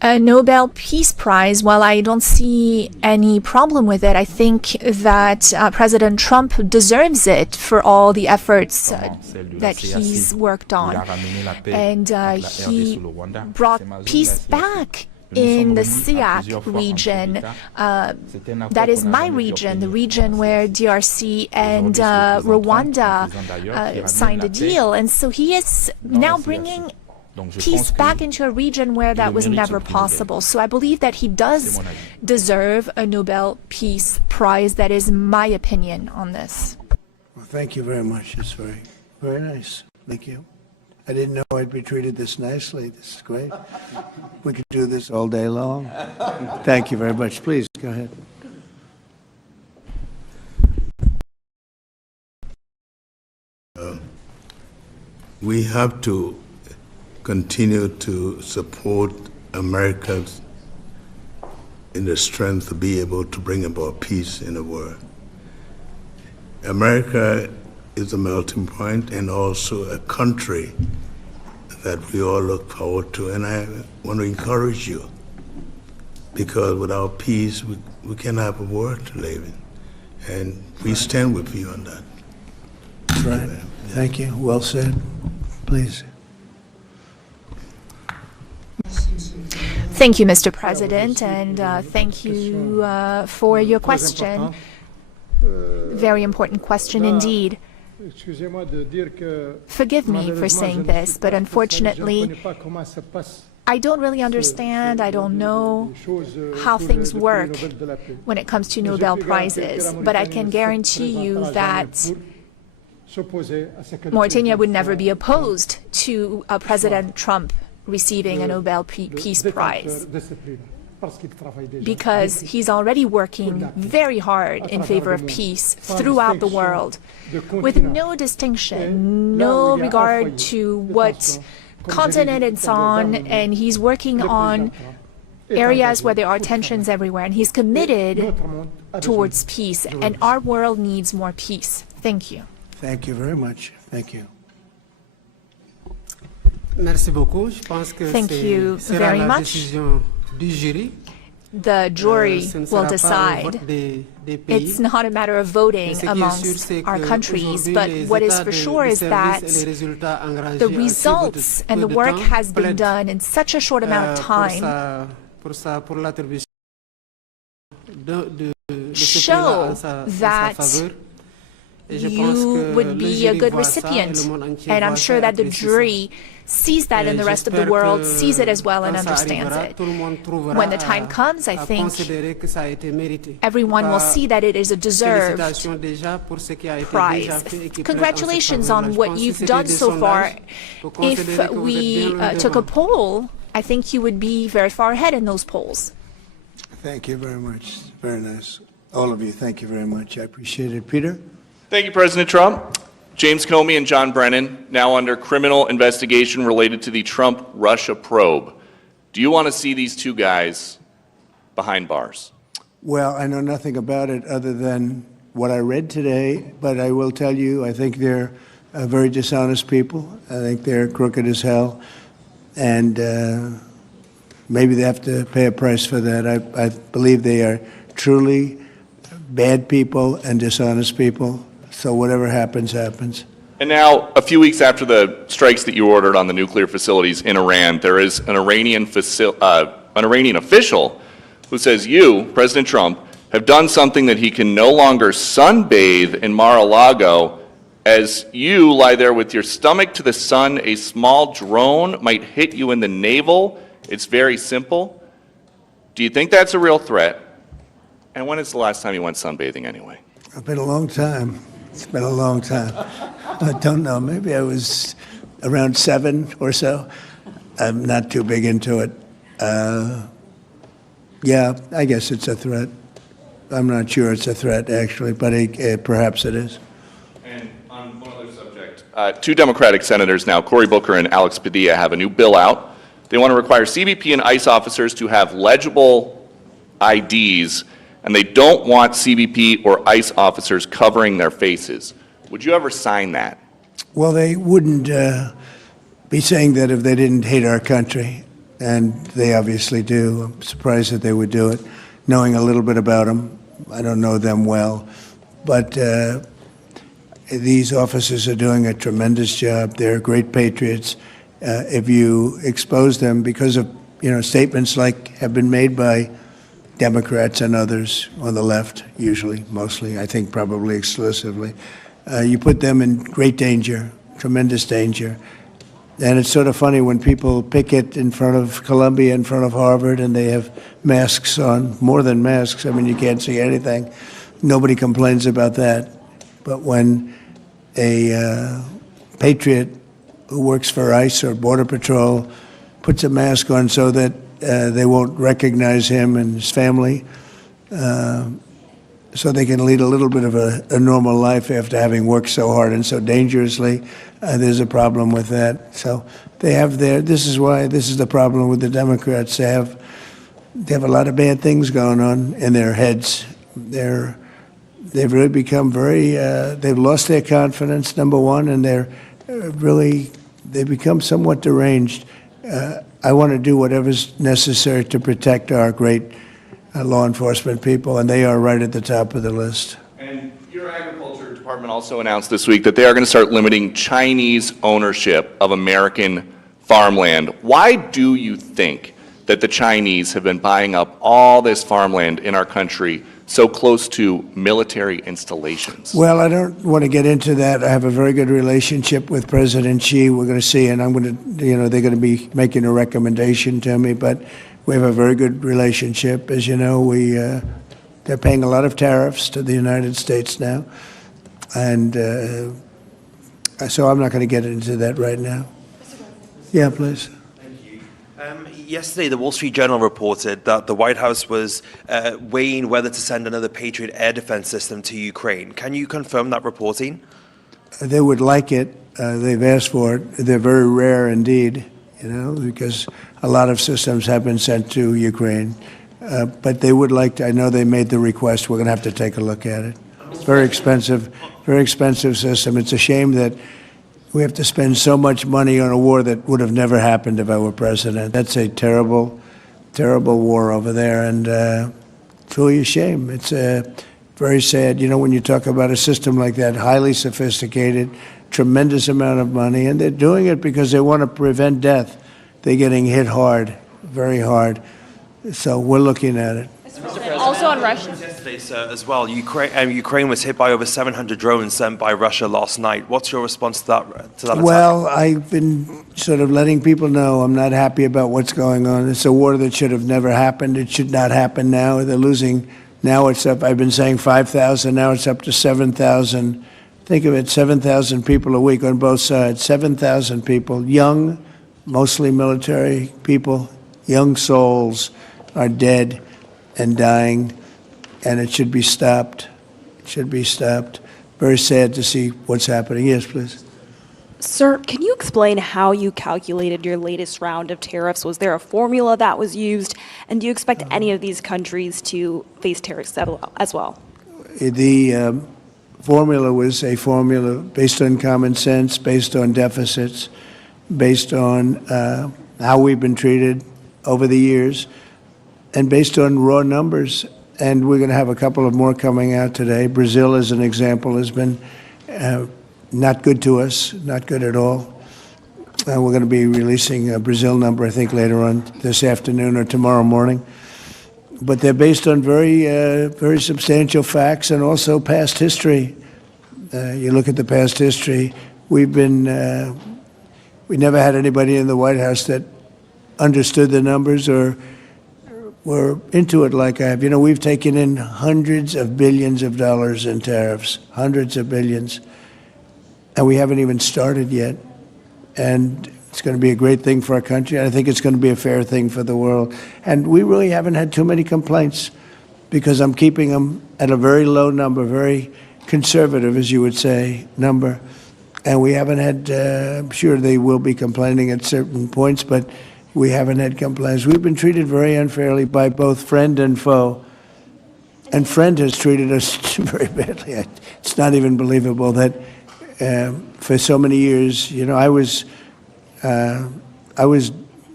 a Nobel Peace Prize, while I don't see any problem with it, I think that President Trump deserves it for all the efforts that he's worked on. And he brought peace back in the SEAC region. That is my region, the region where DRC and Rwanda signed a deal. And so he is now bringing peace back into a region where that was never possible. So I believe that he does deserve a Nobel Peace Prize. That is my opinion on this. Well, thank you very much. It's very, very nice. Thank you. I didn't know I'd be treated this nicely. This is great. We could do this all day long. Thank you very much. Please, go ahead. We have to continue to support America in the strength to be able to bring about peace in the world. America is a melting point and also a country that we all look forward to. And I want to encourage you, because without peace, we can't have a world to live in. And we stand with you on that. That's right. Thank you. Well said. Please. Thank you, Mr. President, and thank you for your question. Very important question indeed. Forgive me for saying this, but unfortunately, I don't really understand, I don't know how things work when it comes to Nobel Prizes, but I can guarantee you that Mauritania would never be opposed to President Trump receiving a Nobel Peace Prize, because he's already working very hard in favor of peace throughout the world, with no distinction, no regard to what continent it's on, and he's working on areas where there are tensions everywhere, and he's committed towards peace, and our world needs more peace. Thank you. Thank you very much. Thank you. Thank you very much. The jury will decide. It's not a matter of voting amongst our countries, but what is for sure is that the results and the work has been done in such a short amount of time show that you would be a good recipient. And I'm sure that the jury sees that, and the rest of the world sees it as well and understands it. When the time comes, I think everyone will see that it is a deserved prize. Congratulations on what you've done so far. If we took a poll, I think you would be very far ahead in those polls. Thank you very much. Very nice. All of you, thank you very much. I appreciate it. Peter? Thank you, President Trump. James Comey and John Brennan, now under criminal investigation related to the Trump-Russia probe. Do you want to see these two guys behind bars? Well, I know nothing about it other than what I read today, but I will tell you, I think they're very dishonest people. I think they're crooked as hell, and maybe they have to pay a price for that. I believe they are truly bad people and dishonest people. So whatever happens, happens. And now, a few weeks after the strikes that you ordered on the nuclear facilities in Iran, there is an Iranian official who says you, President Trump, have done something that he can no longer sunbathe in Mar-a-Lago. As you lie there with your stomach to the sun, a small drone might hit you in the navel. It's very simple. Do you think that's a real threat? And when is the last time you went sunbathing anyway? It's been a long time. It's been a long time. I don't know. Maybe I was around 7 or so. I'm not too big into it. Yeah, I guess it's a threat. I'm not sure it's a threat, actually, but perhaps it is. And on one other subject, two Democratic senators now, Cory Booker and Alex Padilla, have a new bill out. They want to require CBP and ICE officers to have legible IDs, and they don't want CBP or ICE officers covering their faces. Would you ever sign that? Well, they wouldn't be saying that if they didn't hate our country. and they obviously do. I'm surprised that they would do it, knowing a little bit about them. I don't know them well, but these officers are doing a tremendous job. They're great patriots. If you expose them because of statements like have been made by Democrats and others on the left, usually, mostly, I think probably exclusively, you put them in great danger, tremendous danger. And it's sort of funny when people picket in front of Columbia, in front of Harvard, and they have masks on, more than masks. I mean, you can't see anything. Nobody complains about that. But when a patriot who works for ICE or Border Patrol puts a mask on so that they won't recognize him and his family, so they can lead a little bit of a normal life after having worked so hard and so dangerously, there's a problem with that. So they have this is the problem with the Democrats. They have a lot of bad things going on in their heads. They've really become they've lost their confidence, number one, and they've become somewhat deranged. I want to do whatever's necessary to protect our great law enforcement people, and they are right at the top of the list. And your agriculture department also announced this week that they are going to start limiting Chinese ownership of American farmland. Why do you think that the Chinese have been buying up all this farmland in our country so close to military installations? Well, I don't want to get into that. I have a very good relationship with President Xi. We're going to see, and I'm going to, they're going to be making a recommendation to me, but we have a very good relationship. As you know, they're paying a lot of tariffs to the United States now, and so I'm not going to get into that right now. Yeah, please. Yesterday, the Wall Street Journal reported that the White House was weighing whether to send another Patriot air defense system to Ukraine. Can you confirm that reporting? They would like it. They've asked for it. They're very rare indeed, because a lot of systems have been sent to Ukraine. But they would like to. I know they made the request. We're going to have to take a look at it. It's very expensive system. It's a shame that we have to spend so much money on a war that would have never happened if I were president. That's a terrible, terrible war over there, and truly a shame. It's very sad. When you talk about a system like that, highly sophisticated, tremendous amount of money, and they're doing it because they want to prevent death. They're getting hit hard, very hard. So we're looking at it. Also on Russia. Yesterday, sir, as well, Ukraine was hit by over 700 drones sent by Russia last night. What's your response to that attack? Well, I've been sort of letting people know I'm not happy about what's going on. It's a war that should have never happened. It should not happen now. They're losing. Now it's up. I've been saying 5,000. Now it's up to 7,000. Think of it, 7,000 people a week on both sides. 7,000 people, young, mostly military people, young souls are dead and dying, and it should be stopped. It should be stopped. Very sad to see what's happening. Yes, please. Sir, can you explain how you calculated your latest round of tariffs? Was there a formula that was used? And do you expect any of these countries to face tariffs as well? The formula was a formula based on common sense, based on deficits, based on how we've been treated over the years, and based on raw numbers. And we're going to have a couple of more coming out today. Brazil, as an example, has been not good to us, not good at all. We're going to be releasing a Brazil number, I think, later on this afternoon or tomorrow morning. But they're based on very substantial facts and also past history. You look at the past history. We never had anybody in the White House that understood the numbers or were into it like I have. We've taken in hundreds of billions of dollars in tariffs, hundreds of billions, and we haven't even started yet. And it's going to be a great thing for our country. I think it's going to be a fair thing for the world. And we really haven't had too many complaints because I'm keeping them at a very low number, very conservative, as you would say, number. And we haven't had, I'm sure they will be complaining at certain points, but we haven't had complaints. We've been treated very unfairly by both friend and foe. And friend has treated us very badly. It's not even believable that for so many years, I was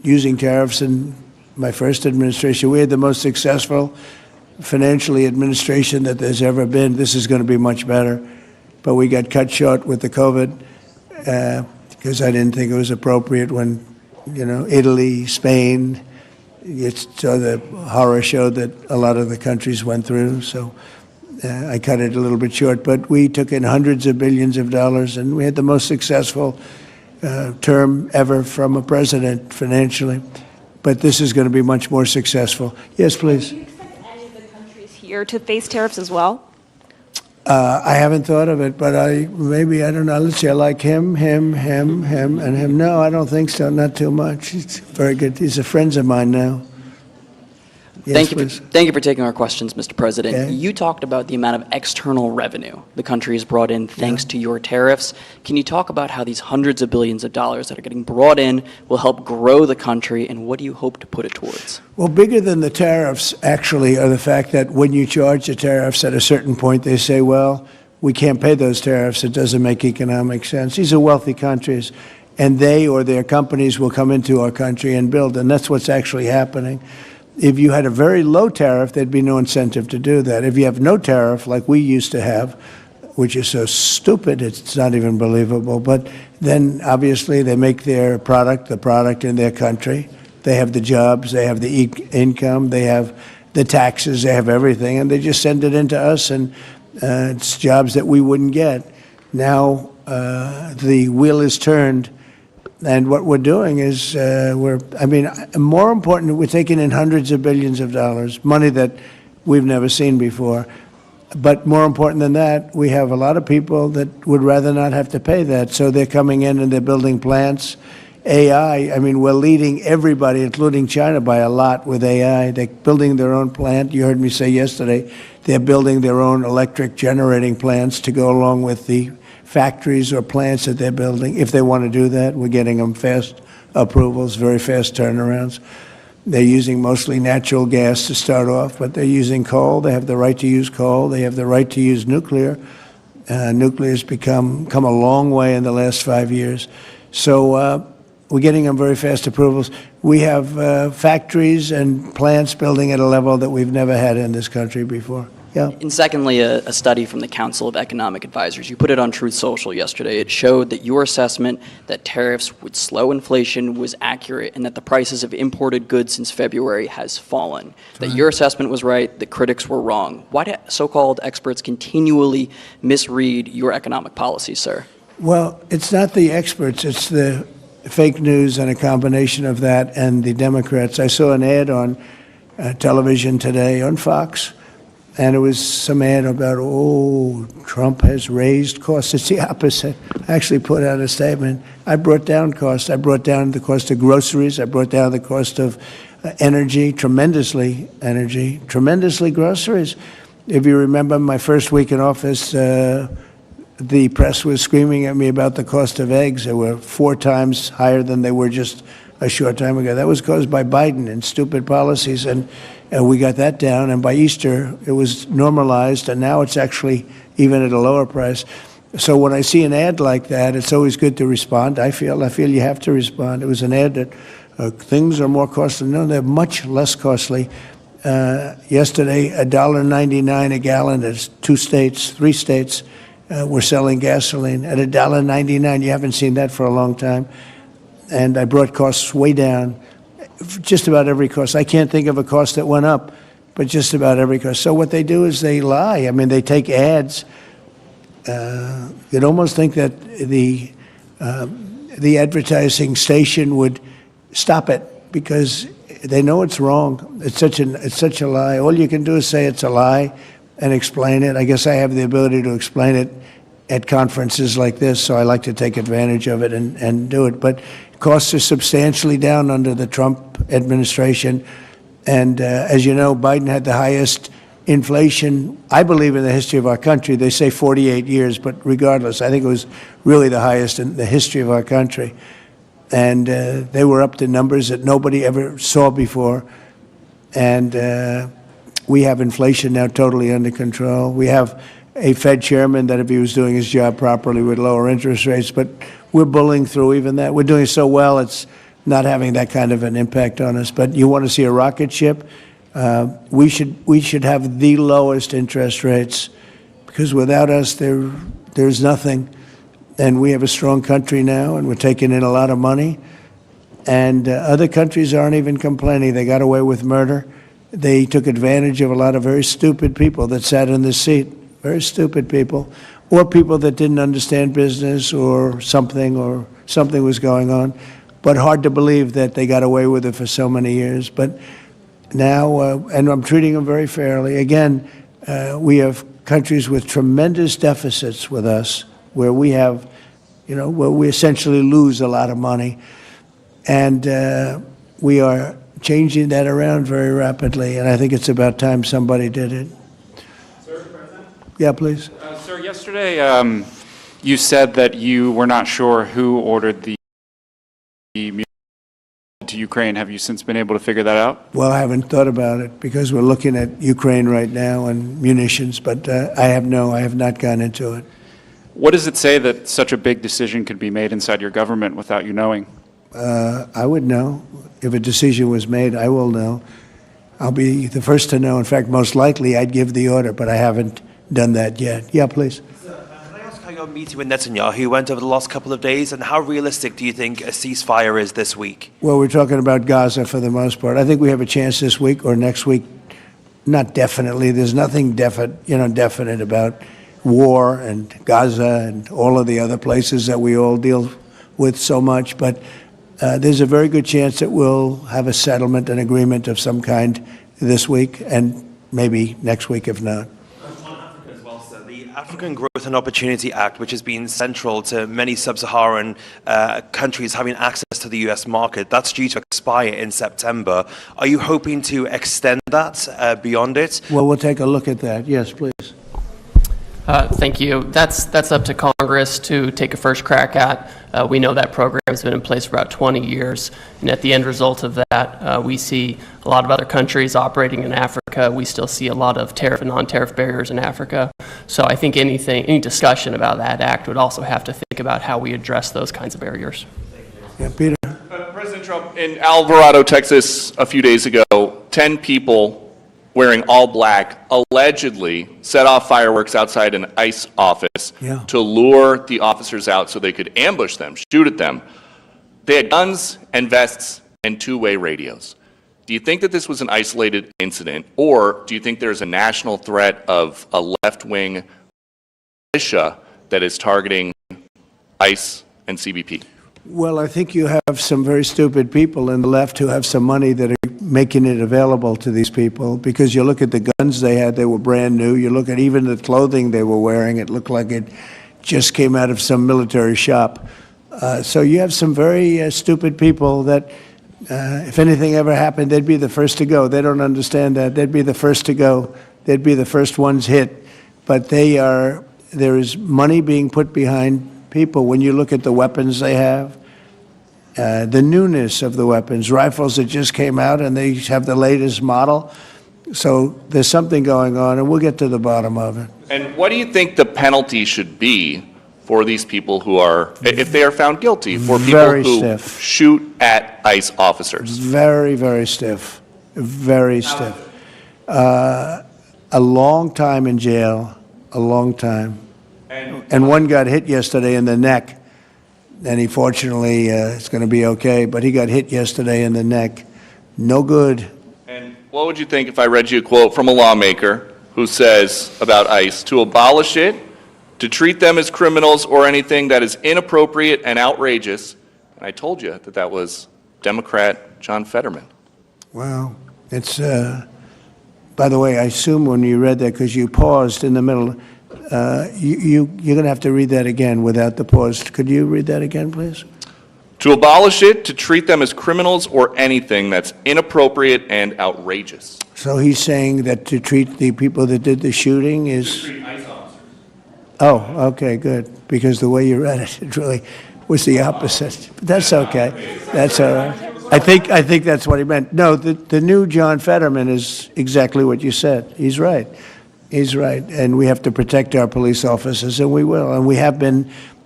using tariffs in my first administration. We had the most successful financially administration that there's ever been. This is going to be much better. But we got cut short with the COVID because I didn't think it was appropriate when, Italy, Spain, so the horror show that a lot of the countries went through. So I cut it a little bit short. But we took in hundreds of billions of dollars, and we had the most successful term ever from a president financially. But this is going to be much more successful. Yes, please. Do you expect any of the countries here to face tariffs as well? I haven't thought of it, but I don't know. Let's see, I like him, and him. No, I don't think so, not too much. He's very good. He's a friend of mine now. Yes, Thank you for taking our questions, Mr. President. Okay. You talked about the amount of external revenue the country has brought in thanks to your tariffs. Can you talk about how these hundreds of billions of dollars that are getting brought in will help grow the country, and what do you hope to put it towards? Well, bigger than the tariffs, actually, are the fact that when you charge the tariffs at a certain point, they say, well, we can't pay those tariffs. It doesn't make economic sense. These are wealthy countries, and they or their companies will come into our country and build, and that's what's actually happening. If you had a very low tariff, there'd be no incentive to do that. If you have no tariff, like we used to have, which is so stupid, it's not even believable, but then obviously they make their product, the product in their country. They have the jobs, they have the income, they have the taxes, they have everything, and they just send it into us, and it's jobs that we wouldn't get. Now the wheel is turned. And what we're doing is more important, we're taking in hundreds of billions of dollars, money that we've never seen before. But more important than that, we have a lot of people that would rather not have to pay that. So they're coming in and they're building plants. AI, we're leading everybody, including China, by a lot with AI. They're building their own plant. You heard me say yesterday, they're building their own electric generating plants to go along with the factories or plants that they're building. If they want to do that, we're getting them fast approvals, very fast turnarounds. They're using mostly natural gas to start off, but they're using coal. They have the right to use coal. They have the right to use nuclear. Nuclear's come a long way in the last 5 years. So we're getting them very fast approvals. We have factories and plants building at a level that we've never had in this country before. Yeah. And secondly, a study from the Council of Economic Advisors. You put it on Truth Social yesterday. It showed that your assessment that tariffs would slow inflation was accurate, and that the prices of imported goods since February has fallen. That your assessment was right, the critics were wrong. Why do so-called experts continually misread your economic policies, sir? Well, it's not the experts, it's the fake news and a combination of that and the Democrats. I saw an ad on television today on Fox, and it was some ad about, Trump has raised costs. It's the opposite. I actually put out a statement. I brought down costs. I brought down the cost of groceries. I brought down the cost of tremendously groceries. If you remember my first week in office, the press was screaming at me about the cost of eggs. They were 4 times higher than they were just a short time ago. That was caused by Biden and stupid policies, and we got that down. And by Easter, it was normalized, and now it's actually even at a lower price. So when I see an ad like that, it's always good to respond. I feel you have to respond. It was an ad that things are more costly. No, they're much less costly. Yesterday, $1.99 a gallon. There's 3 states. We're selling gasoline at $1.99. You haven't seen that for a long time. And I brought costs way down, just about every cost. I can't think of a cost that went up, but just about every cost. So what they do is they lie. They take ads. You'd almost think that the advertising station would stop it because they know it's wrong. It's such a lie. All you can do is say it's a lie and explain it. I guess I have the ability to explain it at conferences like this, so I like to take advantage of it and do it. But costs are substantially down under the Trump administration. And as you know, Biden had the highest inflation, I believe, in the history of our country. They say 48 years, but regardless, I think it was really the highest in the history of our country. And they were up to numbers that nobody ever saw before. And we have inflation now totally under control. We have a Fed chairman that, if he was doing his job properly, would lower interest rates. But we're bullying through even that. We're doing so well, it's not having that kind of an impact on us. But you want to see a rocket ship? We should have the lowest interest rates, because without us, there's nothing. And we have a strong country now, and we're taking in a lot of money. And other countries aren't even complaining. They got away with murder. They took advantage of a lot of very stupid people that sat in this seat, very stupid people, or people that didn't understand business or something was going on. But hard to believe that they got away with it for so many years. But now, and I'm treating them very fairly. Again, we have countries with tremendous deficits with us, where we have, where we essentially lose a lot of money. And we are changing that around very rapidly, and I think it's about time somebody did it. Sir, President? Yeah, please. Sir, yesterday you said that you were not sure who ordered the munitions to Ukraine. Have you since been able to figure that out? Well, I haven't thought about it, because we're looking at Ukraine right now and munitions, but I have not gone into it. What does it say that such a big decision could be made inside your government without you knowing? I would know. If a decision was made, I will know. I'll be the first to know. In fact, most likely I'd give the order, but I haven't done that yet. Yeah, please. Can I ask how your meeting with Netanyahu went over the last couple of days, and how realistic do you think a ceasefire is this week? Well, we're talking about Gaza for the most part. I think we have a chance this week or next week. Not definitely. There's nothing definite about war and Gaza and all of the other places that we all deal with so much, but there's a very good chance that we'll have a settlement, an agreement of some kind this week, and maybe next week if not. As well, sir. The African Growth and Opportunity Act, which has been central to many sub-Saharan countries having access to the U.S. market, that's due to expire in September. Are you hoping to extend that beyond it? Well, we'll take a look at that. Yes, please. Thank you. That's up to Congress to take a first crack at. We know that program has been in place for about 20 years, and at the end result of that, we see a lot of other countries operating in Africa. We still see a lot of tariff and non-tariff barriers in Africa. So I think any discussion about that act would also have to think about how we address those kinds of barriers. Yeah, Peter. President Trump, in Alvarado, Texas, a few days ago, 10 people wearing all black allegedly set off fireworks outside an ICE office to lure the officers out so they could ambush them, shoot at them. They had guns and vests and two-way radios. Do you think that this was an isolated incident, or do you think there's a national threat of a left-wing militia that is targeting ICE and CBP? Well, I think you have some very stupid people in the left who have some money that are making it available to these people, because you look at the guns they had, they were brand new. You look at even the clothing they were wearing, it looked like it just came out of some military shop. So you have some very stupid people that, if anything ever happened, they'd be the first to go. They don't understand that. They'd be the first to go. They'd be the first ones hit. But there is money being put behind people. When you look at the weapons they have, the newness of the weapons, rifles that just came out and they have the latest model. So there's something going on, and we'll get to the bottom of it. And what do you think the penalty should be for these people who are, if they are found guilty, for people Very who stiff. shoot at ICE officers? Very, very stiff. Very stiff. A long time in jail, a long time. And one got hit yesterday in the neck, and he fortunately is going to be okay, but he got hit yesterday in the neck. No good. And what would you think if I read you a quote from a lawmaker who says about ICE, to abolish it, to treat them as criminals or anything that is inappropriate and outrageous? And I told you that that was Democrat John Fetterman. Wow. It's, by the way, I assume when you read that, because you paused in the middle, you're going to have to read that again without the pause. Could you read that again, please? To abolish it, to treat them as criminals or anything that's inappropriate and outrageous. So he's saying that to treat the people that did the shooting is... Oh, okay, good. Because the way you read it, it really was the opposite. But that's okay. That's all right. I think that's what he meant. No, the new John Fetterman is exactly what you said. He's right. He's right. And we have to protect our police officers, and we will. And we have been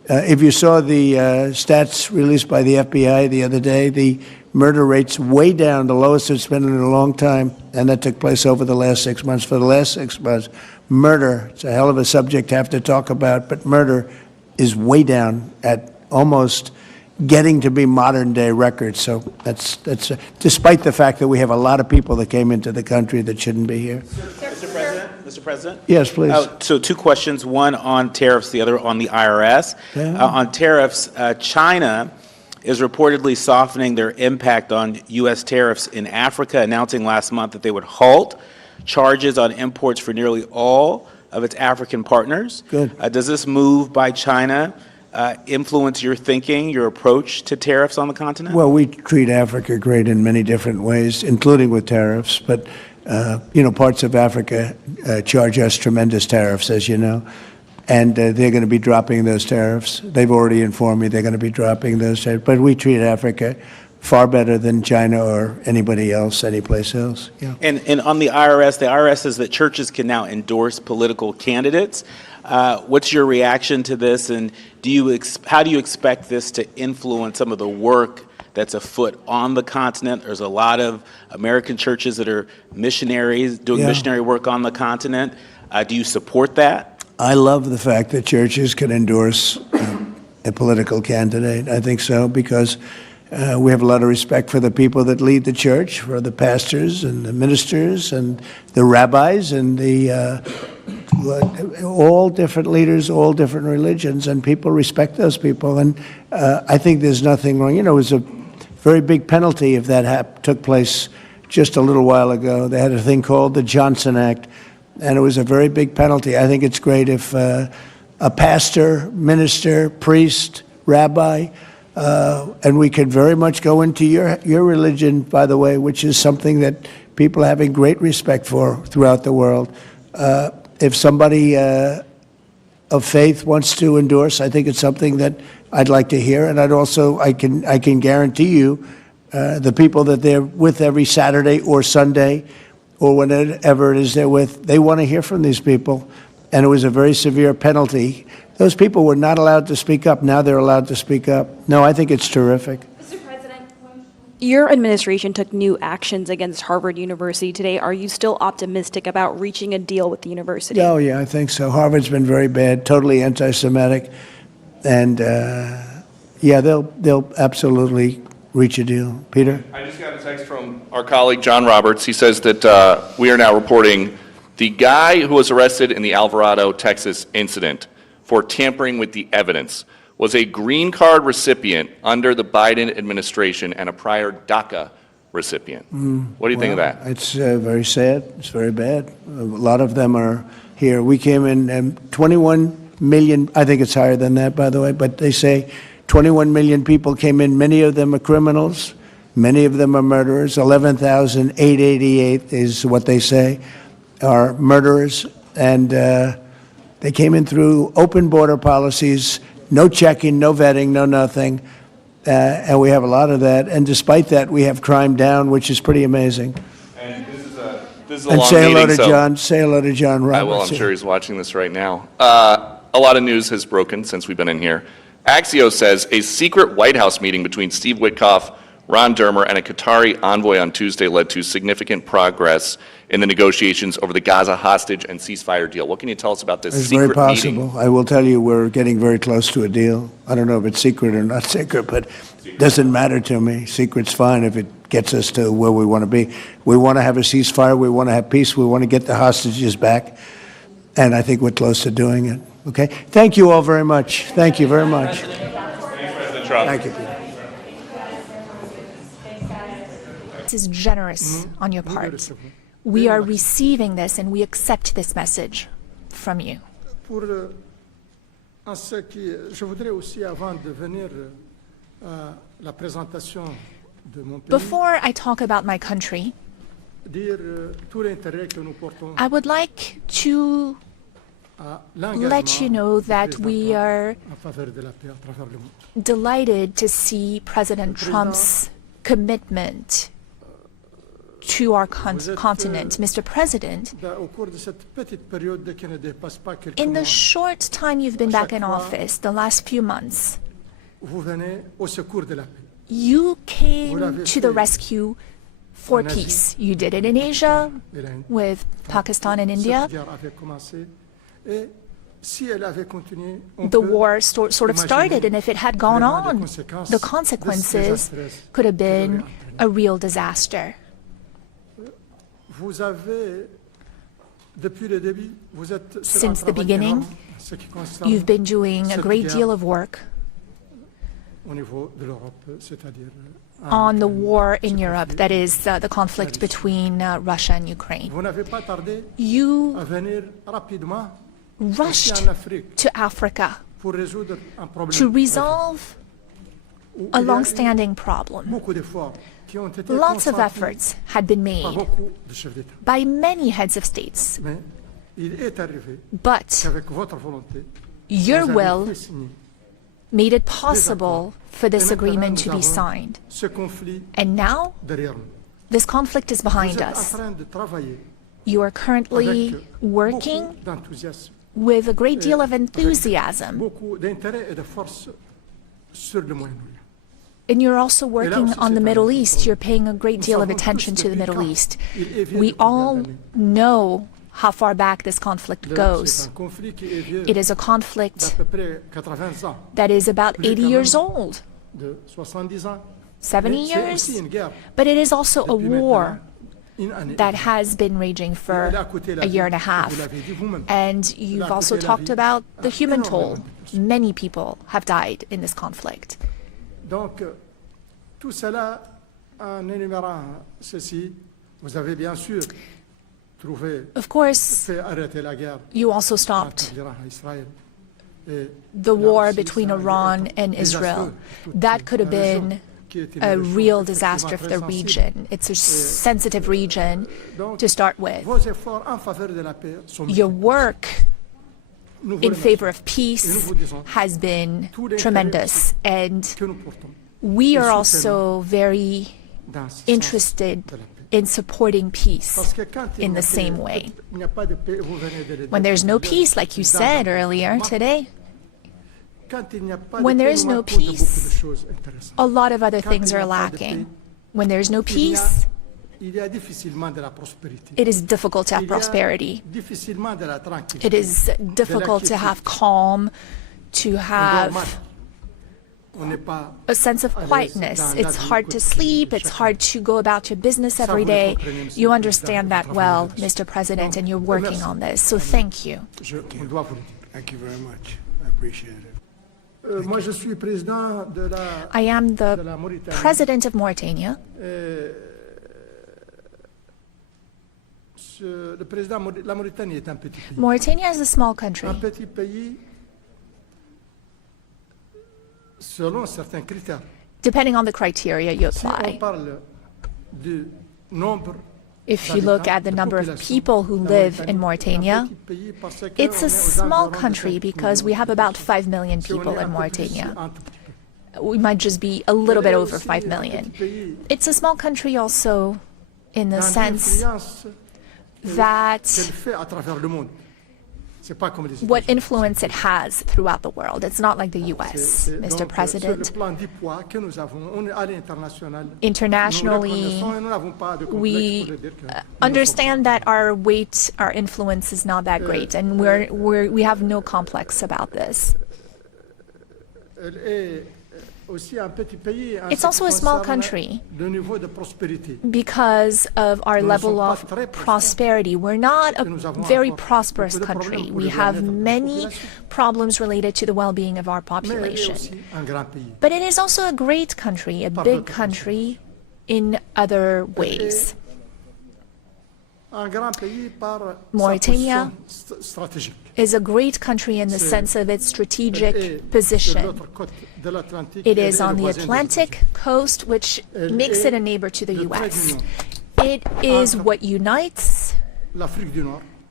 If you saw the stats released by the FBI the other day, the murder rate's way down, the lowest it's been in a long time, and that took place over the last 6 months. For the last 6 months, murder, it's a hell of a subject to have to talk about, but murder is way down at almost getting to be modern day records. So that's despite the fact that we have a lot of people that came into the country that shouldn't be here. Mr. President? Yes, please. So two questions, one on tariffs, the other on the IRS. Yeah. On tariffs, China is reportedly softening their impact on U.S. tariffs in Africa, announcing last month that they would halt charges on imports for nearly all of its African partners. Good. Does this move by China influence your thinking, your approach to tariffs on the continent? Well, we treat Africa great in many different ways, including with tariffs. But, parts of Africa charge us tremendous tariffs, as you know. And they're going to be dropping those tariffs. They've already informed me they're going to be dropping those tariffs. But we treat Africa far better than China or anybody else, anyplace else. Yeah. And on the IRS says that churches can now endorse political candidates. What's your reaction to this, and how do you expect this to influence some of the work that's afoot on the continent? There's a lot of American churches that are missionaries, doing missionary work on the continent. Do you support that? I love the fact that churches can endorse a political candidate. I think so, because we have a lot of respect for the people that lead the church, for the pastors and the ministers and the rabbis and the all different leaders, all different religions, and people respect those people. And I think there's nothing wrong. It was a very big penalty if that took place just a little while ago. They had a thing called the Johnson Act, and it was a very big penalty. I think it's great if a pastor, minister, priest, rabbi, and we could very much go into your religion, by the way, which is something that people are having great respect for throughout the world. If somebody of faith wants to endorse, I think it's something that I'd like to hear. And I can guarantee you the people that they're with every Saturday or Sunday or whenever it is they're with, they want to hear from these people. And it was a very severe penalty. Those people were not allowed to speak up. Now they're allowed to speak up. No, I think it's terrific. Mr. President, your administration took new actions against Harvard University today. Are you still optimistic about reaching a deal with the university? Oh, yeah, I think so. Harvard's been very bad, totally anti-Semitic. And, they'll absolutely reach a deal. Peter? I just got a text from our colleague, John Roberts. He says that we are now reporting the guy who was arrested in the Alvarado, Texas incident for tampering with the evidence was a green card recipient under the Biden administration and a prior DACA recipient. What do you think of that? It's very sad. It's very bad. A lot of them are here. We came in 21 million, I think it's higher than that, by the way, but they say 21 million people came in. Many of them are criminals. Many of them are murderers. 11,888 is what they say are murderers. And they came in through open border policies, no checking, no vetting, no nothing. And we have a lot of that. And despite that, we have crime down, which is pretty amazing. And this is a And long say hello meeting, to so John. Say hello to John Roberts. I will. I'm sure he's watching this right now. A lot of news has broken since we've been in here. Axios says a secret White House meeting between Steve Witkoff, Ron Dermer, and a Qatari envoy on Tuesday led to significant progress in the negotiations over the Gaza hostage and ceasefire deal. What can you tell us about this It's secret very possible. meeting? I will tell you we're getting very close to a deal. I don't know if it's secret or not secret, but it doesn't matter to me. Secret's fine if it gets us to where we want to be. We want to have a ceasefire. We want to have peace. We want to get the hostages back. And I think we're close to doing it. Okay? Thank you all very much. Thank you very much. Thanks, President Trump. Thank you, Peter. This is generous on your part. We are receiving this and we accept this message from you. En ce qui, je voudrais aussi, avant de venir à la présentation de mon pays, Before I talk about my country, dire tout l'intérêt que nous portons I would like to à let you know that we are en faveur de la paix à travers le monde. delighted to see President Trump's commitment to our continent. Mr. President, in the short time you've been back in office, the last few months, you came to the rescue for peace. You did it in Asia with Pakistan and India. The war sort of started, and if it had gone on, the consequences could have been a real disaster. Since the beginning, you've been doing a great deal of work on the war in Europe, that is the conflict between Russia and Ukraine. You rushed to Africa to resolve a long-standing problem. Lots of efforts had been made by many heads of states, but your will made it possible for this agreement to be signed. And now, this conflict is behind us. You are currently working with a great deal of enthusiasm. And you're also working on the Middle East. You're paying a great deal of attention to the Middle East. We all know how far back this conflict goes. It is a conflict that is about 80 years old, 70 years, but it is also a war that has been raging for a year and a half. And you've also talked about the human toll. Many people have died in this conflict. Donc, tout cela, en énumérant ceci, vous avez bien sûr trouvé, of course, arrêter la guerre, you also stopped the war between Iran and Israel. That could have been a real disaster for the region. It's a sensitive region to start with. Your work in favor of peace has been tremendous, and we are also very interested in supporting peace in the same way. When there's no peace, like you said earlier today, when there is no peace, a lot of other things are lacking. When there's no peace, it is difficult to have prosperity. It is difficult to have calm, to have a sense of quietness. It's hard to sleep. It's hard to go about your business every day. You understand that well, Mr. President, and you're working on this. So thank you. Thank you very much. I appreciate it. I am the president of Mauritania. Mauritania is a small country. Depending on the criteria you apply. If you look at the number of people who live in Mauritania, it's a small country because we have about 5 million people in Mauritania. We might just be a little bit over 5 million. It's a small country also in the sense that what influence it has throughout the world. It's not like the US, Mr. President. Internationally, we understand that our weight, our influence is not that great, and we have no complex about this. It's also a small country because of our level of prosperity. We're not a very prosperous country. We have many problems related to the well-being of our population. But it is also a great country, a big country in other ways. Mauritania is a great country in the sense of its strategic position. It is on the Atlantic coast, which makes it a neighbor to the US. It is what unites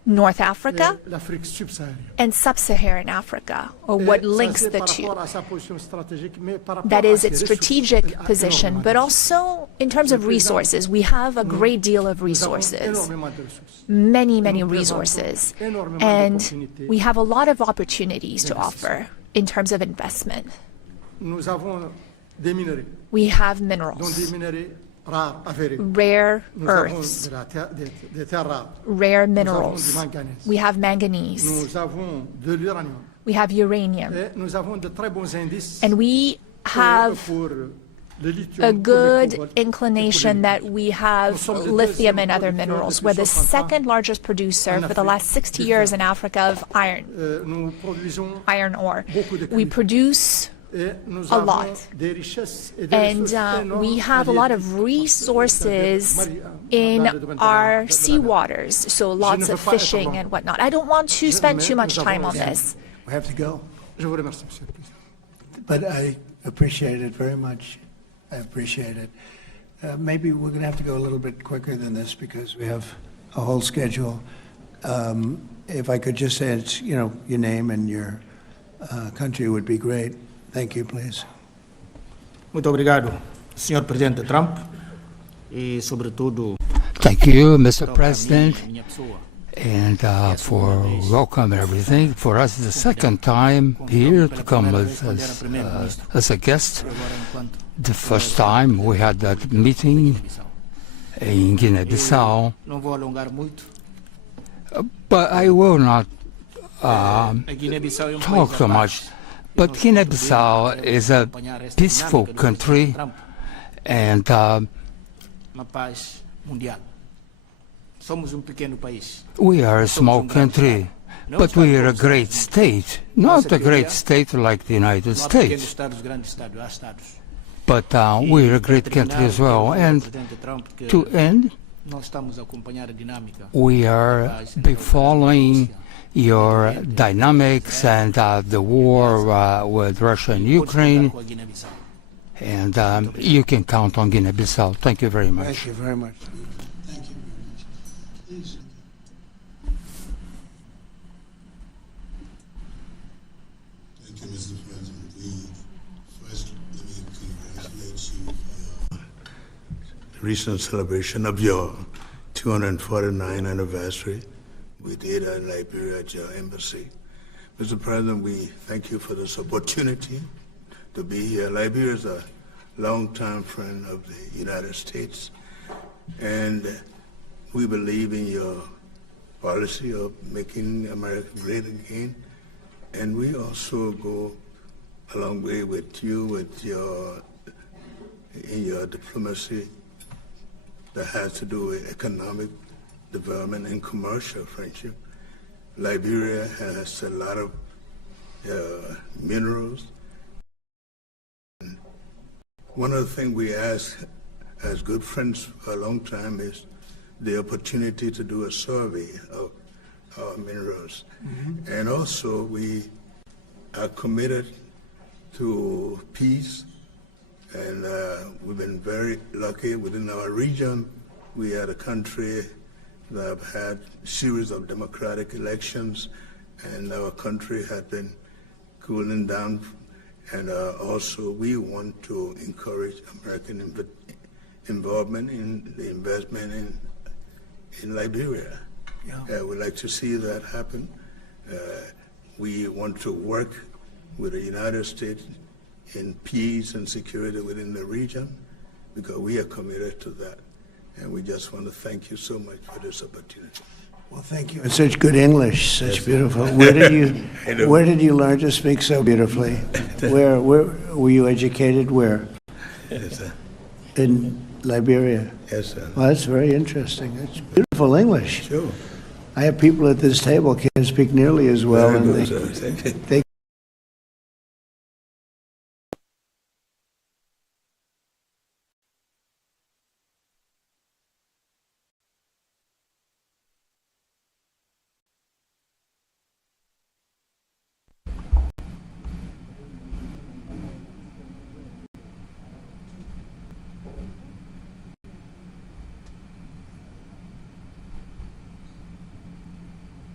North Africa l'Afrique subsaharienne. and Sub-Saharan Africa, or what links the two. That is its strategic position, but also in terms of resources. We have a great deal of resources, many, many resources, and we have a lot of opportunities to offer in terms of investment. We have minerals, rare earths, rare minerals. We have manganese. We have uranium. And we have a good inclination that we have lithium and other minerals. We're the second largest producer for the last 60 years in Africa of iron ore. We produce a lot. And we have a lot of resources in our seawaters, so lots of fishing and whatnot. I don't want to spend too much time on this. We have to go. But I appreciate it very much. I appreciate it. Maybe we're going to have to go a little bit quicker than this because we have a whole schedule. If I could just say, your name and your country would be great. Thank you, please. Muito obrigado, Sr. Presidente Trump, e sobretudo. Thank you, Mr. President, and for welcome and everything. For us, it's the second time here to come as a guest. The first time we had that meeting in Guinea-Bissau, but I will not talk too much. But Guinea-Bissau is a peaceful country, and we are a small country, but we are a great state. Not a great state like the United States, but we are a great country as well. And to end, we are following your dynamics and the war with Russia and Ukraine, and you can count on Guinea-Bissau. Thank you very much. Thank you very much. Thank you very much. Thank you, Mr. President. First, let me congratulate you for your recent celebration of your 249th anniversary. We did in Liberia at your embassy. Mr. President, we thank you for this opportunity to be here. Liberia is a longtime friend of the United States, and we believe in your policy of making America great again. And we also go a long way with you in your diplomacy that has to do with economic development and commercial friendship. Liberia has a lot of minerals. One of the things we ask as good friends for a long time is the opportunity to do a survey of our minerals. Mm-hmm. And also we are committed to peace, and we've been very lucky within our region. We are a country that have had a series of democratic elections, and our country has been cooling down. And also we want to encourage American involvement in the investment in Liberia. Yeah. We'd like to see that happen. We want to work with the United States in peace and security within the region, because we are committed to that. And we just want to thank you so much for this opportunity. Well, thank you. And such good English, such beautiful. Where did you learn to speak so beautifully? Where were you educated? Where? Yes, sir. In Liberia. Yes, sir. Well, that's very interesting. That's beautiful English. Sure. I have people at this table can't speak nearly as well, Very and good, sir. Thank you. they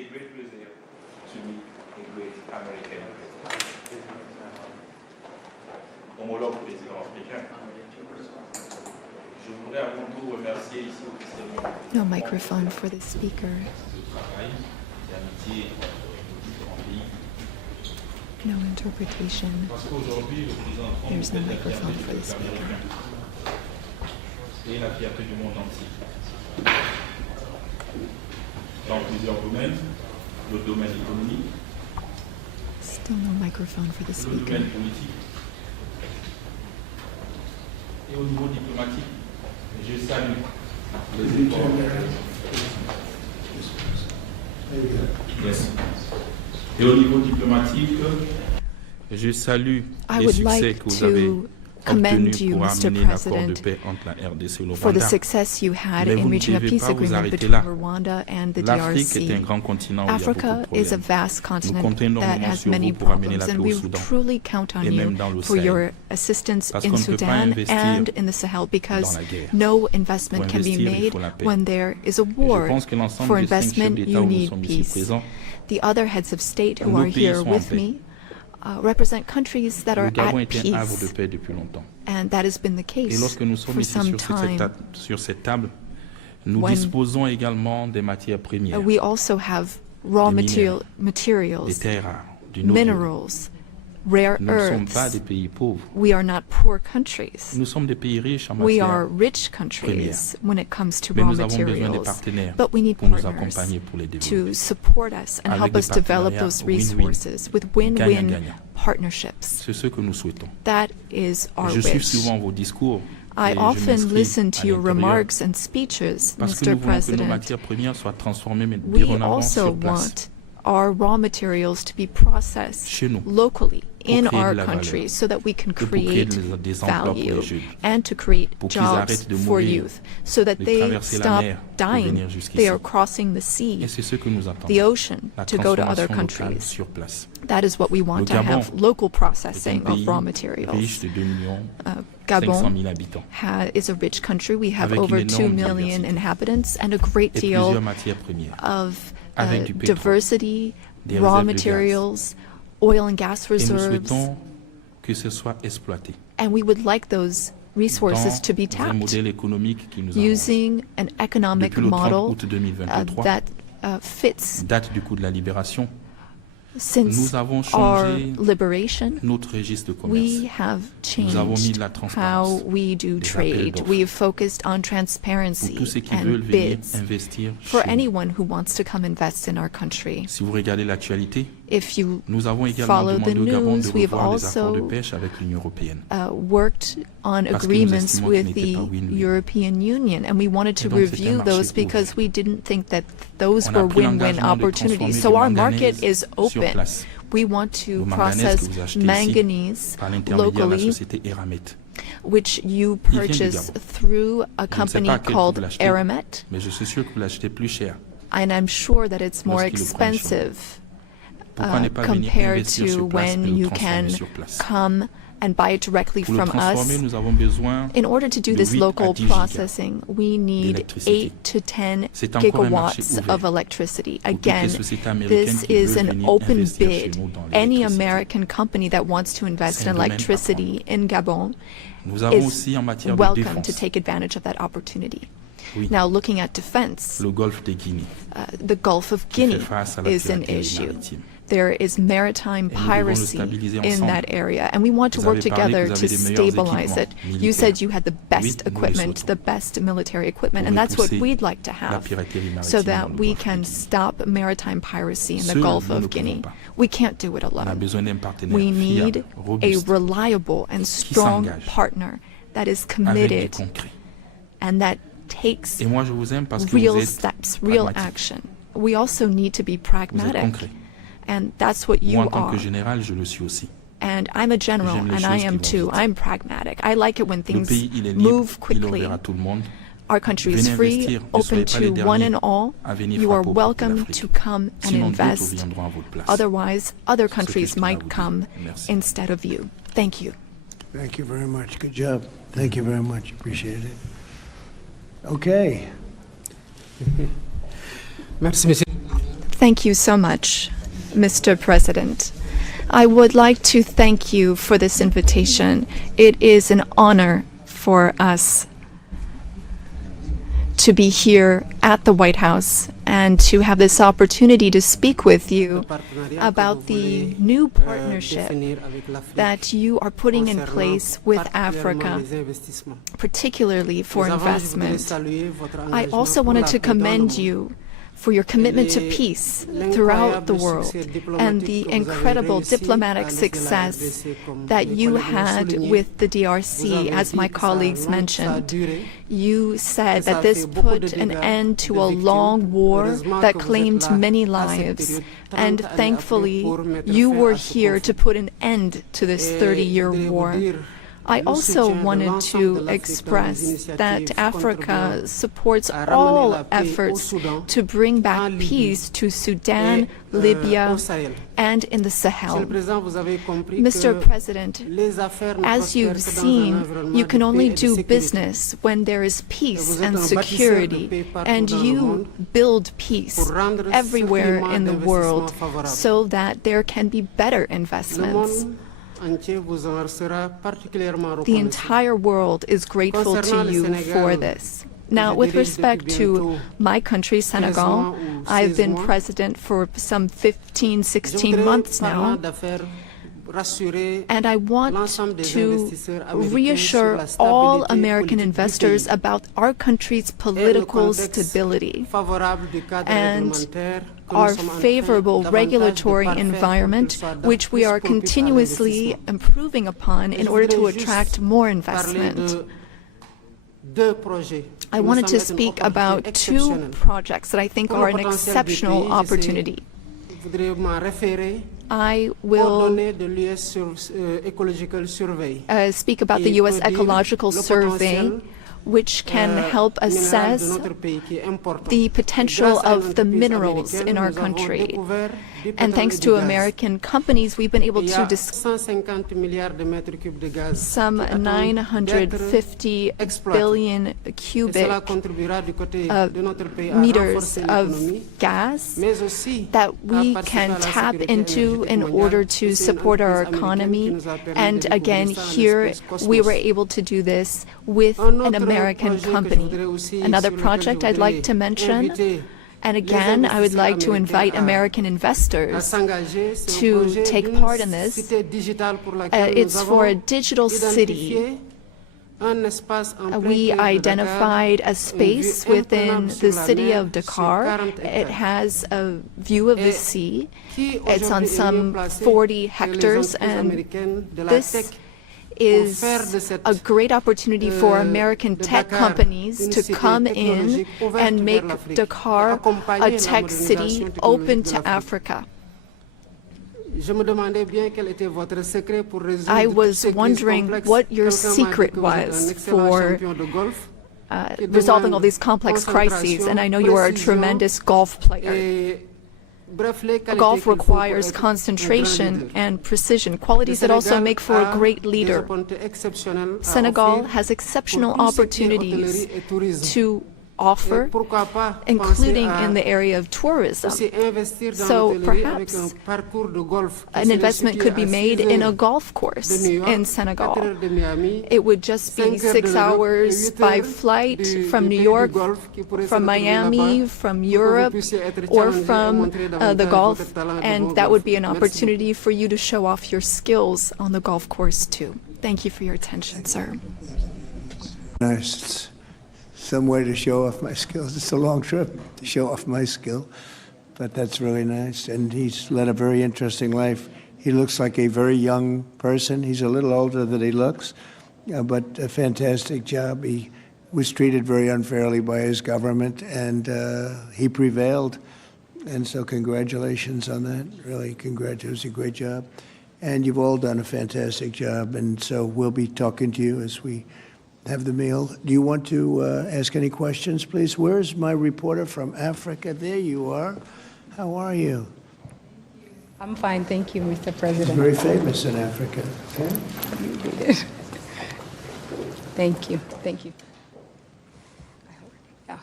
a great pleasure to meet a great American homologue président africain. Je voudrais avant tout remercier ici officiellement No microphone for the speaker. le travail d'amitié entre différents pays. No interpretation. Parce qu'aujourd'hui, le président Trump There's no est la microphone fierté for du the peuple speaker. américain et la fierté du monde entier. Dans plusieurs domaines, le domaine économique, Still no microphone for the le speaker. domaine politique et au niveau diplomatique. Je salue les efforts. Yes. Et au niveau diplomatique, je salue I les would succès like que vous avez to commend obtenus you, pour Mr. amener l'accord de President, paix entre la RDC et le for the Rwanda. success you had Mais vous in ne reaching a devez peace pas vous agreement arrêter between là. Rwanda and the L'Afrique est un DRC. grand continent où il y a beaucoup Africa de is a problèmes. vast Nous continent comptons that énormément has sur many vous pour amener problems, la and paix we au Soudan truly count on et you même dans le for Sahel. your assistance Parce in qu'on ne peut pas Sudan investir and in the Sahel, because dans la guerre. no investment Pour can be investir, il made faut la paix. when there is a Et je war. pense que l'ensemble For des 5 chefs investment, d'État you où nous need sommes ici peace. présents, The other heads of state who nos are pays here sont en with paix. me represent countries that Le are Gabon at est un havre de peace, paix depuis longtemps. and that has been the Et case lorsque nous sommes for ici some sur cette table, nous When- disposons également des matières premières, We also have raw Des minéraux, des materials, terres rares, du noble. minerals, rare Nous ne sommes pas earths. des pays pauvres. We are not poor countries. Nous sommes des pays riches en We matières are rich premières. countries when it comes to Mais raw nous avons besoin des materials. partenaires But we need pour nous partners accompagner pour les to développer. support us and Avec help des us develop partenariats those win-win, resources with win-win gagnant-gagnant. partnerships. C'est ce que nous souhaitons. That is our Je suis wish. souvent vos discours I et je often m'inscris listen à to your l'intérieur remarks and speeches, parce que Mr. nous voulons que nos President. matières premières soient transformées mais We dorénavant also sur place. want our raw materials to be processed Chez nous, locally pour in créer our de la country valeur, so that we can et pour créer create des emplois pour value les jeunes, and to create pour qu'ils jobs arrêtent de for mourir, youth so that de they traverser la stop mer pour dying. venir jusqu'ici. They are crossing the Et sea, c'est ce que nous attendons. the ocean, La to go to other transformation locale countries. sur place. That is what we want Le to Gabon have local est un processing pays of raw riche materials. de 2 millions Gabon 500 000 habitants, is a rich country. We have avec over une 2 énorme million diversité inhabitants and a great et deal plusieurs matières premières, of avec du pétrole, diversity, des raw réserves de gaz. materials, oil and gas Et nous reserves, souhaitons que ce soit exploité and we would like those resources to be dans un tapped modèle économique qui nous arrange. using an economic Depuis le 30 model août 2023, that fits date du coup de la libération, since nous avons our changé liberation. notre registre de commerce. We have Nous avons mis changed de la transparence, how we do des appels trade. d'offres. We've focused on Pour transparency tous ceux qui veulent and venir bids investir for chez nous. anyone who wants to come invest in our country. Si vous regardez l'actualité, If you nous avons également follow the demandé au Gabon de news, we've revoir les accords de also pêche avec l'Union européenne. worked on Parce que nous agreements estimons with qu'ils n'étaient the pas win-win. European Union, and we wanted to Et donc, c'est un review marché those ouvert. because we didn't think that those On a were pris win-win l'engagement de opportunities. transformer So du our manganèse market is sur open. place. We want to Le manganèse process que vous achetez ici manganese par l'intermédiaire de la locally, société Eramet. which you Il vient du purchase Gabon. through a Je ne sais company pas à quel prix called vous l'achetez, Aramet, mais je suis sûr que vous l'achetez plus cher. and I'm sure that it's more Lorsqu'ils le prennent chez nous. expensive Pourquoi ne pas venir compared investir to sur place et when le you transformer can sur place? come and buy it directly Pour le from transformer, us. nous avons besoin In order to do de this 8 à local 10 gigas processing, we need d'électricité. 8 to 10 C'est encore un marché gigawatts ouvert of electricity. pour toutes Again, les sociétés américaines this qui is veulent an venir open investir chez bid. nous dans Any l'électricité. American company that wants to invest C'est in un domaine à electricity in Gabon Nous avons is aussi en matière de welcome to défense take advantage of that opportunity. Oui. Now, looking at defense, le golfe de Guinée, the Gulf of qui fait Guinea face à la is an piraterie issue. maritime. There is maritime Et nous devons le piracy stabiliser in ensemble. that area, and we want to Vous work avez parlé together que vous to avez des meilleurs stabilize it. équipements You militaires. said you had the best Oui, nous les equipment, souhaitons. the best military equipment, Pour and that's what repousser we'd like to la have, piraterie maritime so dans that le we golfe de can Guinée. stop maritime piracy in the Seuls, Gulf nous ne of pouvons Guinea. pas. We can't do it On a alone. besoin d'un partenaire We need fiable, a robuste, reliable and strong s'engage partner that is avec du committed concret. and that takes Et moi, je vous aime parce que real vous êtes steps, real pragmatique. action. We also need to be Vous êtes pragmatic, concret. and that's what you Moi, en tant are. que général, je le suis aussi. And I'm a general, J'aime les and I choses qui am vont too. vite. I'm pragmatic. I like it when Le things pays, il est libre, move il est quickly. ouvert à tout le monde. Our country is Venez free, investir, ne open soyez pas les to one derniers and all. à venir You are frapper aux portes de welcome l'Afrique. to come and Sinon, d'autres invest. viendront à votre place. Otherwise, other C'est ce que countries je tenais à might vous dire. come Merci. instead of you. Thank you. Thank you very much. Good job. Thank you very much. Appreciate it. Okay. Merci, monsieur. Thank Thank you so much, Mr. President. I would like to thank you for this invitation. It is an honor for us to be here at the White House and to have this opportunity to speak with you about the new partnership that you are putting in place with Africa, particularly for investment. I also wanted to commend you for your commitment to peace throughout the world and the incredible diplomatic success that you had with the DRC, as my colleagues mentioned. You said that this put an end to a long war that claimed many lives, and thankfully you were here to put an end to this 30-year war. I also wanted to express that Africa supports all efforts to bring back peace to Sudan, Libya, and in the Sahel. Mr. President, as you've seen, you can only do business when there is peace and security, and you build peace everywhere in the world so that there can be better investments. The entire world is grateful to you for this. Now, with respect to my country, Senegal, I've been president for some 15, 16 months now, and I want to reassure all American investors about our country's political stability and our favorable regulatory environment, which we are continuously improving upon in order to attract more investment. I wanted to speak about two projects that I think are an exceptional opportunity. I will speak about the U.S. Ecological Survey, which can help assess the potential of the minerals in our country. And thanks to American companies, we've been able to some 950 billion cubic meters of gas that we can tap into in order to support our economy. And again, here we were able to do this with an American company. Another project I'd like to mention, and again, I would like to invite American investors to take part in this. It's for a digital city. We identified a space within the city of Dakar. It has a view of the sea. It's on some 40 hectares, and this is a great opportunity for American tech companies to come in and make Dakar a tech city open to Africa. I was wondering what your secret was for resolving all these complex crises, and I know you are a tremendous golf player. Golf requires concentration and precision, qualities that also make for a great leader. Senegal has exceptional opportunities to offer, including in the area of tourism. So perhaps an investment could be made in a golf course in Senegal. It would just be 6 hours by flight from New York, from Miami, from Europe, or from the Gulf, and that would be an opportunity for you to show off your skills on the golf course too. Thank you for your attention, sir. Nice. Some way to show off my skills. It's a long trip to show off my skill, but that's really nice. And he's led a very interesting life. He looks like a very young person. He's a little older than he looks, but a fantastic job. He was treated very unfairly by his government, and he prevailed. And so congratulations on that. Really, congratulations. It was a great job. And you've all done a fantastic job. And so we'll be talking to you as we have the meal. Do you want to ask any questions, please? Where's my reporter from Africa? There you are. How are you? I'm fine, thank you, Mr. President. Very famous in Africa. Okay? Thank you, thank you.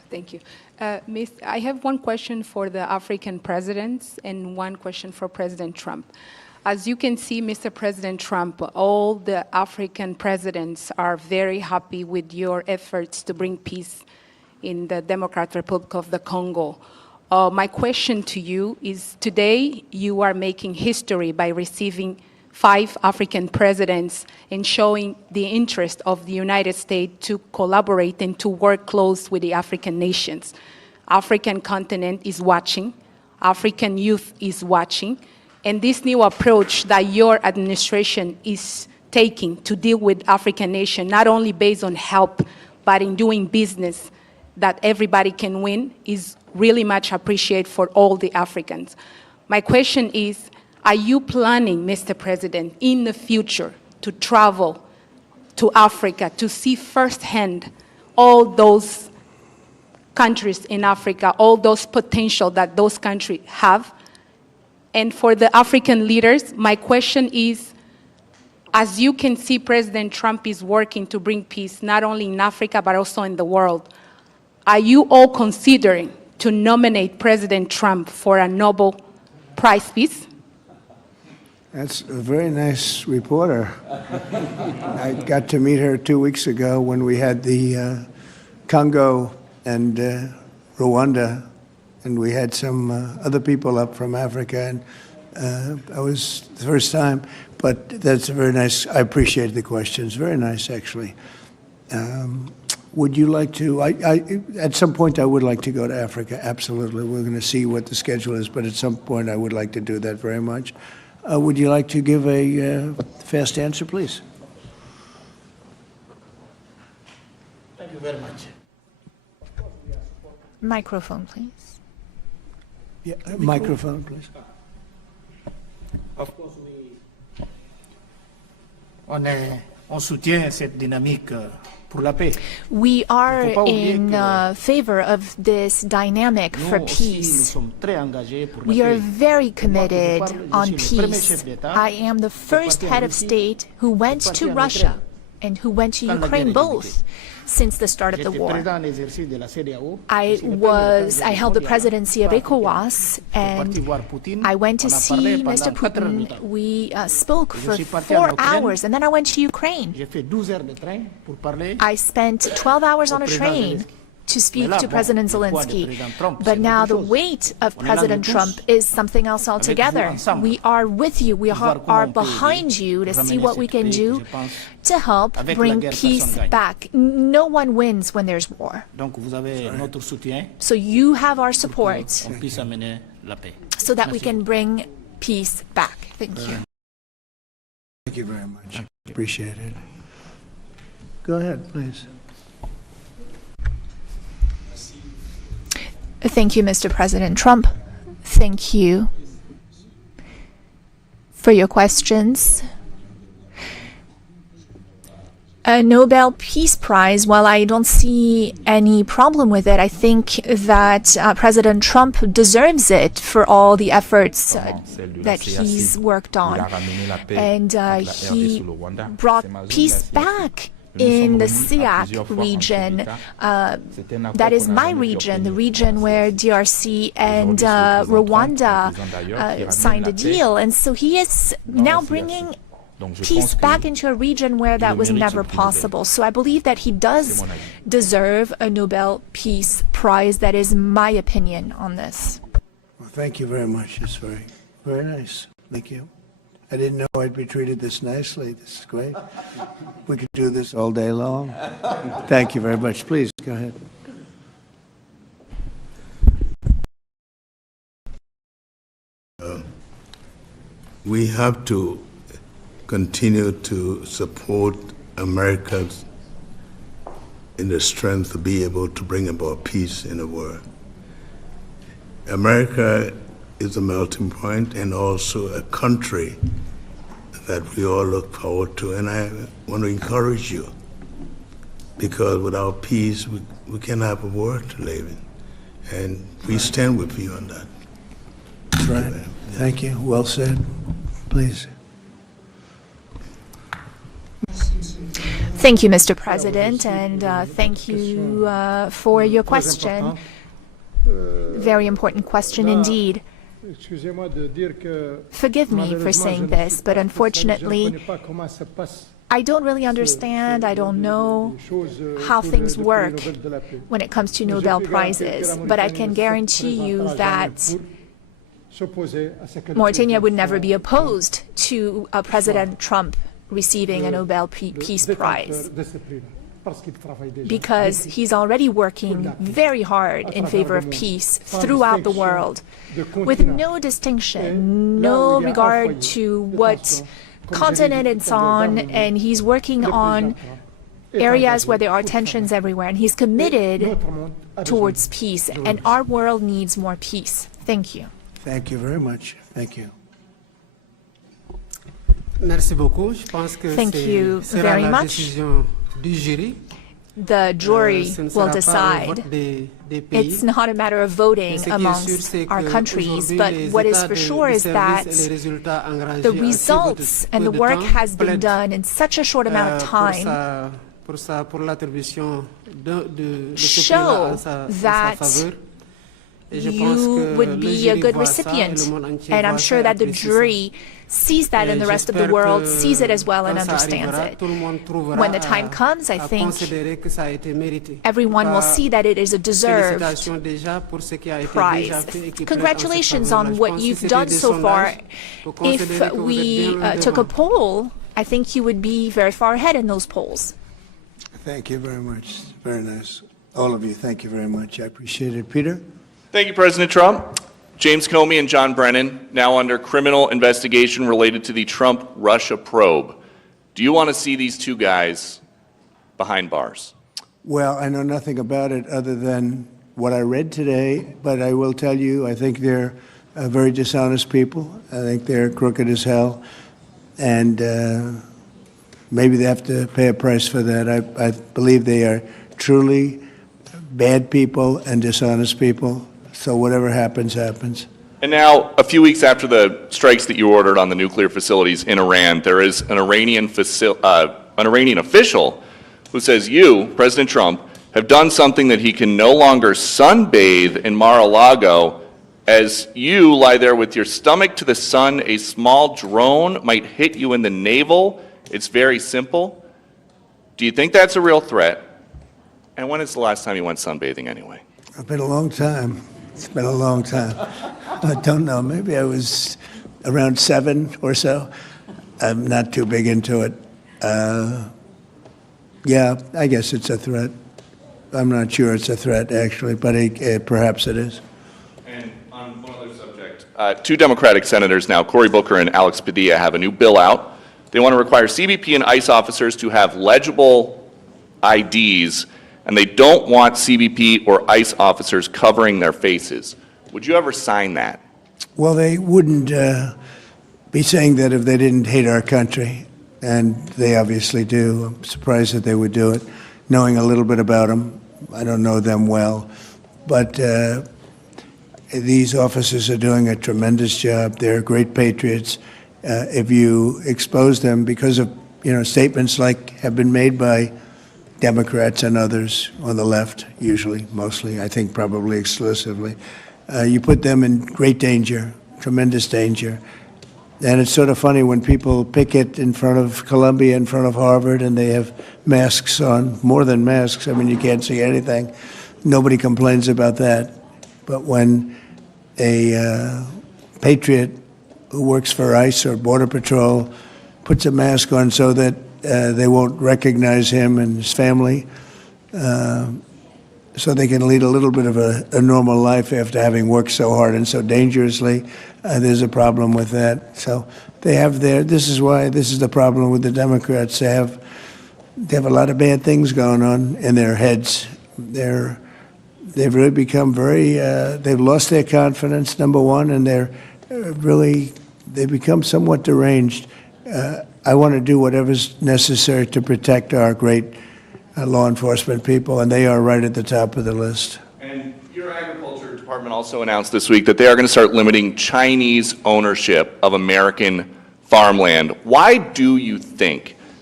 Thank you. I have one question for the African presidents and one question for President Trump. As you can see, Mr. President Trump, all the African presidents are very happy with your efforts to bring peace in the Democratic Republic of the Congo. My question to you is, today you are making history by receiving 5 African presidents and showing the interest of the United States to collaborate and to work close with the African nations. African continent is watching, African youth is watching, and this new approach that your administration is taking to deal with African nations, not only based on help, but in doing business that everybody can win, is really much appreciated for all the Africans. My question is, are you planning, Mr. President, in the future to travel to Africa to see firsthand all those countries in Africa, all those potential that those countries have? And for the African leaders, my question is, as you can see, President Trump is working to bring peace not only in Africa but also in the world. Are you all considering to nominate President Trump for a Nobel Prize Peace? That's a very nice reporter. I got to meet her 2 weeks ago when we had the Congo and Rwanda, and we had some other people up from Africa, and that was the first time. But that's a very nice, I appreciate the questions. Very nice, actually. Would you like to, at some point I would like to go to Africa, absolutely. We're going to see what the schedule is, but at some point I would like to do that very much. Would you like to give a fast answer, please? Thank you very much. Microphone, please. Yeah, microphone, please. Of course, on soutient cette dynamique pour la paix. We are in favor of this dynamic for peace. We are very committed on peace. I am the first head of state who went to Russia and who went to Ukraine, both, since the start of the war. I held the presidency of ECOWAS, and I went to see Mr. Putin. We spoke for 4 hours, and then I went to Ukraine. I spent 12 hours on a train to speak to President Zelensky. But now the weight of President Trump is something else altogether. We are with you. We are behind you to see what we can do to help bring peace back. No one wins when there's war. So you have our support so that we can bring peace back. Thank you. Thank you very much. Appreciate it. Go ahead, please. Thank you, Mr. President Trump. Thank you for your questions. A Nobel Peace Prize, well, I don't see any problem with it. I think that President Trump deserves it for all the efforts that he's worked on. And he brought peace back in the SIAC region. That is my region, the region where DRC and Rwanda signed a deal. And so he is now bringing peace back into a region where that was never possible. So I believe that he does deserve a Nobel Peace Prize. That is my opinion on this. Well, thank you very much. It's very, very nice. Thank you. I didn't know I'd be treated this nicely. This is great. We could do this all day long. Thank you very much. Please, go ahead. We have to continue to support America's in the strength to be able to bring about peace in the world. America is a melting point and also a country that we all look forward to. And I want to encourage you, because without peace, we can't have a world to live in. And we stand with you on that. That's right. Thank you. Well said. Please. Thank you, Mr. President, and thank you for your question. Very important question indeed. Forgive me for saying this, but unfortunately, I don't really understand, I don't know how things work when it comes to Nobel Prizes, but I can guarantee you that Mauritania would never be opposed to President Trump receiving a Nobel Peace Prize, because he's already working very hard in favor of peace throughout the world, with no distinction, no regard to what continent it's on, and he's working on areas where there are tensions everywhere, and he's committed towards peace, and our world needs more peace. Thank you. Thank you very much. Thank you. Merci beaucoup. Je pense que Thank you very la much. décision du jury. The jury Ce ne will sera pas au decide. vote des pays. It's not a matter of voting Mais ce qui est sûr, amongst c'est our que countries, aujourd'hui, but les what is états for de- sure du is that service et les résultats engagés the en si results peu and the de work temps has been plaident, done in such a short amount of time pour l'attribution de ce show prix-là en sa that faveur. Et je pense you que would le be jury a good voit ça et recipient. le monde entier And voit I'm ça sure et that the apprécie ça. jury sees that and the rest of the J'espère world que sees it as well and quand ça understands arrivera, it. tout le monde trouvera When the time comes, I à think considérer que ça a été mérité. everyone will see that it is a deserved Félicitations déjà pour ce qui a été prize. déjà fait et qui plaide en cette Congratulations faveur-là. on Je what pense que you've si done c'était so des far. sondages, pour If considérer que vous êtes we bien loin took a devant. poll, I think you would be very far ahead in those polls. Thank you very much. Very nice. All of you, thank you very much. I appreciate it. Peter? Thank you, President Trump. James Comey and John Brennan, now under criminal investigation related to the Trump-Russia probe. Do you want to see these two guys behind bars? Well, I know nothing about it other than what I read today, but I will tell you, I think they're very dishonest people. I think they're crooked as hell, and maybe they have to pay a price for that. I believe they are truly bad people and dishonest people, so whatever happens, happens. And now, a few weeks after the strikes that you ordered on the nuclear facilities in Iran, there is an Iranian official who says you, President Trump, have done something that he can no longer sunbathe in Mar-a-Lago. As you lie there with your stomach to the sun, a small drone might hit you in the navel. It's very simple. Do you think that's a real threat? And when is the last time you went sunbathing anyway? It's been a long time. It's been a long time. I don't know. Maybe I was around 7 or so. I'm not too big into it. Yeah, I guess it's a threat. I'm not sure it's a threat, actually, but perhaps it is. And on one other subject, two Democratic senators now, Cory Booker and Alex Padilla, have a new bill out. They want to require CBP and ICE officers to have legible IDs, and they don't want CBP or ICE officers covering their faces. Would you ever sign that? Well, they wouldn't be saying that if they didn't hate our country, and they obviously do. I'm surprised that they would do it, knowing a little bit about them. I don't know them well, but these officers are doing a tremendous job. They're great patriots. If you expose them because of statements like have been made by Democrats and others on the left, usually, mostly, I think probably exclusively, you put them in great danger, tremendous danger. And it's sort of funny when people picket in front of Columbia, in front of Harvard, and they have masks on, more than masks. I mean, you can't see anything. Nobody complains about that. But when a patriot who works for ICE or Border Patrol puts a mask on so that they won't recognize him and his family, so they can lead a little bit of a normal life after having worked so hard and so dangerously. There's a problem with that. So they have this is the problem with the Democrats. They have a lot of bad things going on in their heads. They've really become they've lost their confidence, number one, and they've become somewhat deranged. I want to do whatever's necessary to protect our great law enforcement people, and they are right at the top of the list. And your Agriculture Department also announced this week that they are going to start limiting Chinese ownership of American farmland. Why do you think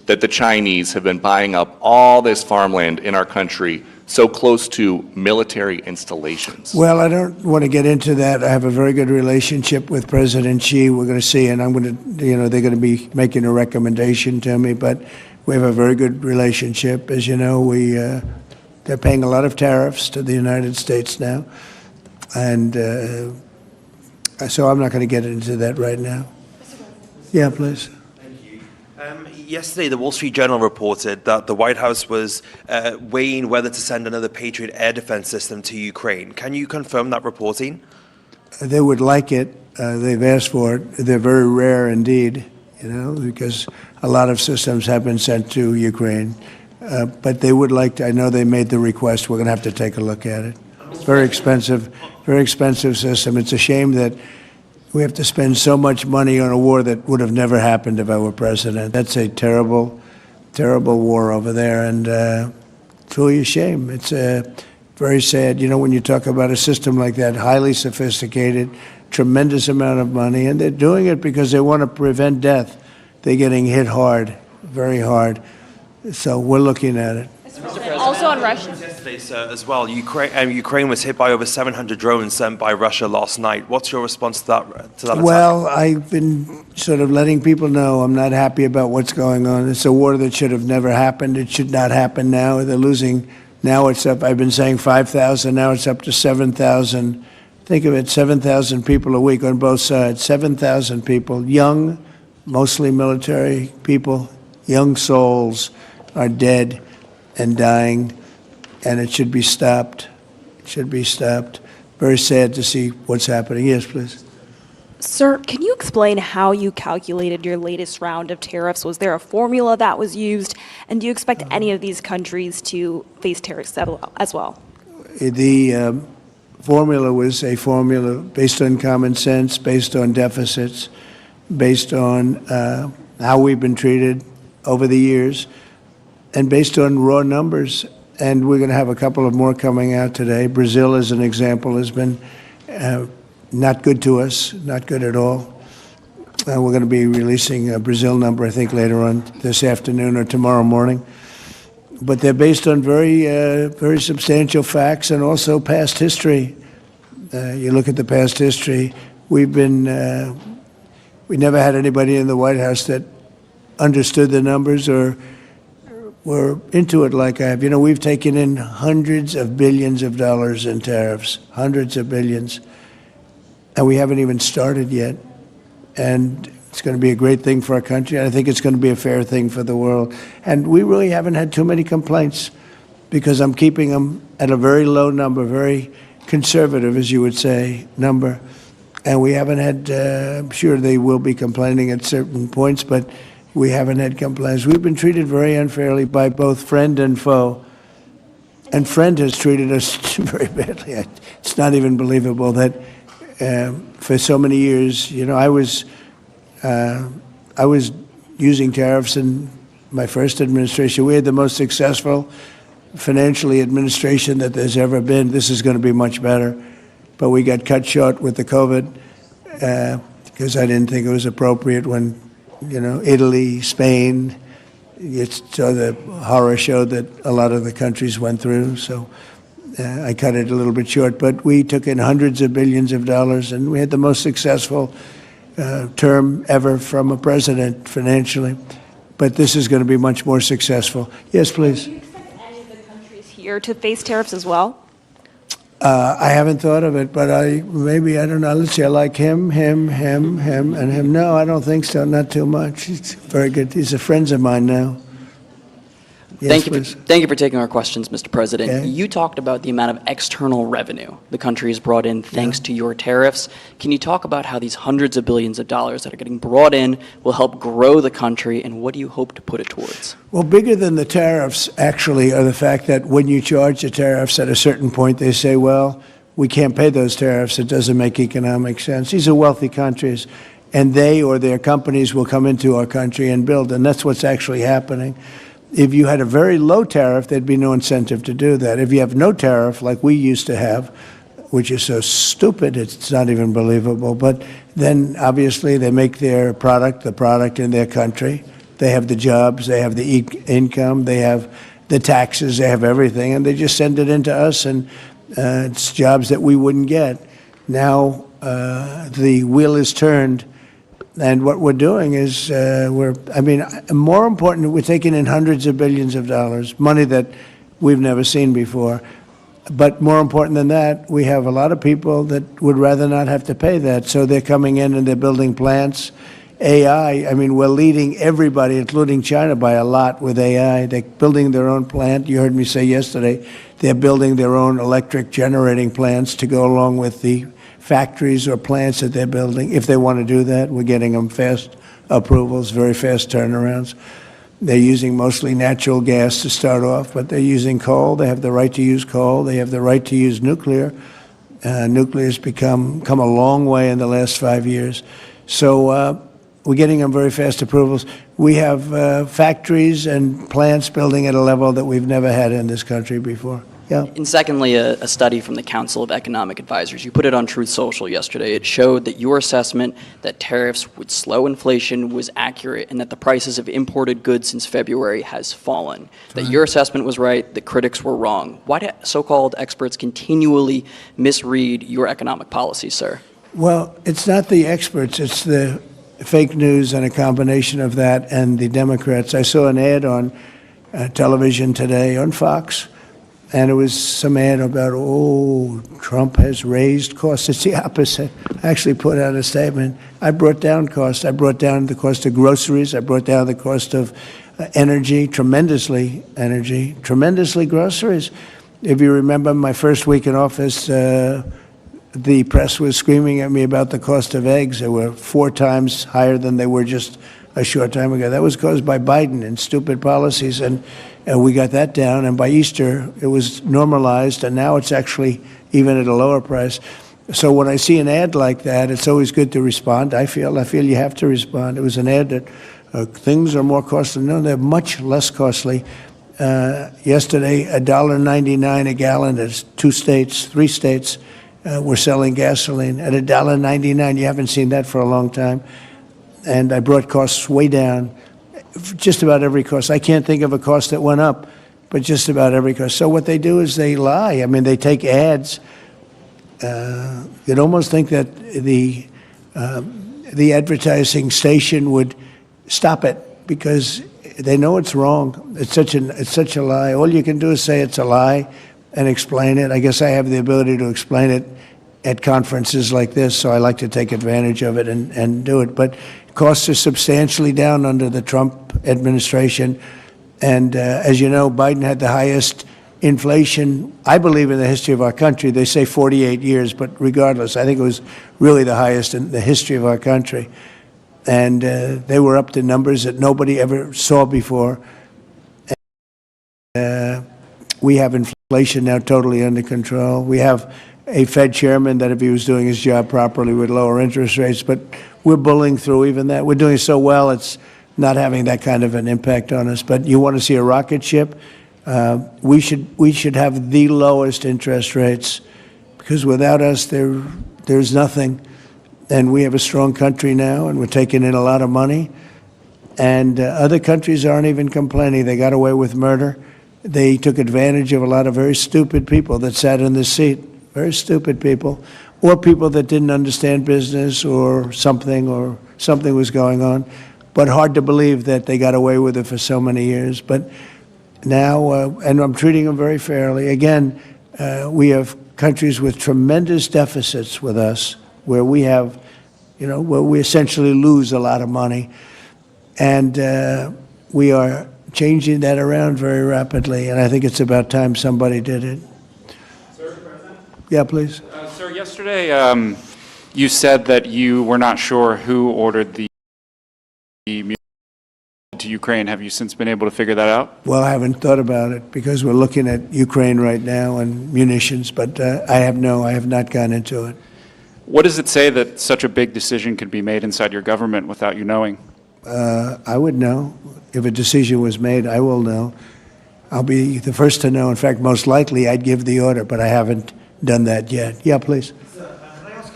that the Chinese have been buying up all this farmland in our country so close to military installations? Well, I don't want to get into that. I have a very good relationship with President Xi. We're going to see, and I'm going to, they're going to be making a recommendation to me, but we have a very good relationship. As you know, they're paying a lot of tariffs to the United States now, and so I'm not going to get into that right now. Yeah, please. Yesterday, the Wall Street Journal reported that the White House was weighing whether to send another Patriot air defense system to Ukraine. Can you confirm that reporting? They would like it. They've asked for it. They're very rare indeed, because a lot of systems have been sent to Ukraine. But they would like to. I know they made the request. We're going to have to take a look at it. It's very expensive system. It's a shame that we have to spend so much money on a war that would have never happened if I were president. That's a terrible, terrible war over there, and truly a shame. It's very sad. When you talk about a system like that, highly sophisticated, tremendous amount of money, and they're doing it because they want to prevent death. They're getting hit hard, very hard. So we're looking at it. Also on Russia. Yesterday, sir, as well, Ukraine was hit by over 700 drones sent by Russia last night. What's your response to that attack? Well, I've been sort of letting people know I'm not happy about what's going on. It's a war that should have never happened. It should not happen now. They're losing. Now it's up. I've been saying 5,000. Now it's up to 7,000. Think of it, 7,000 people a week on both sides. 7,000 people, young, mostly military people, young souls are dead and dying, and it should be stopped. It should be stopped. Very sad to see what's happening. Yes, please. Sir, can you explain how you calculated your latest round of tariffs? Was there a formula that was used? And do you expect any of these countries to face tariffs as well? The formula was a formula based on common sense, based on deficits, based on how we've been treated over the years, and based on raw numbers. And we're going to have a couple of more coming out today. Brazil, as an example, has been not good to us, not good at all. We're going to be releasing a Brazil number, I think, later on this afternoon or tomorrow morning. But they're based on very substantial facts and also past history. You look at the past history. We never had anybody in the White House that understood the numbers or were into it like I have. We've taken in hundreds of billions of dollars in tariffs, hundreds of billions, and we haven't even started yet. And it's going to be a great thing for our country. And I think it's going to be a fair thing for the world. And we really haven't had too many complaints because I'm keeping them at a very low number, very conservative, as you would say, number. And we haven't had, I'm sure they will be complaining at certain points, but we haven't had complaints. We've been treated very unfairly by both friend and foe. And friend has treated us very badly. It's not even believable that for so many years, I was using tariffs in my first administration. We had the most successful financially administration that there's ever been. This is going to be much better. But we got cut short with the COVID because I didn't think it was appropriate when, Italy, Spain, so the horror show that a lot of the countries went through. So I cut it a little bit short. But we took in hundreds of billions of dollars, and we had the most successful term ever from a president financially. But this is going to be much more successful. Yes, please. Do you expect any of the countries here to face tariffs as well? I haven't thought of it, but I don't know. Let's see, I like him, and him. No, I don't think so, not too much. It's very good. These are friends of mine now. Yes, Thank you for taking our questions, Mr. President. Okay. You talked about the amount of external revenue the country has brought in thanks to your tariffs. Can you talk about how these hundreds of billions of dollars that are getting brought in will help grow the country, and what do you hope to put it towards? Well, bigger than the tariffs, actually, are the fact that when you charge the tariffs at a certain point, they say, well, we can't pay those tariffs. It doesn't make economic sense. These are wealthy countries, and they or their companies will come into our country and build, and that's what's actually happening. If you had a very low tariff, there'd be no incentive to do that. If you have no tariff, like we used to have, which is so stupid, it's not even believable, but then obviously they make their product, the product in their country, They have the jobs, they have the income, they have the taxes, they have everything, and they just send it into us, and it's jobs that we wouldn't get. Now the wheel is turned, and what we're doing is more important, we're taking in hundreds of billions of dollars, money that we've never seen before. But more important than that, we have a lot of people that would rather not have to pay that. So they're coming in and they're building plants. AI, we're leading everybody, including China, by a lot with AI. They're building their own plant. You heard me say yesterday, they're building their own electric generating plants to go along with the factories or plants that they're building. If they want to do that, we're getting them fast approvals, very fast turnarounds. They're using mostly natural gas to start off, but they're using coal. They have the right to use coal. They have the right to use nuclear. Nuclear's come a long way in the last 5 years. So we're getting them very fast approvals. We have factories and plants building at a level that we've never had in this country before. Yeah. And secondly, a study from the Council of Economic Advisors. You put it on Truth Social yesterday. It showed that your assessment that tariffs would slow inflation was accurate and that the prices of imported goods since February has fallen. That your assessment was right, the critics were wrong. Why do so-called experts continually misread your economic policy, sir? Well, it's not the experts. It's the fake news and a combination of that and the Democrats. I saw an ad on television today on Fox, and it was some ad about, Trump has raised costs. It's the opposite. I actually put out a statement. I brought down costs. I brought down the cost of groceries. I brought down the cost of energy, tremendously groceries. If you remember my first week in office, the press was screaming at me about the cost of eggs. They were 4 times higher than they were just a short time ago. That was caused by Biden and stupid policies, and we got that down. And by Easter, it was normalized, and now it's actually even at a lower price. So when I see an ad like that, it's always good to respond. I feel you have to respond. It was an ad that things are more costly. No, they're much less costly. Yesterday, $1.99 a gallon. There's 3 states. We're selling gasoline at $1.99. You haven't seen that for a long time. And I brought costs way down, just about every cost. I can't think of a cost that went up, but just about every cost. So what they do is they lie. They take ads. You'd almost think that the advertising station would stop it because they know it's wrong. It's such a lie. All you can do is say it's a lie and explain it. I guess I have the ability to explain it at conferences like this, so I like to take advantage of it and do it. But costs are substantially down under the Trump administration. And as you know, Biden had the highest inflation, I believe, in the history of our country. They say 48 years, but regardless, I think it was really the highest in the history of our country. And they were up to numbers that nobody ever saw before. We have inflation now totally under control. We have a Fed chairman that, if he was doing his job properly, would lower interest rates. But we're bullying through even that. We're doing so well, it's not having that kind of an impact on us. But you want to see a rocket ship? We should have the lowest interest rates, because without us, there's nothing. And we have a strong country now, and we're taking in a lot of money. And other countries aren't even complaining. They got away with murder. They took advantage of a lot of very stupid people that sat in this seat, very stupid people, or people that didn't understand business or something was going on. But hard to believe that they got away with it for so many years. But now, and I'm treating them very fairly. Again, we have countries with tremendous deficits with us, where we have, where we essentially lose a lot of money. And we are changing that around very rapidly, and I think it's about time somebody did it. Sir, President? Yeah, please. Sir, yesterday you said that you were not sure who ordered the munitions to Ukraine. Have you since been able to figure that out? Well, I haven't thought about it because we're looking at Ukraine right now and munitions, but I have not gone into it. What does it say that such a big decision could be made inside your government without you knowing? I would know. If a decision was made, I will know. I'll be the first to know. In fact, most likely I'd give the order, but I haven't done that yet. Yeah, please. Can I ask how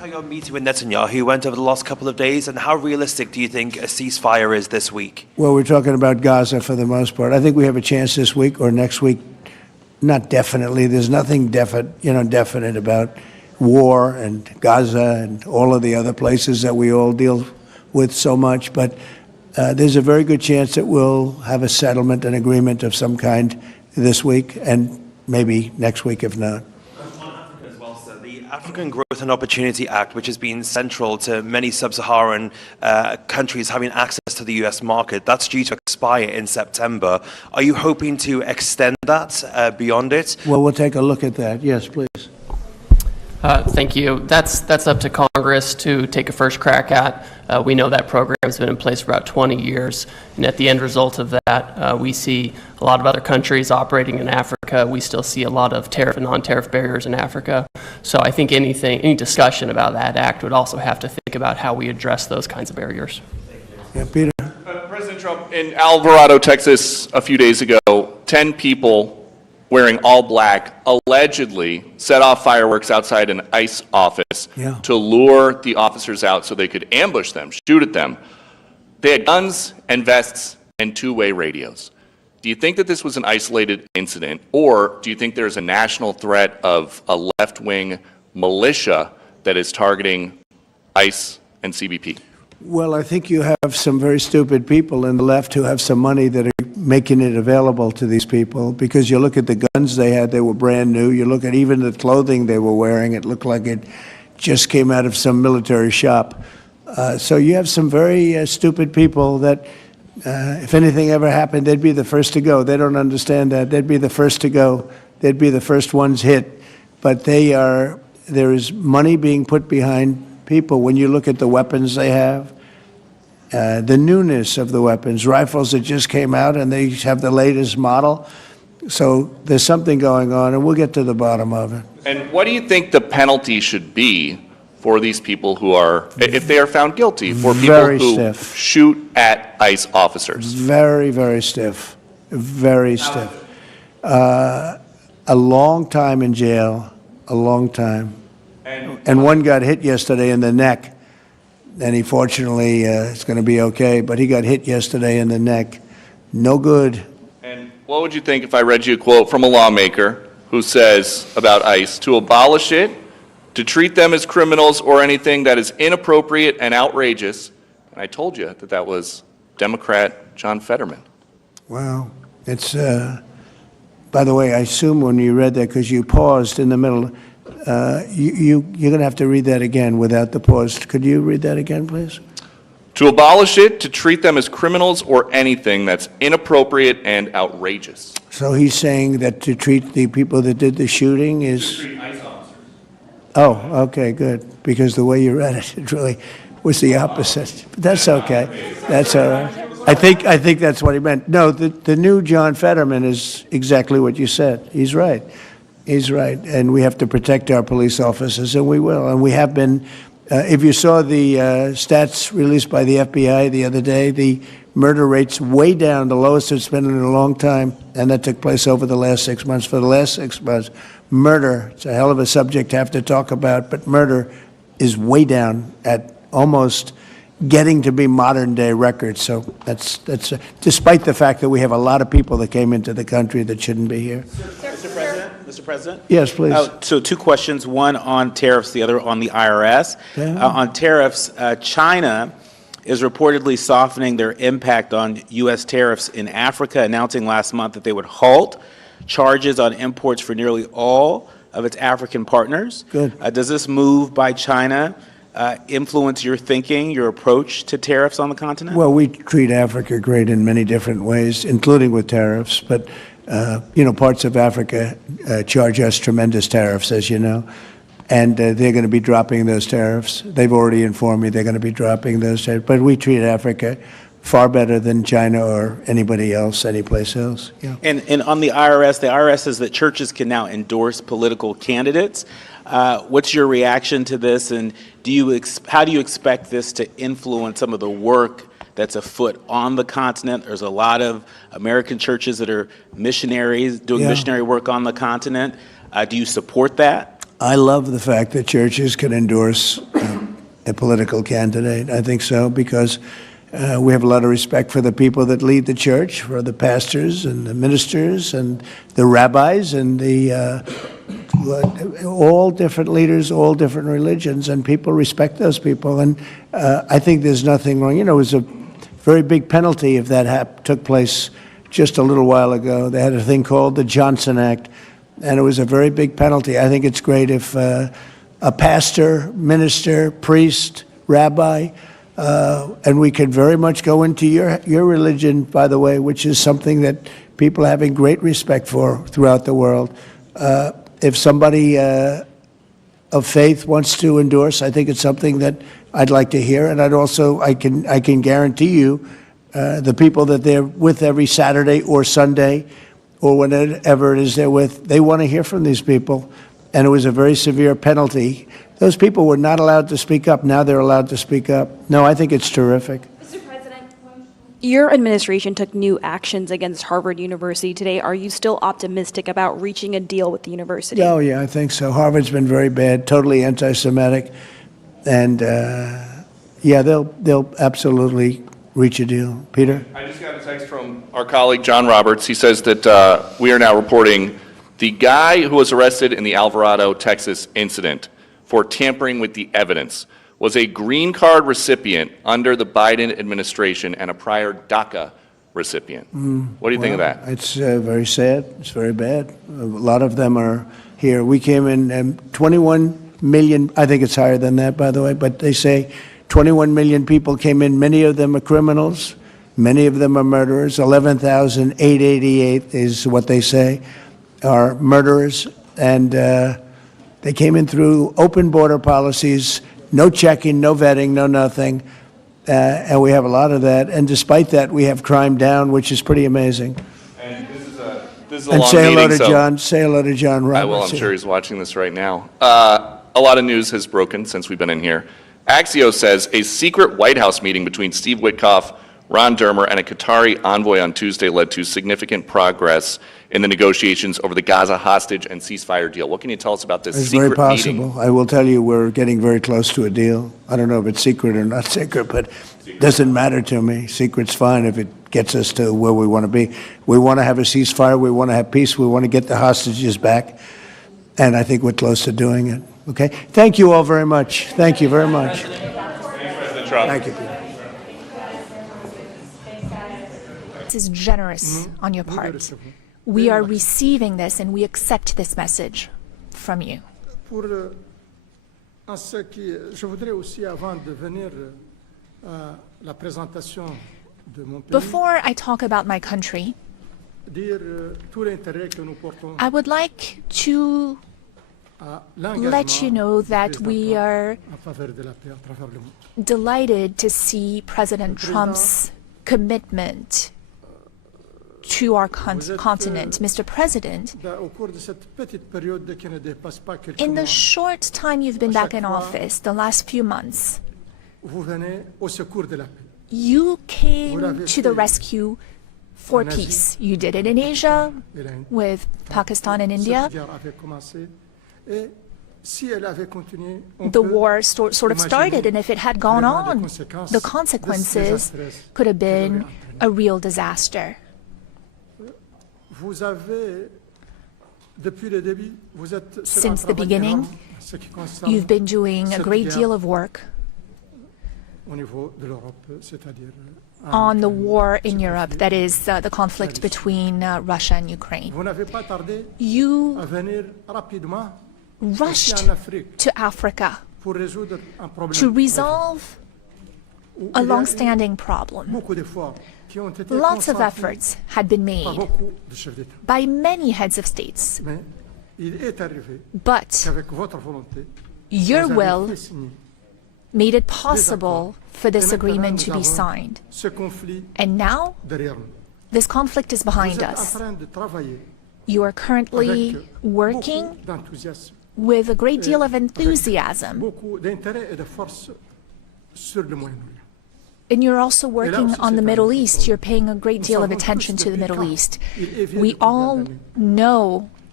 your meeting with Netanyahu went over the last couple of days, and how realistic do you think a ceasefire is this week? Well, we're talking about Gaza for the most part. I think we have a chance this week or next week. Not definitely. There's nothing definite about war and Gaza and all of the other places that we all deal with so much. But there's a very good chance that we'll have a settlement, an agreement of some kind this week, and maybe next week if not. The African Growth and Opportunity Act, which has been central to many sub-Saharan countries having access to the U.S. market, that's due to expire in September. Are you hoping to extend that beyond it? Well, we'll take a look at that. Yes, please. Thank you. That's up to Congress to take a first crack at. We know that program has been in place for about 20 years, and at the end result of that, we see a lot of other countries operating in Africa. We still see a lot of tariff and non-tariff barriers in Africa. So I think any discussion about that act would also have to think about how we address those kinds of barriers. Yeah, Peter. President Trump, in Alvarado, Texas, a few days ago, 10 people wearing all black allegedly set off fireworks outside an ICE office to lure the officers out so they could ambush them, shoot at them. They had guns and vests and two-way radios. Do you think that this was an isolated incident, or do you think there's a national threat of a left-wing militia that is targeting ICE and CBP? Well, I think you have some very stupid people in the left who have some money that are making it available to these people, because you look at the guns they had, they were brand new. You look at even the clothing they were wearing, it looked like it just came out of some military shop. So you have some very stupid people that if anything ever happened, they'd be the first to go. They don't understand that. They'd be the first to go. They'd be the first ones hit. But there is money being put behind people. When you look at the weapons they have, the newness of the weapons, rifles that just came out and they have the latest model. So there's something going on, and we'll get to the bottom of it. And what do you think the penalty should be for these people who are, if they are found guilty, for people Very who stiff. shoot at ICE officers? Very, very stiff. Very stiff. A long time in jail, a long time. And one got hit yesterday in the neck, and he fortunately is going to be okay, but he got hit yesterday in the neck. No good. And what would you think if I read you a quote from a lawmaker who says about ICE, to abolish it, to treat them as criminals or anything that is inappropriate and outrageous? And I told you that that was Democrat John Fetterman. Wow. It's, by the way, I assume when you read that, because you paused in the middle, you're going to have to read that again without the pause. Could you read that again, please? To abolish it, to treat them as criminals or anything that's inappropriate and outrageous. So he's saying that to treat the people that did the shooting is... Oh, okay, good. Because the way you read it, it really was the opposite. But that's okay. That's all right. I think that's what he meant. No, the new John Fetterman is exactly what you said. He's right. He's right. And we have to protect our police officers, and we will. And we have been. If you saw the stats released by the FBI the other day, the murder rate's way down, the lowest it's been in a long time, and that took place over the last 6 months. For the last 6 months, murder, it's a hell of a subject to have to talk about, but murder is way down at almost getting to be modern-day records. So that's despite the fact that we have a lot of people that came into the country that shouldn't be here. Mr. President? Yes, please. So two questions, one on tariffs, the other on the IRS. Yeah. On tariffs, China is reportedly softening their impact on U.S. tariffs in Africa, announcing last month that they would halt charges on imports for nearly all of its African partners. Good. Does this move by China influence your thinking, your approach to tariffs on the continent? Well, we treat Africa great in many different ways, including with tariffs. But, parts of Africa charge us tremendous tariffs, as you know. And they're going to be dropping those tariffs. They've already informed me they're going to be dropping those tariffs. But we treat Africa far better than China or anybody else, anyplace else. Yeah. And on the IRS says that churches can now endorse political candidates. What's your reaction to this, and how do you expect this to influence some of the work that's afoot on the continent? There's a lot of American churches that are missionaries doing missionary work on the continent. Do you support that? I love the fact that churches can endorse a political candidate. I think so, because we have a lot of respect for the people that lead the church, for the pastors and the ministers and the rabbis and the all different leaders, all different religions, and people respect those people. And I think there's nothing wrong. You know, it was a very big penalty if that took place just a little while ago. They had a thing called the Johnson Act, and it was a very big penalty. I think it's great if a pastor, minister, priest, rabbi, and we could very much go into your religion, by the way, which is something that people are having great respect for throughout the world. If somebody of faith wants to endorse, I think it's something that I'd like to hear, and I can guarantee you, the people that they're with every Saturday or Sunday, or whenever it is they're with, they want to hear from these people, and it was a very severe penalty. Those people were not allowed to speak up. Now they're allowed to speak up. No, I think it's terrific. Mr. President, your administration took new actions against Harvard University today. Are you still optimistic about reaching a deal with the university? Oh, yeah, I think so. Harvard's been very bad, totally anti-Semitic, and yeah, they'll absolutely reach a deal. Peter? I just got a text from our colleague John Roberts. He says that we are now reporting the guy who was arrested in the Alvarado, Texas incident for tampering with the evidence was a green card recipient under the Biden administration and a prior DACA recipient. What do you think of that? It's very sad. It's very bad. A lot of them are here. We came in 21 million, I think it's higher than that, by the way, but they say 21 million people came in. Many of them are criminals. Many of them are murderers. 11,888 is what they say are murderers. And they came in through open border policies, no checking, no vetting, no nothing. And we have a lot of that. And despite that, we have crime down, which is pretty amazing. And this is a And long say hello meeting, to so John. Say hello to John Roberts. I will. I'm sure he's watching this right now. A lot of news has broken since we've been in here. Axios says a secret White House meeting between Steve Witkoff, Ron Dermer, and a Qatari envoy on Tuesday led to significant progress in the negotiations over the Gaza hostage and ceasefire deal. What can you tell us about this It's secret very possible. meeting? I will tell you, we're getting very close to a deal. I don't know if it's secret or not secret, but it doesn't matter to me. Secret's fine if it gets us to where we want to be. We want to have a ceasefire. We want to have peace. We want to get the hostages back. And I think we're close to doing it. Okay? Thank you all very much. Thank you very much. President Trump. Thank you, Peter. This is generous on your part. We are receiving this and we accept this message from you. En ce qui, je voudrais aussi, avant de venir à la présentation de mon pays, Before I talk about my country, dire tout l'intérêt que nous portons I would like to à let you know that we are en faveur de la paix à travers le monde. delighted to see President Trump's commitment to our continent. Mr. President, Au cours de cette petite période qui ne dépasse pas quelques in the mois, short time you've been back in office, the last few months, vous venez au secours de la paix. you came to the rescue for peace. You did it in Asia with Pakistan and India. Cette guerre avait commencé et si elle avait continué, on The peut war sort of started, and if it had gone vraiment on, the consequences could have been a real disaster. Vous avez, depuis le début, vous êtes sur un Since the travail beginning, énorme en ce qui concerne you've been doing a cette great guerre deal of work au niveau de l'Europe, c'est-à-dire on the war in Europe, that is the conflict between Russia and Ukraine. vous n'avez pas tardé You à venir rapidement rushed ici en Afrique to Africa pour résoudre un problème to resolve où a il y a eu long-standing problem. beaucoup d'efforts qui ont été Lots of consentis efforts had been par made beaucoup de chefs d'État. by many heads of states, Mais il est arrivé but qu'avec votre volonté, your vous avez will fait signer made it possible for Et this maintenant, agreement nous to be avons signed. ce conflit And now, derrière nous. this conflict is Vous behind êtes en us. train de travailler You are currently avec working beaucoup d'enthousiasme, with a great deal of avec enthusiasm, beaucoup d'intérêt et de force sur le Moyen-Orient. and you're also working aussi, on the c'est Middle un East. You're paying a great Nous deal of savons attention tous to the depuis Middle quand East. il est vieux We de combien all d'années. know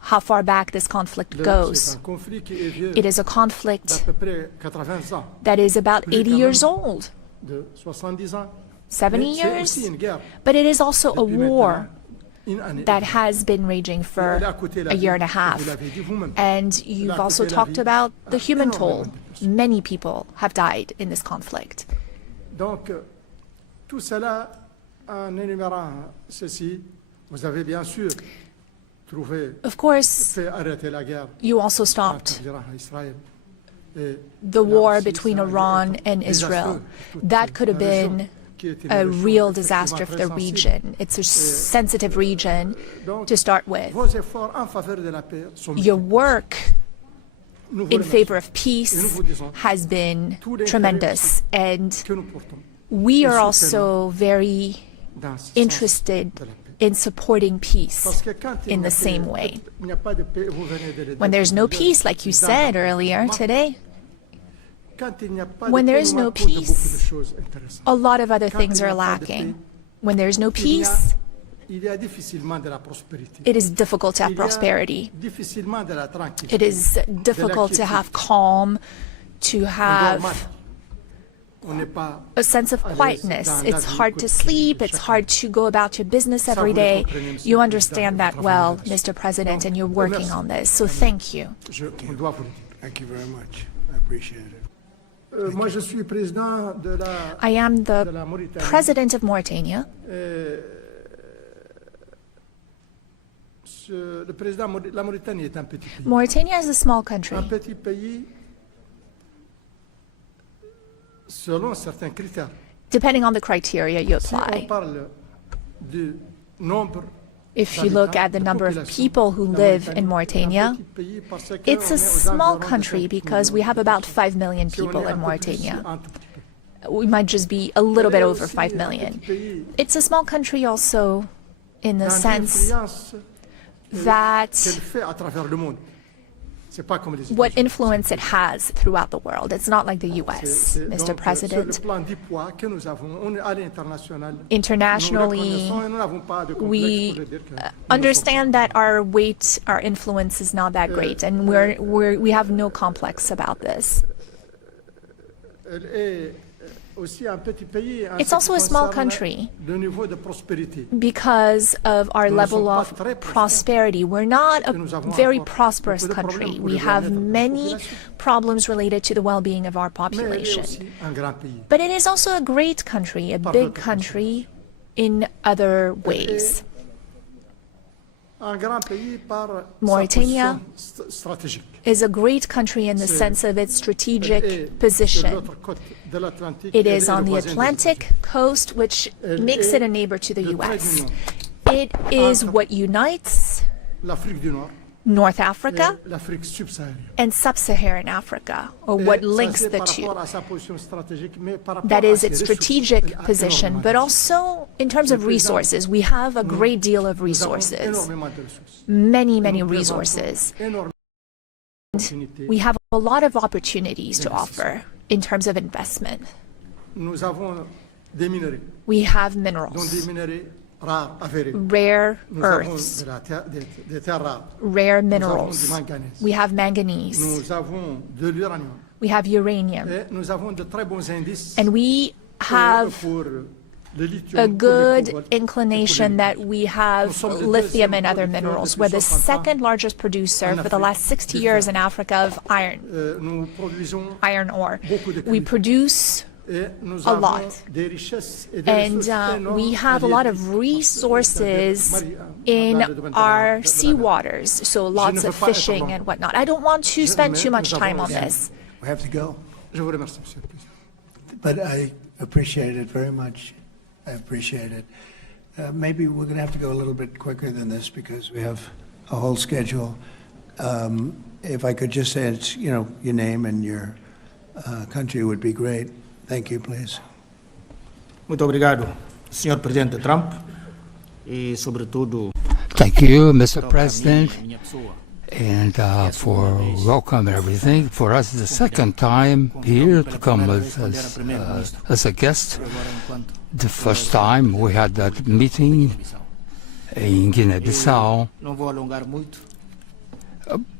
how far back this conflict goes. It is a conflict that is about 80 years old, 70 years, but it is also a war that has been raging for a year and a half. And you've also talked about the human toll. Many people have died in this conflict. Donc, tout cela, en énumérant ceci, vous avez bien sûr trouvé, of course, fait arrêter la guerre you also stopped entre l'Iran et Israël. Et the war between Iran and Israel. That could have been a real disaster for the region. It's a sensitive region to start with. vos efforts en faveur de la paix sont Your work Nous vous in remercions. favor of Et nous peace vous disons has been tous les tremendous, and que nous portons we et are soutenons also very dans ce sens interested de la paix. in supporting peace Parce que quand il in n'y a the pas- same way. il n'y a pas de paix, vous venez de le When dire, there's no de- peace, like you said earlier today, quand il n'y a pas de when paix, there is nous no manquons de beaucoup de peace, choses intéressantes. a lot of other Quand things il n'y are a pas de lacking. paix, When there's no il y a- peace, il y a difficilement de la prospérité. it is difficult to have Il y a prosperity. difficilement de la tranquillité. It is difficult to have calm, to On dort have mal. On n'est pas a sense of à l'aise quietness. dans la It's vie hard to quotidienne sleep. de It's chacun. hard to go about your business Ça, every vous le day. comprenez, Monsieur You le understand Président. that Vous well, travaillez là-dessus. Mr. President, and you're Donc, working merci. on this. So thank you. On doit vous le dire. Thank you very much. I appreciate it. Moi, je suis président de la, I am de the la Mauritanie. president of Mauritania. Le président, la Mauritanie est un petit pays. Mauritania is a small country. Un petit pays, selon certains critères. Depending on the criteria you Si on apply. parle du nombre If you look at the number of people who live in Mauritania, it's a small country because we have about 5 million people in Mauritania. We might just be a little bit over 5 million. It's a small country also in the sense that qu'elle fait à travers le monde. C'est pas comme les what États-Unis. influence it has throughout the world. It's not like the US, C'est- Mr. donc, sur le President. plan du poids que nous avons, on est à l'international. Internationally, Nous reconnaissons et nous n'avons pas de complexe we pour le dire que nous understand that our weight, our influence is not that great, and we have no complex about this. Elle est aussi un petit pays en It's ce also a qui small concerne country le niveau de prospérité. because of our Nous ne level sommes pas of très prosperity. We're not a Nous avons very encore prosperous beaucoup de country. problèmes pour We le have bien-être de la many population. problems related to the well-being of our Mais elle est population. aussi un grand pays. But it is also a great country, a big country in other ways. Un grand pays par sa Mauritania position stratégique. is a great country in the C'est- sense of its Elle est strategic sur position. l'autre côte de l'Atlantique. It Elle is est on le the voisin des Atlantic coast, which Elle makes est it a neighbor to the le trait US. d'union It is entre what unites l'Afrique du Nord North et Africa l'Afrique subsaharienne. and sub-Saharan Africa, or Et what ça, links c'est the par two. rapport à sa position stratégique, mais par rapport That à is ses its ressources. strategic Elle a position, énormément but de also in terms of resources. We have a great deal of Nous avons resources, énormément de ressources. many, Et many nous présentons resources. énormément d'opportunités. We have a lot of opportunities to offer in terms of investment. Nous avons des minerais, We have dont des minerals, minerais rares, avérés. rare Nous avons earths, de la des terres rares. rare Nous avons minerals. du manganèse. We have manganese. Nous avons de l'uranium. We have uranium. Et nous avons de très bons indices And we have pour le lithium, a pour le good cobalt et pour inclination le that nickel. we have Nous sommes le lithium deuxième and other producteur minerals. depuis We're the 60 ans second largest producer en for the last Afrique 60 du years fer. in Africa of iron, Nous produisons iron ore. beaucoup de We cuivre. produce Et nous a avons lot. des richesses et des And ressources énormes we have a lot of resources in our seawaters, so lots of fishing and whatnot. I don't want to spend too much time on this. We have to go. Je vous remercie, Monsieur le Président. But I appreciate it very much. I appreciate it. Maybe we're going to have to go a little bit quicker than this because we have a whole schedule. If I could just say it's, your name and your country would be great. Thank you, please. Muito obrigado, Sr. Presidente Trump, e sobretudo Thank you, Mr. President, and for welcome and everything. For us, it's the second time here to come as a guest. The first time we had that meeting in Guinea-Bissau. não vou alongar muito.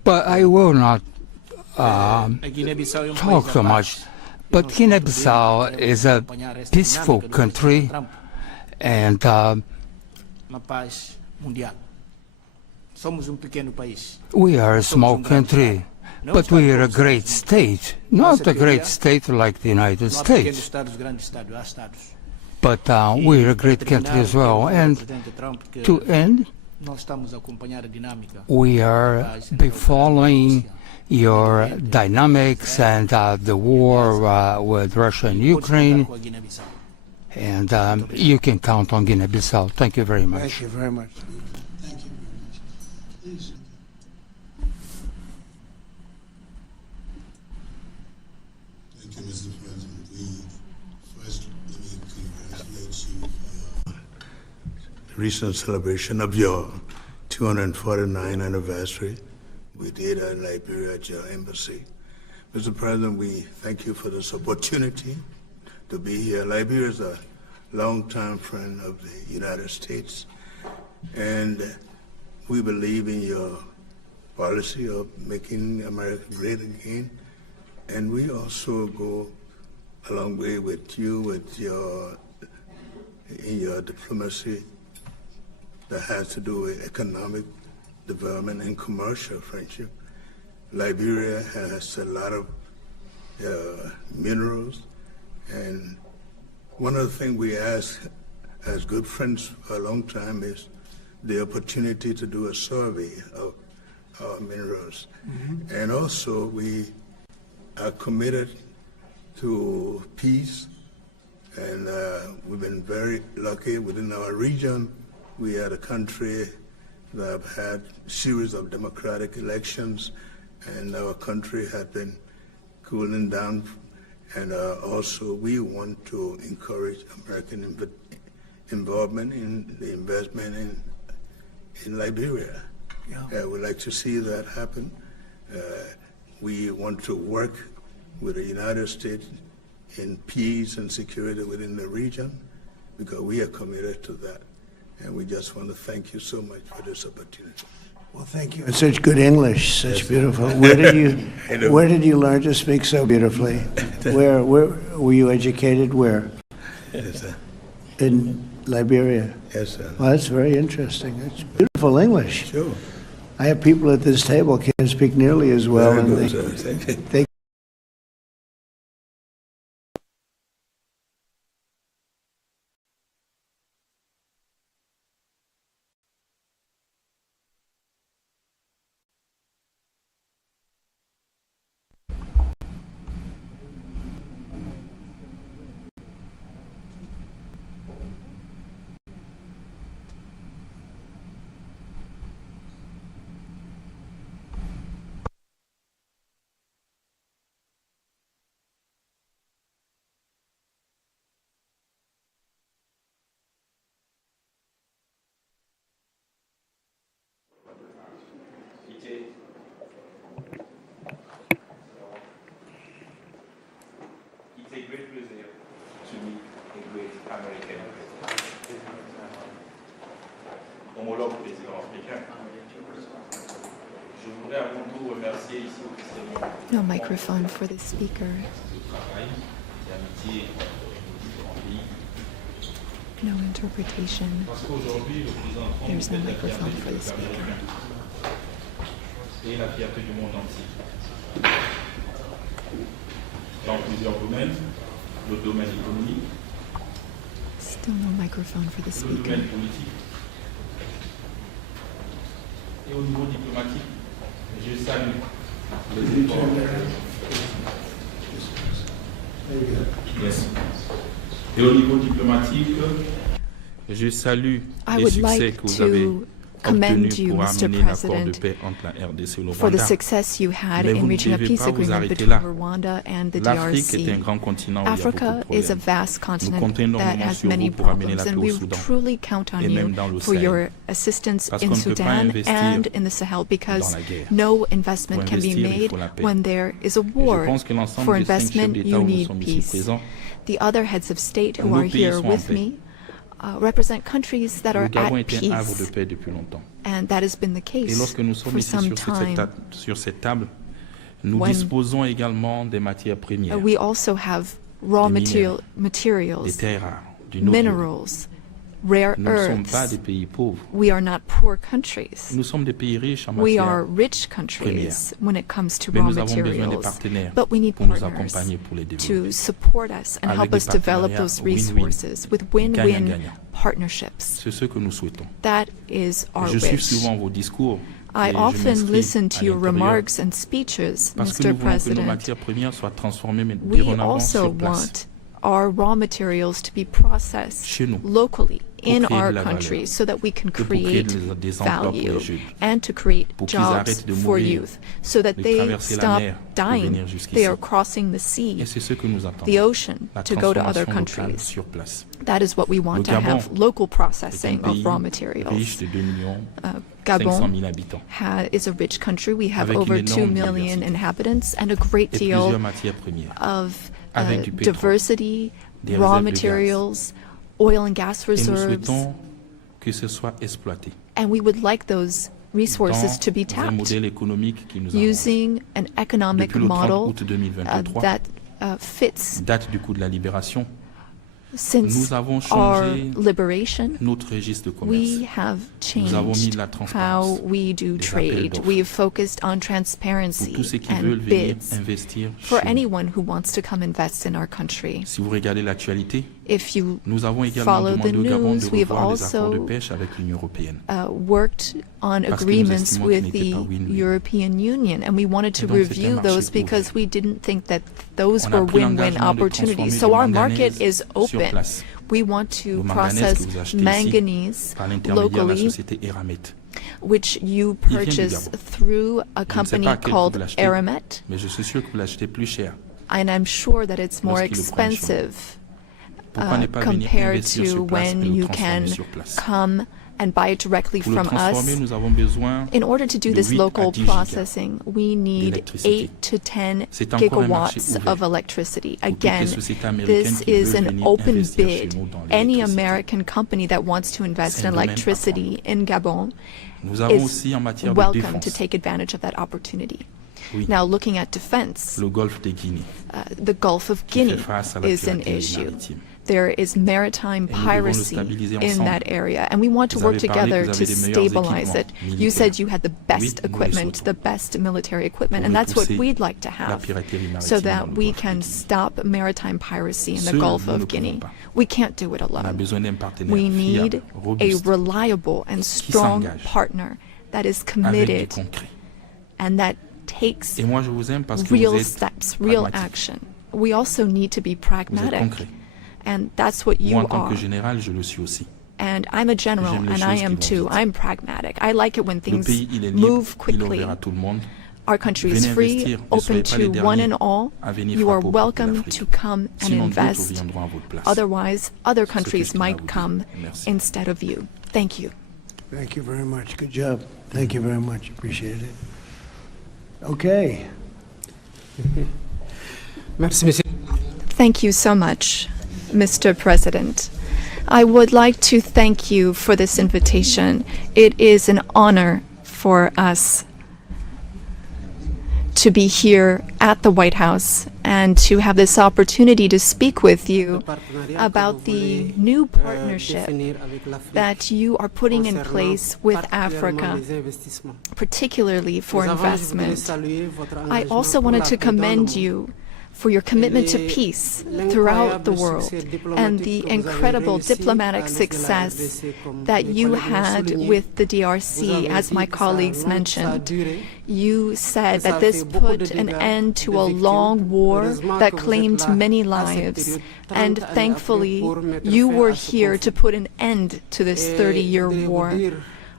But I will not talk so much. But Guinea-Bissau is a peaceful country, and we are a small country, but we are a great state. Not a great state like the United States, but we are a great country as well. And to end, we are following your dynamics and the war with Russia and Ukraine, and you can count on Guinea-Bissau. Thank you very much. Thank you very much. Thank you. Please. Thank you, Mr. President. First, let me congratulate you for the recent celebration of your 249th anniversary. We did in Liberia at your embassy. Mr. President, we thank you for this opportunity to be here. Liberia is a longtime friend of the United States, and we believe in your policy of making America great again. And we also go a long way with you with in your diplomacy that has to do with economic development and commercial friendship. Liberia has a lot of minerals, and one of the things we ask as good friends for a long time is the opportunity to do a survey of our minerals. Mm-hmm. And also we are committed to peace, and we've been very lucky within our region. We had a country that have had a series of democratic elections, and our country had been cooling down. And also we want to encourage American involvement in the investment in Liberia. Yeah. We'd like to see that happen. We want to work with the United States in peace and security within the region, because we are committed to that. And we just want to thank you so much for this opportunity. Well, thank you. And such good English, such beautiful. Where did you learn to speak so beautifully? Where were you educated? Where? Yes, sir. In Liberia. Yes, sir. Well, that's very interesting. It's beautiful English. Sure. I have people at this table can't speak nearly as well, Very and good, sir. Thank you. they It's a great pleasure to meet a great American president. Homologue président africain. Je voudrais avant tout remercier ici officiellement No microphone for the speaker. le travail et l'amitié du grand pays. No interpretation. Parce qu'aujourd'hui, le président Trump There's no est la microphone fierté for du the peuple speaker. américain et la fierté du monde entier. Dans plusieurs domaines, le domaine économique, Still no microphone for the le speaker. domaine politique et au niveau diplomatique, je salue les efforts. Yes. Et au niveau diplomatique, je salue I les would succès like que vous avez to commend obtenus you, pour Mr. amener l'accord de President, paix entre la RDC et le for the Rwanda. success you had Mais vous in ne reaching a devez peace pas vous agreement arrêter between là. Rwanda and the L'Afrique est un DRC. grand continent où il y a beaucoup Africa de is a problèmes. vast Nous continent comptons that énormément has sur many vous pour amener problems, la and paix we au Soudan truly count on et you même dans le for Sahel. your assistance Parce in qu'on ne peut pas Sudan investir and in the Sahel, because dans la guerre. no investment Pour can be investir, il made faut la paix. when there is a Et war. je pense que l'ensemble For des 5 chefs investment, d'État you où nous need sommes ici peace. présents, The other heads of state who nos are pays here sont en with paix. me represent countries that are Le Gabon at est un havre de peace, paix depuis longtemps. and that has been the Et case lorsque nous sommes for ici some time. sur cette table, nous When disposons également des matières premières, We also have raw des materials, des terres rares, du noble. minerals, rare Nous ne sommes pas earths. des pays pauvres. We are not poor countries. Nous sommes des pays riches en We are matières rich countries when it comes to Mais raw nous avons besoin des materials, partenaires but we need pour nous partners accompagner pour les to développer. support us and Avec help des us develop partenariats those win-win, resources with win-win gagnant-gagnant. partnerships. C'est ce que nous souhaitons. That is our Je suis wish. souvent vos discours. I et je often m'inscris listen to à your l'intérieur remarks and speeches, parce que Mr. nous voulons que nos President. matières premières soient transformées mais We dorénavant also sur place. want our raw materials to be processed Chez nous, locally pour in créer our de la country valeur, so that we can et pour créer create des emplois pour value les jeunes, and to create pour qu'ils jobs arrêtent de for mourir, youth so that de they traverser la stop mer pour dying. venir jusqu'ici. They are crossing the Et sea, c'est ce que nous attendons. the ocean, La to go to other transformation locale countries. sur place. That is what we want Le to Gabon have, local est un processing of pays raw riche materials. de 2 millions Gabon 500 000 habitants, is a rich country. We have avec over une 2 énorme million diversité inhabitants and a great et deal plusieurs matières premières, of avec du pétrole, diversity, des raw réserves de gaz. materials, oil and gas Et nous reserves, souhaitons que ce soit exploité and we would like those resources to be dans un tapped modèle économique qui nous arrange. using an economic Depuis le 30 model août 2023, that fits date du coup de la libération, since nous avons our changé liberation. notre registre de commerce. We have Nous avons mis changed de la transparence, how we do des appels trade. d'offres. We have focused on Pour transparency tous ceux qui veulent and venir bids investir for chez nous. anyone who wants to come invest in our country. Si vous regardez l'actualité, If you nous avons également follow the demandé au Gabon de news, we have revoir les accords de also pêche avec l'Union européenne. worked on Parce que nous agreements estimons with qu'ils n'étaient the pas win-win. European Union, and we wanted to Et donc, c'est un review marché those ouvert. because we didn't think that those On a were pris win-win l'engagement de opportunities. transformer So le our manganèse market is sur open. place. We want to Le manganèse que process vous achetez ici manganese par l'intermédiaire de la locally, société Eramet. which you Il vient du purchase Gabon. through a Je ne sais company pas à quel prix called vous l'achetez, Aramet, mais je suis sûr que vous l'achetez plus cher. and I'm sure that it's more Lorsqu'il le prend chez nous. expensive Pourquoi ne pas venir compared investir to sur place when et le you transformer can sur place? come and buy it directly Pour le from transformer, us. nous avons besoin In order to do de this 8 à local 10 gigas processing, we need d'électricité. 8 to 10 C'est encore un marché gigawatts ouvert of electricity. pour toutes les Again, sociétés américaines this qui is veulent an venir open investir chez bid. nous dans Any l'électricité. American company that wants to invest C'est in un domaine electricity in Gabon Nous avons is aussi en matière de welcome to défense take advantage of that opportunity. Oui. Now, looking at defense, le golfe de Guinée, the Gulf of qui fait Guinea face à la is an piraterie issue. maritime. There is maritime Et nous devons le piracy stabiliser in ensemble. that area, and we want to Vous work avez parlé together que vous to avez des meilleurs stabilize it. équipements You said militaires. you had the Oui, best nous le equipment, souhaitons. the best military equipment, Pour and that's what repousser we'd like to la have piraterie maritime so dans that le we golfe de can Guinée. stop maritime piracy in the Seuls, Gulf nous ne of pouvons Guinea. pas. We can't do it On a alone. besoin d'un partenaire We need fiable, a robuste, reliable and strong s'engage partner that is avec du committed concret. and that takes Et moi, je vous aime parce que real vous êtes steps, real pragmatique. action. We also need to be Vous êtes pragmatic, concret. and that's what you Moi, en tant are. que général, je le suis aussi. And I'm a general, J'aime les and I choses am qui vont too. vite. I'm pragmatic. I like it when Le things pays, il est libre, move il est quickly. ouvert à tout le monde. Our country is Venez free, investir, ne open soyez pas les to one derniers and all. à venir You are frapper aux portes de welcome l'Afrique. to come and Sinon, d'autres invest. viendront à votre place. Otherwise, other C'est ce que countries je tenais à might vous dire. come Merci. instead of you. Thank you. Thank you very much. Good job. Thank you very much. Appreciate it. Okay. Merci, monsieur. Thank you so much, Mr. President. I would like to thank you for this invitation. It is an honor for us to be here at the White House and to have this opportunity to speak with you about the new partnership that you are putting in place with Africa, particularly for investment. I also wanted to commend you for your commitment to peace throughout the world and the incredible diplomatic success that you had with the DRC, as my colleagues mentioned. You said that this put an end to a long war that claimed many lives, and thankfully you were here to put an end to this 30-year war.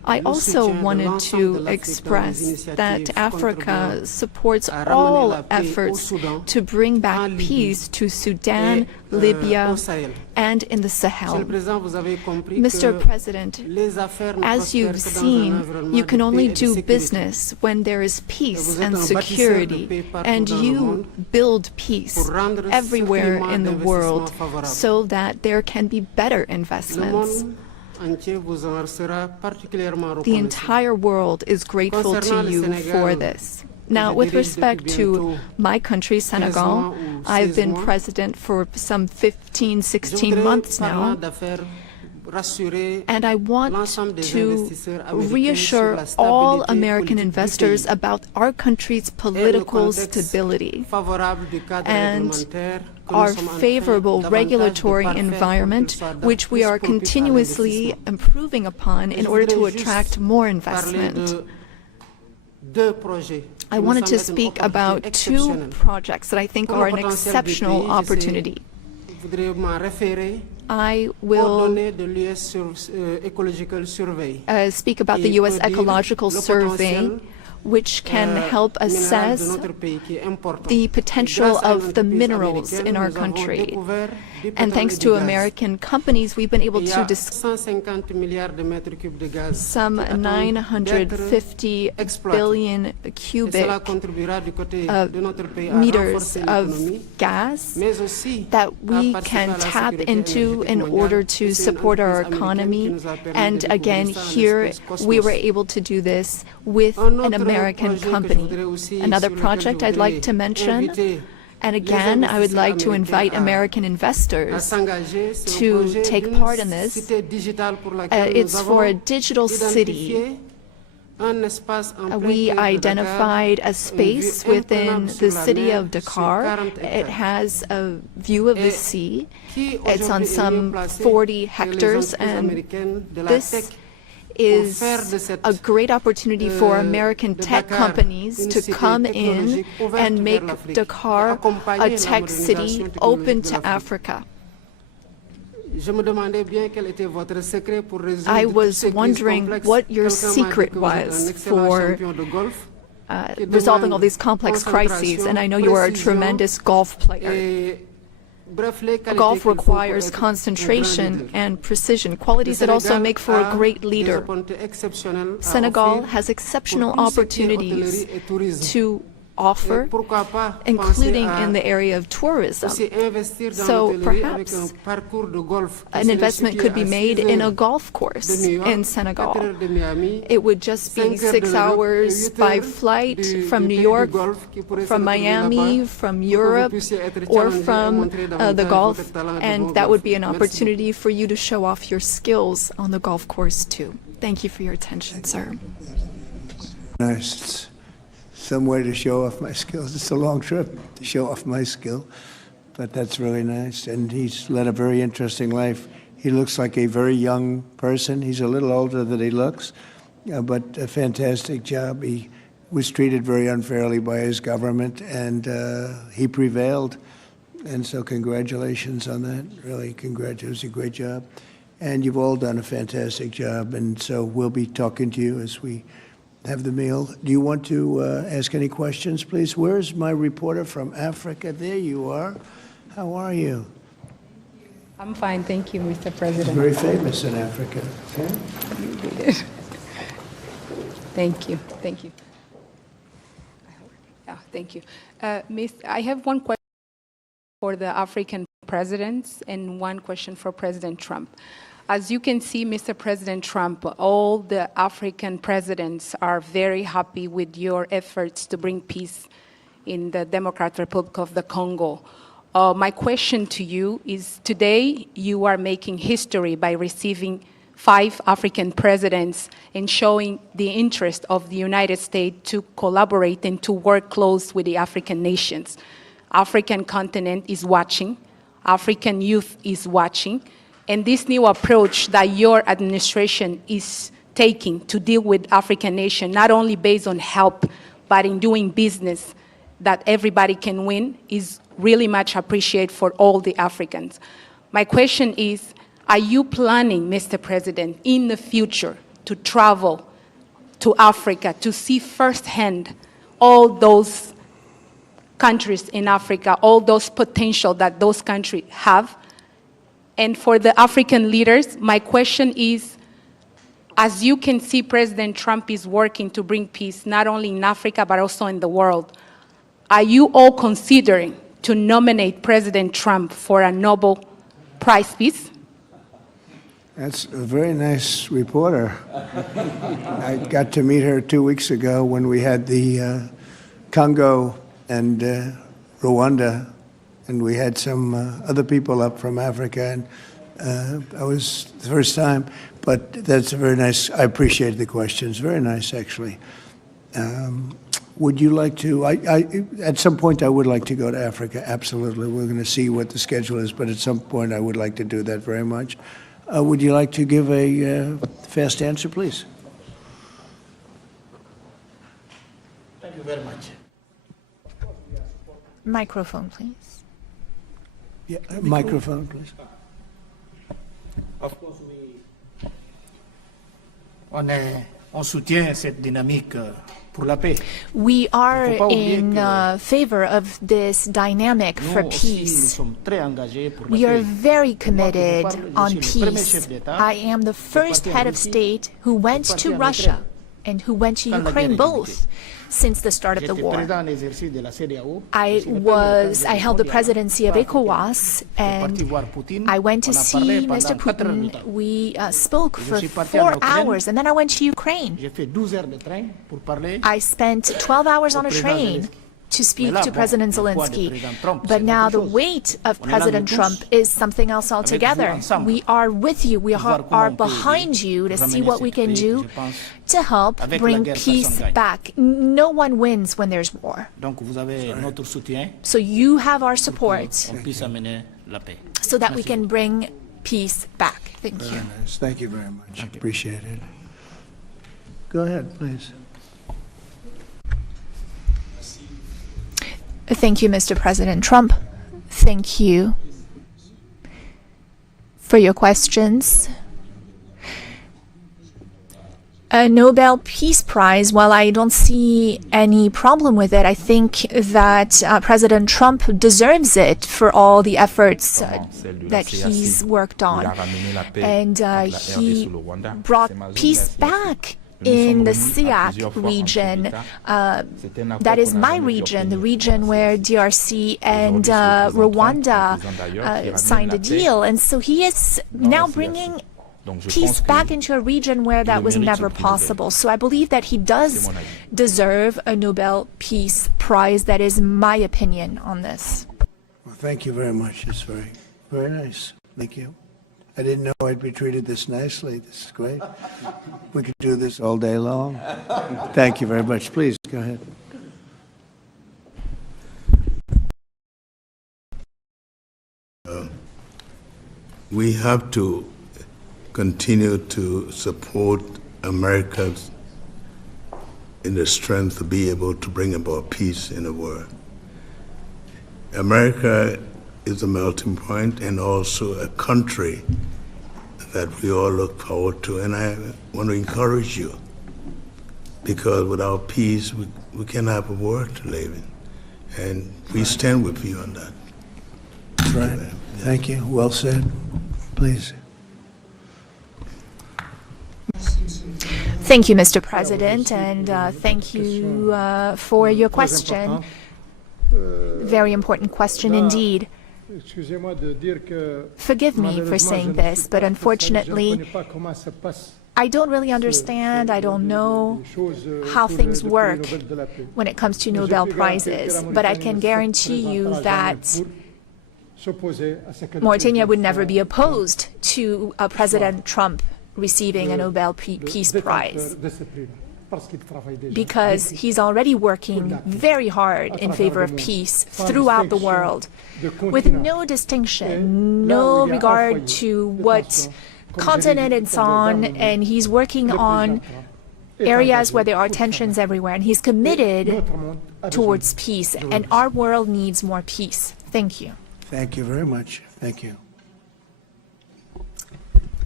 I also wanted to express that Africa supports all efforts to bring back peace to Sudan, Libya, and in the Sahel. Mr. President, as you've seen, you can only do business when there is peace and security, and you build peace everywhere in the world so that there can be better investments. The entire world is grateful to you for this. Now, with respect to my country, Senegal, I've been president for some 15, 16 months now, and I want to reassure all American investors about our country's political stability and our favorable regulatory environment, which we are continuously improving upon in order to attract more investment. I wanted to speak about two projects that I think are an exceptional opportunity. I will speak about the U.S. Ecological Survey, which can help assess the potential of the minerals in our country. And thanks to American companies, we've been able to some 950 billion cubic meters of gas that we can tap into in order to support our economy. And again, here we were able to do this with an American company. Another project I'd like to mention, and again, I would like to invite American investors to take part in this. It's for a digital city. We identified a space within the city of Dakar. It has a view of the sea. It's on some 40 hectares, and this is a great opportunity for American tech companies to come in and make Dakar a tech city open to Africa. I was wondering what your secret was for resolving all these complex crises, and I know you are a tremendous golf player. Golf requires concentration and precision, qualities that also make for a great leader. Senegal has exceptional opportunities to offer, including in the area of tourism. So perhaps an investment could be made in a golf course in Senegal. It would just be 6 hours by flight from New York, from Miami, from Europe, or from the Gulf, and that would be an opportunity for you to show off your skills on the golf course too. Thank you for your attention, sir. Nice. Some way to show off my skills. It's a long trip to show off my skill, but that's really nice. And he's led a very interesting life. He looks like a very young person. He's a little older than he looks, but a fantastic job. He was treated very unfairly by his government, and he prevailed. And so congratulations on that. Really, congratulations. It was a great job. And you've all done a fantastic job. And so we'll be talking to you as we have the meal. Do you want to ask any questions, please? Where's my reporter from Africa? There you are. How are you? I'm fine, thank you, Mr. President. Very famous in Africa. Okay? Thank you, thank you. Yeah, thank you. I have one question for the African presidents and one question for President Trump. As you can see, Mr. President Trump, all the African presidents are very happy with your efforts to bring peace in the Democratic Republic of the Congo. My question to you is, today you are making history by receiving 5 African presidents and showing the interest of the United States to collaborate and to work close with the African nations. African continent is watching, African youth is watching, and this new approach that your administration is taking to deal with African nations, not only based on help, but in doing business that everybody can win, is really much appreciated for all the Africans. My question is, are you planning, Mr. President, in the future to travel to Africa to see firsthand all those countries in Africa, all those potential that those countries have. And for the African leaders, my question is, as you can see, President Trump is working to bring peace not only in Africa but also in the world. Are you all considering to nominate President Trump for a Nobel Prize Peace? That's a very nice reporter. I got to meet her 2 weeks ago when we had the Congo and Rwanda, and we had some other people up from Africa, and I was the first time, but that's a very nice, I appreciate the questions, very nice actually. Would you like to, at some point I would like to go to Africa, absolutely. We're going to see what the schedule is, but at some point I would like to do that very much. Would you like to give a fast answer, please? Thank you very much. Microphone, please. Yeah, microphone, please. Of course, on soutient cette dynamique pour la paix. We are in favor of this dynamic for peace. We are very committed on peace. I am the first head of state who went to Russia and who went to Ukraine both since the start of the war. I held the presidency of ECOWAS, and I went to see Mr. Putin. We spoke for 4 hours, and then I went to Ukraine. I spent 12 hours on a train to speak to President Zelensky. But now the weight of President Trump is something else altogether. We are with you. We are behind you to see what we can do to help bring peace back. No one wins when there's war. So you have our support so that we can bring peace back. Thank you. Very nice. Thank you very much. Appreciate it. Go ahead, please. Thank you, Mr. President Trump. Thank you for your questions. A Nobel Peace Prize, while I don't see any problem with it, I think that President Trump deserves it for all the efforts that he's worked on. And he brought peace back in the SEAC region. That is my region, the region where DRC and Rwanda signed a deal. And so he is now bringing peace back into a region where that was never possible. So I believe that he does deserve a Nobel Peace Prize. That is my opinion on this. Well, thank you very much. It's very, very nice. Thank you. I didn't know I'd be treated this nicely. This is great. We could do this all day long. Thank you very much. Please, go ahead. We have to continue to support America in the strength to be able to bring about peace in the world. America is a melting point and also a country that we all look forward to. And I want to encourage you, because without peace, we can't have a world to live in. And we stand with you on that. That's right. Thank you. Well said. Please. Thank you, Mr. President, and thank you for your question. Very important question indeed. Forgive me for saying this, but unfortunately, I don't really understand, I don't know how things work when it comes to Nobel Prizes, but I can guarantee you that Mauritania would never be opposed to President Trump receiving a Nobel Peace Prize, because he's already working very hard in favor of peace throughout the world, with no distinction, no regard to what continent it's on, and he's working on areas where there are tensions everywhere, and he's committed towards peace, and our world needs more peace. Thank you. Thank you very much. Thank you.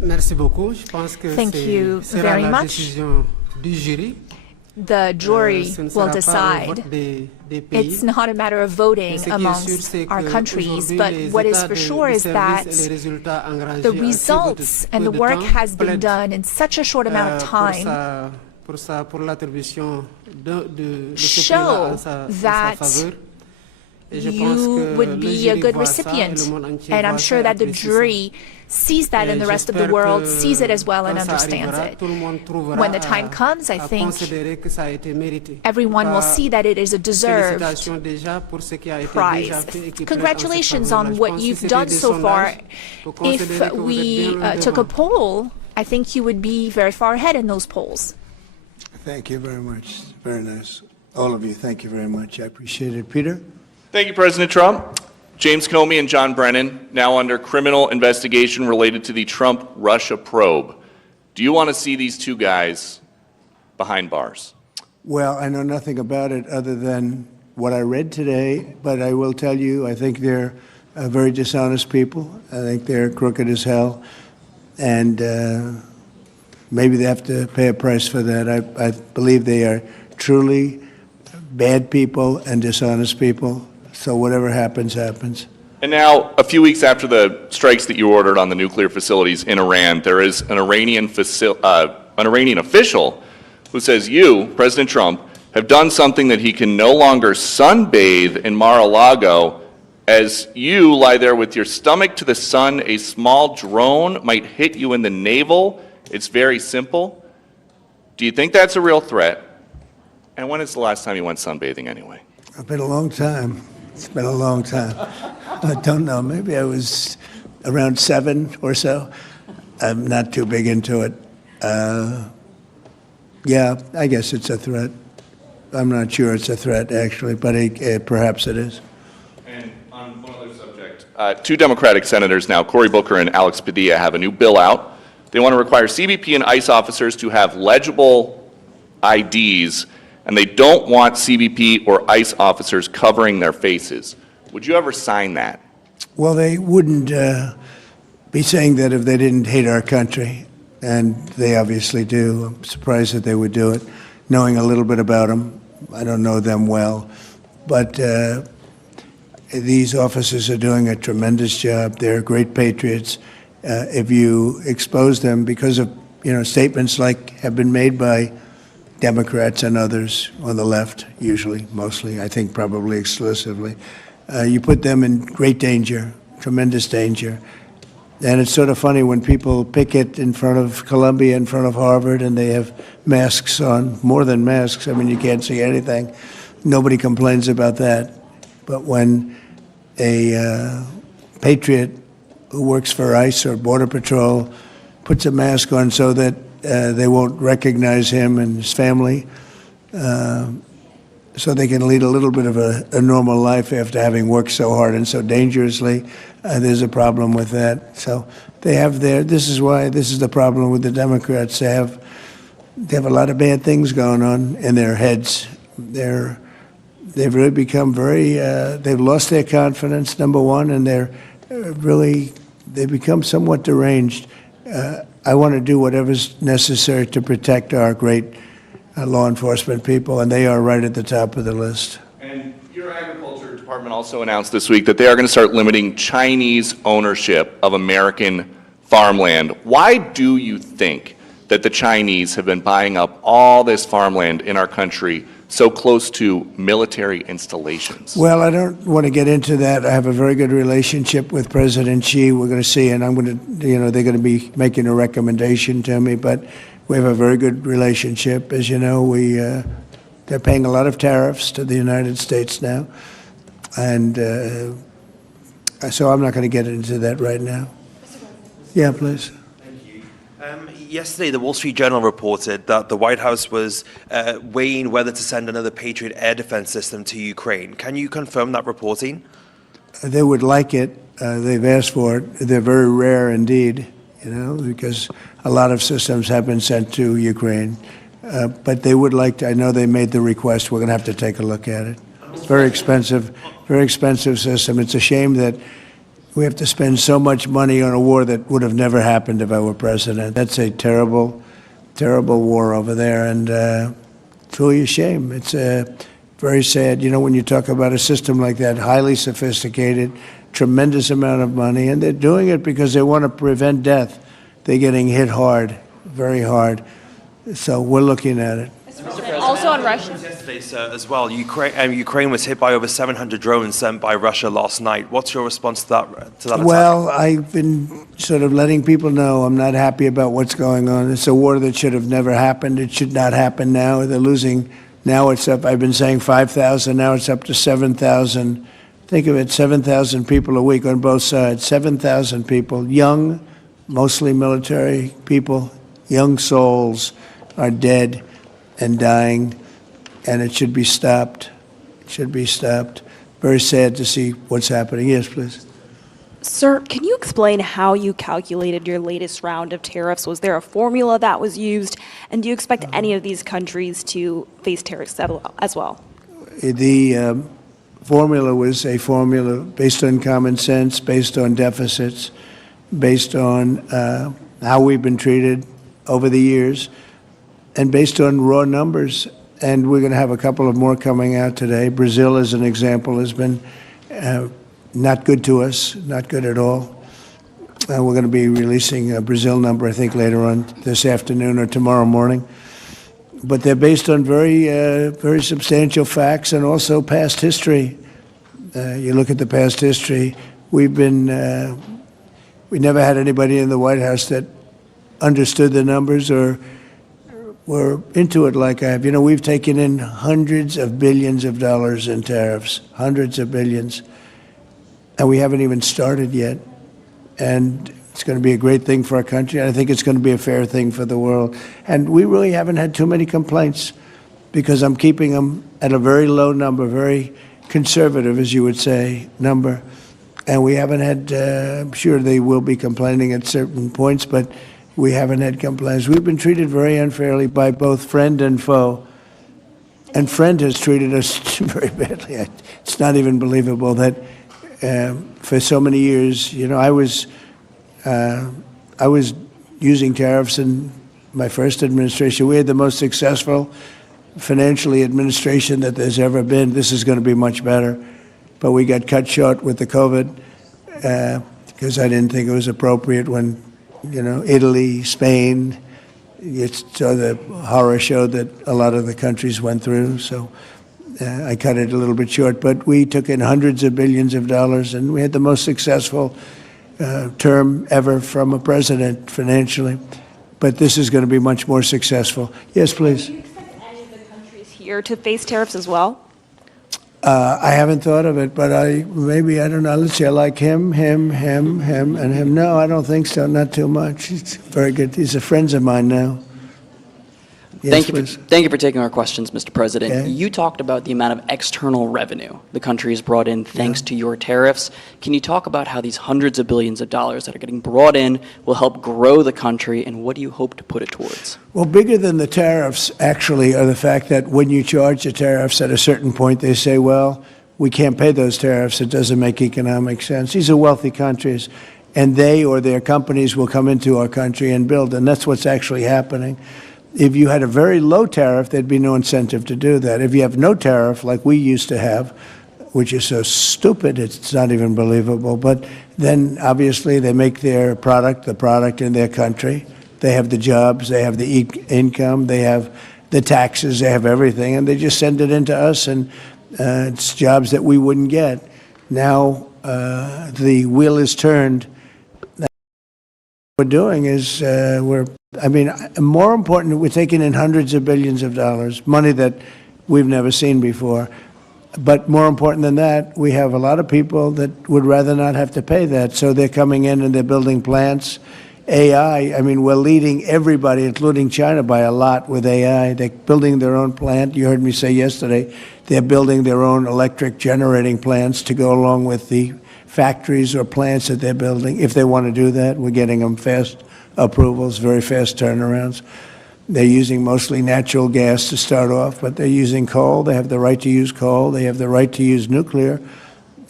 Merci beaucoup. Je pense que Thank you sera very la much. décision du jury. The jury Ce ne will sera pas au decide. vote des pays. It's not a matter of voting Ce qui est sûr, amongst c'est our que countries, aujourd'hui, but les what is états for de sure is service that et les résultats engagés the en si results peu and the de work temps has been plaident, done in such a short amount of time pour l'attribution de ce prix-là show en sa that faveur. Et je pense you que would le be a jury good voit ça et recipient. le monde entier And voit I'm ça sure et that the apprécie ça. jury sees that and the rest of the J'espère world que sees it as well and quand ça understands arrivera, it. tout le monde trouvera When the time comes, I à think considérer que ça a été mérité. everyone will see that it is a deserved Félicitations déjà pour ce qui a été prize. déjà fait et qui plaide en cette Congratulations faveur-là. on Je what pense que you've si done c'était so des far. sondages, pour considérer If que vous êtes we bien loin took a devant. poll, I think you would be very far ahead in those polls. Thank you very much. Very nice. All of you, thank you very much. I appreciate it. Peter? Thank you, President Trump. James Comey and John Brennan, now under criminal investigation related to the Trump-Russia probe. Do you want to see these two guys behind bars? Well, I know nothing about it other than what I read today, but I will tell you, I think they're very dishonest people. I think they're crooked as hell, and maybe they have to pay a price for that. I believe they are truly bad people and dishonest people, so whatever happens, happens. And now, a few weeks after the strikes that you ordered on the nuclear facilities in Iran, there is an Iranian official who says you, President Trump, have done something that he can no longer sunbathe in Mar-a-Lago. As you lie there with your stomach to the sun, a small drone might hit you in the navel. It's very simple. Do you think that's a real threat? And when is the last time you went sunbathing anyway? It's been a long time. It's been a long time. I don't know. Maybe I was around 7 or so. I'm not too big into it. Yeah, I guess it's a threat. I'm not sure it's a threat, actually, but perhaps it is. And on one other subject, two Democratic senators now, Cory Booker and Alex Padilla, have a new bill out. They want to require CBP and ICE officers to have legible IDs, and they don't want CBP or ICE officers covering their faces. Would you ever sign that? Well, they wouldn't be saying that if they didn't hate our country, and they obviously do. I'm surprised that they would do it, knowing a little bit about them. I don't know them well, but these officers are doing a tremendous job. They're great patriots. If you expose them because of statements like have been made by Democrats and others on the left, usually, mostly, I think probably exclusively, you put them in great danger, tremendous danger. And it's sort of funny when people picket in front of Columbia, in front of Harvard, and they have masks on, more than masks. I mean, you can't see anything. Nobody complains about that. But when a patriot who works for ICE or Border Patrol puts a mask on so that they won't recognize him and his family, so they can lead a little bit of a normal life after having worked so hard and so dangerously, there's a problem with that. So they have this is the problem with the Democrats. They have a lot of bad things going on in their heads. They've really become they've lost their confidence, number one, and they've become somewhat deranged. I want to do whatever's necessary to protect our great law enforcement people, and they are right at the top of the list. And your agriculture department also announced this week that they are going to start limiting Chinese ownership of American farmland. Why do you think that the Chinese have been buying up all this farmland in our country so close to military installations? Well, I don't want to get into that. I have a very good relationship with President Xi. We're going to see, and I'm going to, they're going to be making a recommendation to me, but we have a very good relationship. As you know, they're paying a lot of tariffs to the United States now, and so I'm not going to get into that right now. Yeah, please. Yesterday, the Wall Street Journal reported that the White House was weighing whether to send another Patriot air defense system to Ukraine. Can you confirm that reporting? They would like it. They've asked for it. They're very rare indeed, because a lot of systems have been sent to Ukraine. But they would like to. I know they made the request. We're going to have to take a look at it. It's very expensive system. It's a shame that we have to spend so much money on a war that would have never happened if I were president. That's a terrible, terrible war over there, and truly a shame. It's very sad. You know, when you talk about a system like that, highly sophisticated, tremendous amount of money, and they're doing it because they want to prevent death. They're getting hit hard, very hard. So we're looking at it. Also on Russia. Yesterday, sir, as well, Ukraine was hit by over 700 drones sent by Russia last night. What's your response to that attack? Well, I've been sort of letting people know I'm not happy about what's going on. It's a war that should have never happened. It should not happen now. They're losing. Now it's up. I've been saying 5,000. Now it's up to 7,000. Think of it, 7,000 people a week on both sides. 7,000 people, young, mostly military people, young souls are dead and dying, and it should be stopped. It should be stopped. Very sad to see what's happening. Yes, please. Sir, can you explain how you calculated your latest round of tariffs? Was there a formula that was used? And do you expect any of these countries to face tariffs as well? The formula was a formula based on common sense, based on deficits, based on how we've been treated over the years, and based on raw numbers. And we're going to have a couple of more coming out today. Brazil, as an example, has been not good to us, not good at all. We're going to be releasing a Brazil number, I think, later on this afternoon or tomorrow morning. But they're based on very substantial facts and also past history. You look at the past history, we never had anybody in the White House that understood the numbers or were into it like I have. You know, we've taken in hundreds of billions of dollars in tariffs, hundreds of billions, and we haven't even started yet. And it's going to be a great thing for our country. I think it's going to be a fair thing for the world. And we really haven't had too many complaints because I'm keeping them at a very low number, very conservative, as you would say, number. And we haven't had, I'm sure they will be complaining at certain points, but we haven't had complaints. We've been treated very unfairly by both friend and foe. And friend has treated us very badly. It's not even believable that for so many years, you know, I was using tariffs in my first administration. We had the most successful financially administration that there's ever been. This is going to be much better. But we got cut short with the COVID because I didn't think it was appropriate when, you know, Italy, Spain, so the horror show that a lot of the countries went through. So I cut it a little bit short. But we took in hundreds of billions of dollars, and we had the most successful term ever from a president financially. But this is going to be much more successful. Yes, please. Do you expect any of the countries here to face tariffs as well? I haven't thought of it, but I don't know. Let's see, I like him, and him. No, I don't think so, not too much. He's very good. He's a friend of mine now. Yes, Thank you for taking our questions, Mr. President. Okay. You talked about the amount of external revenue the country has brought in thanks to your tariffs. Can you talk about how these hundreds of billions of dollars that are getting brought in will help grow the country, and what do you hope to put it towards? Well, bigger than the tariffs, actually, are the fact that when you charge the tariffs at a certain point, they say, well, we can't pay those tariffs. It doesn't make economic sense. These are wealthy countries, and they or their companies will come into our country and build, and that's what's actually happening. If you had a very low tariff, there'd be no incentive to do that. If you have no tariff, like we used to have, which is so stupid, it's not even believable, but then obviously they make their product, the product in their country. They have the jobs, they have the income, they have the taxes, they have everything, and they just send it into us, and it's jobs that we wouldn't get. Now the wheel is turned. What we're doing is more important, we're taking in hundreds of billions of dollars, money that we've never seen before. But more important than that, we have a lot of people that would rather not have to pay that. So they're coming in and they're building plants. AI, we're leading everybody, including China, by a lot with AI. They're building their own plant. You heard me say yesterday, they're building their own electric generating plants to go along with the factories or plants that they're building. If they want to do that, we're getting them fast approvals, very fast turnarounds. They're using mostly natural gas to start off, but they're using coal. They have the right to use coal. They have the right to use nuclear.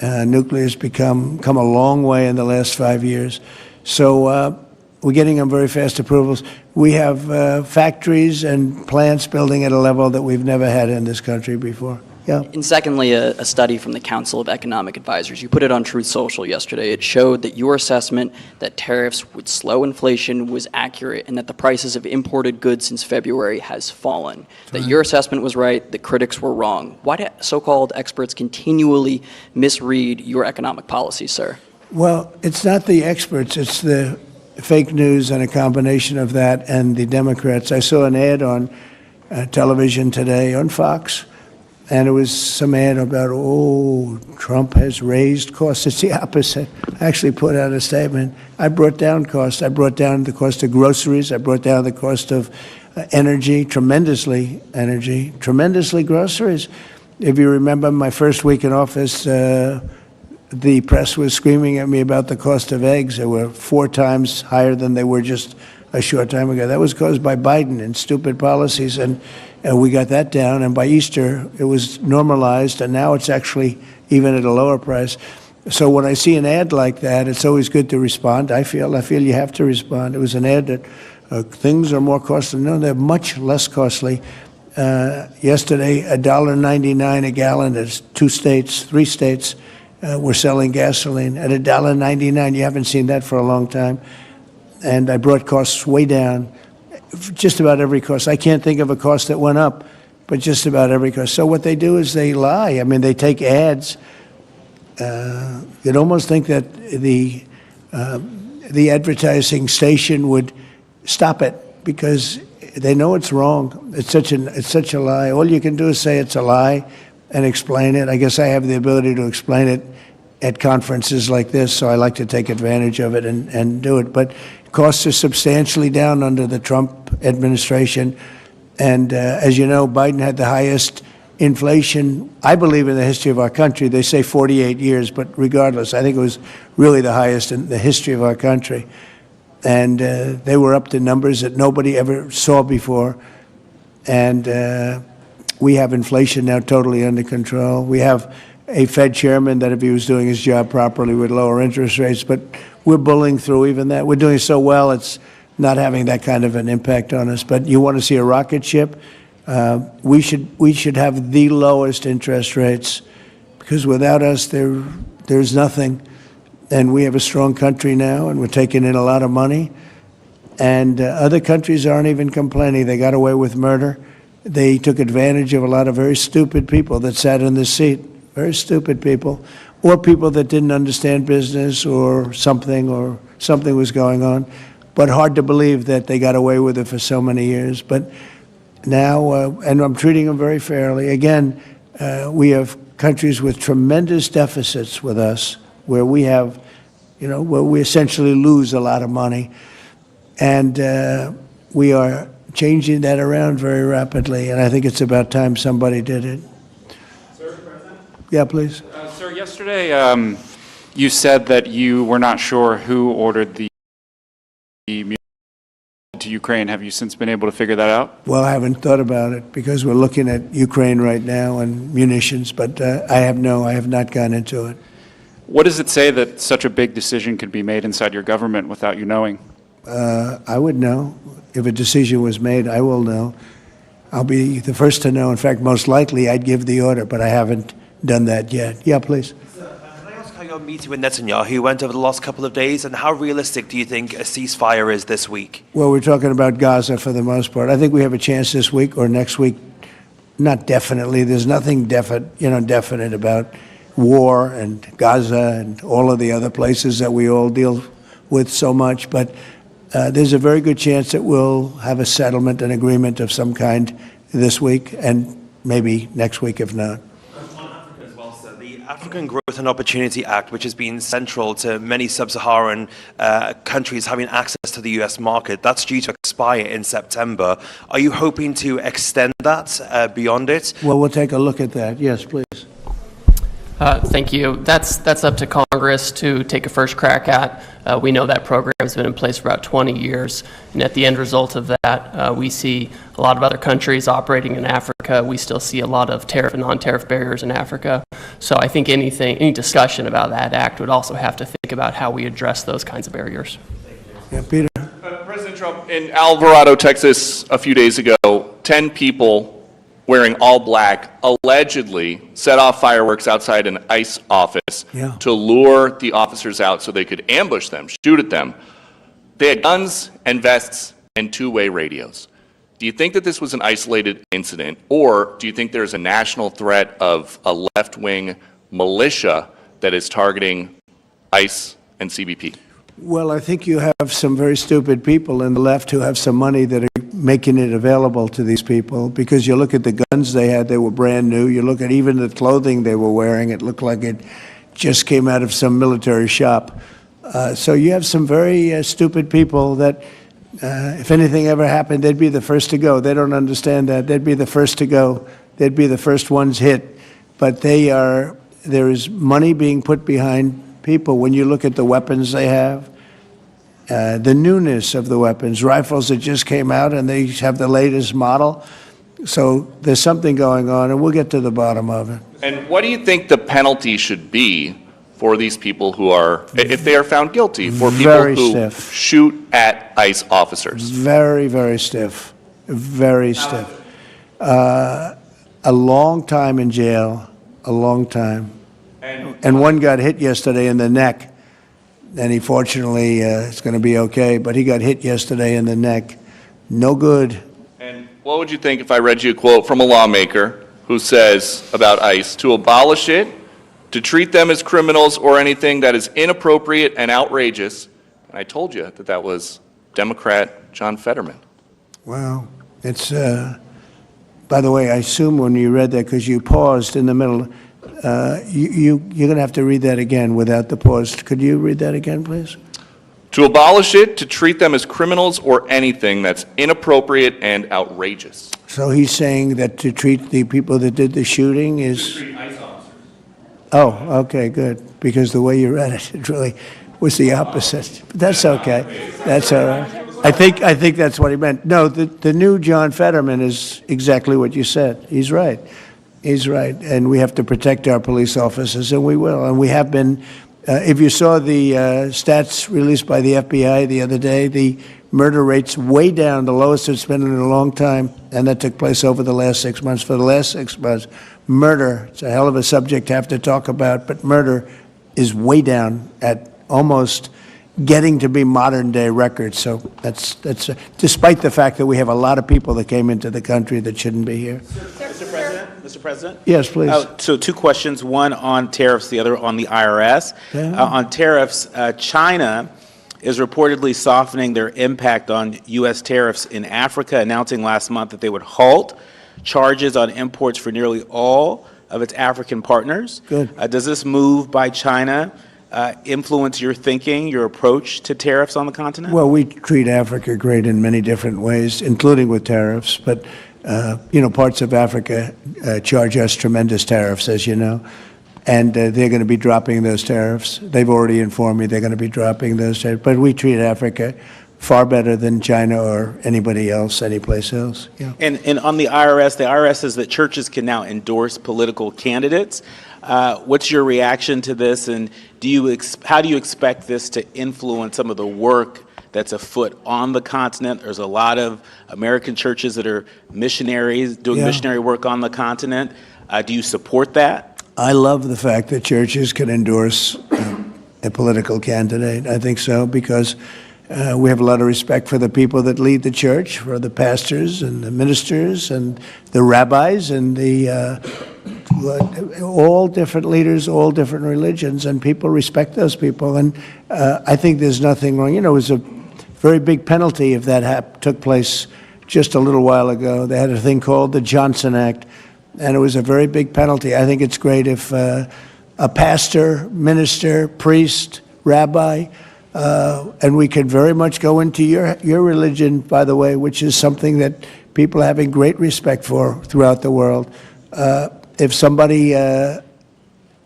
Nuclear's come a long way in the last 5 years. So we're getting them very fast approvals. We have factories and plants building at a level that we've never had in this country before. Yeah. And secondly, a study from the Council of Economic Advisors. You put it on Truth Social yesterday. It showed that your assessment that tariffs would slow inflation was accurate and that the prices of imported goods since February has fallen. That your assessment was right, the critics were wrong. Why do so-called experts continually misread your economic policy, sir? Well, it's not the experts, it's the fake news and a combination of that and the Democrats. I saw an ad on television today on Fox, and it was some ad about, oh, Trump has raised costs. It's the opposite. I actually put out a statement. I brought down costs. I brought down the cost of groceries. I brought down the cost of energy, tremendously groceries. If you remember my first week in office, the press was screaming at me about the cost of eggs. They were 4 times higher than they were just a short time ago. That was caused by Biden and stupid policies, and we got that down. And by Easter, it was normalized, and now it's actually even at a lower price. So when I see an ad like that, it's always good to respond. I feel you have to respond. It was an ad that things are more costly. No, they're much less costly. Yesterday, $1.99 a gallon. There's 3 states. We're selling gasoline at $1.99. You haven't seen that for a long time. And I brought costs way down, just about every cost. I can't think of a cost that went up, but just about every cost. So what they do is they lie. I mean, they take ads. You'd almost think that the advertising station would stop it because they know it's wrong. It's such a lie. All you can do is say it's a lie and explain it. I guess I have the ability to explain it at conferences like this, so I like to take advantage of it and do it. But costs are substantially down under the Trump administration. And as you know, Biden had the highest inflation, I believe, in the history of our country. They say 48 years, but regardless, I think it was really the highest in the history of our country. And they were up to numbers that nobody ever saw before. And we have inflation now totally under control. We have a Fed chairman that, if he was doing his job properly, would lower interest rates. But we're bullying through even that. We're doing so well, it's not having that kind of an impact on us. But you want to see a rocket ship? We should have the lowest interest rates, because without us, there's nothing. And we have a strong country now, and we're taking in a lot of money. And other countries aren't even complaining. They got away with murder. They took advantage of a lot of very stupid people that sat in this seat, very stupid people, or people that didn't understand business or something was going on. But hard to believe that they got away with it for so many years. But now, and I'm treating them very fairly. Again, we have countries with tremendous deficits with us, where we have, where we essentially lose a lot of money. And we are changing that around very rapidly, and I think it's about time somebody did it. Sir, President? Yeah, please. Sir, yesterday you said that you were not sure who ordered the munitions to Ukraine. Have you since been able to figure that out? Well, I haven't thought about it because we're looking at Ukraine right now and munitions, but I have not gone into it. What does it say that such a big decision could be made inside your government without you knowing? I would know. If a decision was made, I will know. I'll be the first to know. In fact, most likely I'd give the order, but I haven't done that yet. Yeah, please. Can I ask how your meeting with Netanyahu went over the last couple of days, and how realistic do you think a ceasefire is this week? Well, we're talking about Gaza for the most part. I think we have a chance this week or next week. Not definitely. There's nothing definite about war and Gaza and all of the other places that we all deal with so much, but there's a very good chance that we'll have a settlement, an agreement of some kind this week, and maybe next week if not. As well, sir, the African Growth and Opportunity Act, which has been central to many sub-Saharan countries having access to the U.S. market, that's due to expire in September. Are you hoping to extend that beyond it? Well, we'll take a look at that. Yes, please. Thank you. That's up to Congress to take a first crack at. We know that program has been in place for about 20 years, and at the end result of that, we see a lot of other countries operating in Africa. We still see a lot of tariff and non-tariff barriers in Africa. So I think any discussion about that act would also have to think about how we address those kinds of barriers. Yeah, Peter. President Trump, in Alvarado, Texas, a few days ago, 10 people wearing all black allegedly set off fireworks outside an ICE office to lure the officers out so they could ambush them, shoot at them. They had guns and vests and two-way radios. Do you think that this was an isolated incident, or do you think there's a national threat of a left-wing militia that is targeting ICE and CBP? Well, I think you have some very stupid people in the left who have some money that are making it available to these people, because you look at the guns they had, they were brand new. You look at even the clothing they were wearing, it looked like it just came out of some military shop. So you have some very stupid people that, if anything ever happened, they'd be the first to go. They don't understand that. They'd be the first to go. They'd be the first ones hit. But there is money being put behind people. When you look at the weapons they have, the newness of the weapons, rifles that just came out and they have the latest model. So there's something going on, and we'll get to the bottom of it. And what do you think the penalty should be for these people who are, if they are found guilty, for people Very who stiff. shoot at ICE officers? Very, very stiff. Very stiff. A long time in jail, a long time. And one got hit yesterday in the neck. And he fortunately is going to be okay, but he got hit yesterday in the neck. No good. And what would you think if I read you a quote from a lawmaker who says about ICE, to abolish it, to treat them as criminals or anything that is inappropriate and outrageous? And I told you that that was Democrat John Fetterman. Wow. It's, by the way, I assume when you read that, because you paused in the middle, you're going to have to read that again without the pause. Could you read that again, please? To abolish it, to treat them as criminals or anything that's inappropriate and outrageous. So he's saying that to treat the people that did the shooting is... Oh, okay, good. Because the way you read it, it really was the opposite. But that's okay. That's all right. I think that's what he meant. No, the new John Fetterman is exactly what you said. He's right. He's right. And we have to protect our police officers, and we will. And we have been. If you saw the stats released by the FBI the other day, the murder rate's way down, the lowest it's been in a long time, and that took place over the last 6 months. For the last 6 months, murder, it's a hell of a subject to have to talk about, but murder is way down at almost getting to be modern-day records. So that's despite the fact that we have a lot of people that came into the country that shouldn't be here. Mr. President? Yes, please. So two questions, one on tariffs, the other on the IRS. On tariffs, China is reportedly softening their impact on U.S. tariffs in Africa, announcing last month that they would halt charges on imports for nearly all of its African partners. Good. Does this move by China influence your thinking, your approach to tariffs on the continent? Well, we treat Africa great in many different ways, including with tariffs. But, parts of Africa charge us tremendous tariffs, as you know. And they're going to be dropping those tariffs. They've already informed me they're going to be dropping those tariffs. But we treat Africa far better than China or anybody else, anyplace else. Yeah. And on the IRS says that churches can now endorse political candidates. What's your reaction to this, and how do you expect this to influence some of the work that's afoot on the continent? There's a lot of American churches that are missionaries, doing missionary work on the continent. Do you support that? I love the fact that churches can endorse a political candidate. I think so, because we have a lot of respect for the people that lead the church, for the pastors and the ministers and the rabbis and all different leaders, all different religions, and people respect those people. And I think there's nothing wrong. It was a very big penalty if that took place just a little while ago. They had a thing called the Johnson Act, and it was a very big penalty. I think it's great if a pastor, minister, priest, rabbi, and we could very much go into your religion, by the way, which is something that people are having great respect for throughout the world. If somebody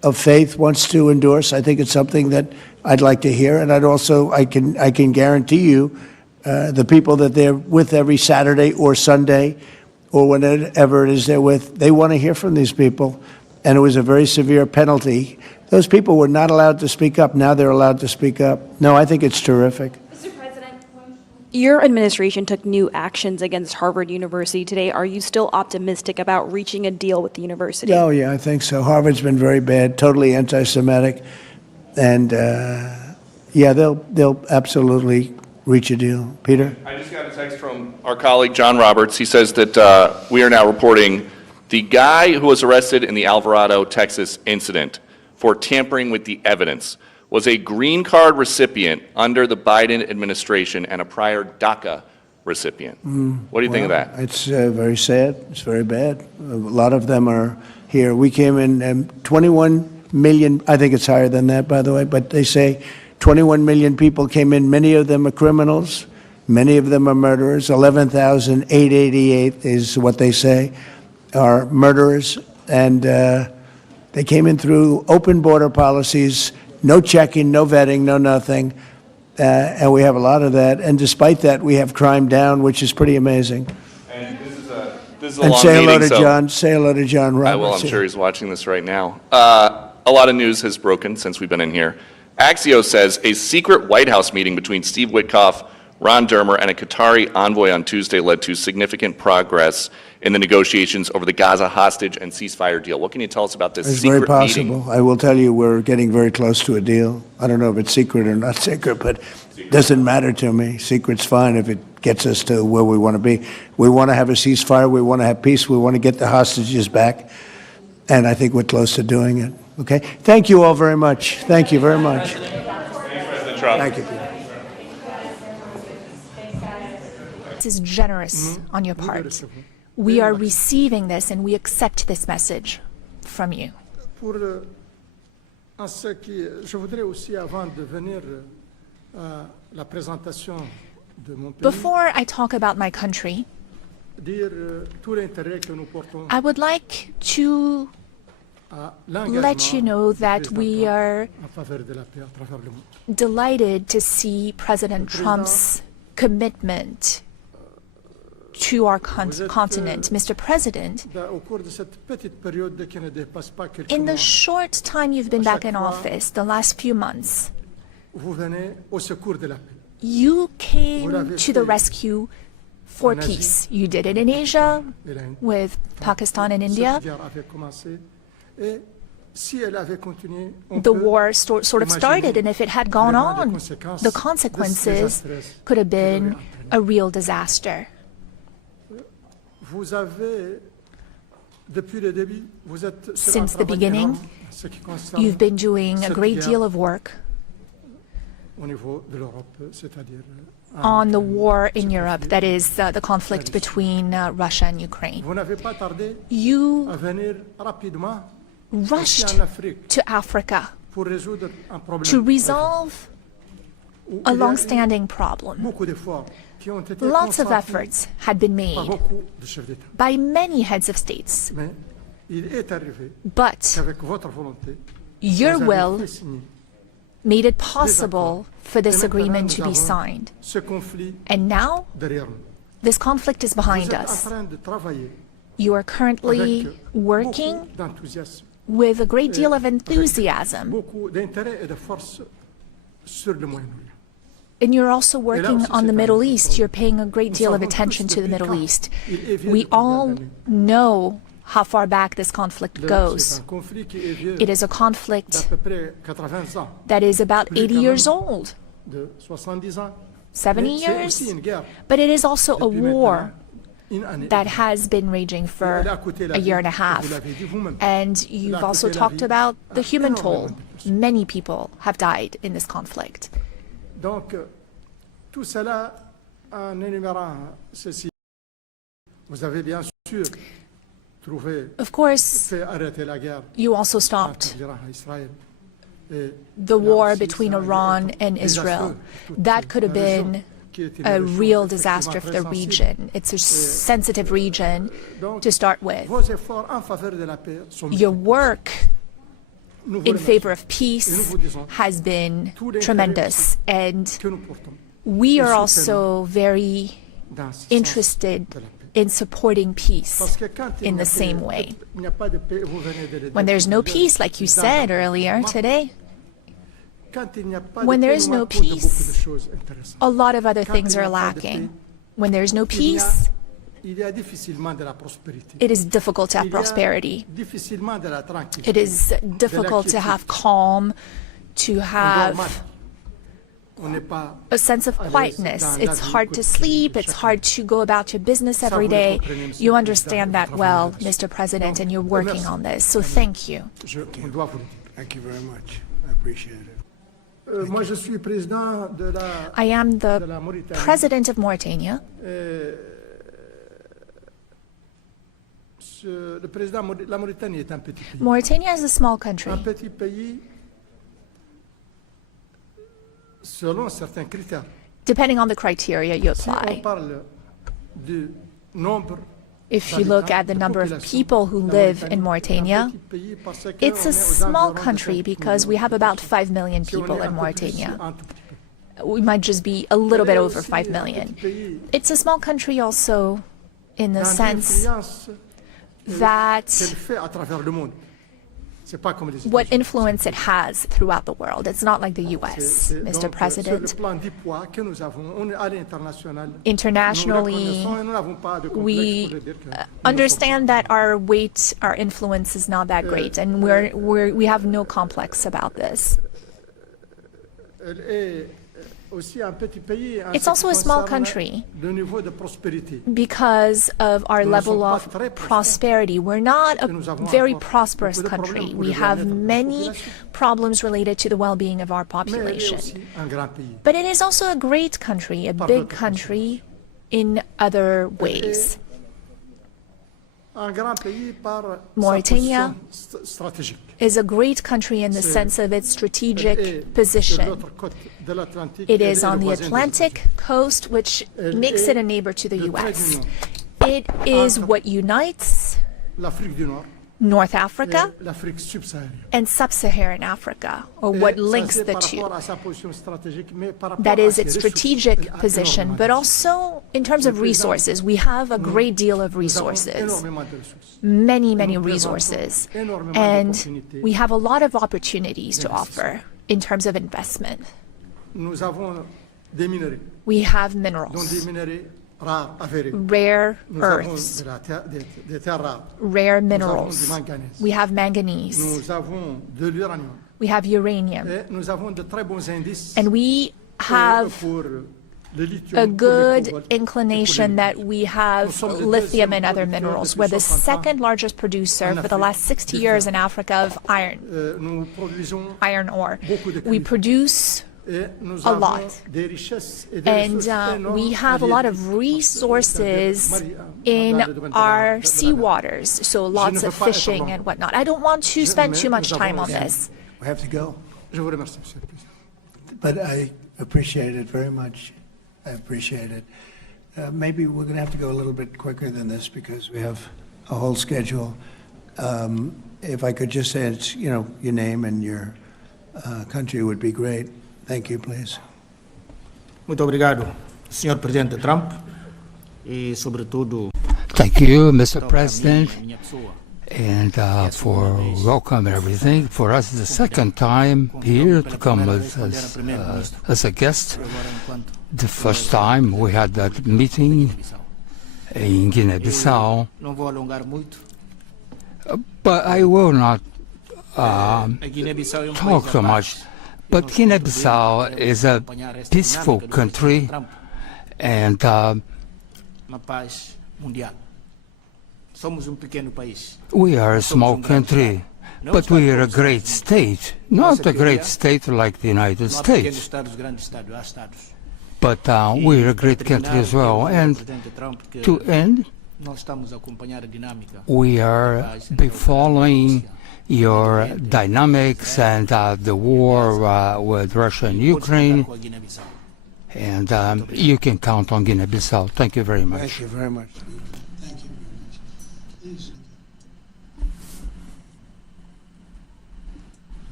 of faith wants to endorse, I think it's something that I'd like to hear. And I can guarantee you, the people that they're with every Saturday or Sunday or whenever it is they're with, they want to hear from these people. And it was a very severe penalty. Those people were not allowed to speak up. Now they're allowed to speak up. No, I think it's terrific. Mr. President, your administration took new actions against Harvard University today. Are you still optimistic about reaching a deal with the university? Oh, yeah, I think so. Harvard's been very bad, totally anti-Semitic. And, yeah, they'll absolutely reach a deal. Peter? I just got a text from our colleague John Roberts. He says that we are now reporting the guy who was arrested in the Alvarado, Texas incident for tampering with the evidence was a green card recipient under the Biden administration and a prior DACA recipient. What do you think of that? It's very sad. It's very bad. A lot of them are here. We came in 21 million, I think it's higher than that, by the way, but they say 21 million people came in. Many of them are criminals. Many of them are murderers. 11,888 is what they say are murderers. And they came in through open border policies, no checking, no vetting, no nothing. And we have a lot of that. And despite that, we have crime down, which is pretty amazing. And this is a And long say hello meeting, to so John. Say hello to John Roberts. I will. I'm sure he's watching this right now. A lot of news has broken since we've been in here. Axios says a secret White House meeting between Steve Witkoff, Ron Dermer, and a Qatari envoy on Tuesday led to significant progress in the negotiations over the Gaza hostage and ceasefire deal. What can you tell us about this It's secret very possible. meeting? I will tell you, we're getting very close to a deal. I don't know if it's secret or not secret, but it doesn't matter to me. Secret's fine if it gets us to where we want to be. We want to have a ceasefire. We want to have peace. We want to get the hostages back. And I think we're close to doing it. Okay? Thank you all very much. Thank you very much. Thanks, President Trump. Thank you, Peter. This is generous on your part. We are receiving this and we accept this message from you. En ce qui, je voudrais aussi, avant de venir à la présentation de mon pays, Before I talk about my country, dire tout l'intérêt que nous portons I would like to à let you know that we are en faveur de la paix à travers le monde. delighted to see President Trump's commitment to our continent. Mr. President, Au cours de cette petite période qui ne dépasse pas quelques in the mois, short time you've been back in office, the last few months, vous venez au secours de la paix. you came to the rescue for peace. You did it in Asia with Pakistan and India. Cette guerre avait commencé et si elle avait continué, on The peut war sort of started, and if it had gone vraiment on, the consequences could have been a real disaster. Vous avez, depuis le début, vous êtes sur un Since the travail beginning, énorme en ce qui concerne you've been doing a cette great guerre deal of work au niveau de l'Europe, c'est-à-dire on the war in Europe, that is the conflict between Russia and Ukraine. vous n'avez pas tardé You à venir rapidement rushed ici en Afrique to Africa pour résoudre un problème to resolve où a il y a eu long-standing problem. beaucoup d'efforts qui ont été Lots of consentis efforts had been par made beaucoup de chefs d'État. by many heads of states, Mais il est arrivé but qu'avec votre volonté, your vous avez will fait signer made it possible for this Et maintenant, agreement to nous be avons signed. ce conflit And now, derrière nous. this conflict is Vous behind êtes en us. train de travailler You are currently avec working beaucoup d'enthousiasme, with a great deal of avec enthusiasm, beaucoup d'intérêt et de force sur le Moyen-Orient. and you're also working aussi, on the c'est un Middle autre East. problème. You're paying a great Nous deal of savons attention tous to the depuis Middle quand East. il est vieux We de combien all d'années. know how far back this conflict C'est goes. un conflit qui est vieux It is a d'à conflict peu près 80 ans, that is about Plus 80 quand years même. old, de 70 ans. 70 Mais c'est years, aussi une guerre but it is also a depuis war maintenant une année. that has been raging for Elle a coûté la a vie, year and a vous half. l'avez dit vous-même. And Elle you've a also coûté la talked vie about the à human énormément toll. de personnes. Many people have died in this conflict. Donc, tout cela, en énumérant ceci, vous avez bien sûr trouvé, Of course, fait arrêter la guerre you also entre stopped l'Iran et Israël. Et the là war aussi, between ça a Iran été and désastreux Israel. pour toute That could have la région, been qui est une a région real effectivement disaster for très the sensible. region. It's a sensitive region Donc, to start with. vos efforts en faveur de la paix sont Your multiples. work in favor of peace has been tremendous. And we are also very interested in supporting peace in the same way. When there's no peace, like you said earlier today, when there is no peace, a lot of other things are lacking. When there's no peace, it is difficult to have prosperity. It is difficult to have calm, to have a sense of quietness. It's hard to sleep. It's hard to go about your business every day. You understand that well, Mr. President, and you're working on this. So thank you. Thank you very much. I appreciate it. I am the president of Mauritania. Mauritania is a small country. Depending on the criteria you apply. If you look at the number of people who live in Mauritania, it's a small country because we have about 5 million people in Mauritania. We might just be a little bit over 5 million. It's a small country also in the sense that what influence it has throughout the world. It's not like the US, Mr. President. Internationally, we understand that our weight, our influence is not that great, and we have no complex about this. It's also a small country because of our level of prosperity. We're not a very prosperous country. We have many problems related to the well-being of our population. But it is also a great country, a big country in other ways. Mauritania is a great country in the sense of its strategic position. It is on the Atlantic coast, which makes it a neighbor to the US. It is what unites North Africa and Sub-Saharan Africa, or what links the two. That is its strategic position, but also in terms of resources. We have a great deal of resources, many resources, and we have a lot of opportunities to offer in terms of investment. We have minerals, rare earths, rare minerals. We have manganese. We have uranium. And we have a good inclination that we have lithium and other minerals. We're the second largest producer for the last 60 years in Africa of iron ore. We produce a lot. And we have a lot of resources in our seawaters, so lots of fishing and whatnot. I don't want to spend too much time on this. We have to go. But I appreciate it very much. I appreciate it. Maybe we're going to have to go a little bit quicker than this because we have a whole schedule. If I could just say it's, your name and your country would be great. Thank you, please. Muito obrigado, Sr. Presidente Trump, e sobretudo. Thank you, Mr. President, and for welcome and everything. For us, it's the second time here to come as a guest. The first time we had that meeting in Guinea-Bissau, but I will not talk so much. But Guinea-Bissau is a peaceful country, and we are a small country, but we are a great state. Not a great state like the United States, but we are a great country as well. And to end, we are following your dynamics and the war with Russia and Ukraine, and you can count on Guinea-Bissau. Thank you very much. Thank you very much. Thank you very much. Please.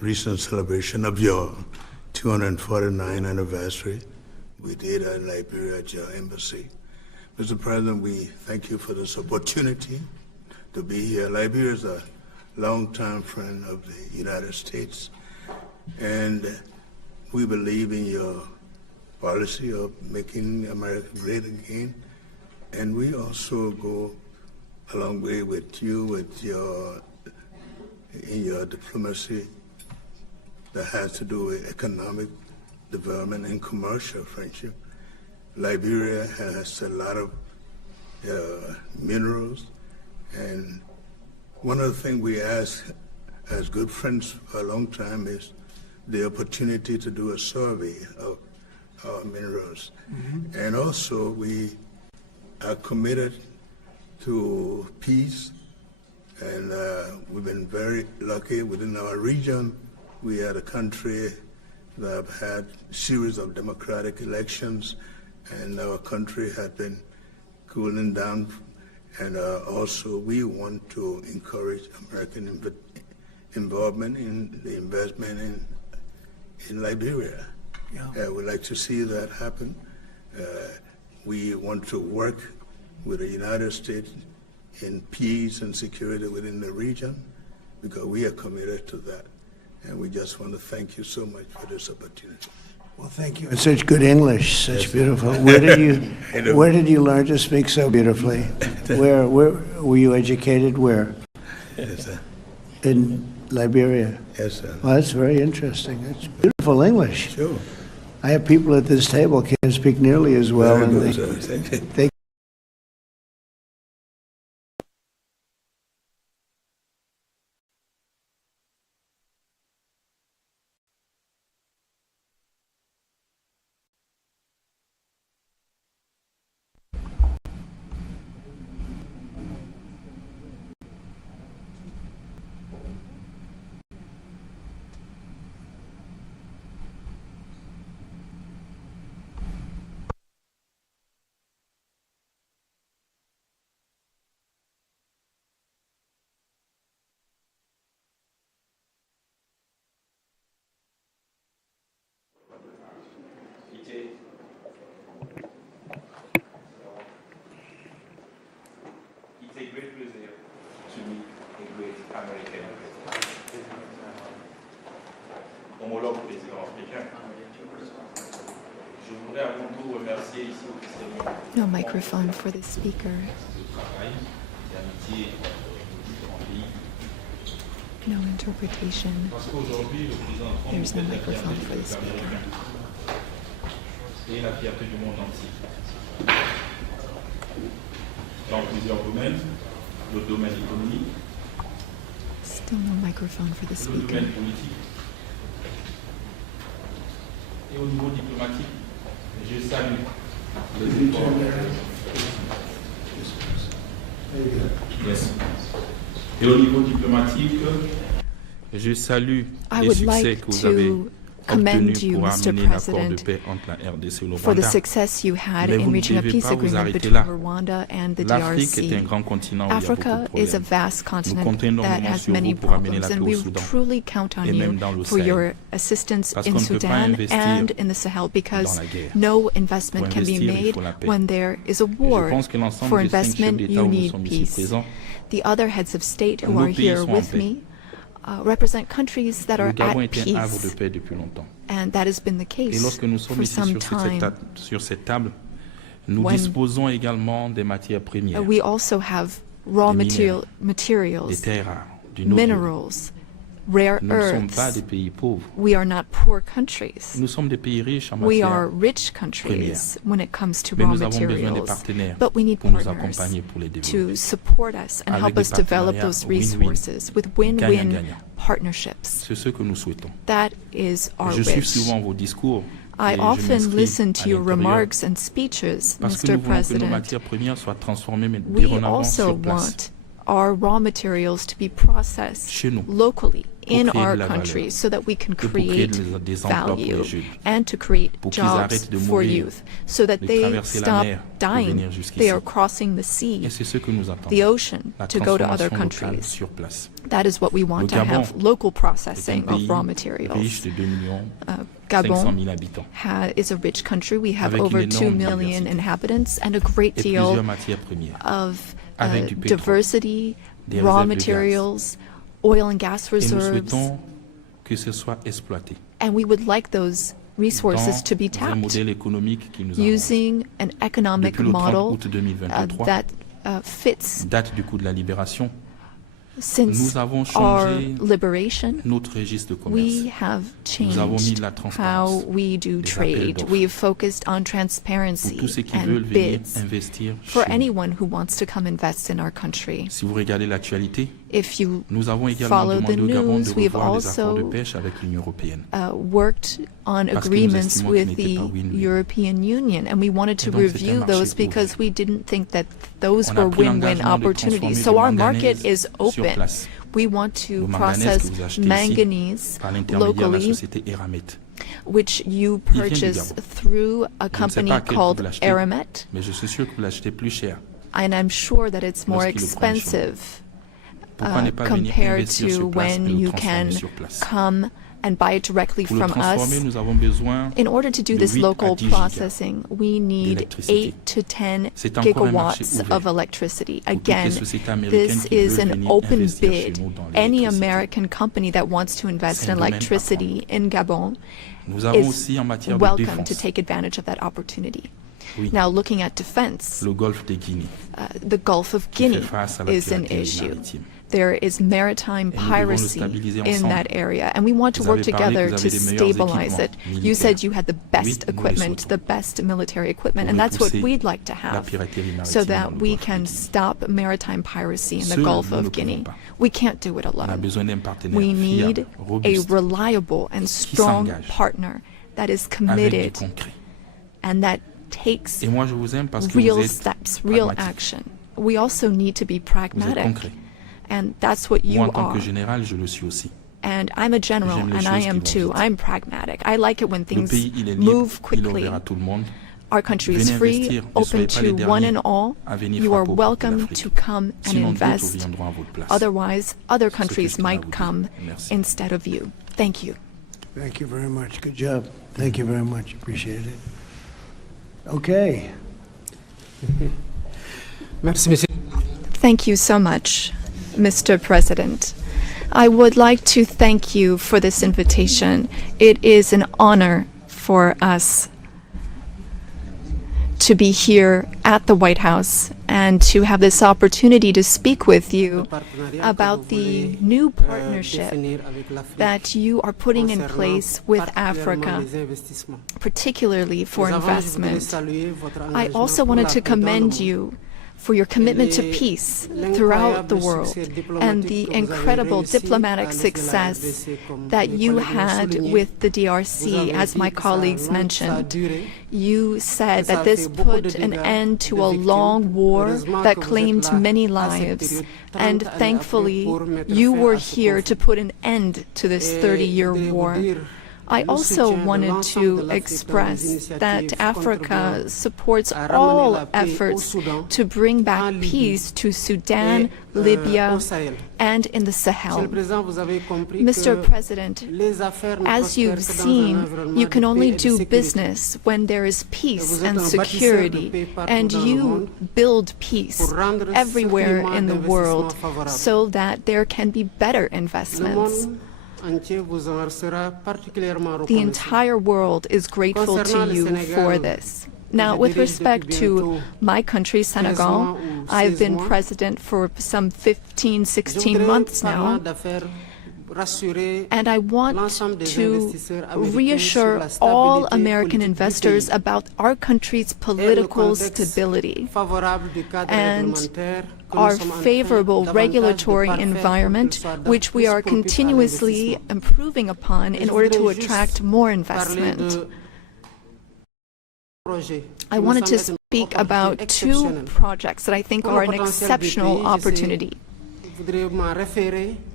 recent celebration of your 249th anniversary. We did in Liberia at your embassy. Mr. President, we thank you for this opportunity to be here. Liberia is a longtime friend of the United States, and we believe in your policy of making America great again. And we also go a long way with you with in your diplomacy that has to do with economic development and commercial friendship. Liberia has a lot of minerals, and one of the things we ask as good friends for a long time is the opportunity to do a survey of our minerals. Mm-hmm. And also we are committed to peace, and we've been very lucky within our region. We had a country that have had a series of democratic elections, and our country had been cooling down. And also we want to encourage American involvement in the investment in Liberia. Yeah. We'd like to see that happen. We want to work with the United States in peace and security within the region, because we are committed to that. And we just want to thank you so much for this opportunity. Well, thank you. And such good English, such beautiful. Where did you learn to speak so beautifully? Where were you educated? Where? Yes, sir. In Liberia. Yes, sir. Well, that's very interesting. It's beautiful English. Sure. I have people at this table can't speak nearly as well, Very and good, sir. Thank you. they It's a great pleasure to meet a great American president. Homologue président africain. Je voudrais avant tout remercier ici officiellement No microphone for the speaker. le travail d'amitié du grand pays. No interpretation. Parce qu'aujourd'hui, le président Trump There's no est la microphone fierté for du the peuple speaker. américain et la fierté du monde entier. Dans plusieurs domaines, le domaine économique, Still no microphone for the le speaker. domaine politique et au niveau diplomatique, je salue les efforts. Yes. Et au niveau diplomatique, je salue I les would succès like que vous avez to commend obtenus you, pour Mr. amener l'accord de President, paix entre la RDC et le for the Rwanda. success you had Mais vous in ne reaching a devez peace pas vous agreement arrêter between là. Rwanda and the L'Afrique est un DRC. grand continent où il y a beaucoup Africa de is a problèmes. vast Nous continent comptons that énormément has sur many vous pour amener problems, la and paix we au Soudan truly count on et you même dans le for Sahel. your assistance Parce in qu'on ne peut pas Sudan investir and in the Sahel, because dans la guerre. no investment Pour can be investir, il made faut la paix. when there is a Et war. je pense que l'ensemble For des 5 chefs investment, d'État you où nous need sommes ici peace. présents, The other heads of state who nos are pays here sont en with paix. me represent countries that are Le Gabon at est un havre de peace, paix depuis longtemps. and that has been the Et case lorsque nous sommes for ici some time. sur cette table, nous When disposons également des matières premières, We also have raw Des materials, des terres rares, du noble. minerals, rare Nous ne sommes pas earths. des pays pauvres. We are not poor countries. Nous sommes des pays riches en We are matières rich countries when it comes to Mais raw nous avons besoin des materials. partenaires But we need pour nous partners accompagner pour les to développer. support us and Avec help des us develop partenariats those win-win, resources with win-win gagnant-gagnant. partnerships. C'est ce que nous souhaitons. That is our Je suis wish. souvent vos discours. I et je often m'inscris listen to à your l'intérieur remarks and speeches, parce que Mr. nous voulons que nos President. matières premières soient transformées We dorénavant also sur place. want our raw materials to be processed Chez nous. locally in our country so that we can create value and to create jobs for youth so that they stop dying. They are crossing the sea, the ocean, to go to other countries. That is what we want to have, local processing of raw materials. Gabon is a rich country. We have over 2 million inhabitants and a great deal of diversity, raw materials, oil and gas reserves. And we would like those resources to be tapped using an economic model that fits. Since our liberation, we have changed how we do trade. We have focused on transparency and bids for anyone who wants to come invest in our country. If you follow the news, we have also worked on agreements with the European Union, and we wanted to review those because we didn't think that those were win-win opportunities. So our market is open. We want to process manganese locally, which you purchase through a company called Eramet, and I'm sure that it's more expensive compared to when you can come and buy it directly from us. In order to do this local processing, we need 8 to 10 gigawatts of electricity. Again, this is an open bid. Any American company that wants to invest in electricity in Gabon is welcome to take advantage of that opportunity. Now, looking at defense, the Gulf of Guinea is an issue. There is maritime piracy in that area, and we want to work together to stabilize it. You said you had the best equipment, the best military equipment, and that's what we'd like to have so that we can stop maritime piracy in the Gulf of Guinea. We can't do it alone. We need a reliable and strong partner that is committed and that takes real steps, real action. We also need to be pragmatic. And that's what you are. And I'm a general, and I am too. I'm pragmatic. I like it when things move quickly. Our country is free, open to one and all. You are welcome to come and invest. Otherwise, other countries might come instead of you. Thank you. Thank you very much. Good job. Thank you very much. Appreciate it. Okay. Thank you so much, Mr. President. I would like to thank you for this invitation. It is an honor for us to be here at the White House and to have this opportunity to speak with you about the new partnership that you are putting in place with Africa, particularly for investment. I also wanted to commend you for your commitment to peace throughout the world and the incredible diplomatic success that you had with the DRC, as my colleagues mentioned. You said that this put an end to a long war that claimed many lives, and thankfully you were here to put an end to this 30-year war. I also wanted to express that Africa supports all efforts to bring back peace to Sudan, Libya, and in the Sahel. Mr. President, as you've seen, you can only do business when there is peace and security, and you build peace everywhere in the world so that there can be better investments. The entire world is grateful to you for this. Now, with respect to my country, Senegal, I've been president for some 15, 16 months now, and I want to reassure all American investors about our country's political stability and our favorable regulatory environment, which we are continuously improving upon in order to attract more investment. I wanted to speak about two projects that I think are an exceptional opportunity.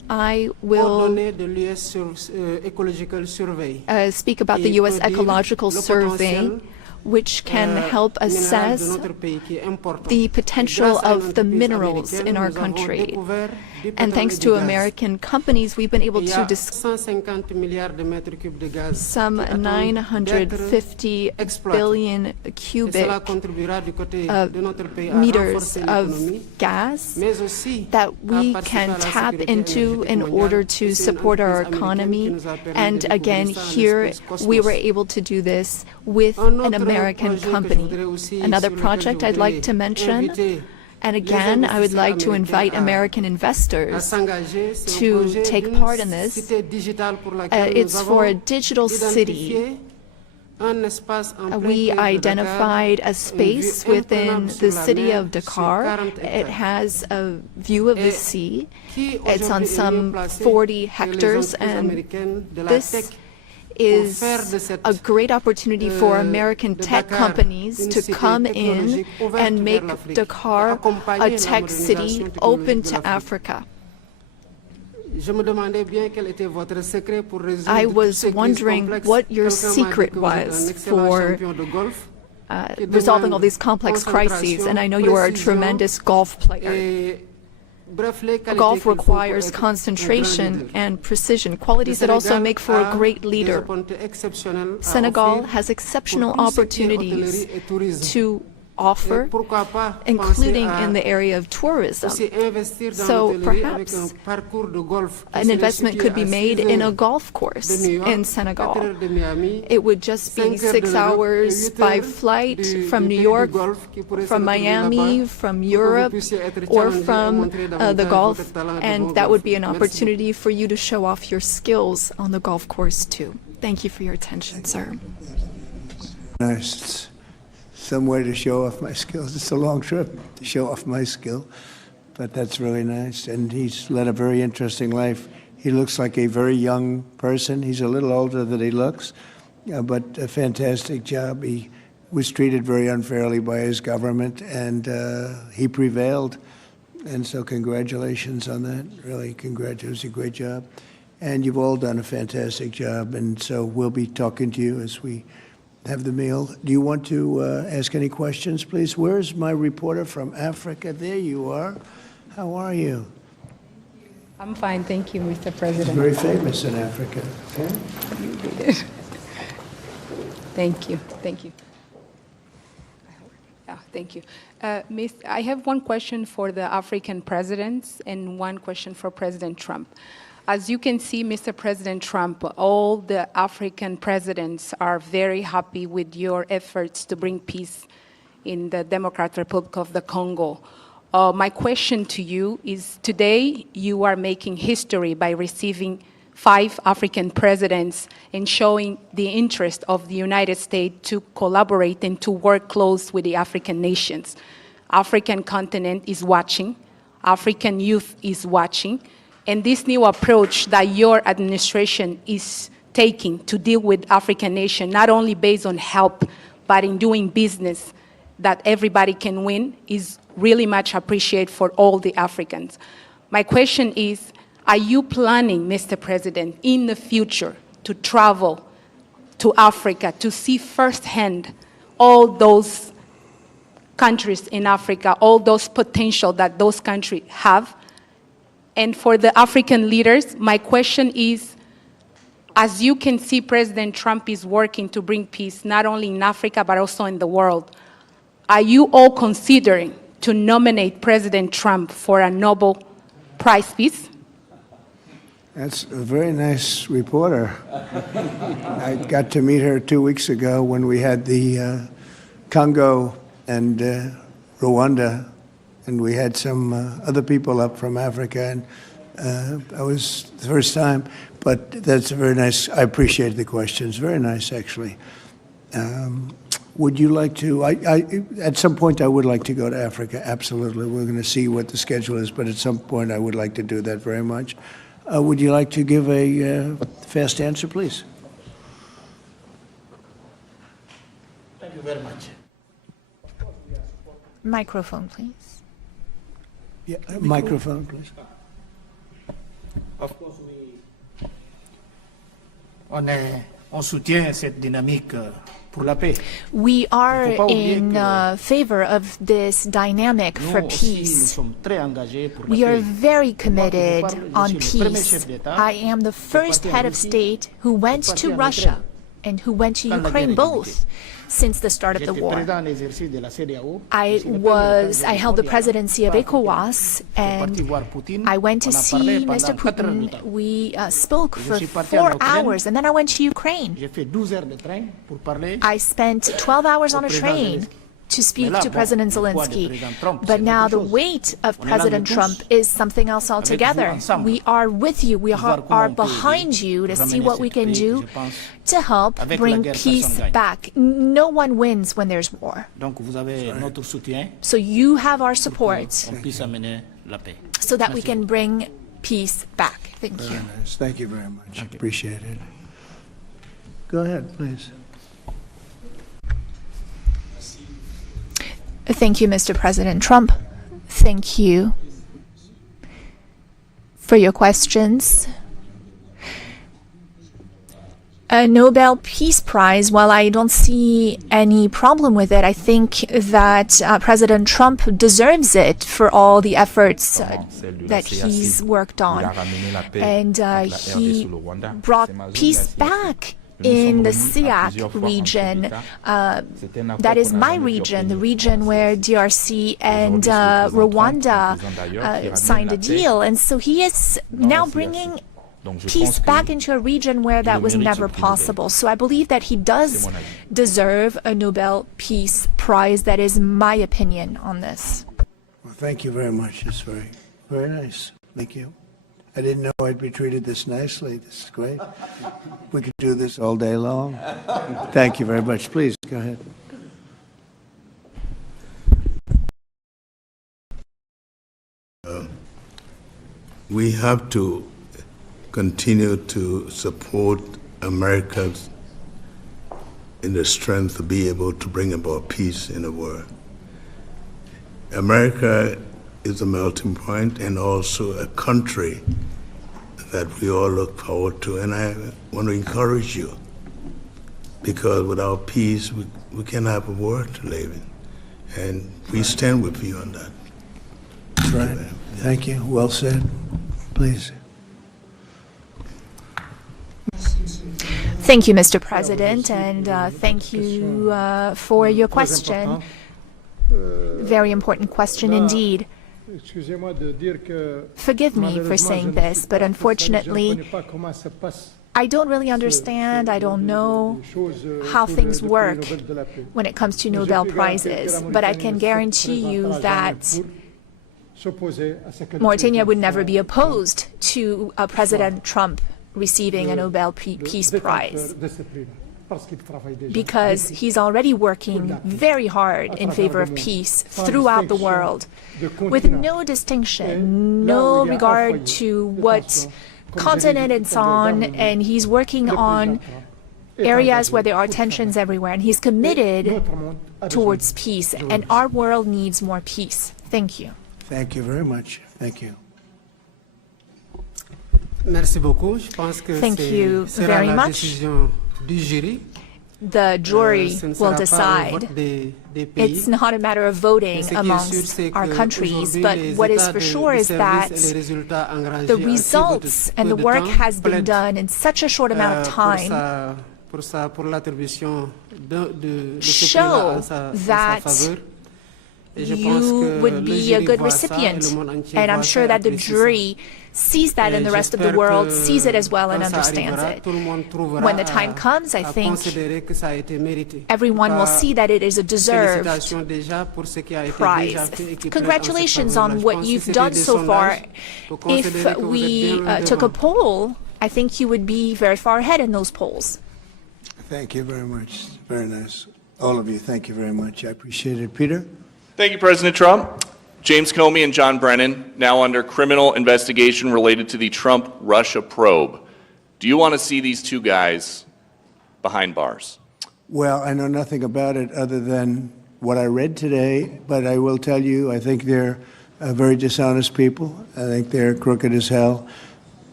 I will speak about the U.S. Ecological Survey, which can help assess the potential of the minerals in our country. And thanks to American companies, we've been able to some 950 billion cubic meters of gas that we can tap into in order to support our economy. And again, here we were able to do this with an American company. Another project I'd like to mention, and again, I would like to invite American investors to take part in this. It's for a digital city. We identified a space within the city of Dakar. It has a view of the sea. It's on some 40 hectares, and this is a great opportunity for American tech companies to come in and make Dakar a tech city open to Africa. I was wondering what your secret was for resolving all these complex crises, and I know you are a tremendous golf player. Golf requires concentration and precision, qualities that also make for a great leader. Senegal has exceptional opportunities to offer, including in the area of tourism. So perhaps an investment could be made in a golf course in Senegal. It would just be 6 hours by flight from New York, from Miami, from Europe, or from the Gulf, and that would be an opportunity for you to show off your skills on the golf course too. Thank you for your attention, sir. Nice. Some way to show off my skills. It's a long trip to show off my skill, but that's really nice. And he's led a very interesting life. He looks like a very young person. He's a little older than he looks, but a fantastic job. He was treated very unfairly by his government, and he prevailed. And so congratulations on that. Really, congratulations. It was a great job. And you've all done a fantastic job, and so we'll be talking to you as we have the meal. Do you want to ask any questions, please? Where's my reporter from Africa? There you are. How are you? I'm fine, thank you, Mr. President. She's very famous in Africa. Okay? Thank you, thank you. Thank you. I have one question for the African presidents and one question for President Trump. As you can see, Mr. President Trump, all the African presidents are very happy with your efforts to bring peace in the Democratic Republic of the Congo. My question to you is, today you are making history by receiving 5 African presidents and showing the interest of the United States to collaborate and to work close with the African nations. African continent is watching, African youth is watching, and this new approach that your administration is taking to deal with African nations, not only based on help, but in doing business that everybody can win, is really much appreciated for all the Africans. My question is, are you planning, Mr. President, in the future to travel to Africa to see firsthand all those countries in Africa, all those potential that those countries have? And for the African leaders, my question is, as you can see, President Trump is working to bring peace not only in Africa, but also in the world. Are you all considering to nominate President Trump for a Nobel Prize Peace? That's a very nice reporter. I got to meet her 2 weeks ago when we had the Congo and Rwanda, and we had some other people up from Africa, and I was the first time, but that's a very nice, I appreciate the questions, very nice actually. Would you like to, at some point I would like to go to Africa, absolutely. We're going to see what the schedule is, but at some point I would like to do that very much. Would you like to give a fast answer, please? Thank you very much. Microphone, please. Yeah, microphone, please. On soutient cette dynamique pour la paix. We are in favor of this dynamic for Nous aussi, nous peace. sommes très engagés pour We la are paix. very committed Je on suis le premier peace. chef d'État I am the first parti en head of Russie, state who went parti to en Russia Ukraine. and who went to Quand la Ukraine guerre est both since the start of the J'étais war. président en exercice de la CEDEAO. I held the presidency of ECOWAS and voir Poutine. I went to On a see parlé Mr. pendant 4 heures de Putin. temps. We spoke Je for suis parti en 4 Ukraine. hours and then I went to Ukraine. J'ai fait 12 heures de train pour parler. I spent 12 hours on a président train Zelensky. to speak Mais là, to bon, President le poids de Zelensky. président Trump, But c'est now autre the chose. weight of On est là, President nous tous, Trump is something else avec altogether. vous ensemble, We are with you. We pour voir are comment on peut behind aider, you to pour see ramener what we ce can pays, do je pense. to help Avec la bring guerre, peace personne gagne. back. No one wins when there's war. Donc vous avez notre soutien So you have our support pour qu'on puisse amener la paix. so that we Merci can beaucoup. bring peace back. Thank you. Very nice. Thank you very much. Appreciate it. Go ahead, please. Thank you, Mr. President Trump. Thank you for your questions. A Nobel Peace Prize, while I don't see any problem with it, I think that President Trump deserves it for all the efforts that he's worked on. And he brought peace back in the SEAC region. That is my region, the region where DRC and Rwanda signed a deal. And so he is now bringing peace back into a region where that was never possible. So I believe that he does deserve a Nobel Peace Prize. That is my opinion on this. Well, thank you very much. It's very, very nice. Thank you. I didn't know I'd be treated this nicely. This is great. We could do this all day long. Thank you very much. Please, go ahead. We have to continue to support America's in the strength to be able to bring about peace in the world. America is a melting point and also a country that we all look forward to. And I want to encourage you, because without peace, we can't have a world to live in. And we stand with you on that. That's right. Thank you. Well said. Please. Thank you, Mr. President, and thank you for your question. Very important question indeed. Forgive me for saying this, but unfortunately, I don't really understand, I don't know how things work when it comes to Nobel Prizes, but I can guarantee you that Mauritania would never be opposed to President Trump receiving a Nobel Peace Prize, because he's already working very hard in favor of peace throughout the world, with no distinction, no regard to what continent it's on, and he's working on areas where there are tensions everywhere, and he's committed towards peace, and our world needs more peace. Thank you. Thank you very much. Thank you. Merci beaucoup. Je pense que Thank you sera very la much. décision du jury. The jury Ce ne will sera pas au decide. vote des pays. It's not a matter of voting Ce qui est sûr, amongst c'est our que countries, aujourd'hui, but les what is états for de sure is service that et les résultats engagés the en si results peu and the de work temps has been plaident, done in such a short amount of time pour l'attribution de ce show prix-là en sa that faveur. Et je pense you que would le be jury a good voit ça et recipient. le monde entier And I'm voit sure ça et that the apprécie ça. jury sees that and the rest of the J'espère world que sees it as well and quand ça understands arrivera, it. tout le monde trouvera When the time comes, I à think considérer que ça a été mérité. everyone will see that it is a deserved Félicitations déjà pour ce qui a été prize. déjà fait et qui plaide en sa Congratulations faveur. on Je what pense you've que c'était done des so far. sondages pour considérer If que vous we êtes bien took a devant. poll, I think you would be very far ahead in those polls. Thank you very much. Very nice. All of you, thank you very much. I appreciate it. Peter? Thank you, President Trump. James Comey and John Brennan, now under criminal investigation related to the Trump-Russia probe. Do you want to see these two guys behind bars? Well, I know nothing about it other than what I read today, but I will tell you, I think they're very dishonest people. I think they're crooked as hell.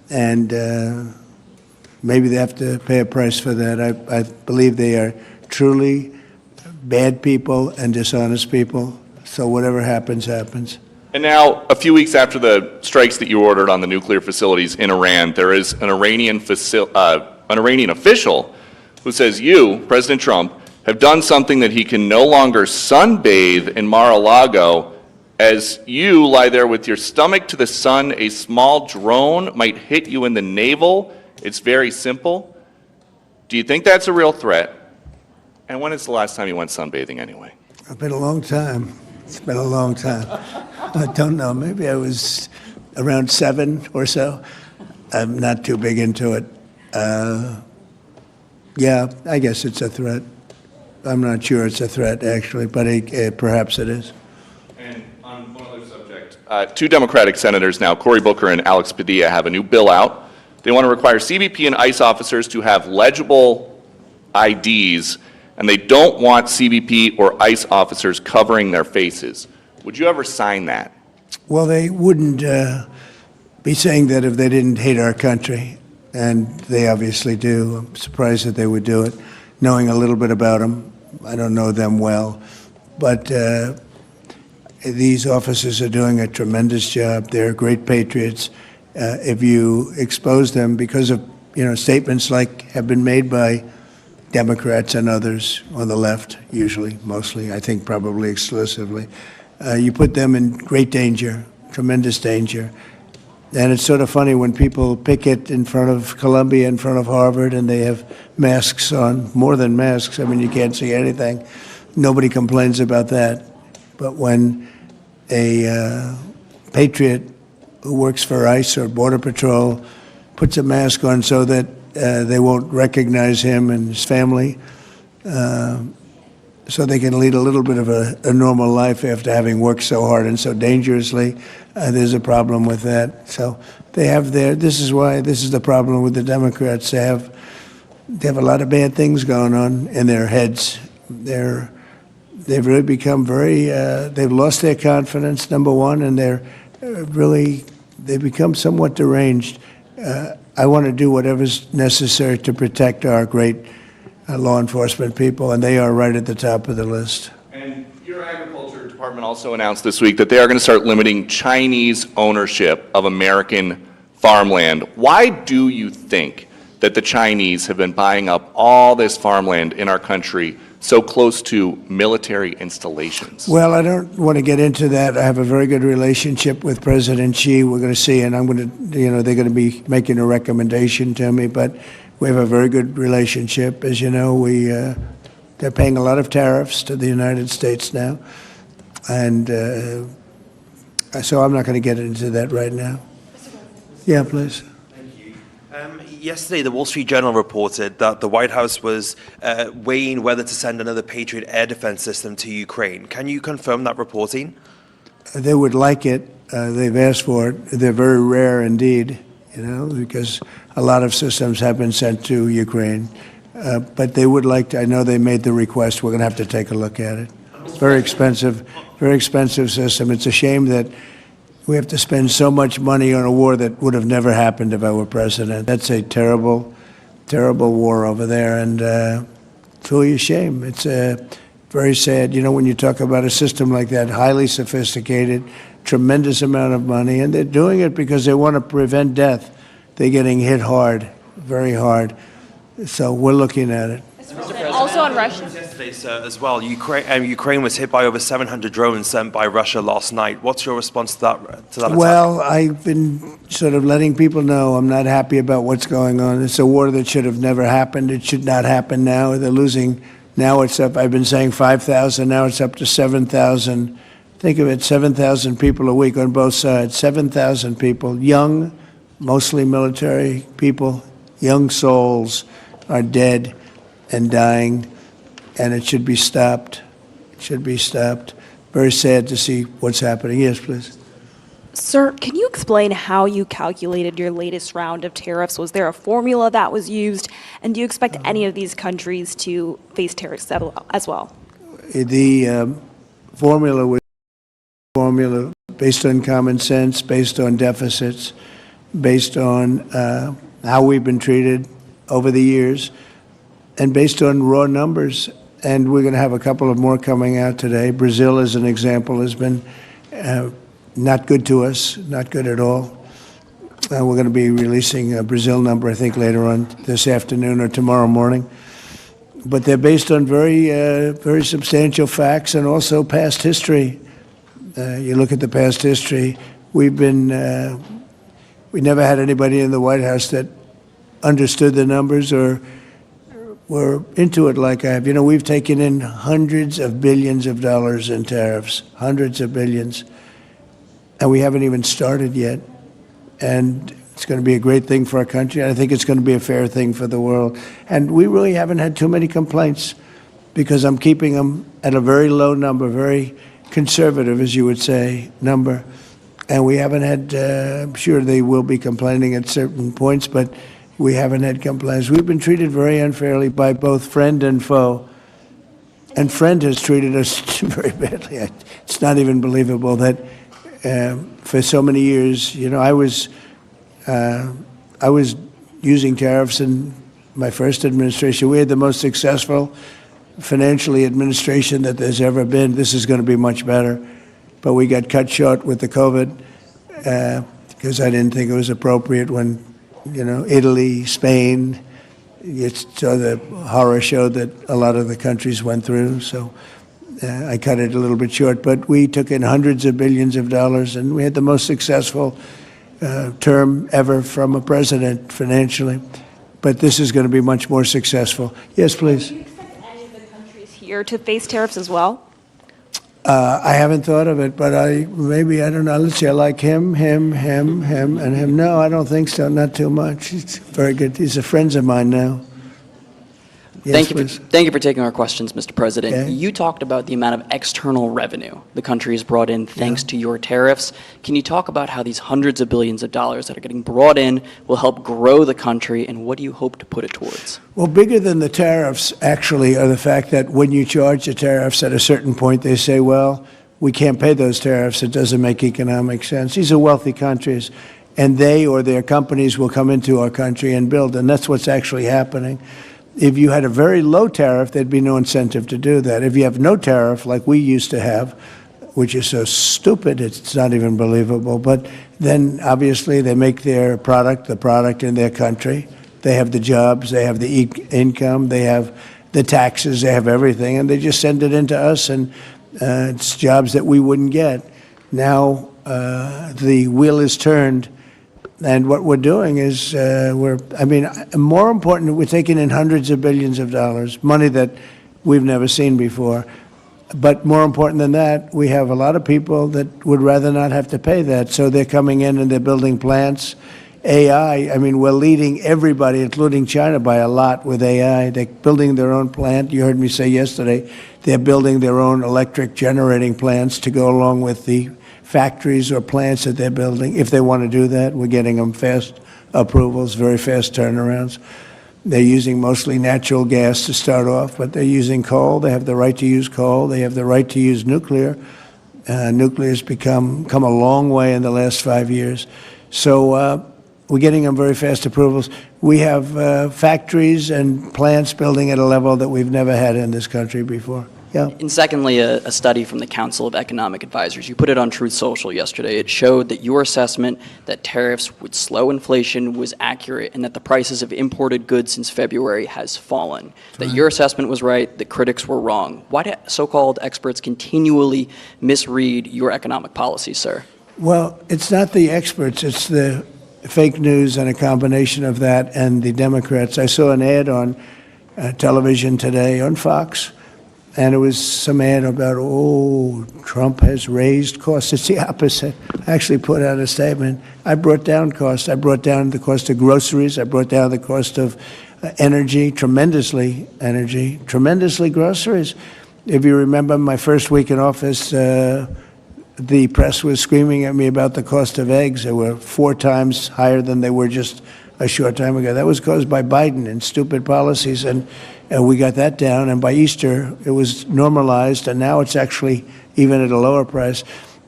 and maybe they have to pay a price for that. I believe they are truly bad people and dishonest people, so whatever happens, happens. And now, a few weeks after the strikes that you ordered on the nuclear facilities in Iran, there is an Iranian official who says you, President Trump, have done something that he can no longer sunbathe in Mar-a-Lago. As you lie there with your stomach to the sun, a small drone might hit you in the navel. It's very simple. Do you think that's a real threat? And when is the last time you went sunbathing anyway? It's been a long time. It's been a long time. I don't know. Maybe I was around 7 or so. I'm not too big into it. Yeah, I guess it's a threat. I'm not sure it's a threat, actually, but perhaps it is. And on one other subject, two Democratic senators now, Cory Booker and Alex Padilla, have a new bill out. They want to require CBP and ICE officers to have legible IDs, and they don't want CBP or ICE officers covering their faces. Would you ever sign that? Well, they wouldn't be saying that if they didn't hate our country, and they obviously do. I'm surprised that they would do it, knowing a little bit about them. I don't know them well, but these officers are doing a tremendous job. They're great patriots. If you expose them because of statements like have been made by Democrats and others on the left, usually, mostly, I think probably exclusively, you put them in great danger, tremendous danger. And it's sort of funny when people picket in front of Columbia, in front of Harvard, and they have masks on, more than masks. I mean, you can't see anything. Nobody complains about that. But when a patriot who works for ICE or Border Patrol puts a mask on so that they won't recognize him and his family, so they can lead a little bit of a normal life after having worked so hard and so dangerously, there's a problem with that. So they have this is the problem with the Democrats. They have a lot of bad things going on in their heads. They've really become they've lost their confidence, number one, and they've become somewhat deranged. I want to do whatever's necessary to protect our great law enforcement people, and they are right at the top of the list. And your agriculture department also announced this week that they are going to start limiting Chinese ownership of American farmland. Why do you think that the Chinese have been buying up all this farmland in our country so close to military installations? Well, I don't want to get into that. I have a very good relationship with President Xi. We're going to see, and I'm going to, they're going to be making a recommendation to me, but we have a very good relationship. As you know, they're paying a lot of tariffs to the United States now, and so I'm not going to get into that right now. Yeah, please. Yesterday, the Wall Street Journal reported that the White House was weighing whether to send another Patriot air defense system to Ukraine. Can you confirm that reporting? They would like it. They've asked for it. They're very rare indeed, because a lot of systems have been sent to Ukraine. But they would like to. I know they made the request. We're going to have to take a look at it. Very expensive system. It's a shame that we have to spend so much money on a war that would have never happened if I were president. That's a terrible, terrible war over there, and it's really a shame. It's very sad. When you talk about a system like that, highly sophisticated, tremendous amount of money, and they're doing it because they want to prevent death. They're getting hit hard, very hard. So we're looking at it. Also on Russia. Yesterday, sir, as well, Ukraine was hit by over 700 drones sent by Russia last night. What's your response to that attack? Well, I've been sort of letting people know I'm not happy about what's going on. It's a war that should have never happened. It should not happen now. They're losing. Now it's up. I've been saying 5,000. Now it's up to 7,000. Think of it, 7,000 people a week on both sides. 7,000 people, young, mostly military people, young souls are dead and dying, and it should be stopped. It should be stopped. Very sad to see what's happening. Yes, please. Sir, can you explain how you calculated your latest round of tariffs? Was there a formula that was used? And do you expect any of these countries to face tariffs as well? The formula was based on common sense, based on deficits. based on how we've been treated over the years and based on raw numbers. And we're going to have a couple of more coming out today. Brazil, as an example, has been not good to us, not good at all. We're going to be releasing a Brazil number, I think, later on this afternoon or tomorrow morning. But they're based on very substantial facts and also past history. You look at the past history, we never had anybody in the White House that understood the numbers or were into it like I have. You know, we've taken in hundreds of billions of dollars in tariffs, hundreds of billions, and we haven't even started yet. And it's going to be a great thing for our country. I think it's going to be a fair thing for the world. And we really haven't had too many complaints because I'm keeping them at a very low number, very conservative, as you would say, number. And we haven't had, I'm sure they will be complaining at certain points, but we haven't had complaints. We've been treated very unfairly by both friend and foe. And friend has treated us very badly. It's not even believable that for so many years, you know, I was using tariffs in my first administration. We had the most successful financially administration that there's ever been. This is going to be much better. But we got cut short with the COVID because I didn't think it was appropriate when, you know, Italy, Spain, it's the horror show that a lot of the countries went through. So I cut it a little bit short. But we took in hundreds of billions of dollars, and we had the most successful term ever from a president financially. But this is going to be much more successful. Yes, please. Do you expect any of the countries here to face tariffs as well? I haven't thought of it, but I don't know. Let's see, I like him, and him. No, I don't think so. Not too much. He's very good. He's friends of mine now. Yes, Thank you for taking our questions, Mr. President. Okay. You talked about the amount of external revenue the country has brought in thanks to your tariffs. Can you talk about how these hundreds of billions of dollars that are getting brought in will help grow the country, and what do you hope to put it towards? Well, bigger than the tariffs, actually, are the fact that when you charge the tariffs at a certain point, they say, well, we can't pay those tariffs. It doesn't make economic sense. These are wealthy countries, and they or their companies will come into our country and build, and that's what's actually happening. If you had a very low tariff, there'd be no incentive to do that. If you have no tariff, like we used to have, which is so stupid, it's not even believable, but then obviously they make their product, the product in their country. They have the jobs, they have the income, they have the taxes, they have everything, and they just send it into us, and it's jobs that we wouldn't get. Now the wheel is turned. And what we're doing is more important, we're taking in hundreds of billions of dollars, money that we've never seen before. But more important than that, we have a lot of people that would rather not have to pay that. So they're coming in and they're building plants. AI, we're leading everybody, including China, by a lot with AI. They're building their own plant. You heard me say yesterday, they're building their own electric generating plants to go along with the factories or plants that they're building. If they want to do that, we're getting them fast approvals, very fast turnarounds. They're using mostly natural gas to start off, but they're using coal. They have the right to use coal. They have the right to use nuclear. Nuclear's come a long way in the last 5 years. So we're getting them very fast approvals. We have factories and plants building at a level that we've never had in this country before. Yeah. And secondly, a study from the Council of Economic Advisors. You put it on Truth Social yesterday. It showed that your assessment that tariffs would slow inflation was accurate, and that the prices of imported goods since February has fallen. That your assessment was right, that critics were wrong. Why do so-called experts continually misread your economic policy, sir? Well, it's not the experts. It's the fake news and a combination of that and the Democrats. I saw an ad on television today on Fox, and it was some ad about, Trump has raised costs. It's the opposite. I actually put out a statement. I brought down costs. I brought down the cost of groceries. I brought down the cost of energy, tremendously groceries. If you remember my first week in office, the press was screaming at me about the cost of eggs. They were 4 times higher than they were just a short time ago. That was caused by Biden and stupid policies, and we got that down, and by Easter it was normalized, and now it's actually even at a lower price.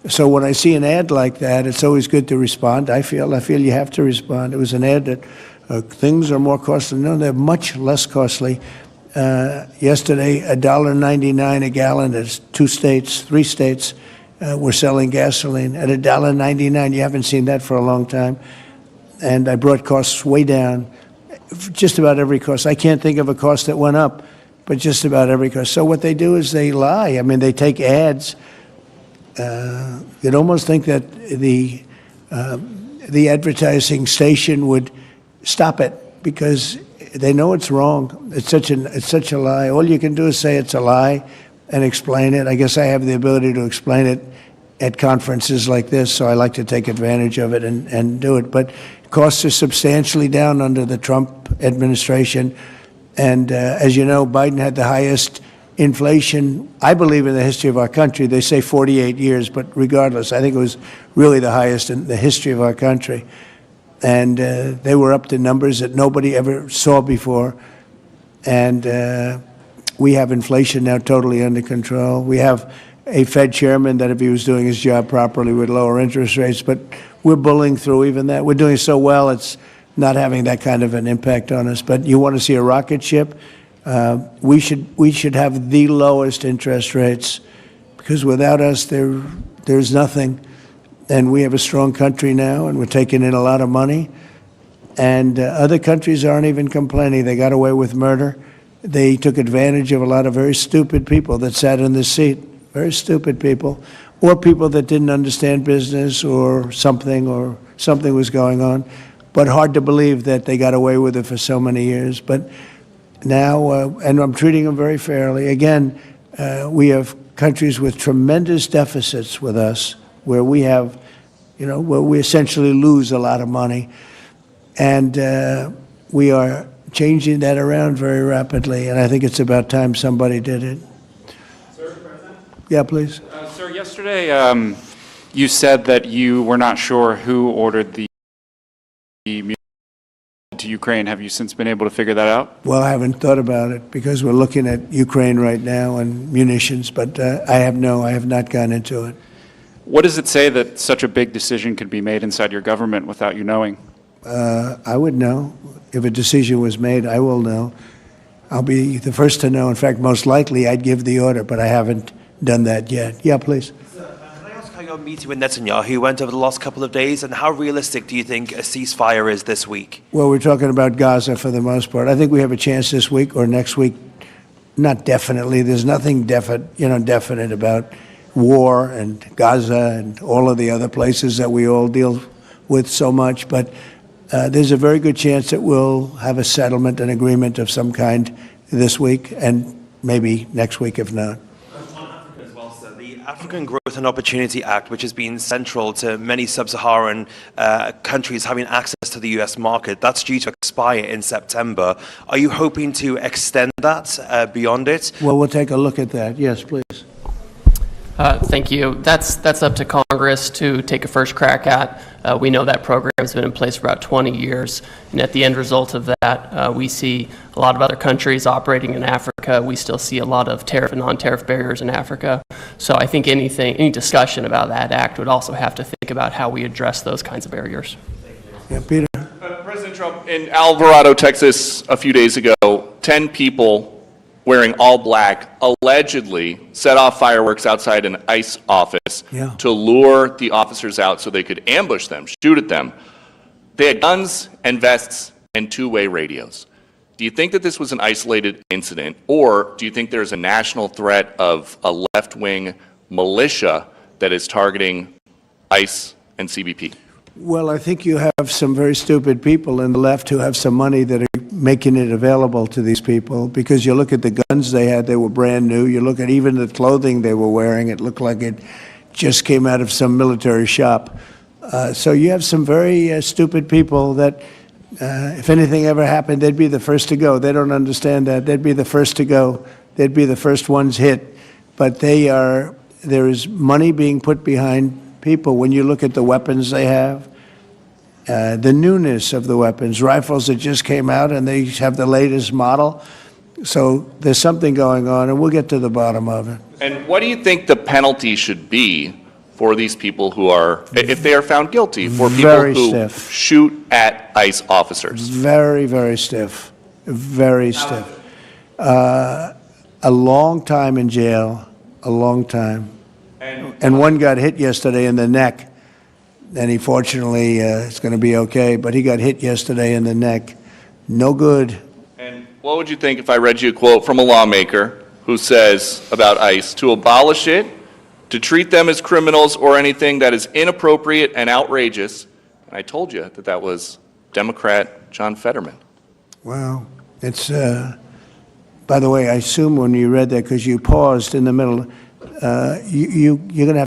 So when I see an ad like that, it's always good to respond. I feel you have to respond. It was an ad that things are more costly. No, they're much less costly. Yesterday, $1.99 a gallon. There's 3 states were selling gasoline at $1.99. You haven't seen that for a long time. And I brought costs way down. Just about every cost. I can't think of a cost that went up, but just about every cost. So what they do is they lie. I mean, they take ads. You'd almost think that the advertising station would stop it because they know it's wrong. It's such a lie. All you can do is say it's a lie and explain it. I guess I have the ability to explain it at conferences like this, so I like to take advantage of it and do it. But costs are substantially down under the Trump administration. And as you know, Biden had the highest inflation, I believe, in the history of our country. They say 48 years, but regardless, I think it was really the highest in the history of our country. And they were up to numbers that nobody ever saw before. And we have inflation now totally under control. We have a Fed chairman that, if he was doing his job properly, would lower interest rates. But we're bullying through even that. We're doing so well, it's not having that kind of an impact on us. But you want to see a rocket ship? We should have the lowest interest rates, because without us, there's nothing. And we have a strong country now, and we're taking in a lot of money. And other countries aren't even complaining. They got away with murder. They took advantage of a lot of very stupid people that sat in this seat, very stupid people, or people that didn't understand business or something was going on. But hard to believe that they got away with it for so many years. But now, and I'm treating them very fairly. Again, we have countries with tremendous deficits with us, where we have, where we essentially lose a lot of money. And we are changing that around very rapidly, and I think it's about time somebody did it. Sir, President? Yeah, please. Sir, yesterday you said that you were not sure who ordered the munitions to Ukraine. Have you since been able to figure that out? Well, I haven't thought about it because we're looking at Ukraine right now and munitions, but I have not gone into it. What does it say that such a big decision could be made inside your government without you knowing? I would know. If a decision was made, I will know. I'll be the first to know. In fact, most likely I'd give the order, but I haven't done that yet. Yeah, please. Can I ask how your meeting with Netanyahu went over the last couple of days, and how realistic do you think a ceasefire is this week? Well, we're talking about Gaza for the most part. I think we have a chance this week or next week. Not definitely. There's nothing definite about war and Gaza and all of the other places that we all deal with so much, but there's a very good chance that we'll have a settlement, an agreement of some kind this week, and maybe next week if not. On Africa as well, sir, the African Growth and Opportunity Act, which has been central to many sub-Saharan countries having access to the U.S. market, that's due to expire in September. Are you hoping to extend that beyond it? Well, we'll take a look at that. Yes, please. Thank you. That's up to Congress to take a first crack at. We know that program has been in place for about 20 years, and at the end result of that, we see a lot of other countries operating in Africa. We still see a lot of tariff and non-tariff barriers in Africa. So I think any discussion about that act would also have to think about how we address those kinds of barriers. Yeah, Peter. President Trump, in Alvarado, Texas, a few days ago, 10 people wearing all black allegedly set off fireworks outside an ICE office to lure the officers out so they could ambush them, shoot at them. They had guns and vests and two-way radios. Do you think that this was an isolated incident, or do you think there's a national threat of a left-wing militia that is targeting ICE and CBP? Well, I think you have some very stupid people in the left who have some money that are making it available to these people, because you look at the guns they had, they were brand new. You look at even the clothing they were wearing, it looked like it just came out of some military shop. So you have some very stupid people that if anything ever happened, they'd be the first to go. They don't understand that. They'd be the first to go. They'd be the first ones hit. But there is money being put behind people. When you look at the weapons they have, the newness of the weapons, rifles that just came out and they have the latest model. So there's something going on, and we'll get to the bottom of it. And what do you think the penalty should be for these people who are, if they are found guilty, for people Very who stiff. shoot at ICE officers? Very, very stiff. Very stiff. A long time in jail, a long time. And one got hit yesterday in the neck, and he fortunately is going to be okay, but he got hit yesterday in the neck. No good. And what would you think if I read you a quote from a lawmaker who says about ICE, to abolish it, to treat them as criminals or anything that is inappropriate and outrageous? And I told you that that was Democrat John Fetterman. Well, it's, by the way, I assume when you read that, because you paused in the middle, you're going to have